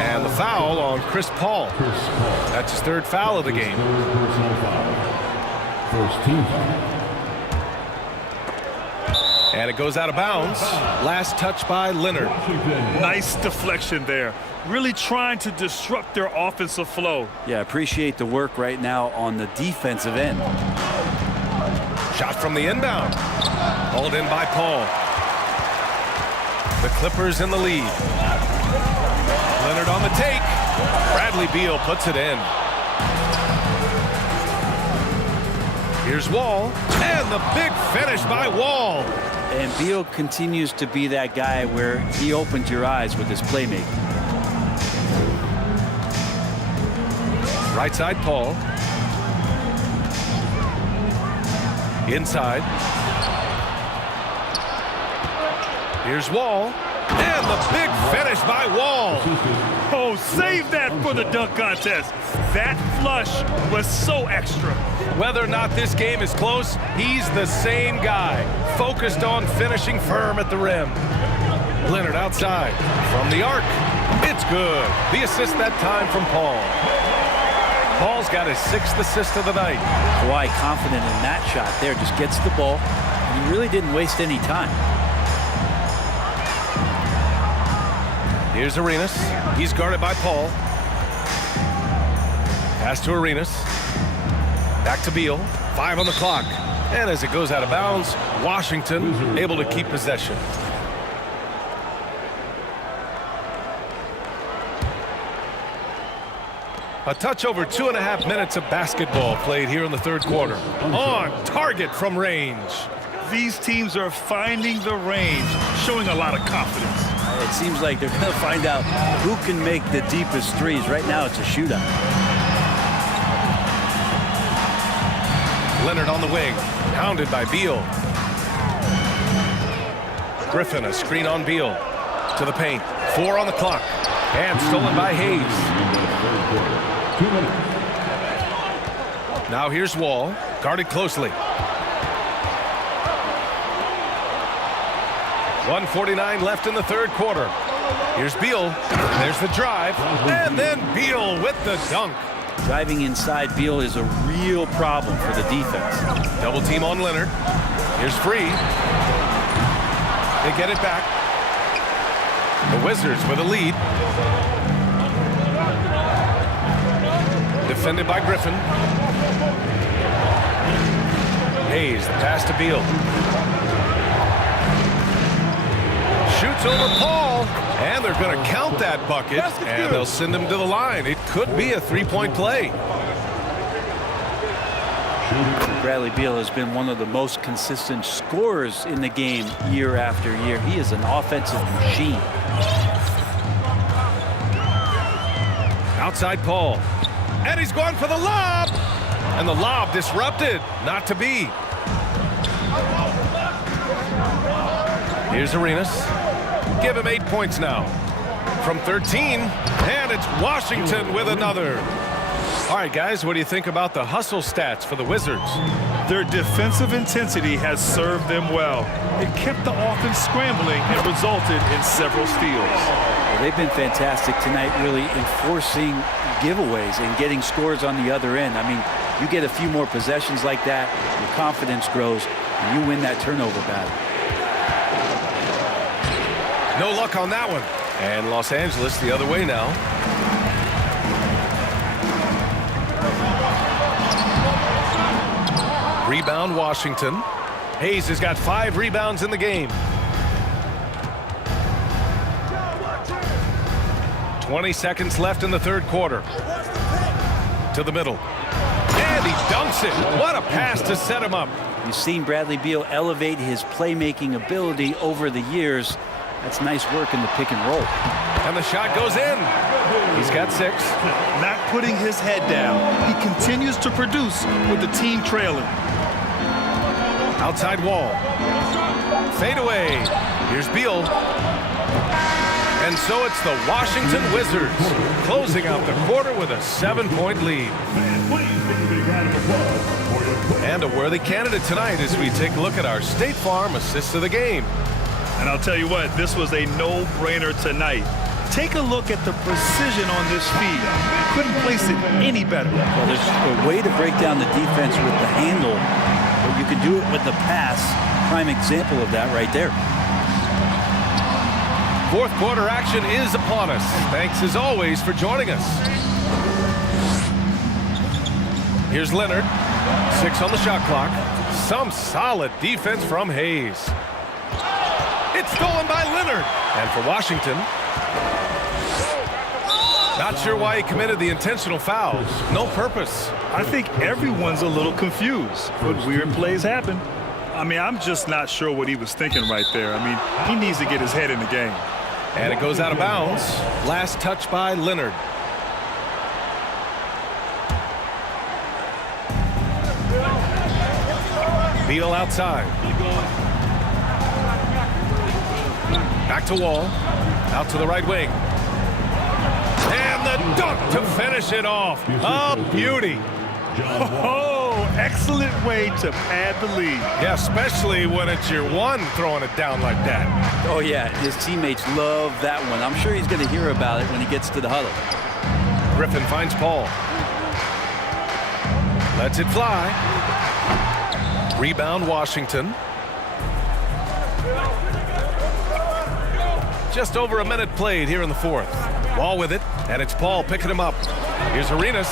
And the foul on Chris Paul. That's his 3rd foul of the game. First team foul. And it goes out of bounds. Last touch by Leonard. Nice deflection there. Really trying to disrupt their offensive flow. Yeah, appreciate the work right now on the defensive end. Shot from the inbound. Hauled in by Paul. The Clippers in the lead. Leonard on the take. Bradley Beal puts it in. Here's Wall. And the big finish by Wall. And Beal continues to be that guy where he opens your eyes with his playmaking. Right side, Paul. Inside. Here's Wall. And the big finish by Wall. Oh, save that for the dunk contest. That flush was so extra. Whether or not this game is close, he's the same guy, focused on finishing firm at the rim. Leonard outside. From the arc. It's good. The assist that time from Paul. Paul's got his 6th assist of the night. Kawhi confident in that shot there. Just gets the ball. He really didn't waste any time. Here's Arenas. He's guarded by Paul. Pass to Arenas. Back to Beal. 5 on the clock. And as it goes out of bounds, Washington able to keep possession. A touch over 2.5 minutes of basketball played here in the third quarter. On target from range. These teams are finding the range, showing a lot of confidence. It seems like they're going to find out who can make the deepest threes. Right now, it's a shootout. Leonard on the wing, pounded by Beal. Griffin, a screen on Beal. To the paint, 4 on the clock. And stolen by Hayes. Now here's Wall, guarded closely. 1:49 left in the third quarter. Here's Beal. There's the drive. And then Beal with the dunk. Driving inside Beal is a real problem for the defense. Double team on Leonard. Here's Free. They get it back. The Wizards with a lead. Defended by Griffin. Hayes, the pass to Beal. Shoots over Paul, and they're going to count that bucket, and they'll send him to the line. It could be a 3-point play. Bradley Beal has been one of the most consistent scorers in the game year after year. He is an offensive machine. Outside Paul, and he's going for the lob, and the lob disrupted, not to be. Here's Arenas. Give him 8 points now. From 13, and it's Washington with another. All right, guys, what do you think about the hustle stats for the Wizards? Their defensive intensity has served them well. It kept the offense scrambling and resulted in several steals. Well, they've been fantastic tonight, really enforcing giveaways and getting scores on the other end. I mean, you get a few more possessions like that, your confidence grows, and you win that turnover battle. No luck on that one. And Los Angeles the other way now. Rebound Washington. Hayes has got 5 rebounds in the game. 20 seconds left in the third quarter. To the middle. And he dunks it. What a pass to set him up. You've seen Bradley Beal elevate his playmaking ability over the years. That's nice work in the pick and roll. And the shot goes in. He's got 6. Not putting his head down. He continues to produce with the team trailing. Outside Wall. Fade away. Here's Beal. And so it's the Washington Wizards closing out the quarter with a 7-point lead. And a worthy candidate tonight as we take a look at our State Farm assist of the game. And I'll tell you what, this was a no-brainer tonight. Take a look at the precision on this feed. Couldn't place it any better. Well, there's a way to break down the defense with the handle, but you can do it with the pass. prime example of that right there. Fourth quarter action is upon us. Thanks as always for joining us. Here's Leonard. 6 on the shot clock. Some solid defense from Hayes. It's stolen by Leonard. And for Washington, not sure why he committed the intentional foul. No purpose. I think everyone's a little confused, but weird plays happen. I mean, I'm just not sure what he was thinking right there. I mean, he needs to get his head in the game. And it goes out of bounds. Last touch by Leonard. Beal outside. Back to Wall. Out to the right wing. And the dunk to finish it off. A beauty. Oh, excellent way to pad the lead. Yeah, especially when it's your one throwing it down like that. Oh, yeah, his teammates love that one. I'm sure he's going to hear about it when he gets to the huddle. Griffin finds Paul. Lets it fly. Rebound, Washington. Just over a minute played here in the fourth. Wall with it, and it's Paul picking him up. Here's Arenas.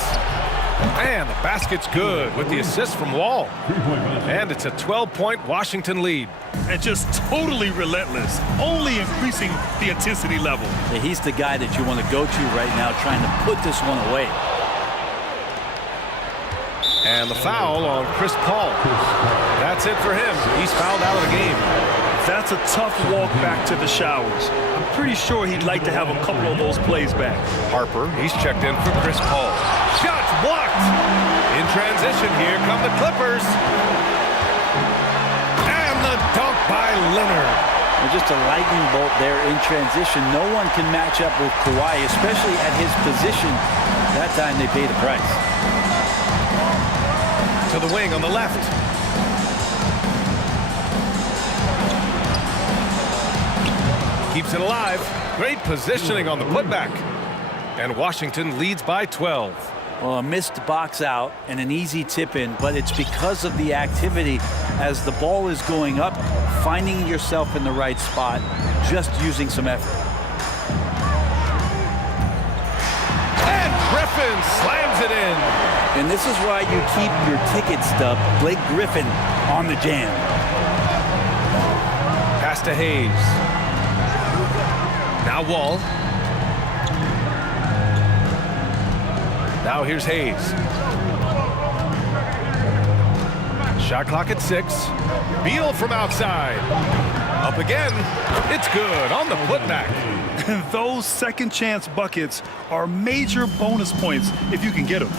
And the basket's good with the assist from Wall. And it's a 12-point Washington lead. And just totally relentless, only increasing the intensity level. Yeah, he's the guy that you want to go to right now, trying to put this one away. And the foul on Chris Paul. That's it for him. He's fouled out of the game. That's a tough walk back to the showers. I'm pretty sure he'd like to have a couple of those plays back. Harper, he's checked in for Chris Paul. Shots blocked. In transition, here come the Clippers. And the dunk by Leonard. Well, just a lightning bolt there in transition. No one can match up with Kawhi, especially at his position. That time they pay the price. To the wing on the left. Keeps it alive. Great positioning on the putback. And Washington leads by 12. Well, a missed box out and an easy tip in, but it's because of the activity as the ball is going up, finding yourself in the right spot, just using some effort. And Griffin slams it in. And this is why you keep your ticket stub, Blake Griffin, on the jam. Pass to Hayes. Now Wall. Now here's Hayes. Shot clock at 6. Beal from outside. Up again. It's good on the putback. Those second chance buckets are major bonus points if you can get them.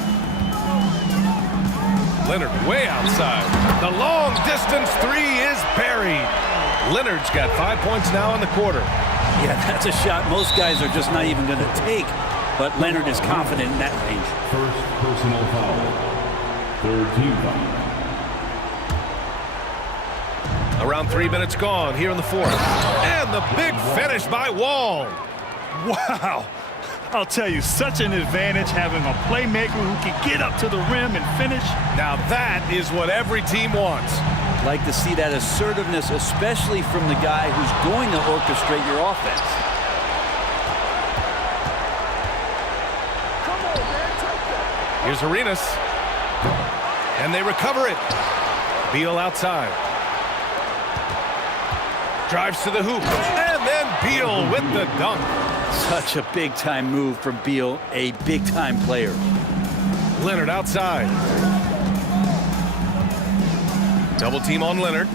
Leonard way outside. The long distance three is buried. Leonard's got 5 points now in the quarter. Yeah, that's a shot most guys are just not even going to take, but Leonard is confident in that range. First personal foul. Third team foul. Around 3 minutes gone here in the fourth. And the big finish by Wall. Wow. I'll tell you, such an advantage having a playmaker who can get up to the rim and finish. Now that is what every team wants. Like to see that assertiveness, especially from the guy who's going to orchestrate your offense. Here's Arenas. And they recover it. Beal outside. Drives to the hoop. And then Beal with the dunk. Such a big-time move from Beal, a big-time player. Leonard outside. Double team on Leonard.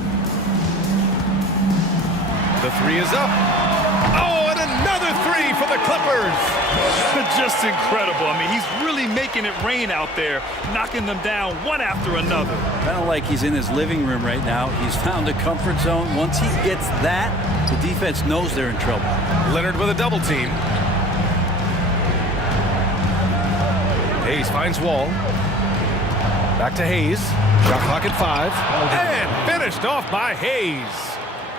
The three is up. Oh, and another three for the Clippers. Just incredible. I mean, he's really making it rain out there, knocking them down one after another. Kind of like he's in his living room right now. He's found a comfort zone. Once he gets that, the defense knows they're in trouble. Leonard with a double team. Hayes finds Wall. Back to Hayes. Shot clock at 5. And finished off by Hayes.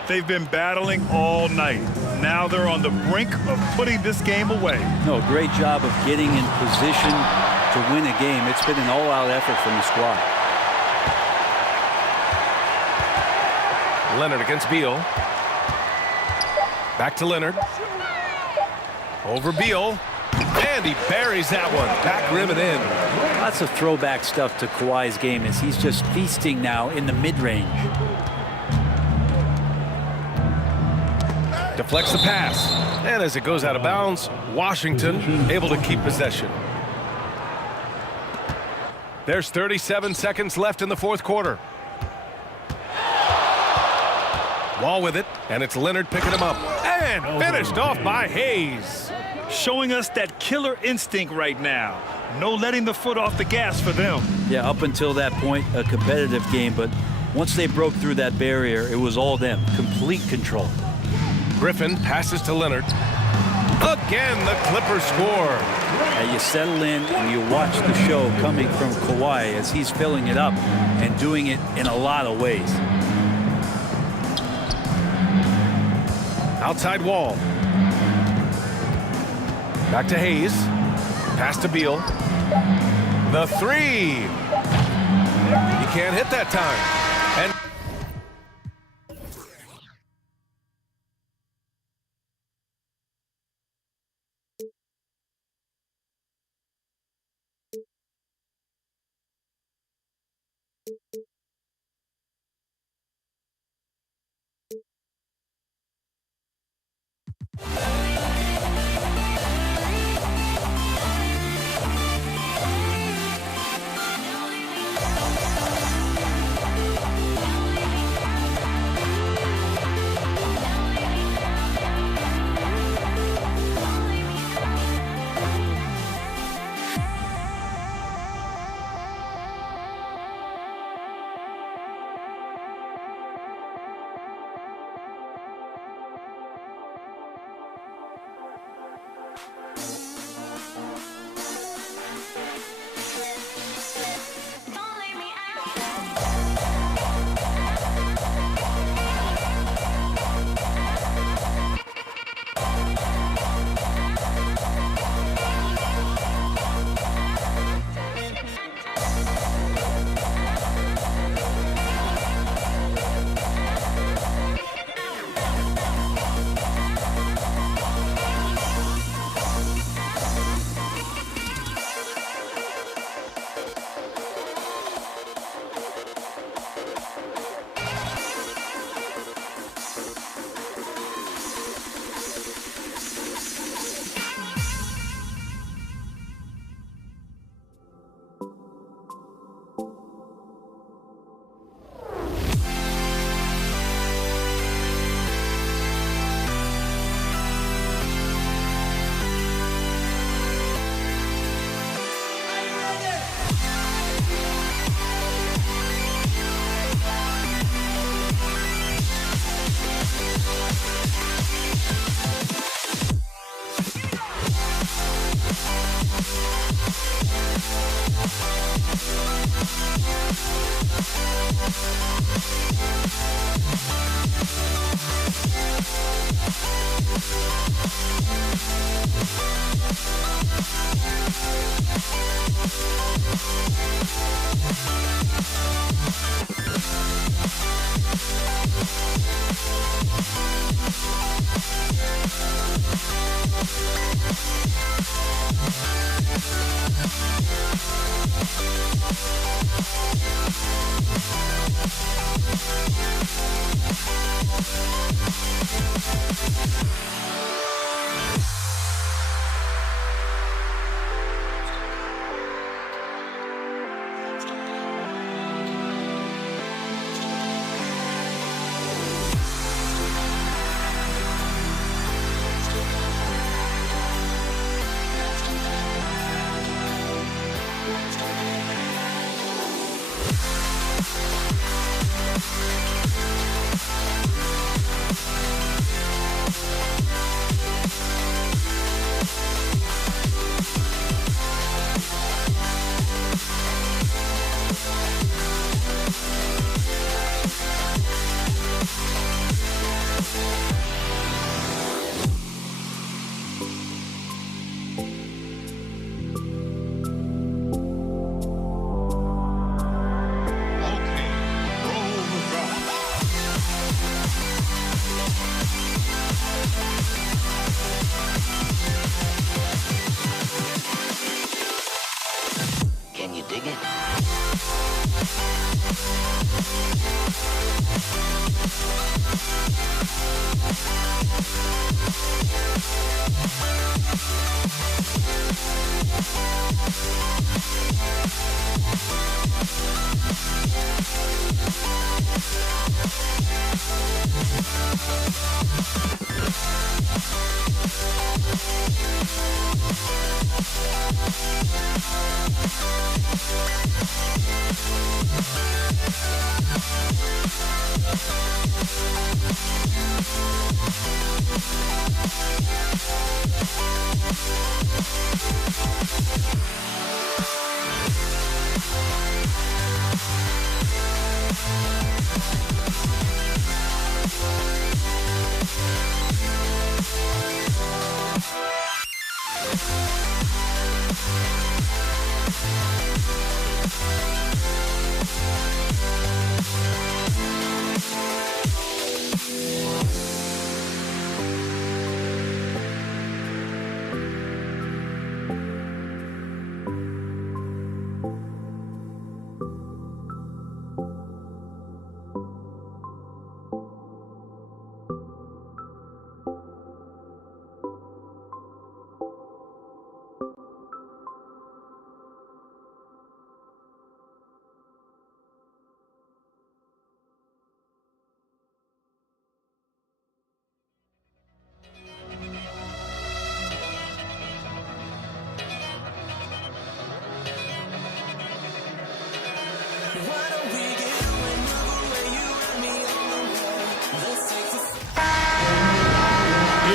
They've been battling all night. Now they're on the brink of putting this game away. No, great job of getting in position to win a game. It's been an all-out effort from the squad. Leonard against Beal. Back to Leonard. Over Beal. And he buries that one. Back rim and in. Lots of throwback stuff to Kawhi's game as he's just feasting now in the mid-range. Deflects the pass. And as it goes out of bounds, Washington able to keep possession. There's 37 seconds left in the fourth quarter. Wall with it, and it's Leonard picking him up. And finished off by Hayes. Showing us that killer instinct right now. No letting the foot off the gas for them. Yeah, up until that point, a competitive game, but once they broke through that barrier, it was all them. Complete control. Griffin passes to Leonard. Again, the Clippers score. And you settle in and you watch the show coming from Kawhi as he's filling it up and doing it in a lot of ways. Outside Wall. Back to Hayes. Pass to Beal. The three. He can't hit that time. And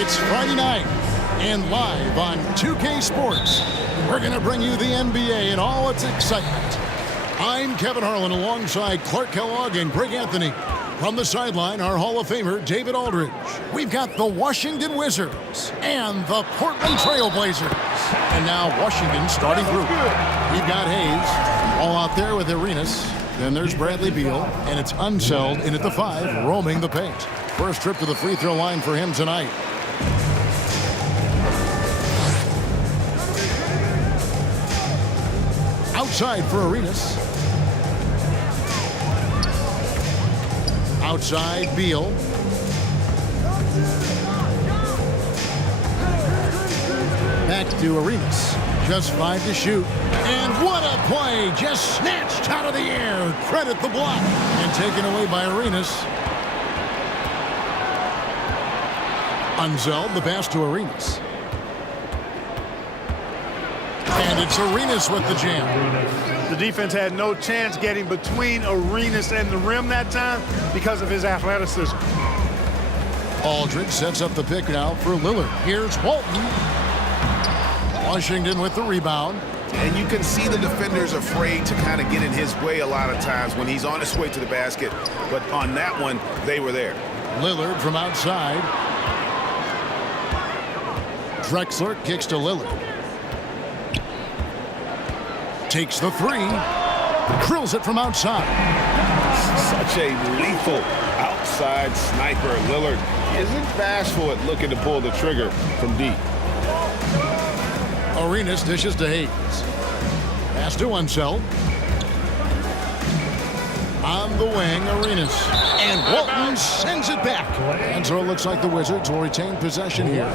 It's Friday night, and live on 2K Sports, we're going to bring you the NBA and all its excitement. I'm Kevin Harlan alongside Clark Kellogg and Greg Anthony. From the sideline, our Hall of Famer, David Aldridge. We've got the Washington Wizards and the Portland Trail Blazers. And now Washington's starting group. We've got Hayes, all out there with Arenas. Then there's Bradley Beal, and it's Unseld in at the 5, roaming the paint. First trip to the free throw line for him tonight. Outside for Arenas. Outside, Beal. Back to Arenas. Just 5 to shoot. And what a play! Just snatched out of the air. Credit the block. And taken away by Arenas. Unseld, the pass to Arenas. And it's Arenas with the jam. The defense had no chance getting between Arenas and the rim that time because of his athleticism. Aldridge sets up the pick now for Lillard. Here's Walton. Washington with the rebound. And you can see the defenders afraid to kind of get in his way a lot of times when he's on his way to the basket. But on that one, they were there. Lillard from outside. Drexler kicks to Lillard. Takes the 3. Drills it from outside. Such a lethal outside sniper. Lillard isn't bashful at looking to pull the trigger from deep. Arenas dishes to Hayes. Pass to Unseld. On the wing, Arenas. And Walton sends it back. And so it looks like the Wizards will retain possession here.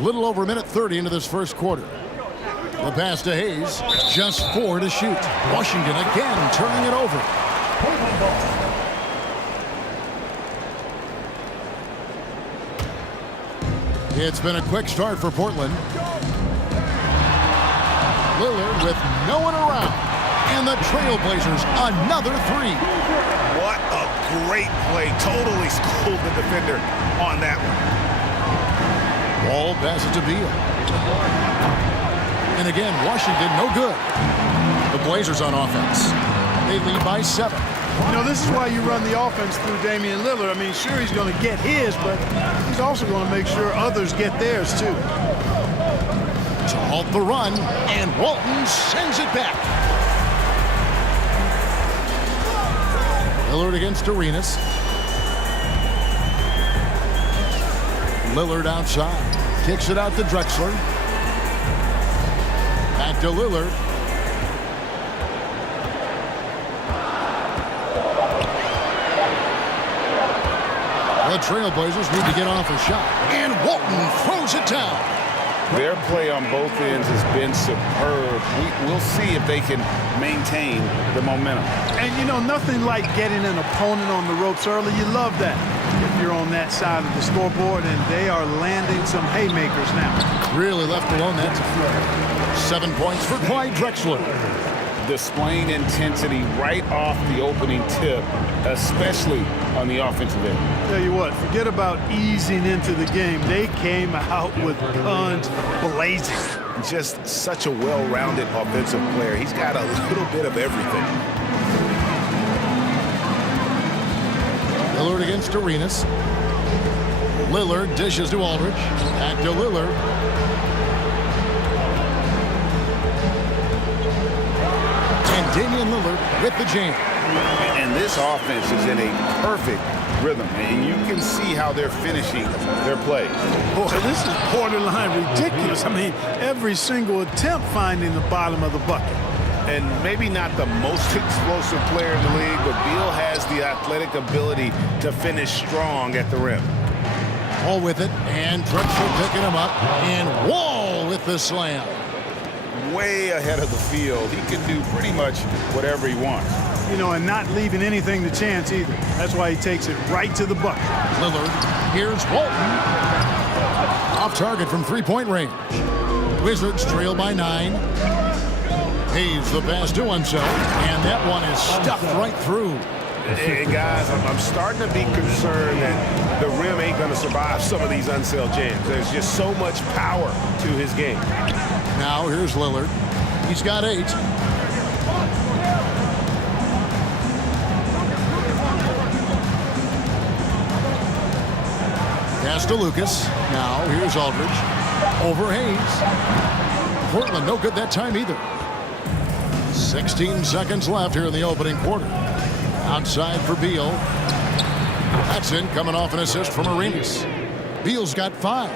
Little over a minute 30 into this first quarter. The pass to Hayes. Just 4 to shoot. Washington again turning it over. It's been a quick start for Portland. Lillard with no one around. And the Trailblazers another 3. What a great play. Totally schooled the defender on that one. Ball passes to Beal. And again, Washington no good. The Blazers on offense. They lead by 7. You know, this is why you run the offense through Damian Lillard. I mean, sure, he's going to get his, but he's also going to make sure others get theirs, too. To halt the run, and Walton sends it back. Lillard against Arenas. Lillard outside. Kicks it out to Drexler. Back to Lillard. The Trailblazers need to get off a shot. And Walton throws it down. Their play on both ends has been superb. We'll see if they can maintain the momentum. And, you know, nothing like getting an opponent on the ropes early. You love that if you're on that side of the scoreboard, and they are landing some haymakers now. Really left alone. That's 7 points for Clyde Drexler. Displaying intensity right off the opening tip, especially on the offensive end. Tell you what, forget about easing into the game. They came out with guns blazing. Just such a well-rounded offensive player. He's got a little bit of everything. Lillard against Arenas. Lillard dishes to Aldridge. Back to Lillard. And Damian Lillard with the jam. And this offense is in a perfect rhythm, and you can see how they're finishing their play. Boy, this is borderline ridiculous. I mean, every single attempt finding the bottom of the bucket. And maybe not the most explosive player in the league, but Beal has the athletic ability to finish strong at the rim. All with it, and Drexler picking him up, and Wall with the slam. Way ahead of the field. He can do pretty much whatever he wants. You know, and not leaving anything to chance either. That's why he takes it right to the bucket. Lillard, here's Walton. Off target from three-point range. Wizards trail by 9. Hayes the pass to Unseld, and that one is stuffed right through. And guys, I'm starting to be concerned that the rim ain't going to survive some of these Unseld jams. There's just so much power to his game. Now here's Lillard. He's got 8. Pass to Lucas. Now here's Aldridge. Over Hayes. Portland no good that time either. 16 seconds left here in the opening quarter. Outside for Beal. That's in, coming off an assist from Arenas. Beal's got 5.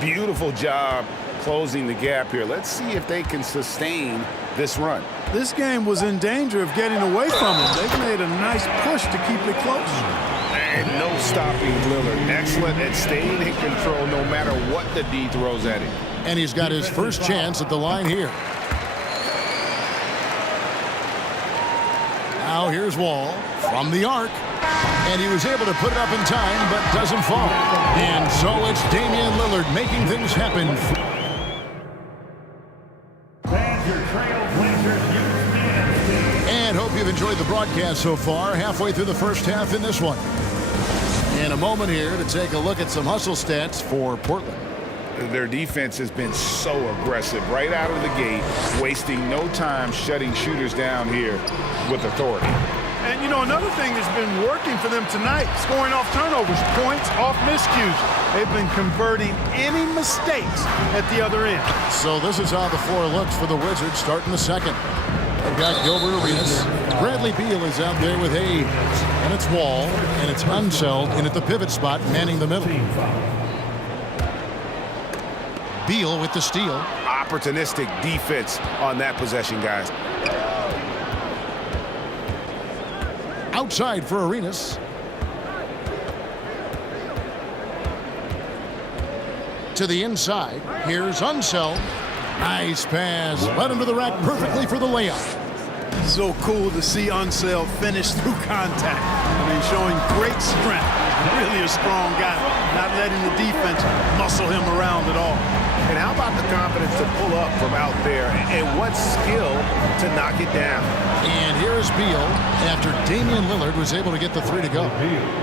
Beautiful job closing the gap here. Let's see if they can sustain this run. This game was in danger of getting away from them. They've made a nice push to keep it close. And no stopping Lillard. Excellent at staying in control no matter what the D throws at him. And he's got his first chance at the line here. Now here's Wall from the arc. And he was able to put it up in time, but doesn't fall. And so it's Damian Lillard making things happen. And hope you've enjoyed the broadcast so far. Halfway through the first half in this one. In a moment here to take a look at some hustle stats for Portland. Their defense has been so aggressive right out of the gate, wasting no time shutting shooters down here with authority. And, you know, another thing that's been working for them tonight, scoring off turnovers, points off miscues. They've been converting any mistakes at the other end. So this is how the floor looks for the Wizards starting the second. They've got Gilbert Arenas. Bradley Beal is out there with Hayes. And it's Wall, and it's Unseld in at the pivot spot, manning the middle. Beal with the steal. Opportunistic defense on that possession, guys. Outside for Arenas. To the inside. Here's Unseld. Nice pass. Led him to the rack perfectly for the layup. So cool to see Unseld finish through contact. I mean, showing great strength. Really a strong guy. Not letting the defense muscle him around at all. And how about the confidence to pull up from out there? And what skill to knock it down. And here's Beal after Damian Lillard was able to get the 3 to go.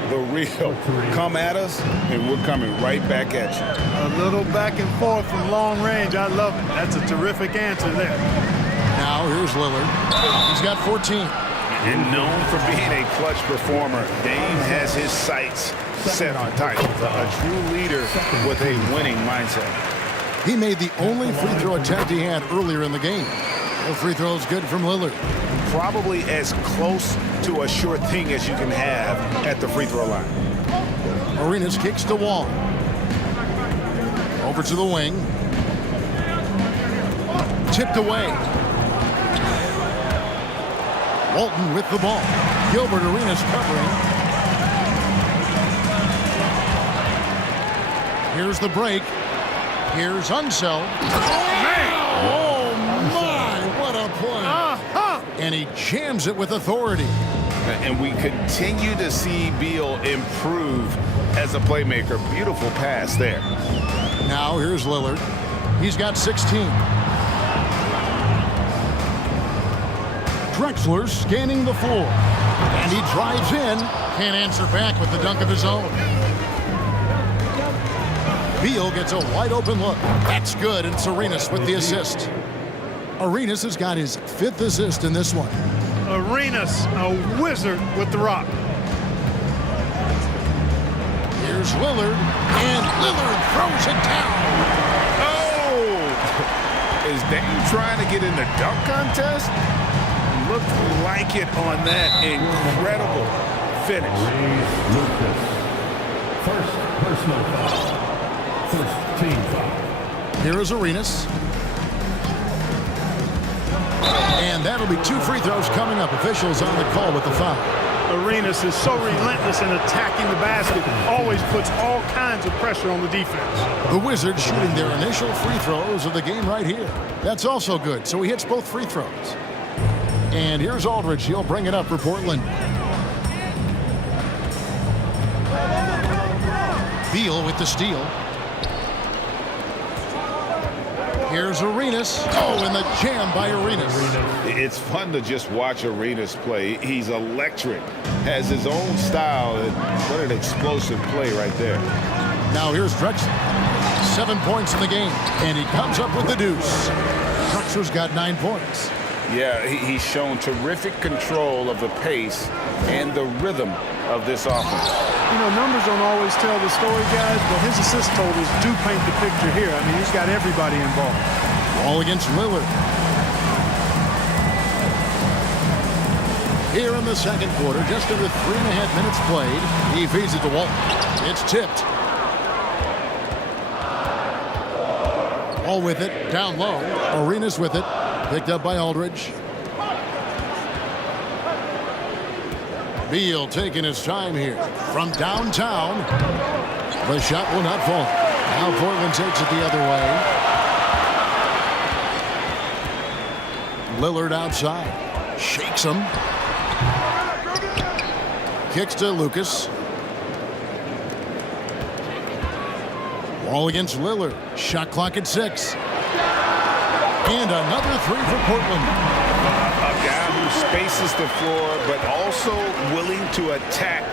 The real. Come at us, and we're coming right back at you. A little back and forth from long range. I love it. That's a terrific answer there. Now here's Lillard. He's got 14. And known for being a clutch performer, Dame has his sights set on titles. A true leader with a winning mindset. He made the only free throw attempt he had earlier in the game. No free throws good from Lillard. Probably as close to a sure thing as you can have at the free throw line. Arenas kicks the Wall. Over to the wing. Tipped away. Walton with the ball. Gilbert Arenas covering. Here's the break. Here's Unseld. Oh, my, what a play. And he jams it with authority. And we continue to see Beal improve as a playmaker. Beautiful pass there. Now here's Lillard. He's got 16. Drexler scanning the floor. And he drives in. Can't answer back with the dunk of his own. Beal gets a wide open look. That's good, and it's Arenas with the assist. Arenas has got his 5th assist in this one. Arenas, a wizard with the rock. Here's Lillard, and Lillard throws it down. Oh! Is Dame trying to get in the dunk contest? Looked like it on that incredible finish. Lucas. First personal foul. First team foul. Here is Arenas. And that'll be 2 free throws coming up. Officials on the call with the foul. Arenas is so relentless in attacking the basket. Always puts all kinds of pressure on the defense. The Wizards shooting their initial free throws of the game right here. That's also good. So he hits both free throws. And here's Aldridge. He'll bring it up for Portland. Beal with the steal. Here's Arenas. Oh, and the jam by Arenas. It's fun to just watch Arenas play. He's electric, has his own style, and what an explosive play right there. Now here's Drexler. 7 points in the game, and he comes up with the deuce. Drexler's got 9 points. Yeah, he's shown terrific control of the pace and the rhythm of this offense. You know, numbers don't always tell the story, guys, but his assist totals do paint the picture here. I mean, he's got everybody involved. All against Lillard. Here in the second quarter, just under 3.5 minutes played, he feeds it to Walton. It's tipped. All with it, down low. Arenas with it, picked up by Aldridge. Beal taking his time here from downtown. The shot will not fall. Now Portland takes it the other way. Lillard outside. Shakes him. Kicks to Lucas. All against Lillard. Shot clock at 6. And another 3 for Portland. A guy who spaces the floor, but also willing to attack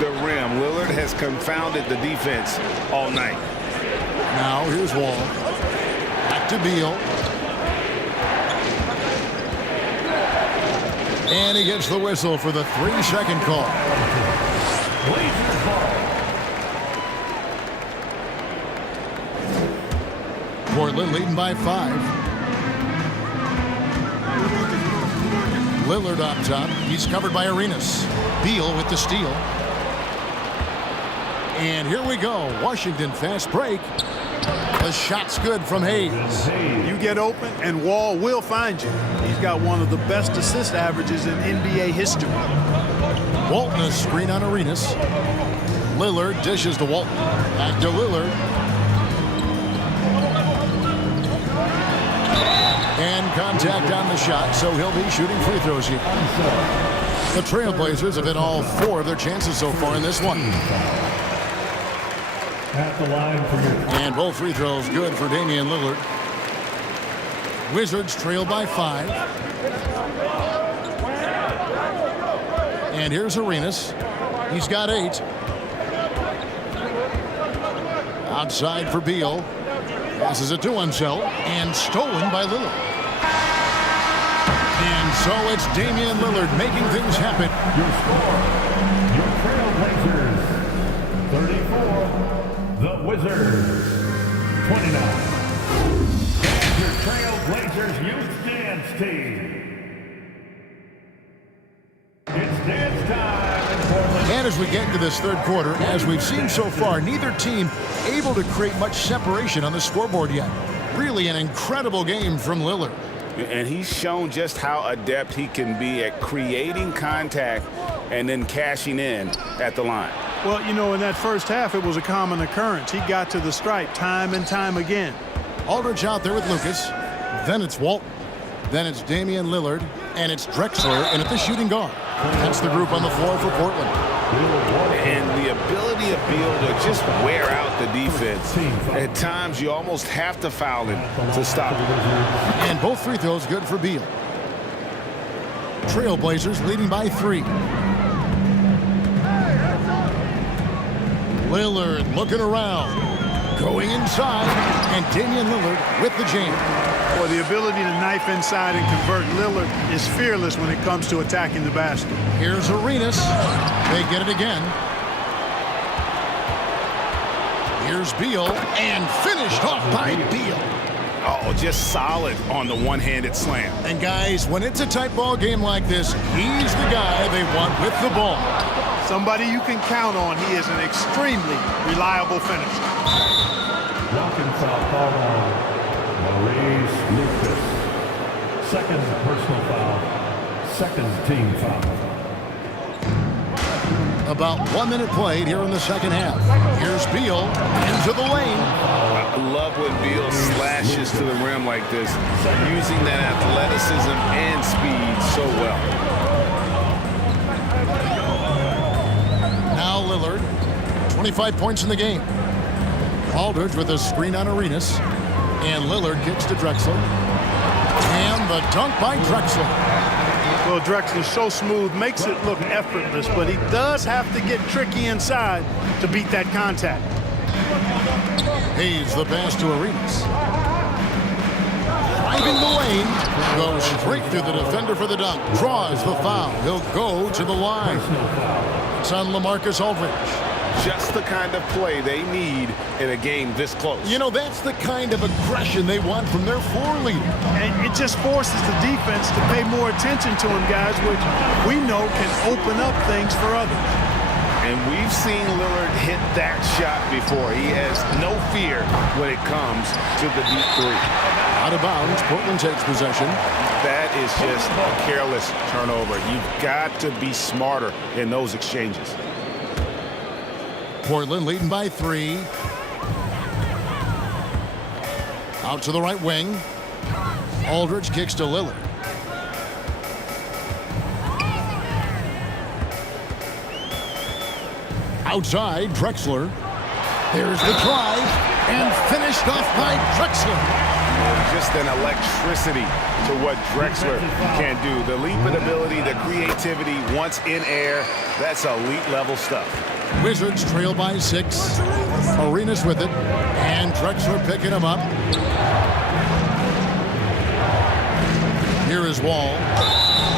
the rim. Lillard has confounded the defense all night. Now here's Wall. Back to Beal. And he gets the whistle for the 3-second call. Portland leading by 5. Lillard up top. He's covered by Arenas. Beal with the steal. And here we go. Washington fast break. The shot's good from Hayes. You get open and Wall will find you. He's got one of the best assist averages in NBA history. Walton a screen on Arenas. Lillard dishes to Walton. Back to Lillard. And contact on the shot, so he'll be shooting free throws here. The Trailblazers have hit all 4 of their chances so far in this one. At the line for your... And both free throws good for Damian Lillard. Wizards trail by 5. And here's Arenas. He's got 8. Outside for Beal. Passes it to Unseld. And stolen by Lillard. And so it's Damian Lillard making things happen. Your score, your Trailblazers, 34. The Wizards, 29. And your Trailblazers youth dance team. It's dance time in Portland. And as we get into this third quarter, as we've seen so far, neither team able to create much separation on the scoreboard yet. Really an incredible game from Lillard. And he's shown just how adept he can be at creating contact and then cashing in at the line. Well, you know, in that first half, it was a common occurrence. He got to the stripe time and time again. Aldridge out there with Lucas. Then it's Walton. Then it's Damian Lillard. And it's Drexler. And at the shooting guard. That's the group on the floor for Portland. And the ability of Beal to just wear out the defense. At times, you almost have to foul him to stop him. And both free throws good for Beal. Trailblazers leading by 3. Lillard looking around. Going inside. And Damian Lillard with the jam. Well, the ability to knife inside and convert Lillard is fearless when it comes to attacking the basket. Here's Arenas. They get it again. Here's Beal. And finished off by Beal. Oh, just solid on the one-handed slam. And guys, when it's a tight ball game like this, he's the guy they want with the ball. Somebody you can count on. He is an extremely reliable finisher. Walking foul called on Maurice Lucas. Second personal foul. Second team foul. About 1 minute played here in the second half. Here's Beal into the lane. I love when Beal slashes to the rim like this, using that athleticism and speed so well. Now Lillard, 25 points in the game. Aldridge with a screen on Arenas. And Lillard kicks to Drexler. And the dunk by Drexler. Well, Drexler's so smooth, makes it look effortless, but he does have to get tricky inside to beat that contact. Hayes the pass to Arenas. Driving the lane, goes straight through the defender for the dunk. Draws the foul. He'll go to the line. It's on LaMarcus Aldridge. Just the kind of play they need in a game this close. You know, that's the kind of aggression they want from their floor leader. And it just forces the defense to pay more attention to him, guys, which we know can open up things for others. And we've seen Lillard hit that shot before. He has no fear when it comes to the deep three. Out of bounds, Portland takes possession. That is just a careless turnover. You've got to be smarter in those exchanges. Portland leading by 3. Out to the right wing. Aldridge kicks to Lillard. Outside, Drexler. There's the drive, and finished off by Drexler. Just an electricity to what Drexler can do. The leaping ability, the creativity, once in air, that's elite level stuff. Wizards trail by 6. Arenas with it, and Drexler picking him up. Here is Wall.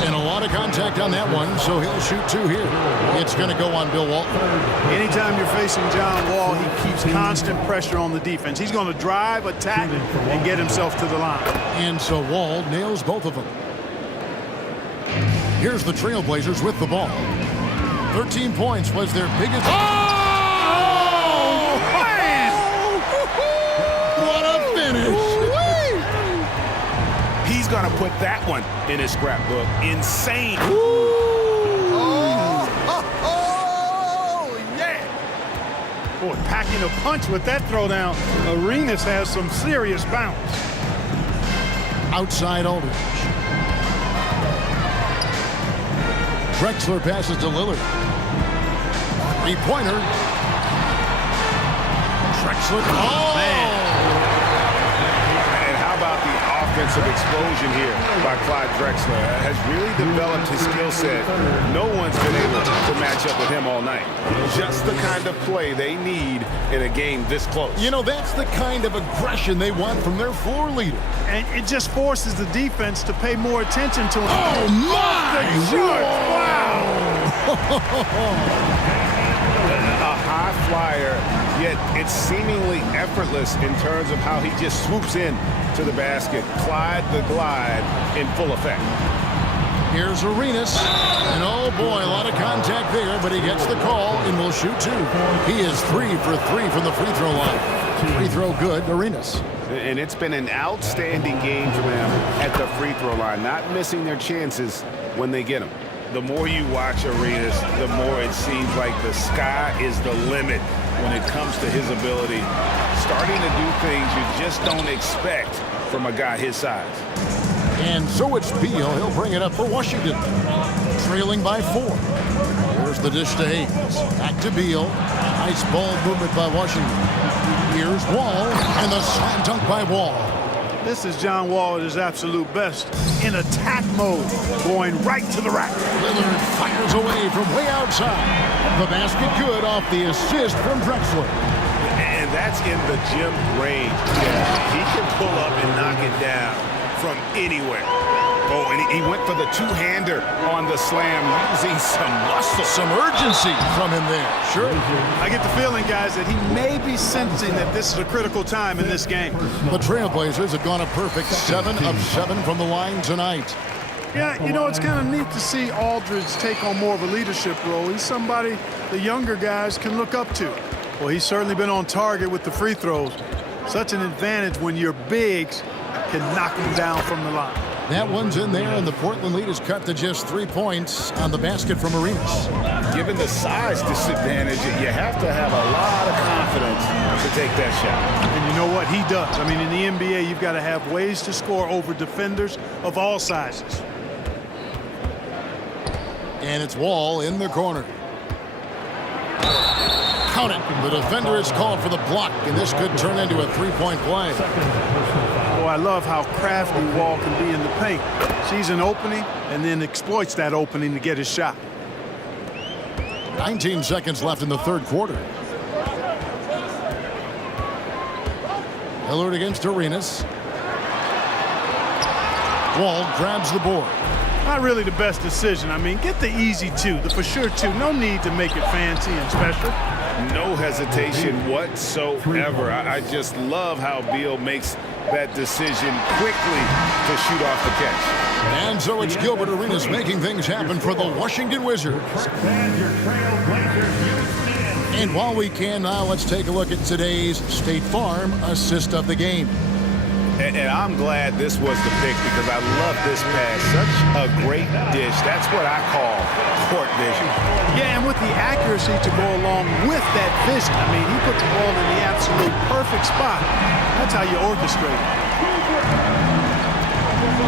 And a lot of contact on that one, so he'll shoot 2 here. It's going to go on Bill Walton. Anytime you're facing John Wall, he keeps constant pressure on the defense. He's going to drive, attack, and get himself to the line. And so Wall nails both of them. Here's the Trailblazers with the ball. 13 points was their biggest. Oh, man! What a finish! He's going to put that one in his scrapbook. Insane. Yeah! Boy, packing a punch with that throwdown. Arenas has some serious bounce. Outside Aldridge. Drexler passes to Lillard. 3-pointer. Drexler. Oh, man. And how about the offensive explosion here by Clyde Drexler? Has really developed his skill set. No one's been able to match up with him all night. Just the kind of play they need in a game this close. You know, that's the kind of aggression they want from their floor leader. And it just forces the defense to pay more attention to him. Oh, my! A high flyer, yet it's seemingly effortless in terms of how he just swoops in to the basket. Clyde the Glide in full effect. Here's Arenas. And oh boy, a lot of contact there, but he gets the call and will shoot 2. He is 3 for 3 from the free throw line. Free throw good, Arenas. And it's been an outstanding game for them at the free throw line, not missing their chances when they get them. The more you watch Arenas, the more it seems like the sky is the limit when it comes to his ability. Starting to do things you just don't expect from a guy his size. And so it's Beal. He'll bring it up for Washington. Trailing by 4. There's the dish to Hayes. Back to Beal. Nice ball movement by Washington. Here's Wall. And the slam dunk by Wall. This is John Wall at his absolute best. In attack mode. Going right to the rack. Lillard fires away from way outside. The basket good off the assist from Drexler. And that's in the gym range. Yeah, he can pull up and knock it down from anywhere. Oh, and he went for the two-hander on the slam, using some muscle. Some urgency from him there. Sure. I get the feeling, guys, that he may be sensing that this is a critical time in this game. The Trailblazers have gone a perfect 7 of 7 from the line tonight. Yeah, you know, it's kind of neat to see Aldridge take on more of a leadership role. He's somebody the younger guys can look up to. Well, he's certainly been on target with the free throws. Such an advantage when your bigs can knock him down from the line. That one's in there, and the Portland lead is cut to just 3 points on the basket from Arenas. Given the size disadvantage, you have to have a lot of confidence to take that shot. And you know what? He does. I mean, in the NBA, you've got to have ways to score over defenders of all sizes. And it's Wall in the corner. Count it. The defender is called for the block, and this could turn into a three-point play. Oh, I love how crafty Wall can be in the paint. Sees an opening and then exploits that opening to get his shot. 19 seconds left in the third quarter. Lillard against Arenas. Wall grabs the board. Not really the best decision. I mean, get the easy two, the for sure two. No need to make it fancy and special. No hesitation whatsoever. I just love how Beal makes that decision quickly to shoot off the catch. And so it's Gilbert Arenas making things happen for the Washington Wizards. And while we can now, let's take a look at today's State Farm assist of the game. And I'm glad this was the pick because I love this pass. Such a great dish. That's what I call court vision. Yeah, and with the accuracy to go along with that vision. I mean, he put the ball in the absolute perfect spot. That's how you orchestrate it.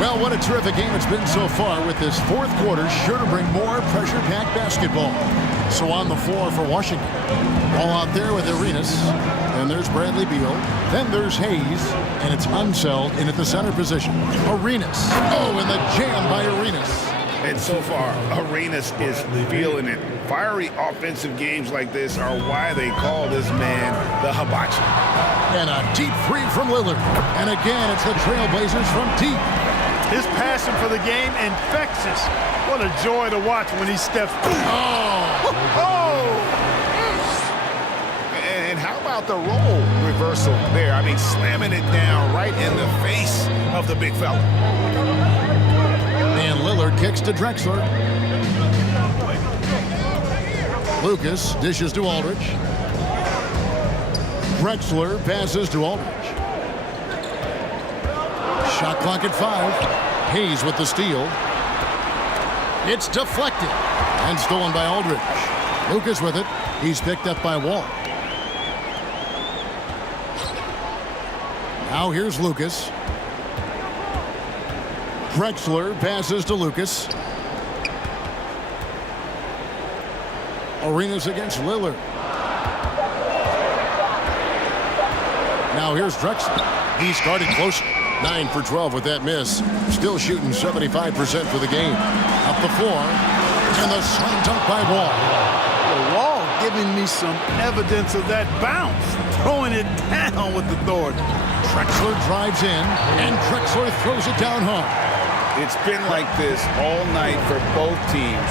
Well, what a terrific game it's been so far, with this fourth quarter sure to bring more pressure-packed basketball. So on the floor for Washington. Ball out there with Arenas. And there's Bradley Beal. Then there's Hayes. And it's Unseld in at the center position. Arenas. Oh, and the jam by Arenas. And so far, Arenas is feeling it. Fiery offensive games like this are why they call this man the hibachi. And a deep three from Lillard. And again, it's the Trailblazers from deep. His passion for the game infectious. What a joy to watch when he steps. And how about the role reversal there? I mean, slamming it down right in the face of the big fella. And Lillard kicks to Drexler. Lucas dishes to Aldridge. Drexler passes to Aldridge. Shot clock at 5. Hayes with the steal. It's deflected and stolen by Aldridge. Lucas with it. He's picked up by Wall. Now here's Lucas. Drexler passes to Lucas. Arenas against Lillard. Now here's Drexler. He started close. 9 for 12 with that miss. Still shooting 75% for the game. Up the floor. And the slam dunk by Wall. Wall giving me some evidence of that bounce. Throwing it down with authority. Drexler drives in. And Drexler throws it down hard. It's been like this all night for both teams.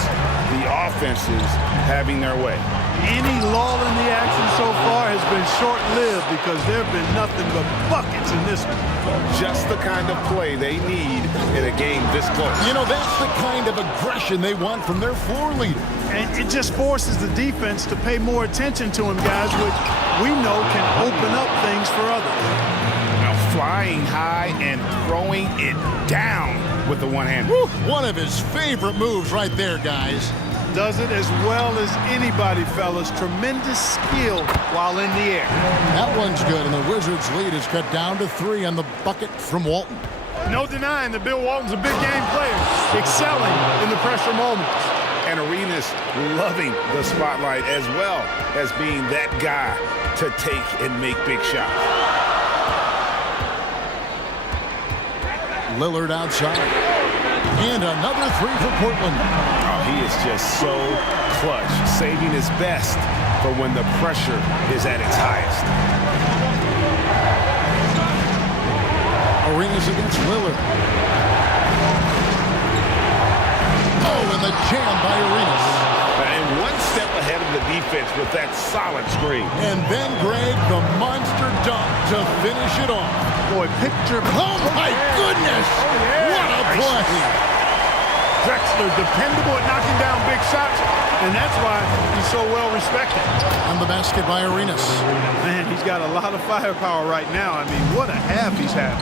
The offenses having their way. Any lull in the action so far has been short-lived because there have been nothing but buckets in this one. Just the kind of play they need in a game this close. You know, that's the kind of aggression they want from their floor leader. And it just forces the defense to pay more attention to him, guys, which we know can open up things for others. Now flying high and throwing it down with the one hand. One of his favorite moves right there, guys. Does it as well as anybody, fellas. Tremendous skill while in the air. That one's good, and the Wizards' lead is cut down to 3 on the bucket from Walton. No denying that Bill Walton's a big game player, excelling in the pressure moments. And Arenas loving the spotlight as well as being that guy to take and make big shots. Lillard outside. And another 3 for Portland. Oh, he is just so clutch, saving his best for when the pressure is at its highest. Arenas against Lillard. Oh, and the jam by Arenas. And one step ahead of the defense with that solid screen. And then Greg, the monster dunk to finish it off. Boy, picture. Oh, my goodness. What a play. Drexler dependable at knocking down big shots, and that's why he's so well respected. On the basket by Arenas. Man, he's got a lot of firepower right now. I mean, what a half he's had.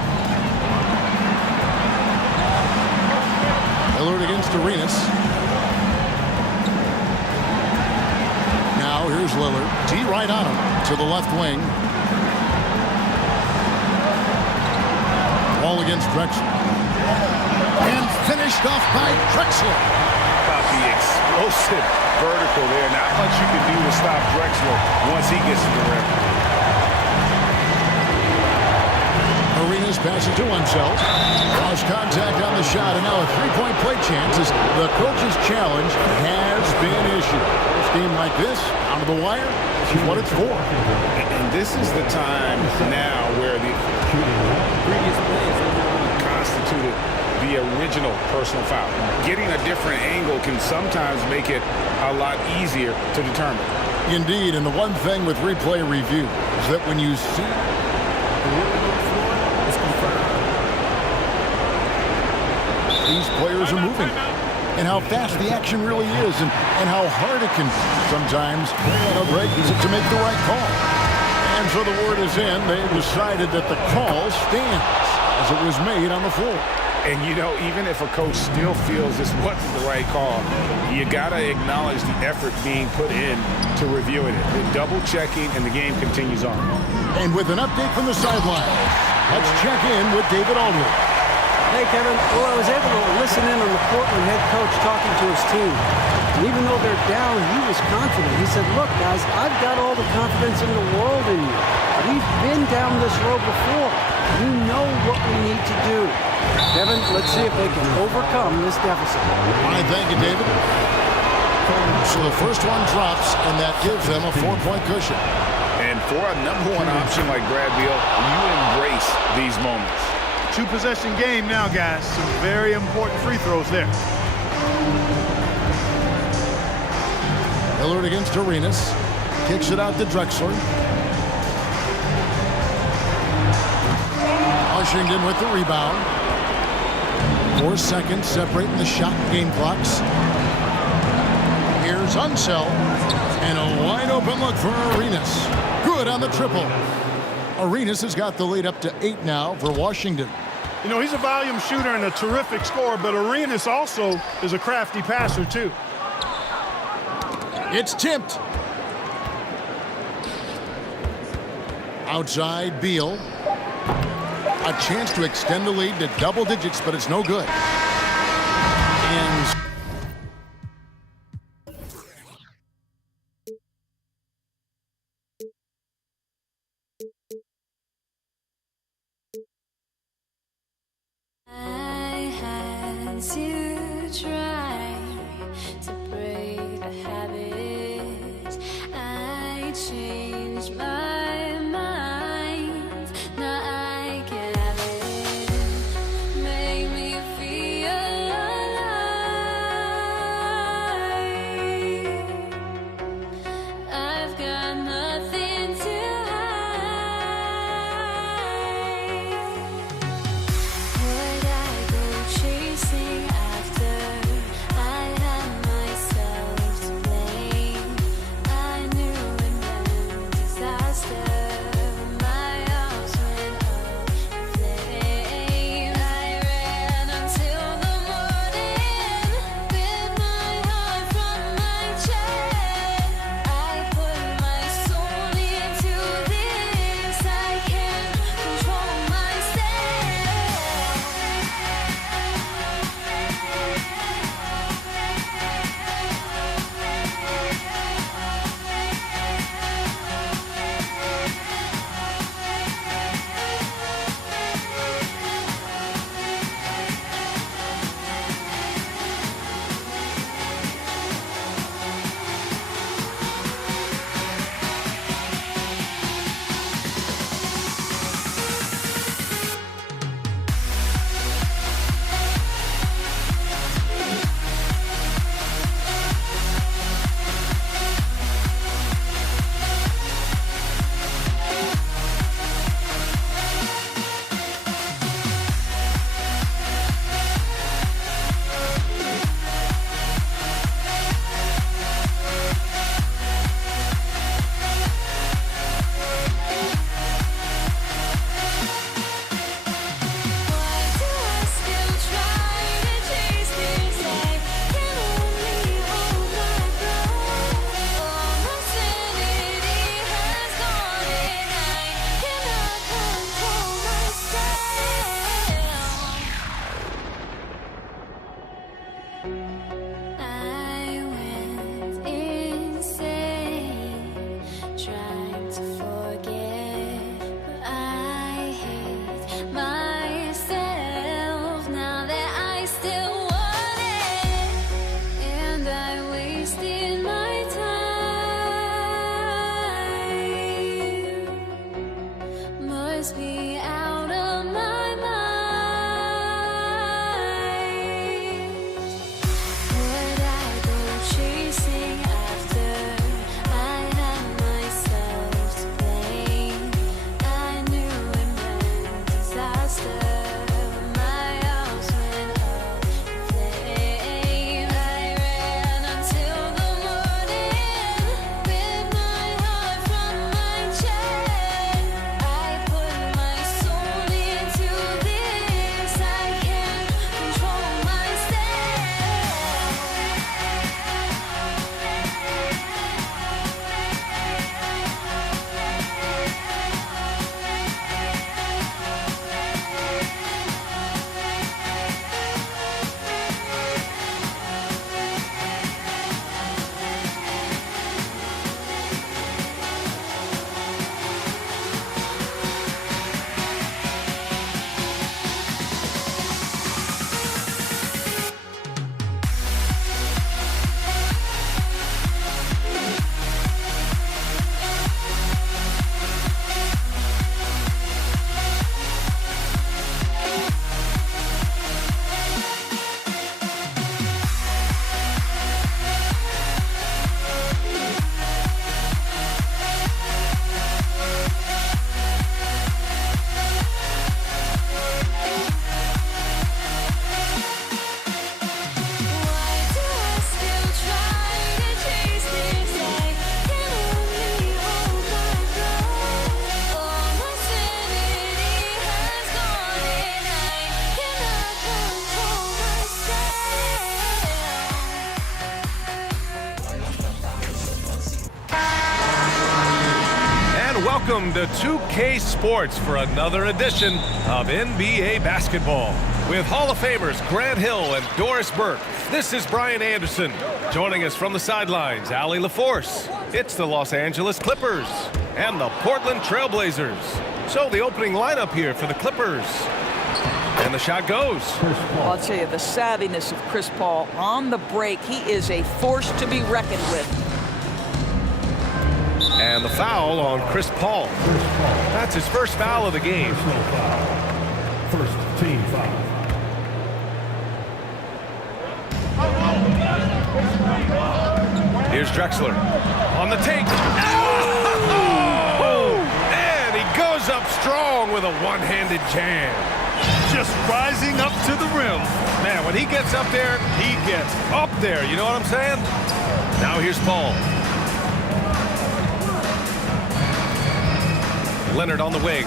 Lillard against Arenas. Now here's Lillard. T right on him to the left wing. Ball against Drexler. And finished off by Drexler. about the explosive vertical there? Not much you can do to stop Drexler once he gets to the rim. Arenas passes to himself. Lost contact on the shot, and now a three-point play chance as the coach's challenge has been issued. A game like this, out of the wire, this is what it's for. And this is the time now where the previous plays constituted the original personal foul. Getting a different angle can sometimes make it a lot easier to determine. Indeed, and the one thing with replay review is that when you see the ruling on the floor, it's confirmed. These players are moving, and how fast the action really is, and how hard it can sometimes break to make the right call. And so the word is in. They decided that the call stands as it was made on the floor. And, you know, even if a coach still feels this wasn't the right call, you got to acknowledge the effort being put in to reviewing it. The double-checking, and the game continues on. And with an update from the sideline, let's check in with David Aldridge. Hey, Kevin. Well, I was able to listen in on the Portland head coach talking to his team. And even though they're down, he was confident. He said, look, guys, I've got all the confidence in the world in you. We've been down this road before. You know what we need to do. Kevin, let's see if they can overcome this deficit. All right, thank you, David. So the first one drops, and that gives them a 4-point cushion. And for a number one option like Brad Beal, you embrace these moments. Two-possession game now, guys. Some very important free throws there. Hillard against Arenas. Kicks it out to Drexler. Washington with the rebound. 4 seconds separating the shot game clocks. Here's Unseld. And a wide open look for Arenas. Good on the triple. Arenas has got the lead up to 8 now for Washington. You know, he's a volume shooter and a terrific scorer, but Arenas also is a crafty passer, too. It's tipped. Outside, Beal. A chance to extend the lead to double digits, but it's no good. And I had to try to break the habit. I changed my mind. Now I can have it. Make me feel alive. I've got nothing to hide. Would I go chasing after? I had myself to blame. I knew it meant disaster. My arms went up in flames. I ran until the morning. Bit my heart from my chest. I put my soul into this. I can't control myself. Welcome to 2K Sports for another edition of NBA basketball. With Hall of Famers Grant Hill and Doris Burke, this is Brian Anderson. Joining us from the sidelines, Allie LaForce. It's the Los Angeles Clippers and the Portland Trailblazers. So the opening lineup here for the Clippers. And the shot goes. Well, I'll tell you, the savviness of Chris Paul on the break, he is a force to be reckoned with. And the foul on Chris Paul. That's his first foul of the game. First team foul. Here's Drexler on the take. Oh! And he goes up strong with a one-handed jam. Just rising up to the rim. Man, when he gets up there, he gets up there. You know what I'm saying? Now here's Paul. Leonard on the wing.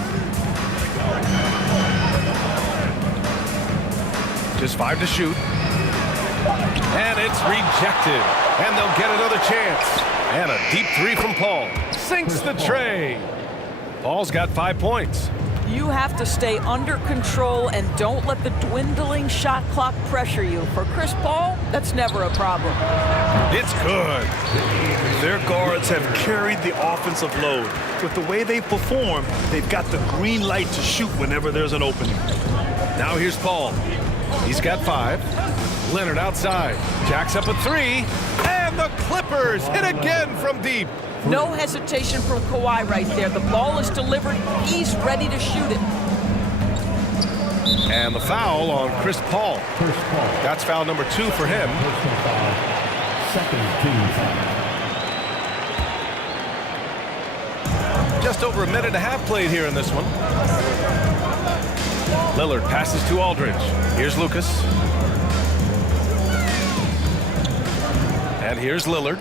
Just 5 to shoot. And it's rejected. And they'll get another chance. And a deep three from Paul. Sinks the tray. Paul's got 5 points. You have to stay under control and don't let the dwindling shot clock pressure you. For Chris Paul, that's never a problem. It's good. Their guards have carried the offensive load. With the way they perform, they've got the green light to shoot whenever there's an opening. Now here's Paul. He's got 5. Leonard outside. Jacks up a 3. And the Clippers hit again from deep. No hesitation from Kawhi right there. The ball is delivered. He's ready to shoot it. And the foul on Chris Paul. That's foul number 2 for him. Second team foul. Just over a minute and a half played here in this one. Lillard passes to Aldridge. Here's Lucas. And here's Lillard.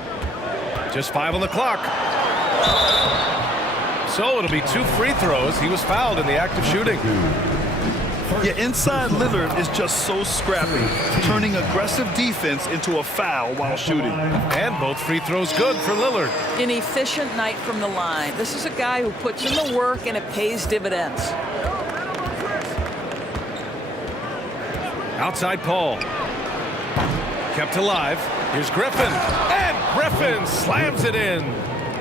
Just 5 on the clock. So it'll be 2 free throws. He was fouled in the act of shooting. Yeah, inside Lillard is just so scrappy, turning aggressive defense into a foul while shooting. And both free throws good for Lillard. An efficient night from the line. This is a guy who puts in the work and it pays dividends. Outside Paul. Kept alive. Here's Griffin. And Griffin slams it in.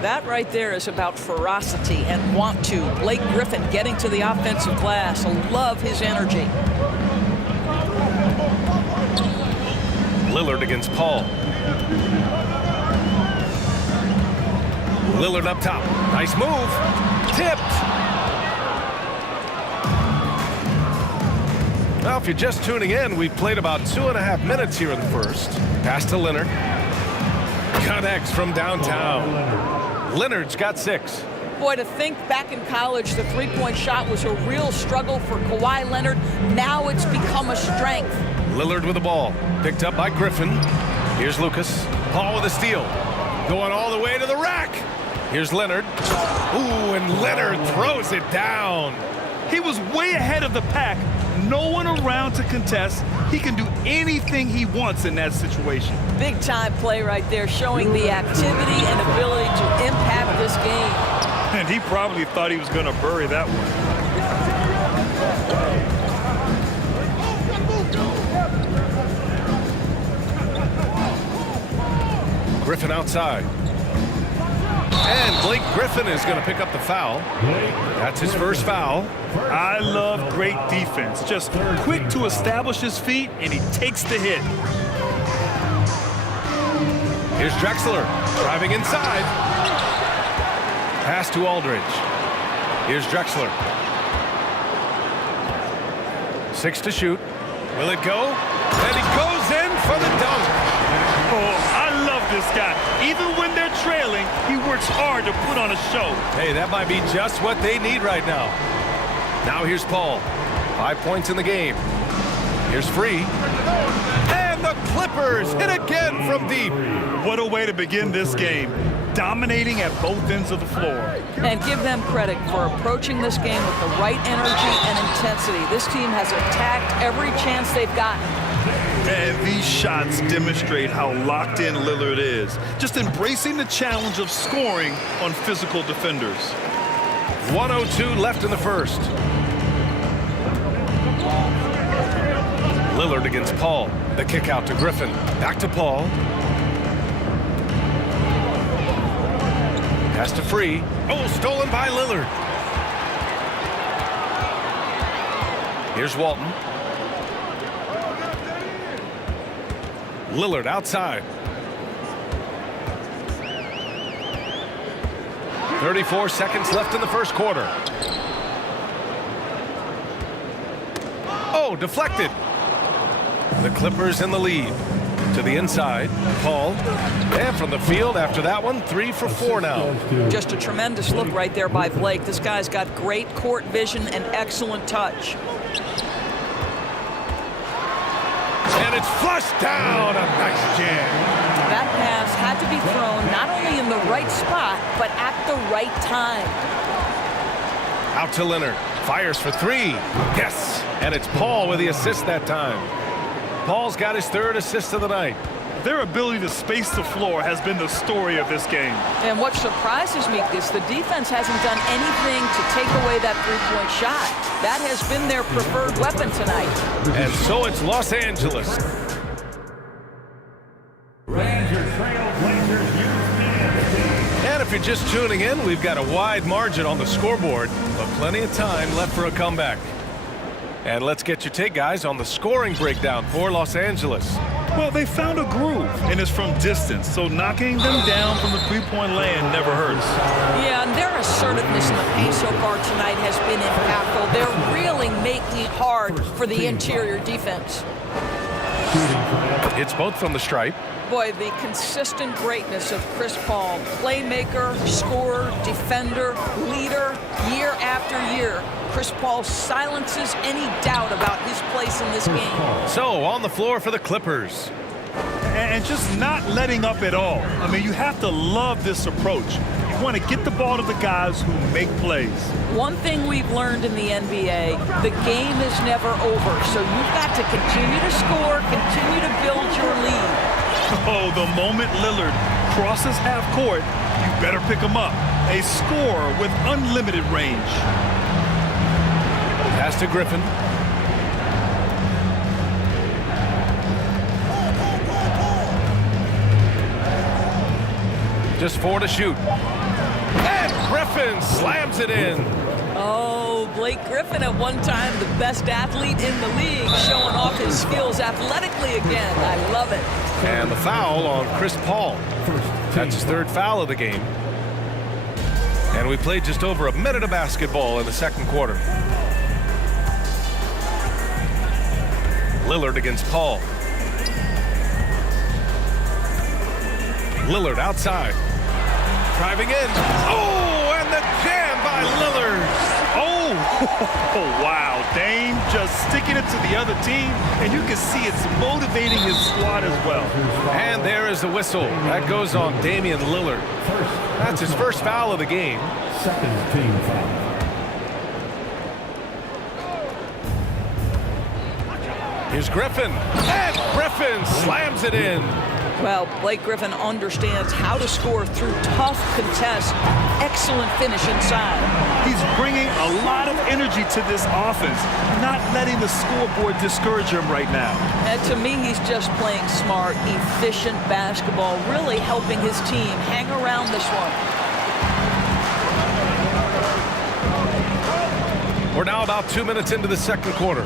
That right there is about ferocity and want to. Blake Griffin getting to the offensive glass. I love his energy. Lillard against Paul. Lillard up top. Nice move. Tipped. Now, if you're just tuning in, we've played about 2.5 minutes here in the first. Pass to Leonard. Connects from downtown. Leonard's got 6. Boy, to think back in college, the three-point shot was a real struggle for Kawhi Leonard. Now it's become a strength. Lillard with the ball. Picked up by Griffin. Here's Lucas. Paul with a steal. Going all the way to the rack. Here's Leonard. Ooh, and Leonard throws it down. He was way ahead of the pack. No one around to contest. He can do anything he wants in that situation. Big time play right there, showing the activity and ability to impact this game. And he probably thought he was going to bury that one. Griffin outside. And Blake Griffin is going to pick up the foul. That's his first foul. I love great defense. Just quick to establish his feet, and he takes the hit. Here's Drexler driving inside. Pass to Aldridge. Here's Drexler. 6 to shoot. Will it go? And he goes in for the dunk. Oh, I love this guy. Even when they're trailing, he works hard to put on a show. Hey, that might be just what they need right now. Now here's Paul. 5 points in the game. Here's Free. And the Clippers hit again from deep. What a way to begin this game. Dominating at both ends of the floor. And give them credit for approaching this game with the right energy and intensity. This team has attacked every chance they've gotten. And these shots demonstrate how locked in Lillard is. Just embracing the challenge of scoring on physical defenders. 1:02 left in the first. Lillard against Paul. The kick out to Griffin. Back to Paul. Pass to Free. Oh, stolen by Lillard. Here's Walton. Lillard outside. 34 seconds left in the first quarter. Oh, deflected. The Clippers in the lead. To the inside, Paul. And from the field after that one, 3 for 4 now. Just a tremendous look right there by Blake. This guy's got great court vision and excellent touch. And it's flushed down. A nice jam. That pass had to be thrown not only in the right spot, but at the right time. Out to Leonard. Fires for 3. Yes. And it's Paul with the assist that time. Paul's got his 3rd assist of the night. Their ability to space the floor has been the story of this game. And what surprises me is the defense hasn't done anything to take away that three-point shot. That has been their preferred weapon tonight. And so it's Los Angeles. And if you're just tuning in, we've got a wide margin on the scoreboard, but plenty of time left for a comeback. And let's get your take, guys, on the scoring breakdown for Los Angeles. Well, they found a groove, and it's from distance, so knocking them down from the three-point land never hurts. Yeah, and their assertiveness in the paint so far tonight has been impactful. They're really making it hard for the interior defense. It's both from the stripe. Boy, the consistent greatness of Chris Paul, playmaker, scorer, defender, leader, year after year. Chris Paul silences any doubt about his place in this game. So, on the floor for the Clippers. And just not letting up at all. I mean, you have to love this approach. You want to get the ball to the guys who make plays. One thing we've learned in the NBA, the game is never over. So you've got to continue to score, continue to build your lead. Oh, the moment Lillard crosses half court, you better pick him up. A scorer with unlimited range. Pass to Griffin. Just 4 to shoot. And Griffin slams it in. Oh, Blake Griffin at one time the best athlete in the league, showing off his skills athletically again. I love it. And the foul on Chris Paul. That's his 3rd foul of the game. And we played just over a minute of basketball in the second quarter. Lillard against Paul. Lillard outside. Driving in. Oh, and the jam by Lillard. Oh, wow. Dame just sticking it to the other team, and you can see it's motivating his squad as well. And there is the whistle. That goes on Damian Lillard. That's his 1st foul of the game. 2nd team foul. Here's Griffin. And Griffin slams it in. Well, Blake Griffin understands how to score through tough contests. Excellent finish inside. He's bringing a lot of energy to this offense, not letting the scoreboard discourage him right now. And to me, he's just playing smart, efficient basketball, really helping his team hang around this one. We're now about 2 minutes into the second quarter.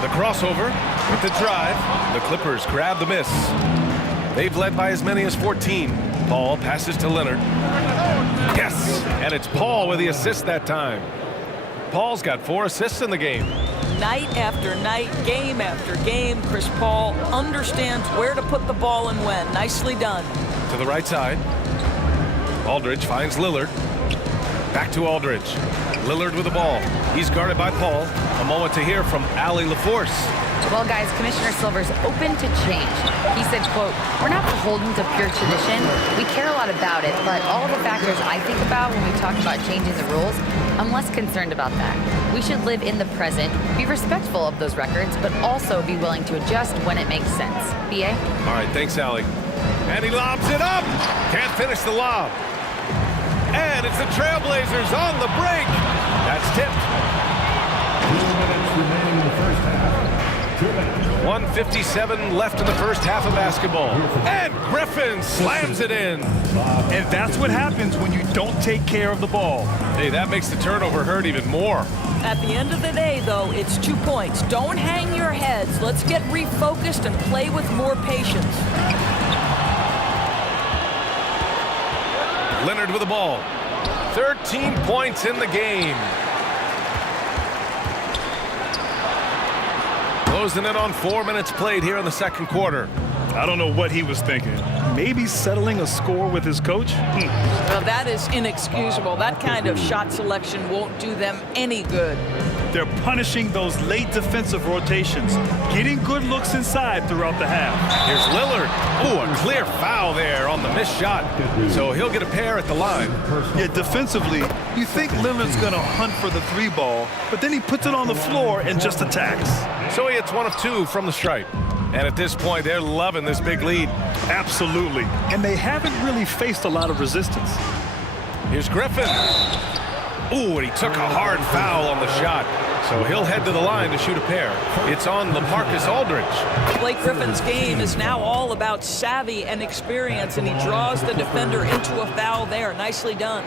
The crossover with the drive. The Clippers grab the miss. They've led by as many as 14. Paul passes to Leonard. Yes! And it's Paul with the assist that time. Paul's got 4 assists in the game. Night after night, game after game, Chris Paul understands where to put the ball and when. Nicely done. To the right side. Aldridge finds Lillard. Back to Aldridge. Lillard with the ball. He's guarded by Paul. A moment to hear from Allie LaForce. Well, guys, Commissioner Silver's open to change. He said, quote, "We're not beholden to pure tradition. We care a lot about it, but all of the factors I think about when we talk about changing the rules, I'm less concerned about that. We should live in the present, be respectful of those records, but also be willing to adjust when it makes sense." BA? All right, thanks, Allie. And he lobs it up. Can't finish the lob. And it's the Trailblazers on the break. That's tipped. 2 minutes remaining in the first half. 2 minutes. 1:57 left in the first half of basketball. And Griffin slams it in. And that's what happens when you don't take care of the ball. Hey, that makes the turnover hurt even more. At the end of the day, though, it's 2 points. Don't hang your heads. Let's get refocused and play with more patience. Leonard with the ball. 13 points in the game. Closing in on 4 minutes played here in the second quarter. I don't know what he was thinking. Maybe settling a score with his coach? Well, that is inexcusable. That kind of shot selection won't do them any good. They're punishing those late defensive rotations, getting good looks inside throughout the half. Here's Lillard. Ooh, a clear foul there on the missed shot. So he'll get a pair at the line. Yeah, defensively, you think Lillard's going to hunt for the 3 ball, but then he puts it on the floor and just attacks. So he hits 1 of 2 from the stripe. And at this point, they're loving this big lead. Absolutely. And they haven't really faced a lot of resistance. Here's Griffin. Ooh, and he took a hard foul on the shot. So he'll head to the line to shoot a pair. It's on LaMarcus Aldridge. Blake Griffin's game is now all about savvy and experience, and he draws the defender into a foul there. Nicely done.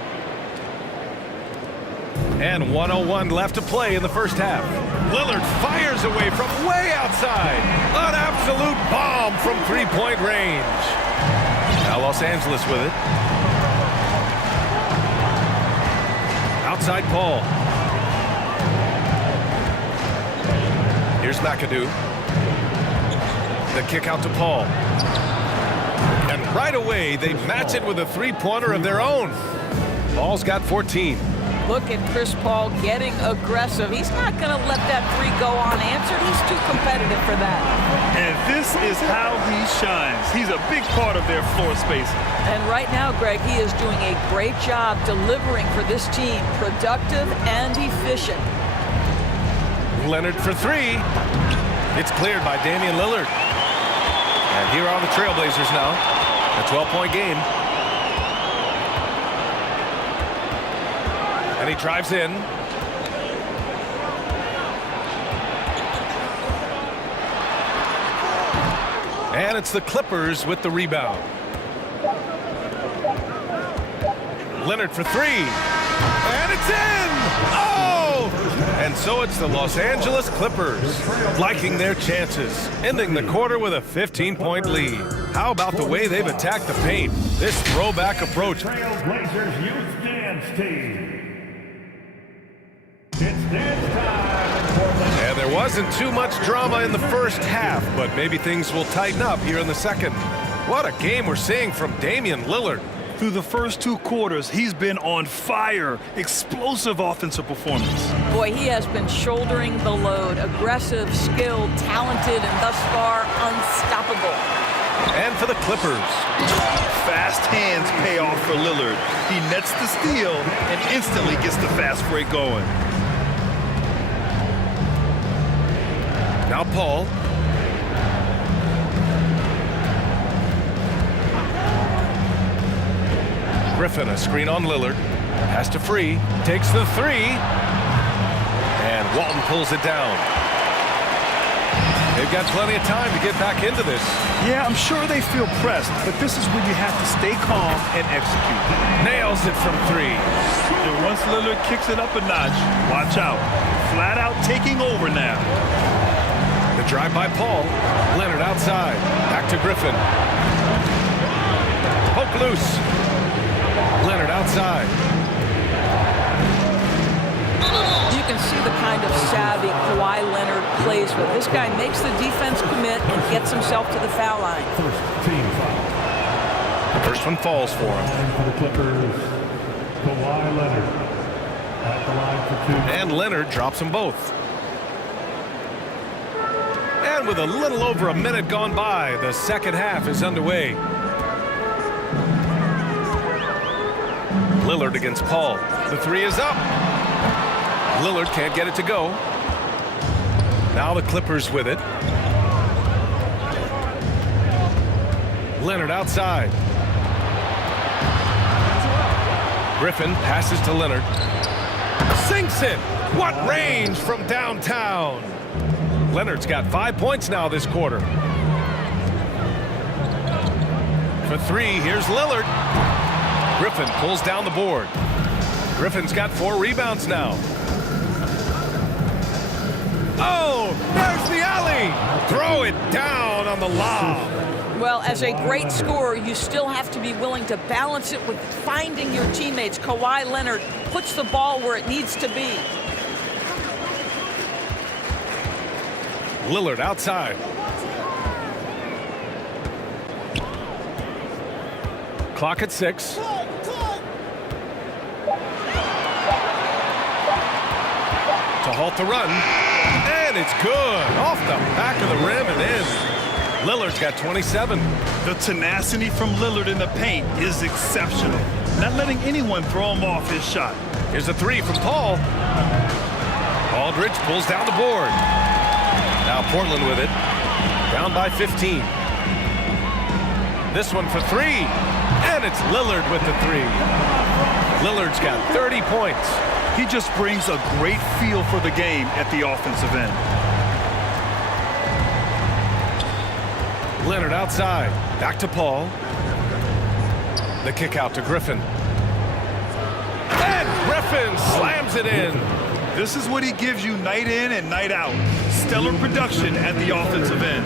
And 1:01 left to play in the first half. Lillard fires away from way outside. An absolute bomb from three-point range. Now Los Angeles with it. Outside Paul. Here's McAdoo. The kick out to Paul. And right away, they match it with a three-pointer of their own. Paul's got 14. Look at Chris Paul getting aggressive. He's not going to let that 3 go unanswered. He's too competitive for that. And this is how he shines. He's a big part of their floor space. And right now, Greg, he is doing a great job delivering for this team. Productive and efficient. Leonard for 3. It's cleared by Damian Lillard. And here are the Trailblazers now. A 12-point game. And he drives in. And it's the Clippers with the rebound. Leonard for 3. And it's in! Oh! And so it's the Los Angeles Clippers liking their chances, ending the quarter with a 15-point lead. How about the way they've attacked the paint? This throwback approach. Trailblazers Youth Dance Team. It's dance time. And there wasn't too much drama in the first half, but maybe things will tighten up here in the second. What a game we're seeing from Damian Lillard. Through the first 2 quarters, he's been on fire. Explosive offensive performance. Boy, he has been shouldering the load. Aggressive, skilled, talented, and thus far unstoppable. And for the Clippers. Fast hands pay off for Lillard. He nets the steal and instantly gets the fast break going. Now Paul. Griffin, a screen on Lillard. Pass to Free. Takes the 3. And Walton pulls it down. They've got plenty of time to get back into this. Yeah, I'm sure they feel pressed, but this is when you have to stay calm and execute. Nails it from 3. And once Lillard kicks it up a notch, watch out. Flat out taking over now. The drive by Paul. Leonard outside. Back to Griffin. Poke loose. Leonard outside. You can see the kind of savvy Kawhi Leonard plays with. This guy makes the defense commit and gets himself to the foul line. First team foul. The first one falls for him. And for the Clippers, Kawhi Leonard at the line for 2. And Leonard drops them both. And with a little over a minute gone by, the second half is underway. Lillard against Paul. The 3 is up. Lillard can't get it to go. Now the Clippers with it. Leonard outside. Griffin passes to Leonard. Sinks it. What range from downtown. Leonard's got 5 points now this quarter. For three, here's Lillard. Griffin pulls down the board. Griffin's got 4 rebounds now. Oh, there's the alley. Throw it down on the lob. Well, as a great scorer, you still have to be willing to balance it with finding your teammates. Kawhi Leonard puts the ball where it needs to be. Lillard outside. Clock at 6. To halt the run. And it's good. Off the back of the rim and in. Lillard's got 27. The tenacity from Lillard in the paint is exceptional. Not letting anyone throw him off his shot. Here's a 3 from Paul. Aldridge pulls down the board. Now Portland with it. Down by 15. This one for 3. And it's Lillard with the 3. Lillard's got 30 points. He just brings a great feel for the game at the offensive end. Leonard outside. Back to Paul. The kick out to Griffin. And Griffin slams it in. This is what he gives you night in and night out. Stellar production at the offensive end.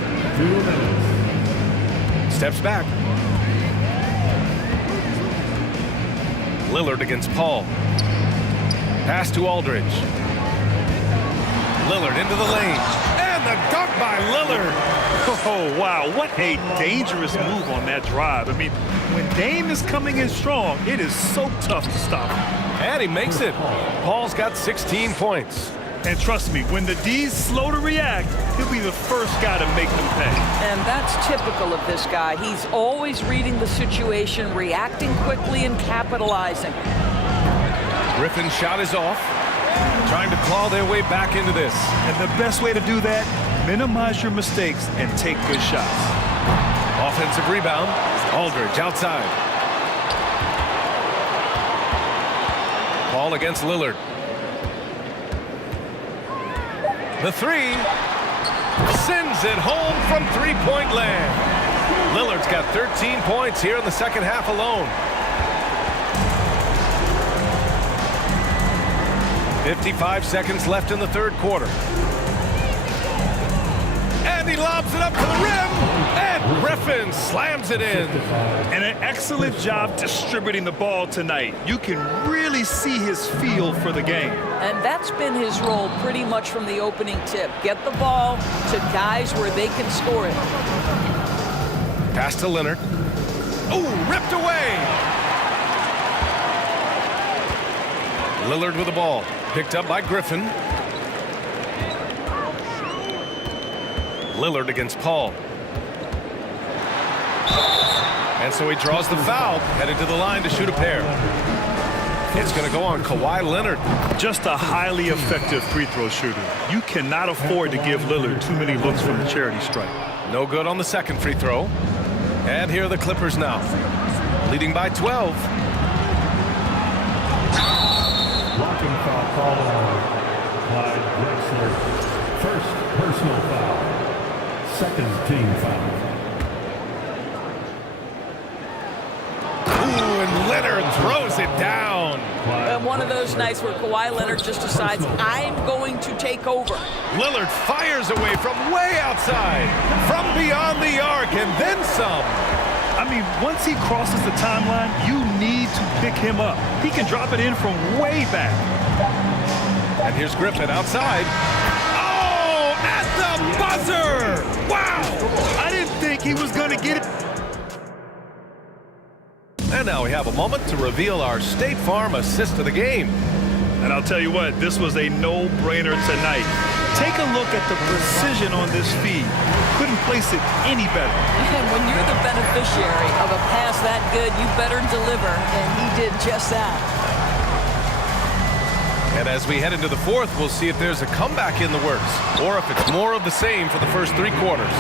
Steps back. Lillard against Paul. Pass to Aldridge. Lillard into the lane. And the dunk by Lillard. Oh, wow. What a dangerous move on that drive. I mean, when Dame is coming in strong, it is so tough to stop him. And he makes it. Paul's got 16 points. And trust me, when the D's slow to react, he'll be the first guy to make them pay. And that's typical of this guy. He's always reading the situation, reacting quickly and capitalizing. Griffin's shot is off. Trying to claw their way back into this. And the best way to do that, minimize your mistakes and take good shots. Offensive rebound. Aldridge outside. Paul against Lillard. The 3 sends it home from three-point land. Lillard's got 13 points here in the second half alone. 55 seconds left in the third quarter. And he lobs it up to the rim. And Griffin slams it in. And an excellent job distributing the ball tonight. You can really see his feel for the game. And that's been his role pretty much from the opening tip. Get the ball to guys where they can score it. Pass to Leonard. Oh, ripped away. Lillard with the ball. Picked up by Griffin. Lillard against Paul. And so he draws the foul, headed to the line to shoot a pair. It's going to go on Kawhi Leonard. Just a highly effective free throw shooter. You cannot afford to give Lillard too many looks from the charity stripe. No good on the second free throw. And here are the Clippers now, leading by 12. Blocking foul called on Clyde Drexler. First personal foul. Second team foul. Ooh, and Leonard throws it down. And one of those nights where Kawhi Leonard just decides, I'm going to take over. Lillard fires away from way outside, from beyond the arc, and then some. I mean, once he crosses the timeline, you need to pick him up. He can drop it in from way back. And here's Griffin outside. Oh, at the buzzer! Wow! I didn't think he was going to get it. And now we have a moment to reveal our State Farm assist of the game. And I'll tell you what, this was a no-brainer tonight. Take a look at the precision on this feed. Couldn't place it any better. And when you're the beneficiary of a pass that good, you better deliver, and he did just that. And as we head into the fourth, we'll see if there's a comeback in the works or if it's more of the same for the first 3 quarters.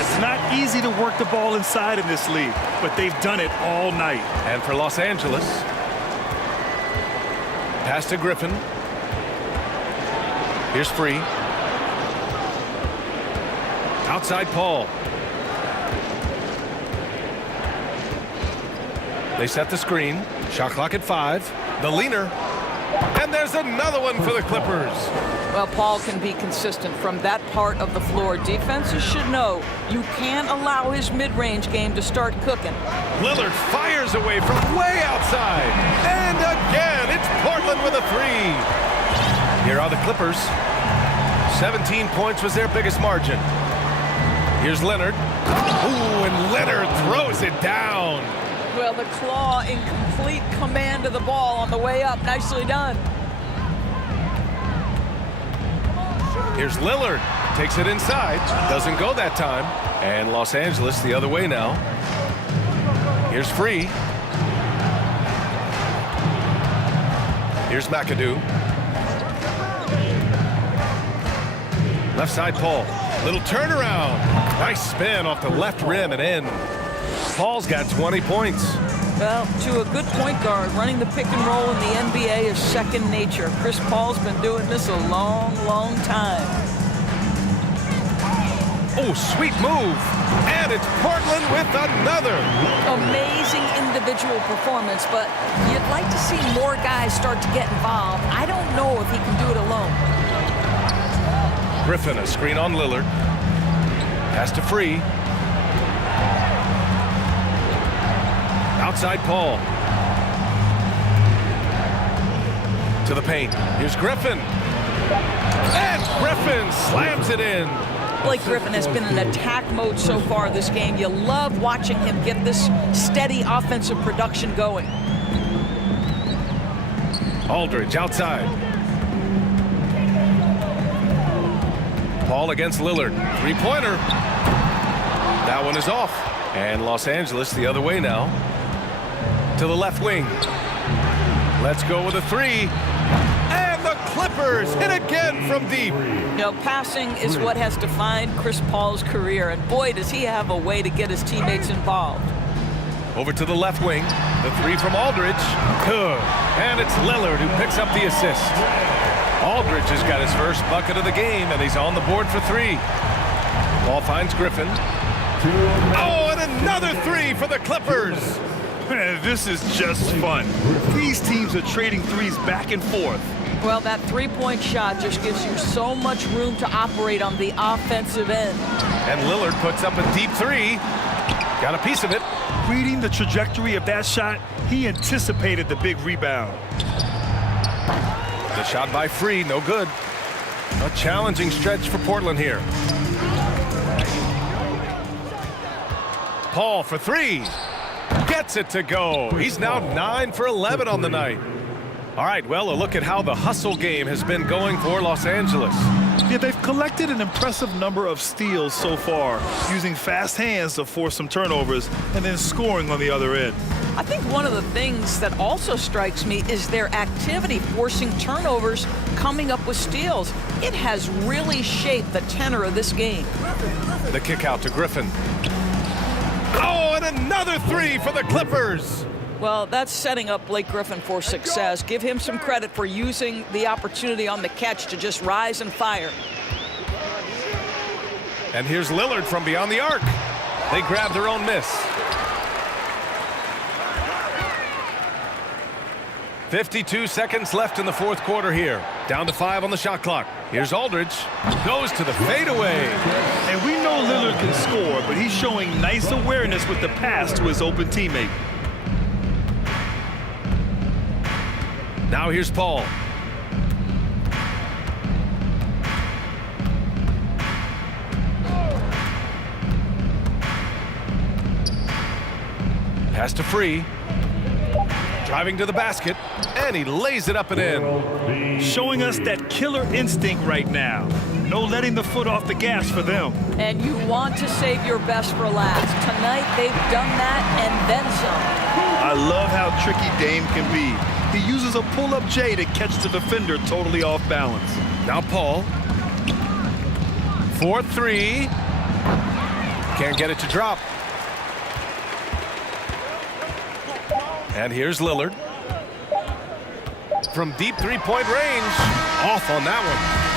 It's not easy to work the ball inside in this league, but they've done it all night. And for Los Angeles, pass to Griffin. Here's Free. Outside Paul. They set the screen. Shot clock at 5. The leaner. And there's another one for the Clippers. Well, Paul can be consistent from that part of the floor. Defenses should know you can't allow his mid-range game to start cooking. Lillard fires away from way outside. And again, it's Portland with a 3. Here are the Clippers. 17 points was their biggest margin. Here's Leonard. Ooh, and Leonard throws it down. Well, the Claw in complete command of the ball on the way up. Nicely done. Here's Lillard. Takes it inside. Doesn't go that time. And Los Angeles the other way now. Here's Free. Here's McAdoo. Left side Paul. Little turnaround. Nice spin off the left rim and in. Paul's got 20 points. Well, to a good point guard, running the pick and roll in the NBA is second nature. Chris Paul's been doing this a long, long time. Oh, sweet move. And it's Portland with another. Amazing individual performance, but you'd like to see more guys start to get involved. I don't know if he can do it alone. Griffin, a screen on Lillard. Pass to Free. Outside Paul. To the paint. Here's Griffin. And Griffin slams it in. Blake Griffin has been in attack mode so far this game. You love watching him get this steady offensive production going. Aldridge outside. Paul against Lillard. Three-pointer. That one is off. And Los Angeles the other way now. To the left wing. Let's go with a 3. And the Clippers hit again from deep. You know, passing is what has defined Chris Paul's career, and boy, does he have a way to get his teammates involved. Over to the left wing. The 3 from Aldridge. Good. And it's Lillard who picks up the assist. Aldridge has got his first bucket of the game, and he's on the board for 3. Ball finds Griffin. Oh, and another 3 for the Clippers. Man, this is just fun. These teams are trading threes back and forth. Well, that three-point shot just gives you so much room to operate on the offensive end. And Lillard puts up a deep 3. Got a piece of it. Reading the trajectory of that shot, he anticipated the big rebound. The shot by Free, no good. A challenging stretch for Portland here. Paul for 3. Gets it to go. He's now 9 for 11 on the night. All right, well, a look at how the hustle game has been going for Los Angeles. Yeah, they've collected an impressive number of steals so far, using fast hands to force some turnovers and then scoring on the other end. I think one of the things that also strikes me is their activity forcing turnovers, coming up with steals. It has really shaped the tenor of this game. The kick out to Griffin. Oh, and another 3 for the Clippers. Well, that's setting up Blake Griffin for success. Give him some credit for using the opportunity on the catch to just rise and fire. And here's Lillard from beyond the arc. They grab their own miss. 52 seconds left in the fourth quarter here. Down to 5 on the shot clock. Here's Aldridge. Goes to the fadeaway. And we know Lillard can score, but he's showing nice awareness with the pass to his open teammate. Now here's Paul. Pass to Free. Driving to the basket, and he lays it up and in. Showing us that killer instinct right now. No letting the foot off the gas for them. And you want to save your best for last. Tonight, they've done that and then some. I love how tricky Dame can be. He uses a pull-up J to catch the defender totally off balance. Now Paul. 4-3. Can't get it to drop. And here's Lillard. From deep three-point range. Off on that one.